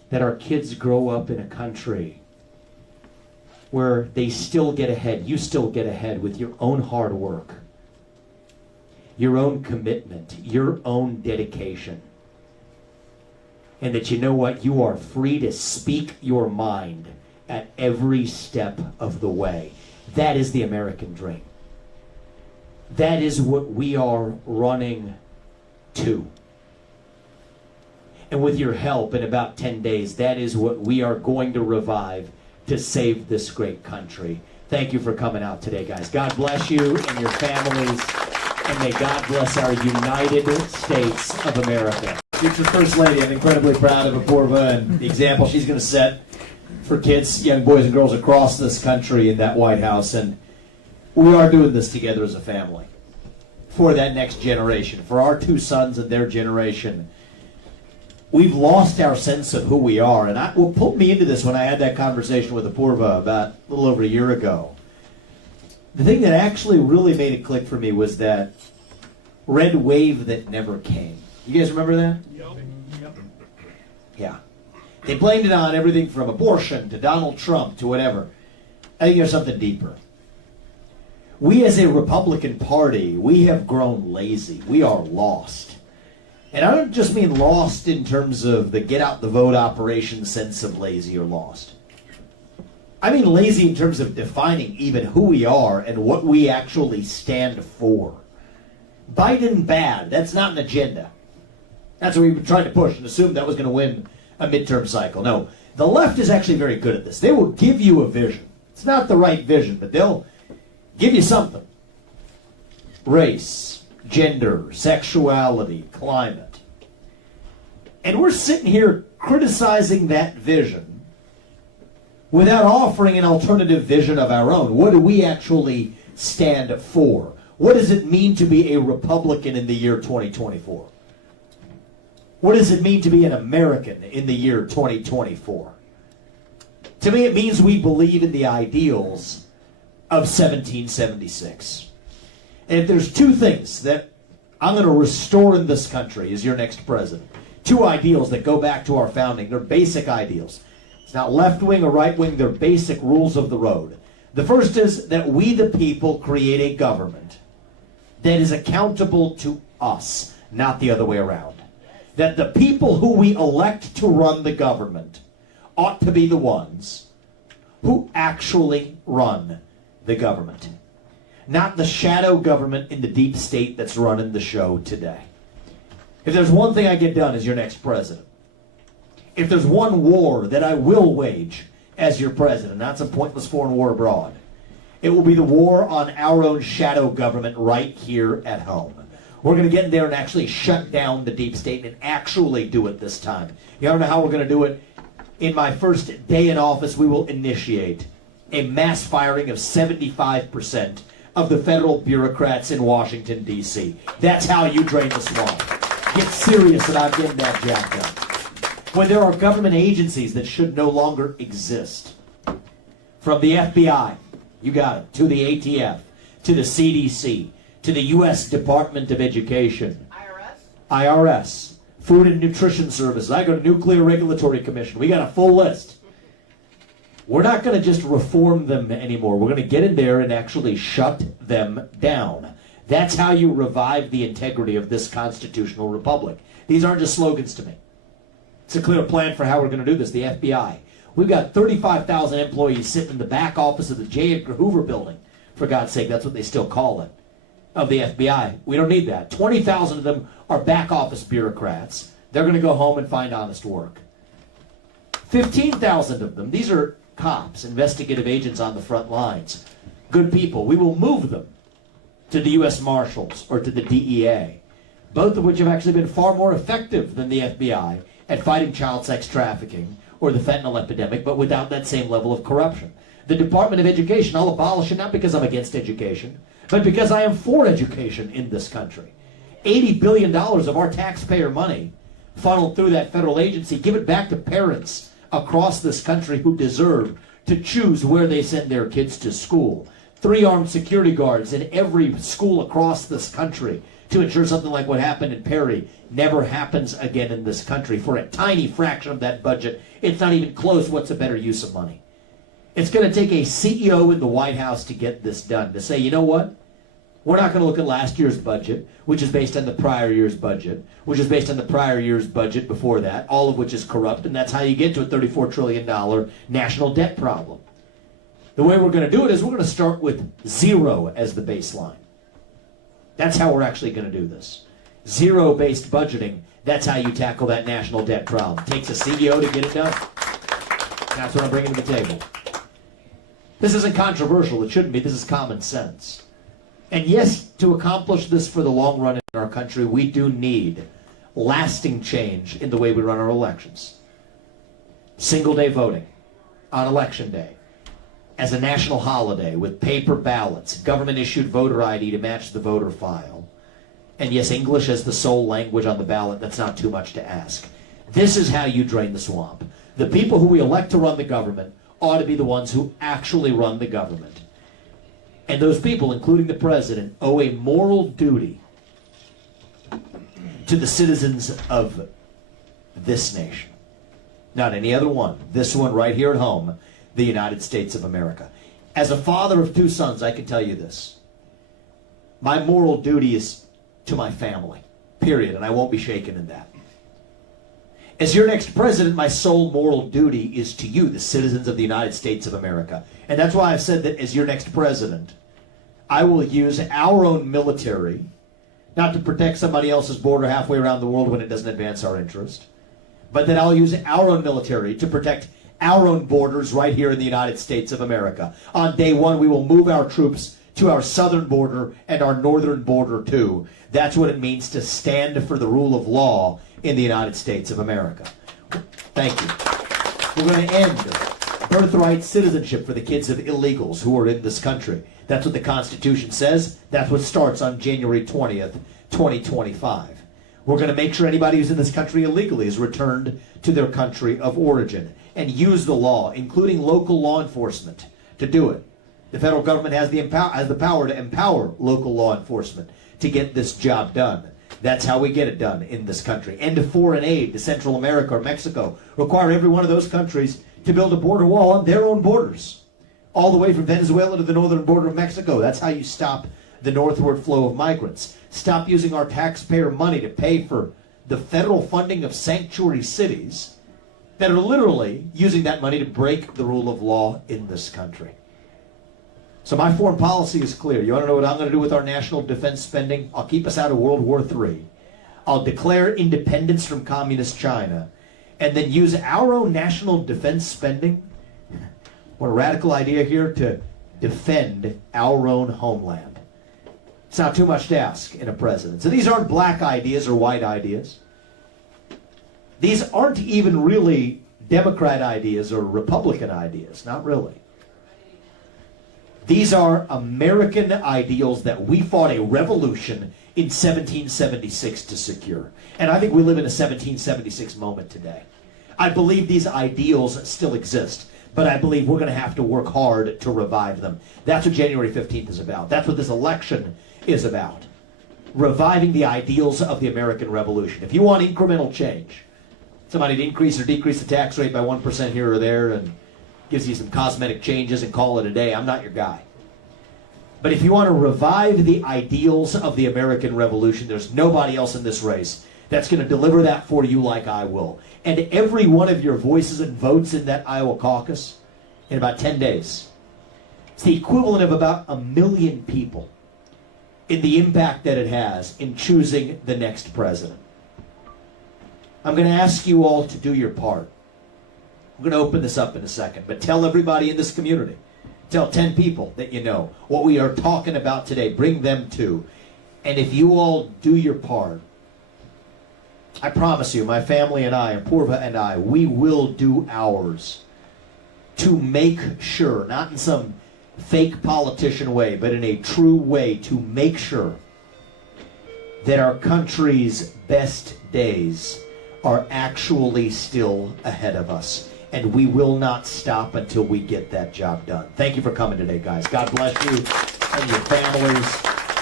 that our kids grow up in a country where they still get ahead, you still get ahead with your own hard work, your own commitment, your own dedication. And that you know what? You are free to speak your mind at every step of the way. That is the American dream. That is what we are running to. And with your help, in about 10 days, that is what we are going to revive to save this great country. Thank you for coming out today, guys. God bless you and your families, and may God bless our United States of America. Future First Lady, I'm incredibly proud of Apurva and the example she's going to set for kids, young boys and girls across this country in that White House. And we are doing this together as a family for that next generation, for our two sons and their generation. We've lost our sense of who we are. And what pulled me into this when I had that conversation with Apurva about a little over a year ago, the thing that actually really made it click for me was that red wave that never came. You guys remember that? Yep. Yeah. They blamed it on everything from abortion to Donald Trump to whatever. I think there's something deeper. We as a Republican Party, we have grown lazy. We are lost. And I don't just mean lost in terms of the get out the vote operation sense of lazy or lost. I mean lazy in terms of defining even who we are and what we actually stand for. Biden bad, that's not an agenda. That's what we've been trying to push and assume that was going to win a midterm cycle. No, the left is actually very good at this. They will give you a vision. It's not the right vision, but they'll give you something. Race, gender, sexuality, climate. And we're sitting here criticizing that vision without offering an alternative vision of our own. What do we actually stand for? What does it mean to be a Republican in the year 2024? What does it mean to be an American in the year 2024? To me, it means we believe in the ideals of 1776. And if there's two things that I'm going to restore in this country as your next president, two ideals that go back to our founding, they're basic ideals. It's not left wing or right wing, they're basic rules of the road. The first is that we the people create a government that is accountable to us, not the other way around. That the people who we elect to run the government ought to be the ones who actually run the government. Not the shadow government in the deep state that's running the show today. If there's one thing I get done as your next president, if there's one war that I will wage as your president, that's a pointless foreign war abroad, it will be the war on our own shadow government right here at home. We're going to get in there and actually shut down the deep state and actually do it this time. You don't know how we're going to do it? In my first day in office, we will initiate a mass firing of 75% of the federal bureaucrats in Washington, D.C. That's how you drain the swamp. Get serious about getting that jacked up. When there are government agencies that should no longer exist, from the FBI, you got it, to the ATF, to the CDC, to the U.S. Department of Education, IRS, Food and Nutrition Services. I go to Nuclear Regulatory Commission. We got a full list. We're not going to just reform them anymore. We're going to get in there and actually shut them down. That's how you revive the integrity of this constitutional republic. These aren't just slogans to me. It's a clear plan for how we're going to do this. The FBI. We've got 35,000 employees sitting in the back office of the J. Edgar Hoover building. For God's sake, that's what they still call it. Of the FBI. We don't need that. 20,000 of them are back office bureaucrats. They're going to go home and find honest work. 15,000 of them, these are cops, investigative agents on the front lines. Good people. We will move them to the U.S. Marshals or to the DEA, both of which have actually been far more effective than the FBI at fighting child sex trafficking or the fentanyl epidemic, but without that same level of corruption. The Department of Education, I'll abolish it not because I'm against education, but because I am for education in this country. $80 billion of our taxpayer money funneled through that federal agency, give it back to parents across this country who deserve to choose where they send their kids to school. 3 armed security guards in every school across this country to ensure something like what happened in Perry never happens again in this country. For a tiny fraction of that budget, it's not even close. What's a better use of money? It's going to take a CEO in the White House to get this done, to say, you know what? We're not going to look at last year's budget, which is based on the prior year's budget, which is based on the prior year's budget before that, all of which is corrupt, and that's how you get to a $34 trillion national debt problem. The way we're going to do it is we're going to start with zero as the baseline. That's how we're actually going to do this. Zero-based budgeting, that's how you tackle that national debt problem. It takes a CEO to get it done. That's what I'm bringing to the table. This isn't controversial. It shouldn't be. This is common sense. And yes, to accomplish this for the long run in our country, we do need lasting change in the way we run our elections. Single-day voting on Election Day as a national holiday with paper ballots, government-issued voter ID to match the voter file, and yes, English as the sole language on the ballot. That's not too much to ask. This is how you drain the swamp. The people who we elect to run the government ought to be the ones who actually run the government. And those people, including the president, owe a moral duty to the citizens of this nation. Not any other one. This one right here at home, the United States of America. As a father of two sons, I can tell you this. My moral duty is to my family, period, and I won't be shaken in that. As your next president, my sole moral duty is to you, the citizens of the United States of America. And that's why I've said that as your next president, I will use our own military, not to protect somebody else's border halfway around the world when it doesn't advance our interest, but that I'll use our own military to protect our own borders right here in the United States of America. On day one, we will move our troops to our southern border and our northern border too. That's what it means to stand for the rule of law in the United States of America. Thank you. We're going to end birthright citizenship for the kids of illegals who are in this country. That's what the Constitution says. That's what starts on January 20th, 2025. We're going to make sure anybody who's in this country illegally is returned to their country of origin and use the law, including local law enforcement, to do it. The federal government has the power to empower local law enforcement to get this job done. That's how we get it done in this country. End of foreign aid to Central America or Mexico. Require every one of those countries to build a border wall on their own borders, all the way from Venezuela to the northern border of Mexico. That's how you stop the northward flow of migrants. Stop using our taxpayer money to pay for the federal funding of sanctuary cities that are literally using that money to break the rule of law in this country. So my foreign policy is clear. You want to know what I'm going to do with our national defense spending? I'll keep us out of World War III. I'll declare independence from communist China, and then use our own national defense spending, what a radical idea here, to defend our own homeland. It's not too much to ask in a president. So these aren't black ideas or white ideas. These aren't even really Democrat ideas or Republican ideas, not really. These are American ideals that we fought a revolution in 1776 to secure. And I think we live in a 1776 moment today. I believe these ideals still exist, but I believe we're going to have to work hard to revive them. That's what January 15th is about. That's what this election is about. Reviving the ideals of the American Revolution. If you want incremental change, somebody to increase or decrease the tax rate by 1% here or there and gives you some cosmetic changes and call it a day, I'm not your guy. But if you want to revive the ideals of the American Revolution, there's nobody else in this race that's going to deliver that for you like I will. And every one of your voices and votes in that Iowa caucus in about 10 days, it's the equivalent of about 1 million people in the impact that it has in choosing the next president. I'm going to ask you all to do your part. We're going to open this up in a second, but tell everybody in this community, tell 10 people that you know what we are talking about today. Bring them too. And if you all do your part, I promise you, my family and I, and Purva and I, we will do ours to make sure, not in some fake politician way, but in a true way, to make sure that our country's best days are actually still ahead of us. And we will not stop until we get that job done. Thank you for coming today, guys. God bless you and your families.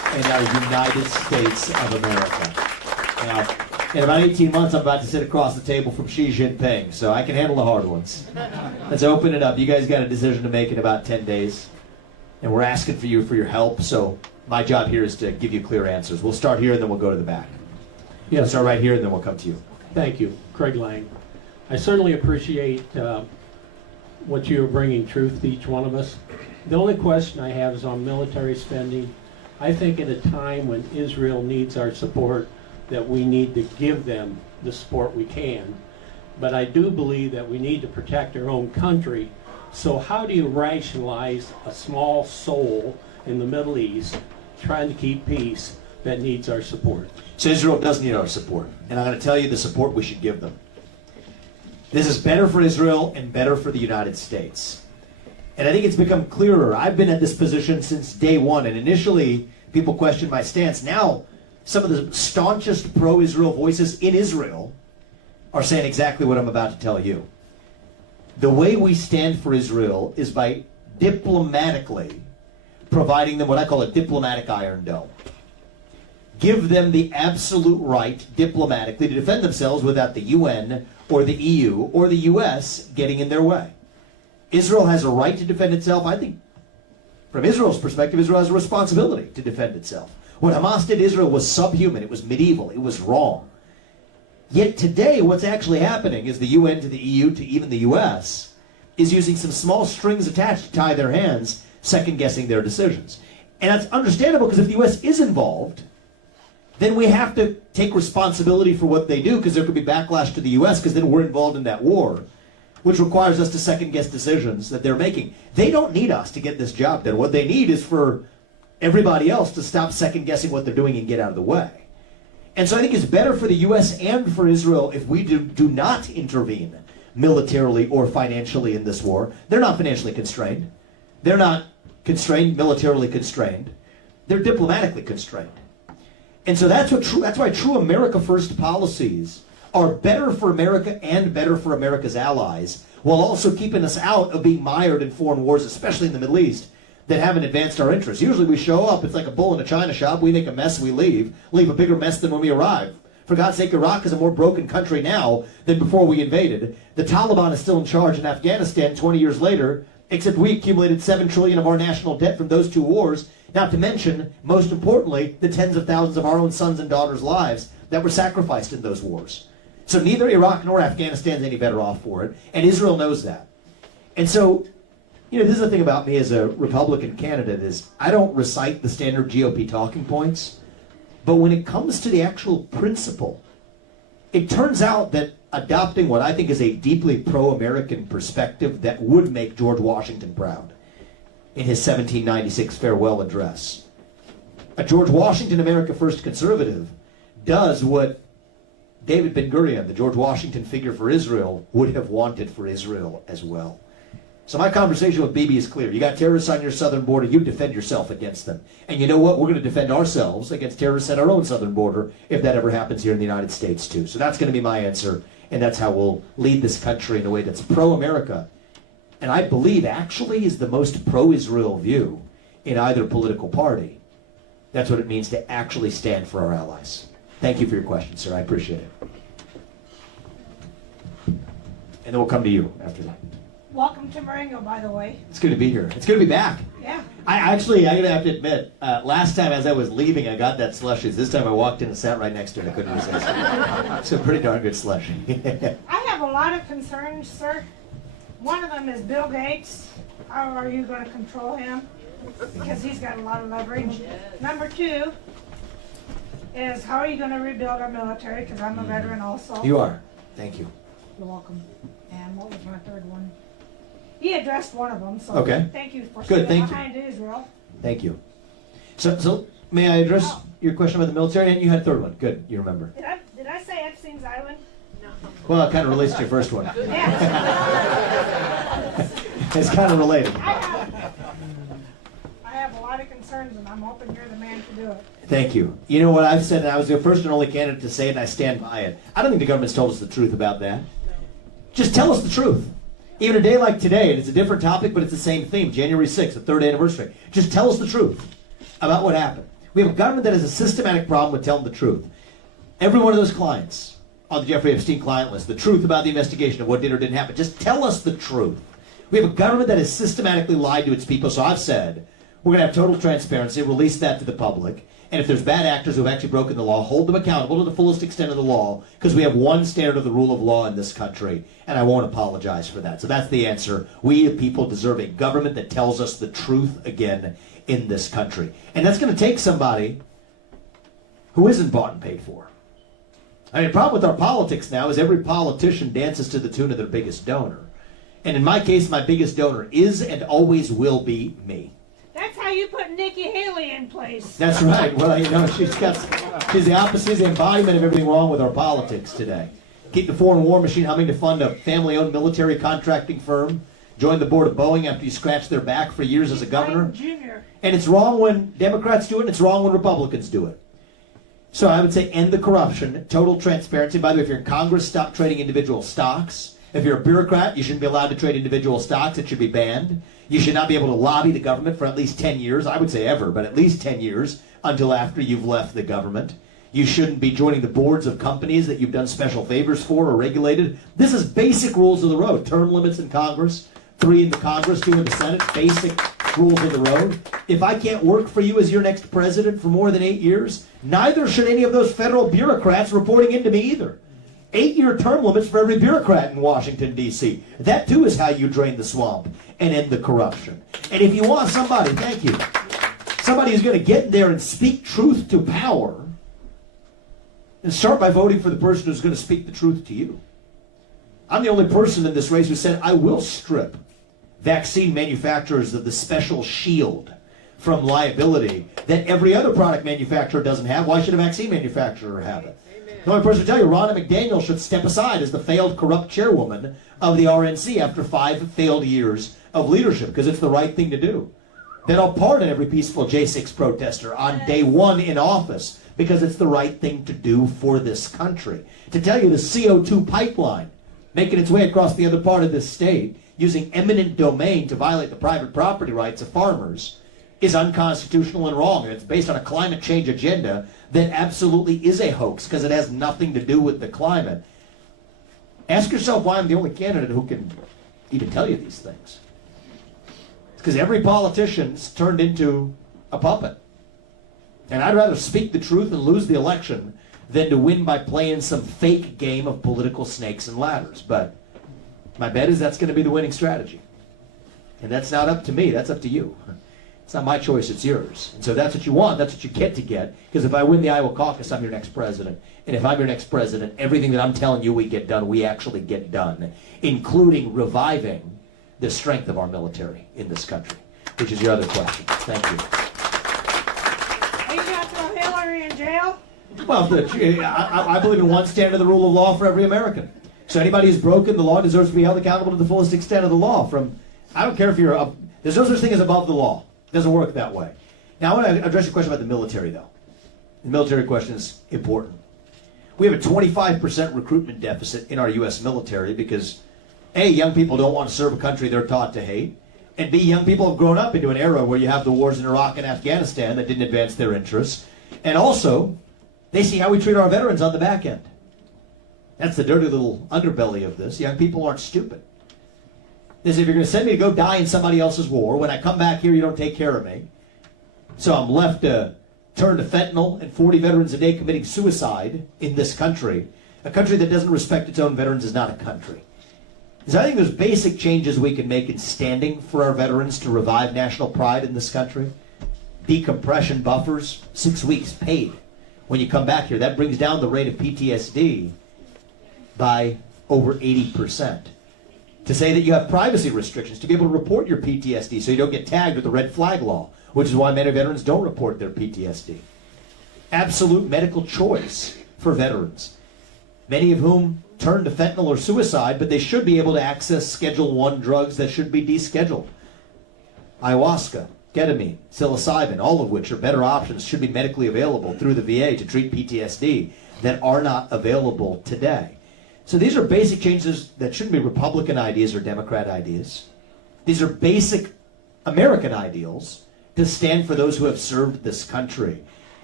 and our United States of America. Now, in about 18 months, I'm about to sit across the table from Xi Jinping, so I can handle the hard ones. Let's open it up. You guys got a decision to make in about 10 days, and we're asking for you for your help, so my job here is to give you clear answers. We'll start here, and then we'll go to the back. Yeah, start right here, and then we'll come to you. Thank you, Craig Lang. I certainly appreciate what you are bringing truth to each one of us. The only question I have is on military spending. I think at a time when Israel needs our support, that we need to give them the support we can. But I do believe that we need to protect our own country. So how do you rationalize a small soul in the Middle East trying to keep peace that needs our support? So Israel does need our support, and I'm going to tell you the support we should give them. This is better for Israel and better for the United States. And I think it's become clearer. I've been at this position since day one, and initially people questioned my stance. Now, some of the staunchest pro-Israel voices in Israel are saying exactly what I'm about to tell you. The way we stand for Israel is by diplomatically providing them what I call a diplomatic iron dome. Give them the absolute right diplomatically to defend themselves without the UN or the EU or the US getting in their way. Israel has a right to defend itself. I think from Israel's perspective, Israel has a responsibility to defend itself. What Hamas did to Israel was subhuman. It was medieval. It was wrong. Yet today, what's actually happening is the UN to the EU to even the US is using some small strings attached to tie their hands, second-guessing their decisions. And that's understandable because if the US is involved, then we have to take responsibility for what they do because there could be backlash to the US because then we're involved in that war, which requires us to second-guess decisions that they're making. They don't need us to get this job done. What they need is for everybody else to stop second-guessing what they're doing and get out of the way. And so I think it's better for the U.S. and for Israel if we do not intervene militarily or financially in this war. They're not financially constrained. They're not constrained, militarily constrained. They're diplomatically constrained. And so that's why true America First policies are better for America and better for America's allies, while also keeping us out of being mired in foreign wars, especially in the Middle East, that haven't advanced our interests. Usually we show up, it's like a bull in a china shop, we make a mess, we leave a bigger mess than when we arrive. For God's sake, Iraq is a more broken country now than before we invaded. The Taliban is still in charge in Afghanistan 20 years later, except we accumulated $7 trillion of our national debt from those two wars, not to mention, most importantly, the tens of thousands of our own sons and daughters' lives that were sacrificed in those wars. So neither Iraq nor Afghanistan is any better off for it, and Israel knows that. And so, this is the thing about me as a Republican candidate is I don't recite the standard GOP talking points, but when it comes to the actual principle, it turns out that adopting what I think is a deeply pro-American perspective that would make George Washington proud in his 1796 farewell address. A George Washington America First conservative does what David Ben-Gurion, the George Washington figure for Israel, would have wanted for Israel as well. So my conversation with Bibi is clear. You got terrorists on your southern border, you defend yourself against them. And you know what? We're going to defend ourselves against terrorists at our own southern border if that ever happens here in the United States too. So that's going to be my answer, and that's how we'll lead this country in a way that's pro-America. And I believe actually is the most pro-Israel view in either political party. That's what it means to actually stand for our allies. Thank you for your question, sir. I appreciate it. And then we'll come to you after that. Welcome to Marengo, by the way. It's good to be here. It's good to be back. Yeah. I gotta have to admit, last time as I was leaving, I got that slushies. This time I walked in and sat right next to it. I couldn't resist. It's a pretty darn good slushie. I have a lot of concerns, sir. One of them is Bill Gates. How are you going to control him? Because he's got a lot of leverage. Number two is how are you going to rebuild our military? Because I'm a veteran also. You are. Thank you. You're welcome. And what was my third one? He addressed one of them, so okay. Thank you for Good, standing behind Israel. Thank you. So may I address your question about the military? And you had a third one. Good, you remember. Did I say Epstein's Island? No. Well, it kind of relates to your first one. Yeah. It's kind of related. I have a lot of concerns, and I'm hoping you're the man to do it. Thank you. You know what I've said, and I was the first and only candidate to say it, and I stand by it. I don't think the government's told us the truth about that. Just tell us the truth. Even a day like today, and it's a different topic, but it's the same theme, January 6th, the third anniversary. Just tell us the truth about what happened. We have a government that has a systematic problem with telling the truth. Every one of those clients on the Jeffrey Epstein client list, the truth about the investigation of what did or didn't happen, just tell us the truth. We have a government that has systematically lied to its people, so I've said, we're going to have total transparency, release that to the public, and if there's bad actors who have actually broken the law, hold them accountable to the fullest extent of the law, because we have one standard of the rule of law in this country, and I won't apologize for that. So that's the answer. We, the people, deserve a government that tells us the truth again in this country. And that's going to take somebody who isn't bought and paid for. I mean, the problem with our politics now is every politician dances to the tune of their biggest donor. And in my case, my biggest donor is and always will be me. That's how you put Nikki Haley in place. That's right. Well, you know, she's the opposite, she's the embodiment of everything wrong with our politics today. Keep the foreign war machine humming to fund a family-owned military contracting firm. Join the board of Boeing after you scratched their back for years as a governor. And it's wrong when Democrats do it, and it's wrong when Republicans do it. So I would say end the corruption, total transparency. By the way, if you're in Congress, stop trading individual stocks. If you're a bureaucrat, you shouldn't be allowed to trade individual stocks. It should be banned. You should not be able to lobby the government for at least 10 years. I would say ever, but at least 10 years until after you've left the government. You shouldn't be joining the boards of companies that you've done special favors for or regulated. This is basic rules of the road. Term limits in Congress, 3 in the Congress, 2 in the Senate, basic rules of the road. If I can't work for you as your next president for more than 8 years, neither should any of those federal bureaucrats reporting into me either. 8-year term limits for every bureaucrat in Washington, D.C. That, too, is how you drain the swamp and end the corruption. And if you want somebody, thank you, somebody who's going to get in there and speak truth to power, and start by voting for the person who's going to speak the truth to you. I'm the only person in this race who said I will strip vaccine manufacturers of the special shield from liability that every other product manufacturer doesn't have. Why should a vaccine manufacturer have it? The only person to tell you, Ronna McDaniel should step aside as the failed, corrupt chairwoman of the RNC after 5 failed years of leadership, because it's the right thing to do. Then I'll pardon every peaceful J6 protester on day 1 in office, because it's the right thing to do for this country. To tell you the CO2 pipeline making its way across the other part of this state, using eminent domain to violate the private property rights of farmers, is unconstitutional and wrong, and it's based on a climate change agenda that absolutely is a hoax because it has nothing to do with the climate. Ask yourself why I'm the only candidate who can even tell you these things. It's because every politician's turned into a puppet. And I'd rather speak the truth and lose the election than to win by playing some fake game of political snakes and ladders. But my bet is that's going to be the winning strategy. And that's not up to me, that's up to you. It's not my choice, it's yours. And so that's what you want, that's what you get to get. Because if I win the Iowa caucus, I'm your next president. And if I'm your next president, everything that I'm telling you we get done, we actually get done. Including reviving the strength of our military in this country. Which is your other question. Thank you. Are you going to throw Hillary in jail? Well, I believe in one standard of the rule of law for every American. So anybody who's broken the law deserves to be held accountable to the fullest extent of the law. I don't care if you're there's no such thing as above the law. It doesn't work that way. Now, I want to address your question about the military, though. The military question is important. We have a 25% recruitment deficit in our U.S. military because, A, young people don't want to serve a country they're taught to hate, and B, young people have grown up into an era where you have the wars in Iraq and Afghanistan that didn't advance their interests, and also, they see how we treat our veterans on the back end. That's the dirty little underbelly of this. Young people aren't stupid. Is if you're going to send me to go die in somebody else's war, when I come back here, you don't take care of me. So I'm left to turn to fentanyl and 40 veterans a day committing suicide in this country. A country that doesn't respect its own veterans is not a country. So I think there's basic changes we can make in standing for our veterans to revive national pride in this country. Decompression buffers, 6 weeks paid. When you come back here, that brings down the rate of PTSD by over 80%. To say that you have privacy restrictions, to be able to report your PTSD so you don't get tagged with the red flag law, which is why many veterans don't report their PTSD. Absolute medical choice for veterans, many of whom turn to fentanyl or suicide, but they should be able to access Schedule I drugs that should be descheduled. Ayahuasca, ketamine, psilocybin, all of which are better options, should be medically available through the VA to treat PTSD that are not available today. So these are basic changes that shouldn't be Republican ideas or Democrat ideas. These are basic American ideals to stand for those who have served this country.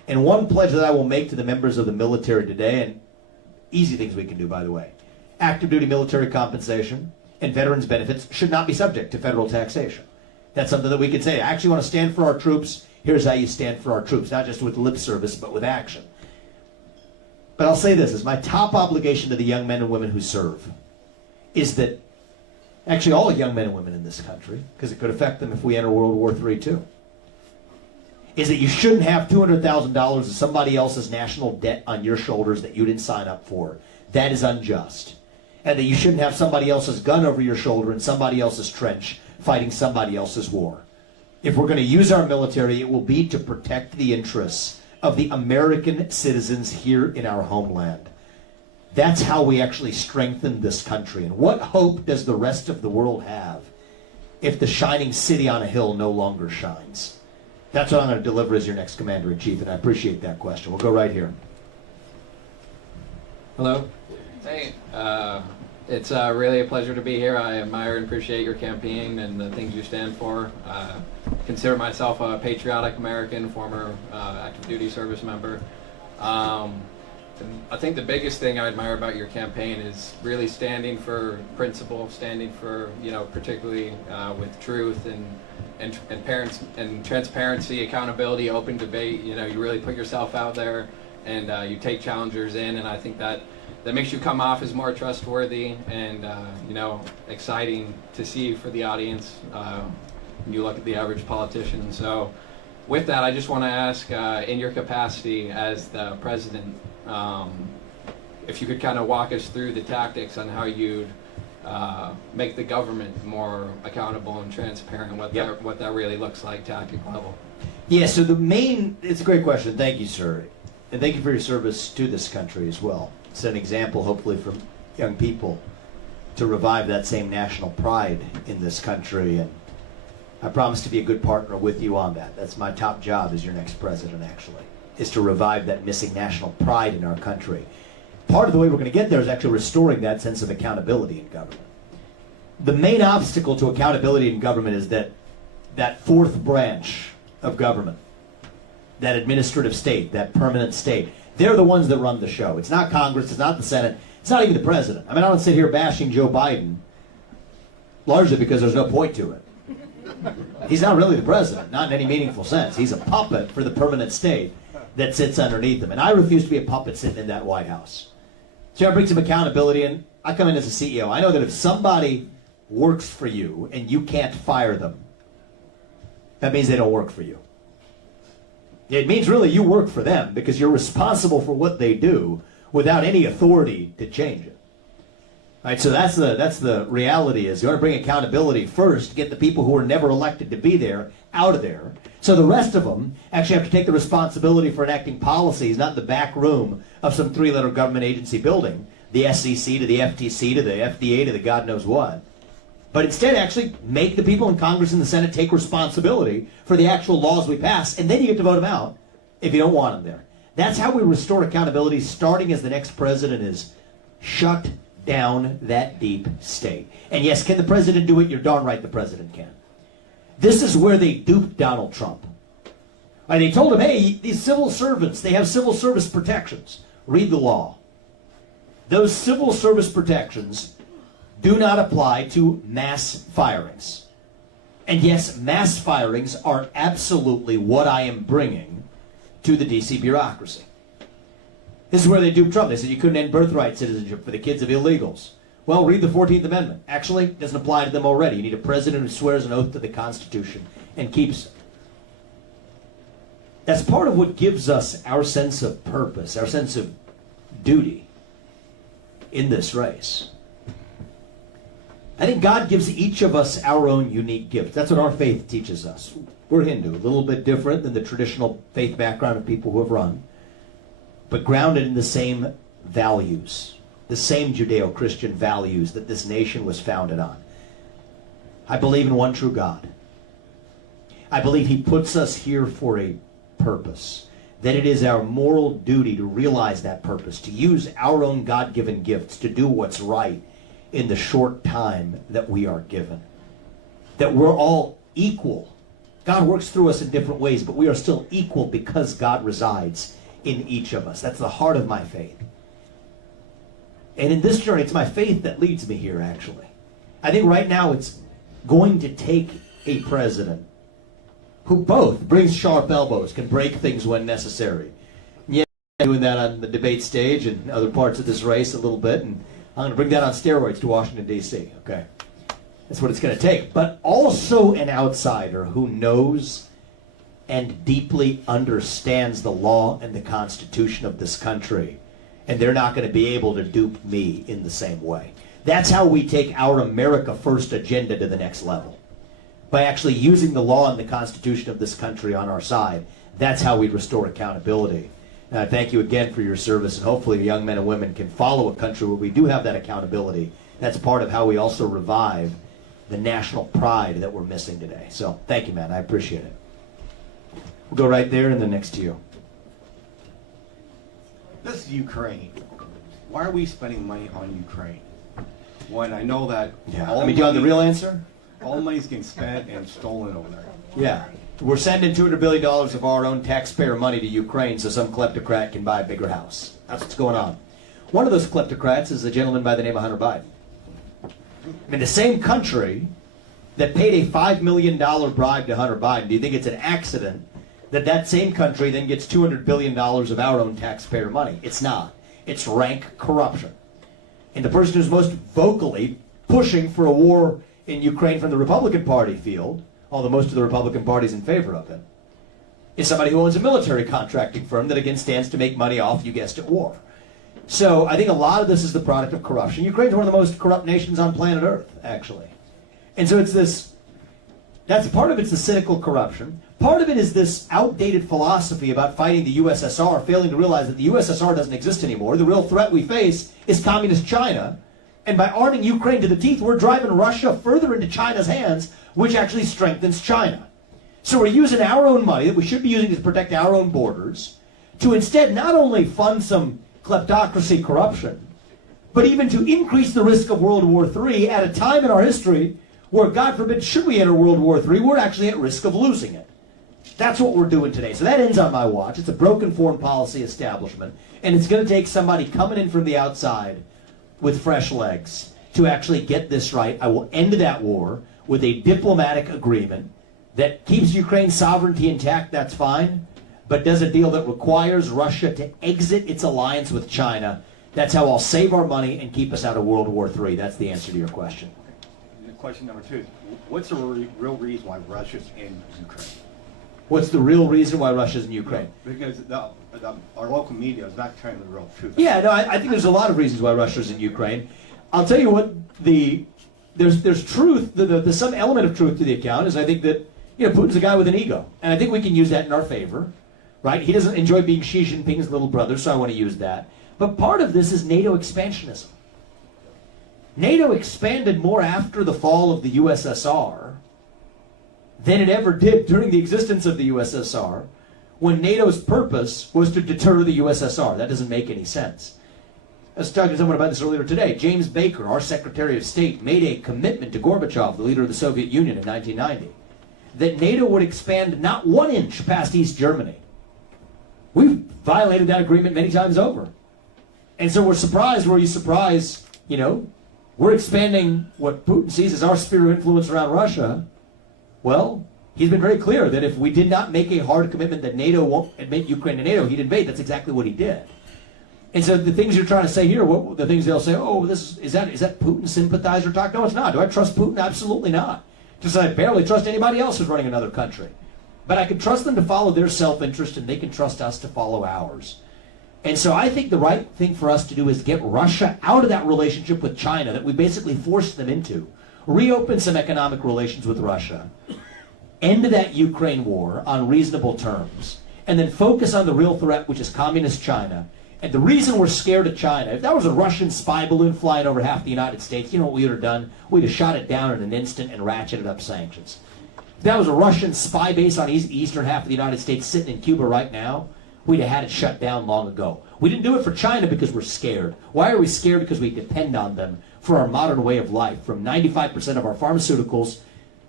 And one pledge that I will make to the members of the military today, and easy things we can do, by the way, active duty military compensation and veterans benefits should not be subject to federal taxation. That's something that we could say. I actually want to stand for our troops. Here's how you stand for our troops, not just with lip service, but with action. But I'll say this, is my top obligation to the young men and women who serve is that, actually all young men and women in this country, because it could affect them if we enter World War III too, is that you shouldn't have $200,000 of somebody else's national debt on your shoulders that you didn't sign up for. That is unjust. And that you shouldn't have somebody else's gun over your shoulder in somebody else's trench fighting somebody else's war. If we're going to use our military, it will be to protect the interests of the American citizens here in our homeland. That's how we actually strengthen this country. And what hope does the rest of the world have if the shining city on a hill no longer shines? That's what I'm going to deliver as your next Commander-in-Chief, and I appreciate that question. We'll go right here. Hello. Hey. It's really a pleasure to be here. I admire and appreciate your campaign and the things you stand for. Consider myself a patriotic American, former active duty service member. I think the biggest thing I admire about your campaign is really standing for principle, standing for, particularly with truth and parents and transparency, accountability, open debate. You really put yourself out there and you take challengers in, and I think that makes you come off as more trustworthy and exciting to see for the audience when you look at the average politician. So with that, I just want to ask, in your capacity as the president, if you could kind of walk us through the tactics on how you'd make the government more accountable and transparent, what that really looks like tactical level. Yeah, so it's a great question. Thank you, sir. And thank you for your service to this country as well. It's an example, hopefully, for young people to revive that same national pride in this country. And I promise to be a good partner with you on that. That's my top job as your next president, actually, is to revive that missing national pride in our country. Part of the way we're going to get there is actually restoring that sense of accountability in government. The main obstacle to accountability in government is that fourth branch of government, that administrative state, that permanent state. They're the ones that run the show. It's not Congress, it's not the Senate, it's not even the president. I mean, I don't sit here bashing Joe Biden, largely because there's no point to it. He's not really the president, not in any meaningful sense. He's a puppet for the permanent state that sits underneath him. And I refuse to be a puppet sitting in that White House. So I bring some accountability in. I come in as a CEO. I know that if somebody works for you and you can't fire them, that means they don't work for you. It means really you work for them because you're responsible for what they do without any authority to change it. All right, so that's the reality is you want to bring accountability first, get the people who were never elected to be there out of there. So the rest of them actually have to take the responsibility for enacting policies, not in the back room of some three-letter government agency building, the SEC to the FTC to the FDA to the God knows what. But instead actually make the people in Congress and the Senate take responsibility for the actual laws we pass, and then you get to vote them out if you don't want them there. That's how we restore accountability, starting as the next president is shut down that deep state. And yes, can the president do it? You're darn right the president can. This is where they duped Donald Trump. And they told him, hey, these civil servants, they have civil service protections. Read the law. Those civil service protections do not apply to mass firings. And yes, mass firings are absolutely what I am bringing to the DC bureaucracy. This is where they duped Trump. They said you couldn't end birthright citizenship for the kids of illegals. Well, read the 14th Amendment. Actually, it doesn't apply to them already. You need a president who swears an oath to the Constitution and keeps it. That's part of what gives us our sense of purpose, our sense of duty in this race. I think God gives each of us our own unique gift. That's what our faith teaches us. We're Hindu, a little bit different than the traditional faith background of people who have run, but grounded in the same values, the same Judeo-Christian values that this nation was founded on. I believe in one true God. I believe He puts us here for a purpose, that it is our moral duty to realize that purpose, to use our own God-given gifts to do what's right in the short time that we are given. That we're all equal God works through us in different ways, but we are still equal because God resides in each of us. That's the heart of my faith. And in this journey, it's my faith that leads me here, actually. I think right now it's going to take a president who both brings sharp elbows, can break things when necessary. Yeah, I'm doing that on the debate stage and other parts of this race a little bit, and I'm going to bring that on steroids to Washington, D.C., okay? That's what it's going to take. But also an outsider who knows and deeply understands the law and the Constitution of this country. And they're not going to be able to dupe me in the same way. That's how we take our America First agenda to the next level. By actually using the law and the Constitution of this country on our side. That's how we restore accountability. And I thank you again for your service, and hopefully young men and women can follow a country where we do have that accountability. That's part of how we also revive the national pride that we're missing today. So thank you, man. I appreciate it. We'll go right there and then next to you. This is Ukraine. Why are we spending money on Ukraine? When I know that Do you want the real answer? all the money's getting spent and stolen over there. Yeah. We're sending $200 billion of our own taxpayer money to Ukraine so some kleptocrat can buy a bigger house. That's what's going on. One of those kleptocrats is a gentleman by the name of Hunter Biden. I mean, the same country that paid a $5 million bribe to Hunter Biden, do you think it's an accident that that same country then gets $200 billion of our own taxpayer money? It's not. It's rank corruption. And the person who's most vocally pushing for a war in Ukraine from the Republican Party field, although most of the Republican Party's in favor of it, is somebody who owns a military contracting firm that again stands to make money off, you guessed it, war. So I think a lot of this is the product of corruption. Ukraine's one of the most corrupt nations on planet Earth, actually. And so it's this, that's part of it's the cynical corruption. Part of it is this outdated philosophy about fighting the USSR, failing to realize that the USSR doesn't exist anymore. The real threat we face is communist China. And by arming Ukraine to the teeth, we're driving Russia further into China's hands, which actually strengthens China. So we're using our own money that we should be using to protect our own borders to instead not only fund some kleptocracy corruption, but even to increase the risk of World War III at a time in our history where, God forbid, should we enter World War III, we're actually at risk of losing it. That's what we're doing today. So that ends on my watch. It's a broken foreign policy establishment, and it's going to take somebody coming in from the outside with fresh legs to actually get this right. I will end that war with a diplomatic agreement that keeps Ukraine's sovereignty intact, that's fine, but does a deal that requires Russia to exit its alliance with China. That's how I'll save our money and keep us out of World War III. That's the answer to your question. Question number two is, what's the real reason why Russia's in Ukraine? What's the real reason why Russia's in Ukraine? Because our local media is not telling the real truth. Yeah, no, I think there's a lot of reasons why Russia's in Ukraine. I'll tell you what, there's truth, there's some element of truth to the account, is I think that, Putin's a guy with an ego. And I think we can use that in our favor, right? He doesn't enjoy being Xi Jinping's little brother, so I want to use that. But part of this is NATO expansionism. NATO expanded more after the fall of the USSR than it ever did during the existence of the USSR, when NATO's purpose was to deter the USSR. That doesn't make any sense. I was talking to someone about this earlier today. James Baker, our Secretary of State, made a commitment to Gorbachev, the leader of the Soviet Union, in 1990, that NATO would expand not 1 inch past East Germany. We've violated that agreement many times over. And so we're surprised, were you surprised, we're expanding what Putin sees as our sphere of influence around Russia. Well, he's been very clear that if we did not make a hard commitment that NATO won't admit Ukraine to NATO, he'd invade. That's exactly what he did. And so the things you're trying to say here, the things they'll say, is that Putin sympathizer talk? No, it's not. Do I trust Putin? Absolutely not. Just as I barely trust anybody else who's running another country. But I can trust them to follow their self-interest, and they can trust us to follow ours. And so I think the right thing for us to do is get Russia out of that relationship with China that we basically forced them into. Reopen some economic relations with Russia. End that Ukraine war on reasonable terms. And then focus on the real threat, which is communist China. And the reason we're scared of China, if that was a Russian spy balloon flying over half the United States, you know what we would have done? We'd have shot it down in an instant and ratcheted up sanctions. If that was a Russian spy base on eastern half of the United States sitting in Cuba right now, we'd have had it shut down long ago. We didn't do it for China because we're scared. Why are we scared? Because we depend on them for our modern way of life. From 95% of our pharmaceuticals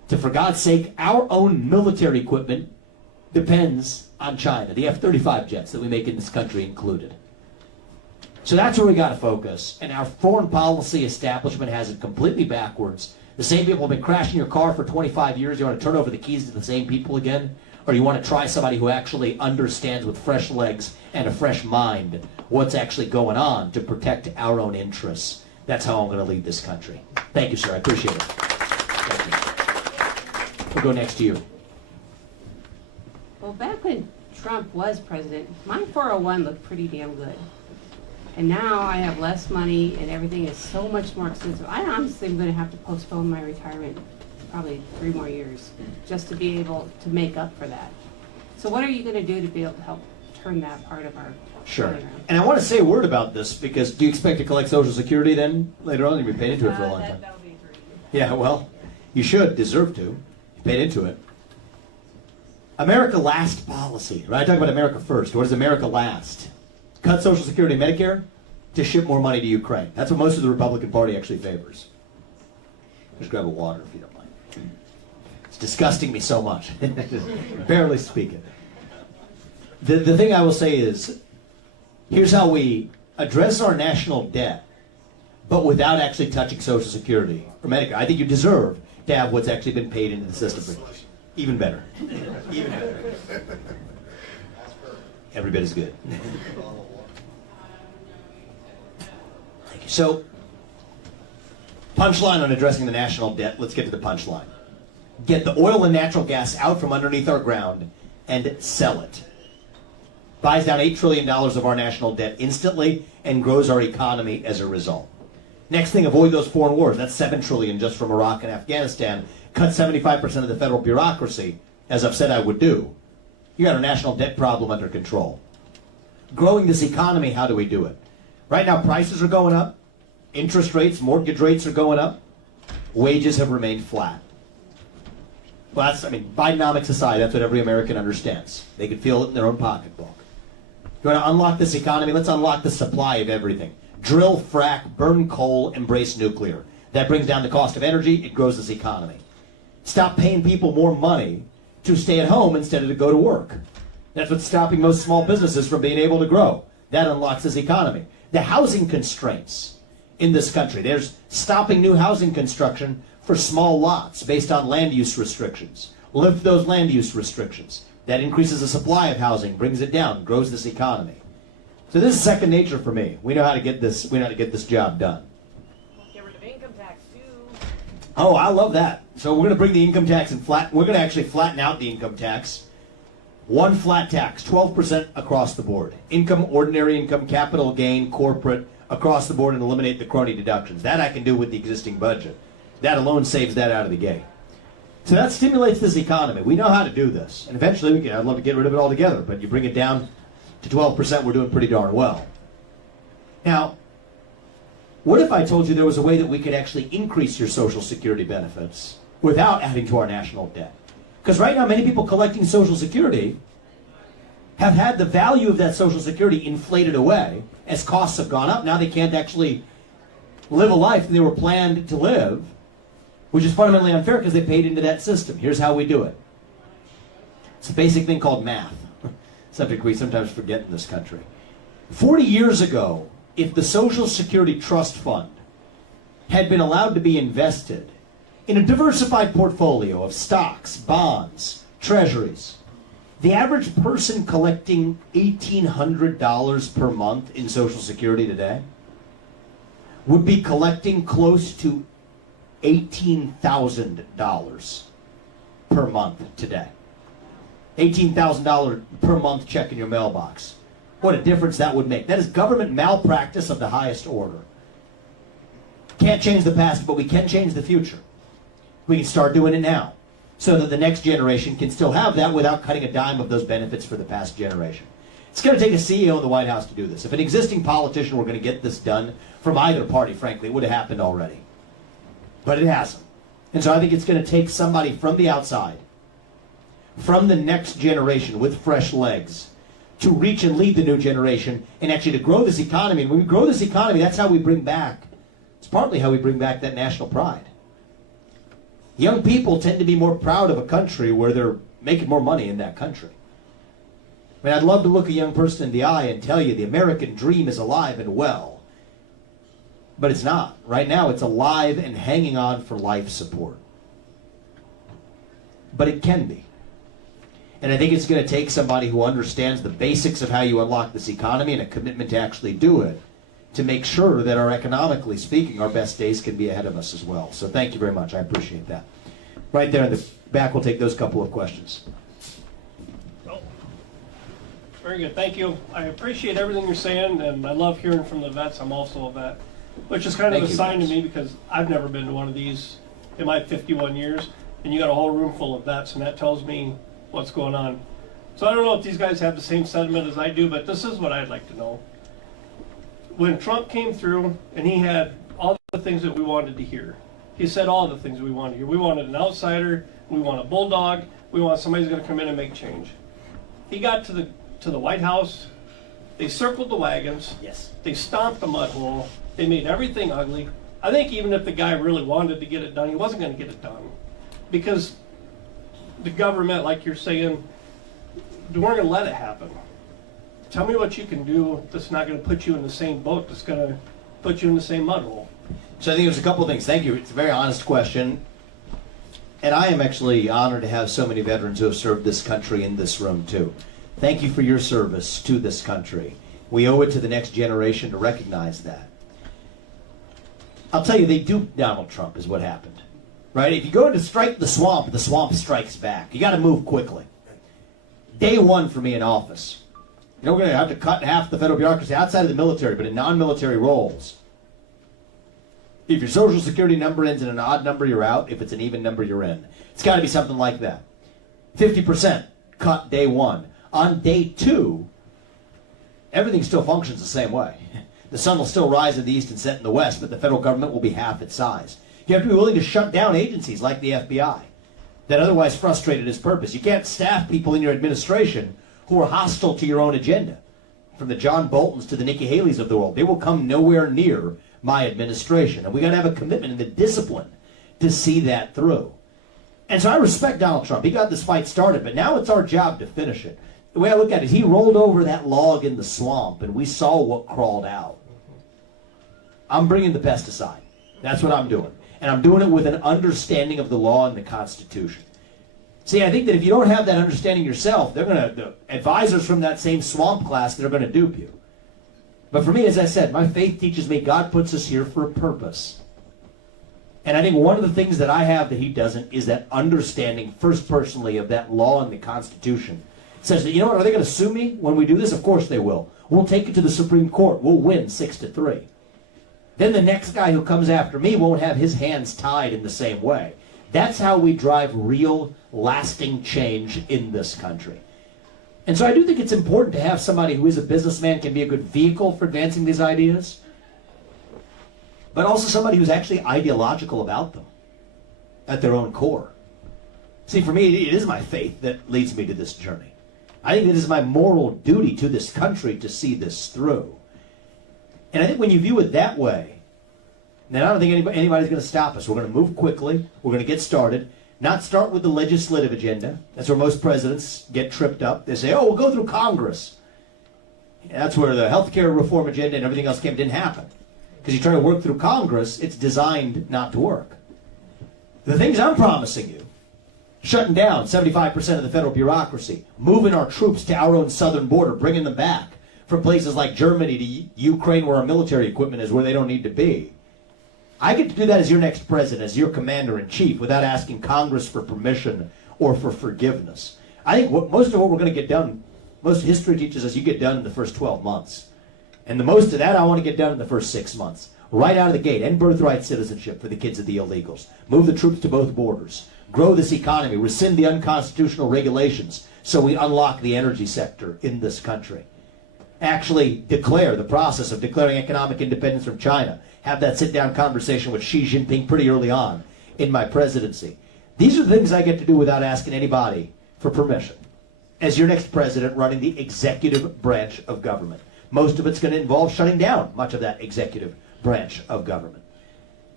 to, for God's sake, our own military equipment depends on China, the F-35 jets that we make in this country included. So that's where we got to focus, and our foreign policy establishment has it completely backwards. The same people have been crashing your car for 25 years. You want to turn over the keys to the same people again? Or you want to try somebody who actually understands with fresh legs and a fresh mind what's actually going on to protect our own interests? That's how I'm going to lead this country. Thank you, sir. I appreciate it. Thank you. We'll go next to you. Well, back when Trump was president, my 401 looked pretty damn good. And now I have less money and everything is so much more expensive. I honestly am going to have to postpone my retirement probably 3 more years just to be able to make up for that. So what are you going to do to be able to help turn that part of our Sure. money around? And I want to say a word about this, because do you expect to collect Social Security then later on? You've been paid into it for a long time. That'll be great. Yeah, well, you should, deserve to. You paid into it. America Last policy, right? I talk about America First. What does America Last? Cut Social Security and Medicare to ship more money to Ukraine. That's what most of the Republican Party actually favors. Just grab a water if you don't mind. It's disgusting me so much. Barely speaking. The thing I will say is, here's how we address our national debt, but without actually touching Social Security or Medicare. I think you deserve to have what's actually been paid into the system. Even better. Even better. Every bit as good. So, punchline on addressing the national debt. Let's get to the punchline. Get the oil and natural gas out from underneath our ground and sell it. Buys down $8 trillion of our national debt instantly and grows our economy as a result. Next thing, avoid those foreign wars. That's $7 trillion just from Iraq and Afghanistan. Cut 75% of the federal bureaucracy, as I've said I would do. You got our national debt problem under control. Growing this economy, how do we do it? Right now, prices are going up. Interest rates, mortgage rates are going up. Wages have remained flat. Well, Bidenomics aside, that's what every American understands. They can feel it in their own pocketbook. You want to unlock this economy? Let's unlock the supply of everything. Drill, frack, burn coal, embrace nuclear. That brings down the cost of energy. It grows this economy. Stop paying people more money to stay at home instead of to go to work. That's what's stopping most small businesses from being able to grow. That unlocks this economy. The housing constraints in this country. There's stopping new housing construction for small lots based on land use restrictions. Lift those land use restrictions. That increases the supply of housing, brings it down, grows this economy. So this is second nature for me. We know how to get this. We know how to get this job done. Get rid of income tax too. Oh, I love that. So we're going to bring the income tax and we're going to actually flatten out the income tax. One flat tax, 12% across the board. Income, ordinary income, capital gain, corporate, across the board, and eliminate the crony deductions. That I can do with the existing budget. That alone saves that out of the gate. So that stimulates this economy. We know how to do this. And eventually, I'd love to get rid of it altogether, but you bring it down to 12%, we're doing pretty darn well. Now, what if I told you there was a way that we could actually increase your Social Security benefits without adding to our national debt? Because right now, many people collecting Social Security have had the value of that Social Security inflated away as costs have gone up. Now they can't actually live a life they were planned to live, which is fundamentally unfair because they paid into that system. Here's how we do it. It's a basic thing called math, subject we sometimes forget in this country. 40 years ago, if the Social Security Trust Fund had been allowed to be invested in a diversified portfolio of stocks, bonds, treasuries, the average person collecting $1,800 per month in Social Security today would be collecting close to $18,000 per month today. $18,000 per month check in your mailbox. What a difference that would make. That is government malpractice of the highest order. Can't change the past, but we can change the future. We can start doing it now so that the next generation can still have that without cutting a dime of those benefits for the past generation. It's going to take a CEO in the White House to do this. If an existing politician were going to get this done from either party, frankly, it would have happened already. But it hasn't. And so I think it's going to take somebody from the outside, from the next generation with fresh legs, to reach and lead the new generation and actually to grow this economy. And when we grow this economy, that's how we bring back, it's partly how we bring back that national pride. Young people tend to be more proud of a country where they're making more money in that country. I mean, I'd love to look a young person in the eye and tell you the American dream is alive and well. But it's not. Right now, it's alive and hanging on for life support. But it can be. And I think it's going to take somebody who understands the basics of how you unlock this economy and a commitment to actually do it to make sure that economically speaking, our best days can be ahead of us as well. So thank you very much. I appreciate that. Right there in the back, we'll take those couple of questions. Oh, very good. Thank you. I appreciate everything you're saying, and I love hearing from the vets. I'm also a vet, which is kind of a sign to me because I've never been to one of these in my 51 years, and you got a whole room full of vets, and that tells me what's going on. So I don't know if these guys have the same sentiment as I do, but this is what I'd like to know. When Trump came through and he had all the things that we wanted to hear, he said all the things we wanted to hear. We wanted an outsider, we want a bulldog, we want somebody who's going to come in and make change. He got to the White House, they circled the wagons, yes, they stomped the mud hole, they made everything ugly. I think even if the guy really wanted to get it done, he wasn't going to get it done. Because the government, like you're saying, they weren't going to let it happen. Tell me what you can do that's not going to put you in the same boat, that's going to put you in the same mud hole. So I think there's a couple of things. Thank you. It's a very honest question. And I am actually honored to have so many veterans who have served this country in this room, too. Thank you for your service to this country. We owe it to the next generation to recognize that. I'll tell you, they duped Donald Trump is what happened. Right? If you go to strike the swamp strikes back. You got to move quickly. Day one for me in office. You know, we're going to have to cut half the federal bureaucracy outside of the military, but in non-military roles. If your social security number ends in an odd number, you're out. If it's an even number, you're in. It's got to be something like that. 50% cut day one. On day two, everything still functions the same way. The sun will still rise in the east and set in the west, but the federal government will be half its size. You have to be willing to shut down agencies like the FBI that otherwise frustrated its purpose. You can't staff people in your administration who are hostile to your own agenda. From the John Boltons to the Nikki Haley's of the world, they will come nowhere near my administration. And we got to have a commitment and the discipline to see that through. And so I respect Donald Trump. He got this fight started, but now it's our job to finish it. The way I look at it is he rolled over that log in the swamp, and we saw what crawled out. I'm bringing the pesticide. That's what I'm doing. And I'm doing it with an understanding of the law and the Constitution. See, I think that if you don't have that understanding yourself, they're going to, advisors from that same swamp class that are going to dupe you. But for me, as I said, my faith teaches me God puts us here for a purpose. And I think one of the things that I have that he doesn't is that understanding, first personally, of that law and the Constitution. It says that, you know what, are they going to sue me when we do this? Of course they will. We'll take it to the Supreme Court. We'll win 6-3. Then the next guy who comes after me won't have his hands tied in the same way. That's how we drive real, lasting change in this country. And so I do think it's important to have somebody who is a businessman, can be a good vehicle for advancing these ideas, but also somebody who's actually ideological about them at their own core. See, for me, it is my faith that leads me to this journey. I think it is my moral duty to this country to see this through. And I think when you view it that way, then I don't think anybody's going to stop us. We're going to move quickly. We're going to get started. Not start with the legislative agenda. That's where most presidents get tripped up. They say, oh, we'll go through Congress. And that's where the health care reform agenda and everything else didn't happen. Because you try to work through Congress, it's designed not to work. The things I'm promising you, shutting down 75% of the federal bureaucracy, moving our troops to our own southern border, bringing them back from places like Germany to Ukraine where our military equipment is, where they don't need to be. I get to do that as your next president, as your commander-in-chief, without asking Congress for permission or for forgiveness. I think most of what we're going to get done, most history teaches us you get done in the first 12 months. And the most of that I want to get done in the first 6 months. Right out of the gate, end birthright citizenship for the kids of the illegals. Move the troops to both borders. Grow this economy. Rescind the unconstitutional regulations so we unlock the energy sector in this country. Actually declare the process of declaring economic independence from China. Have that sit-down conversation with Xi Jinping pretty early on in my presidency. These are the things I get to do without asking anybody for permission. As your next president running the executive branch of government. Most of it's going to involve shutting down much of that executive branch of government.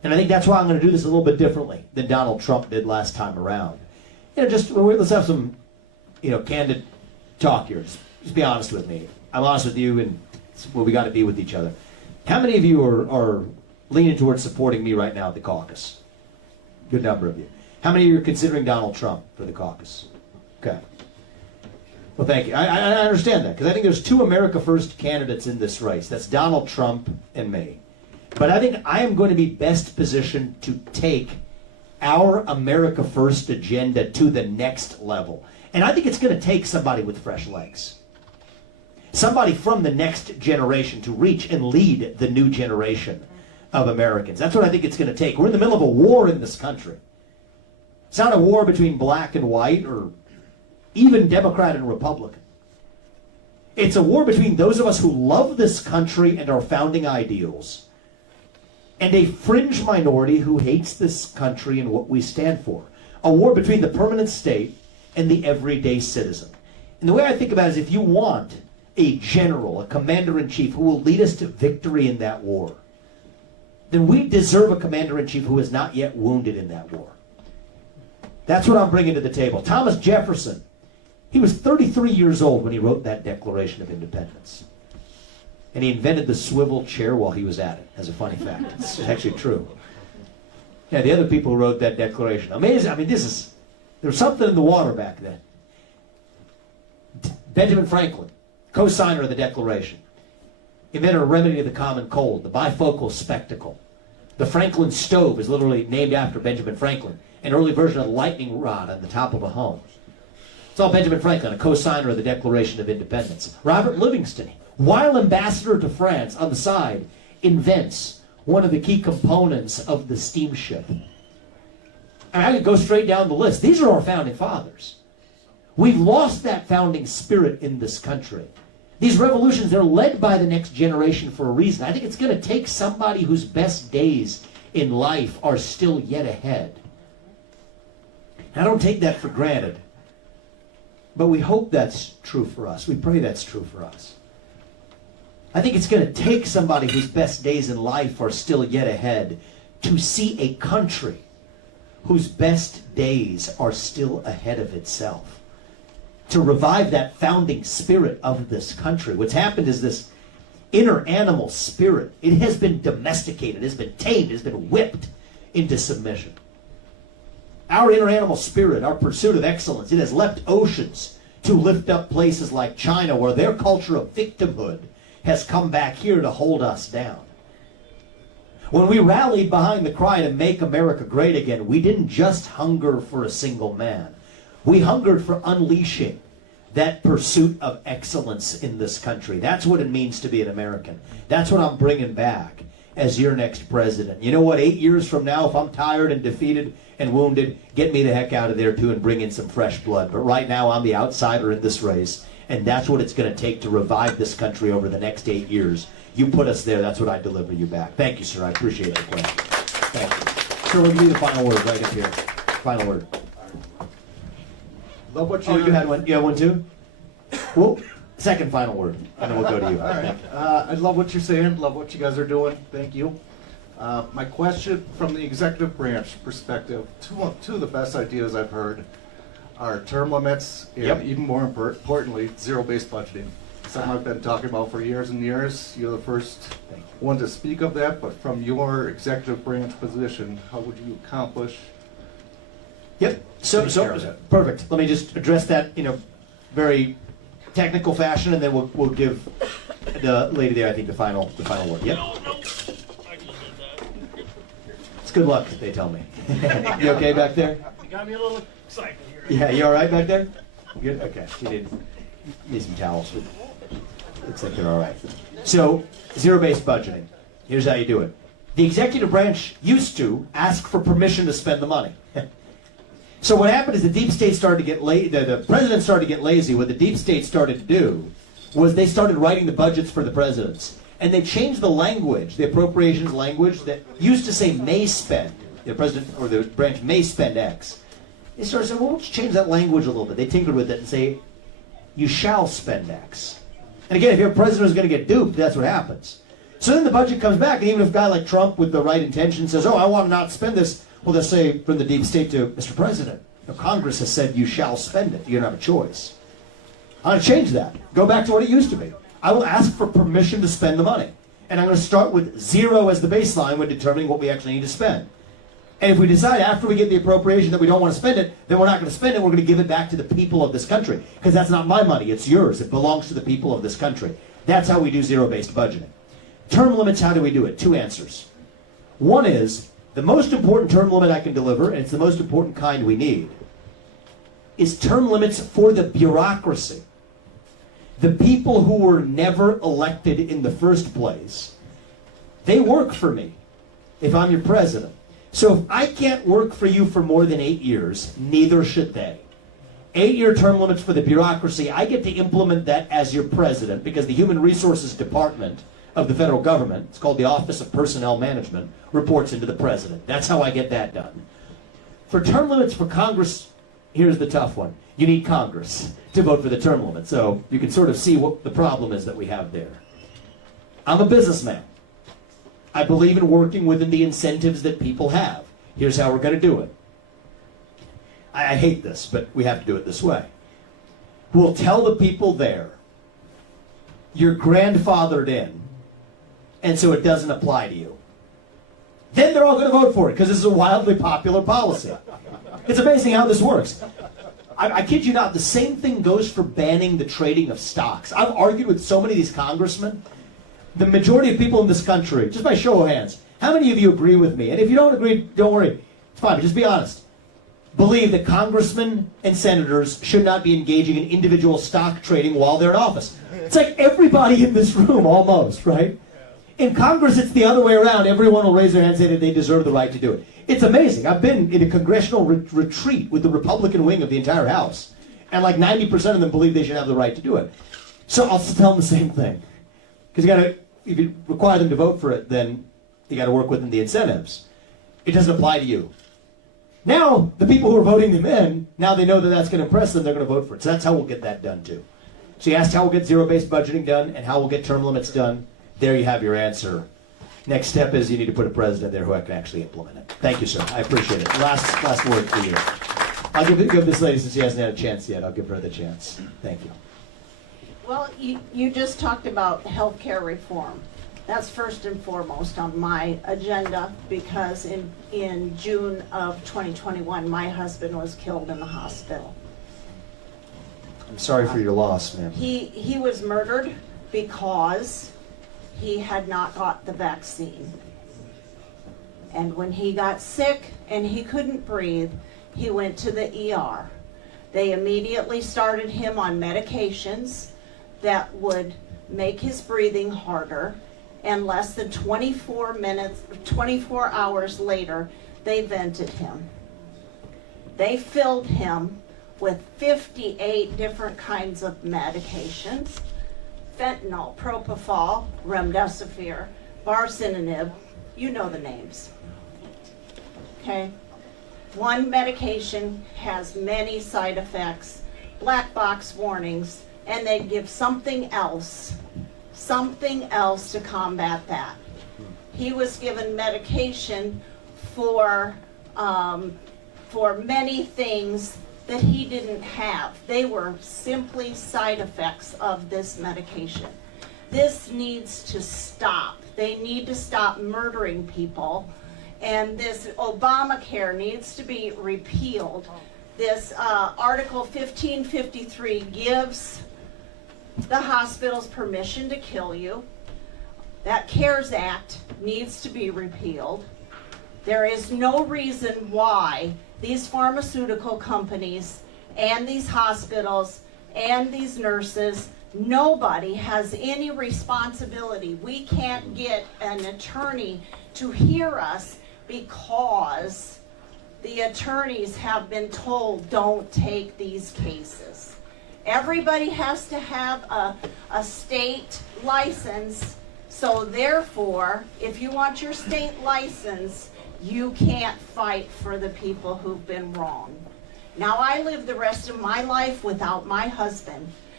And I think that's why I'm going to do this a little bit differently than Donald Trump did last time around. Let's have some, candid talk here. Just be honest with me. I'm honest with you, and we got to be with each other. How many of you are leaning towards supporting me right now at the caucus? Good number of you. How many of you are considering Donald Trump for the caucus? Okay. Well, thank you. I understand that, because I think there's two America First candidates in this race. That's Donald Trump and me. But I think I am going to be best positioned to take our America First agenda to the next level. And I think it's going to take somebody with fresh legs. Somebody from the next generation to reach and lead the new generation of Americans. That's what I think it's going to take. We're in the middle of a war in this country. It's not a war between black and white or even Democrat and Republican. It's a war between those of us who love this country and our founding ideals and a fringe minority who hates this country and what we stand for. A war between the permanent state and the everyday citizen. And the way I think about it is, if you want a general, a commander-in-chief who will lead us to victory in that war, then we deserve a commander-in-chief who is not yet wounded in that war. That's what I'm bringing to the table. Thomas Jefferson, he was 33 years old when he wrote that Declaration of Independence. And he invented the swivel chair while he was at it, as a funny fact. It's actually true. Yeah, the other people who wrote that declaration. Amazing. I mean, there was something in the water back then. Benjamin Franklin, co-signer of the Declaration, invented a remedy to the common cold, the bifocal spectacle. The Franklin stove is literally named after Benjamin Franklin, an early version of the lightning rod on the top of a home. It's all Benjamin Franklin, a co-signer of the Declaration of Independence. Robert Livingston, while ambassador to France on the side, invents one of the key components of the steamship. And I could go straight down the list. These are our founding fathers. We've lost that founding spirit in this country. These revolutions, they're led by the next generation for a reason. I think it's going to take somebody whose best days in life are still yet ahead. And I don't take that for granted. But we hope that's true for us. We pray that's true for us. I think it's going to take somebody whose best days in life are still yet ahead to see a country whose best days are still ahead of itself. To revive that founding spirit of this country. What's happened is this inner animal spirit, it has been domesticated, it has been tamed, it has been whipped into submission. Our inner animal spirit, our pursuit of excellence, it has leapt oceans to lift up places like China, where their culture of victimhood has come back here to hold us down. When we rallied behind the cry to make America great again, we didn't just hunger for a single man. We hungered for unleashing that pursuit of excellence in this country. That's what it means to be an American. That's what I'm bringing back as your next president. You know what? 8 years from now, if I'm tired and defeated and wounded, get me the heck out of there too and bring in some fresh blood. But right now, I'm the outsider in this race, and that's what it's going to take to revive this country over the next 8 years. You put us there, that's what I deliver you back. Thank you, sir. I appreciate the question. Thank you. Sir, we'll give you the final word right up here. Final word. Love what you had one. You have one too? Well, second final word, and then we'll go to you. All right. I love what you're saying. Love what you guys are doing. Thank you. My question from the executive branch perspective, two of the best ideas I've heard are term limits and even more importantly, zero-based budgeting. Something I've been talking about for years and years. You're the first one to speak of that, but from your executive branch position, how would you accomplish? Yep. So perfect. Let me just address that in a very technical fashion, and then we'll give the lady there, I think, the final word. Yep. It's good luck, they tell me. You okay back there? You got me a little excited here. Yeah, you all right back there? Good. Okay. You need some towels. Looks like they're all right. So, zero-based budgeting. Here's how you do it. The executive branch used to ask for permission to spend the money. So what happened is the deep state started to get the president started to get lazy. What the deep state started to do was they started writing the budgets for the presidents. And they changed the language, the appropriations language that used to say may spend, the president or the branch may spend X. They started saying, well, let's change that language a little bit. They tinkered with it and say, you shall spend X. And again, if your president is going to get duped, that's what happens. So then the budget comes back, and even if a guy like Trump with the right intention says, oh, I want to not spend this, well, they'll say from the deep state to Mr. President, Congress has said you shall spend it. You don't have a choice. I'm going to change that. Go back to what it used to be. I will ask for permission to spend the money. And I'm going to start with 0 as the baseline when determining what we actually need to spend. And if we decide after we get the appropriation that we don't want to spend it, then we're not going to spend it. We're going to give it back to the people of this country. Because that's not my money. It's yours. It belongs to the people of this country. That's how we do zero-based budgeting. Term limits, how do we do it? 2 answers. One is, the most important term limit I can deliver, and it's the most important kind we need, is term limits for the bureaucracy. The people who were never elected in the first place, they work for me if I'm your president. So if I can't work for you for more than 8 years, neither should they. 8-year term limits for the bureaucracy, I get to implement that as your president because the Human Resources Department of the federal government, it's called the Office of Personnel Management, reports into the president. That's how I get that done. For term limits for Congress, here's the tough one. You need Congress to vote for the term limit. So you can sort of see what the problem is that we have there. I'm a businessman. I believe in working within the incentives that people have. Here's how we're going to do it. I hate this, but we have to do it this way. We'll tell the people there, you're grandfathered in, and so it doesn't apply to you. Then they're all going to vote for it, because this is a wildly popular policy. It's amazing how this works. I kid you not, the same thing goes for banning the trading of stocks. I've argued with so many of these congressmen. The majority of people in this country, just by show of hands, how many of you agree with me? And if you don't agree, don't worry. It's fine, but just be honest. Believe that congressmen and senators should not be engaging in individual stock trading while they're in office. It's like everybody in this room, almost, right? In Congress, it's the other way around. Everyone will raise their hand and say that they deserve the right to do it. It's amazing. I've been in a congressional retreat with the Republican wing of the entire House, and like 90% of them believe they should have the right to do it. So I'll tell them the same thing. Because if you require them to vote for it, then you got to work within the incentives. It doesn't apply to you. Now, the people who are voting them in, now they know that that's going to impress them, they're going to vote for it. So that's how we'll get that done, too. So you asked how we'll get zero-based budgeting done and how we'll get term limits done. There you have your answer. Next step is you need to put a president there who can actually implement it. Thank you, sir. I appreciate it. Last word for you. I'll give this lady, since she hasn't had a chance yet, I'll give her the chance. Thank you. Well, you just talked about healthcare reform. That's first and foremost on my agenda because in June of 2021, my husband was killed in the hospital. I'm sorry for your loss, ma'am. He was murdered because he had not got the vaccine. And when he got sick and he couldn't breathe, he went to the ER. They immediately started him on medications that would make his breathing harder, and less than 24 hours later, they vented him. They filled him with 58 different kinds of medications: fentanyl, propofol, remdesivir, baricitinib, you know the names. Okay? One medication has many side effects, black box warnings, and they give something else to combat that. He was given medication for many things that he didn't have. They were simply side effects of this medication. This needs to stop. They need to stop murdering people, and this Obamacare needs to be repealed. This Article 1553 gives the hospitals permission to kill you. That CARES Act needs to be repealed. There is no reason why these pharmaceutical companies and these hospitals and these nurses, nobody has any responsibility. We can't get an attorney to hear us because the attorneys have been told don't take these cases. Everybody has to have a state license, so therefore, if you want your state license, you can't fight for the people who've been wronged. Now, I lived the rest of my life without my husband,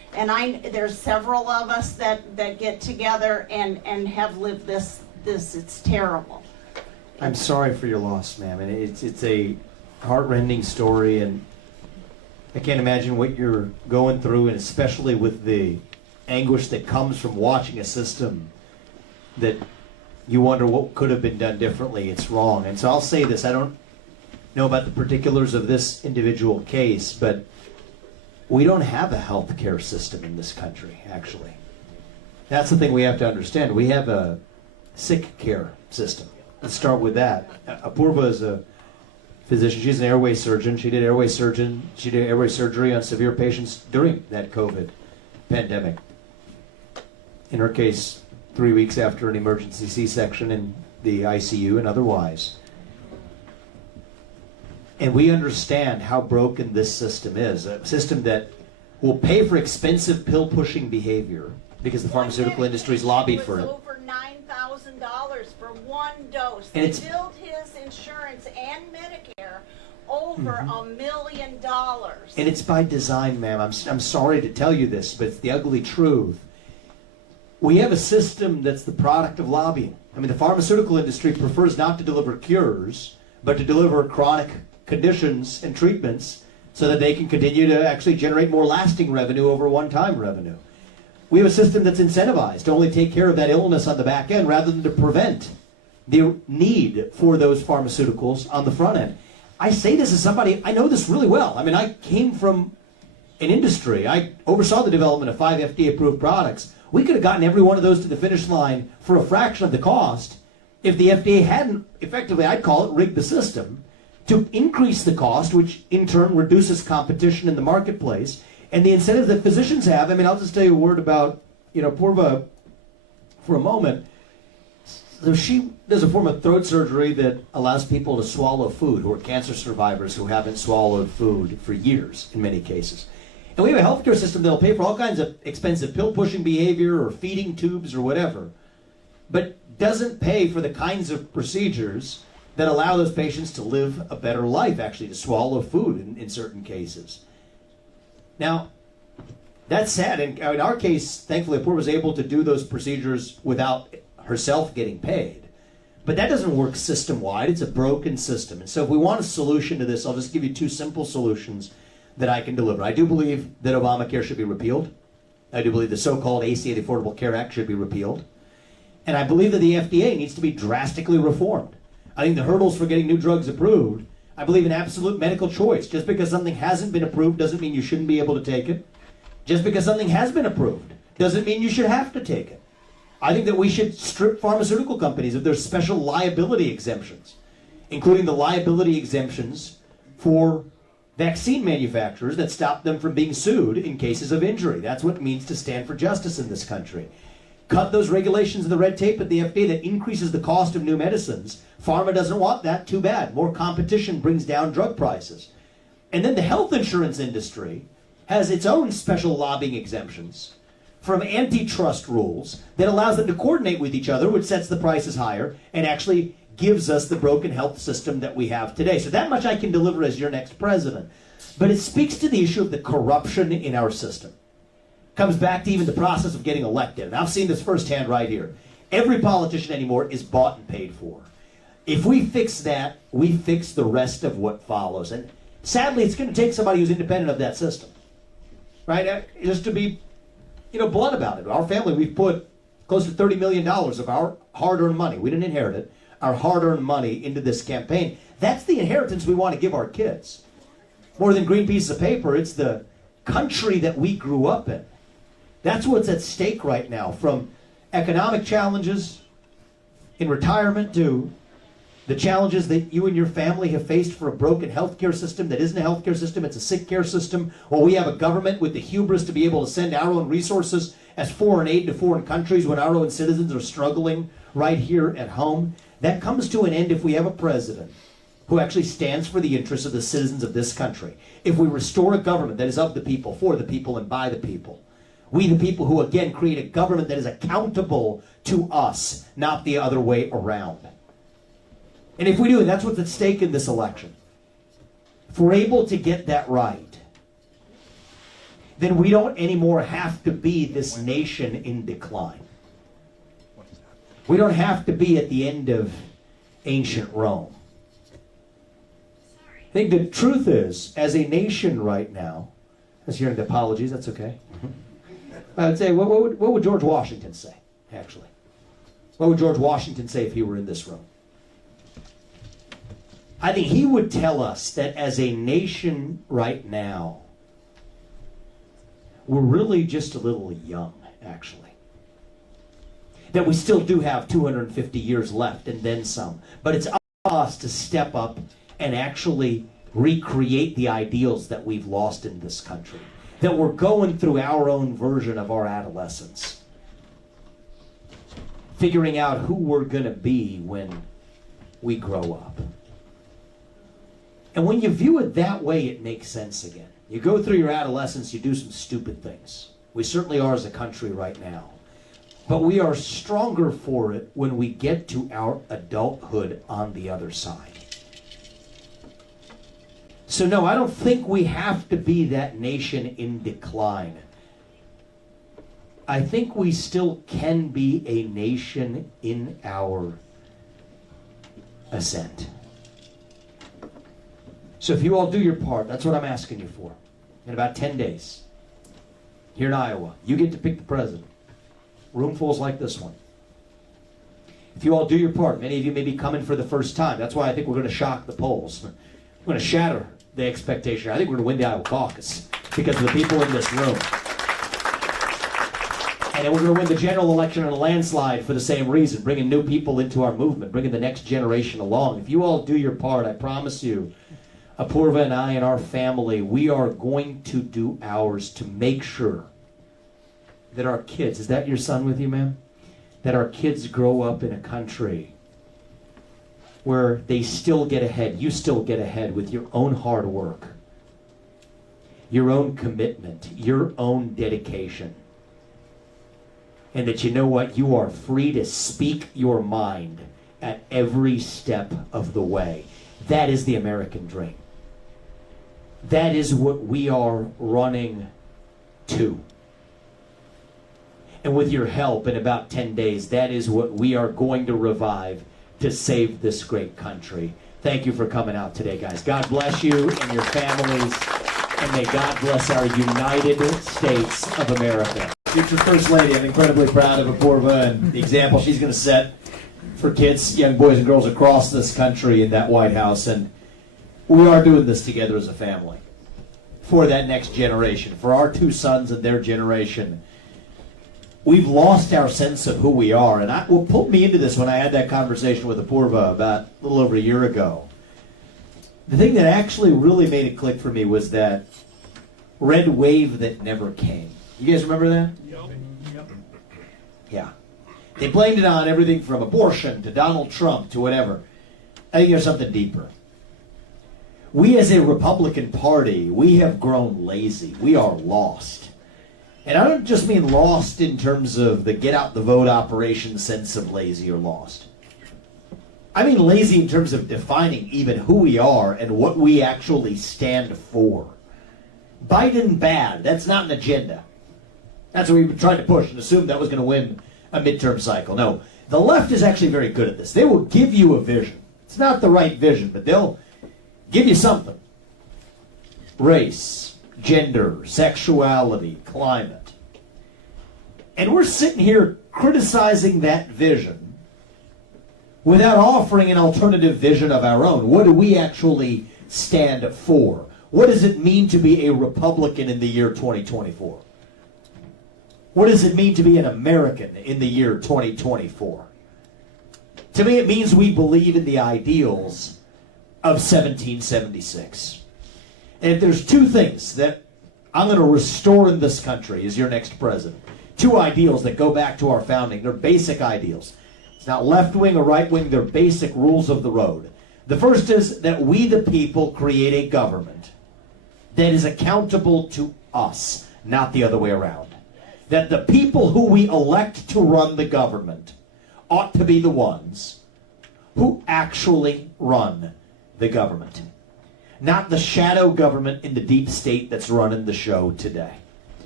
And there's several of us that get together and have lived this, it's terrible. I'm sorry for your loss, ma'am, and it's a heartrending story, and I can't imagine what you're going through, and especially with the anguish that comes from watching a system that you wonder what could have been done differently. It's wrong. And so I'll say this, I don't know about the particulars of this individual case, but we don't have a health care system in this country, actually. That's the thing we have to understand. We have a sick care system. Let's start with that. Apurva is a physician. She's an airway surgeon. She did airway surgery on severe patients during that COVID pandemic. In her case, 3 weeks after an emergency C-section in the ICU and otherwise. And we understand how broken this system is. A system that will pay for expensive pill-pushing behavior because the pharmaceutical industry's lobbied for it. Over $9,000 for one dose. And They billed his insurance and Medicare over $1 million. And it's by design, ma'am. I'm sorry to tell you this, but it's the ugly truth. We have a system that's the product of lobbying. I mean, the pharmaceutical industry prefers not to deliver cures, but to deliver chronic conditions and treatments so that they can continue to actually generate more lasting revenue over one-time revenue. We have a system that's incentivized to only take care of that illness on the back end rather than to prevent the need for those pharmaceuticals on the front end. I say this as somebody, I know this really well. I mean, I came from an industry. I oversaw the development of 5 FDA-approved products. We could have gotten every one of those to the finish line for a fraction of the cost if the FDA hadn't, effectively, I'd call it, rigged the system to increase the cost, which in turn reduces competition in the marketplace. And the incentive that physicians have, I mean, I'll just tell you a word about, Purva for a moment. So she does a form of throat surgery that allows people to swallow food, who are cancer survivors who haven't swallowed food for years in many cases. And we have a healthcare system that'll pay for all kinds of expensive pill-pushing behavior or feeding tubes or whatever, but doesn't pay for the kinds of procedures that allow those patients to live a better life, actually, to swallow food in certain cases. Now, that's sad. And in our case, thankfully, Apurva was able to do those procedures without herself getting paid. But that doesn't work system-wide. It's a broken system. And so if we want a solution to this, I'll just give you 2 simple solutions that I can deliver. I do believe that Obamacare should be repealed. I do believe the so-called ACA, the Affordable Care Act, should be repealed. And I believe that the FDA needs to be drastically reformed. I think the hurdles for getting new drugs approved, I believe in absolute medical choice. Just because something hasn't been approved doesn't mean you shouldn't be able to take it. Just because something has been approved doesn't mean you should have to take it. I think that we should strip pharmaceutical companies of their special liability exemptions, including the liability exemptions for vaccine manufacturers that stop them from being sued in cases of injury. That's what it means to stand for justice in this country. Cut those regulations and the red tape at the FDA that increases the cost of new medicines. Pharma doesn't want that. Too bad. More competition brings down drug prices. And then the health insurance industry has its own special lobbying exemptions from antitrust rules that allows them to coordinate with each other, which sets the prices higher and actually gives us the broken health system that we have today. So that much I can deliver as your next president. But it speaks to the issue of the corruption in our system. Comes back to even the process of getting elected. And I've seen this firsthand right here. Every politician anymore is bought and paid for. If we fix that, we fix the rest of what follows. And sadly, it's going to take somebody who's independent of that system. Right? Just to be, blunt about it. Our family, we've put close to $30 million of our hard-earned money. We didn't inherit it. Our hard-earned money into this campaign. That's the inheritance we want to give our kids. More than green pieces of paper, it's the country that we grew up in. That's what's at stake right now, from economic challenges in retirement to the challenges that you and your family have faced for a broken healthcare system that isn't a healthcare system, it's a sick care system, or we have a government with the hubris to be able to send our own resources as foreign aid to foreign countries when our own citizens are struggling right here at home. That comes to an end if we have a president who actually stands for the interests of the citizens of this country. If we restore a government that is of the people, for the people, and by the people. We the people who, again, create a government that is accountable to us, not the other way around. And if we do, that's what's at stake in this election. If we're able to get that right, then we don't anymore have to be this nation in decline. We don't have to be at the end of ancient Rome. I think the truth is, as a nation right now, as hearing the apologies, that's okay. I would say, what would George Washington say, actually? What would George Washington say if he were in this room? I think he would tell us that as a nation right now, we're really just a little young, actually. That we still do have 250 years left and then some. But it's up to us to step up and actually recreate the ideals that we've lost in this country. That we're going through our own version of our adolescence. Figuring out who we're going to be when we grow up. And when you view it that way, it makes sense again. You go through your adolescence, you do some stupid things. We certainly are as a country right now. But we are stronger for it when we get to our adulthood on the other side. So no, I don't think we have to be that nation in decline. I think we still can be a nation in our ascent. So if you all do your part, that's what I'm asking you for. In about 10 days, here in Iowa, you get to pick the president. Roomfuls like this one. If you all do your part, many of you may be coming for the first time. That's why I think we're going to shock the polls. We're going to shatter the expectation. I think we're going to win the Iowa caucus because of the people in this room. And then we're going to win the general election in a landslide for the same reason, bringing new people into our movement, bringing the next generation along. If you all do your part, I promise you, Apurva and I and our family, we are going to do ours to make sure that our kids, is that your son with you, ma'am? That our kids grow up in a country where they still get ahead, you still get ahead with your own hard work, your own commitment, your own dedication. And that you know what? You are free to speak your mind at every step of the way. That is the American dream. That is what we are running to. And with your help, in about 10 days, that is what we are going to revive to save this great country. Thank you for coming out today, guys. God bless you and your families, and may God bless our United States of America. Future First Lady, I'm incredibly proud of Apurva and the example she's going to set for kids, young boys and girls across this country in that White House. And we are doing this together as a family for that next generation, for our two sons and their generation. We've lost our sense of who we are. And what pulled me into this when I had that conversation with Apurva about a little over a year ago, the thing that actually really made it click for me was that red wave that never came. You guys remember that? Yep. Yeah. They blamed it on everything from abortion to Donald Trump to whatever. I think there's something deeper. We as a Republican Party, we have grown lazy. We are lost. And I don't just mean lost in terms of the get out the vote operation sense of lazy or lost. I mean lazy in terms of defining even who we are and what we actually stand for. Biden bad, that's not an agenda. That's what we've been trying to push and assume that was going to win a midterm cycle. No, the left is actually very good at this. They will give you a vision. It's not the right vision, but they'll give you something. Race, gender, sexuality, climate. And we're sitting here criticizing that vision without offering an alternative vision of our own. What do we actually stand for? What does it mean to be a Republican in the year 2024? What does it mean to be an American in the year 2024? To me, it means we believe in the ideals of 1776. And if there's two things that I'm going to restore in this country as your next president, two ideals that go back to our founding, they're basic ideals. It's not left-wing or right-wing, they're basic rules of the road. The first is that we the people create a government that is accountable to us, not the other way around. That the people who we elect to run the government ought to be the ones who actually run the government. Not the shadow government in the deep state that's running the show today.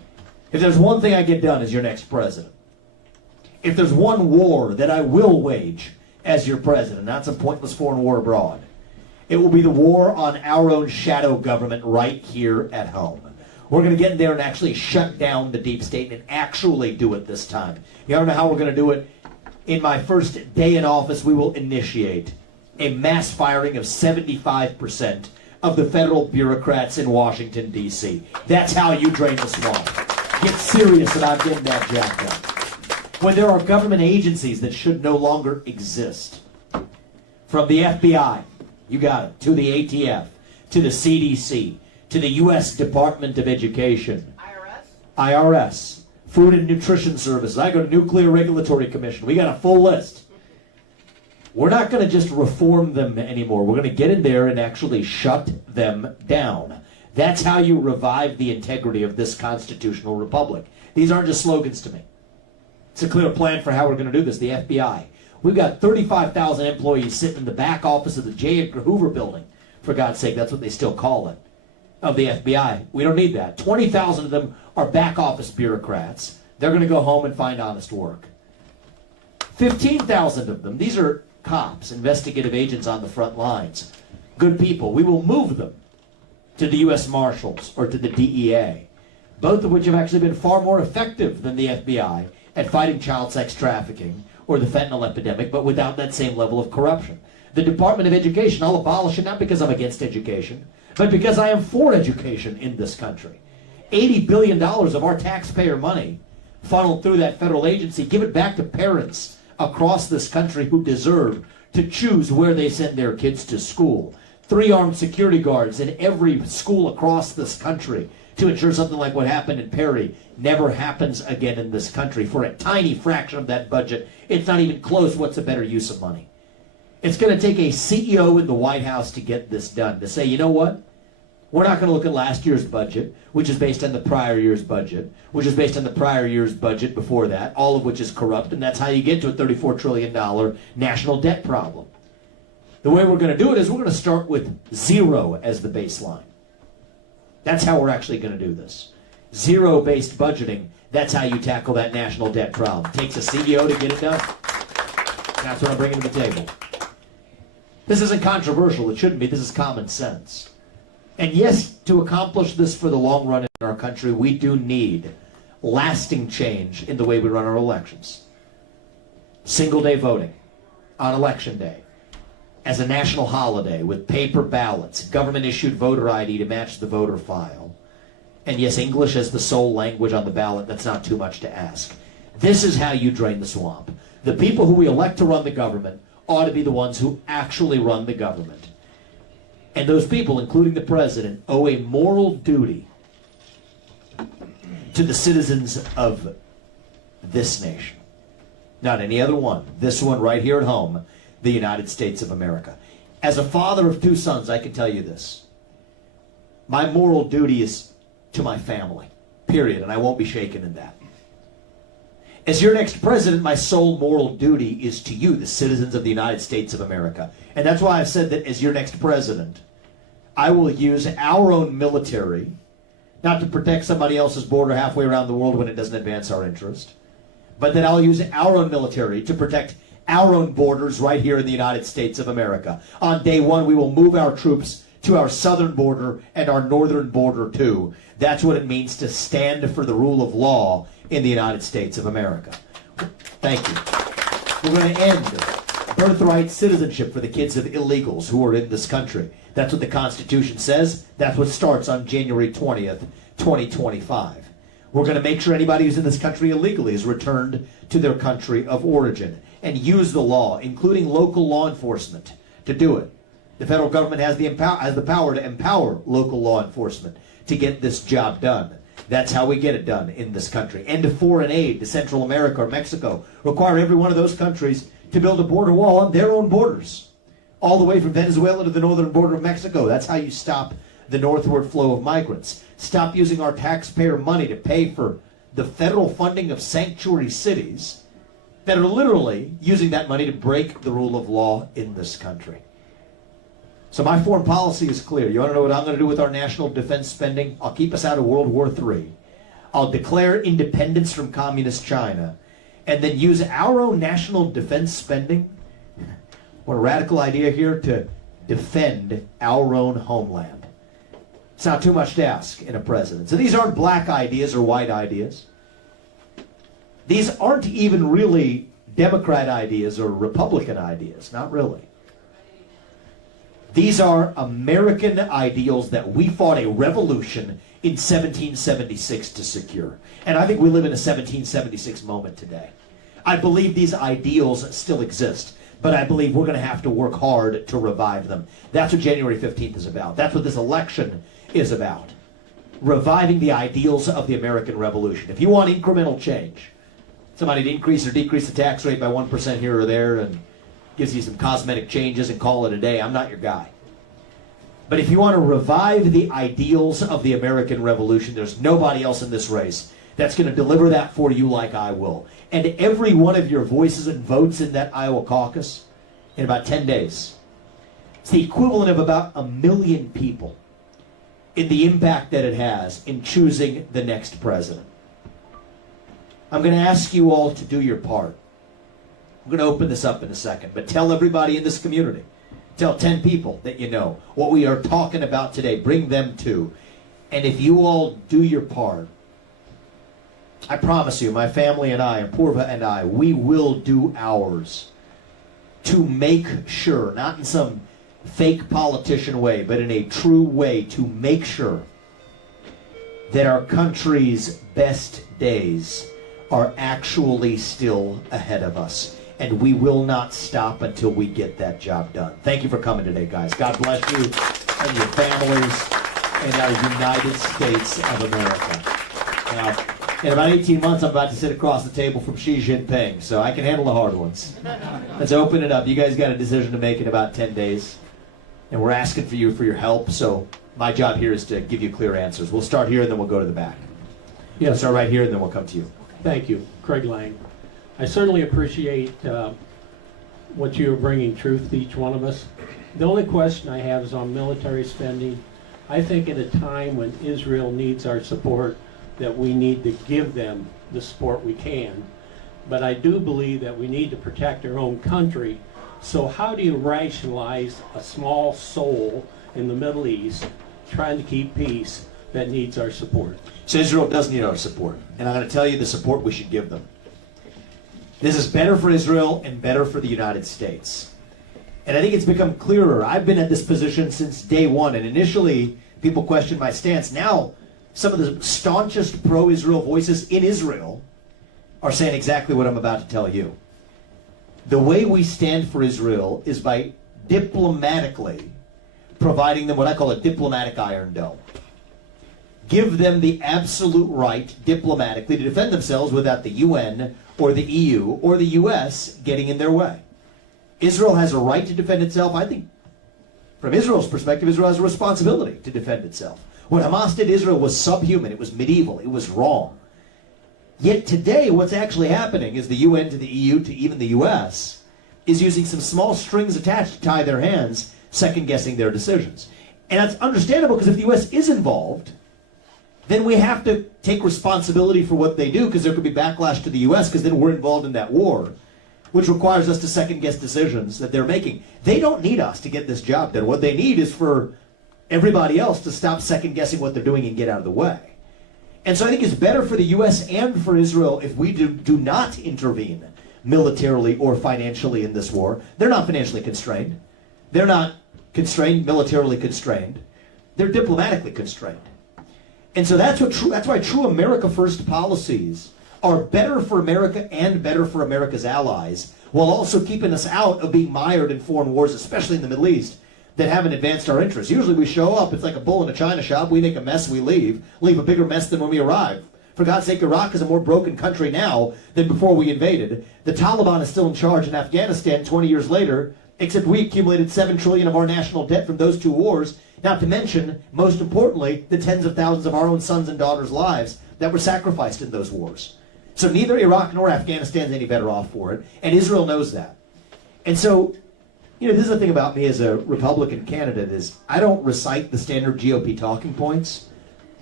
If there's one thing I get done as your next president, if there's one war that I will wage as your president, not some pointless foreign war abroad, it will be the war on our own shadow government right here at home. We're going to get in there and actually shut down the deep state and actually do it this time. You don't know how we're going to do it? In my first day in office, we will initiate a mass firing of 75% of the federal bureaucrats in Washington, D.C. That's how you drain the swamp. Get serious about getting that job done. When there are government agencies that should no longer exist, from the FBI, you got it, to the ATF, to the CDC, to the U.S. Department of Education, IRS, Food and Nutrition Services. I go to Nuclear Regulatory Commission. We got a full list. We're not going to just reform them anymore. We're going to get in there and actually shut them down. That's how you revive the integrity of this constitutional republic. These aren't just slogans to me. It's a clear plan for how we're going to do this. The FBI. We've got 35,000 employees sitting in the back office of the J. Edgar Hoover building. For God's sake, that's what they still call it. Of the FBI. We don't need that. 20,000 of them are back office bureaucrats. They're going to go home and find honest work. 15,000 of them, these are cops, investigative agents on the front lines. Good people. We will move them to the U.S. Marshals or to the DEA, both of which have actually been far more effective than the FBI at fighting child sex trafficking or the fentanyl epidemic, but without that same level of corruption. The Department of Education, I'll abolish it not because I'm against education, but because I am for education in this country. $80 billion of our taxpayer money funneled through that federal agency, give it back to parents across this country who deserve to choose where they send their kids to school. 3 armed security guards in every school across this country to ensure something like what happened in Perry never happens again in this country. For a tiny fraction of that budget, it's not even close. What's a better use of money? It's going to take a CEO in the White House to get this done, to say, you know what? We're not going to look at last year's budget, which is based on the prior year's budget, which is based on the prior year's budget before that, all of which is corrupt, and that's how you get to a $34 trillion national debt problem. The way we're going to do it is we're going to start with 0 as the baseline. That's how we're actually going to do this. 0-based budgeting, that's how you tackle that national debt problem. It takes a CEO to get it done. That's what I'm bringing to the table. This isn't controversial. It shouldn't be. This is common sense. And yes, to accomplish this for the long run in our country, we do need lasting change in the way we run our elections. Single-day voting on Election Day as a national holiday with paper ballots, government-issued voter ID to match the voter file, and yes, English as the sole language on the ballot, that's not too much to ask. This is how you drain the swamp. The people who we elect to run the government ought to be the ones who actually run the government. And those people, including the president, owe a moral duty to the citizens of this nation. Not any other one. This one right here at home, the United States of America. As a father of 2 sons, I can tell you this. My moral duty is to my family, period, and I won't be shaken in that. As your next president, my sole moral duty is to you, the citizens of the United States of America. And that's why I've said that as your next president, I will use our own military, not to protect somebody else's border halfway around the world when it doesn't advance our interest, but that I'll use our own military to protect our own borders right here in the United States of America. On day 1, we will move our troops to our southern border and our northern border too. That's what it means to stand for the rule of law in the United States of America. Thank you. We're going to end birthright citizenship for the kids of illegals who are in this country. That's what the Constitution says. That's what starts on January 20th, 2025. We're going to make sure anybody who's in this country illegally is returned to their country of origin and use the law, including local law enforcement, to do it. The federal government has the power to empower local law enforcement to get this job done. That's how we get it done in this country. End of foreign aid to Central America or Mexico. Require every one of those countries to build a border wall on their own borders, all the way from Venezuela to the northern border of Mexico. That's how you stop the northward flow of migrants. Stop using our taxpayer money to pay for the federal funding of sanctuary cities that are literally using that money to break the rule of law in this country. So my foreign policy is clear. You want to know what I'm going to do with our national defense spending? I'll keep us out of World War III. I'll declare independence from communist China, and then use our own national defense spending, what a radical idea here, to defend our own homeland. It's not too much to ask in a president. So these aren't black ideas or white ideas. These aren't even really Democrat ideas or Republican ideas, not really. These are American ideals that we fought a revolution in 1776 to secure. And I think we live in a 1776 moment today. I believe these ideals still exist, but I believe we're going to have to work hard to revive them. That's what January 15th is about. That's what this election is about. Reviving the ideals of the American Revolution. If you want incremental change, somebody to increase or decrease the tax rate by 1% here or there and gives you some cosmetic changes and call it a day, I'm not your guy. But if you want to revive the ideals of the American Revolution, there's nobody else in this race that's going to deliver that for you like I will. And every one of your voices and votes in that Iowa caucus in about 10 days, it's the equivalent of about 1 million people in the impact that it has in choosing the next president. I'm going to ask you all to do your part. I'm going to open this up in a second, but tell everybody in this community, tell 10 people that you know what we are talking about today. Bring them too. And if you all do your part, I promise you, my family and I, and Purva and I, we will do ours to make sure, not in some fake politician way, but in a true way, to make sure that our country's best days are actually still ahead of us. And we will not stop until we get that job done. Thank you for coming today, guys. God bless you and your families and our United States of America. Now, in about 18 months, I'm about to sit across the table from Xi Jinping, so I can handle the hard ones. Let's open it up. You guys got a decision to make in about 10 days, and we're asking for you for your help, so my job here is to give you clear answers. We'll start here, and then we'll go to the back. Yes. We'll start right here, and then we'll come to you. Thank you, Craig Lang. I certainly appreciate what you are bringing truth to each one of us. The only question I have is on military spending. I think at a time when Israel needs our support, that we need to give them the support we can. But I do believe that we need to protect our own country. So how do you rationalize a small soul in the Middle East trying to keep peace that needs our support? So Israel does need our support, and I'm going to tell you the support we should give them. This is better for Israel and better for the United States. And I think it's become clearer. I've been at this position since day one, and initially people questioned my stance. Now, some of the staunchest pro-Israel voices in Israel are saying exactly what I'm about to tell you. The way we stand for Israel is by diplomatically providing them what I call a diplomatic iron dome. Give them the absolute right diplomatically to defend themselves without the UN or the EU or the US getting in their way. Israel has a right to defend itself. I think from Israel's perspective, Israel has a responsibility to defend itself. What Hamas did to Israel was subhuman. It was medieval. It was wrong. Yet today, what's actually happening is the UN to the EU to even the US is using some small strings attached to tie their hands, second-guessing their decisions. And that's understandable because if the US is involved, then we have to take responsibility for what they do because there could be backlash to the US because then we're involved in that war, which requires us to second-guess decisions that they're making. They don't need us to get this job done. What they need is for everybody else to stop second-guessing what they're doing and get out of the way. And so I think it's better for the U.S. and for Israel if we do not intervene militarily or financially in this war. They're not financially constrained. They're not constrained, militarily constrained. They're diplomatically constrained. And so that's why true America First policies are better for America and better for America's allies, while also keeping us out of being mired in foreign wars, especially in the Middle East, that haven't advanced our interests. Usually we show up, it's like a bull in a china shop, we make a mess, we leave a bigger mess than when we arrive. For God's sake, Iraq is a more broken country now than before we invaded. The Taliban is still in charge in Afghanistan 20 years later, except we accumulated $7 trillion of our national debt from those two wars, not to mention, most importantly, the tens of thousands of our own sons and daughters' lives that were sacrificed in those wars. So neither Iraq nor Afghanistan is any better off for it, and Israel knows that. And so, this is the thing about me as a Republican candidate is I don't recite the standard GOP talking points.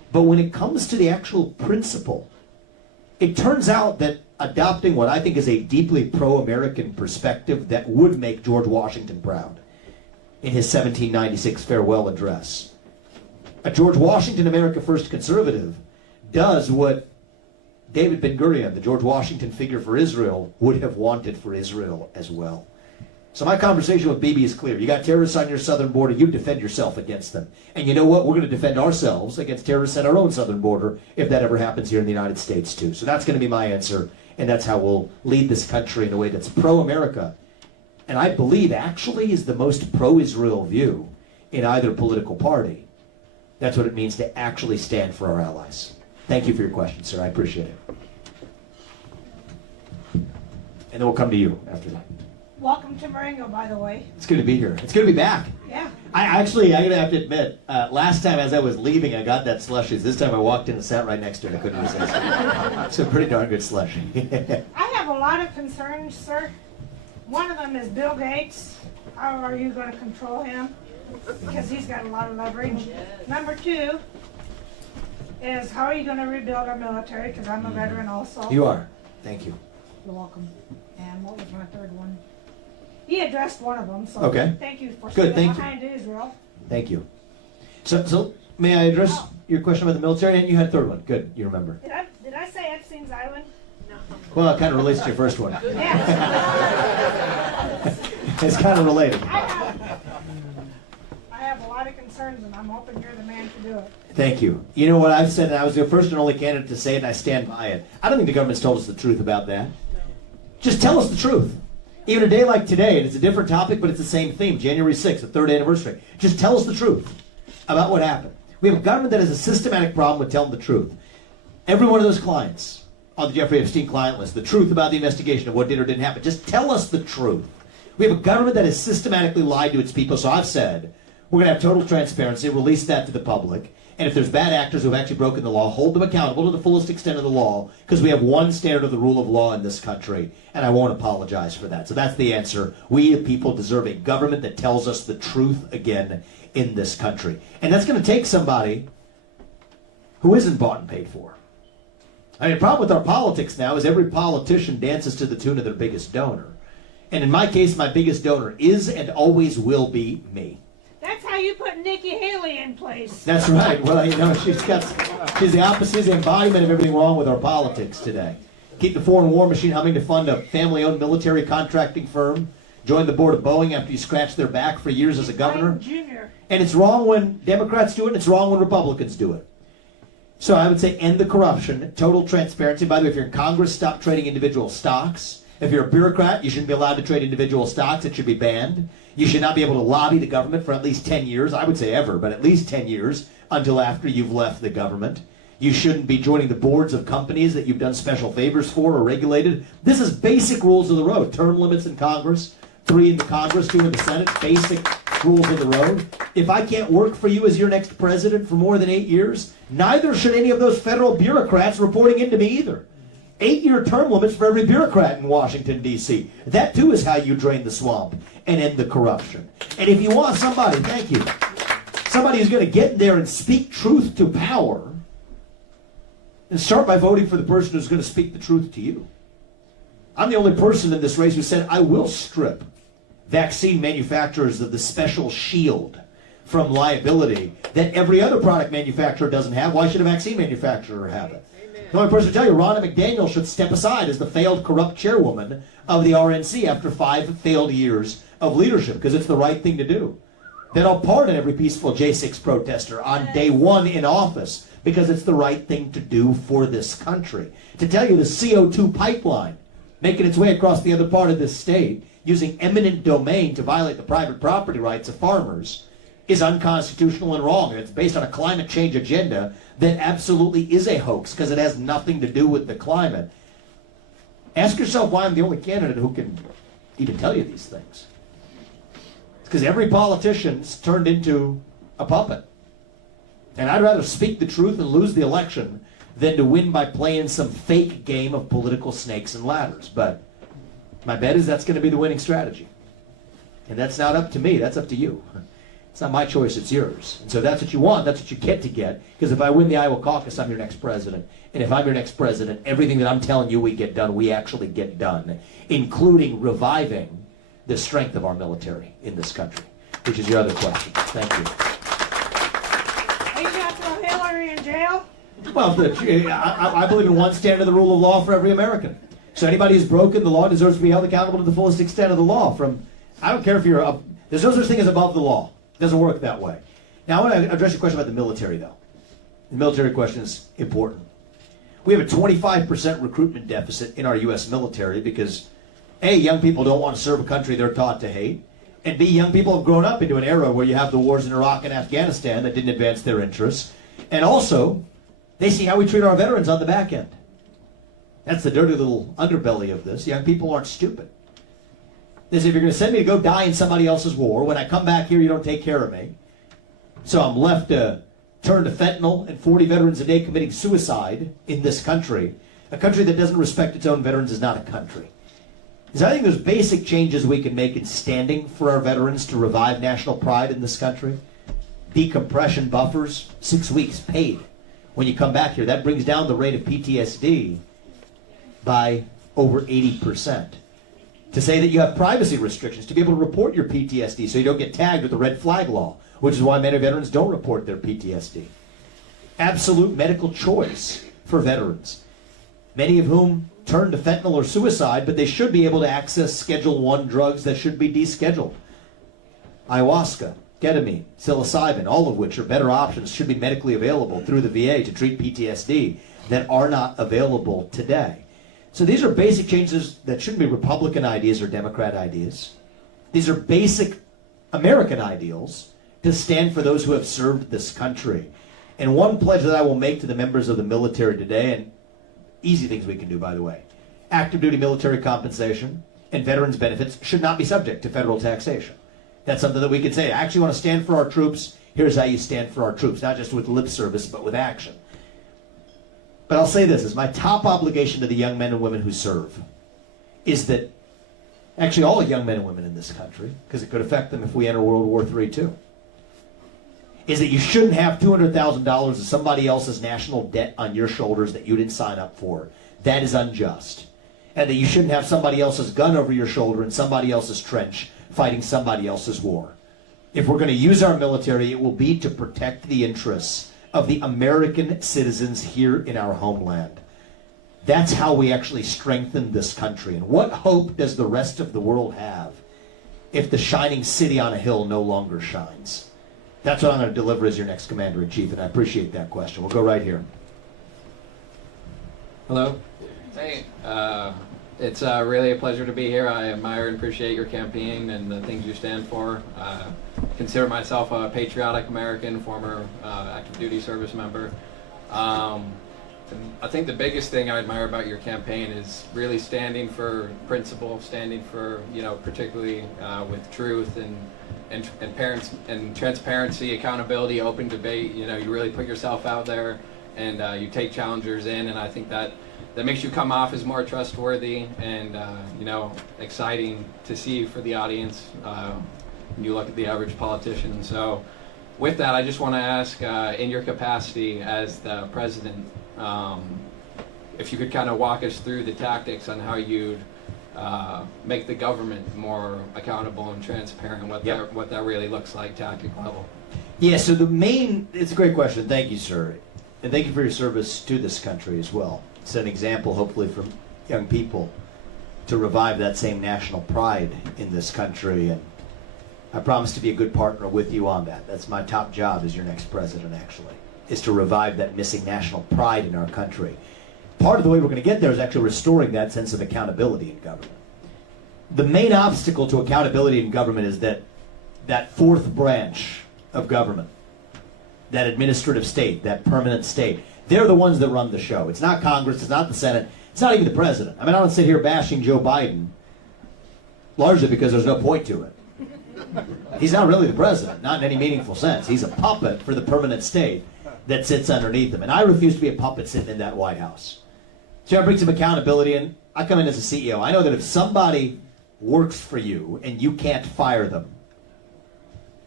But when it comes to the actual principle, it turns out that adopting what I think is a deeply pro-American perspective that would make George Washington proud in his 1796 farewell address. A George Washington, America First conservative, does what David Ben-Gurion, the George Washington figure for Israel, would have wanted for Israel as well. So my conversation with Bibi is clear. You got terrorists on your southern border, you defend yourself against them. And you know what? We're going to defend ourselves against terrorists at our own southern border if that ever happens here in the United States too. So that's going to be my answer, and that's how we'll lead this country in a way that's pro-America. And I believe actually is the most pro-Israel view in either political party. That's what it means to actually stand for our allies. Thank you for your question, sir. I appreciate it. And then we'll come to you after that. Welcome to Marengo, by the way. It's good to be here. It's good to be back. Yeah. I'm going to have to admit, last time as I was leaving, I got that slushies. This time I walked in and sat right next to it. I couldn't resist. It's a pretty darn good slushie. I have a lot of concerns, sir. One of them is Bill Gates. How are you going to control him? Because he's got a lot of leverage. Number two is how are you going to rebuild our military? Because I'm a veteran also. You are. Thank you. You're welcome. And what was my third one? He addressed one of them, so Okay. thank you for Good, standing thank you. behind Israel. Thank you. So may I address your question about the military? And you had a third one. Good, you remember. Did I say Epstein's Island? No. Well, it kind of relates to your first one. Yeah. It's kind of related. I have a lot of concerns, and I'm hoping you're the man to do it. Thank you. You know what I've said, and I was the first and only candidate to say it, and I stand by it. I don't think the government's told us the truth about that. Just tell us the truth. Even a day like today, and it's a different topic, but it's the same theme, January 6th, the third anniversary. Just tell us the truth about what happened. We have a government that has a systematic problem with telling the truth. Every one of those clients on the Jeffrey Epstein client list, the truth about the investigation of what did or didn't happen. Just tell us the truth. We have a government that has systematically lied to its people, so I've said, we're going to have total transparency, release that to the public, and if there's bad actors who have actually broken the law, hold them accountable to the fullest extent of the law, because we have one standard of the rule of law in this country, and I won't apologize for that. So that's the answer. We, the people, deserve a government that tells us the truth again in this country. And that's going to take somebody who isn't bought and paid for. I mean, the problem with our politics now is every politician dances to the tune of their biggest donor. And in my case, my biggest donor is and always will be me. That's how you put Nikki Haley in place. That's right. Well, you know, she's the opposite, she's the embodiment of everything wrong with our politics today. Keep the foreign war machine humming to fund a family-owned military contracting firm. Join the board of Boeing after you scratched their back for years as a governor. Junior. And it's wrong when Democrats do it, and it's wrong when Republicans do it. So I would say end the corruption, total transparency. By the way, if you're in Congress, stop trading individual stocks. If you're a bureaucrat, you shouldn't be allowed to trade individual stocks. It should be banned. You should not be able to lobby the government for at least 10 years. I would say ever, but at least 10 years until after you've left the government. You shouldn't be joining the boards of companies that you've done special favors for or regulated. This is basic rules of the road. Term limits in Congress, 3 in the Congress, 2 in the Senate, basic rules of the road. If I can't work for you as your next president for more than 8 years, neither should any of those federal bureaucrats reporting into me either. 8-year term limits for every bureaucrat in Washington, D.C. That, too, is how you drain the swamp and end the corruption. And if you want somebody, thank you, somebody who's going to get in there and speak truth to power, and start by voting for the person who's going to speak the truth to you. I'm the only person in this race who said I will strip vaccine manufacturers of the special shield from liability that every other product manufacturer doesn't have. Why should a vaccine manufacturer have it? The only person to tell you, Ronna McDaniel should step aside as the failed, corrupt chairwoman of the RNC after 5 failed years of leadership, because it's the right thing to do. Then I'll pardon every peaceful J6 protester on day 1 in office, because it's the right thing to do for this country. To tell you the CO2 pipeline making its way across the other part of this state, using eminent domain to violate the private property rights of farmers, is unconstitutional and wrong. And it's based on a climate change agenda that absolutely is a hoax because it has nothing to do with the climate. Ask yourself why I'm the only candidate who can even tell you these things. It's because every politician's turned into a puppet. And I'd rather speak the truth and lose the election than to win by playing some fake game of political snakes and ladders. But my bet is that's going to be the winning strategy. And that's not up to me, that's up to you. It's not my choice, it's yours. And so that's what you want, that's what you get to get. Because if I win the Iowa caucus, I'm your next president. And if I'm your next president, everything that I'm telling you we get done, we actually get done, including reviving the strength of our military in this country, which is your other question. Thank you. Are you going to throw Hillary in jail? Well, I believe in one standard of the rule of law for every American. So anybody who's broken the law deserves to be held accountable to the fullest extent of the law. I don't care if you're there's no such thing as above the law. It doesn't work that way. Now, I want to address your question about the military, though. The military question is important. We have a 25% recruitment deficit in our U.S. military because, A, young people don't want to serve a country they're taught to hate, and B, young people have grown up into an era where you have the wars in Iraq and Afghanistan that didn't advance their interests, and also, they see how we treat our veterans on the back end. That's the dirty little underbelly of this. Young people aren't stupid. They say, if you're going to send me to go die in somebody else's war, when I come back here, you don't take care of me. So I'm left to turn to fentanyl and 40 veterans a day committing suicide in this country. A country that doesn't respect its own veterans is not a country. Because I think there's basic changes we can make in standing for our veterans to revive national pride in this country. Decompression buffers, 6 weeks paid. When you come back here, that brings down the rate of PTSD by over 80%. To say that you have privacy restrictions, to be able to report your PTSD so you don't get tagged with the red flag law, which is why many veterans don't report their PTSD. Absolute medical choice for veterans, many of whom turn to fentanyl or suicide, but they should be able to access Schedule I drugs that should be descheduled. Ayahuasca, ketamine, psilocybin, all of which are better options, should be medically available through the VA to treat PTSD that are not available today. So these are basic changes that shouldn't be Republican ideas or Democrat ideas. These are basic American ideals to stand for those who have served this country. And one pledge that I will make to the members of the military today, and easy things we can do, by the way, active duty military compensation and veterans benefits should not be subject to federal taxation. That's something that we can say, I actually want to stand for our troops. Here's how you stand for our troops, not just with lip service, but with action. But I'll say this, is my top obligation to the young men and women who serve is that, actually all young men and women in this country, because it could affect them if we enter World War III too, is that you shouldn't have $200,000 of somebody else's national debt on your shoulders that you didn't sign up for. That is unjust. And that you shouldn't have somebody else's gun over your shoulder in somebody else's trench fighting somebody else's war. If we're going to use our military, it will be to protect the interests of the American citizens here in our homeland. That's how we actually strengthen this country. And what hope does the rest of the world have if the shining city on a hill no longer shines? That's what I'm going to deliver as your next commander-in-chief, and I appreciate that question. We'll go right here. Hello. Hey, it's really a pleasure to be here. I admire and appreciate your campaign and the things you stand for. Consider myself a patriotic American, former active duty service member. And I think the biggest thing I admire about your campaign is really standing for principle, standing for, particularly with truth and parents and transparency, accountability, open debate. You really put yourself out there and you take challengers in, and I think that makes you come off as more trustworthy and exciting to see for the audience when you look at the average politician. So with that, I just want to ask, in your capacity as the president, if you could kind of walk us through the tactics on how you'd make the government more accountable and transparent, what that really looks like, tactic level. Yeah, so it's a great question. Thank you, sir. And thank you for your service to this country as well. It's an example, hopefully, for young people to revive that same national pride in this country. And I promise to be a good partner with you on that. That's my top job as your next president, actually, is to revive that missing national pride in our country. Part of the way we're going to get there is actually restoring that sense of accountability in government. The main obstacle to accountability in government is that fourth branch of government, that administrative state, that permanent state. They're the ones that run the show. It's not Congress, it's not the Senate, it's not even the president. I mean, I don't sit here bashing Joe Biden, largely because there's no point to it. He's not really the president, not in any meaningful sense. He's a puppet for the permanent state that sits underneath him. And I refuse to be a puppet sitting in that White House. So I bring some accountability in. I come in as a CEO. I know that if somebody works for you and you can't fire them,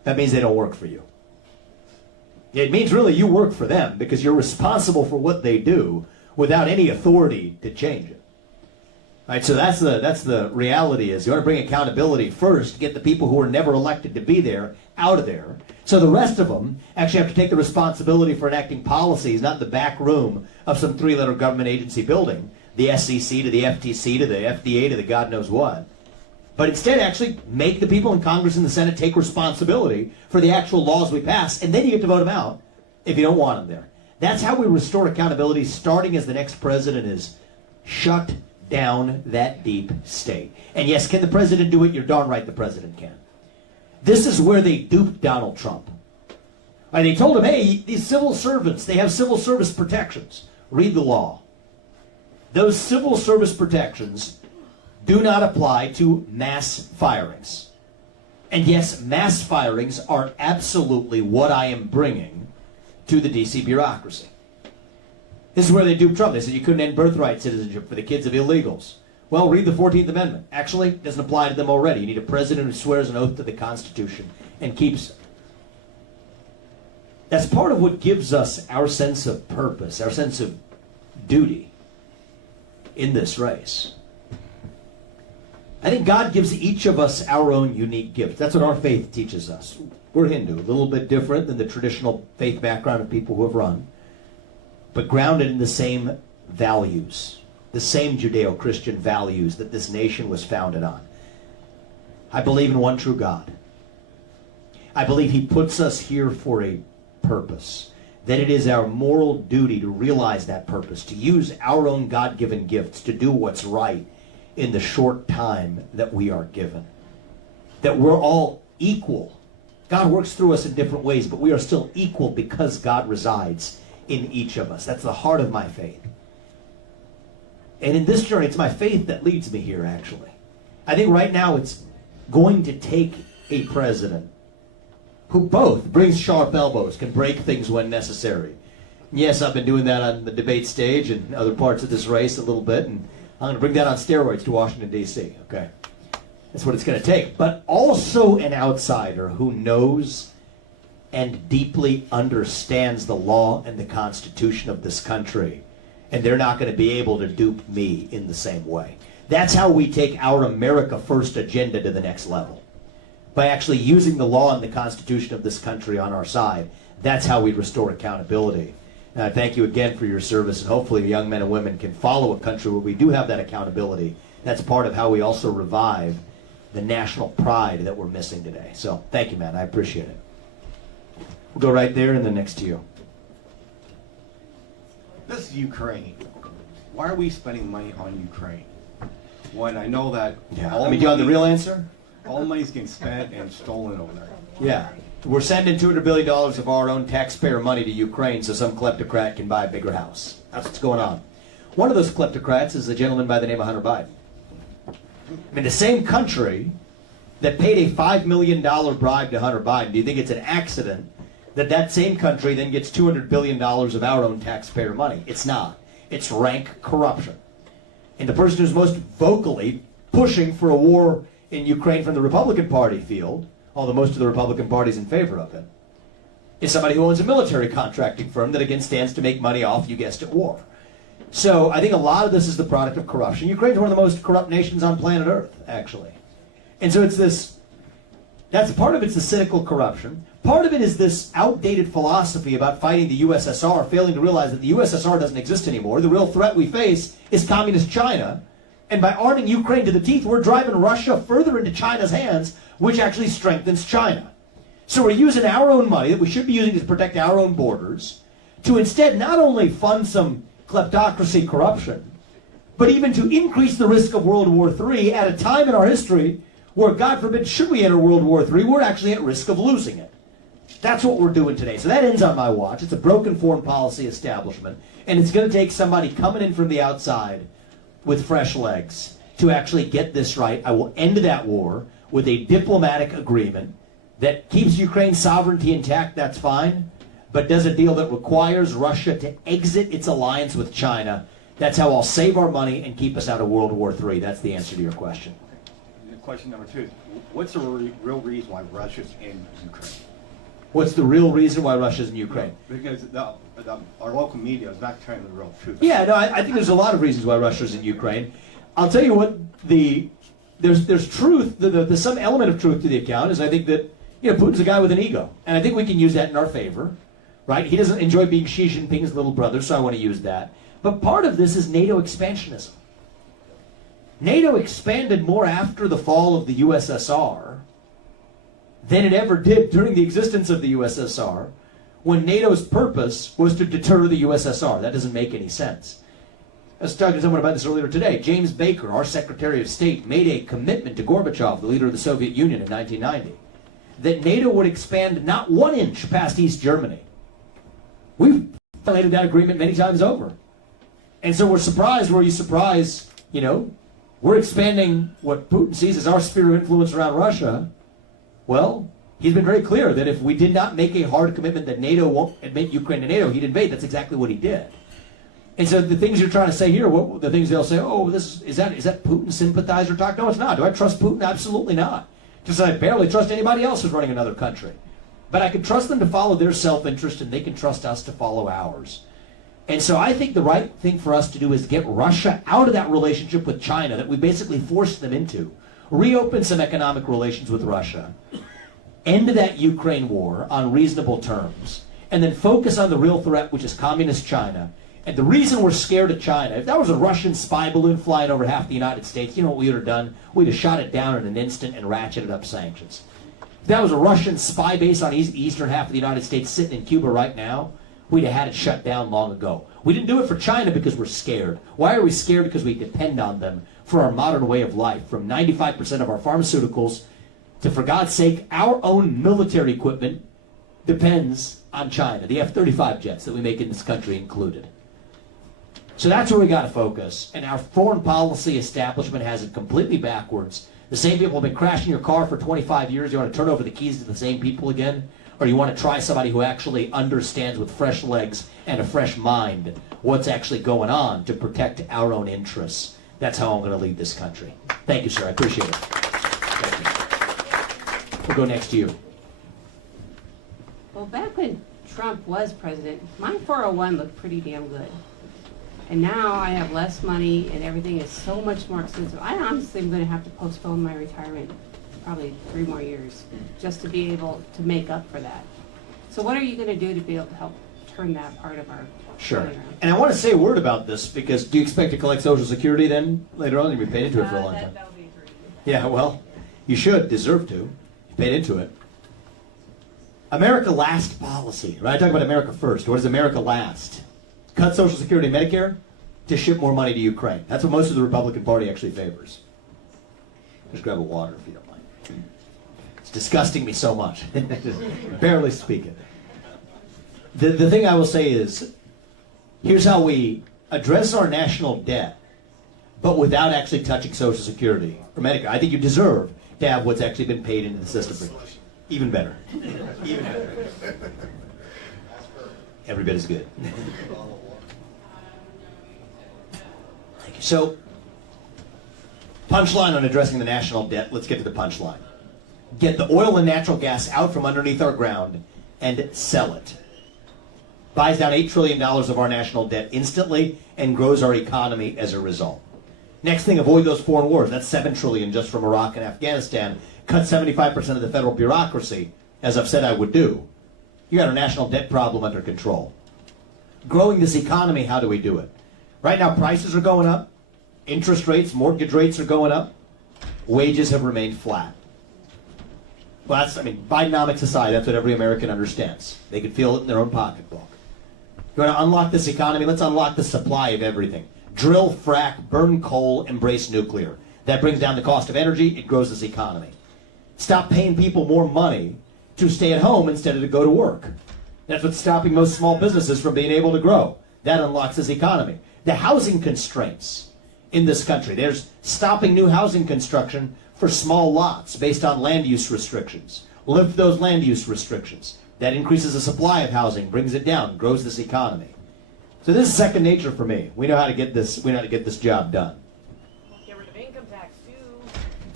that means they don't work for you. It means really you work for them because you're responsible for what they do without any authority to change it. All right, so that's the reality is you want to bring accountability first, get the people who were never elected to be there out of there. So the rest of them actually have to take the responsibility for enacting policies, not in the back room of some three-letter government agency building, the SEC to the FTC to the FDA to the God knows what. But instead actually make the people in Congress and the Senate take responsibility for the actual laws we pass, and then you get to vote them out if you don't want them there. That's how we restore accountability, starting as the next president is shut down that deep state. And yes, can the president do it? You're darn right the president can. This is where they duped Donald Trump. And they told him, hey, these civil servants, they have civil service protections. Read the law. Those civil service protections do not apply to mass firings. And yes, mass firings are absolutely what I am bringing to the D.C. bureaucracy. This is where they duped Trump. They said you couldn't end birthright citizenship for the kids of illegals. Well, read the 14th Amendment. Actually, it doesn't apply to them already. You need a president who swears an oath to the Constitution and keeps it. That's part of what gives us our sense of purpose, our sense of duty in this race. I think God gives each of us our own unique gift. That's what our faith teaches us. We're Hindu, a little bit different than the traditional faith background of people who have run, but grounded in the same values, the same Judeo-Christian values that this nation was founded on. I believe in one true God. I believe he puts us here for a purpose, that it is our moral duty to realize that purpose, to use our own God-given gifts to do what's right in the short time that we are given. That we're all equal. God works through us in different ways, but we are still equal because God resides in each of us. That's the heart of my faith. And in this journey, it's my faith that leads me here, actually. I think right now it's going to take a president who both brings sharp elbows, can break things when necessary. Yes, I've been doing that on the debate stage and other parts of this race a little bit, and I'm going to bring that on steroids to Washington, D.C., okay? That's what it's going to take. But also an outsider who knows and deeply understands the law and the Constitution of this country. And they're not going to be able to dupe me in the same way. That's how we take our America First agenda to the next level. By actually using the law and the Constitution of this country on our side. That's how we restore accountability. And I thank you again for your service, and hopefully young men and women can follow a country where we do have that accountability. That's part of how we also revive the national pride that we're missing today. So thank you, man. I appreciate it. We'll go right there and then next to you. This is Ukraine. Why are we spending money on Ukraine? When I know that Do you want the real answer? all money's getting spent and stolen over there. Yeah. We're sending $200 billion of our own taxpayer money to Ukraine so some kleptocrat can buy a bigger house. That's what's going on. One of those kleptocrats is a gentleman by the name of Hunter Biden. I mean, the same country that paid a $5 million bribe to Hunter Biden, do you think it's an accident that that same country then gets $200 billion of our own taxpayer money? It's not. It's rank corruption. And the person who's most vocally pushing for a war in Ukraine from the Republican Party field, although most of the Republican Party's in favor of it, is somebody who owns a military contracting firm that again stands to make money off, you guessed it, war. So I think a lot of this is the product of corruption. Ukraine's one of the most corrupt nations on planet Earth, actually. And so it's this, that's part of it's the cynical corruption. Part of it is this outdated philosophy about fighting the USSR, failing to realize that the USSR doesn't exist anymore. The real threat we face is communist China. And by arming Ukraine to the teeth, we're driving Russia further into China's hands, which actually strengthens China. So we're using our own money that we should be using to protect our own borders to instead not only fund some kleptocracy corruption, but even to increase the risk of World War III at a time in our history where, God forbid, should we enter World War III, we're actually at risk of losing it. That's what we're doing today. So that ends on my watch. It's a broken foreign policy establishment, and it's going to take somebody coming in from the outside with fresh legs to actually get this right. I will end that war with a diplomatic agreement that keeps Ukraine's sovereignty intact, that's fine, but does a deal that requires Russia to exit its alliance with China. That's how I'll save our money and keep us out of World War III. That's the answer to your question. question number 2 is, what's the real reason why Russia's in Ukraine? What's the real reason why Russia's in Ukraine? Because our local media is not telling the real truth. Yeah, no, I think there's a lot of reasons why Russia's in Ukraine. I'll tell you what, there's truth, there's some element of truth to the account, is I think that, Putin's a guy with an ego. And I think we can use that in our favor, right? He doesn't enjoy being Xi Jinping's little brother, so I want to use that. But part of this is NATO expansionism. NATO expanded more after the fall of the USSR than it ever did during the existence of the USSR, when NATO's purpose was to deter the USSR. That doesn't make any sense. I was talking to someone about this earlier today. James Baker, our Secretary of State, made a commitment to Gorbachev, the leader of the Soviet Union, in 1990, that NATO would expand not 1 inch past East Germany. We've violated that agreement many times over. And so we're surprised, were you surprised, we're expanding what Putin sees as our sphere of influence around Russia. Well, he's been very clear that if we did not make a hard commitment that NATO won't admit Ukraine to NATO, he'd invade. That's exactly what he did. And so the things you're trying to say here, the things they'll say, is that Putin sympathizer talk? No, it's not. Do I trust Putin? Absolutely not. Just as I barely trust anybody else who's running another country. But I can trust them to follow their self-interest, and they can trust us to follow ours. And so I think the right thing for us to do is get Russia out of that relationship with China that we basically forced them into. Reopen some economic relations with Russia. End that Ukraine war on reasonable terms. And then focus on the real threat, which is communist China. And the reason we're scared of China, if that was a Russian spy balloon flying over half the United States, you know what we would have done? We'd have shot it down in an instant and ratcheted up sanctions. If that was a Russian spy base on the eastern half of the United States sitting in Cuba right now, we'd have had it shut down long ago. We didn't do it for China because we're scared. Why are we scared? Because we depend on them for our modern way of life. From 95% of our pharmaceuticals to, for God's sake, our own military equipment depends on China. The F-35 jets that we make in this country included. So that's where we got to focus. And our foreign policy establishment has it completely backwards. The same people have been crashing your car for 25 years. You want to turn over the keys to the same people again? Or you want to try somebody who actually understands with fresh legs and a fresh mind what's actually going on to protect our own interests? That's how I'm going to lead this country. Thank you, sir. I appreciate it. Thank you. We'll go next to you. Well, back when Trump was president, my 401 looked pretty damn good. And now I have less money and everything is so much more expensive. I honestly am going to have to postpone my retirement probably 3 more years just to be able to make up for that. So what are you going to do to be able to help turn that part of our Sure. money around? And I want to say a word about this, because do you expect to collect Social Security then later on? You've been paid into it for a long time. That'll be pretty good. Yeah, well, you should, deserve to. You paid into it. America Last policy, right? I talk about America First. What does America Last? Cut Social Security and Medicare to ship more money to Ukraine. That's what most of the Republican Party actually favors. Just grab a water if you don't mind. It's disgusting me so much. Just barely speaking. The thing I will say is, here's how we address our national debt, but without actually touching Social Security or Medicare. I think you deserve to have what's actually been paid into the system. Even better. Even better. Every bit as good. Thank you. So, punchline on addressing the national debt. Let's get to the punchline. Get the oil and natural gas out from underneath our ground and sell it. Buys down $8 trillion of our national debt instantly and grows our economy as a result. Next thing, avoid those foreign wars. That's $7 trillion just from Iraq and Afghanistan. Cut 75% of the federal bureaucracy, as I've said I would do. You got our national debt problem under control. Growing this economy, how do we do it? Right now, prices are going up. Interest rates, mortgage rates are going up. Wages have remained flat. Well, Bidenomics aside, that's what every American understands. They can feel it in their own pocketbook. You want to unlock this economy? Let's unlock the supply of everything. Drill, frack, burn coal, embrace nuclear. That brings down the cost of energy. It grows this economy. Stop paying people more money to stay at home instead of to go to work. That's what's stopping most small businesses from being able to grow. That unlocks this economy. The housing constraints in this country. There's stopping new housing construction for small lots based on land use restrictions. Lift those land use restrictions. That increases the supply of housing, brings it down, grows this economy. So this is second nature for me. We know how to get this. We know how to get this job done. Get rid of income tax too.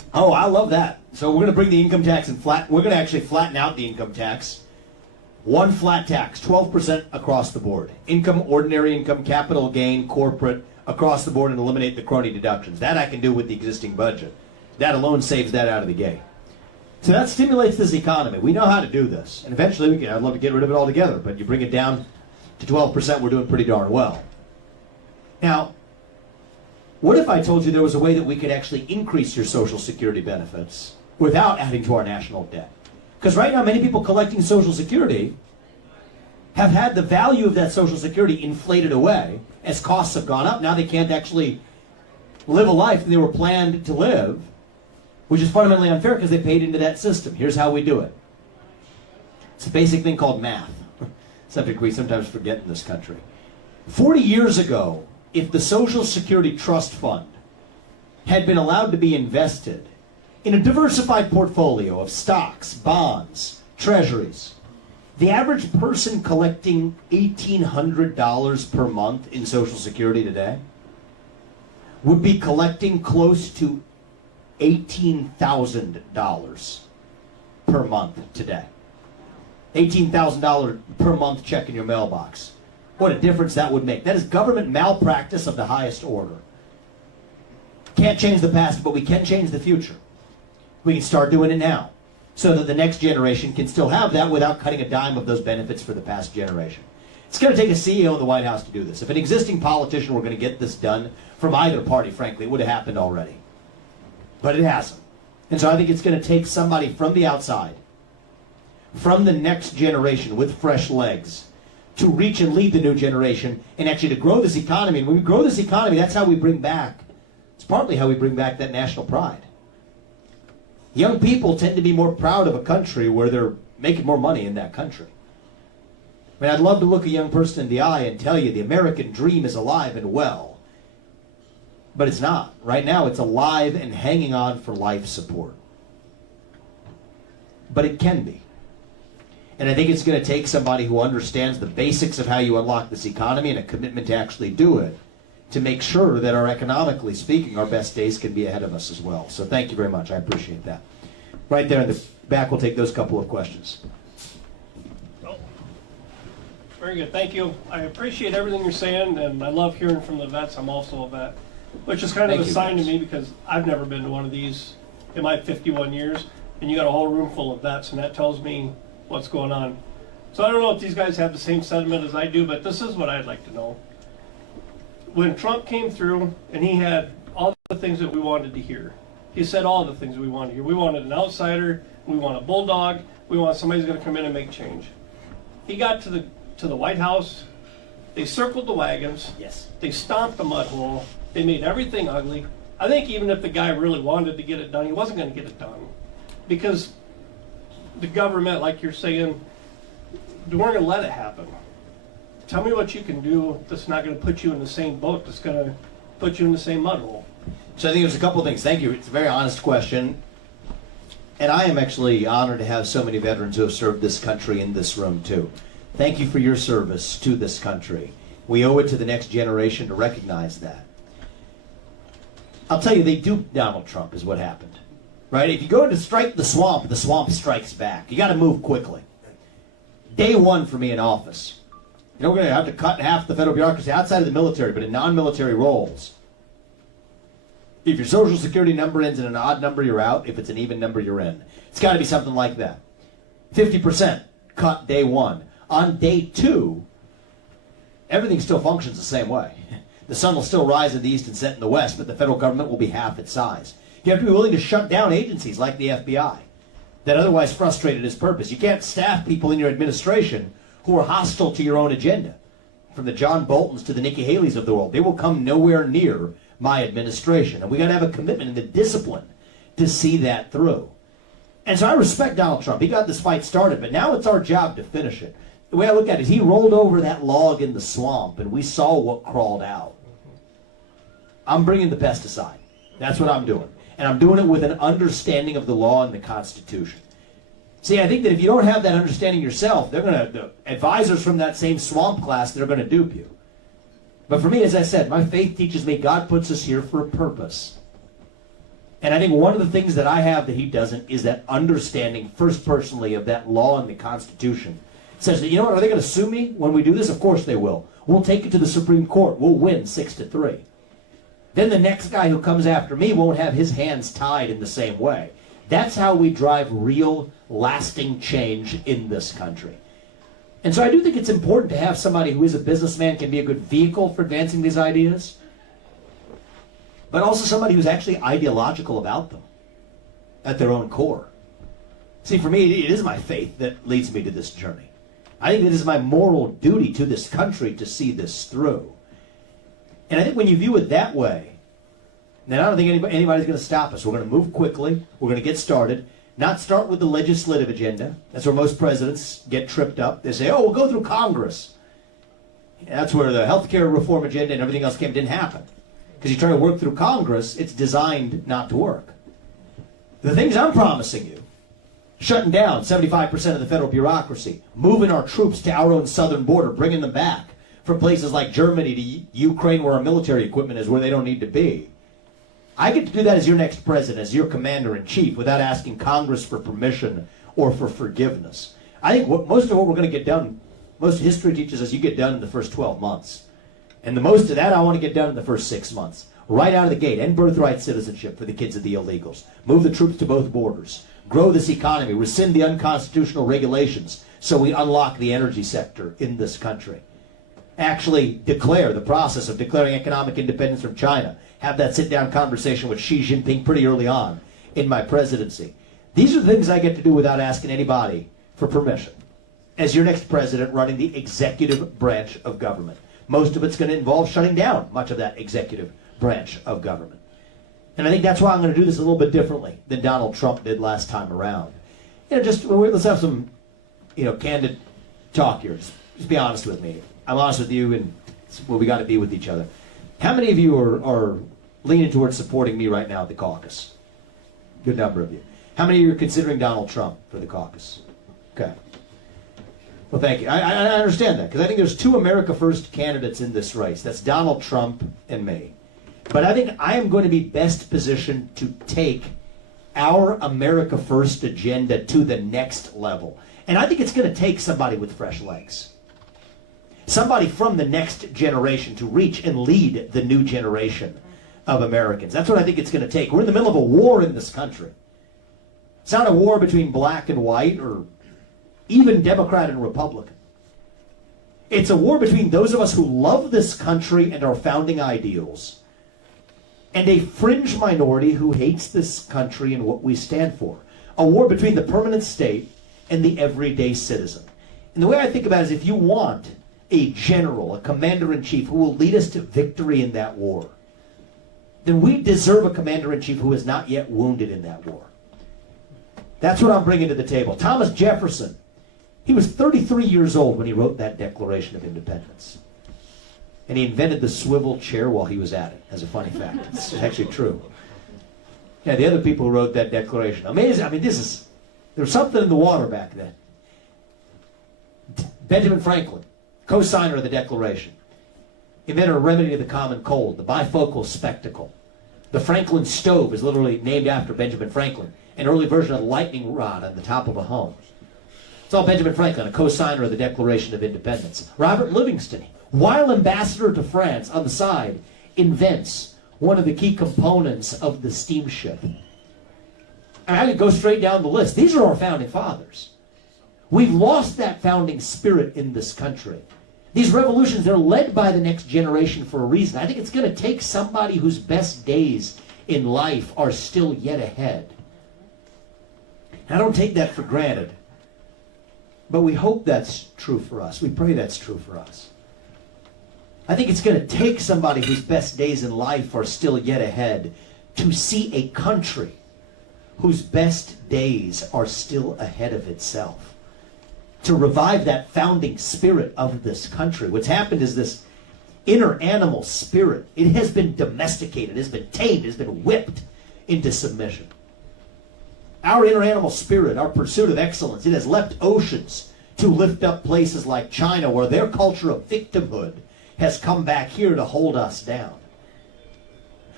Oh, I love that. So we're going to bring the income tax and we're going to actually flatten out the income tax. One flat tax, 12% across the board. Income, ordinary income, capital gain, corporate, across the board, and eliminate the crony deductions. That I can do with the existing budget. That alone saves that out of the gate. So that stimulates this economy. We know how to do this. And eventually, I'd love to get rid of it altogether, but you bring it down to 12%, we're doing pretty darn well. Now, what if I told you there was a way that we could actually increase your Social Security benefits without adding to our national debt? Because right now, many people collecting Social Security have had the value of that Social Security inflated away as costs have gone up. Now they can't actually live a life that they were planned to live, which is fundamentally unfair because they paid into that system. Here's how we do it. It's a basic thing called math, subject we sometimes forget in this country. 40 years ago, if the Social Security Trust Fund had been allowed to be invested in a diversified portfolio of stocks, bonds, treasuries, the average person collecting $1,800 per month in Social Security today would be collecting close to $18,000 per month today. $18,000 per month check in your mailbox. What a difference that would make. That is government malpractice of the highest order. Can't change the past, but we can change the future. We can start doing it now so that the next generation can still have that without cutting a dime of those benefits for the past generation. It's going to take a CEO in the White House to do this. If an existing politician were going to get this done from either party, frankly, it would have happened already. But it hasn't. And so I think it's going to take somebody from the outside, from the next generation with fresh legs, to reach and lead the new generation and actually to grow this economy. And when we grow this economy, that's how we bring back, it's partly how we bring back that national pride. Young people tend to be more proud of a country where they're making more money in that country. I mean, I'd love to look a young person in the eye and tell you the American dream is alive and well. But it's not. Right now, it's alive and hanging on for life support. But it can be. And I think it's going to take somebody who understands the basics of how you unlock this economy and a commitment to actually do it to make sure that economically speaking, our best days can be ahead of us as well. So thank you very much. I appreciate that. Right there in the back, we'll take those couple of questions. Oh, very good. Thank you. I appreciate everything you're saying, and I love hearing from the vets. I'm also a vet, which is kind of a sign to me because I've never been to one of these in my 51 years, and you got a whole room full of vets, and that tells me what's going on. So I don't know if these guys have the same sentiment as I do, but this is what I'd like to know. When Trump came through and he had all the things that we wanted to hear, he said all the things we wanted to hear. We wanted an outsider, we want a bulldog, we want somebody who's going to come in and make change. He got to the White House, they circled the wagons, yes, they stomped the mud hole, they made everything ugly. I think even if the guy really wanted to get it done, he wasn't going to get it done because the government, like you're saying, we're going to let it happen. Tell me what you can do that's not going to put you in the same boat, that's going to put you in the same mud hole. So I think there's a couple of things. Thank you. It's a very honest question. And I am actually honored to have so many veterans who have served this country in this room, too. Thank you for your service to this country. We owe it to the next generation to recognize that. I'll tell you, they duped Donald Trump is what happened. Right? If you go to strike the swamp strikes back. You got to move quickly. Day one for me in office. You know, we're going to have to cut half the federal bureaucracy outside of the military, but in non-military roles. If your Social Security number ends in an odd number, you're out. If it's an even number, you're in. It's got to be something like that. 50% cut day one. On day two, everything still functions the same way. The sun will still rise in the east and set in the west, but the federal government will be half its size. You have to be willing to shut down agencies like the FBI that otherwise frustrated its purpose. You can't staff people in your administration who are hostile to your own agenda. From the John Boltons to the Nikki Haley's of the world, they will come nowhere near my administration. And we got to have a commitment and the discipline to see that through. And so I respect Donald Trump. He got this fight started, but now it's our job to finish it. The way I look at it, he rolled over that log in the swamp, and we saw what crawled out. I'm bringing the pesticide. That's what I'm doing. And I'm doing it with an understanding of the law and the Constitution. See, I think that if you don't have that understanding yourself, the advisors from that same swamp class, they're going to dupe you. But for me, as I said, my faith teaches me God puts us here for a purpose. And I think one of the things that I have that he doesn't is that understanding, first personally, of that law and the Constitution. Says that, you know what, are they going to sue me when we do this? Of course they will. We'll take it to the Supreme Court. We'll win 6-3. Then the next guy who comes after me won't have his hands tied in the same way. That's how we drive real, lasting change in this country. And so I do think it's important to have somebody who is a businessman, can be a good vehicle for advancing these ideas, but also somebody who's actually ideological about them at their own core. See, for me, it is my faith that leads me to this journey. I think it is my moral duty to this country to see this through. And I think when you view it that way, then I don't think anybody's going to stop us. We're going to move quickly. We're going to get started. Not start with the legislative agenda. That's where most presidents get tripped up. They say, oh, we'll go through Congress. And that's where the health care reform agenda and everything else didn't happen. Because you try to work through Congress, it's designed not to work. The things I'm promising you, shutting down 75% of the federal bureaucracy, moving our troops to our own southern border, bringing them back from places like Germany to Ukraine where our military equipment is, where they don't need to be. I get to do that as your next president, as your commander-in-chief, without asking Congress for permission or for forgiveness. I think most of what we're going to get done, most history teaches us you get done in the first 12 months. And the most of that I want to get done in the first 6 months. Right out of the gate, end birthright citizenship for the kids of the illegals. Move the troops to both borders. Grow this economy. Rescind the unconstitutional regulations so we unlock the energy sector in this country. Actually declare the process of declaring economic independence from China. Have that sit-down conversation with Xi Jinping pretty early on in my presidency. These are the things I get to do without asking anybody for permission. As your next president running the executive branch of government. Most of it's going to involve shutting down much of that executive branch of government. And I think that's why I'm going to do this a little bit differently than Donald Trump did last time around. Let's have some, candid talk here. Just be honest with me. I'm honest with you, and we got to be with each other. How many of you are leaning towards supporting me right now at the caucus? Good number of you. How many of you are considering Donald Trump for the caucus? Okay. Well, thank you. I understand that, because I think there's two America First candidates in this race. That's Donald Trump and me. But I think I am going to be best positioned to take our America First agenda to the next level. And I think it's going to take somebody with fresh legs. Somebody from the next generation to reach and lead the new generation of Americans. That's what I think it's going to take. We're in the middle of a war in this country. It's not a war between black and white or even Democrat and Republican. It's a war between those of us who love this country and our founding ideals and a fringe minority who hates this country and what we stand for. A war between the permanent state and the everyday citizen. And the way I think about it is, if you want a general, a commander-in-chief who will lead us to victory in that war, then we deserve a commander-in-chief who is not yet wounded in that war. That's what I'm bringing to the table. Thomas Jefferson, he was 33 years old when he wrote that Declaration of Independence. And he invented the swivel chair while he was at it, as a funny fact. It's actually true. Yeah, the other people who wrote that declaration. Amazing. I mean, there was something in the water back then. Benjamin Franklin, co-signer of the Declaration, invented a remedy to the common cold, the bifocal spectacle. The Franklin stove is literally named after Benjamin Franklin, an early version of the lightning rod on the top of a home. It's all Benjamin Franklin, a co-signer of the Declaration of Independence. Robert Livingston, while ambassador to France on the side, invents one of the key components of the steamship. And I could go straight down the list. These are our founding fathers. We've lost that founding spirit in this country. These revolutions, they're led by the next generation for a reason. I think it's going to take somebody whose best days in life are still yet ahead. And I don't take that for granted. But we hope that's true for us. We pray that's true for us. I think it's going to take somebody whose best days in life are still yet ahead to see a country whose best days are still ahead of itself. To revive that founding spirit of this country. What's happened is this inner animal spirit, it has been domesticated, it has been tamed, it has been whipped into submission. Our inner animal spirit, our pursuit of excellence, it has leapt oceans to lift up places like China, where their culture of victimhood has come back here to hold us down.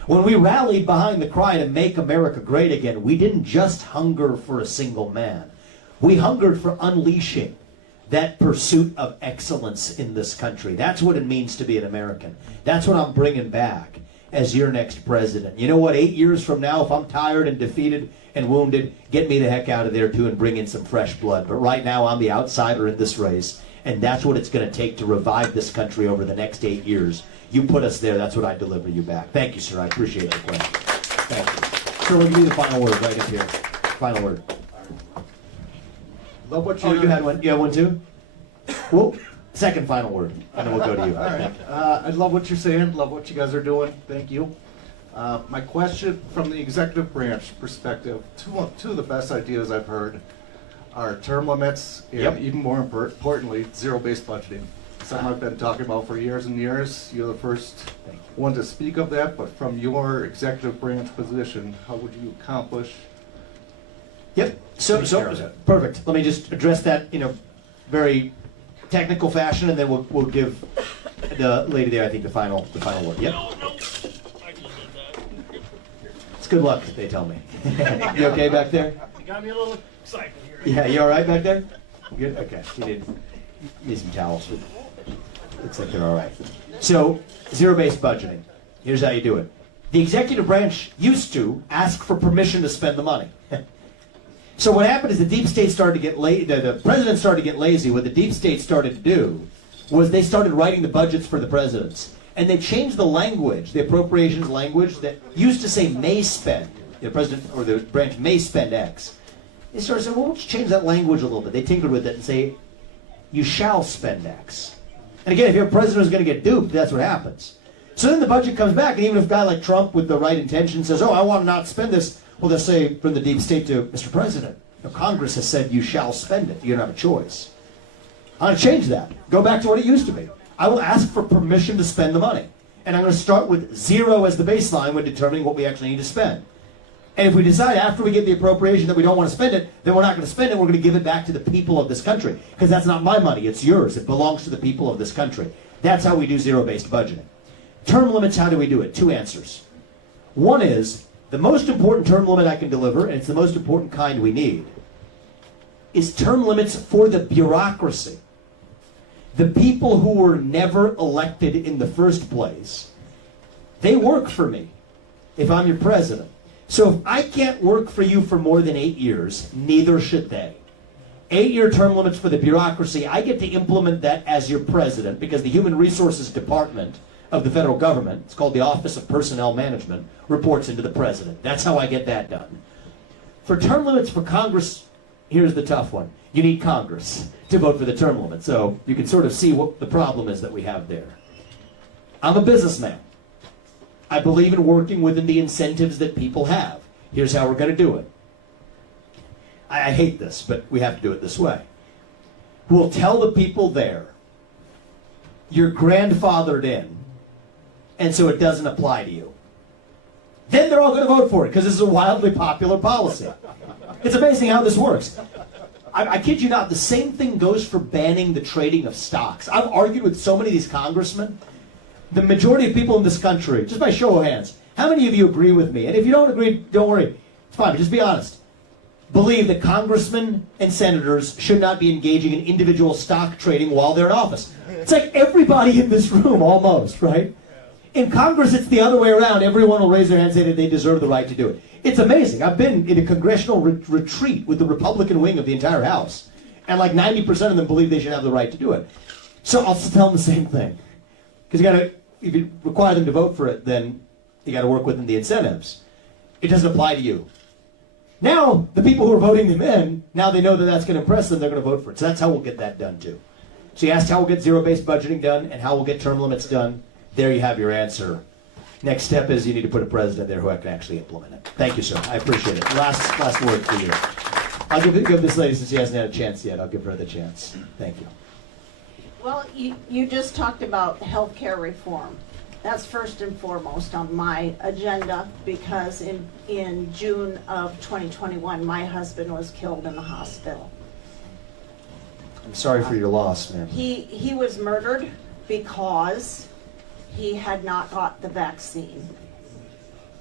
When we rallied behind the cry to make America great again, we didn't just hunger for a single man. We hungered for unleashing that pursuit of excellence in this country. That's what it means to be an American. That's what I'm bringing back as your next president. You know what? 8 years from now, if I'm tired and defeated and wounded, get me the heck out of there too and bring in some fresh blood. But right now, I'm the outsider in this race, and that's what it's going to take to revive this country over the next 8 years. You put us there, that's what I deliver you back. Thank you, sir. I appreciate the question. Thank you. Sir, we'll give you the final word right up here. Final word. Love what you. Oh, you had one? You had one too? Well, second final word, and then we'll go to you. All right. I love what you're saying. Love what you guys are doing. Thank you. My question from the executive branch perspective, two of the best ideas I've heard are term limits and even more importantly, zero-based budgeting. Something I've been talking about for years and years. You're the first one to speak of that, but from your executive branch position, how would you accomplish? Yep. So perfect. Let me just address that in a very technical fashion, and then we'll give the lady there, I think, the final word. Yep. It's good luck, they tell me. You okay back there? You got me a little excited here. Yeah, you all right back there? Good. Okay. You need some towels. Looks like they're all right. So, zero-based budgeting. Here's how you do it. The executive branch used to ask for permission to spend the money. So what happened is the deep state started to get the president started to get lazy. What the deep state started to do was they started writing the budgets for the presidents. And they changed the language, the appropriations language that used to say may spend. The president or the branch may spend X. They started saying, well, let's change that language a little bit. They tinkered with it and say, you shall spend X. And again, if you're a president who's going to get duped, that's what happens. So then the budget comes back, and even if a guy like Trump with the right intention says, oh, I want to not spend this, well, they'll say from the deep state to Mr. President, Congress has said you shall spend it. You don't have a choice. I'm going to change that. Go back to what it used to be. I will ask for permission to spend the money. And I'm going to start with 0 as the baseline when determining what we actually need to spend. And if we decide after we get the appropriation that we don't want to spend it, then we're not going to spend it. We're going to give it back to the people of this country. Because that's not my money. It's yours. It belongs to the people of this country. That's how we do zero-based budgeting. Term limits, how do we do it? 2 answers. One is, the most important term limit I can deliver, and it's the most important kind we need, is term limits for the bureaucracy. The people who were never elected in the first place, they work for me if I'm your president. So if I can't work for you for more than 8 years, neither should they. 8-year term limits for the bureaucracy, I get to implement that as your president because the Human Resources Department of the federal government, it's called the Office of Personnel Management, reports into the president. That's how I get that done. For term limits for Congress, here's the tough one. You need Congress to vote for the term limit. So you can sort of see what the problem is that we have there. I'm a businessman. I believe in working within the incentives that people have. Here's how we're going to do it. I hate this, but we have to do it this way. We'll tell the people there, you're grandfathered in, and so it doesn't apply to you. Then they're all going to vote for it, because this is a wildly popular policy. It's amazing how this works. I kid you not, the same thing goes for banning the trading of stocks. I've argued with so many of these congressmen. The majority of people in this country, just by show of hands, how many of you agree with me? And if you don't agree, don't worry. It's fine, but just be honest. Believe that congressmen and senators should not be engaging in individual stock trading while they're in office. It's like everybody in this room, almost, right? In Congress, it's the other way around. Everyone will raise their hand and say that they deserve the right to do it. It's amazing. I've been in a congressional retreat with the Republican wing of the entire House, and like 90% of them believe they should have the right to do it. So I'll tell them the same thing. Because if you require them to vote for it, then you got to work within the incentives. It doesn't apply to you. Now, the people who are voting them in, now they know that that's going to impress them, they're going to vote for it. So that's how we'll get that done, too. So you asked how we'll get zero-based budgeting done and how we'll get term limits done. There you have your answer. Next step is you need to put a president there who can actually implement it. Thank you, sir. I appreciate it. Last word for you. I'll give this lady, since she hasn't had a chance yet, I'll give her the chance. Thank you. Well, you just talked about healthcare reform. That's first and foremost on my agenda because in June of 2021, my husband was killed in the hospital. I'm sorry for your loss, ma'am. He was murdered because he had not got the vaccine.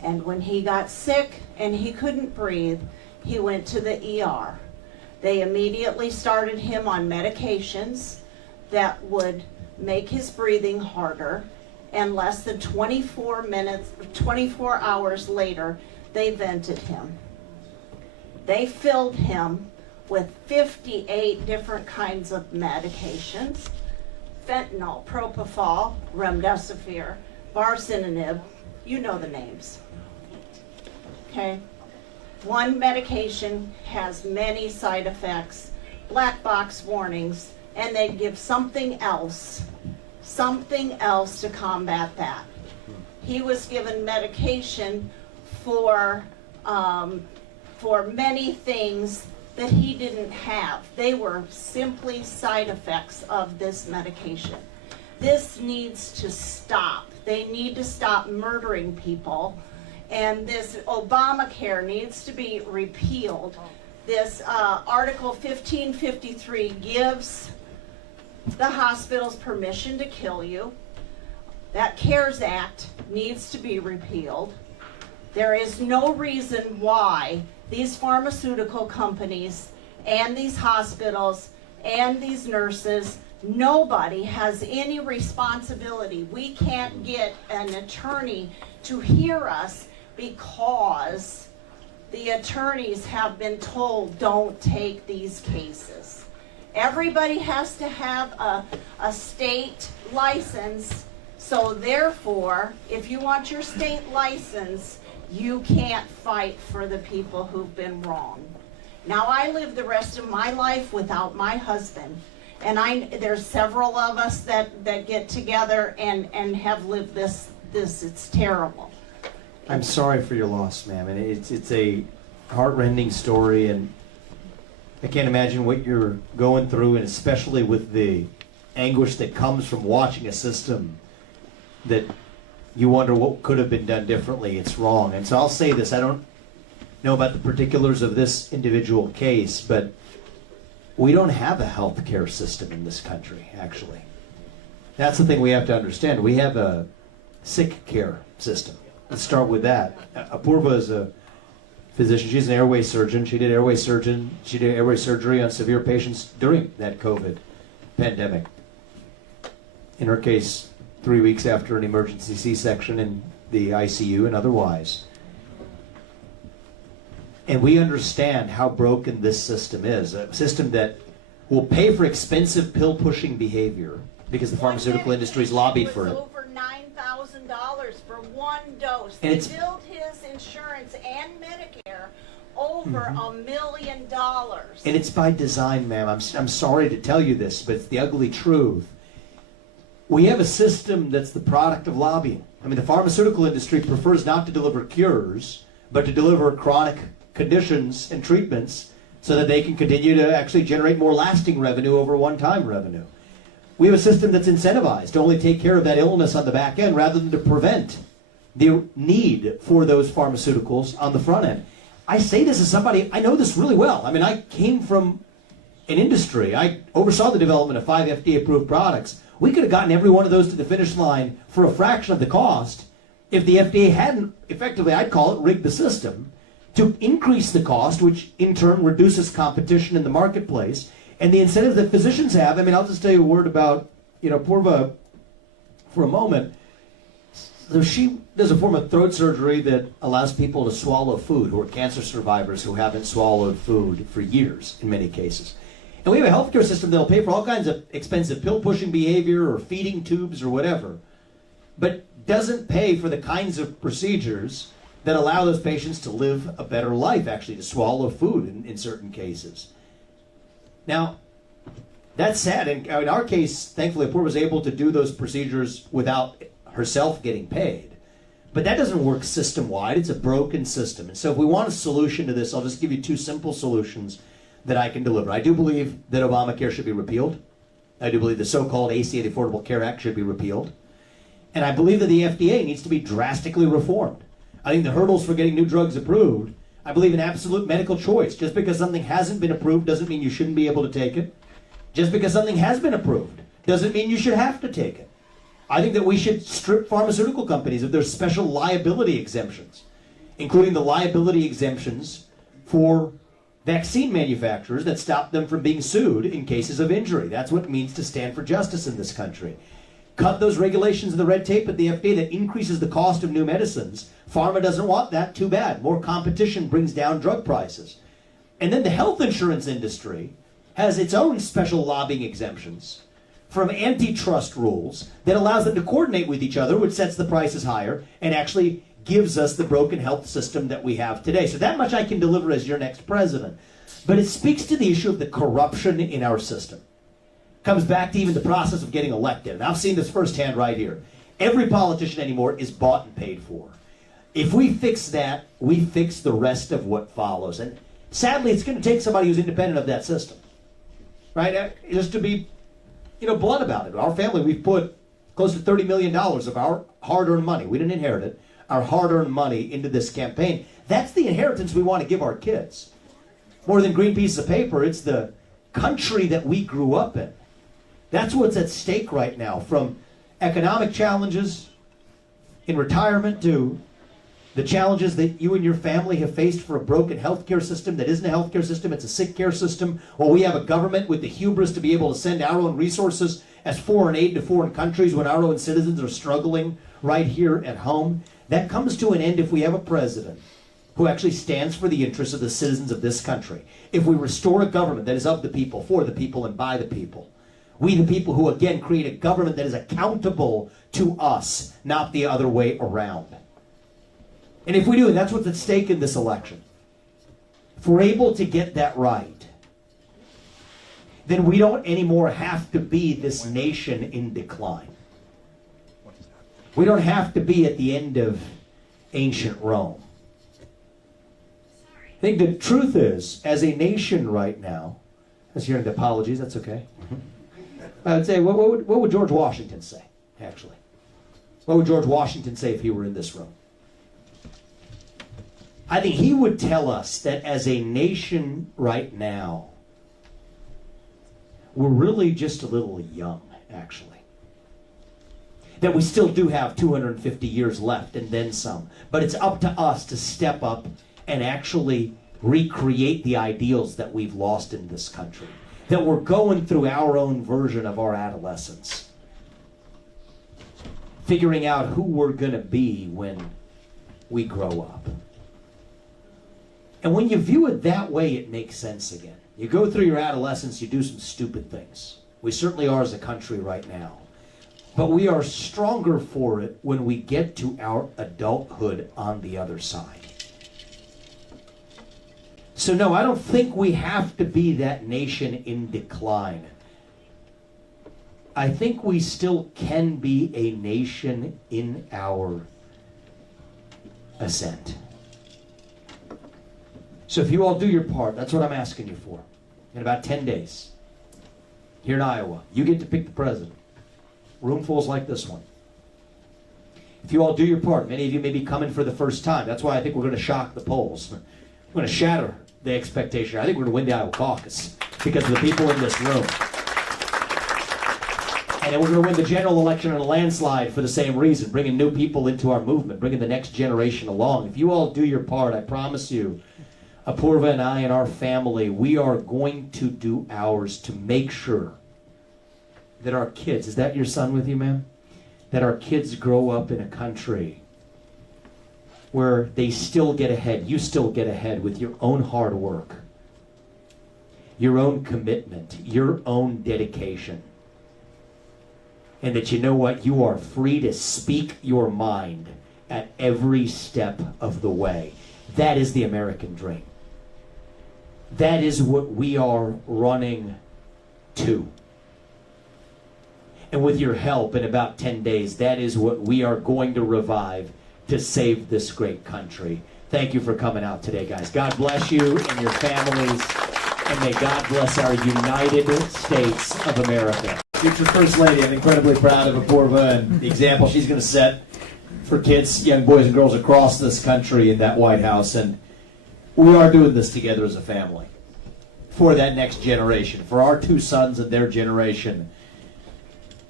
And when he got sick and he couldn't breathe, he went to the ER. They immediately started him on medications that would make his breathing harder, and less than 24 hours later, they vented him. They filled him with 58 different kinds of medications: fentanyl, propofol, remdesivir, baricitinib, you know the names. Okay? One medication has many side effects, black box warnings, and they'd give something else to combat that. He was given medication for many things that he didn't have. They were simply side effects of this medication. This needs to stop. They need to stop murdering people. And this Obamacare needs to be repealed. This Article 1553 gives the hospitals permission to kill you. That CARES Act needs to be repealed. There is no reason why these pharmaceutical companies and these hospitals and these nurses, nobody has any responsibility. We can't get an attorney to hear us because the attorneys have been told don't take these cases. Everybody has to have a state license, so therefore, if you want your state license, you can't fight for the people who've been wronged. Now, I live the rest of my life without my husband, and there's several of us that get together and have lived this. It's terrible. I'm sorry for your loss, ma'am, and it's a heartrending story, and I can't imagine what you're going through, and especially with the anguish that comes from watching a system that you wonder what could have been done differently. It's wrong. And so I'll say this, I don't know about the particulars of this individual case, but we don't have a health care system in this country, actually. That's the thing we have to understand. We have a sick care system. Let's start with that. Apurva is a physician. She's an airway surgeon. She did airway surgery on severe patients during that COVID pandemic. In her case, 3 weeks after an emergency C-section in the ICU and otherwise. And we understand how broken this system is. A system that will pay for expensive pill-pushing behavior because the pharmaceutical industry's lobbied for it. Over $9,000 for one dose. And they billed his insurance and Medicare over $1 million. And it's by design, ma'am. I'm sorry to tell you this, but it's the ugly truth. We have a system that's the product of lobbying. I mean, the pharmaceutical industry prefers not to deliver cures, but to deliver chronic conditions and treatments so that they can continue to actually generate more lasting revenue over one-time revenue. We have a system that's incentivized to only take care of that illness on the back end rather than to prevent the need for those pharmaceuticals on the front end. I say this as somebody, I know this really well. I mean, I came from an industry. I oversaw the development of 5 FDA-approved products. We could have gotten every one of those to the finish line for a fraction of the cost if the FDA hadn't, effectively, I'd call it, rigged the system to increase the cost, which in turn reduces competition in the marketplace. And the incentive that physicians have, I mean, I'll just tell you a word about, Purva for a moment. So she does a form of throat surgery that allows people to swallow food who are cancer survivors who haven't swallowed food for years in many cases. And we have a healthcare system that'll pay for all kinds of expensive pill-pushing behavior or feeding tubes or whatever, but doesn't pay for the kinds of procedures that allow those patients to live a better life, actually, to swallow food in certain cases. Now, that's sad. And in our case, thankfully, Apurva was able to do those procedures without herself getting paid. But that doesn't work system-wide. It's a broken system. And so if we want a solution to this, I'll just give you 2 simple solutions that I can deliver. I do believe that Obamacare should be repealed. I do believe the so-called ACA, the Affordable Care Act, should be repealed. And I believe that the FDA needs to be drastically reformed. I think the hurdles for getting new drugs approved, I believe in absolute medical choice. Just because something hasn't been approved doesn't mean you shouldn't be able to take it. Just because something has been approved doesn't mean you should have to take it. I think that we should strip pharmaceutical companies of their special liability exemptions. including the liability exemptions for vaccine manufacturers that stop them from being sued in cases of injury. That's what it means to stand for justice in this country. Cut those regulations and the red tape at the FDA that increases the cost of new medicines. Pharma doesn't want that, too bad. More competition brings down drug prices. And then the health insurance industry has its own special lobbying exemptions from antitrust rules that allows them to coordinate with each other, which sets the prices higher and actually gives us the broken health system that we have today. So that much I can deliver as your next president. But it speaks to the issue of the corruption in our system. Comes back to even the process of getting elected. And I've seen this firsthand right here. Every politician anymore is bought and paid for. If we fix that, we fix the rest of what follows. And sadly, it's going to take somebody who's independent of that system. Right? Just to be, blunt about it. Our family, we've put close to $30 million of our hard-earned money. We didn't inherit it. Our hard-earned money into this campaign. That's the inheritance we want to give our kids. More than green pieces of paper, it's the country that we grew up in. That's what's at stake right now, from economic challenges in retirement to the challenges that you and your family have faced for a broken healthcare system that isn't a healthcare system, it's a sick care system, while we have a government with the hubris to be able to send our own resources as foreign aid to foreign countries when our own citizens are struggling right here at home. That comes to an end if we have a president who actually stands for the interests of the citizens of this country. If we restore a government that is of the people, for the people, and by the people. We the people who again create a government that is accountable to us, not the other way around. And if we do, that's what's at stake in this election. If we're able to get that right, then we don't anymore have to be this nation in decline. We don't have to be at the end of ancient Rome. I think the truth is, as a nation right now, I was hearing the apologies, that's okay. I would say, what would George Washington say, actually? What would George Washington say if he were in this room? I think he would tell us that as a nation right now, we're really just a little young, actually. That we still do have 250 years left and then some. But it's up to us to step up and actually recreate the ideals that we've lost in this country. That we're going through our own version of our adolescence. Figuring out who we're going to be when we grow up. And when you view it that way, it makes sense again. You go through your adolescence, you do some stupid things. We certainly are as a country right now. But we are stronger for it when we get to our adulthood on the other side. So no, I don't think we have to be that nation in decline. I think we still can be a nation in our ascent. So if you all do your part, that's what I'm asking you for. In about 10 days, here in Iowa, you get to pick the president. Roomfuls like this one. If you all do your part, many of you may be coming for the first time. That's why I think we're going to shock the polls. We're going to shatter the expectation. I think we're going to win the Iowa caucus because of the people in this room. And then we're going to win the general election in a landslide for the same reason, bringing new people into our movement, bringing the next generation along. If you all do your part, I promise you, Apurva and I and our family, we are going to do ours to make sure that our kids, is that your son with you, ma'am? That our kids grow up in a country where they still get ahead, you still get ahead with your own hard work, your own commitment, your own dedication. And that you know what? You are free to speak your mind at every step of the way. That is the American dream. That is what we are running to. And with your help, in about 10 days, that is what we are going to revive to save this great country. Thank you for coming out today, guys. God bless you and your families, and may God bless our United States of America. Future First Lady, I'm incredibly proud of Apurva and the example she's going to set for kids, young boys and girls across this country in that White House. And we are doing this together as a family for that next generation, for our two sons and their generation.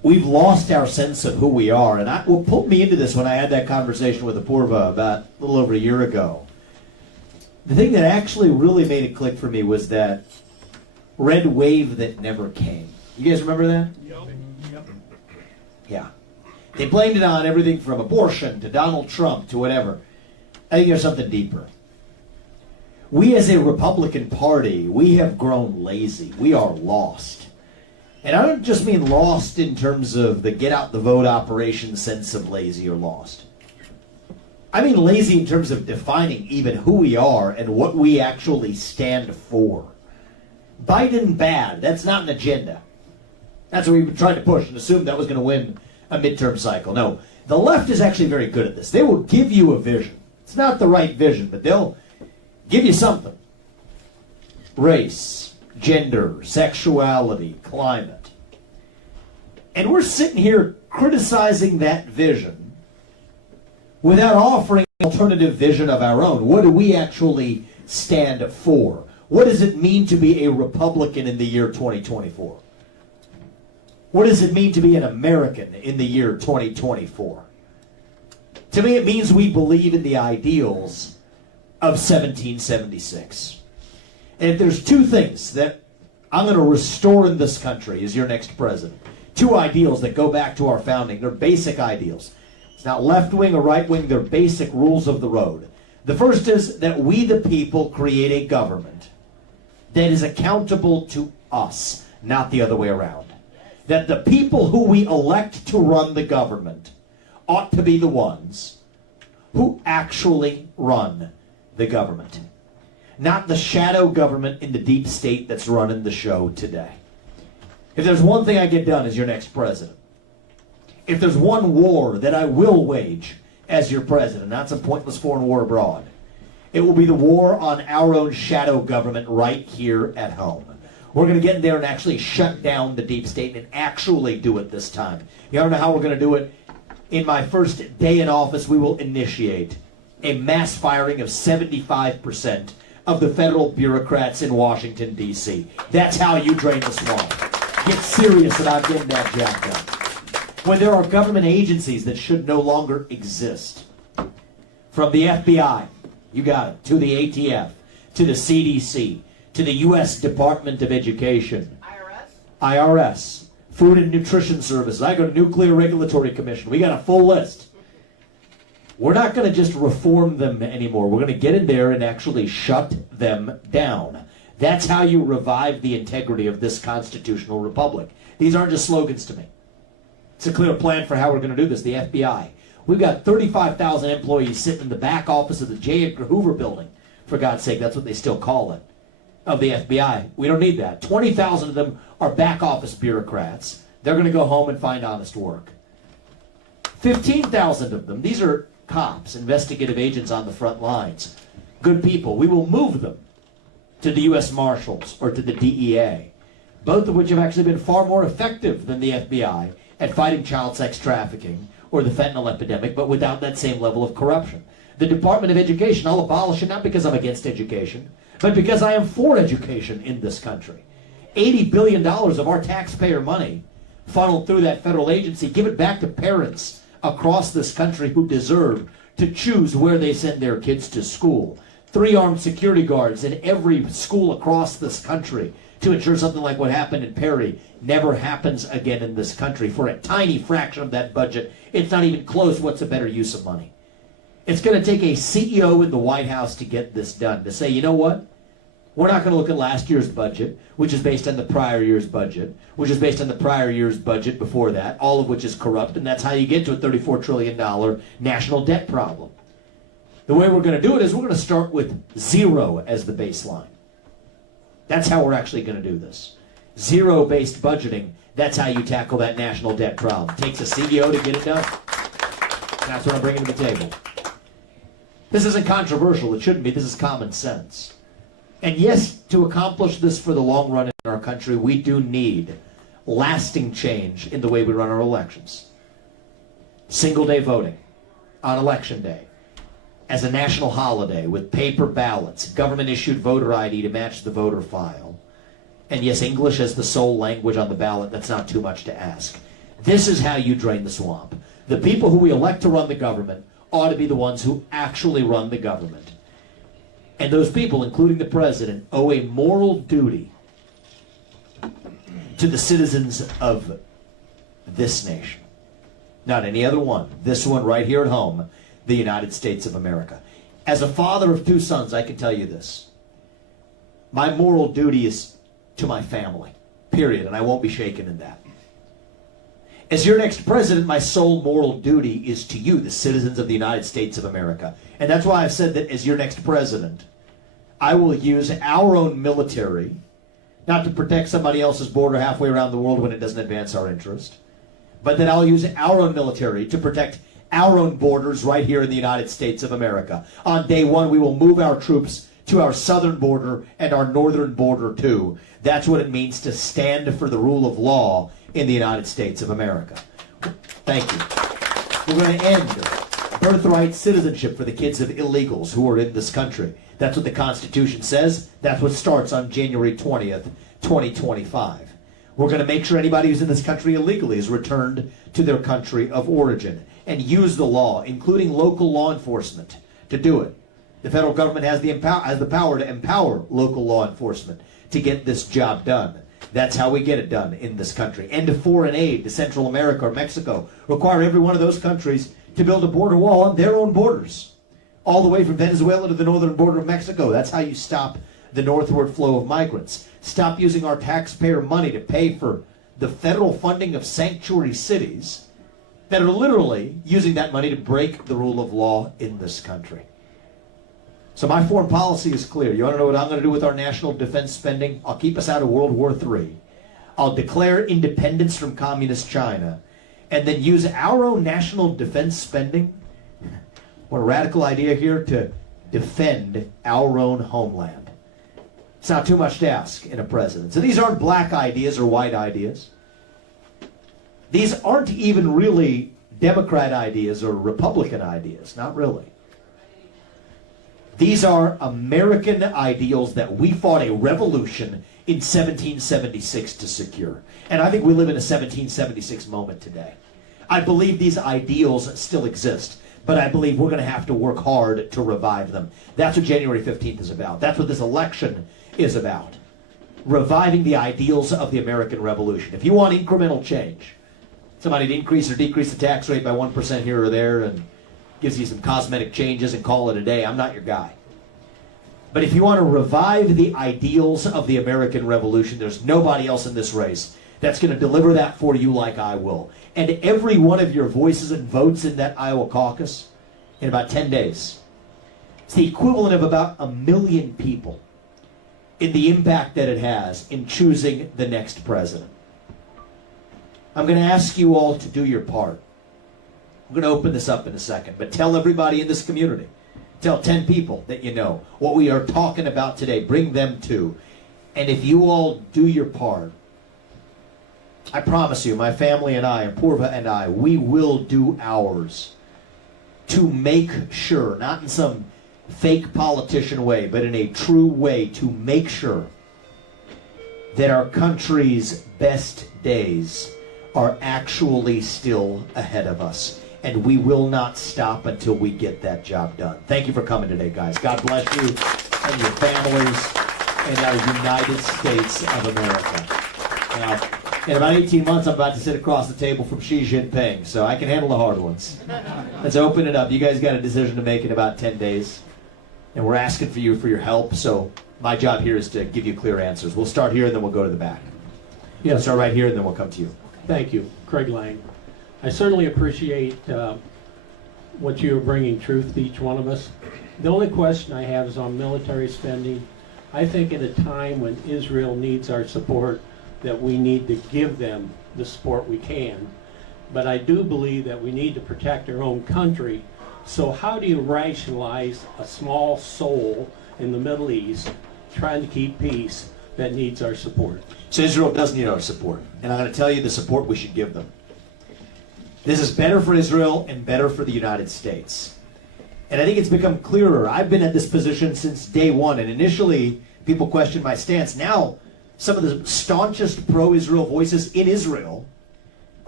we've lost our sense of who we are. And what pulled me into this when I had that conversation with Apurva about a little over a year ago, the thing that actually really made it click for me was that red wave that never came. You guys remember that? Yep. Yeah. They blamed it on everything from abortion to Donald Trump to whatever. I think there's something deeper. We as a Republican Party, we have grown lazy. We are lost. And I don't just mean lost in terms of the get out the vote operation sense of lazy or lost. I mean lazy in terms of defining even who we are and what we actually stand for. Biden bad, that's not an agenda. That's what we've been trying to push and assume that was going to win a midterm cycle. No, the left is actually very good at this. They will give you a vision. It's not the right vision, but they'll give you something. Race, gender, sexuality, climate. And we're sitting here criticizing that vision without offering an alternative vision of our own. What do we actually stand for? What does it mean to be a Republican in the year 2024? What does it mean to be an American in the year 2024? To me, it means we believe in the ideals of 1776. And if there's two things that I'm going to restore in this country as your next president, two ideals that go back to our founding, they're basic ideals. It's not left wing or right wing, they're basic rules of the road. The first is that we the people create a government that is accountable to us, not the other way around. That the people who we elect to run the government ought to be the ones who actually run the government. Not the shadow government in the deep state that's running the show today. If there's one thing I get done as your next president, if there's one war that I will wage as your president, not some pointless foreign war abroad, it will be the war on our own shadow government right here at home. We're going to get in there and actually shut down the deep state and actually do it this time. You don't know how we're going to do it? In my first day in office, we will initiate a mass firing of 75% of the federal bureaucrats in Washington, D.C. That's how you drain the swamp. Get serious about getting that job done. When there are government agencies that should no longer exist, from the FBI, you got it, to the ATF, to the CDC, to the U.S. Department of Education, IRS, Food and Nutrition Services. I go to Nuclear Regulatory Commission. We got a full list. We're not going to just reform them anymore. We're going to get in there and actually shut them down. That's how you revive the integrity of this constitutional republic. These aren't just slogans to me. It's a clear plan for how we're going to do this. The FBI. We've got 35,000 employees sitting in the back office of the J. Edgar Hoover building. For God's sake, that's what they still call it. Of the FBI. We don't need that. 20,000 of them are back office bureaucrats. They're going to go home and find honest work. 15,000 of them, these are cops, investigative agents on the front lines. Good people. We will move them to the U.S. Marshals or to the DEA, both of which have actually been far more effective than the FBI at fighting child sex trafficking or the fentanyl epidemic, but without that same level of corruption. The Department of Education, I'll abolish it not because I'm against education, but because I am for education in this country. $80 billion of our taxpayer money funneled through that federal agency, give it back to parents across this country who deserve to choose where they send their kids to school. 3 armed security guards in every school across this country to ensure something like what happened in Perry never happens again in this country. For a tiny fraction of that budget, it's not even close. What's a better use of money? It's going to take a CEO in the White House to get this done, to say, you know what? We're not going to look at last year's budget, which is based on the prior year's budget, which is based on the prior year's budget before that, all of which is corrupt, and that's how you get to a $34 trillion national debt problem. The way we're going to do it is we're going to start with 0 as the baseline. That's how we're actually going to do this. 0-based budgeting, that's how you tackle that national debt problem. It takes a CEO to get it done. That's what I'm bringing to the table. This isn't controversial. It shouldn't be. This is common sense. And yes, to accomplish this for the long run in our country, we do need lasting change in the way we run our elections. Single-day voting on Election Day as a national holiday with paper ballots, government-issued voter ID to match the voter file, and yes, English as the sole language on the ballot, that's not too much to ask. This is how you drain the swamp. The people who we elect to run the government ought to be the ones who actually run the government. And those people, including the president, owe a moral duty to the citizens of this nation. Not any other one. This one right here at home, the United States of America. As a father of 2 sons, I can tell you this. My moral duty is to my family, period, and I won't be shaken in that. As your next president, my sole moral duty is to you, the citizens of the United States of America. And that's why I've said that as your next president, I will use our own military, not to protect somebody else's border halfway around the world when it doesn't advance our interest, but that I'll use our own military to protect our own borders right here in the United States of America. On day one, we will move our troops to our southern border and our northern border too. That's what it means to stand for the rule of law in the United States of America. Thank you. We're going to end birthright citizenship for the kids of illegals who are in this country. That's what the Constitution says. That's what starts on January 20th, 2025. We're going to make sure anybody who's in this country illegally is returned to their country of origin and use the law, including local law enforcement, to do it. The federal government has the power to empower local law enforcement to get this job done. That's how we get it done in this country. End of foreign aid to Central America or Mexico. Require every one of those countries to build a border wall on their own borders, all the way from Venezuela to the northern border of Mexico. That's how you stop the northward flow of migrants. Stop using our taxpayer money to pay for the federal funding of sanctuary cities that are literally using that money to break the rule of law in this country. So my foreign policy is clear. You want to know what I'm going to do with our national defense spending? I'll keep us out of World War III. I'll declare independence from communist China and then use our own national defense spending, what a radical idea here, to defend our own homeland. It's not too much to ask in a president. So these aren't black ideas or white ideas. These aren't even really Democrat ideas or Republican ideas. Not really. These are American ideals that we fought a revolution in 1776 to secure. And I think we live in a 1776 moment today. I believe these ideals still exist, but I believe we're going to have to work hard to revive them. That's what January 15th is about. That's what this election is about. Reviving the ideals of the American Revolution. If you want incremental change, somebody to increase or decrease the tax rate by 1% here or there and gives you some cosmetic changes and call it a day, I'm not your guy. But if you want to revive the ideals of the American Revolution, there's nobody else in this race that's going to deliver that for you like I will. And every one of your voices and votes in that Iowa caucus in about 10 days, it's the equivalent of about 1 million people in the impact that it has in choosing the next president. I'm going to ask you all to do your part. I'm going to open this up in a second, but tell everybody in this community, tell 10 people that you know what we are talking about today. Bring them too. And if you all do your part, I promise you, my family and I, and Purva and I, we will do ours to make sure, not in some fake politician way, but in a true way, to make sure that our country's best days are actually still ahead of us. And we will not stop until we get that job done. Thank you for coming today, guys. God bless you and your families and our United States of America. Now, in about 18 months, I'm about to sit across the table from Xi Jinping, so I can handle the hard ones. Let's open it up. You guys got a decision to make in about 10 days, and we're asking for you for your help, so my job here is to give you clear answers. We'll start here, and then we'll go to the back. Yeah, start right here, and then we'll come to you. Thank you. Craig Lang. I certainly appreciate what you are bringing truth to each one of us. The only question I have is on military spending. I think at a time when Israel needs our support, that we need to give them the support we can. But I do believe that we need to protect our own country. So how do you rationalize a small soul in the Middle East trying to keep peace that needs our support? So Israel does need our support, and I'm going to tell you the support we should give them. This is better for Israel and better for the United States. And I think it's become clearer. I've been at this position since day one, and initially people questioned my stance. Now, some of the staunchest pro-Israel voices in Israel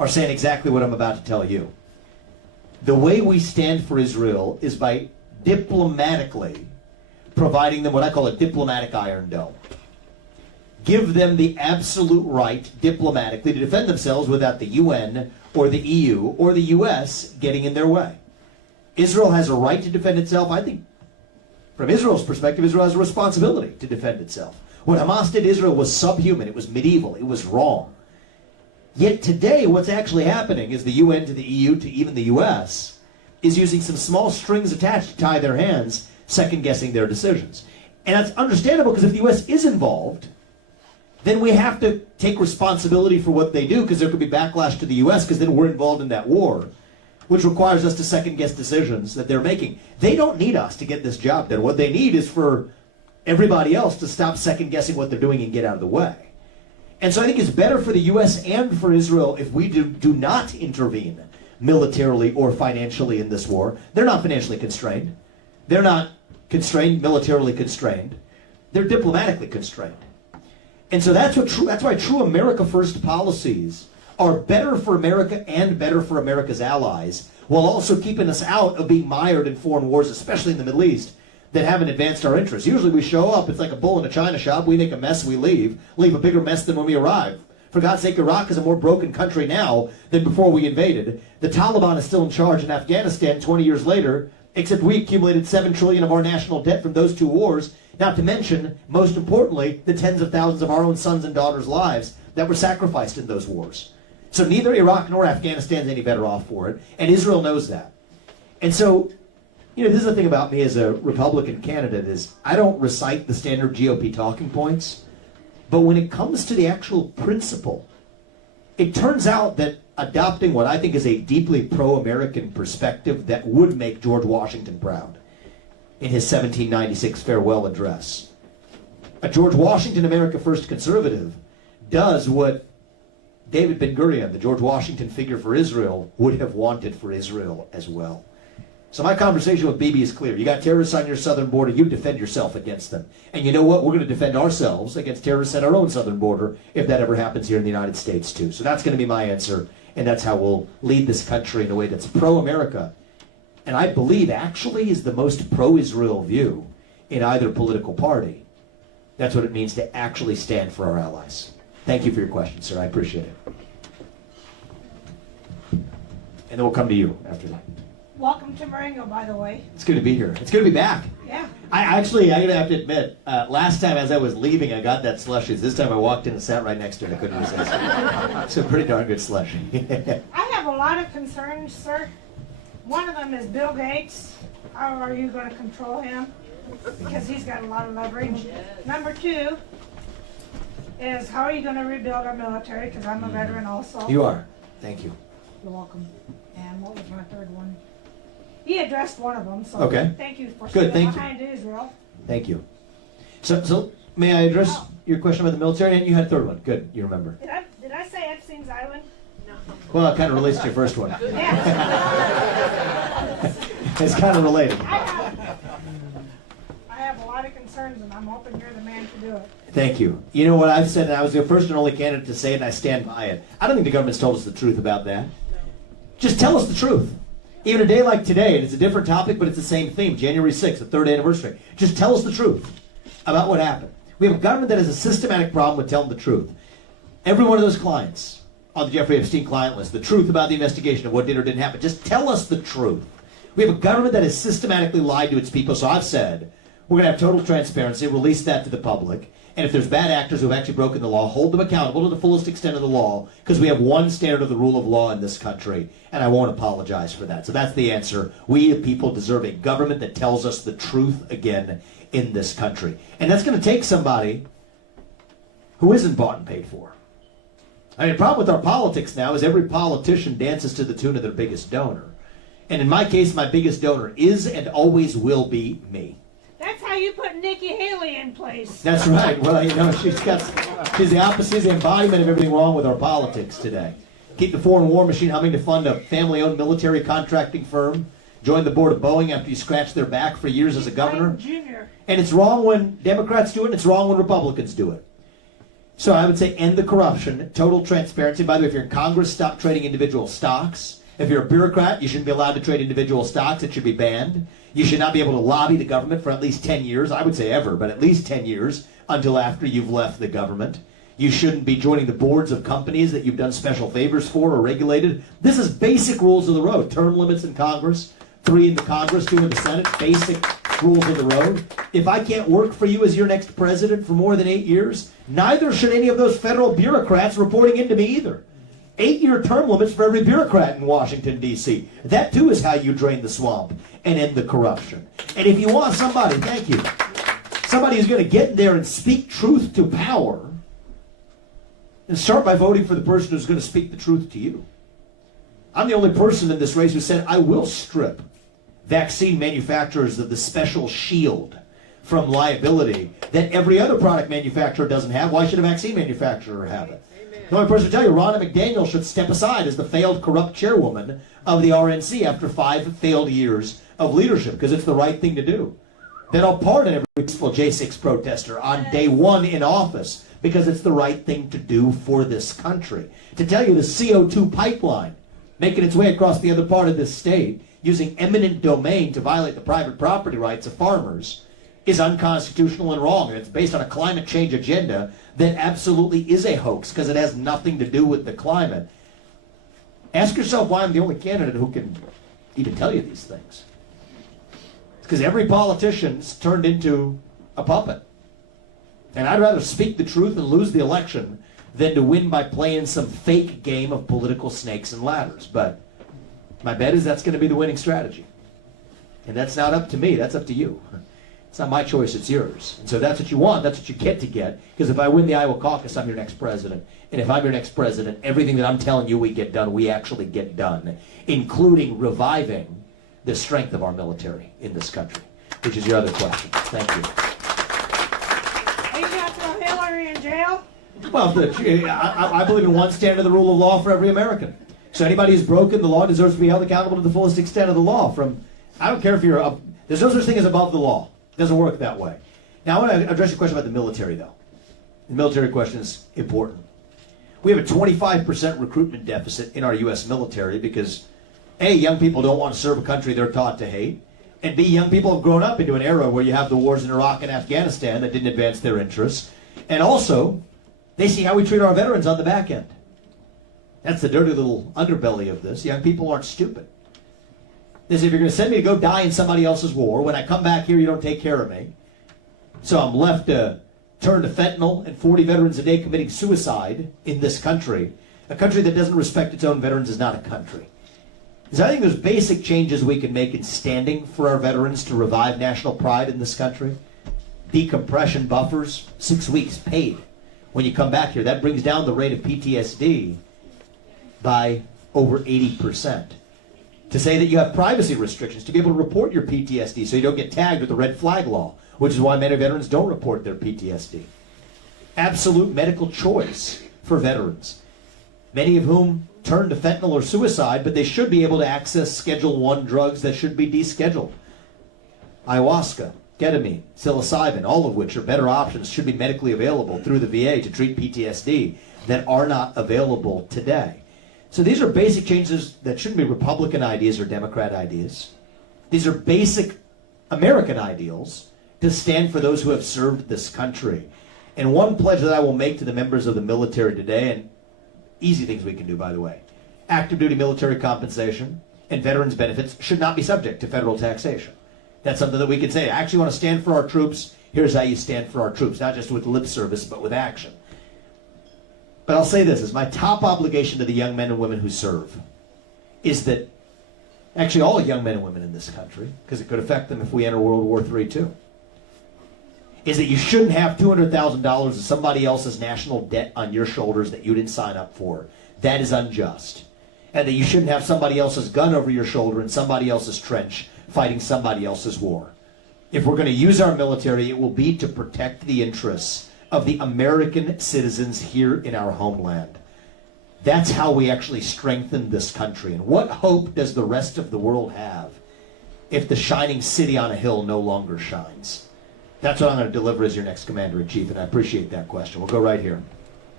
are saying exactly what I'm about to tell you. The way we stand for Israel is by diplomatically providing them what I call a diplomatic iron dome. Give them the absolute right diplomatically to defend themselves without the UN or the EU or the US getting in their way. Israel has a right to defend itself. I think from Israel's perspective, Israel has a responsibility to defend itself. What Hamas did to Israel was subhuman. It was medieval. It was wrong. Yet today, what's actually happening is the UN to the EU to even the US is using some small strings attached to tie their hands, second-guessing their decisions. And that's understandable because if the US is involved, then we have to take responsibility for what they do because there could be backlash to the US because then we're involved in that war, which requires us to second-guess decisions that they're making. They don't need us to get this job done. What they need is for everybody else to stop second-guessing what they're doing and get out of the way. And so I think it's better for the U.S. and for Israel if we do not intervene militarily or financially in this war. They're not financially constrained. They're not constrained, militarily constrained. They're diplomatically constrained. And so that's why true America First policies are better for America and better for America's allies, while also keeping us out of being mired in foreign wars, especially in the Middle East, that haven't advanced our interests. Usually we show up, it's like a bull in a china shop, we make a mess, we leave a bigger mess than when we arrive. For God's sake, Iraq is a more broken country now than before we invaded. The Taliban is still in charge in Afghanistan 20 years later, except we accumulated $7 trillion of our national debt from those two wars, not to mention, most importantly, the tens of thousands of our own sons and daughters' lives that were sacrificed in those wars. So neither Iraq nor Afghanistan is any better off for it, and Israel knows that. And so, this is the thing about me as a Republican candidate is I don't recite the standard GOP talking points, but when it comes to the actual principle, it turns out that adopting what I think is a deeply pro-American perspective that would make George Washington proud in his 1796 farewell address. A George Washington America First conservative does what David Ben-Gurion, the George Washington figure for Israel, would have wanted for Israel as well. So my conversation with Bibi is clear. You got terrorists on your southern border, you defend yourself against them. And you know what? We're going to defend ourselves against terrorists at our own southern border if that ever happens here in the United States too. So that's going to be my answer, and that's how we'll lead this country in a way that's pro-America. And I believe actually is the most pro-Israel view in either political party. That's what it means to actually stand for our allies. Thank you for your question, sir. I appreciate it. And then we'll come to you after that. Welcome to Marengo, by the way. It's good to be here. It's good to be back. Yeah. I have to admit, last time as I was leaving, I got that slushie. This time I walked in and sat right next to it. I couldn't resist. It's a pretty darn good slushie. I have a lot of concerns, sir. One of them is Bill Gates. How are you going to control him? Because he's got a lot of leverage. Number two is how are you going to rebuild our military? Because I'm a veteran also. You are. Thank you. You're welcome. And what was my third one? He addressed one of them, so okay. Thank you for Good, standing behind Israel. Thank you. So may I address your question about the military? And you had a third one. Good, you remember. Did I say Epstein's Island? No. Well, it kind of relates to your first one. Yeah. It's kind of related. I have a lot of concerns, and I'm hoping you're the man to do it. Thank you. You know what I've said, and I was the first and only candidate to say it, and I stand by it. I don't think the government's told us the truth about that. Just tell us the truth. Even a day like today, and it's a different topic, but it's the same theme, January 6th, the third anniversary. Just tell us the truth about what happened. We have a government that has a systematic problem with telling the truth. Every one of those clients on the Jeffrey Epstein client list, the truth about the investigation of what did or didn't happen. Just tell us the truth. We have a government that has systematically lied to its people, so I've said, we're going to have total transparency, release that to the public, and if there's bad actors who have actually broken the law, hold them accountable to the fullest extent of the law, because we have one standard of the rule of law in this country, and I won't apologize for that. So that's the answer. We, the people, deserve a government that tells us the truth again in this country. And that's going to take somebody who isn't bought and paid for. I mean, the problem with our politics now is every politician dances to the tune of their biggest donor. And in my case, my biggest donor is and always will be me. That's how you put Nikki Haley in place. That's right. Well, she's the opposite, the embodiment of everything wrong with our politics today. Keep the foreign war machine humming to fund a family-owned military contracting firm. Join the board of Boeing after you scratched their back for years as a governor. Junior. And it's wrong when Democrats do it, and it's wrong when Republicans do it. So I would say end the corruption, total transparency. By the way, if you're in Congress, stop trading individual stocks. If you're a bureaucrat, you shouldn't be allowed to trade individual stocks. It should be banned. You should not be able to lobby the government for at least 10 years. I would say ever, but at least 10 years until after you've left the government. You shouldn't be joining the boards of companies that you've done special favors for or regulated. This is basic rules of the road. Term limits in Congress, 3 in the Congress, 2 in the Senate, basic rules of the road. If I can't work for you as your next president for more than 8 years, neither should any of those federal bureaucrats reporting into me either. 8-year term limits for every bureaucrat in Washington, D.C. That, too, is how you drain the swamp and end the corruption. And if you want somebody, thank you, somebody who's going to get in there and speak truth to power, and start by voting for the person who's going to speak the truth to you. I'm the only person in this race who said I will strip vaccine manufacturers of the special shield from liability that every other product manufacturer doesn't have. Why should a vaccine manufacturer have it? The only person to tell you, Ronna McDaniel should step aside as the failed, corrupt chairwoman of the RNC after 5 failed years of leadership, because it's the right thing to do. Then I'll pardon every peaceful J6 protester on day 1 in office, because it's the right thing to do for this country. To tell you the CO2 pipeline making its way across the other part of this state using eminent domain to violate the private property rights of farmers is unconstitutional and wrong, and it's based on a climate change agenda that absolutely is a hoax because it has nothing to do with the climate. Ask yourself why I'm the only candidate who can even tell you these things. It's because every politician's turned into a puppet. And I'd rather speak the truth and lose the election than to win by playing some fake game of political snakes and ladders. But my bet is that's going to be the winning strategy. And that's not up to me, that's up to you. It's not my choice, it's yours. And so that's what you want, that's what you get to get. Because if I win the Iowa caucus, I'm your next president. And if I'm your next president, everything that I'm telling you we get done, we actually get done. Including reviving the strength of our military in this country. Which is your other question. Thank you. Are you going to throw Hillary in jail? Well, I believe in one standard of the rule of law for every American. So anybody who's broken the law deserves to be held accountable to the fullest extent of the law. I don't care if you're there's no such thing as above the law. It doesn't work that way. Now, I want to address your question about the military, though. The military question is important. We have a 25% recruitment deficit in our U.S. military because, A, young people don't want to serve a country they're taught to hate, and B, young people have grown up into an era where you have the wars in Iraq and Afghanistan that didn't advance their interests, and also, they see how we treat our veterans on the back end. That's the dirty little underbelly of this. Young people aren't stupid. They say, if you're going to send me to go die in somebody else's war, when I come back here, you don't take care of me. So I'm left to turn to fentanyl and 40 veterans a day committing suicide in this country. A country that doesn't respect its own veterans is not a country. So I think there's basic changes we can make in standing for our veterans to revive national pride in this country. Decompression buffers, 6 weeks paid. When you come back here, that brings down the rate of PTSD by over 80%. To say that you have privacy restrictions to be able to report your PTSD so you don't get tagged with the red flag law, which is why many veterans don't report their PTSD. Absolute medical choice for veterans, many of whom turn to fentanyl or suicide, but they should be able to access Schedule I drugs that should be descheduled. Ayahuasca, ketamine, psilocybin, all of which are better options, should be medically available through the VA to treat PTSD that are not available today. So these are basic changes that shouldn't be Republican ideas or Democrat ideas. These are basic American ideals to stand for those who have served this country. And one pledge that I will make to the members of the military today, and easy things we can do, by the way, active duty military compensation and veterans benefits should not be subject to federal taxation. That's something that we can say, I actually want to stand for our troops. Here's how you stand for our troops, not just with lip service, but with action. But I'll say this, as my top obligation to the young men and women who serve is that, actually all young men and women in this country, because it could affect them if we enter World War III too, is that you shouldn't have $200,000 of somebody else's national debt on your shoulders that you didn't sign up for. That is unjust. And that you shouldn't have somebody else's gun over your shoulder in somebody else's trench fighting somebody else's war. If we're going to use our military, it will be to protect the interests of the American citizens here in our homeland. That's how we actually strengthen this country. And what hope does the rest of the world have if the shining city on a hill no longer shines? That's what I'm going to deliver as your next commander-in-chief, and I appreciate that question. We'll go right here.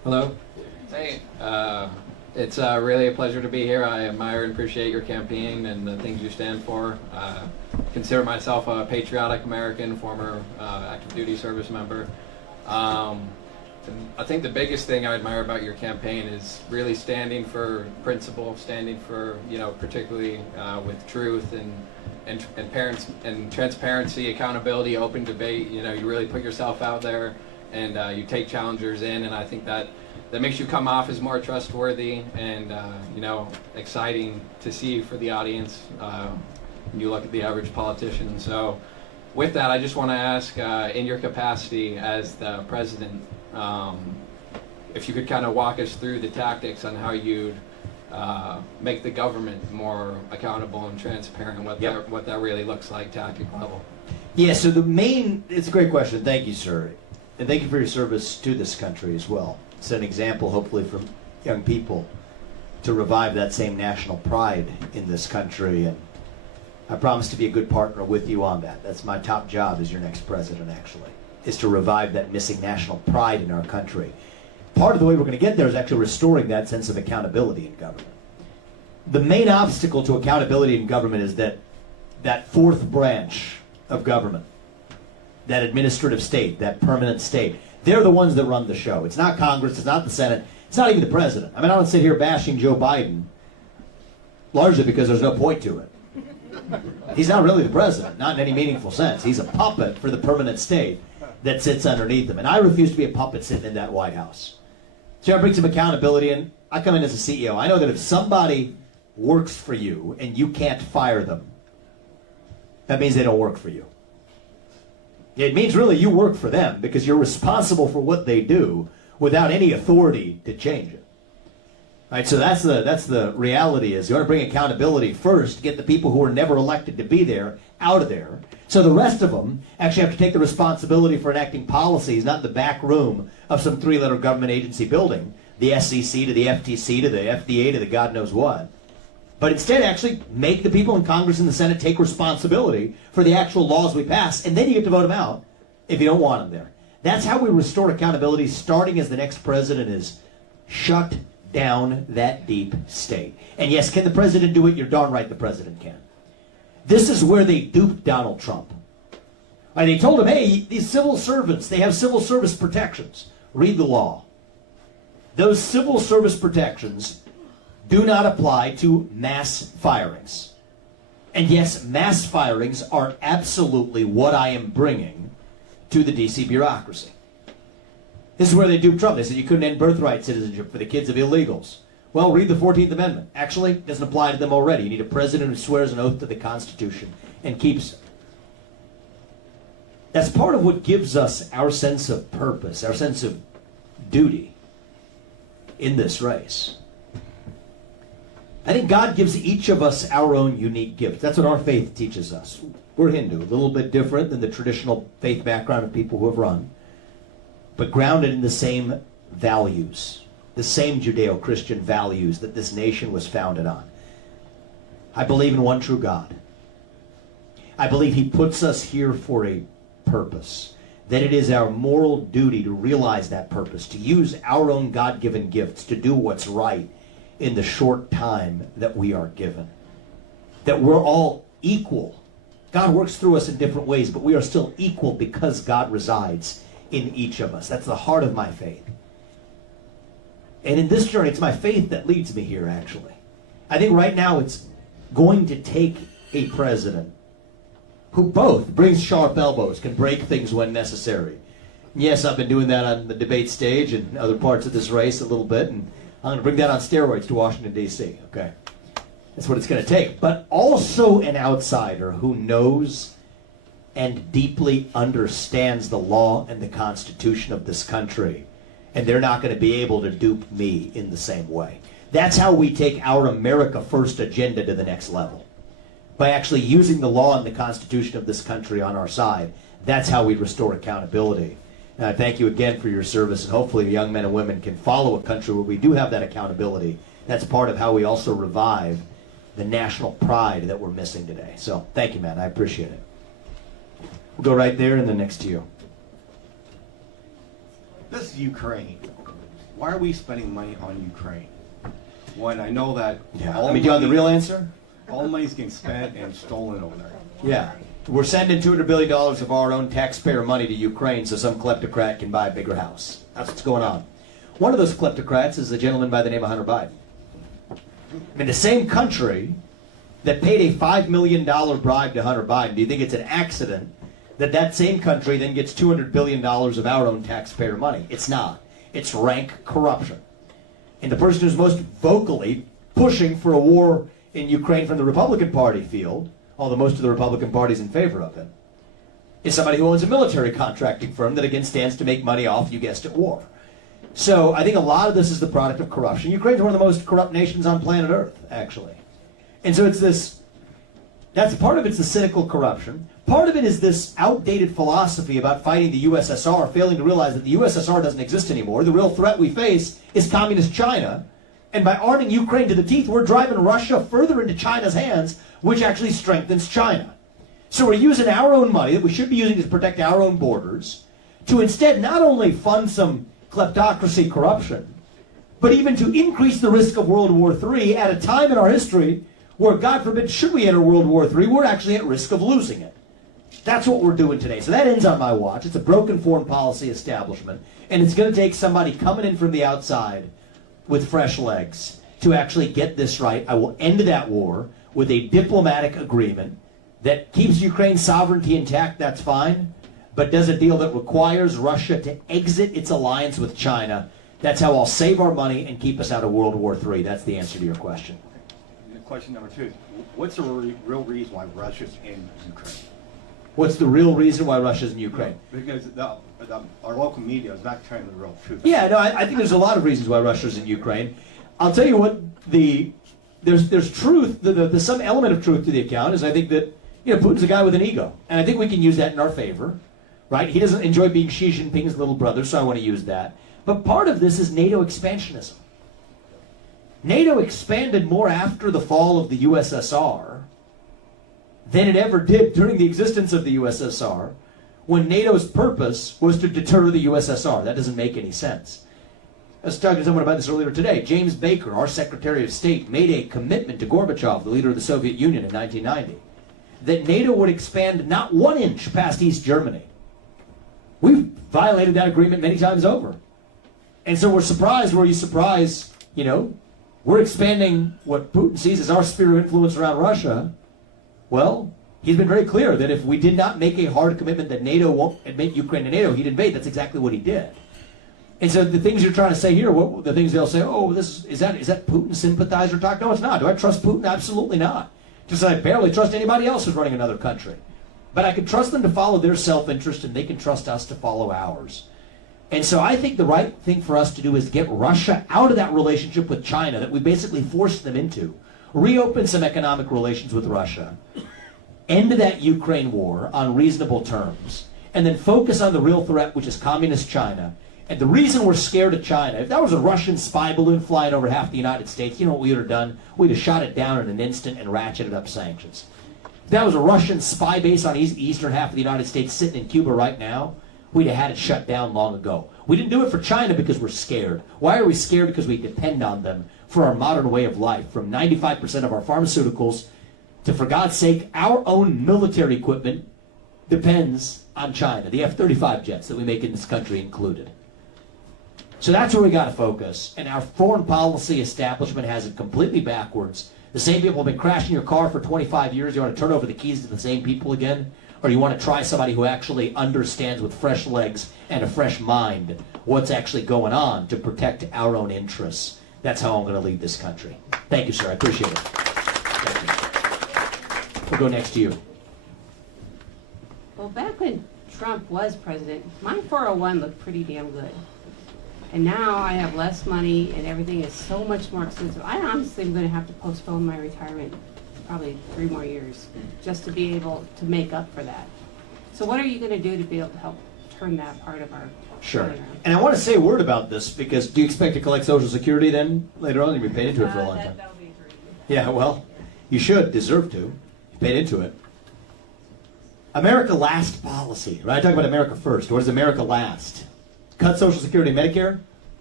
Hello. Hey, it's really a pleasure to be here. I admire and appreciate your campaign and the things you stand for. Consider myself a patriotic American, former active duty service member. And I think the biggest thing I admire about your campaign is really standing for principle, standing for, particularly with truth and parents and transparency, accountability, open debate. You really put yourself out there and you take challengers in, and I think that makes you come off as more trustworthy and exciting to see for the audience when you look at the average politician. So with that, I just want to ask, in your capacity as the president, if you could kind of walk us through the tactics on how you'd make the government more accountable and transparent, what that really looks like tactical level. Yeah, so it's a great question. Thank you, sir. And thank you for your service to this country as well. It's an example, hopefully, for young people to revive that same national pride in this country. And I promise to be a good partner with you on that. That's my top job as your next president, actually, is to revive that missing national pride in our country. Part of the way we're going to get there is actually restoring that sense of accountability in government. The main obstacle to accountability in government is that fourth branch of government, that administrative state, that permanent state. They're the ones that run the show. It's not Congress, it's not the Senate, it's not even the president. I mean, I don't sit here bashing Joe Biden, largely because there's no point to it. He's not really the president, not in any meaningful sense. He's a puppet for the permanent state that sits underneath him. And I refuse to be a puppet sitting in that White House. So I bring some accountability in. I come in as a CEO. I know that if somebody works for you and you can't fire them, that means they don't work for you. It means really you work for them because you're responsible for what they do without any authority to change it. Right, so that's the reality is you want to bring accountability first, get the people who were never elected to be there out of there. So the rest of them actually have to take the responsibility for enacting policies, not in the back room of some three-letter government agency building, the SEC to the FTC to the FDA to the God knows what. But instead actually make the people in Congress and the Senate take responsibility for the actual laws we pass, and then you get to vote them out if you don't want them there. That's how we restore accountability, starting as the next president is shut down that deep state. And yes, can the president do it? You're darn right the president can. This is where they duped Donald Trump. And they told him, hey, these civil servants, they have civil service protections. Read the law. Those civil service protections do not apply to mass firings. And yes, mass firings are absolutely what I am bringing to the DC bureaucracy. This is where they duped Trump. They said you couldn't end birthright citizenship for the kids of illegals. Well, read the 14th Amendment. Actually, it doesn't apply to them already. You need a president who swears an oath to the Constitution and keeps it. That's part of what gives us our sense of purpose, our sense of duty in this race. I think God gives each of us our own unique gift. That's what our faith teaches us. We're Hindu, a little bit different than the traditional faith background of people who have run, but grounded in the same values, the same Judeo-Christian values that this nation was founded on. I believe in one true God. I believe He puts us here for a purpose, that it is our moral duty to realize that purpose, to use our own God-given gifts to do what's right in the short time that we are given. That we're all equal. God works through us in different ways, but we are still equal because God resides in each of us. That's the heart of my faith. And in this journey, it's my faith that leads me here, actually. I think right now it's going to take a president who both brings sharp elbows, can break things when necessary. Yes, I've been doing that on the debate stage and other parts of this race a little bit, and I'm going to bring that on steroids to Washington, D.C., okay? That's what it's going to take. But also an outsider who knows and deeply understands the law and the Constitution of this country. And they're not going to be able to dupe me in the same way. That's how we take our America First agenda to the next level. By actually using the law and the Constitution of this country on our side. That's how we restore accountability. And I thank you again for your service, and hopefully young men and women can follow a country where we do have that accountability. That's part of how we also revive the national pride that we're missing today. So thank you, man. I appreciate it. We'll go right there and then next to you. This is Ukraine. why are we spending money on Ukraine? One, I know that Do you have the real answer? all the money's getting spent and stolen over there. Yeah. We're sending $200 billion of our own taxpayer money to Ukraine so some kleptocrat can buy a bigger house. That's what's going on. One of those kleptocrats is a gentleman by the name of Hunter Biden. I mean, the same country that paid a $5 million bribe to Hunter Biden, do you think it's an accident that that same country then gets $200 billion of our own taxpayer money? It's not. It's rank corruption. And the person who's most vocally pushing for a war in Ukraine from the Republican Party field, although most of the Republican Party is in favor of it, is somebody who owns a military contracting firm that again stands to make money off, you guessed it, war. So I think a lot of this is the product of corruption. Ukraine's one of the most corrupt nations on planet Earth, actually. And so it's this, that's part of it's the cynical corruption. Part of it is this outdated philosophy about fighting the USSR, failing to realize that the USSR doesn't exist anymore. The real threat we face is communist China. And by arming Ukraine to the teeth, we're driving Russia further into China's hands, which actually strengthens China. So we're using our own money that we should be using to protect our own borders to instead not only fund some kleptocracy corruption, but even to increase the risk of World War III at a time in our history where, God forbid, should we enter World War III, we're actually at risk of losing it. That's what we're doing today. So that ends on my watch. It's a broken foreign policy establishment, and it's going to take somebody coming in from the outside with fresh legs to actually get this right. I will end that war with a diplomatic agreement that keeps Ukraine's sovereignty intact, that's fine, but does a deal that requires Russia to exit its alliance with China. That's how I'll save our money and keep us out of World War III. That's the answer to your question. Question number two is, what's the real reason why Russia's in Ukraine? What's the real reason why Russia's in Ukraine? Because our local media is not telling the real truth. Yeah, no, I think there's a lot of reasons why Russia's in Ukraine. I'll tell you what, there's truth, there's some element of truth to the account, is I think that, Putin's a guy with an ego. And I think we can use that in our favor, right? He doesn't enjoy being Xi Jinping's little brother, so I want to use that. But part of this is NATO expansionism. NATO expanded more after the fall of the USSR than it ever did during the existence of the USSR, when NATO's purpose was to deter the USSR. That doesn't make any sense. I was talking to someone about this earlier today. James Baker, our Secretary of State, made a commitment to Gorbachev, the leader of the Soviet Union in 1990, that NATO would expand not 1 inch past East Germany. We've violated that agreement many times over. And so we're surprised, were you surprised, we're expanding what Putin sees as our sphere of influence around Russia. Well, he's been very clear that if we did not make a hard commitment that NATO won't admit Ukraine to NATO, he'd invade. That's exactly what he did. And so the things you're trying to say here, the things they'll say, is that Putin sympathizer talk? No, it's not. Do I trust Putin? Absolutely not. Just as I barely trust anybody else who's running another country. But I can trust them to follow their self-interest, and they can trust us to follow ours. And so I think the right thing for us to do is get Russia out of that relationship with China that we basically forced them into. Reopen some economic relations with Russia. End that Ukraine war on reasonable terms. And then focus on the real threat, which is communist China. And the reason we're scared of China, if that was a Russian spy balloon flying over half the United States, you know what we would have done? We'd have shot it down in an instant and ratcheted up sanctions. If that was a Russian spy base on the eastern half of the United States sitting in Cuba right now, we'd have had it shut down long ago. We didn't do it for China because we're scared. Why are we scared? Because we depend on them for our modern way of life. From 95% of our pharmaceuticals to, for God's sake, our own military equipment depends on China. The F-35 jets that we make in this country included. So that's where we got to focus. And our foreign policy establishment has it completely backwards. The same people have been crashing your car for 25 years. You want to turn over the keys to the same people again? Or you want to try somebody who actually understands with fresh legs and a fresh mind what's actually going on to protect our own interests? That's how I'm going to lead this country. Thank you, sir. I appreciate it. Thank you. We'll go next to you. Well, back when Trump was president, my 401 looked pretty damn good. And now I have less money and everything is so much more expensive. I honestly am going to have to postpone my retirement probably 3 more years just to be able to make up for that. So what are you going to do to be able to help turn that part of our Sure. around? And I want to say a word about this, because do you expect to collect Social Security then later on? You've been paid into it for a long time. That'll be great. Yeah, well, you should, deserve to. You paid into it. America Last policy, right? I talk about America First. What does America Last? Cut Social Security and Medicare,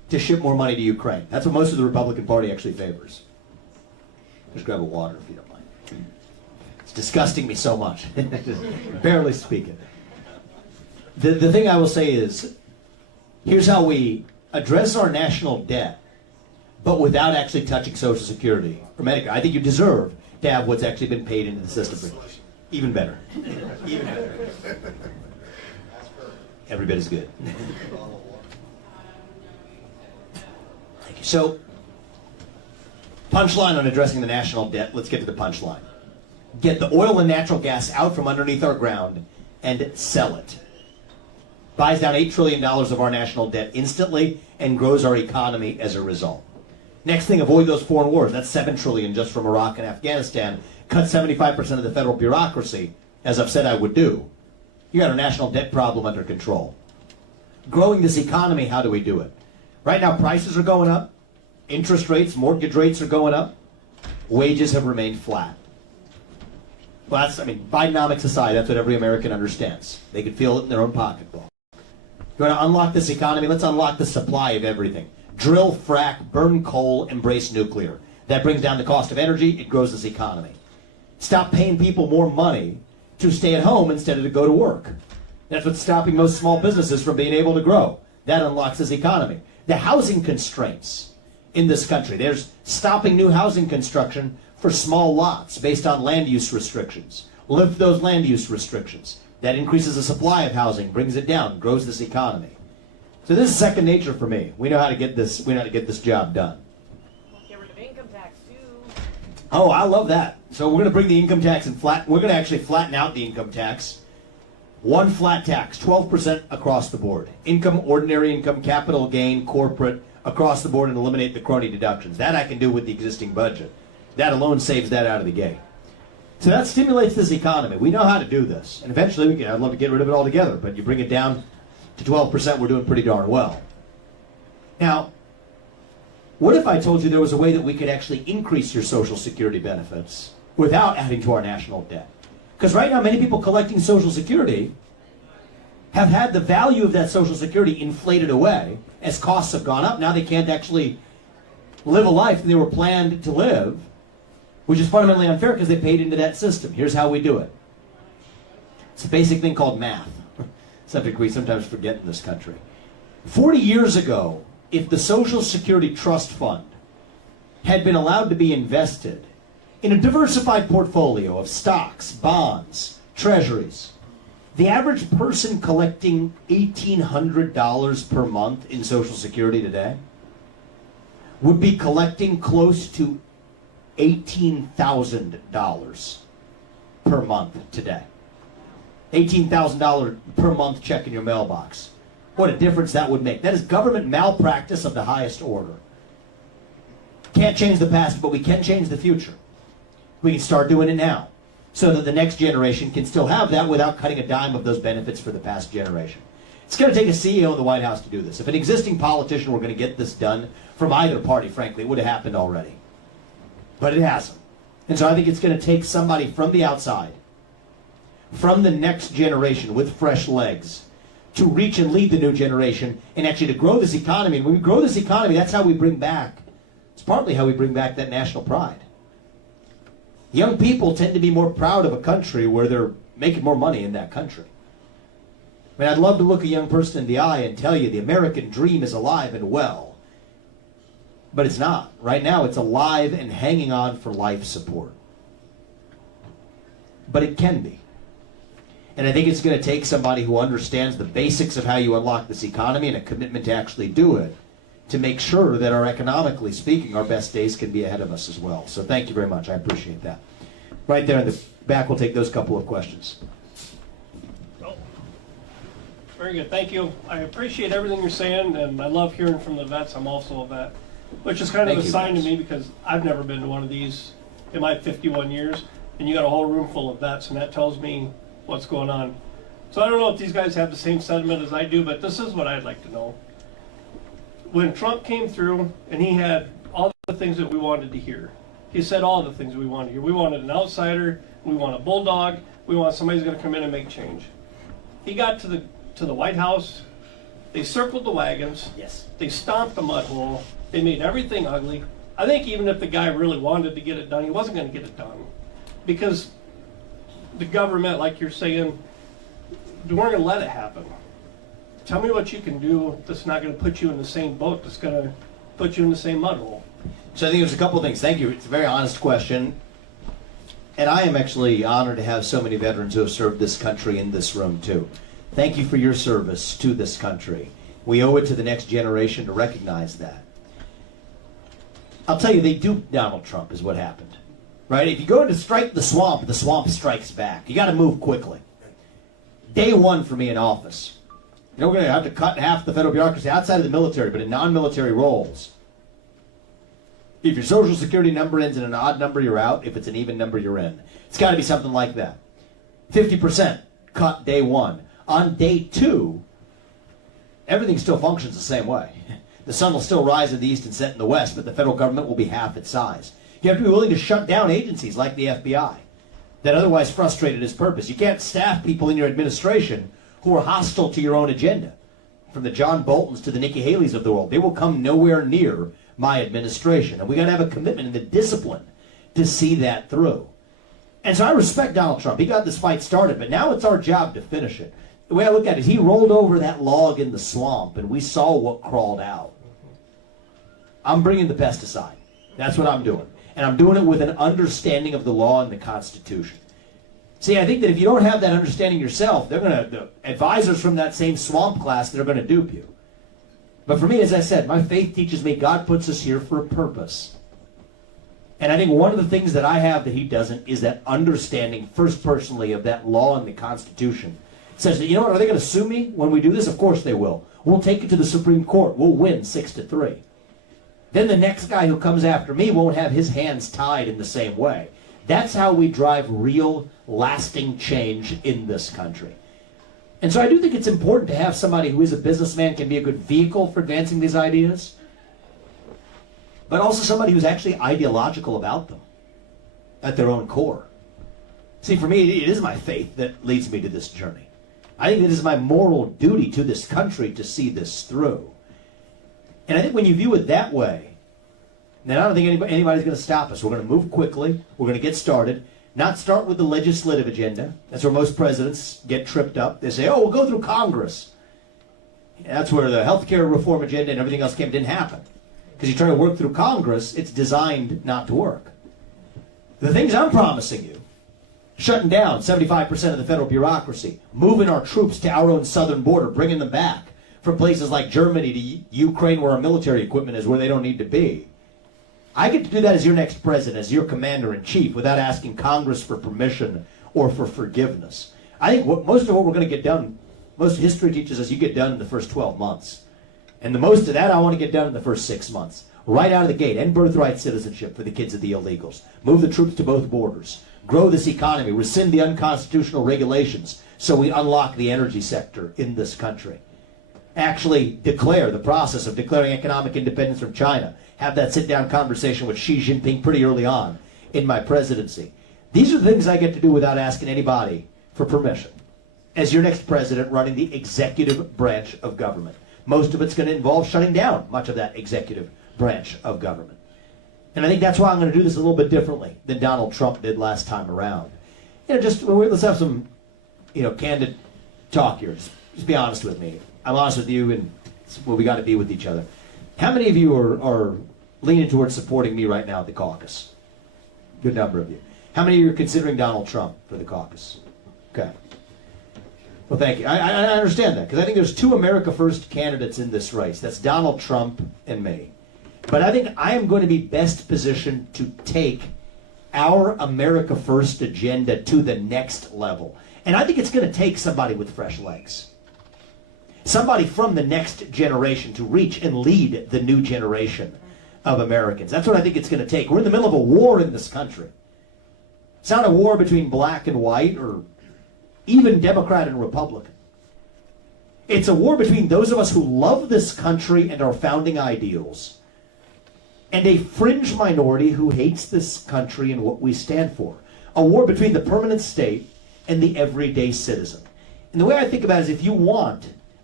to ship more money to Ukraine. That's what most of the Republican Party actually favors. Just grab a water if you don't mind. It's disgusting me so much. Barely speaking. The thing I will say is, here's how we address our national debt, but without actually touching Social Security or Medicare. I think you deserve to have what's actually been paid into the system. Even better. Even better. Every bit as good. Thank you. So, punchline on addressing the national debt. Let's get to the punchline. Get the oil and natural gas out from underneath our ground and sell it. Buys down $8 trillion of our national debt instantly and grows our economy as a result. Next thing, avoid those foreign wars. That's $7 trillion just from Iraq and Afghanistan. Cut 75% of the federal bureaucracy, as I've said I would do. You got our national debt problem under control. Growing this economy, how do we do it? Right now, prices are going up. Interest rates, mortgage rates are going up. Wages have remained flat. Well, Bidenomics aside, that's what every American understands. They can feel it in their own pocketbook. You want to unlock this economy? Let's unlock the supply of everything. Drill, frack, burn coal, embrace nuclear. That brings down the cost of energy. It grows this economy. Stop paying people more money to stay at home instead of to go to work. That's what's stopping most small businesses from being able to grow. That unlocks this economy. The housing constraints in this country. There's stopping new housing construction for small lots based on land use restrictions. Lift those land use restrictions. That increases the supply of housing, brings it down, grows this economy. So this is second nature for me. We know how to get this. We know how to get this job done. Get rid of income tax too. Oh, I love that. So we're going to bring the income tax and we're going to actually flatten out the income tax. One flat tax, 12% across the board. Income, ordinary income, capital gain, corporate, across the board, and eliminate the crony deductions. That I can do with the existing budget. That alone saves that out of the gate. So that stimulates this economy. We know how to do this. And eventually, I'd love to get rid of it altogether, but you bring it down to 12%, we're doing pretty darn well. Now, what if I told you there was a way that we could actually increase your Social Security benefits without adding to our national debt? Because right now, many people collecting Social Security have had the value of that Social Security inflated away as costs have gone up. Now they can't actually live a life that they were planned to live, which is fundamentally unfair because they paid into that system. Here's how we do it. It's a basic thing called math, subject we sometimes forget in this country. 40 years ago, if the Social Security Trust Fund had been allowed to be invested in a diversified portfolio of stocks, bonds, treasuries, the average person collecting $1,800 per month in Social Security today would be collecting close to $18,000 per month today. $18,000 per month check in your mailbox. What a difference that would make. That is government malpractice of the highest order. Can't change the past, but we can change the future. We can start doing it now so that the next generation can still have that without cutting a dime of those benefits for the past generation. It's going to take a CEO in the White House to do this. If an existing politician were going to get this done from either party, frankly, it would have happened already. But it hasn't. And so I think it's going to take somebody from the outside, from the next generation with fresh legs, to reach and lead the new generation and actually to grow this economy. And when we grow this economy, that's how we bring back, it's partly how we bring back that national pride. Young people tend to be more proud of a country where they're making more money in that country. I mean, I'd love to look a young person in the eye and tell you the American dream is alive and well. But it's not. Right now, it's alive and hanging on for life support. But it can be. And I think it's going to take somebody who understands the basics of how you unlock this economy and a commitment to actually do it to make sure that economically speaking, our best days can be ahead of us as well. So thank you very much. I appreciate that. Right there in the back, we'll take those couple of questions. Oh, very good. Thank you. I appreciate everything you're saying, and I love hearing from the vets. I'm also a vet, which is kind of a sign to me because I've never been to one of these in my 51 years, and you got a whole room full of vets, and that tells me what's going on. So I don't know if these guys have the same sentiment as I do, but this is what I'd like to know. When Trump came through and he had all the things that we wanted to hear, he said all the things we wanted to hear. We wanted an outsider, we want a bulldog, we want somebody who's going to come in and make change. He got to the White House, They circled the wagons. Yes. They stomped the mud hole. They made everything ugly. I think even if the guy really wanted to get it done, he wasn't going to get it done. Because the government, like you're saying, they weren't going to let it happen. Tell me what you can do that's not going to put you in the same boat, that's going to put you in the same mud hole. So I think there's a couple of things. Thank you. It's a very honest question. And I am actually honored to have so many veterans who have served this country in this room, too. Thank you for your service to this country. We owe it to the next generation to recognize that. I'll tell you, they duped Donald Trump is what happened. Right? If you go to strike the swamp strikes back. You got to move quickly. Day one for me in office. You know, we're going to have to cut half the federal bureaucracy outside of the military, but in non-military roles. If your Social Security number ends in an odd number, you're out. If it's an even number, you're in. It's got to be something like that. 50% cut day one. On day two, everything still functions the same way. The sun will still rise in the east and set in the west, but the federal government will be half its size. You have to be willing to shut down agencies like the FBI that otherwise frustrated its purpose. You can't staff people in your administration who are hostile to your own agenda. From the John Boltons to the Nikki Haley's of the world, they will come nowhere near my administration. And we got to have a commitment and the discipline to see that through. And so I respect Donald Trump. He got this fight started, but now it's our job to finish it. The way I look at it is he rolled over that log in the swamp, and we saw what crawled out. I'm bringing the pesticide. That's what I'm doing. And I'm doing it with an understanding of the law and the Constitution. See, I think that if you don't have that understanding yourself, the advisors from that same swamp class, they're going to dupe you. But for me, as I said, my faith teaches me God puts us here for a purpose. And I think one of the things that I have that he doesn't is that understanding, first personally, of that law and the Constitution. It says that, you know what, are they going to sue me when we do this? Of course they will. We'll take it to the Supreme Court. We'll win 6-3. Then the next guy who comes after me won't have his hands tied in the same way. That's how we drive real, lasting change in this country. And so I do think it's important to have somebody who is a businessman, can be a good vehicle for advancing these ideas, but also somebody who's actually ideological about them at their own core. See, for me, it is my faith that leads me to this journey. I think it is my moral duty to this country to see this through. And I think when you view it that way, then I don't think anybody's going to stop us. We're going to move quickly. We're going to get started. Not start with the legislative agenda. That's where most presidents get tripped up. They say, oh, we'll go through Congress. That's where the health care reform agenda and everything else didn't happen. Because you try to work through Congress, it's designed not to work. The things I'm promising you, shutting down 75% of the federal bureaucracy, moving our troops to our own southern border, bringing them back from places like Germany to Ukraine where our military equipment is, where they don't need to be. I get to do that as your next president, as your commander-in-chief, without asking Congress for permission or for forgiveness. I think most of what we're going to get done, most history teaches us you get done in the first 12 months. And the most of that I want to get done in the first 6 months. Right out of the gate, end birthright citizenship for the kids of the illegals. Move the troops to both borders. Grow this economy. Rescind the unconstitutional regulations so we unlock the energy sector in this country. Actually declare the process of declaring economic independence from China. Have that sit-down conversation with Xi Jinping pretty early on in my presidency. These are the things I get to do without asking anybody for permission. As your next president running the executive branch of government. Most of it's going to involve shutting down much of that executive branch of government. And I think that's why I'm going to do this a little bit differently than Donald Trump did last time around. Let's have some, candid talk here. Just be honest with me. I'm honest with you, and we got to be with each other. How many of you are leaning towards supporting me right now at the caucus? Good number of you. How many of you are considering Donald Trump for the caucus? Okay. Well, thank you. I understand that, because I think there's two America First candidates in this race. That's Donald Trump and me. But I think I am going to be best positioned to take our America First agenda to the next level. And I think it's going to take somebody with fresh legs. Somebody from the next generation to reach and lead the new generation of Americans. That's what I think it's going to take. We're in the middle of a war in this country. It's not a war between black and white or even Democrat and Republican. It's a war between those of us who love this country and our founding ideals and a fringe minority who hates this country and what we stand for. A war between the permanent state and the everyday citizen. And the way I think about it is if you want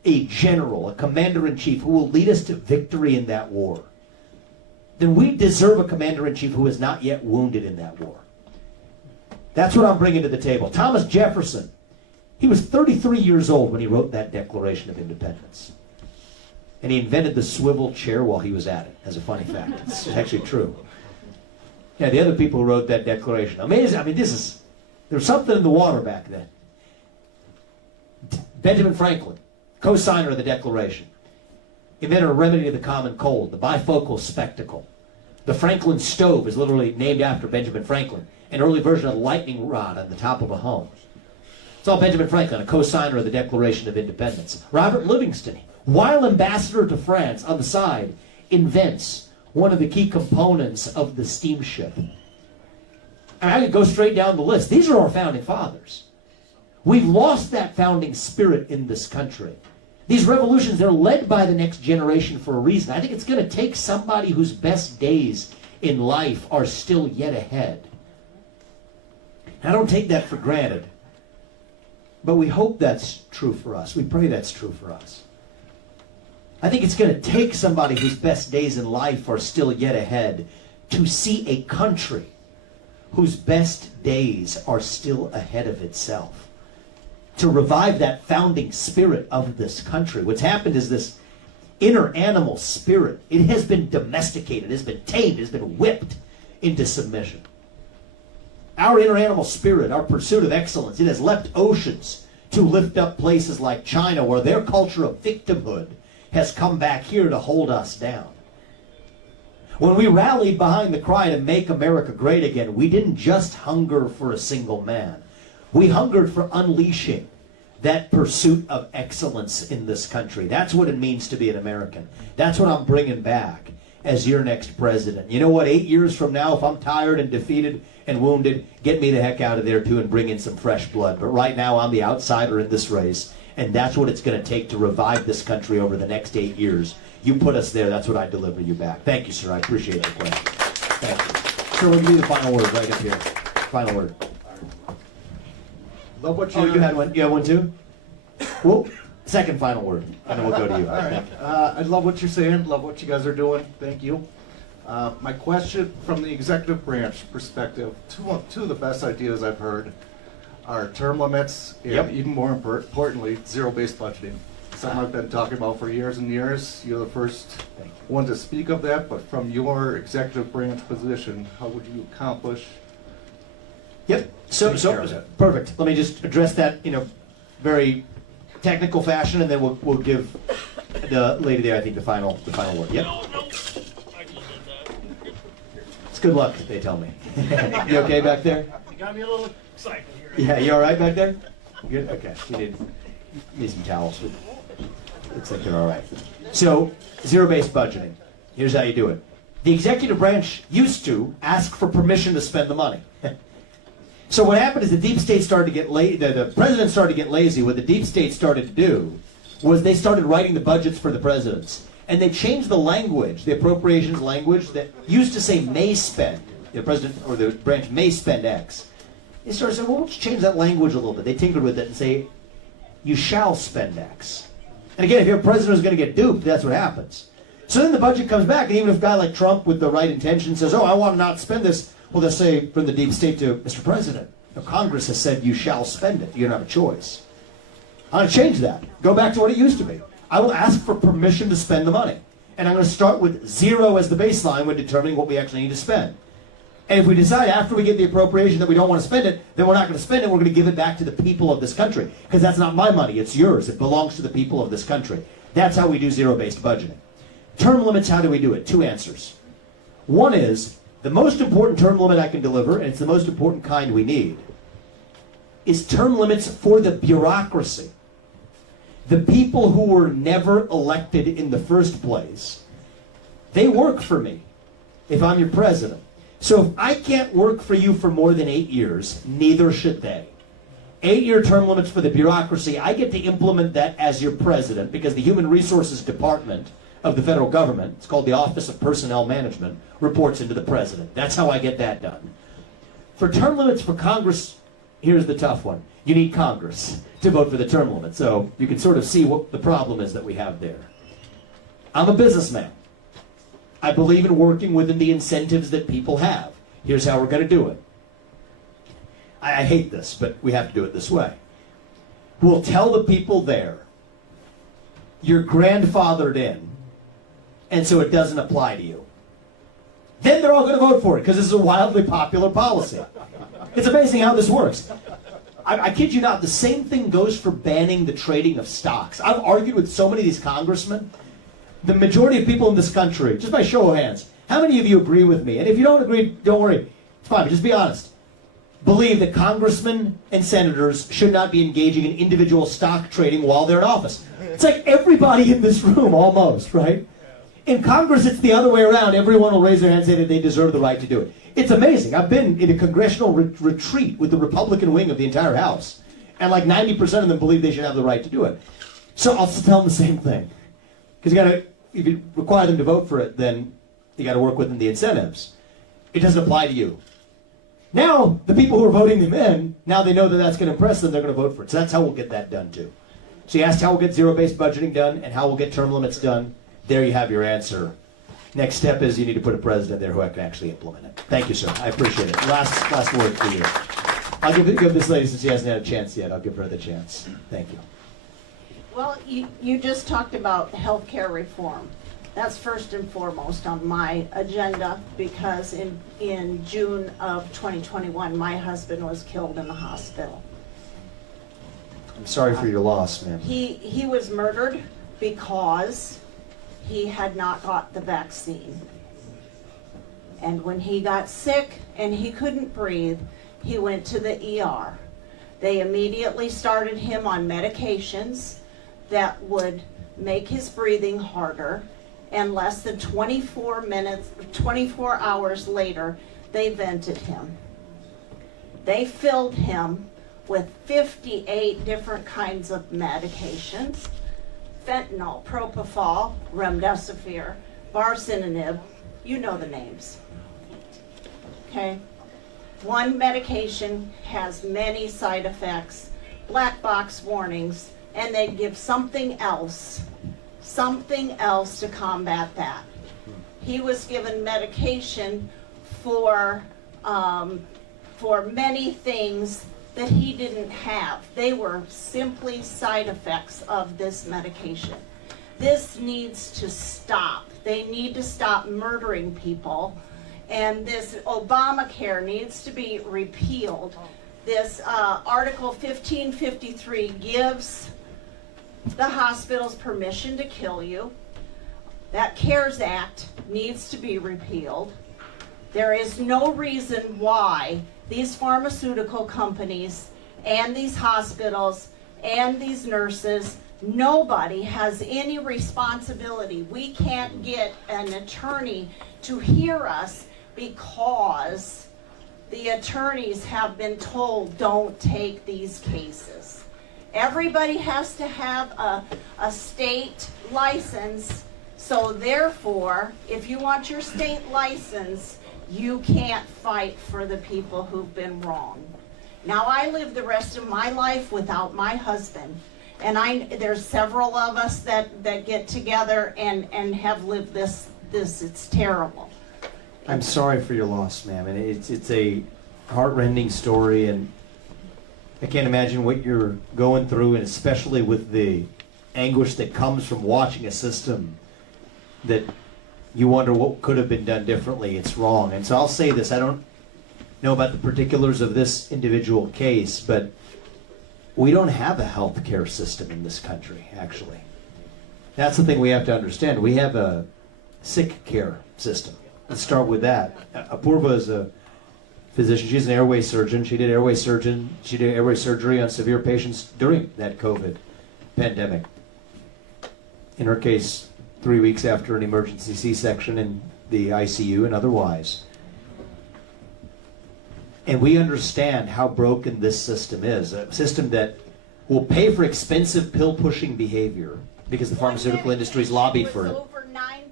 a general, a commander-in-chief who will lead us to victory in that war, then we deserve a commander-in-chief who is not yet wounded in that war. That's what I'm bringing to the table. Thomas Jefferson, he was 33 years old when he wrote that Declaration of Independence. And he invented the swivel chair while he was at it, as a funny fact. It's actually true. Yeah, the other people who wrote that declaration, amazing. I mean, there was something in the water back then. Benjamin Franklin, co-signer of the Declaration, invented a remedy to the common cold, the bifocal spectacle. The Franklin stove is literally named after Benjamin Franklin, an early version of the lightning rod on the top of a home. It's all Benjamin Franklin, a co-signer of the Declaration of Independence. Robert Livingston, while ambassador to France on the side, invents one of the key components of the steamship. And I could go straight down the list. These are our founding fathers. We've lost that founding spirit in this country. These revolutions, they're led by the next generation for a reason. I think it's going to take somebody whose best days in life are still yet ahead. I don't take that for granted. But we hope that's true for us. We pray that's true for us. I think it's going to take somebody whose best days in life are still yet ahead to see a country whose best days are still ahead of itself. To revive that founding spirit of this country. What's happened is this inner animal spirit, it has been domesticated, it has been tamed, it has been whipped into submission. Our inner animal spirit, our pursuit of excellence, it has leapt oceans to lift up places like China, where their culture of victimhood has come back here to hold us down. When we rallied behind the cry to make America great again, we didn't just hunger for a single man. We hungered for unleashing that pursuit of excellence in this country. That's what it means to be an American. That's what I'm bringing back as your next president. You know what? 8 years from now, if I'm tired and defeated and wounded, get me the heck out of there too and bring in some fresh blood. But right now, I'm the outsider in this race, and that's what it's going to take to revive this country over the next 8 years. You put us there, that's what I deliver you back. Thank you, sir. I appreciate the question. Thank you. Sir, we'll give you the final word right up here. Final word. Love what you. Oh, you had one? You had one too? Well, second final word, and then we'll go to you. All right. I love what you're saying. Love what you guys are doing. Thank you. My question from the executive branch perspective, two of the best ideas I've heard are term limits and even more importantly, zero-based budgeting. Something I've been talking about for years and years. You're the first one to speak of that, but from your executive branch position, how would you accomplish? Yep. So perfect. Let me just address that in a very technical fashion, and then we'll give the lady there, I think, the final word. Yep. It's good luck, they tell me. You okay back there? You got me a little excited here. Yeah, you all right back there? Good. Okay. You need some towels. Looks like you're all right. So, zero-based budgeting. Here's how you do it. The executive branch used to ask for permission to spend the money. So what happened is the deep state started to get the president started to get lazy. What the deep state started to do was they started writing the budgets for the presidents. And they changed the language, the appropriations language that used to say may spend. The president or the branch may spend X. They started saying, well, let's change that language a little bit. They tinkered with it and say, you shall spend X. And again, if your president is going to get duped, that's what happens. So then the budget comes back, and even if a guy like Trump with the right intention says, oh, I want to not spend this, well, they'll say from the deep state to Mr. President, Congress has said you shall spend it. You don't have a choice. I'm going to change that. Go back to what it used to be. I will ask for permission to spend the money. And I'm going to start with 0 as the baseline when determining what we actually need to spend. And if we decide after we get the appropriation that we don't want to spend it, then we're not going to spend it. We're going to give it back to the people of this country. Because that's not my money. It's yours. It belongs to the people of this country. That's how we do zero-based budgeting. Term limits, how do we do it? 2 answers. One is, the most important term limit I can deliver, and it's the most important kind we need, is term limits for the bureaucracy. The people who were never elected in the first place, they work for me if I'm your president. So if I can't work for you for more than 8 years, neither should they. 8-year term limits for the bureaucracy, I get to implement that as your president because the Human Resources Department of the federal government, it's called the Office of Personnel Management, reports into the president. That's how I get that done. For term limits for Congress here's the tough one. You need Congress to vote for the term limit. So you can sort of see what the problem is that we have there. I'm a businessman. I believe in working within the incentives that people have. Here's how we're going to do it. I hate this, but we have to do it this way. We'll tell the people there, you're grandfathered in, and so it doesn't apply to you. Then they're all going to vote for it, because this is a wildly popular policy. It's amazing how this works. I kid you not, the same thing goes for banning the trading of stocks. I've argued with so many of these congressmen. The majority of people in this country, just by show of hands, how many of you agree with me? And if you don't agree, don't worry. It's fine, but just be honest. Believe that congressmen and senators should not be engaging in individual stock trading while they're in office. It's like everybody in this room, almost, right? In Congress, it's the other way around. Everyone will raise their hand and say that they deserve the right to do it. It's amazing. I've been in a congressional retreat with the Republican wing of the entire House, and like 90% of them believe they should have the right to do it. So I'll tell them the same thing. Because if you require them to vote for it, then you got to work within the incentives. It doesn't apply to you. Now, the people who are voting them in, now they know that that's going to impress them, they're going to vote for it. So that's how we'll get that done, too. So you asked how we'll get zero-based budgeting done and how we'll get term limits done. There you have your answer. Next step is you need to put a president there who can actually implement it. Thank you, sir. I appreciate it. Last word for you. I'll give this lady, since she hasn't had a chance yet, I'll give her the chance. Thank you. Well, you just talked about healthcare reform. That's first and foremost on my agenda, because in June of 2021, my husband was killed in the hospital. I'm sorry for your loss, ma'am. He was murdered because he had not got the vaccine. And when he got sick and he couldn't breathe, he went to the ER. They immediately started him on medications that would make his breathing harder, and less than 24 hours later, they vented him. They filled him with 58 different kinds of medications: fentanyl, propofol, remdesivir, baricitinib, you know the names. Okay? One medication has many side effects, black box warnings, and they give something else to combat that. He was given medication for many things that he didn't have. They were simply side effects of this medication. This needs to stop. They need to stop murdering people, and this Obamacare needs to be repealed. This Article 1553 gives the hospitals permission to kill you. That CARES Act needs to be repealed. There is no reason why these pharmaceutical companies and these hospitals and these nurses, nobody has any responsibility. We can't get an attorney to hear us because the attorneys have been told, don't take these cases. Everybody has to have a state license, so therefore, if you want your state license, you can't fight for the people who've been wronged. Now, I live the rest of my life without my husband, and there's several of us that get together and have lived this. It's terrible. I'm sorry for your loss, ma'am, and it's a heart-rending story, and I can't imagine what you're going through, and especially with the anguish that comes from watching a system that you wonder what could have been done differently. It's wrong. And so I'll say this. I don't know about the particulars of this individual case, but we don't have a health care system in this country, actually. That's the thing we have to understand. We have a sick care system. Let's start with that. Apurva is a physician. She's an airway surgeon. She did airway surgery on severe patients during that COVID pandemic. In her case, 3 weeks after an emergency C-section in the ICU and otherwise. And we understand how broken this system is. A system that will pay for expensive pill-pushing behavior because the pharmaceutical industry's lobbied for it. Over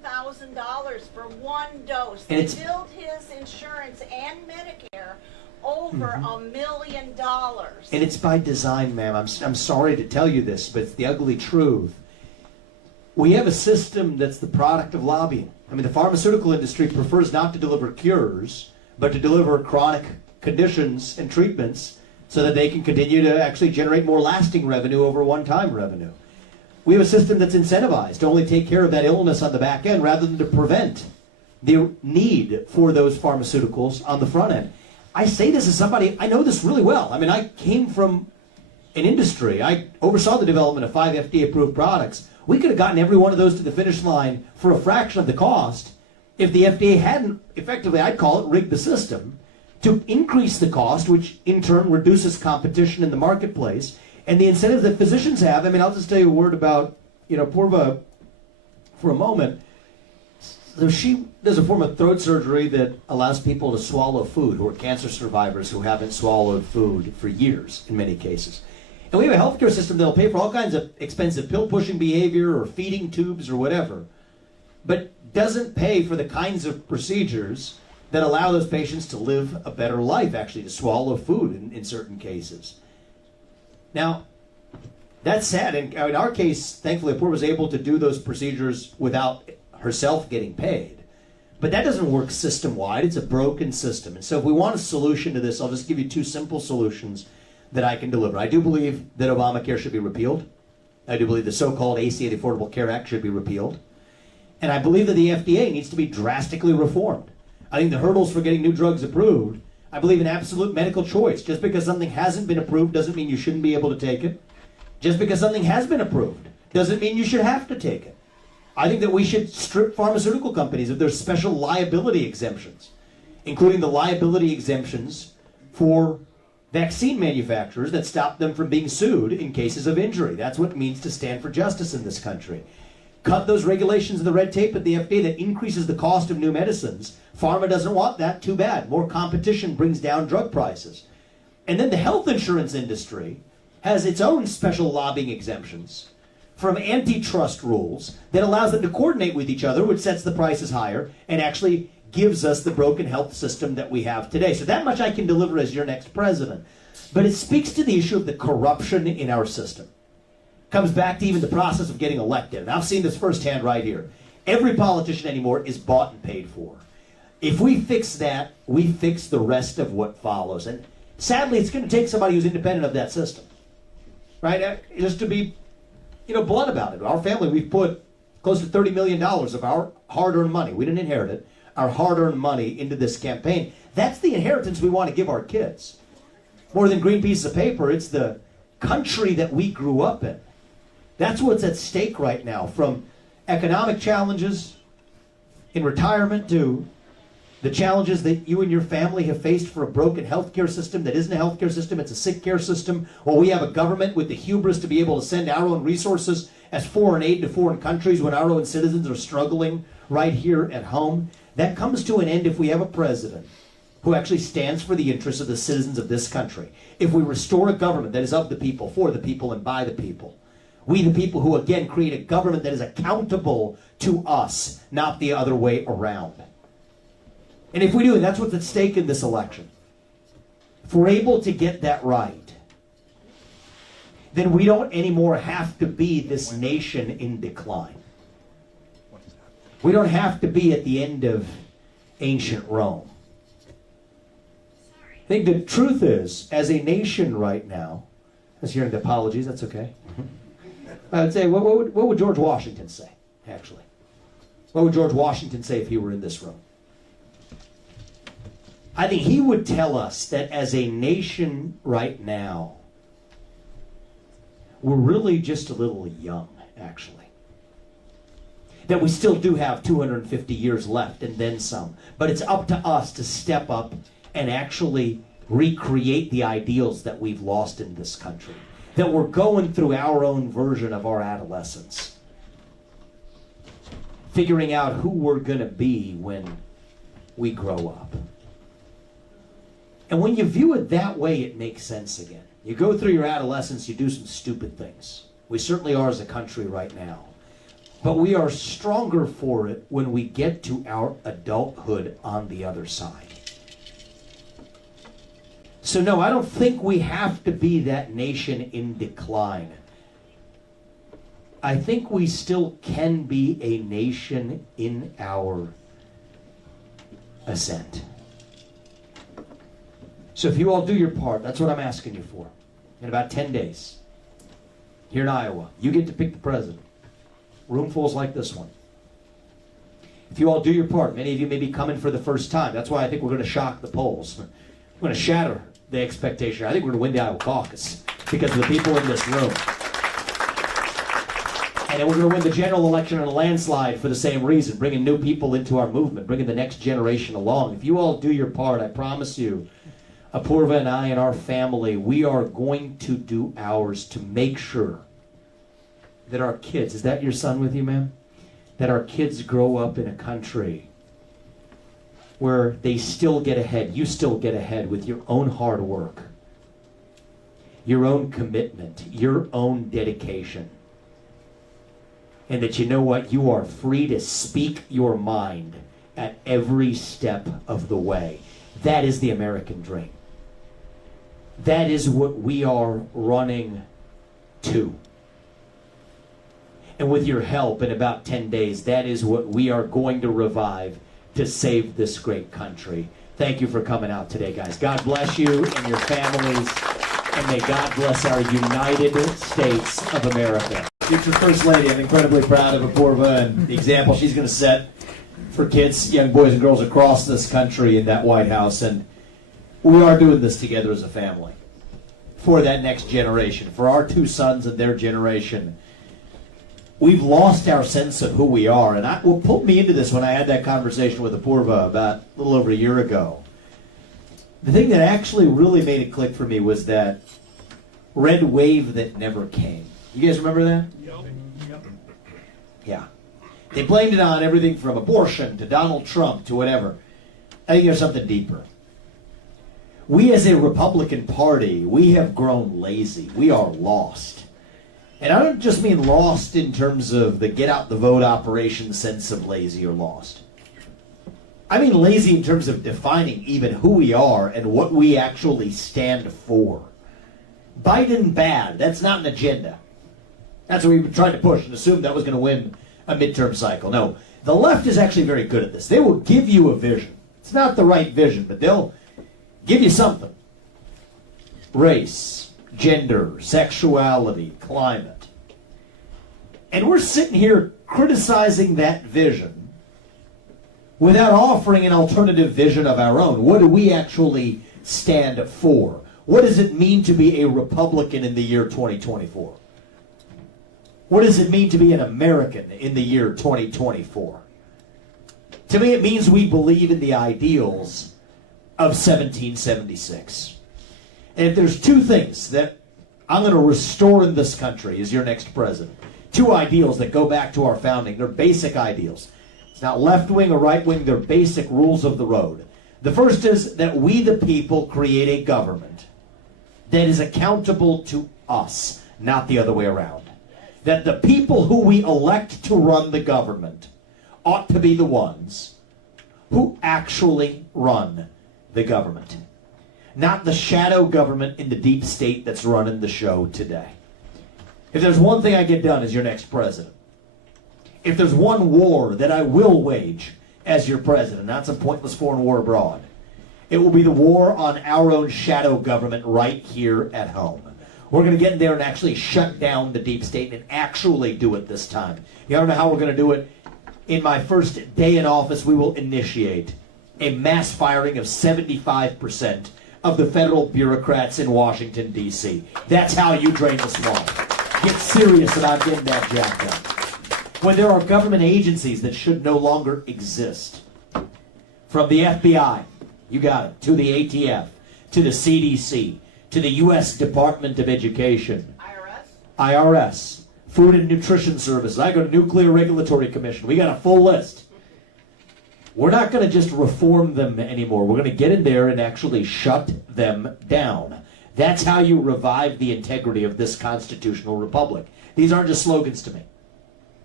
$7,000 for one dose. And They it's- billed his insurance and Medicare over $1 million. And it's by design, ma'am. I'm sorry to tell you this, but it's the ugly truth. We have a system that's the product of lobbying. I mean, the pharmaceutical industry prefers not to deliver cures, but to deliver chronic conditions and treatments so that they can continue to actually generate more lasting revenue over one-time revenue. We have a system that's incentivized to only take care of that illness on the back end rather than to prevent the need for those pharmaceuticals on the front end. I say this as somebody, I know this really well. I mean, I came from an industry. I oversaw the development of 5 FDA-approved products. We could have gotten every one of those to the finish line for a fraction of the cost if the FDA hadn't, effectively, I'd call it, rigged the system to increase the cost, which in turn reduces competition in the marketplace. And the incentives that physicians have, I mean, I'll just tell you a word about, Purva for a moment. So she does a form of throat surgery that allows people to swallow food who are cancer survivors who haven't swallowed food for years in many cases. And we have a healthcare system that'll pay for all kinds of expensive pill-pushing behavior or feeding tubes or whatever, but doesn't pay for the kinds of procedures that allow those patients to live a better life, actually, to swallow food in certain cases. Now, that's sad. And in our case, thankfully, Apurva was able to do those procedures without herself getting paid. But that doesn't work system-wide. It's a broken system. And so if we want a solution to this, I'll just give you 2 simple solutions that I can deliver. I do believe that Obamacare should be repealed. I do believe the so-called ACA, the Affordable Care Act, should be repealed. And I believe that the FDA needs to be drastically reformed. I think the hurdles for getting new drugs approved, I believe in absolute medical choice. Just because something hasn't been approved doesn't mean you shouldn't be able to take it. Just because something has been approved doesn't mean you should have to take it. I think that we should strip pharmaceutical companies of their special liability exemptions, including the liability exemptions for vaccine manufacturers that stop them from being sued in cases of injury. That's what it means to stand for justice in this country. Cut those regulations and the red tape at the FDA that increases the cost of new medicines. Pharma doesn't want that. Too bad. More competition brings down drug prices. And then the health insurance industry has its own special lobbying exemptions from antitrust rules that allows them to coordinate with each other, which sets the prices higher and actually gives us the broken health system that we have today. So that much I can deliver as your next president. But it speaks to the issue of the corruption in our system. Comes back to even the process of getting elected. And I've seen this firsthand right here. Every politician anymore is bought and paid for. If we fix that, we fix the rest of what follows. And sadly, it's going to take somebody who's independent of that system. Right? Just to be, blunt about it. Our family, we've put close to $30 million of our hard-earned money. We didn't inherit it. Our hard-earned money into this campaign. That's the inheritance we want to give our kids. More than green pieces of paper, it's the country that we grew up in. That's what's at stake right now, from economic challenges in retirement to the challenges that you and your family have faced for a broken healthcare system that isn't a healthcare system, it's a sick care system, or we have a government with the hubris to be able to send our own resources as foreign aid to foreign countries when our own citizens are struggling right here at home. That comes to an end if we have a president who actually stands for the interests of the citizens of this country. If we restore a government that is of the people, for the people, and by the people. We the people who, again, create a government that is accountable to us, not the other way around. And if we do, and that's what's at stake in this election, if we're able to get that right, then we don't anymore have to be this nation in decline. We don't have to be at the end of ancient Rome. I think the truth is, as a nation right now, I was hearing the apologies, that's okay. I would say, what would George Washington say, actually? What would George Washington say if he were in this room? I think he would tell us that as a nation right now, we're really just a little young, actually. That we still do have 250 years left and then some. But it's up to us to step up and actually recreate the ideals that we've lost in this country. That we're going through our own version of our adolescence. Figuring out who we're going to be when we grow up. And when you view it that way, it makes sense again. You go through your adolescence, you do some stupid things. We certainly are as a country right now. But we are stronger for it when we get to our adulthood on the other side. So no, I don't think we have to be that nation in decline. I think we still can be a nation in our ascent. So if you all do your part, that's what I'm asking you for. In about 10 days, here in Iowa, you get to pick the president. Roomfuls like this one. If you all do your part, many of you may be coming for the first time. That's why I think we're going to shock the polls. We're going to shatter the expectation. I think we're going to win the Iowa caucus because of the people in this room. And then we're going to win the general election on a landslide for the same reason, bringing new people into our movement, bringing the next generation along. If you all do your part, I promise you, Apurva and I and our family, we are going to do ours to make sure that our kids, is that your son with you, ma'am? That our kids grow up in a country where they still get ahead, you still get ahead with your own hard work, your own commitment, your own dedication. And that you know what? You are free to speak your mind at every step of the way. That is the American dream. That is what we are running to. And with your help, in about 10 days, that is what we are going to revive to save this great country. Thank you for coming out today, guys. God bless you and your families, and may God bless our United States of America. Future First Lady, I'm incredibly proud of Apurva and the example she's going to set for kids, young boys and girls across this country in that White House. And we are doing this together as a family for that next generation, for our two sons and their generation. We've lost our sense of who we are. And what put me into this when I had that conversation with Apurva about a little over a year ago, the thing that actually really made it click for me was that red wave that never came. You guys remember that? Yep. Yeah. They blamed it on everything from abortion to Donald Trump to whatever. I think there's something deeper. We as a Republican Party, we have grown lazy. We are lost. And I don't just mean lost in terms of the get out the vote operation sense of lazy or lost. I mean lazy in terms of defining even who we are and what we actually stand for. Biden bad, that's not an agenda. That's what we've been trying to push and assume that was going to win a midterm cycle. No, the left is actually very good at this. They will give you a vision. It's not the right vision, but they'll give you something. Race, gender, sexuality, climate. And we're sitting here criticizing that vision without offering an alternative vision of our own. What do we actually stand for? What does it mean to be a Republican in the year 2024? What does it mean to be an American in the year 2024? To me, it means we believe in the ideals of 1776. And if there's two things that I'm going to restore in this country as your next president, two ideals that go back to our founding, they're basic ideals. It's not left-wing or right-wing, they're basic rules of the road. The first is that we the people create a government that is accountable to us, not the other way around. That the people who we elect to run the government ought to be the ones who actually run the government. Not the shadow government in the deep state that's running the show today. If there's one thing I get done as your next president, if there's one war that I will wage as your president, not some pointless foreign war abroad, it will be the war on our own shadow government right here at home. We're going to get in there and actually shut down the deep state and actually do it this time. You don't know how we're going to do it? In my first day in office, we will initiate a mass firing of 75% of the federal bureaucrats in Washington, D.C. That's how you drain the swamp. Get serious about getting that jacked up. When there are government agencies that should no longer exist, from the FBI, you got it, to the ATF, to the CDC, to the U.S. Department of Education, IRS, Food and Nutrition Services. I go to Nuclear Regulatory Commission. We got a full list. We're not going to just reform them anymore. We're going to get in there and actually shut them down. That's how you revive the integrity of this constitutional republic. These aren't just slogans to me.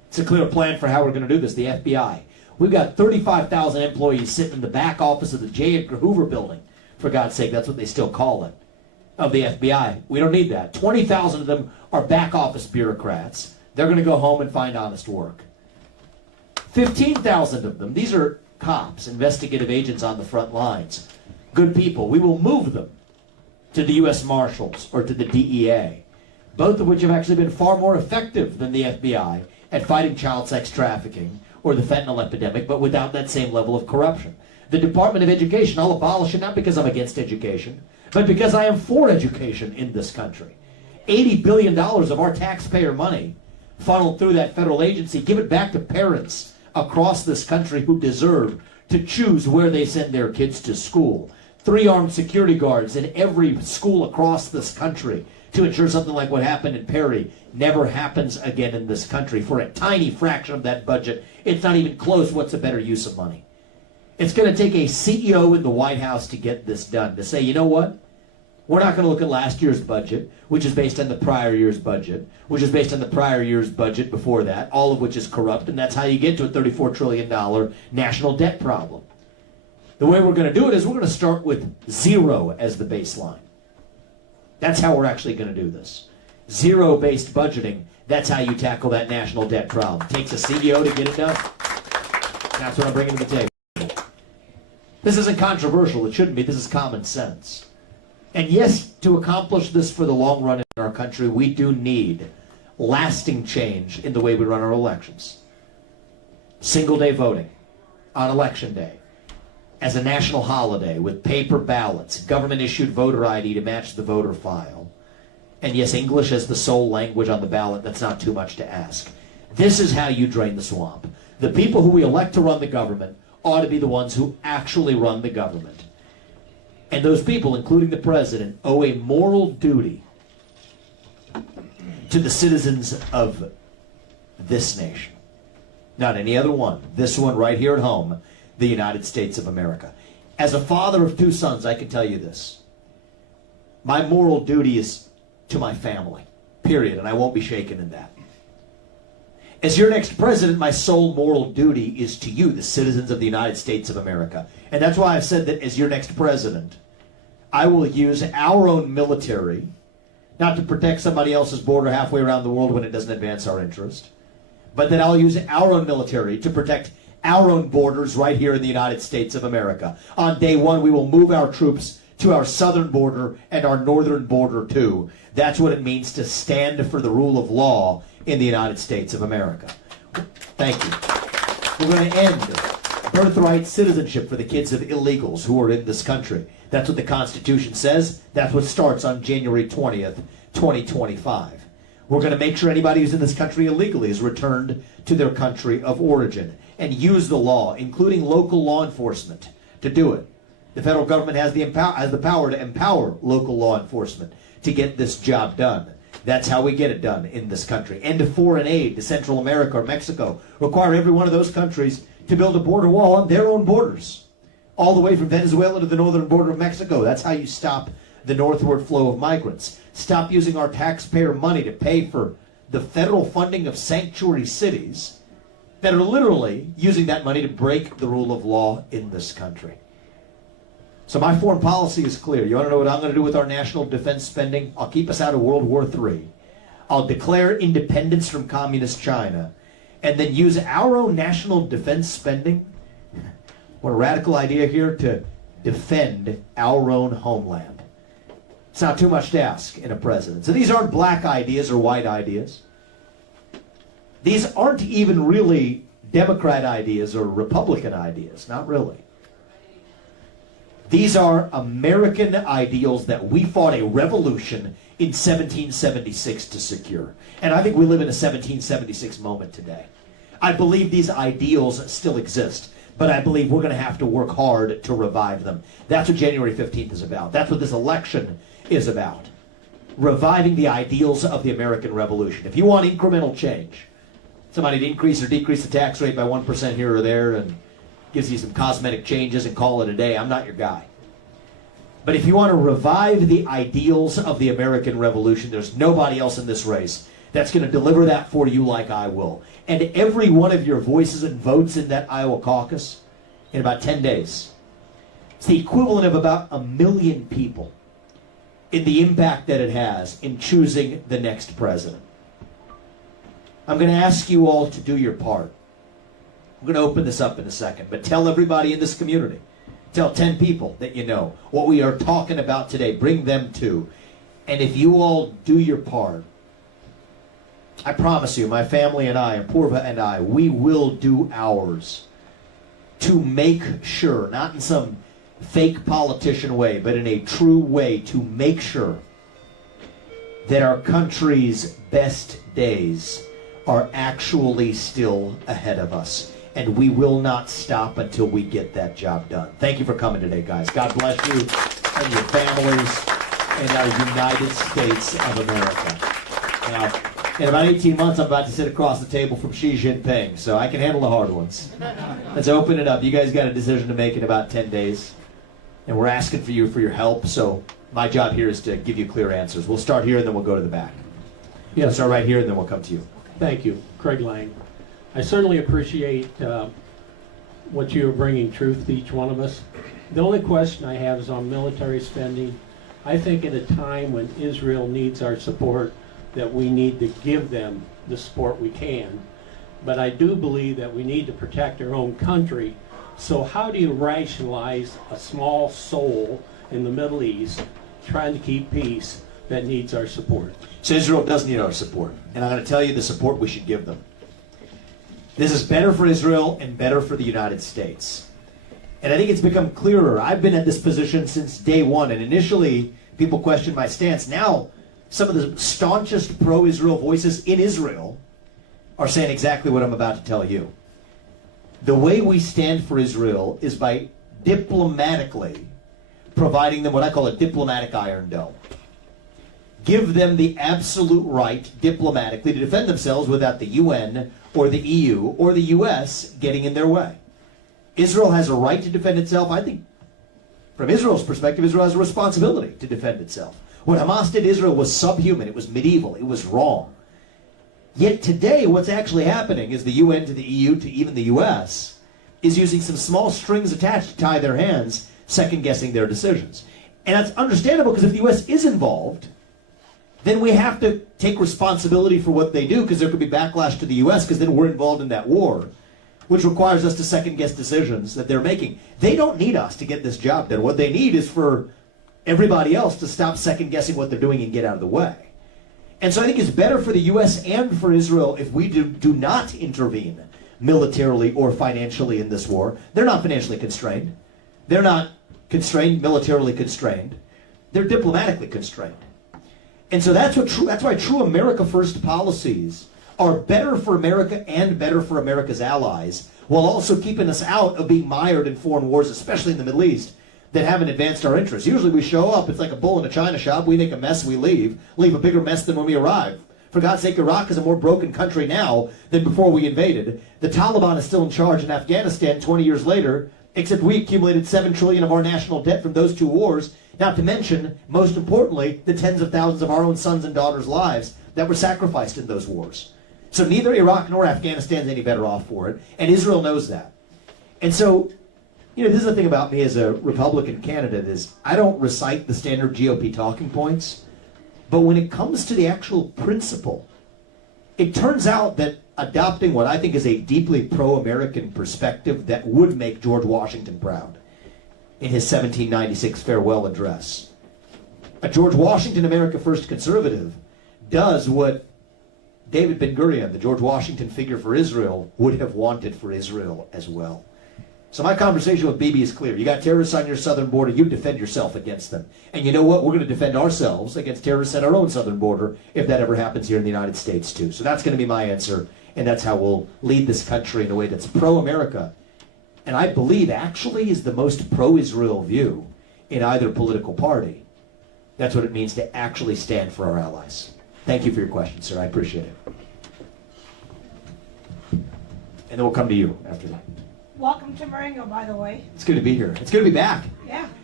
It's a clear plan for how we're going to do this, the FBI. We've got 35,000 employees sitting in the back office of the J. Edgar Hoover building. For God's sake, that's what they still call it, of the FBI. We don't need that. 20,000 of them are back office bureaucrats. They're going to go home and find honest work. 15,000 of them, these are cops, investigative agents on the front lines. Good people. We will move them to the U.S. Marshals or to the DEA, both of which have actually been far more effective than the FBI at fighting child sex trafficking or the fentanyl epidemic, but without that same level of corruption. The Department of Education, I'll abolish it not because I'm against education, but because I am for education in this country. $80 billion of our taxpayer money funneled through that federal agency. Give it back to parents across this country who deserve to choose where they send their kids to school. 3 armed security guards in every school across this country to ensure something like what happened in Perry never happens again in this country. For a tiny fraction of that budget, it's not even close. What's a better use of money? It's going to take a CEO in the White House to get this done, to say, you know what? We're not going to look at last year's budget, which is based on the prior year's budget, which is based on the prior year's budget before that, all of which is corrupt, and that's how you get to a $34 trillion national debt problem. The way we're going to do it is we're going to start with 0 as the baseline. That's how we're actually going to do this. 0-based budgeting, that's how you tackle that national debt problem. It takes a CEO to get it done. That's what I'm bringing to the table. This isn't controversial. It shouldn't be. This is common sense. And yes, to accomplish this for the long run in our country, we do need lasting change in the way we run our elections. Single-day voting on Election Day as a national holiday with paper ballots, government-issued voter ID to match the voter file. And yes, English as the sole language on the ballot, that's not too much to ask. This is how you drain the swamp. The people who we elect to run the government ought to be the ones who actually run the government. And those people, including the president, owe a moral duty to the citizens of this nation. Not any other one. This one right here at home, the United States of America. As a father of 2 sons, I can tell you this. My moral duty is to my family, period, and I won't be shaken in that. As your next president, my sole moral duty is to you, the citizens of the United States of America. And that's why I've said that as your next president, I will use our own military, not to protect somebody else's border halfway around the world when it doesn't advance our interest, but that I'll use our own military to protect our own borders right here in the United States of America. On day 1, we will move our troops to our southern border and our northern border too. That's what it means to stand for the rule of law in the United States of America. Thank you. We're going to end birthright citizenship for the kids of illegals who are in this country. That's what the Constitution says. That's what starts on January 20th, 2025. We're going to make sure anybody who's in this country illegally is returned to their country of origin and use the law, including local law enforcement, to do it. The federal government has the power to empower local law enforcement to get this job done. That's how we get it done in this country. End of foreign aid to Central America or Mexico. Require every one of those countries to build a border wall on their own borders, all the way from Venezuela to the northern border of Mexico. That's how you stop the northward flow of migrants. Stop using our taxpayer money to pay for the federal funding of sanctuary cities that are literally using that money to break the rule of law in this country. So my foreign policy is clear. You want to know what I'm going to do with our national defense spending? I'll keep us out of World War III. I'll declare independence from communist China, and then use our own national defense spending, what a radical idea here, to defend our own homeland. It's not too much to ask in a president. So these aren't black ideas or white ideas. These aren't even really Democrat ideas or Republican ideas, not really. These are American ideals that we fought a revolution in 1776 to secure. And I think we live in a 1776 moment today. I believe these ideals still exist, but I believe we're going to have to work hard to revive them. That's what January 15th is about. That's what this election is about. Reviving the ideals of the American Revolution. If you want incremental change, somebody to increase or decrease the tax rate by 1% here or there and gives you some cosmetic changes and call it a day, I'm not your guy. But if you want to revive the ideals of the American Revolution, there's nobody else in this race that's going to deliver that for you like I will. And every one of your voices and votes in that Iowa caucus in about 10 days, it's the equivalent of about 1 million people in the impact that it has in choosing the next president. I'm going to ask you all to do your part. I'm going to open this up in a second, but tell everybody in this community, tell 10 people that you know what we are talking about today. Bring them to. And if you all do your part, I promise you, my family and I, and Purva and I, we will do ours to make sure, not in some fake politician way, but in a true way, to make sure that our country's best days are actually still ahead of us. And we will not stop until we get that job done. Thank you for coming today, guys. God bless you and your families and our United States of America. Now, in about 18 months, I'm about to sit across the table from Xi Jinping, so I can handle the hard ones. Let's open it up. You guys got a decision to make in about 10 days, and we're asking for you for your help, so my job here is to give you clear answers. We'll start here, and then we'll go to the back. Yes. We'll start right here, and then we'll come to you. Thank you, Craig Lang. I certainly appreciate what you are bringing truth to each one of us. The only question I have is on military spending. I think at a time when Israel needs our support, that we need to give them the support we can. But I do believe that we need to protect our own country. So how do you rationalize a small soul in the Middle East trying to keep peace that needs our support? So Israel does need our support, and I'm going to tell you the support we should give them. This is better for Israel and better for the United States. And I think it's become clearer. I've been at this position since day one, and initially people questioned my stance. Now, some of the staunchest pro-Israel voices in Israel are saying exactly what I'm about to tell you. The way we stand for Israel is by diplomatically providing them what I call a diplomatic iron dome. Give them the absolute right diplomatically to defend themselves without the UN or the EU or the US getting in their way. Israel has a right to defend itself. I think from Israel's perspective, Israel has a responsibility to defend itself. What Hamas did to Israel was subhuman. It was medieval. It was wrong. Yet today, what's actually happening is the UN to the EU to even the US is using some small strings attached to tie their hands, second-guessing their decisions. And that's understandable, because if the US is involved, then we have to take responsibility for what they do, because there could be backlash to the US, because then we're involved in that war, which requires us to second-guess decisions that they're making. They don't need us to get this job done. What they need is for everybody else to stop second-guessing what they're doing and get out of the way. And so I think it's better for the U.S. and for Israel if we do not intervene militarily or financially in this war. They're not financially constrained. They're not militarily constrained. They're diplomatically constrained. And so that's why true America First policies are better for America and better for America's allies, while also keeping us out of being mired in foreign wars, especially in the Middle East, that haven't advanced our interests. Usually we show up, it's like a bull in a china shop, we make a mess, we leave a bigger mess than when we arrive. For God's sake, Iraq is a more broken country now than before we invaded. The Taliban is still in charge in Afghanistan 20 years later, except we accumulated $7 trillion of our national debt from those two wars, not to mention, most importantly, the tens of thousands of our own sons and daughters' lives that were sacrificed in those wars. So neither Iraq nor Afghanistan is any better off for it, and Israel knows that. And so, this is the thing about me as a Republican candidate is I don't recite the standard GOP talking points, but when it comes to the actual principle, it turns out that adopting what I think is a deeply pro-American perspective that would make George Washington proud in his 1796 farewell address. A George Washington America First conservative does what David Ben-Gurion, the George Washington figure for Israel, would have wanted for Israel as well. So my conversation with Bibi is clear. You got terrorists on your southern border, you defend yourself against them. And you know what? We're going to defend ourselves against terrorists at our own southern border if that ever happens here in the United States too. So that's going to be my answer, and that's how we'll lead this country in a way that's pro-America. And I believe actually is the most pro-Israel view in either political party. That's what it means to actually stand for our allies. Thank you for your question, sir. I appreciate it. And then we'll come to you after that. Welcome to Marengo, by the way. It's good to be here. It's good to be back. Yeah.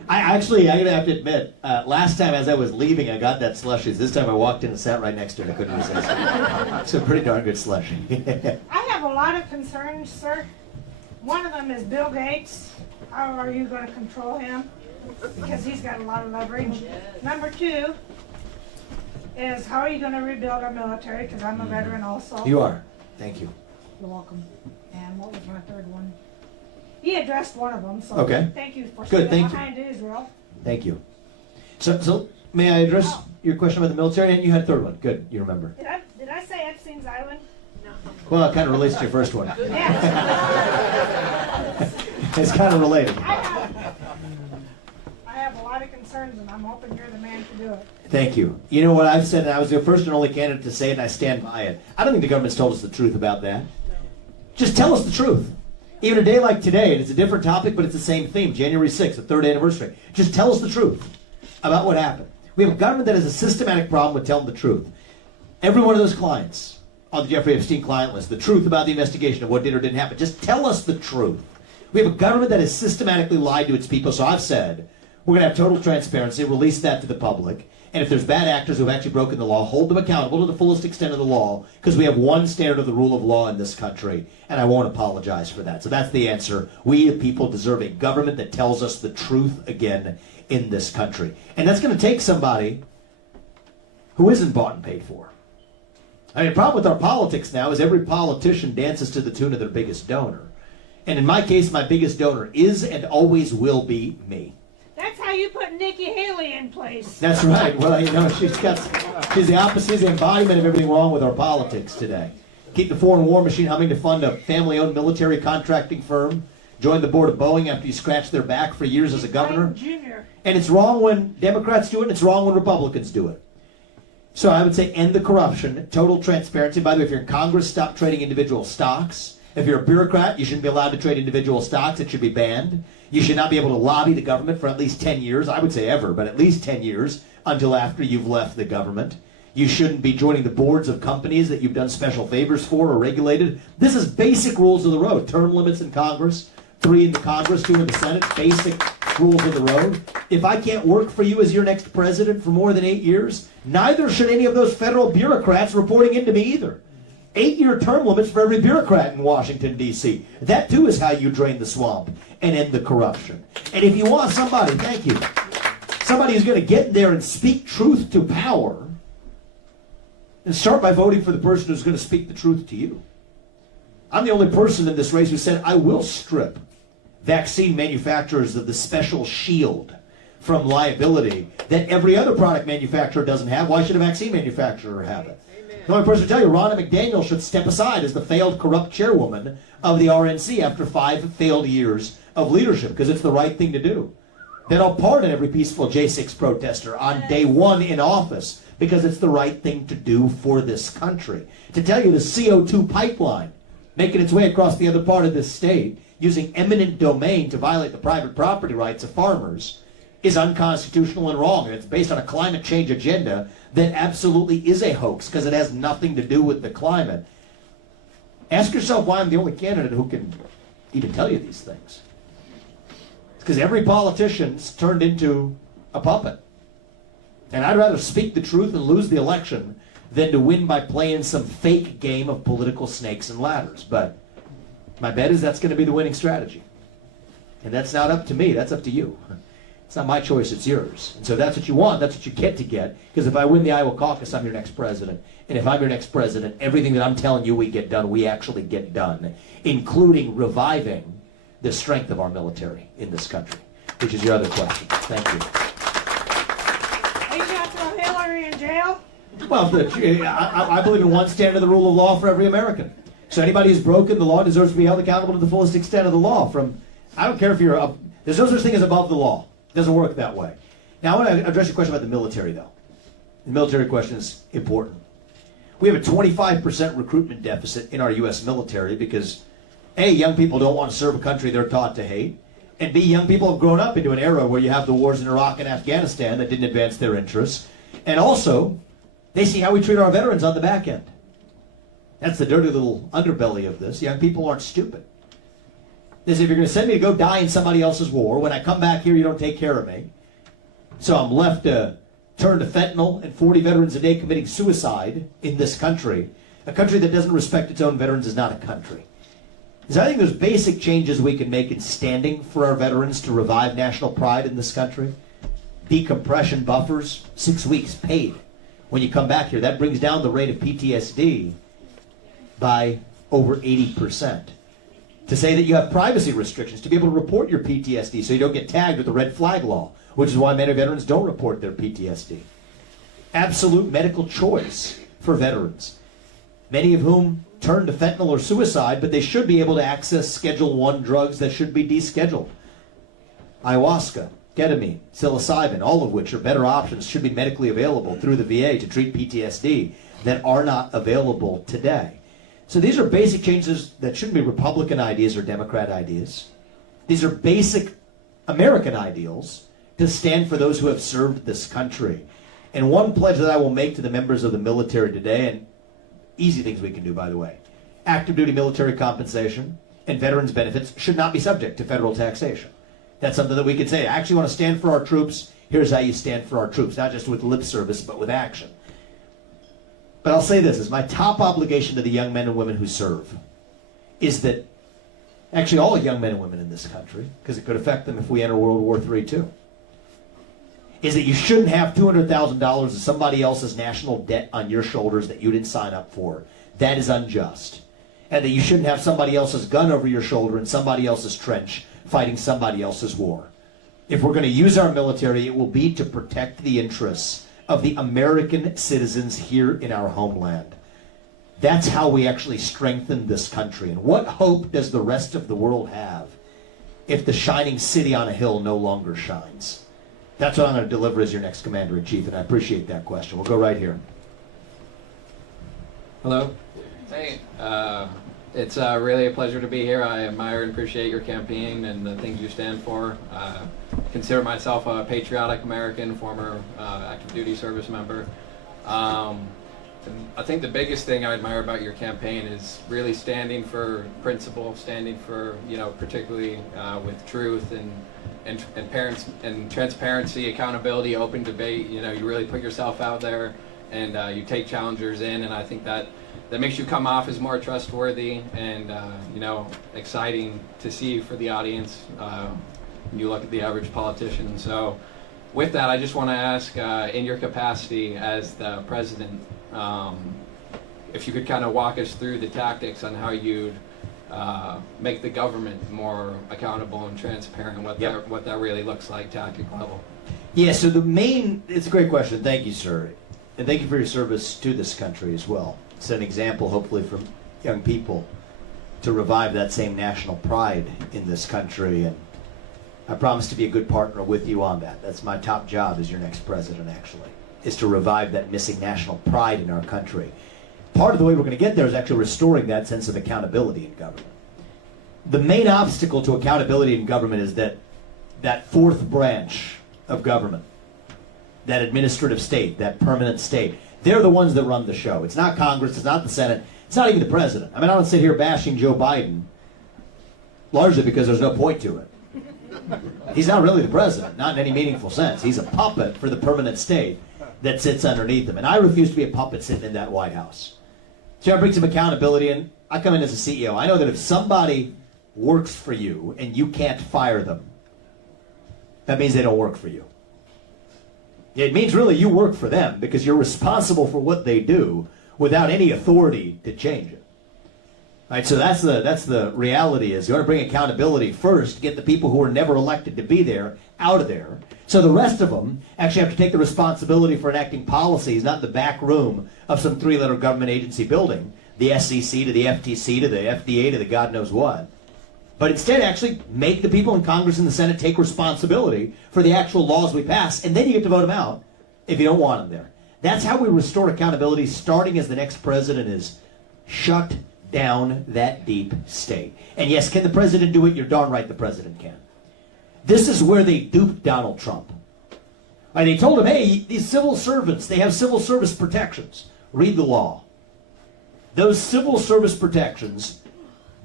I'm gonna have to admit, last time as I was leaving, I got that slushies. This time I walked in and sat right next to it. I couldn't resist. It's a pretty darn good slushie. I have a lot of concerns, sir. One of them is Bill Gates. How are you going to control him? Because he's got a lot of leverage. Number two is how are you going to rebuild our military? Because I'm a veteran also. You are. Thank you. You're welcome. And what was my third one? He addressed one of them, so Okay. thank you for Good, standing thank you. behind Israel. Thank you. So may I address your question about the military? And you had a third one. Good, you remember. Did I say Epstein's Island? No. Well, it kind of relates to your first one. Yes. It's kind of related. I have a lot of concerns, and I'm hoping you're the man to do it. Thank you. You know what I've said, and I was the first and only candidate to say it, and I stand by it. I don't think the government's told us the truth about that. Just tell us the truth. Even a day like today, and it's a different topic, but it's the same theme, January 6th, the third anniversary. Just tell us the truth about what happened. We have a government that has a systematic problem with telling the truth. Every one of those clients on the Jeffrey Epstein client list, the truth about the investigation of what did or didn't happen. Just tell us the truth. We have a government that has systematically lied to its people, so I've said, we're going to have total transparency, release that to the public, and if there's bad actors who have actually broken the law, hold them accountable to the fullest extent of the law, because we have one standard of the rule of law in this country, and I won't apologize for that. So that's the answer. We, the people, deserve a government that tells us the truth again in this country. And that's going to take somebody who isn't bought and paid for. I mean, the problem with our politics now is every politician dances to the tune of their biggest donor. And in my case, my biggest donor is and always will be me. That's how you put Nikki Haley in place. That's right. Well, you know, she's the opposite, she's the embodiment of everything wrong with our politics today. Keep the foreign war machine humming to fund a family-owned military contracting firm. Join the board of Boeing after you scratched their back for years as a governor. Junior. And it's wrong when Democrats do it, and it's wrong when Republicans do it. So I would say end the corruption, total transparency. By the way, if you're in Congress, stop trading individual stocks. If you're a bureaucrat, you shouldn't be allowed to trade individual stocks. It should be banned. You should not be able to lobby the government for at least 10 years. I would say ever, but at least 10 years until after you've left the government. You shouldn't be joining the boards of companies that you've done special favors for or regulated. This is basic rules of the road. Term limits in Congress, 3 in the Congress, 2 in the Senate, basic rules of the road. If I can't work for you as your next president for more than 8 years, neither should any of those federal bureaucrats reporting into me either. 8-year term limits for every bureaucrat in Washington, D.C. That, too, is how you drain the swamp and end the corruption. And if you want somebody, thank you, somebody who's going to get there and speak truth to power, then start by voting for the person who's going to speak the truth to you. I'm the only person in this race who said I will strip vaccine manufacturers of the special shield from liability that every other product manufacturer doesn't have. Why should a vaccine manufacturer have it? The only person to tell you, Ronna McDaniel should step aside as the failed, corrupt chairwoman of the RNC after 5 failed years of leadership, because it's the right thing to do. Then I'll pardon every peaceful J6 protester on day 1 in office, because it's the right thing to do for this country. To tell you the CO2 pipeline making its way across the other part of this state, using eminent domain to violate the private property rights of farmers, is unconstitutional and wrong, and it's based on a climate change agenda that absolutely is a hoax because it has nothing to do with the climate. Ask yourself why I'm the only candidate who can even tell you these things. It's because every politician's turned into a puppet. And I'd rather speak the truth and lose the election than to win by playing some fake game of political snakes and ladders. But my bet is that's going to be the winning strategy. And that's not up to me, that's up to you. It's not my choice, it's yours. And so that's what you want, that's what you get to get. Because if I win the Iowa caucus, I'm your next president. And if I'm your next president, everything that I'm telling you we get done, we actually get done. Including reviving the strength of our military in this country. Which is your other question. Thank you. Are you going to throw Hillary in jail? Well, I believe in one standard of the rule of law for every American. So anybody who's broken the law deserves to be held accountable to the fullest extent of the law. I don't care if you're there's no such thing as above the law. It doesn't work that way. Now, I want to address your question about the military, though. The military question is important. We have a 25% recruitment deficit in our U.S. military because, A, young people don't want to serve a country they're taught to hate, and B, young people have grown up into an era where you have the wars in Iraq and Afghanistan that didn't advance their interests, and also, they see how we treat our veterans on the back end. That's the dirty little underbelly of this. Young people aren't stupid. is if you're going to send me to go die in somebody else's war, when I come back here, you don't take care of me. So I'm left to turn to fentanyl and 40 veterans a day committing suicide in this country. A country that doesn't respect its own veterans is not a country. So I think there's basic changes we can make in standing for our veterans to revive national pride in this country. Decompression buffers, 6 weeks paid. When you come back here, that brings down the rate of PTSD by over 80%. To say that you have privacy restrictions to be able to report your PTSD so you don't get tagged with the red flag law, which is why many veterans don't report their PTSD. Absolute medical choice for veterans, many of whom turn to fentanyl or suicide, but they should be able to access Schedule I drugs that should be descheduled. Ayahuasca, ketamine, psilocybin, all of which are better options, should be medically available through the VA to treat PTSD that are not available today. So these are basic changes that shouldn't be Republican ideas or Democrat ideas. These are basic American ideals to stand for those who have served this country. And one pledge that I will make to the members of the military today, and easy things we can do, by the way, active duty military compensation and veterans benefits should not be subject to federal taxation. That's something that we could say, I actually want to stand for our troops. Here's how you stand for our troops, not just with lip service, but with action. But I'll say this, as my top obligation to the young men and women who serve is that, actually all young men and women in this country, because it could affect them if we enter World War III too, is that you shouldn't have $200,000 of somebody else's national debt on your shoulders that you didn't sign up for. That is unjust. And that you shouldn't have somebody else's gun over your shoulder in somebody else's trench fighting somebody else's war. If we're going to use our military, it will be to protect the interests of the American citizens here in our homeland. That's how we actually strengthen this country. And what hope does the rest of the world have if the shining city on a hill no longer shines? That's what I'm going to deliver as your next Commander-in-Chief, and I appreciate that question. We'll go right here. Hello. Hey, it's really a pleasure to be here. I admire and appreciate your campaign and the things you stand for. Consider myself a patriotic American, former active duty service member. And I think the biggest thing I admire about your campaign is really standing for principle, standing for, particularly with truth and parents and transparency, accountability, open debate. You really put yourself out there and you take challengers in, and I think that makes you come off as more trustworthy and exciting to see for the audience when you look at the average politician. So with that, I just want to ask, in your capacity as the president, if you could kind of walk us through the tactics on how you'd make the government more accountable and transparent, what that really looks like tactic level. Yeah, so it's a great question. Thank you, sir. And thank you for your service to this country as well. It's an example, hopefully, for young people to revive that same national pride in this country. And I promise to be a good partner with you on that. That's my top job as your next president, actually, is to revive that missing national pride in our country. Part of the way we're going to get there is actually restoring that sense of accountability in government. The main obstacle to accountability in government is that fourth branch of government, that administrative state, that permanent state. They're the ones that run the show. It's not Congress, it's not the Senate, it's not even the president. I mean, I don't sit here bashing Joe Biden, largely because there's no point to it. He's not really the president, not in any meaningful sense. He's a puppet for the permanent state that sits underneath him. And I refuse to be a puppet sitting in that White House. So I bring some accountability in. I come in as a CEO. I know that if somebody works for you and you can't fire them, that means they don't work for you. It means really you work for them because you're responsible for what they do without any authority to change it. All right, so that's the reality is you want to bring accountability first, get the people who were never elected to be there out of there. So the rest of them actually have to take the responsibility for enacting policies, not in the back room of some three-letter government agency building, the SEC to the FTC to the FDA to the God knows what. But instead actually make the people in Congress and the Senate take responsibility for the actual laws we pass, and then you get to vote them out if you don't want them there. That's how we restore accountability, starting as the next president is shut down that deep state. And yes, can the president do it? You're darn right the president can. This is where they duped Donald Trump. Right, they told him, hey, these civil servants, they have civil service protections. Read the law. Those civil service protections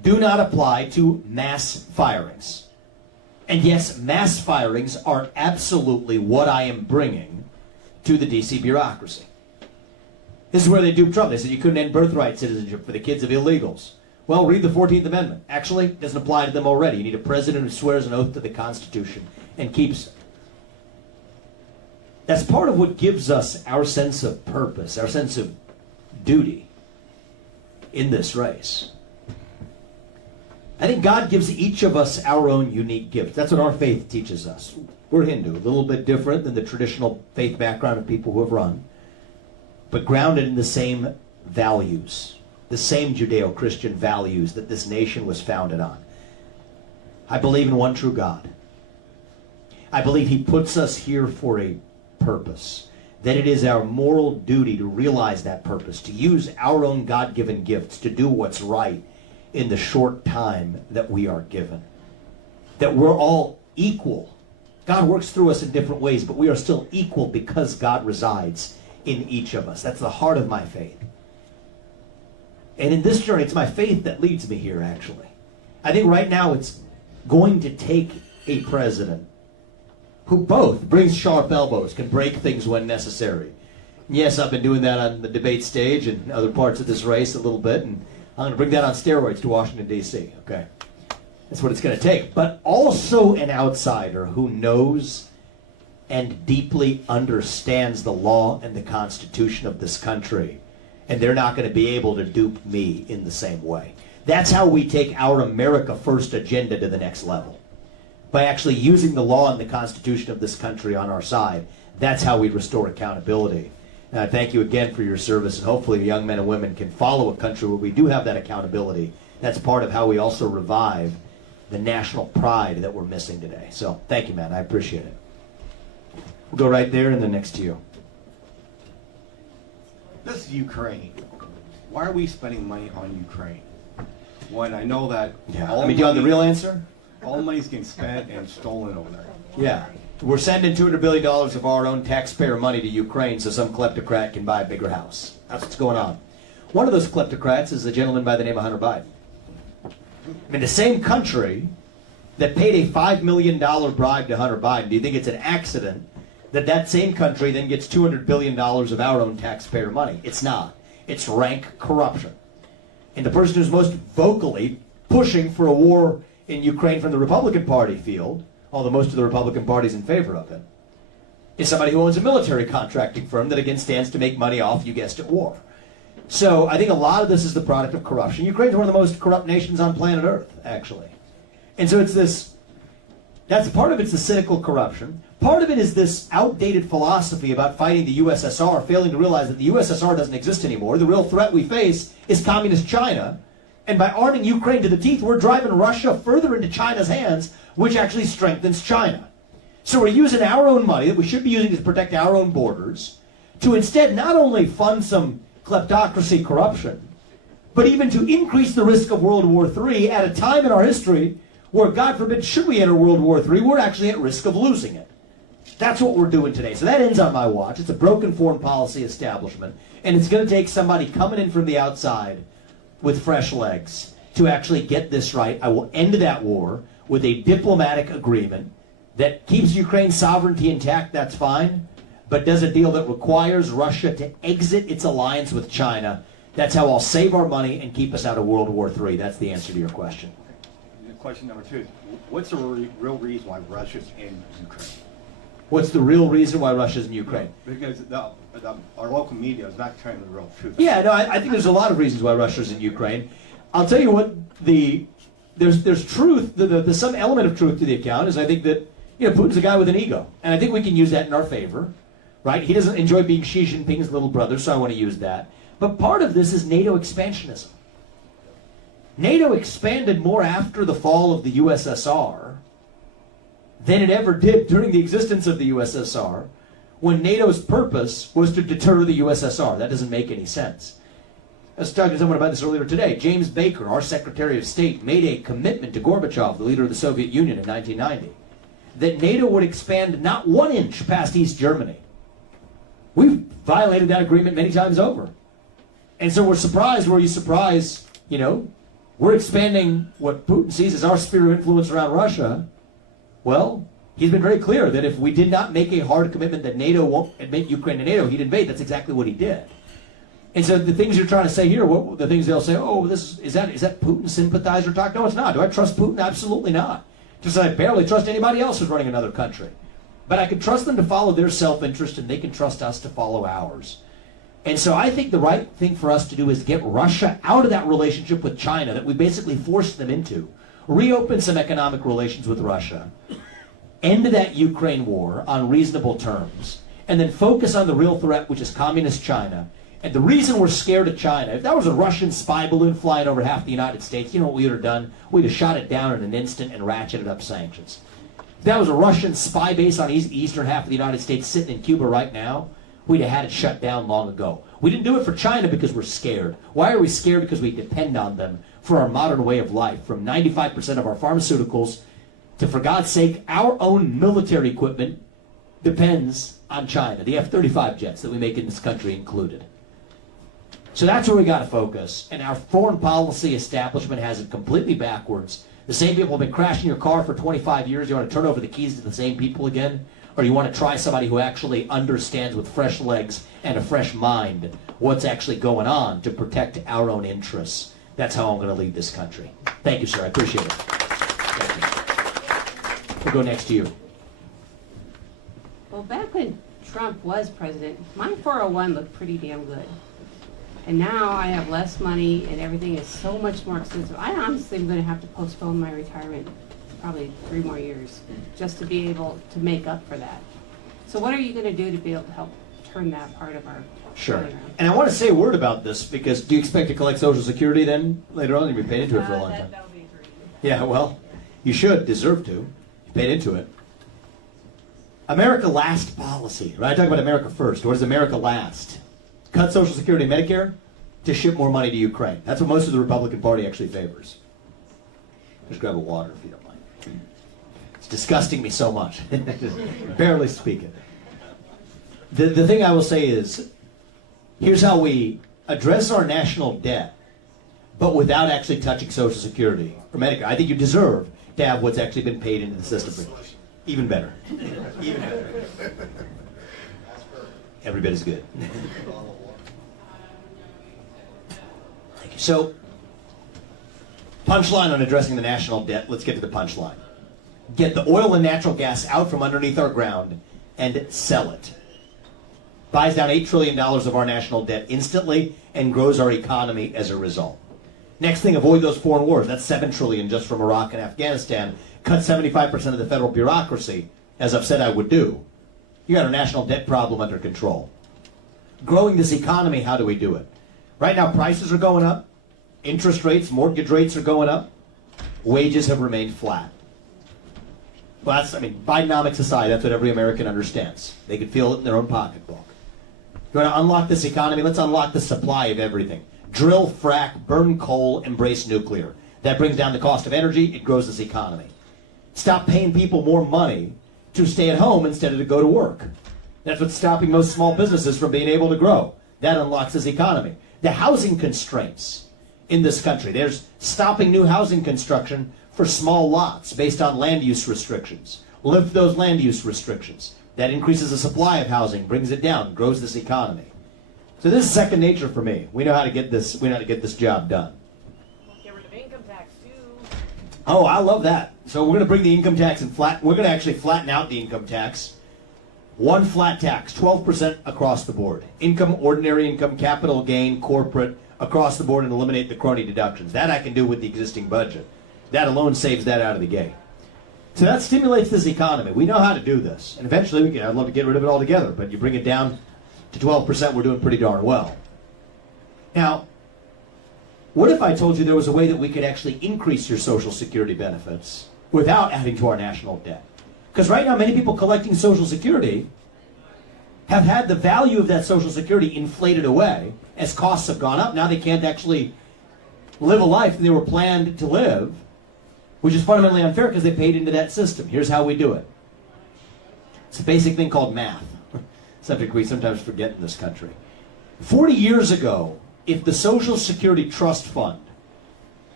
do not apply to mass firings. And yes, mass firings are absolutely what I am bringing to the DC bureaucracy. This is where they duped Trump. They said you couldn't end birthright citizenship for the kids of illegals. Well, read the 14th Amendment. Actually, it doesn't apply to them already. You need a president who swears an oath to the Constitution and keeps it. That's part of what gives us our sense of purpose, our sense of duty in this race. I think God gives each of us our own unique gift. That's what our faith teaches us. We're Hindu, a little bit different than the traditional faith background of people who have run, but grounded in the same values, the same Judeo-Christian values that this nation was founded on. I believe in one true God. I believe He puts us here for a purpose, that it is our moral duty to realize that purpose, to use our own God-given gifts to do what's right in the short time that we are given. That we're all equal. God works through us in different ways, but we are still equal because God resides in each of us. That's the heart of my faith. And in this journey, it's my faith that leads me here, actually. I think right now it's going to take a president who both brings sharp elbows, can break things when necessary. Yes, I've been doing that on the debate stage and other parts of this race a little bit, and I'm going to bring that on steroids to Washington, D.C., okay? That's what it's going to take. But also an outsider who knows and deeply understands the law and the Constitution of this country. And they're not going to be able to dupe me in the same way. That's how we take our America First agenda to the next level. By actually using the law and the Constitution of this country on our side. That's how we restore accountability. And I thank you again for your service, and hopefully young men and women can follow a country where we do have that accountability. That's part of how we also revive the national pride that we're missing today. So thank you, man. I appreciate it. We'll go right there and then next to you. This is Ukraine. Why are we spending money on Ukraine? When I know that Let me do you want the real answer? all the money's getting spent and stolen over there. Yeah. We're sending $200 billion of our own taxpayer money to Ukraine so some kleptocrat can buy a bigger house. That's what's going on. One of those kleptocrats is a gentleman by the name of Hunter Biden. I mean, the same country that paid a $5 million bribe to Hunter Biden, do you think it's an accident that that same country then gets $200 billion of our own taxpayer money? It's not. It's rank corruption. And the person who's most vocally pushing for a war in Ukraine from the Republican Party field, although most of the Republican Party's in favor of it, is somebody who owns a military contracting firm that again stands to make money off, you guessed it, war. So I think a lot of this is the product of corruption. Ukraine's one of the most corrupt nations on planet Earth, actually. And so it's this, that's part of it's the cynical corruption. Part of it is this outdated philosophy about fighting the USSR, failing to realize that the USSR doesn't exist anymore. The real threat we face is communist China. And by arming Ukraine to the teeth, we're driving Russia further into China's hands, which actually strengthens China. So we're using our own money that we should be using to protect our own borders to instead not only fund some kleptocracy corruption, but even to increase the risk of World War III at a time in our history where, God forbid, should we enter World War III, we're actually at risk of losing it. That's what we're doing today. So that ends on my watch. It's a broken foreign policy establishment, and it's going to take somebody coming in from the outside with fresh legs to actually get this right. I will end that war with a diplomatic agreement that keeps Ukraine's sovereignty intact, that's fine, but does a deal that requires Russia to exit its alliance with China. That's how I'll save our money and keep us out of World War III. That's the answer to your question. Question number two is, what's the real reason why Russia's in Ukraine? What's the real reason why Russia's in Ukraine? Because our local media is not telling the real truth. Yeah, no, I think there's a lot of reasons why Russia's in Ukraine. I'll tell you what, there's truth, there's some element of truth to the account, is I think that, Putin's a guy with an ego. And I think we can use that in our favor, right? He doesn't enjoy being Xi Jinping's little brother, so I want to use that. But part of this is NATO expansionism. NATO expanded more after the fall of the USSR than it ever did during the existence of the USSR, when NATO's purpose was to deter the USSR. That doesn't make any sense. I was talking to someone about this earlier today. James Baker, our Secretary of State, made a commitment to Gorbachev, the leader of the Soviet Union, in 1990, that NATO would expand not 1 inch past East Germany. We've violated that agreement many times over. And so we're surprised, were you surprised, we're expanding what Putin sees as our sphere of influence around Russia, well, he's been very clear that if we did not make a hard commitment that NATO won't admit Ukraine to NATO, he'd invade. That's exactly what he did. And so the things you're trying to say here, the things they'll say, oh, is that Putin sympathizer talk? No, it's not. Do I trust Putin? Absolutely not. Just as I barely trust anybody else who's running another country. But I can trust them to follow their self-interest, and they can trust us to follow ours. And so I think the right thing for us to do is get Russia out of that relationship with China that we basically forced them into. Reopen some economic relations with Russia. End that Ukraine war on reasonable terms. And then focus on the real threat, which is communist China. And the reason we're scared of China, if that was a Russian spy balloon flying over half the United States, you know what we would have done? We'd have shot it down in an instant and ratcheted up sanctions. If that was a Russian spy base on the eastern half of the United States sitting in Cuba right now, we'd have had it shut down long ago. We didn't do it for China because we're scared. Why are we scared? Because we depend on them for our modern way of life. From 95% of our pharmaceuticals to, for God's sake, our own military equipment depends on China. The F-35 jets that we make in this country included. So that's where we got to focus. And our foreign policy establishment has it completely backwards. The same people have been crashing your car for 25 years. You want to turn over the keys to the same people again? Or you want to try somebody who actually understands with fresh legs and a fresh mind what's actually going on to protect our own interests? That's how I'm going to lead this country. Thank you, sir. I appreciate it. Thank you. We'll go next to you. Well, back when Trump was president, my 401 looked pretty damn good. And now I have less money and everything is so much more expensive. I honestly am going to have to postpone my retirement probably 3 more years just to be able to make up for that. So what are you going to do to be able to help turn that part of our Sure. money around? And I want to say a word about this because do you expect to collect Social Security then later on? You've been paid into it for a long time. That would be great. Yeah, well, you should, deserve to. You paid into it. America last policy, right? I talk about America first. What does America last? Cut Social Security and Medicare to ship more money to Ukraine. That's what most of the Republican Party actually favors. Just grab a water if you don't mind. It's disgusting me so much. Just barely speaking. The thing I will say is, here's how we address our national debt, but without actually touching Social Security or Medicare. I think you deserve to have what's actually been paid into the system. Even better. Even better. Every bit as good. So, punchline on addressing the national debt. Let's get to the punchline. Get the oil and natural gas out from underneath our ground and sell it. Buys down $8 trillion of our national debt instantly and grows our economy as a result. Next thing, avoid those foreign wars. That's $7 trillion just from Iraq and Afghanistan. Cut 75% of the federal bureaucracy, as I've said I would do. You got our national debt problem under control. Growing this economy, how do we do it? Right now, prices are going up. Interest rates, mortgage rates are going up. Wages have remained flat. Well, Bidenomics aside, that's what every American understands. They can feel it in their own pocketbook. You want to unlock this economy? Let's unlock the supply of everything. Drill, frack, burn coal, embrace nuclear. That brings down the cost of energy. It grows this economy. Stop paying people more money to stay at home instead of to go to work. That's what's stopping most small businesses from being able to grow. That unlocks this economy. The housing constraints in this country. There's stopping new housing construction for small lots based on land use restrictions. Lift those land use restrictions. That increases the supply of housing, brings it down, grows this economy. So this is second nature for me. We know how to get this. We know how to get this job done. Get rid of income tax too. Oh, I love that. So we're going to bring the income tax and we're going to actually flatten out the income tax. One flat tax, 12% across the board. Income, ordinary income, capital gain, corporate, across the board, and eliminate the crony deductions. That I can do with the existing budget. That alone saves that out of the gate. So that stimulates this economy. We know how to do this. And eventually, I'd love to get rid of it altogether, but you bring it down to 12%, we're doing pretty darn well. Now, what if I told you there was a way that we could actually increase your Social Security benefits without adding to our national debt? Because right now, many people collecting Social Security have had the value of that Social Security inflated away as costs have gone up. Now they can't actually live a life they were planned to live, which is fundamentally unfair because they paid into that system. Here's how we do it. It's a basic thing called math, subject we sometimes forget in this country. 40 years ago, if the Social Security Trust Fund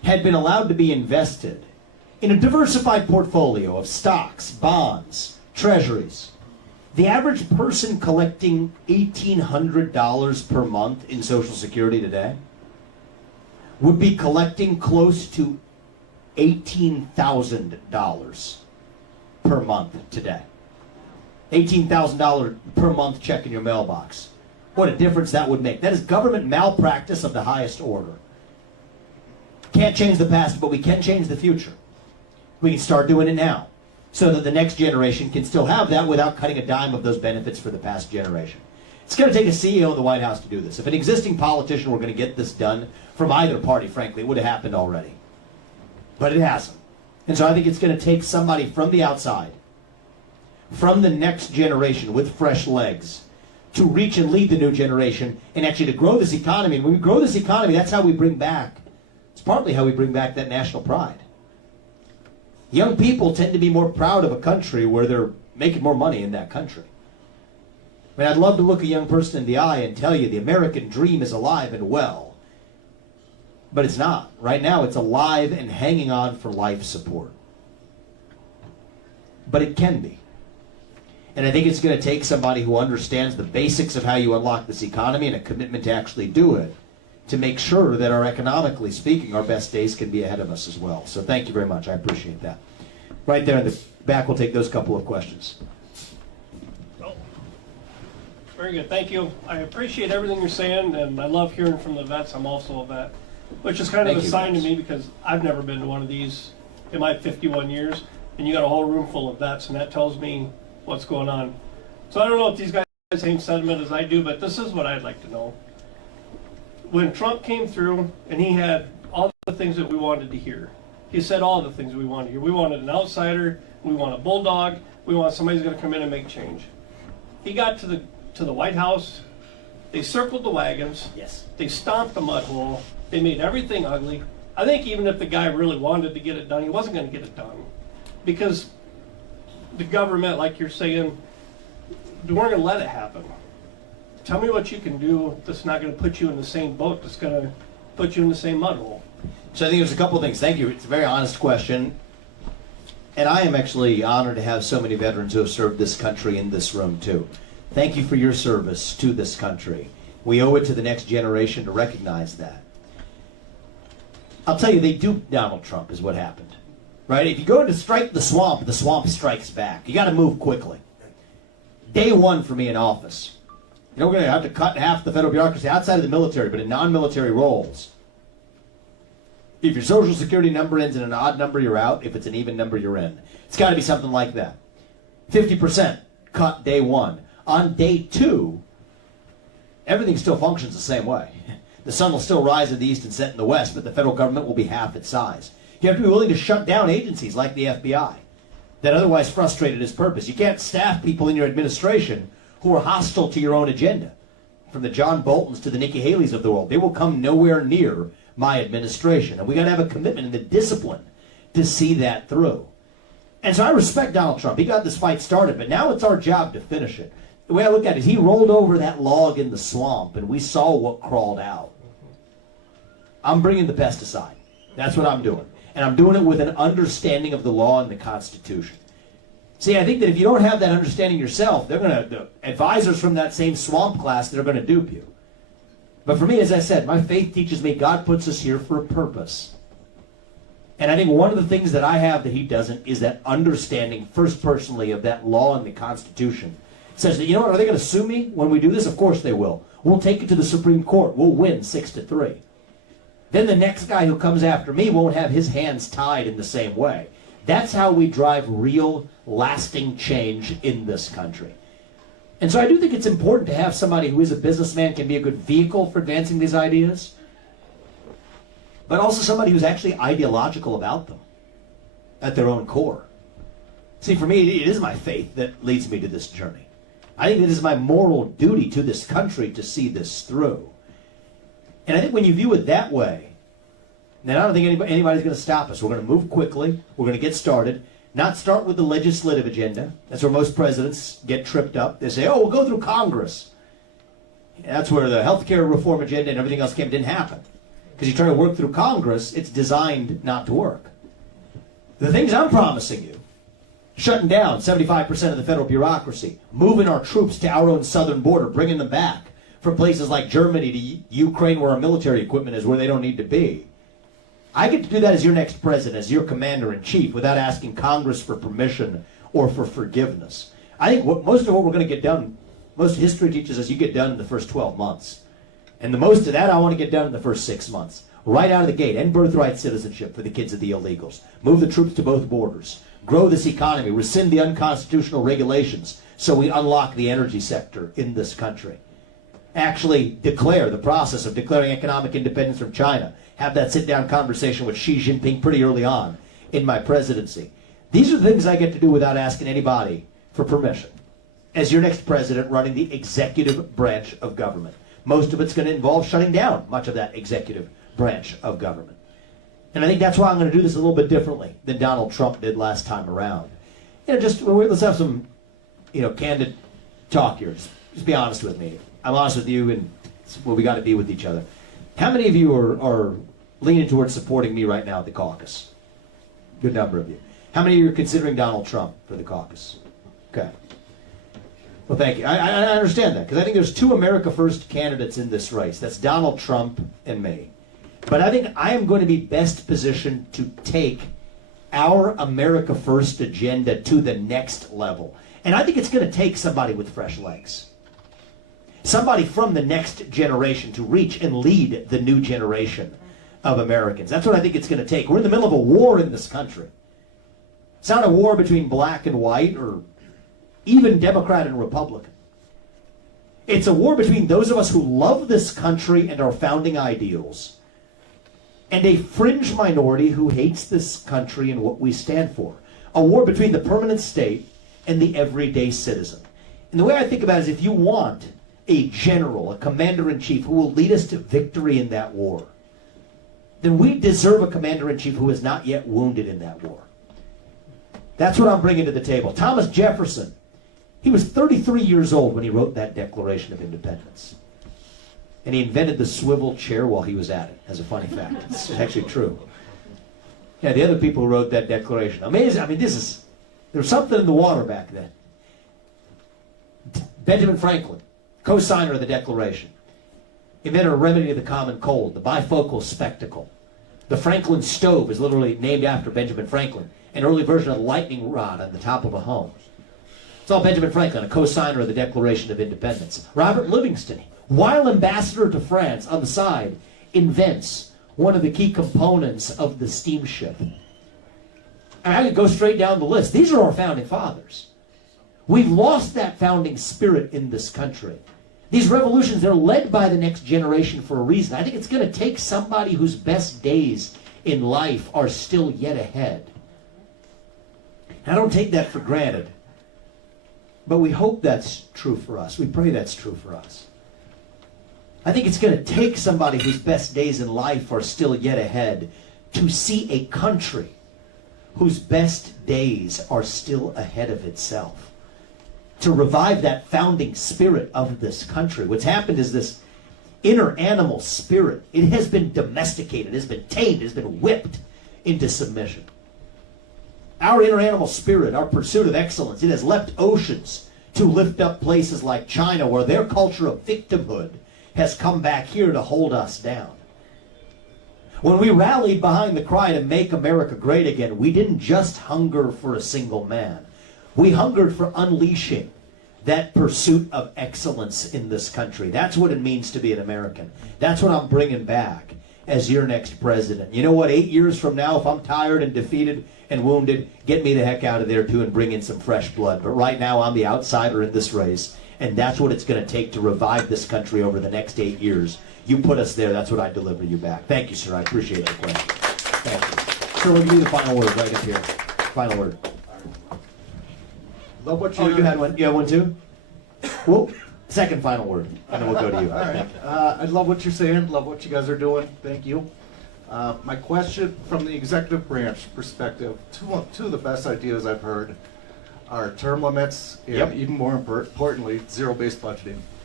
had been allowed to be invested in a diversified portfolio of stocks, bonds, treasuries, the average person collecting $1,800 per month in Social Security today would be collecting close to $18,000 per month today. $18,000 per month check in your mailbox. What a difference that would make. That is government malpractice of the highest order. Can't change the past, but we can change the future. We can start doing it now, so that the next generation can still have that without cutting a dime of those benefits for the past generation. It's going to take a CEO in the White House to do this. If an existing politician were going to get this done from either party, frankly, it would have happened already. But it hasn't. And so I think it's going to take somebody from the outside, from the next generation with fresh legs, to reach and lead the new generation and actually to grow this economy. And when we grow this economy, that's how we bring back, it's partly how we bring back that national pride. Young people tend to be more proud of a country where they're making more money in that country. I mean, I'd love to look a young person in the eye and tell you the American dream is alive and well. But it's not. Right now, it's alive and hanging on for life support. But it can be. And I think it's going to take somebody who understands the basics of how you unlock this economy and a commitment to actually do it, to make sure that economically speaking, our best days can be ahead of us as well. So thank you very much. I appreciate that. Right there in the back, we'll take those couple of questions. Very good, thank you. I appreciate everything you're saying, and I love hearing from the vets. I'm also a vet, which is kind of a sign to me because I've never been to one of these in my 51 years, and you got a whole room full of vets, and that tells me what's going on. So I don't know if these guys have the same sentiment as I do, but this is what I'd like to know. When Trump came through and he had all the things that we wanted to hear, he said all the things we wanted to hear. We wanted an outsider, we want a bulldog, we want somebody who's going to come in and make change. He got to the White House, they circled the wagons, yes, they stomped the mud hole, they made everything ugly. I think even if the guy really wanted to get it done, he wasn't going to get it done. Because the government, like you're saying, they weren't going to let it happen. Tell me what you can do that's not going to put you in the same boat, that's going to put you in the same mud hole. So I think there's a couple of things. Thank you. It's a very honest question. And I am actually honored to have so many veterans who have served this country in this room, too. Thank you for your service to this country. We owe it to the next generation to recognize that. I'll tell you, they duped Donald Trump is what happened. Right? If you go to strike the swamp strikes back. You got to move quickly. Day one for me in office. You know, we're going to have to cut half the federal bureaucracy outside of the military, but in non-military roles. If your Social Security number ends in an odd number, you're out. If it's an even number, you're in. It's got to be something like that. 50% cut day one. On day two, everything still functions the same way. The sun will still rise in the east and set in the west, but the federal government will be half its size. You have to be willing to shut down agencies like the FBI that otherwise frustrated its purpose. You can't staff people in your administration who are hostile to your own agenda. From the John Boltons to the Nikki Haley's of the world, they will come nowhere near my administration. And we got to have a commitment and the discipline to see that through. And so I respect Donald Trump. He got this fight started, but now it's our job to finish it. The way I look at it, he rolled over that log in the swamp, and we saw what crawled out. I'm bringing the pesticide. That's what I'm doing. And I'm doing it with an understanding of the law and the Constitution. See, I think that if you don't have that understanding yourself, the advisors from that same swamp class, they're going to dupe you. But for me, as I said, my faith teaches me God puts us here for a purpose. And I think one of the things that I have that he doesn't is that understanding, first personally, of that law and the Constitution. It says that, you know what, are they going to sue me when we do this? Of course they will. We'll take it to the Supreme Court. We'll win 6-3. Then the next guy who comes after me won't have his hands tied in the same way. That's how we drive real, lasting change in this country. And so I do think it's important to have somebody who is a businessman, can be a good vehicle for advancing these ideas, but also somebody who's actually ideological about them at their own core. See, for me, it is my faith that leads me to this journey. I think it is my moral duty to this country to see this through. And I think when you view it that way, then I don't think anybody's going to stop us. We're going to move quickly. We're going to get started. Not start with the legislative agenda. That's where most presidents get tripped up. They say, oh, we'll go through Congress. And that's where the health care reform agenda and everything else came. Didn't happen. Because you try to work through Congress, it's designed not to work. The things I'm promising you, shutting down 75% of the federal bureaucracy, moving our troops to our own southern border, bringing them back from places like Germany to Ukraine where our military equipment is where they don't need to be. I get to do that as your next president, as your commander-in-chief, without asking Congress for permission or for forgiveness. I think most of what we're going to get done, most history teaches us you get done in the first 12 months. And the most of that I want to get done in the first 6 months. Right out of the gate, end birthright citizenship for the kids of the illegals. Move the troops to both borders. Grow this economy. Rescind the unconstitutional regulations so we unlock the energy sector in this country. Actually declare the process of declaring economic independence from China. Have that sit-down conversation with Xi Jinping pretty early on in my presidency. These are the things I get to do without asking anybody for permission. As your next president running the executive branch of government. Most of it's going to involve shutting down much of that executive branch of government. And I think that's why I'm going to do this a little bit differently than Donald Trump did last time around. Let's have some, candid talk here. Just be honest with me. I'm honest with you, and we got to be with each other. How many of you are leaning towards supporting me right now at the caucus? Good number of you. How many of you are considering Donald Trump for the caucus? Okay. Well, thank you. I understand that, because I think there's two America First candidates in this race. That's Donald Trump and me. But I think I am going to be best positioned to take our America First agenda to the next level. And I think it's going to take somebody with fresh legs. Somebody from the next generation to reach and lead the new generation of Americans. That's what I think it's going to take. We're in the middle of a war in this country. It's not a war between black and white or even Democrat and Republican. It's a war between those of us who love this country and our founding ideals and a fringe minority who hates this country and what we stand for. A war between the permanent state and the everyday citizen. And the way I think about it is if you want a general, a commander-in-chief who will lead us to victory in that war, then we deserve a commander-in-chief who is not yet wounded in that war. That's what I'm bringing to the table. Thomas Jefferson, he was 33 years old when he wrote that Declaration of Independence. And he invented the swivel chair while he was at it, as a funny fact. It's actually true. Yeah, the other people who wrote that declaration. Amazing. I mean, there was something in the water back then. Benjamin Franklin, co-signer of the Declaration, invented a remedy to the common cold, the bifocal spectacle. The Franklin stove is literally named after Benjamin Franklin, an early version of the lightning rod on the top of a home. It's all Benjamin Franklin, a co-signer of the Declaration of Independence. Robert Livingston, while ambassador to France on the side, invents one of the key components of the steamship. And I could go straight down the list. These are our founding fathers. We've lost that founding spirit in this country. These revolutions, they're led by the next generation for a reason. I think it's going to take somebody whose best days in life are still yet ahead. And I don't take that for granted. But we hope that's true for us. We pray that's true for us. I think it's going to take somebody whose best days in life are still yet ahead to see a country whose best days are still ahead of itself. To revive that founding spirit of this country. What's happened is this inner animal spirit, it has been domesticated, it has been tamed, it has been whipped into submission. Our inner animal spirit, our pursuit of excellence, it has leapt oceans to lift up places like China where their culture of victimhood has come back here to hold us down. When we rallied behind the cry to make America great again, we didn't just hunger for a single man. We hungered for unleashing that pursuit of excellence in this country. That's what it means to be an American. That's what I'm bringing back as your next president. You know what? 8 years from now, if I'm tired and defeated and wounded, get me the heck out of there too and bring in some fresh blood. But right now, I'm the outsider in this race, and that's what it's going to take to revive this country over the next 8 years. You put us there, that's what I deliver you back. Thank you, sir. I appreciate the question. Thank you. Sir, we'll give you the final word right up here. Final word. Love what you had one. You had one too? Well, second final word, and then we'll go to you. All right. I love what you're saying. Love what you guys are doing. Thank you. My question from the executive branch perspective, two of the best ideas I've heard are term limits and even more importantly, zero-based budgeting.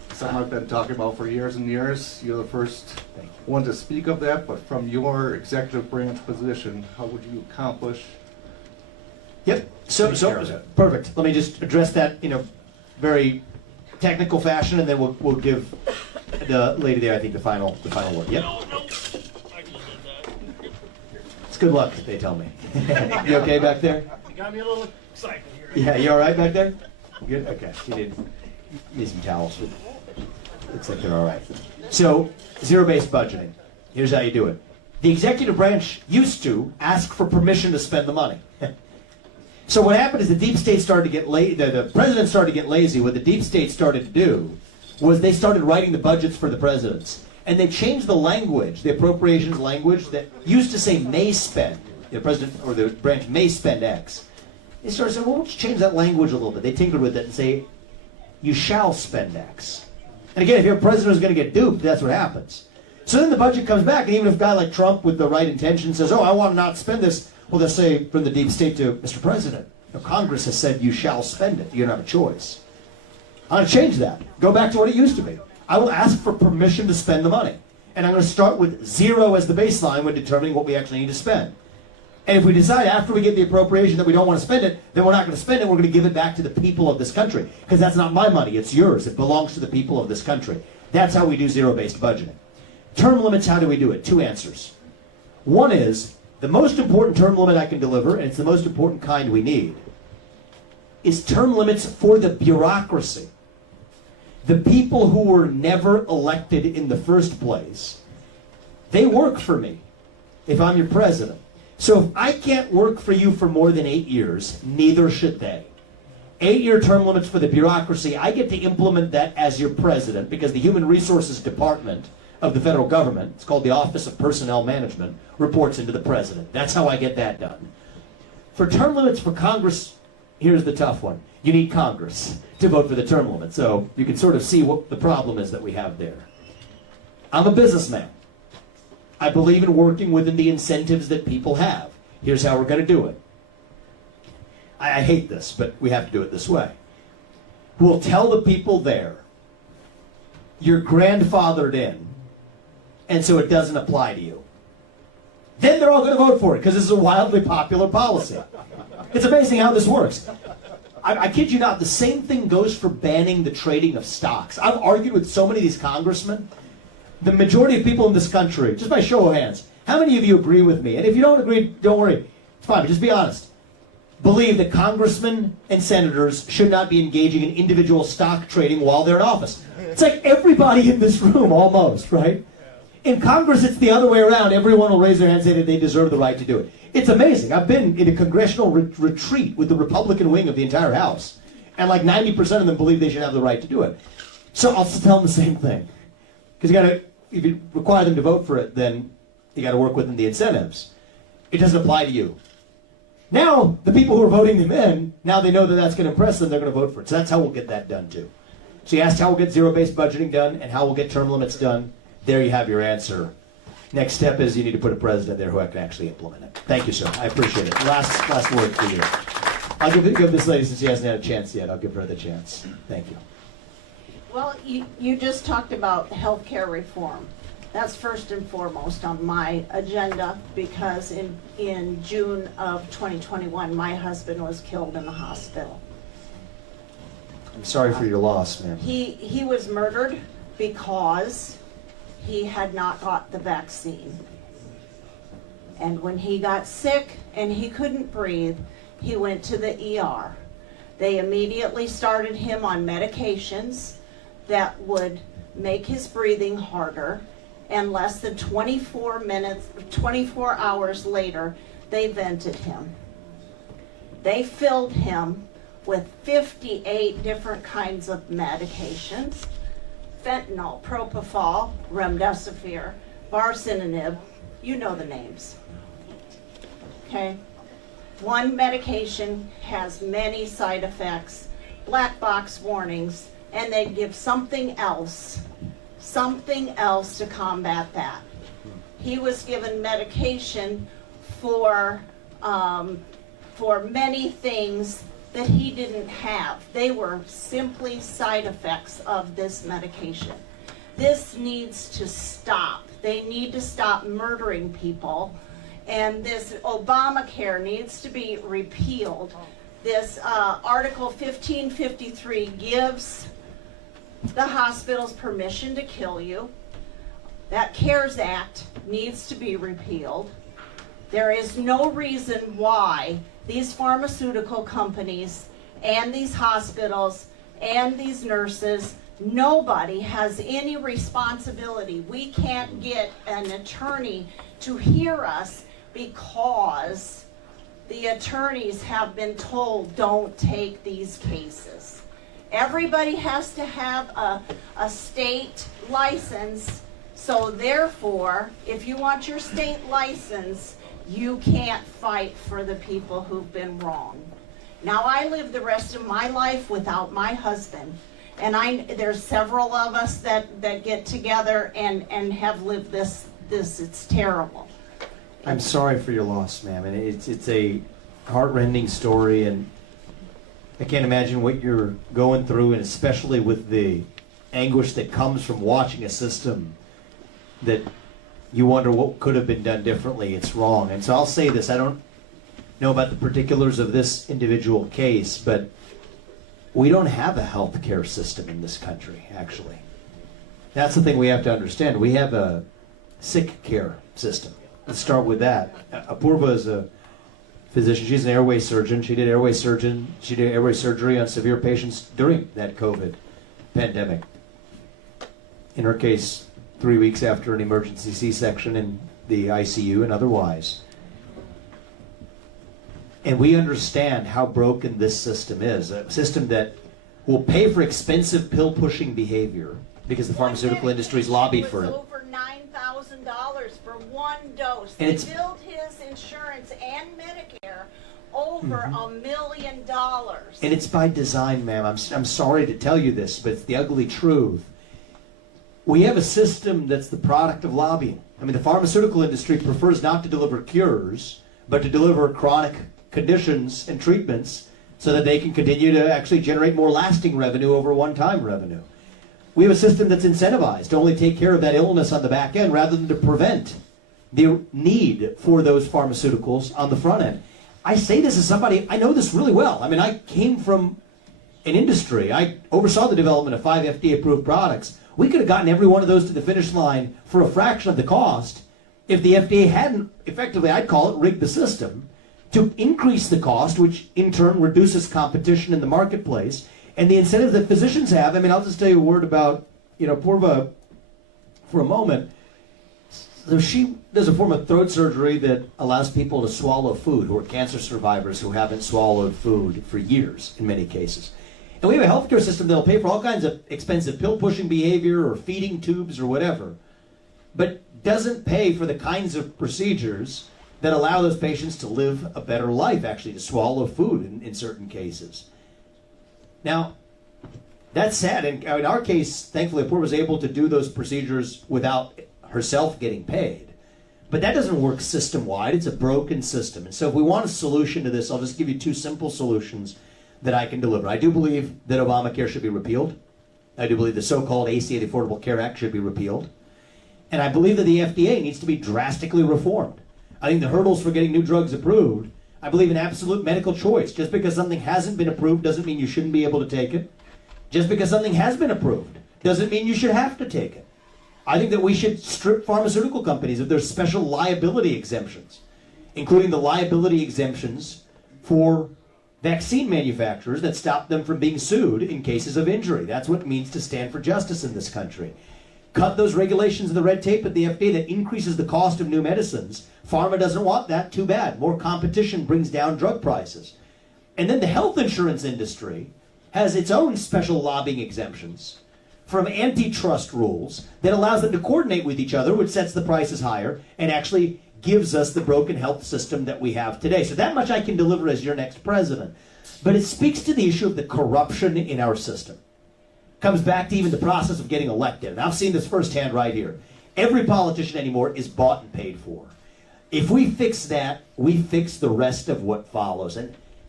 something I've been talking about for years and years. You're the first one to speak of that, but from your executive branch position, how would you accomplish? Yep. So perfect. Let me just address that in a very technical fashion, and then we'll give the lady there, I think, the final word. Yep. It's good luck, they tell me. You okay back there? You got me a little excited here. Yeah, you all right back there? Good. Okay. You need some towels. Looks like they're all right. So, zero-based budgeting. Here's how you do it. The executive branch used to ask for permission to spend the money. So what happened is the deep state started to get the president started to get lazy. What the deep state started to do was they started writing the budgets for the presidents. And they changed the language, the appropriations language that used to say may spend. The president or the branch may spend X. They started saying, well, let's change that language a little bit. They tinkered with it and say, you shall spend X. And again, if you have a president who's going to get duped, that's what happens. So then the budget comes back, and even if a guy like Trump with the right intention says, oh, I want to not spend this, well, they'll say from the deep state to Mr. President, Congress has said you shall spend it. You don't have a choice. I'm going to change that. Go back to what it used to be. I will ask for permission to spend the money. And I'm going to start with 0 as the baseline when determining what we actually need to spend. And if we decide after we get the appropriation that we don't want to spend it, then we're not going to spend it. We're going to give it back to the people of this country. Because that's not my money. It's yours. It belongs to the people of this country. That's how we do zero-based budgeting. Term limits, how do we do it? 2 answers. One is, the most important term limit I can deliver, and it's the most important kind we need, is term limits for the bureaucracy. The people who were never elected in the first place, they work for me if I'm your president. So if I can't work for you for more than 8 years, neither should they. 8-year term limits for the bureaucracy, I get to implement that as your president because the Human Resources Department of the federal government, it's called the Office of Personnel Management, reports into the president. That's how I get that done. For term limits for Congress, here's the tough one. You need Congress to vote for the term limit. So you can sort of see what the problem is that we have there. I'm a businessman. I believe in working within the incentives that people have. Here's how we're going to do it. I hate this, but we have to do it this way. We'll tell the people there, you're grandfathered in, and so it doesn't apply to you. Then they're all going to vote for it, because this is a wildly popular policy. It's amazing how this works. I kid you not, the same thing goes for banning the trading of stocks. I've argued with so many of these congressmen. The majority of people in this country, just by show of hands, how many of you agree with me? And if you don't agree, don't worry. It's fine, but just be honest. Believe that congressmen and senators should not be engaging in individual stock trading while they're in office. It's like everybody in this room, almost, right? In Congress, it's the other way around. Everyone will raise their hand and say that they deserve the right to do it. It's amazing. I've been in a congressional retreat with the Republican wing of the entire House, and like 90% of them believe they should have the right to do it. So I'll tell them the same thing. Because if you require them to vote for it, then you got to work within the incentives. It doesn't apply to you. Now, the people who are voting them in, now they know that that's going to impress them, they're going to vote for it. So that's how we'll get that done, too. So you asked how we'll get zero-based budgeting done and how we'll get term limits done. There you have your answer. Next step is you need to put a president there who can actually implement it. Thank you, sir. I appreciate it. Last word for you. I'll give this lady, since she hasn't had a chance yet, I'll give her the chance. Thank you. Well, you just talked about healthcare reform. That's first and foremost on my agenda because in June of 2021, my husband was killed in the hospital. I'm sorry for your loss, ma'am. He was murdered because he had not got the vaccine. And when he got sick and he couldn't breathe, he went to the ER. They immediately started him on medications that would make his breathing harder, and less than 24 hours later, they vented him. They filled him with 58 different kinds of medications: fentanyl, propofol, remdesivir, baricitinib, you know the names. Okay? One medication has many side effects, black box warnings, and they'd give something else to combat that. He was given medication for many things that he didn't have. They were simply side effects of this medication. This needs to stop. They need to stop murdering people. And this Obamacare needs to be repealed. This Article 1553 gives the hospitals permission to kill you. That CARES Act needs to be repealed. There is no reason why these pharmaceutical companies and these hospitals and these nurses, nobody has any responsibility. We can't get an attorney to hear us because the attorneys have been told don't take these cases. Everybody has to have a state license, so therefore, if you want your state license, you can't fight for the people who've been wronged. Now, I live the rest of my life without my husband, and there's several of us that get together and have lived this. It's terrible. I'm sorry for your loss, ma'am, and it's a heart-rending story, and I can't imagine what you're going through, and especially with the anguish that comes from watching a system that you wonder what could have been done differently. It's wrong. And so I'll say this, I don't know about the particulars of this individual case, but we don't have a health care system in this country, actually. That's the thing we have to understand. We have a sick care system. Let's start with that. Apurva is a physician. She's an airway surgeon. She did airway surgery on severe patients during that COVID pandemic. In her case, 3 weeks after an emergency C-section in the ICU and otherwise. And we understand how broken this system is. A system that will pay for expensive pill-pushing behavior because the pharmaceutical industry's lobbied for it. Over $9,000 for one dose. And they billed his insurance and Medicare over $1 million. And it's by design, ma'am. I'm sorry to tell you this, but it's the ugly truth. We have a system that's the product of lobbying. I mean, the pharmaceutical industry prefers not to deliver cures, but to deliver chronic conditions and treatments so that they can continue to actually generate more lasting revenue over one-time revenue. We have a system that's incentivized to only take care of that illness on the back end rather than to prevent the need for those pharmaceuticals on the front end. I say this as somebody, I know this really well. I mean, I came from an industry. I oversaw the development of 5 FDA-approved products. We could have gotten every one of those to the finish line for a fraction of the cost if the FDA hadn't, effectively, I'd call it, rigged the system to increase the cost, which in turn reduces competition in the marketplace. And the incentive that physicians have, I mean, I'll just tell you a word about, Purva for a moment. So she does a form of throat surgery that allows people to swallow food who are cancer survivors who haven't swallowed food for years in many cases. And we have a healthcare system that'll pay for all kinds of expensive pill-pushing behavior or feeding tubes or whatever, but doesn't pay for the kinds of procedures that allow those patients to live a better life, actually, to swallow food in certain cases. Now, that's sad. And in our case, thankfully, Apurva was able to do those procedures without herself getting paid. But that doesn't work system-wide. It's a broken system. And so if we want a solution to this, I'll just give you 2 simple solutions that I can deliver. I do believe that Obamacare should be repealed. I do believe the so-called ACA, the Affordable Care Act, should be repealed. And I believe that the FDA needs to be drastically reformed. I think the hurdles for getting new drugs approved, I believe in absolute medical choice. Just because something hasn't been approved doesn't mean you shouldn't be able to take it. Just because something has been approved doesn't mean you should have to take it. I think that we should strip pharmaceutical companies of their special liability exemptions, including the liability exemptions for vaccine manufacturers that stop them from being sued in cases of injury. That's what it means to stand for justice in this country. Cut those regulations and the red tape at the FDA that increases the cost of new medicines. Pharma doesn't want that. Too bad. More competition brings down drug prices. And then the health insurance industry has its own special lobbying exemptions from antitrust rules that allows them to coordinate with each other, which sets the prices higher and actually gives us the broken health system that we have today. So that much I can deliver as your next president. But it speaks to the issue of the corruption in our system. Comes back to even the process of getting elected. And I've seen this firsthand right here. Every politician anymore is bought and paid for. If we fix that, we fix the rest of what follows. And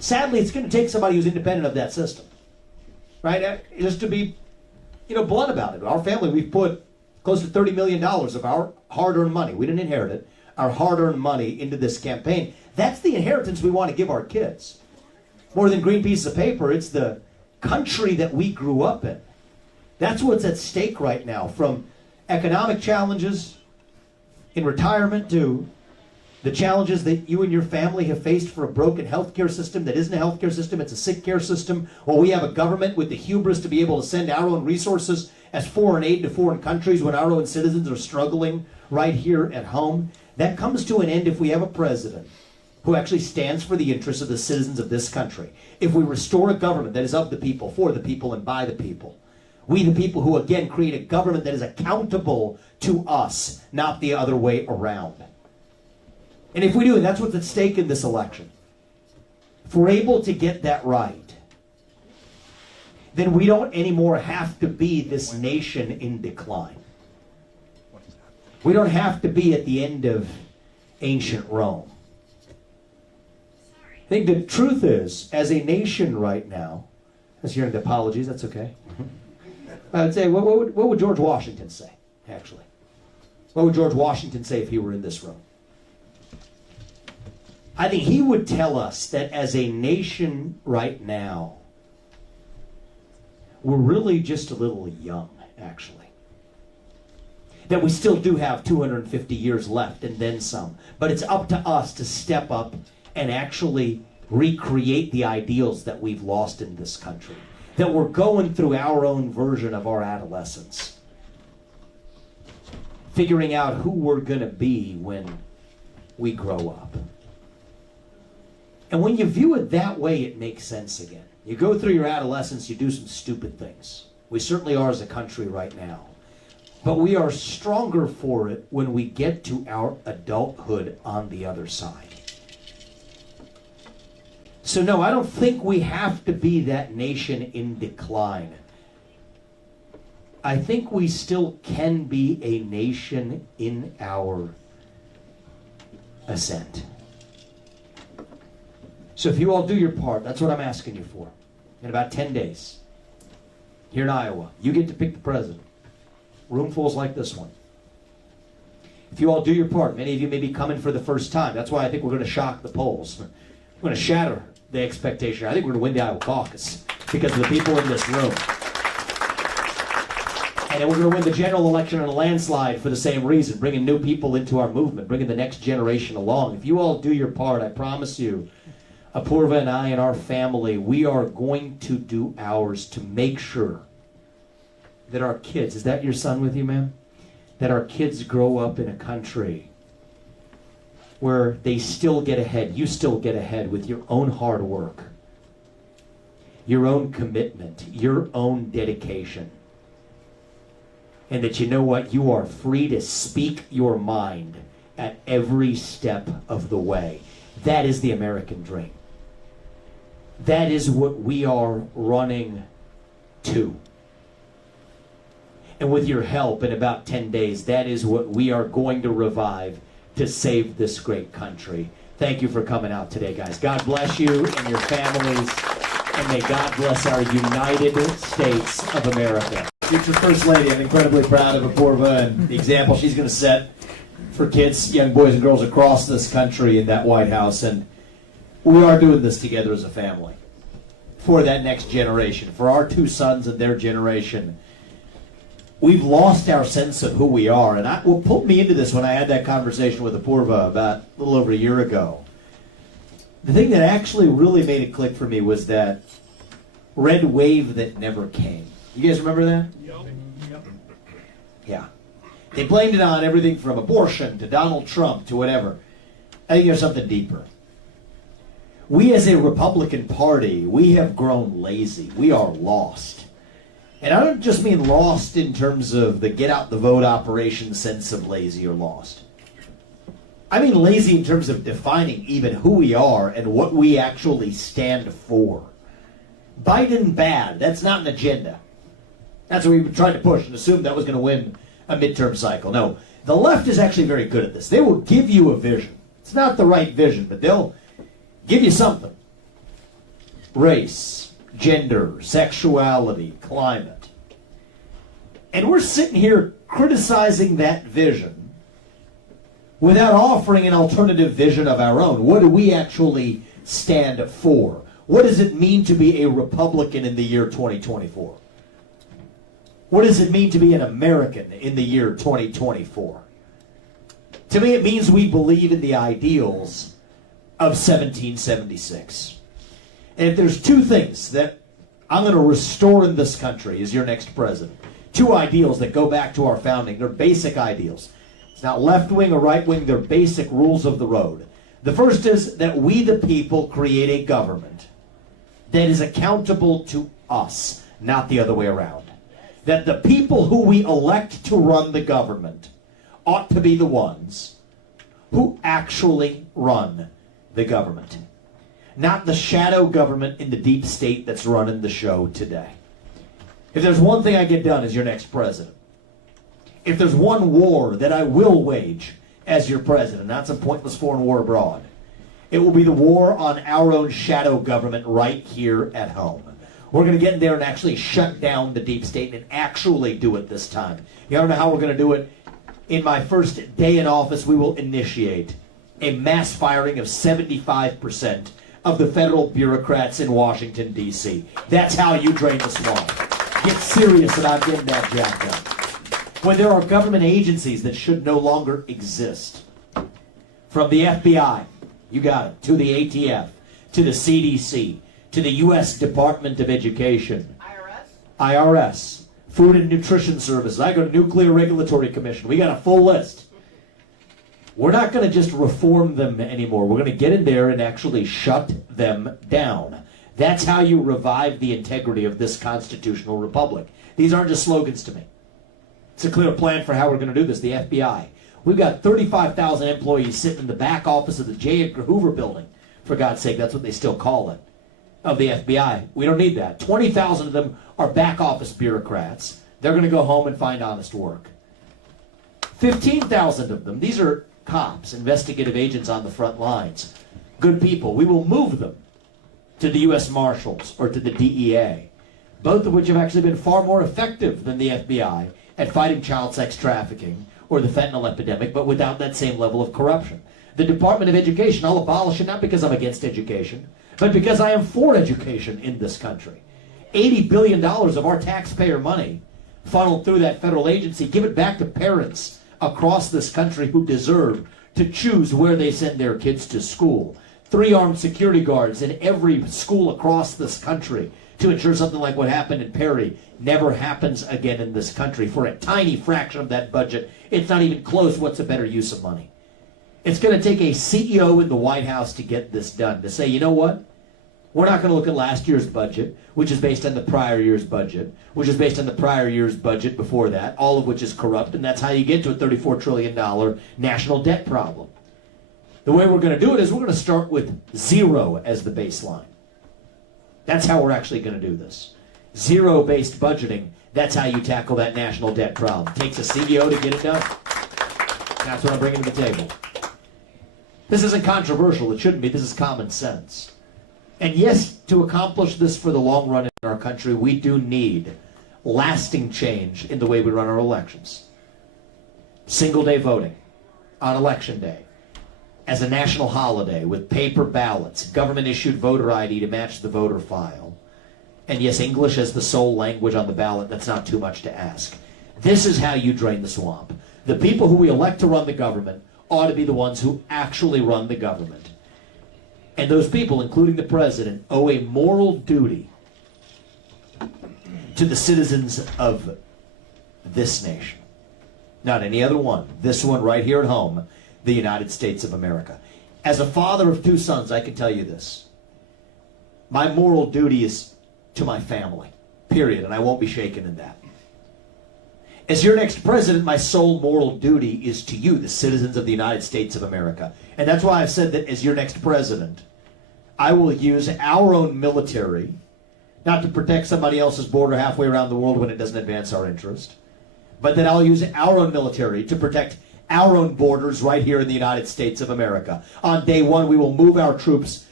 Sadly, it's going to take somebody who's independent of that system, right? Just to be, blunt about it. Our family, we've put close to $30 million of our hard-earned money. We didn't inherit it. Our hard-earned money into this campaign. That's the inheritance we want to give our kids. More than green pieces of paper, it's the country that we grew up in. That's what's at stake right now, from economic challenges in retirement to the challenges that you and your family have faced for a broken healthcare system that isn't a healthcare system, it's a sick care system, or we have a government with the hubris to be able to send our own resources as foreign aid to foreign countries when our own citizens are struggling right here at home. That comes to an end if we have a president who actually stands for the interests of the citizens of this country. If we restore a government that is of the people, for the people, and by the people. We the people who again create a government that is accountable to us, not the other way around. And if we do, and that's what's at stake in this election, if we're able to get that right, then we don't anymore have to be this nation in decline. We don't have to be at the end of ancient Rome. I think the truth is, as a nation right now, as hearing the apologies, that's okay. I would say, what would George Washington say, actually? What would George Washington say if he were in this room? I think he would tell us that as a nation right now, we're really just a little young, actually. That we still do have 250 years left and then some. But it's up to us to step up and actually recreate the ideals that we've lost in this country. That we're going through our own version of our adolescence. Figuring out who we're going to be when we grow up. And when you view it that way, it makes sense again. You go through your adolescence, you do some stupid things. We certainly are as a country right now. But we are stronger for it when we get to our adulthood on the other side. So no, I don't think we have to be that nation in decline. I think we still can be a nation in our ascent. So if you all do your part, that's what I'm asking you for. In about 10 days, here in Iowa, you get to pick the president. Roomfuls like this one. If you all do your part, many of you may be coming for the first time. That's why I think we're going to shock the polls. We're going to shatter the expectation. I think we're going to win the Iowa caucus because of the people in this room. And then we're going to win the general election in a landslide for the same reason, bringing new people into our movement, bringing the next generation along. If you all do your part, I promise you, Apurva and I and our family, we are going to do ours to make sure that our kids, is that your son with you, ma'am? That our kids grow up in a country where they still get ahead, you still get ahead with your own hard work, your own commitment, your own dedication. And that you know what? You are free to speak your mind at every step of the way. That is the American dream. That is what we are running to. And with your help, in about 10 days, that is what we are going to revive to save this great country. Thank you for coming out today, guys. God bless you and your families, and may God bless our United States of America. Future First Lady, I'm incredibly proud of Apurva and the example she's going to set for kids, young boys and girls across this country in that White House. And we are doing this together as a family for that next generation, for our two sons and their generation. We've lost our sense of who we are. And what pulled me into this when I had that conversation with Apurva about a little over a year ago, the thing that actually really made it click for me was that red wave that never came. You guys remember that? Yep. Yeah. They blamed it on everything from abortion to Donald Trump to whatever. I think there's something deeper. We as a Republican Party, we have grown lazy. We are lost. And I don't just mean lost in terms of the get out the vote operation sense of lazy or lost. I mean lazy in terms of defining even who we are and what we actually stand for. Biden bad, that's not an agenda. That's what we've been trying to push and assume that was going to win a midterm cycle. No, the left is actually very good at this. They will give you a vision. It's not the right vision, but they'll give you something. race, gender, sexuality, climate. And we're sitting here criticizing that vision without offering an alternative vision of our own. What do we actually stand for? What does it mean to be a Republican in the year 2024? What does it mean to be an American in the year 2024? To me, it means we believe in the ideals of 1776. And if there's two things that I'm going to restore in this country as your next president, two ideals that go back to our founding, they're basic ideals. It's not left wing or right wing, they're basic rules of the road. The first is that we the people create a government that is accountable to us, not the other way around. That the people who we elect to run the government ought to be the ones who actually run the government. Not the shadow government in the deep state that's running the show today. If there's one thing I get done as your next president, if there's one war that I will wage as your president, that's a pointless foreign war abroad, it will be the war on our own shadow government right here at home. We're going to get in there and actually shut down the deep state and actually do it this time. You don't know how we're going to do it? In my first day in office, we will initiate a mass firing of 75% of the federal bureaucrats in Washington, D.C. That's how you drain the swamp. Get serious about getting that job done. When there are government agencies that should no longer exist, from the FBI, you got it, to the ATF, to the CDC, to the U.S. Department of Education, IRS, Food and Nutrition Services, I go to Nuclear Regulatory Commission. We got a full list. We're not going to just reform them anymore. We're going to get in there and actually shut them down. That's how you revive the integrity of this constitutional republic. These aren't just slogans to me. It's a clear plan for how we're going to do this. The FBI. We've got 35,000 employees sitting in the back office of the J. Edgar Hoover building. For God's sake, that's what they still call it. Of the FBI. We don't need that. 20,000 of them are back office bureaucrats. They're going to go home and find honest work. 15,000 of them, these are cops, investigative agents on the front lines. Good people. We will move them to the U.S. Marshals or to the DEA, both of which have actually been far more effective than the FBI at fighting child sex trafficking or the fentanyl epidemic, but without that same level of corruption. The Department of Education, I'll abolish it not because I'm against education, but because I am for education in this country. $80 billion of our taxpayer money funneled through that federal agency, give it back to parents across this country who deserve to choose where they send their kids to school. 3 armed security guards in every school across this country to ensure something like what happened in Perry never happens again in this country. For a tiny fraction of that budget, it's not even close. What's a better use of money? It's going to take a CEO in the White House to get this done, to say, you know what? We're not going to look at last year's budget, which is based on the prior year's budget, which is based on the prior year's budget before that, all of which is corrupt, and that's how you get to a $34 trillion national debt problem. The way we're going to do it is we're going to start with 0 as the baseline. That's how we're actually going to do this. 0-based budgeting, that's how you tackle that national debt problem. It takes a CEO to get it done. That's what I'm bringing to the table. This isn't controversial. It shouldn't be. This is common sense. And yes, to accomplish this for the long run in our country, we do need lasting change in the way we run our elections. Single-day voting on Election Day as a national holiday with paper ballots, government-issued voter ID to match the voter file, and yes, English as the sole language on the ballot, that's not too much to ask. This is how you drain the swamp. The people who we elect to run the government ought to be the ones who actually run the government. And those people, including the president, owe a moral duty to the citizens of this nation. Not any other one. This one right here at home, the United States of America. As a father of 2 sons, I can tell you this. My moral duty is to my family, period, and I won't be shaken in that. As your next president, my sole moral duty is to you, the citizens of the United States of America. And that's why I've said that as your next president, I will use our own military, not to protect somebody else's border halfway around the world when it doesn't advance our interest, but that I'll use our own military to protect our own borders right here in the United States of America. On day 1, we will move our troops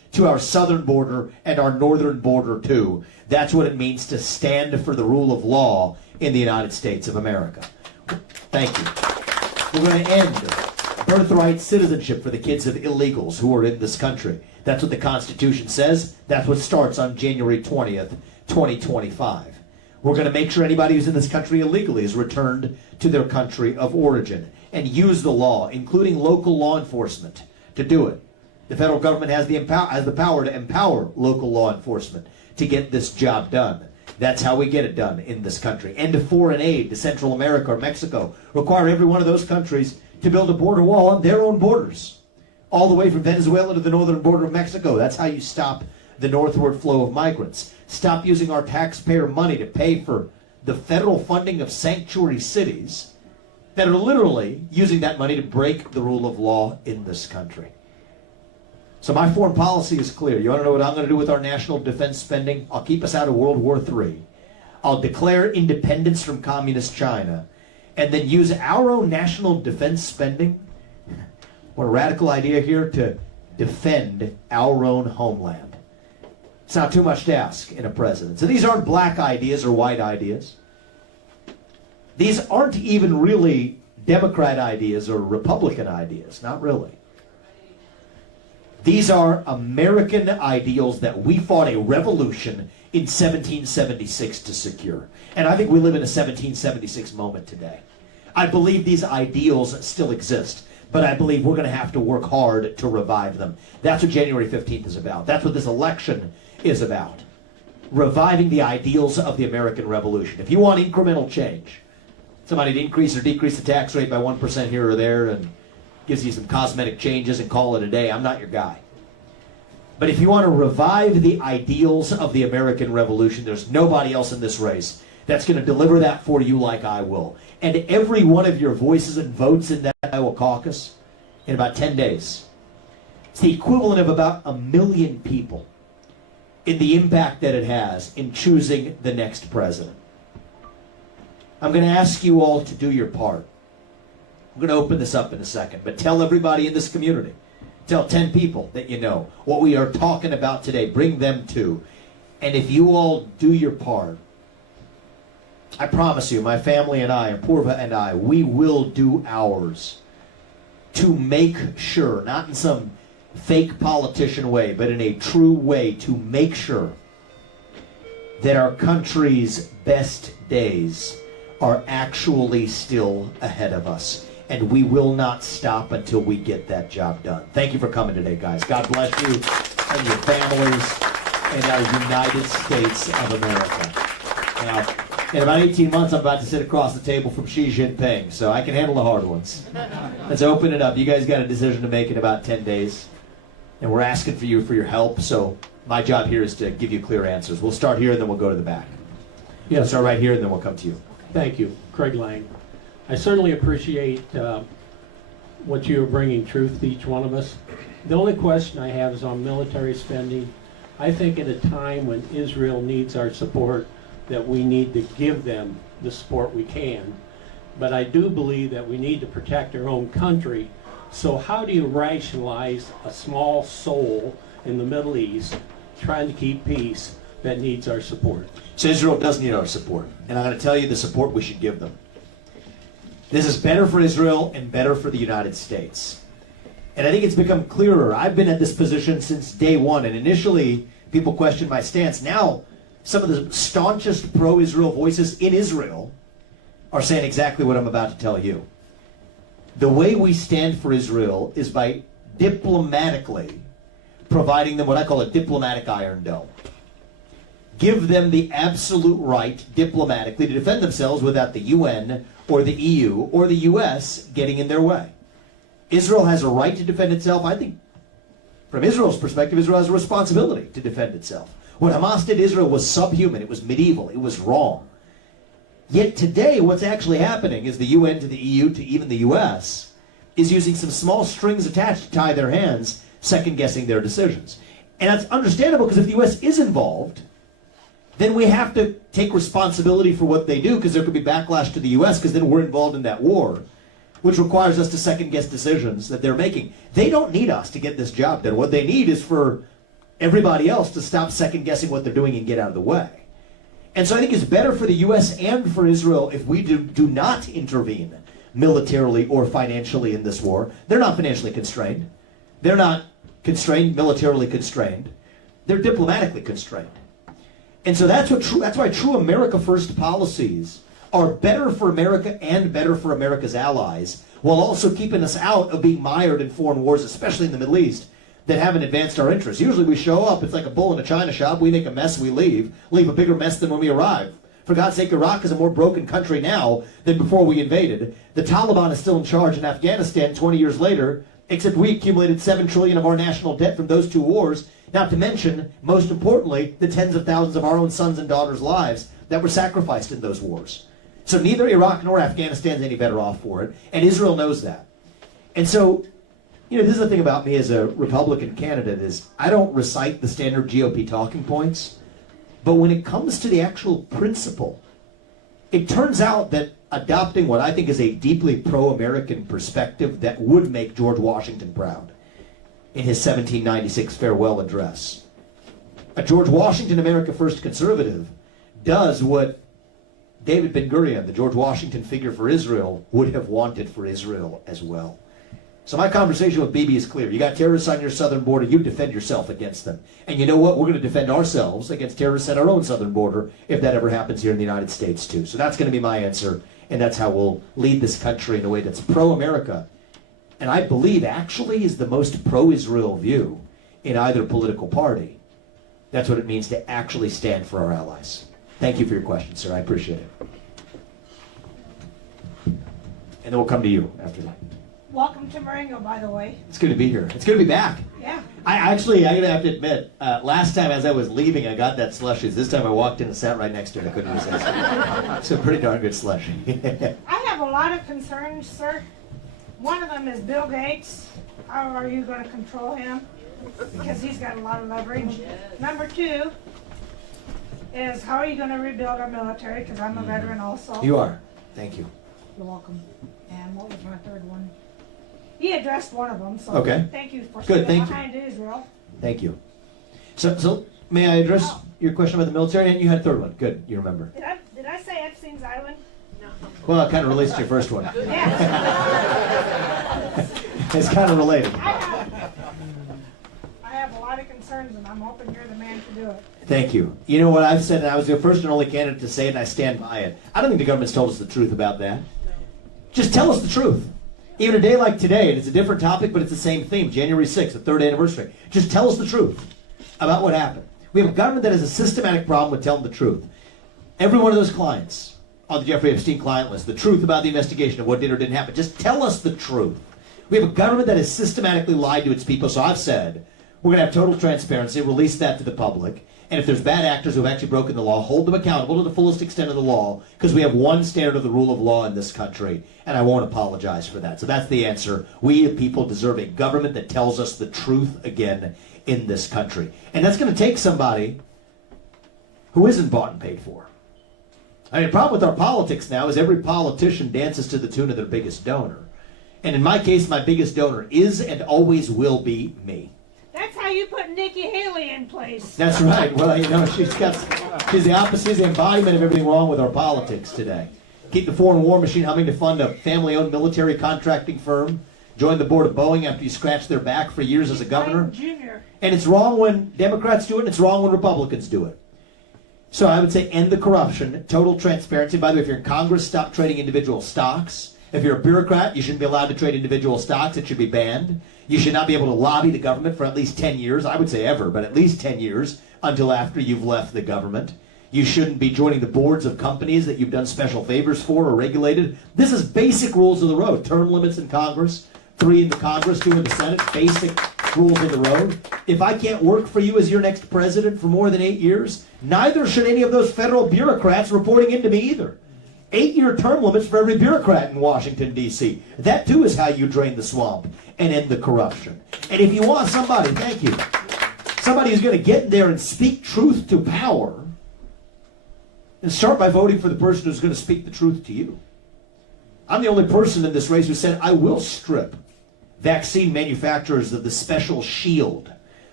to our southern border and our northern border too. That's what it means to stand for the rule of law in the United States of America. Thank you. We're going to end birthright citizenship for the kids of illegals who are in this country. That's what the Constitution says. That's what starts on January 20th, 2025. We're going to make sure anybody who's in this country illegally is returned to their country of origin and use the law, including local law enforcement, to do it. The federal government has the power to empower local law enforcement to get this job done. That's how we get it done in this country. End of foreign aid to Central America or Mexico. Require every one of those countries to build a border wall on their own borders, all the way from Venezuela to the northern border of Mexico. That's how you stop the northward flow of migrants. Stop using our taxpayer money to pay for the federal funding of sanctuary cities that are literally using that money to break the rule of law in this country. So my foreign policy is clear. You want to know what I'm going to do with our national defense spending? I'll keep us out of World War III. I'll declare independence from communist China, and then use our own national defense spending, what a radical idea here, to defend our own homeland. It's not too much to ask in a president. So these aren't black ideas or white ideas. These aren't even really Democrat ideas or Republican ideas, not really. These are American ideals that we fought a revolution in 1776 to secure. And I think we live in a 1776 moment today. I believe these ideals still exist, but I believe we're going to have to work hard to revive them. That's what January 15th is about. That's what this election is about. Reviving the ideals of the American Revolution. If you want incremental change, somebody to increase or decrease the tax rate by 1% here or there and gives you some cosmetic changes and call it a day, I'm not your guy. But if you want to revive the ideals of the American Revolution, there's nobody else in this race that's going to deliver that for you like I will. And every one of your voices and votes in that Iowa caucus in about 10 days, it's the equivalent of about 1 million people in the impact that it has in choosing the next president. I'm going to ask you all to do your part. I'm going to open this up in a second, but tell everybody in this community, tell 10 people that you know what we are talking about today. Bring them too. And if you all do your part, I promise you, my family and I, and Purva and I, we will do ours to make sure, not in some fake politician way, but in a true way, to make sure that our country's best days are actually still ahead of us. And we will not stop until we get that job done. Thank you for coming today, guys. God bless you and your families and our United States of America. Now, in about 18 months, I'm about to sit across the table from Xi Jinping, so I can handle the hard ones. Let's open it up. You guys got a decision to make in about 10 days, and we're asking for you for your help, so my job here is to give you clear answers. We'll start here, and then we'll go to the back. Yes. We'll start right here, and then we'll come to you. Thank you, Craig Lang. I certainly appreciate what you are bringing truth to each one of us. The only question I have is on military spending. I think at a time when Israel needs our support, that we need to give them the support we can. But I do believe that we need to protect our own country. So how do you rationalize a small soul in the Middle East trying to keep peace that needs our support? So Israel does need our support, and I'm going to tell you the support we should give them. This is better for Israel and better for the United States. And I think it's become clearer. I've been at this position since day one, and initially people questioned my stance. Now, some of the staunchest pro-Israel voices in Israel are saying exactly what I'm about to tell you. The way we stand for Israel is by diplomatically providing them what I call a diplomatic iron dome. Give them the absolute right diplomatically to defend themselves without the UN or the EU or the US getting in their way. Israel has a right to defend itself. I think from Israel's perspective, Israel has a responsibility to defend itself. What Hamas did to Israel was subhuman. It was medieval. It was wrong. Yet today, what's actually happening is the UN to the EU to even the US is using some small strings attached to tie their hands, second-guessing their decisions. And that's understandable because if the US is involved, then we have to take responsibility for what they do because there could be backlash to the US because then we're involved in that war, which requires us to second-guess decisions that they're making. They don't need us to get this job done. What they need is for everybody else to stop second guessing what they're doing and get out of the way. And so I think it's better for the U.S. and for Israel if we do not intervene militarily or financially in this war. They're not financially constrained. They're not constrained, militarily constrained. They're diplomatically constrained. And so that's why true America First policies are better for America and better for America's allies, while also keeping us out of being mired in foreign wars, especially in the Middle East, that haven't advanced our interests. Usually we show up, it's like a bull in a china shop, we make a mess, we leave a bigger mess than when we arrive. For God's sake, Iraq is a more broken country now than before we invaded. The Taliban is still in charge in Afghanistan 20 years later, except we accumulated $7 trillion of our national debt from those two wars, not to mention, most importantly, the tens of thousands of our own sons and daughters' lives that were sacrificed in those wars. So neither Iraq nor Afghanistan is any better off for it, and Israel knows that. And so, this is the thing about me as a Republican candidate is I don't recite the standard GOP talking points, but when it comes to the actual principle, it turns out that adopting what I think is a deeply pro-American perspective that would make George Washington proud in his 1796 farewell address. A George Washington America First conservative does what David Ben-Gurion, the George Washington figure for Israel, would have wanted for Israel as well. So my conversation with Bibi is clear. You got terrorists on your southern border, you defend yourself against them. And you know what? We're going to defend ourselves against terrorists at our own southern border if that ever happens here in the United States too. So that's going to be my answer, and that's how we'll lead this country in a way that's pro-America. And I believe actually is the most pro-Israel view in either political party. That's what it means to actually stand for our allies. Thank you for your question, sir. I appreciate it. And then we'll come to you after that. Welcome to Marengo, by the way. It's good to be here. It's good to be back. Yeah. I'm going to have to admit, last time as I was leaving, I got that slushies. This time I walked in and sat right next to it. I couldn't resist. It's a pretty darn good slushie. I have a lot of concerns, sir. One of them is Bill Gates. How are you going to control him? Because he's got a lot of leverage. Number two is how are you going to rebuild our military? Because I'm a veteran also. You are. Thank you. You're welcome. And what was my third one? He addressed one of them, so okay. Thank you for good, standing behind Israel. Thank you. So may I address your question about the military? And you had a third one. Good, you remember. Did I say Epstein's Island? No. Well, it kind of relates to your first one. Yes. It's kind of related. I have a lot of concerns, and I'm hoping you're the man to do it. Thank you. You know what I've said, and I was the first and only candidate to say it, and I stand by it. I don't think the government's told us the truth about that. Just tell us the truth. Even a day like today, and it's a different topic, but it's the same theme, January 6th, the third anniversary. Just tell us the truth about what happened. We have a government that has a systematic problem with telling the truth. Every one of those clients on the Jeffrey Epstein client list, the truth about the investigation of what did or didn't happen. Just tell us the truth. We have a government that has systematically lied to its people, so I've said, we're going to have total transparency, release that to the public, and if there's bad actors who have actually broken the law, hold them accountable to the fullest extent of the law, because we have one standard of the rule of law in this country, and I won't apologize for that. So that's the answer. We, the people, deserve a government that tells us the truth again in this country. And that's going to take somebody who isn't bought and paid for. I mean, the problem with our politics now is every politician dances to the tune of their biggest donor. And in my case, my biggest donor is and always will be me. That's how you put Nikki Haley in place. That's right. Well, she's the opposite, she's the embodiment of everything wrong with our politics today. Keep the foreign war machine humming to fund a family-owned military contracting firm. Join the board of Boeing after you scratch their back for years as a governor. Junior. And it's wrong when Democrats do it, and it's wrong when Republicans do it. So I would say end the corruption, total transparency. By the way, if you're in Congress, stop trading individual stocks. If you're a bureaucrat, you shouldn't be allowed to trade individual stocks. It should be banned. You should not be able to lobby the government for at least 10 years. I would say ever, but at least 10 years until after you've left the government. You shouldn't be joining the boards of companies that you've done special favors for or regulated. This is basic rules of the road. Term limits in Congress, 3 in the Congress, 2 in the Senate, basic rules of the road. If I can't work for you as your next president for more than 8 years, neither should any of those federal bureaucrats reporting into me either. 8-year term limits for every bureaucrat in Washington, D.C. That, too, is how you drain the swamp and end the corruption. And if you want somebody, thank you, somebody who's going to get in there and speak truth to power, then start by voting for the person who's going to speak the truth to you. I'm the only person in this race who said I will strip vaccine manufacturers of the special shield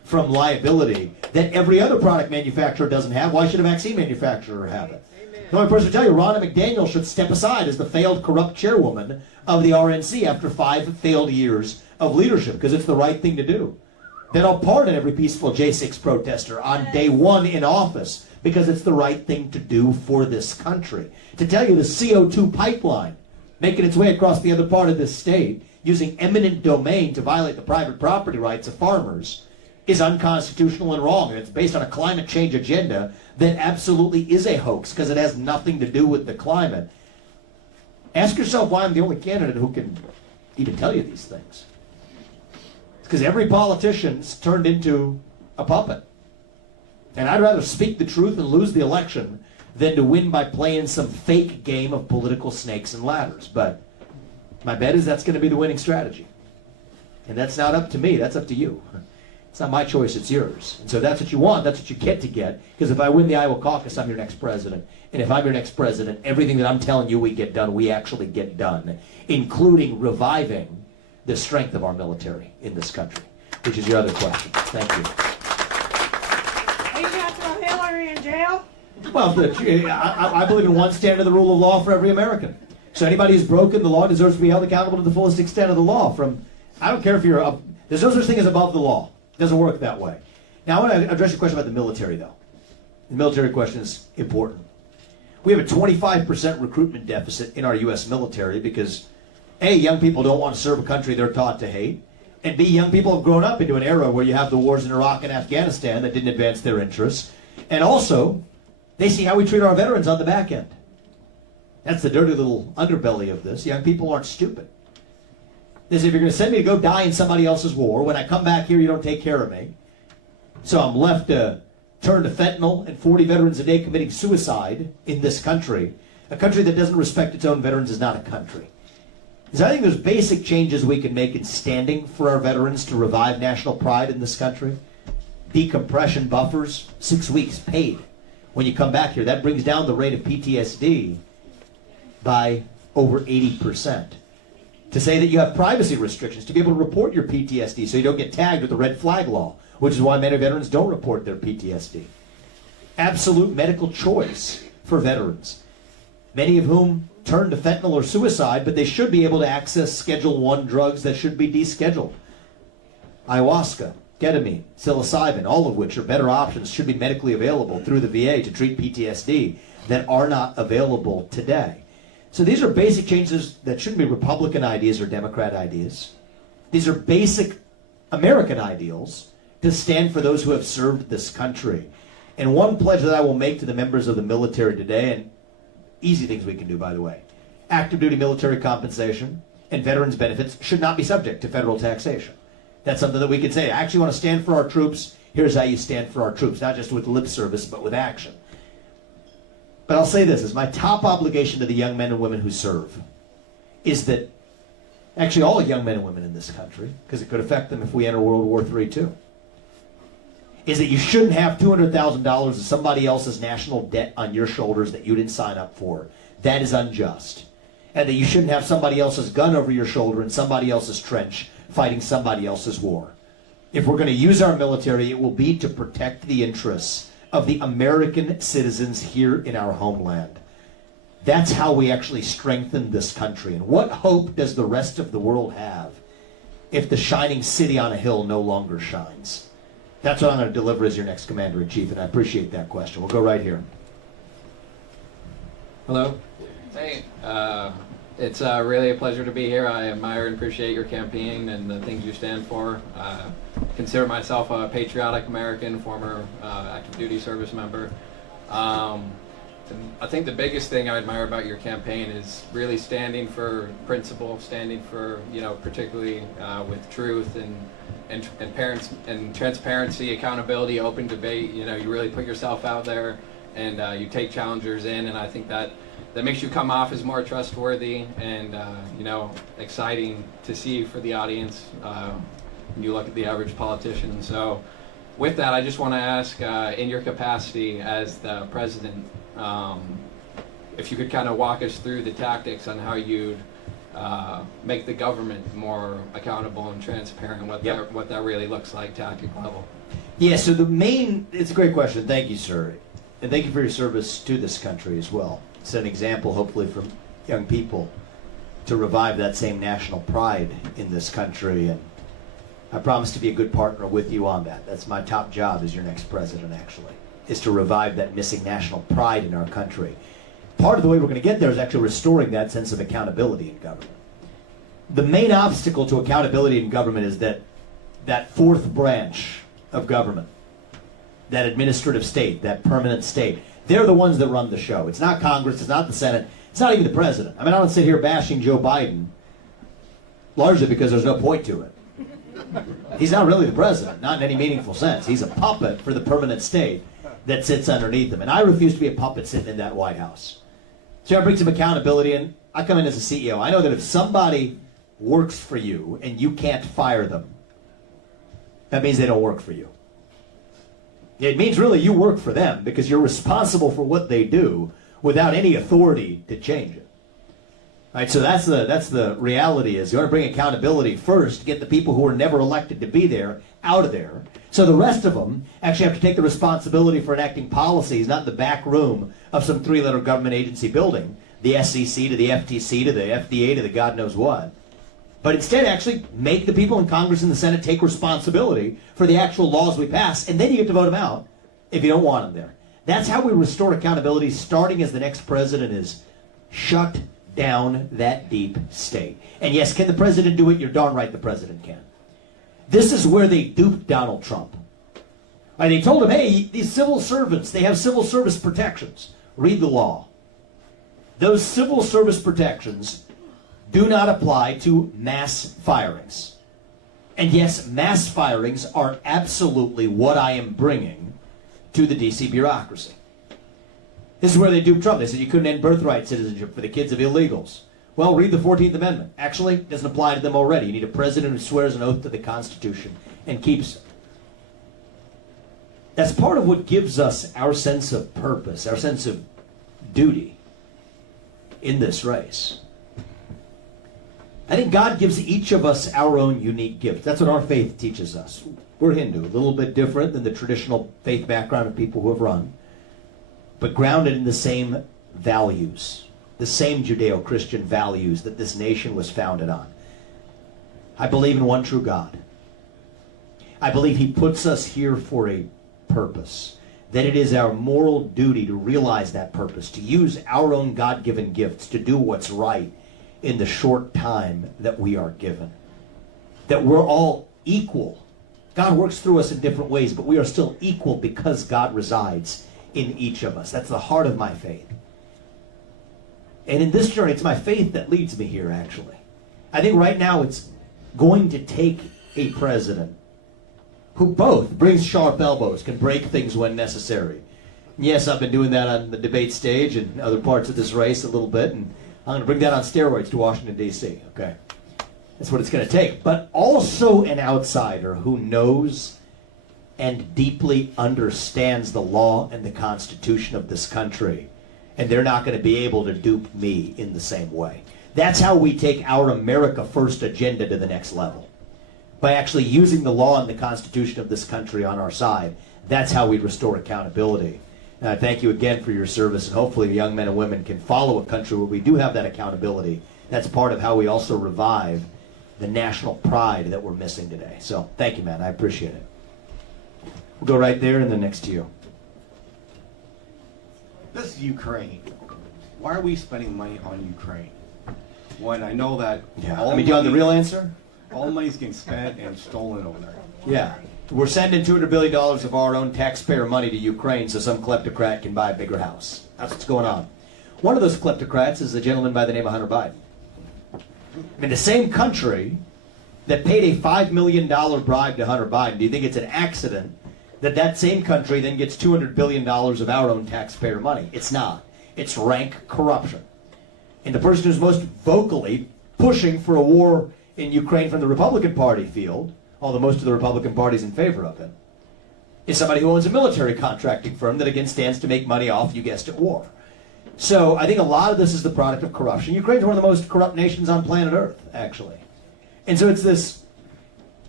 from liability that every other product manufacturer doesn't have. Why should a vaccine manufacturer have it? The only person to tell you, Ronna McDaniel should step aside as the failed, corrupt chairwoman of the RNC after 5 failed years of leadership, because it's the right thing to do. Then I'll pardon every peaceful J6 protester on day 1 in office, because it's the right thing to do for this country. To tell you the CO2 pipeline making its way across the other part of this state, using eminent domain to violate the private property rights of farmers, is unconstitutional and wrong, and it's based on a climate change agenda that absolutely is a hoax because it has nothing to do with the climate. Ask yourself why I'm the only candidate who can even tell you these things. It's because every politician's turned into a puppet. And I'd rather speak the truth and lose the election than to win by playing some fake game of political snakes and ladders. But my bet is that's going to be the winning strategy. And that's not up to me, that's up to you. It's not my choice, it's yours. And so that's what you want, that's what you get to get. Because if I win the Iowa caucus, I'm your next president. And if I'm your next president, everything that I'm telling you we get done, we actually get done. Including reviving the strength of our military in this country. Which is your other question. Thank you. Are you going to throw Hillary in jail? Well, I believe in one standard of the rule of law for every American. So anybody who's broken the law deserves to be held accountable to the fullest extent of the law. I don't care if you're there's no such thing as above the law. It doesn't work that way. Now, I want to address your question about the military, though. The military question is important. We have a 25% recruitment deficit in our U.S. military because, A, young people don't want to serve a country they're taught to hate, and B, young people have grown up into an era where you have the wars in Iraq and Afghanistan that didn't advance their interests, and also, they see how we treat our veterans on the back end. That's the dirty little underbelly of this. Young people aren't stupid. They say, if you're going to send me to go die in somebody else's war, when I come back here, you don't take care of me. So I'm left to turn to fentanyl and 40 veterans a day committing suicide in this country. A country that doesn't respect its own veterans is not a country. So I think there's basic changes we can make in standing for our veterans to revive national pride in this country. Decompression buffers, 6 weeks paid. When you come back here, that brings down the rate of PTSD by over 80%. To say that you have privacy restrictions, to be able to report your PTSD so you don't get tagged with the red flag law, which is why many veterans don't report their PTSD. Absolute medical choice for veterans, many of whom turn to fentanyl or suicide, but they should be able to access Schedule I drugs that should be descheduled. Ayahuasca, ketamine, psilocybin, all of which are better options, should be medically available through the VA to treat PTSD that are not available today. So these are basic changes that shouldn't be Republican ideas or Democrat ideas. These are basic American ideals to stand for those who have served this country. And one pledge that I will make to the members of the military today, and easy things we can do, by the way, active duty military compensation and veterans benefits should not be subject to federal taxation. That's something that we can say, I actually want to stand for our troops. Here's how you stand for our troops, not just with lip service, but with action. But I'll say this, as my top obligation to the young men and women who serve, is that, actually all young men and women in this country, because it could affect them if we enter World War III too, is that you shouldn't have $200,000 of somebody else's national debt on your shoulders that you didn't sign up for. That is unjust. And that you shouldn't have somebody else's gun over your shoulder in somebody else's trench fighting somebody else's war. If we're going to use our military, it will be to protect the interests of the American citizens here in our homeland. That's how we actually strengthen this country. And what hope does the rest of the world have if the shining city on a hill no longer shines? That's what I'm going to deliver as your next commander-in-chief, and I appreciate that question. We'll go right here. Hello. Hey, it's really a pleasure to be here. I admire and appreciate your campaign and the things you stand for. Consider myself a patriotic American, former active duty service member. And I think the biggest thing I admire about your campaign is really standing for principle, standing for, particularly with truth and parents and transparency, accountability, open debate. You really put yourself out there and you take challengers in, and I think that makes you come off as more trustworthy and exciting to see for the audience when you look at the average politician. So with that, I just want to ask, in your capacity as the president, if you could kind of walk us through the tactics on how you'd make the government more accountable and transparent, what that really looks like, tactic level. Yeah, so it's a great question. Thank you, sir. And thank you for your service to this country as well. It's an example, hopefully, for young people to revive that same national pride in this country. And I promise to be a good partner with you on that. That's my top job as your next president, actually, is to revive that missing national pride in our country. Part of the way we're going to get there is actually restoring that sense of accountability in government. The main obstacle to accountability in government is that fourth branch of government, that administrative state, that permanent state. They're the ones that run the show. It's not Congress, it's not the Senate, it's not even the president. I mean, I don't sit here bashing Joe Biden, largely because there's no point to it. He's not really the president, not in any meaningful sense. He's a puppet for the permanent state that sits underneath him. And I refuse to be a puppet sitting in that White House. So I bring some accountability in. I come in as a CEO. I know that if somebody works for you and you can't fire them, that means they don't work for you. It means really you work for them because you're responsible for what they do without any authority to change it. Right, so that's the reality is you want to bring accountability first, get the people who were never elected to be there out of there. So the rest of them actually have to take the responsibility for enacting policies, not in the back room of some three-letter government agency building, the SEC to the FTC to the FDA to the God knows what. But instead actually make the people in Congress and the Senate take responsibility for the actual laws we pass, and then you get to vote them out if you don't want them there. That's how we restore accountability, starting as the next president is shut down that deep state. And yes, can the president do it? You're darn right the president can. This is where they duped Donald Trump. And they told him, hey, these civil servants, they have civil service protections. Read the law. Those civil service protections do not apply to mass firings. And yes, mass firings are absolutely what I am bringing to the D.C. bureaucracy. This is where they duped Trump. They said you couldn't end birthright citizenship for the kids of illegals. Well, read the 14th Amendment. Actually, it doesn't apply to them already. You need a president who swears an oath to the Constitution and keeps it. That's part of what gives us our sense of purpose, our sense of duty in this race. I think God gives each of us our own unique gift. That's what our faith teaches us. We're Hindu, a little bit different than the traditional faith background of people who have run, but grounded in the same values, the same Judeo-Christian values that this nation was founded on. I believe in one true God. I believe He puts us here for a purpose, that it is our moral duty to realize that purpose, to use our own God-given gifts to do what's right in the short time that we are given. That we're all equal. God works through us in different ways, but we are still equal because God resides in each of us. That's the heart of my faith. And in this journey, it's my faith that leads me here, actually. I think right now it's going to take a president who both brings sharp elbows, can break things when necessary. And yes, I've been doing that on the debate stage and other parts of this race a little bit, and I'm going to bring that on steroids to Washington, D.C., okay? That's what it's going to take. But also an outsider who knows and deeply understands the law and the Constitution of this country. And they're not going to be able to dupe me in the same way. That's how we take our America First agenda to the next level. By actually using the law and the Constitution of this country on our side. That's how we restore accountability. And I thank you again for your service, and hopefully young men and women can follow a country where we do have that accountability. That's part of how we also revive the national pride that we're missing today. So thank you, man. I appreciate it. We'll go right there and then next to you. This is Ukraine. Why are we spending money on Ukraine? When I know that do you have the real answer? All money's getting spent and stolen over there. Yeah. We're sending $200 billion of our own taxpayer money to Ukraine so some kleptocrat can buy a bigger house. That's what's going on. One of those kleptocrats is a gentleman by the name of Hunter Biden. I mean, the same country that paid a $5 million bribe to Hunter Biden, do you think it's an accident that that same country then gets $200 billion of our own taxpayer money? It's not. It's rank corruption. And the person who's most vocally pushing for a war in Ukraine from the Republican Party field, although most of the Republican Party's in favor of it, is somebody who owns a military contracting firm that again stands to make money off, you guessed it, war. So I think a lot of this is the product of corruption. Ukraine's one of the most corrupt nations on planet Earth, actually. And so it's this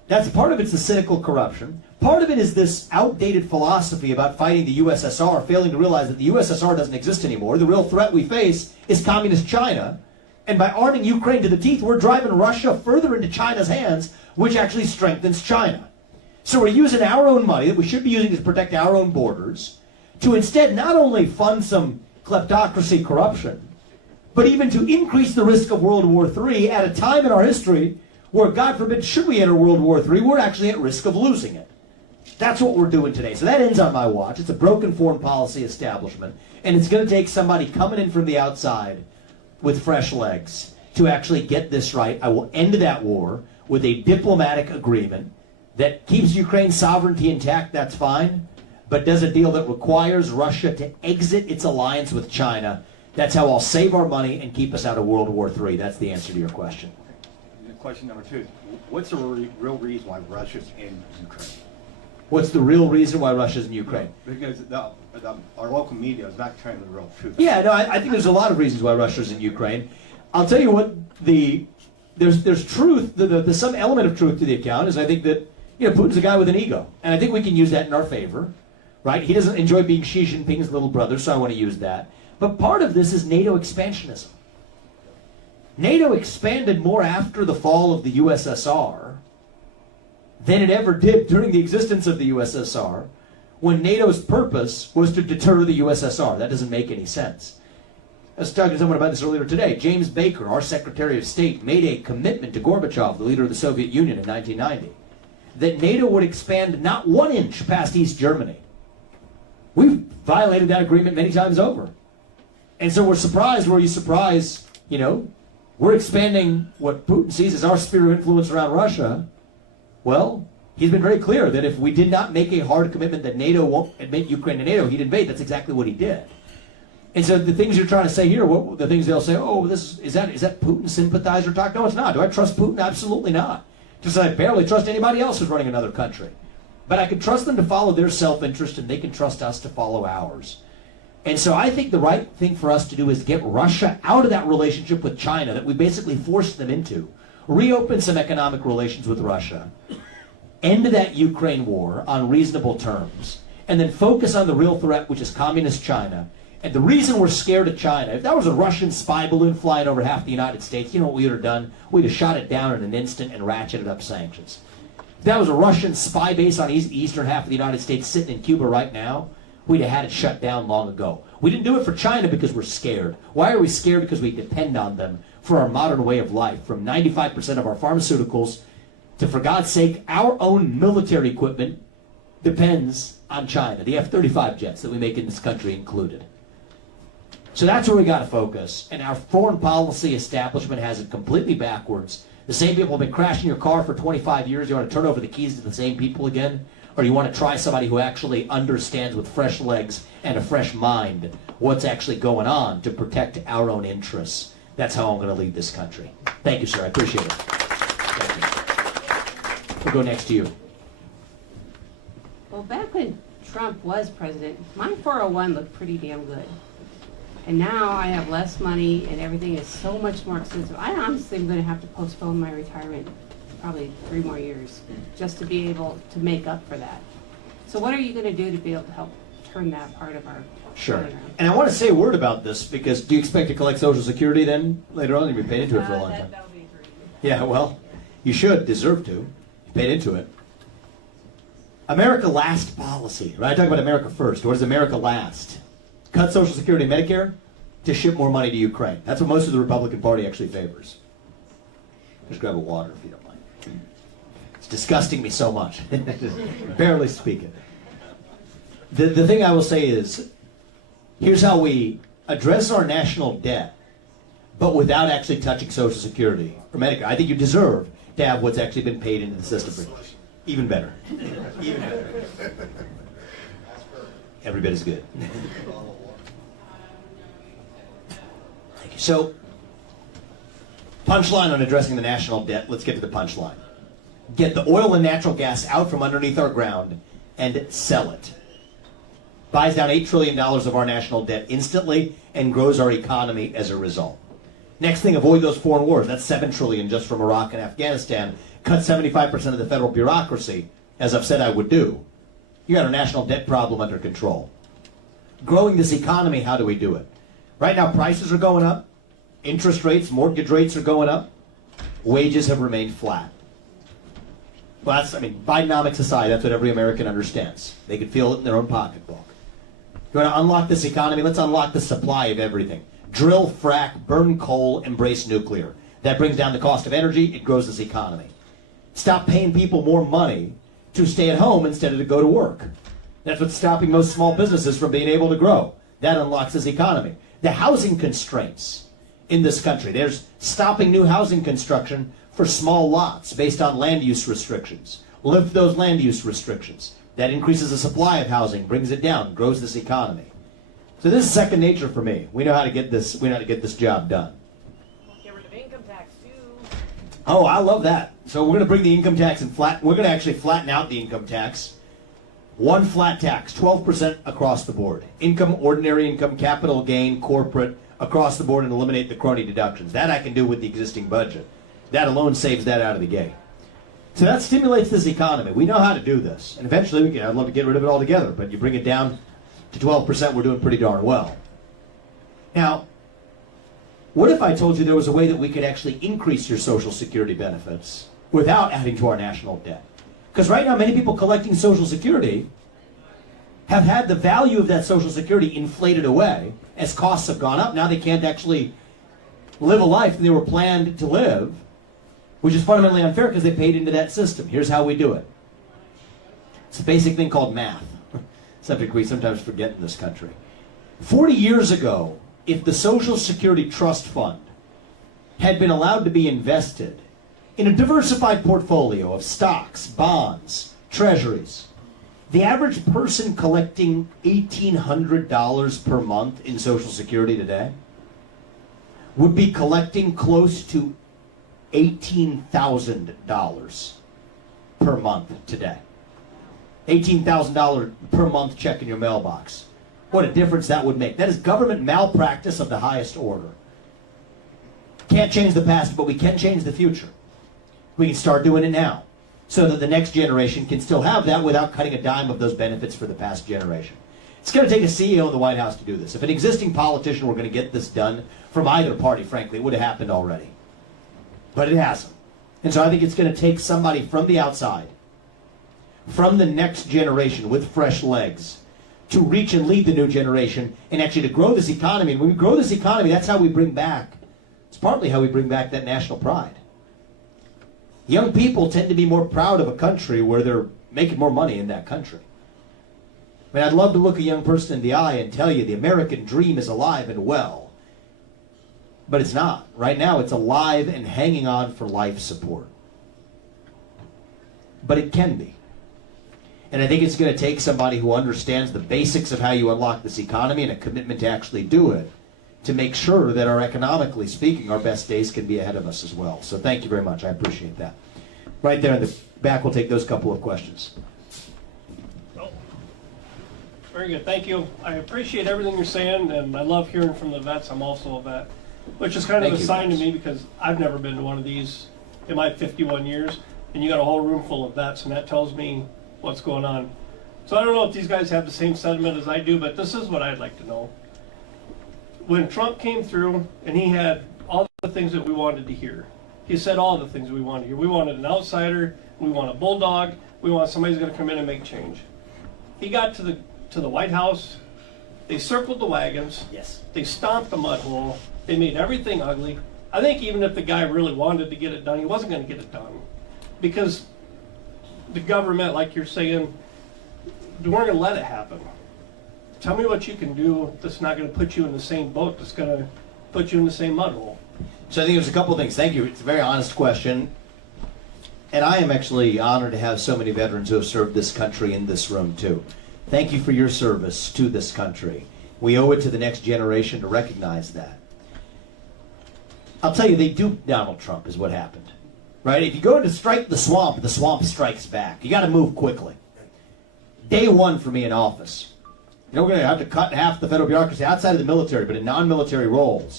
That's part of it's the cynical corruption. Part of it is this outdated philosophy about fighting the USSR, failing to realize that the USSR doesn't exist anymore. The real threat we face is communist China. And by arming Ukraine to the teeth, we're driving Russia further into China's hands, which actually strengthens China. So we're using our own money that we should be using to protect our own borders to instead not only fund some kleptocracy corruption, but even to increase the risk of World War III at a time in our history where, God forbid, should we enter World War III, we're actually at risk of losing it. That's what we're doing today. So that ends on my watch. It's a broken foreign policy establishment, and it's going to take somebody coming in from the outside with fresh legs to actually get this right. I will end that war with a diplomatic agreement that keeps Ukraine's sovereignty intact, that's fine, but does a deal that requires Russia to exit its alliance with China. That's how I'll save our money and keep us out of World War III. That's the answer to your question. Question number 2 is, what's the real reason why Russia's in Ukraine? What's the real reason why Russia's in Ukraine? Because our local media is not telling the real truth. Yeah, no, I think there's a lot of reasons why Russia's in Ukraine. I'll tell you what, there's truth, there's some element of truth to the account, is I think that, Putin's a guy with an ego. And I think we can use that in our favor, right? He doesn't enjoy being Xi Jinping's little brother, so I want to use that. But part of this is NATO expansionism. NATO expanded more after the fall of the USSR than it ever did during the existence of the USSR, when NATO's purpose was to deter the USSR. That doesn't make any sense. I was talking to someone about this earlier today. James Baker, our Secretary of State, made a commitment to Gorbachev, the leader of the Soviet Union, in 1990, that NATO would expand not 1 inch past East Germany. We've violated that agreement many times over. And so we're surprised, were you surprised, we're expanding what Putin sees as our sphere of influence around Russia. Well, he's been very clear that if we did not make a hard commitment that NATO won't admit Ukraine to NATO, he'd invade. That's exactly what he did. And so the things you're trying to say here, the things they'll say, is that Putin sympathizer talk? No, it's not. Do I trust Putin? Absolutely not. Just as I barely trust anybody else who's running another country. But I can trust them to follow their self-interest, and they can trust us to follow ours. And so I think the right thing for us to do is get Russia out of that relationship with China that we basically forced them into. Reopen some economic relations with Russia. End that Ukraine war on reasonable terms. And then focus on the real threat, which is communist China. And the reason we're scared of China, if that was a Russian spy balloon flying over half the United States, you know what we would have done? We'd have shot it down in an instant and ratcheted up sanctions. If that was a Russian spy base on the eastern half of the United States sitting in Cuba right now, we'd have had it shut down long ago. We didn't do it for China because we're scared. Why are we scared? Because we depend on them for our modern way of life. From 95% of our pharmaceuticals to, for God's sake, our own military equipment depends on China. The F-35 jets that we make in this country included. So that's where we got to focus. And our foreign policy establishment has it completely backwards. The same people have been crashing your car for 25 years. You want to turn over the keys to the same people again? Or you want to try somebody who actually understands with fresh legs and a fresh mind what's actually going on to protect our own interests? That's how I'm going to lead this country. Thank you, sir. I appreciate it. Thank you. We'll go next to you. Well, back when Trump was president, my 401 looked pretty damn good. And now I have less money and everything is so much more expensive. I honestly am going to have to postpone my retirement probably 3 more years just to be able to make up for that. So what are you going to do to be able to help turn that part of our Sure. around? And I want to say a word about this, because do you expect to collect Social Security then later on? You've been paid into it for a long time. That'll be for you. Yeah, well, you should, deserve to. You paid into it. America Last policy, right? I talk about America First. What does America Last? Cut Social Security and Medicare to ship more money to Ukraine. That's what most of the Republican Party actually favors. Just grab a water if you don't mind. It's disgusting me so much. Barely speaking. The thing I will say is, here's how we address our national debt, but without actually touching Social Security or Medicare. I think you deserve to have what's actually been paid into the system. Even better. Even better. Every bit as good. Thank you. So, punchline on addressing the national debt. Let's get to the punchline. Get the oil and natural gas out from underneath our ground and sell it. Buys down $8 trillion of our national debt instantly and grows our economy as a result. Next thing, avoid those foreign wars. That's $7 trillion just from Iraq and Afghanistan. Cut 75% of the federal bureaucracy, as I've said I would do. You got our national debt problem under control. Growing this economy, how do we do it? Right now, prices are going up. Interest rates, mortgage rates are going up. Wages have remained flat. Well, Bidenomics aside, that's what every American understands. They can feel it in their own pocketbook. You want to unlock this economy? Let's unlock the supply of everything. Drill, frack, burn coal, embrace nuclear. That brings down the cost of energy. It grows this economy. Stop paying people more money to stay at home instead of to go to work. That's what's stopping most small businesses from being able to grow. That unlocks this economy. The housing constraints in this country. There's stopping new housing construction for small lots based on land use restrictions. Lift those land use restrictions. That increases the supply of housing, brings it down, grows this economy. So this is second nature for me. We know how to get this. We know how to get this job done. Get rid of income tax too. Oh, I love that. So we're going to bring the income tax and we're going to actually flatten out the income tax. One flat tax, 12% across the board. Income, ordinary income, capital gain, corporate, across the board, and eliminate the crony deductions. That I can do with the existing budget. That alone saves that out of the gate. So that stimulates this economy. We know how to do this. And eventually, I'd love to get rid of it altogether, but you bring it down to 12%, we're doing pretty darn well. Now, what if I told you there was a way that we could actually increase your Social Security benefits without adding to our national debt? Because right now, many people collecting Social Security have had the value of that Social Security inflated away as costs have gone up. Now they can't actually live a life that they were planned to live, which is fundamentally unfair because they paid into that system. Here's how we do it. It's a basic thing called math. Subject we sometimes forget in this country. 40 years ago, if the Social Security Trust Fund had been allowed to be invested in a diversified portfolio of stocks, bonds, treasuries, the average person collecting $1,800 per month in Social Security today would be collecting close to $18,000 per month today. $18,000 per month check in your mailbox. What a difference that would make. That is government malpractice of the highest order. Can't change the past, but we can change the future. We can start doing it now so that the next generation can still have that without cutting a dime of those benefits for the past generation. It's going to take a CEO of the White House to do this. If an existing politician were going to get this done from either party, frankly, it would have happened already. But it hasn't. And so I think it's going to take somebody from the outside, from the next generation with fresh legs, to reach and lead the new generation and actually to grow this economy. And when we grow this economy, that's how we bring back, it's partly how we bring back that national pride. Young people tend to be more proud of a country where they're making more money in that country. I mean, I'd love to look a young person in the eye and tell you the American dream is alive and well. But it's not. Right now, it's alive and hanging on for life support. But it can be. And I think it's going to take somebody who understands the basics of how you unlock this economy and a commitment to actually do it to make sure that economically speaking, our best days can be ahead of us as well. So thank you very much. I appreciate that. Right there in the back, we'll take those couple of questions. Oh, very good. Thank you. I appreciate everything you're saying, and I love hearing from the vets. I'm also a vet, which is kind of a sign to me because I've never been to one of these in my 51 years, and you got a whole room full of vets, and that tells me what's going on. So I don't know if these guys have the same sentiment as I do, but this is what I'd like to know. When Trump came through and he had all the things that we wanted to hear, he said all the things we wanted to hear. We wanted an outsider, we want a bulldog, we want somebody who's going to come in and make change. He got to the White House, they circled the wagons, yes, they stomped the mud hole, they made everything ugly. I think even if the guy really wanted to get it done, he wasn't going to get it done. Because the government, like you're saying, they weren't going to let it happen. Tell me what you can do that's not going to put you in the same boat, that's going to put you in the same mud hole. So I think there's a couple of things. Thank you. It's a very honest question. And I am actually honored to have so many veterans who have served this country in this room, too. Thank you for your service to this country. We owe it to the next generation to recognize that. I'll tell you, they duped Donald Trump is what happened. Right? If you go to strike the swamp strikes back. You got to move quickly. Day one for me in office. You know, we're going to have to cut half the federal bureaucracy outside of the military, but in non-military roles.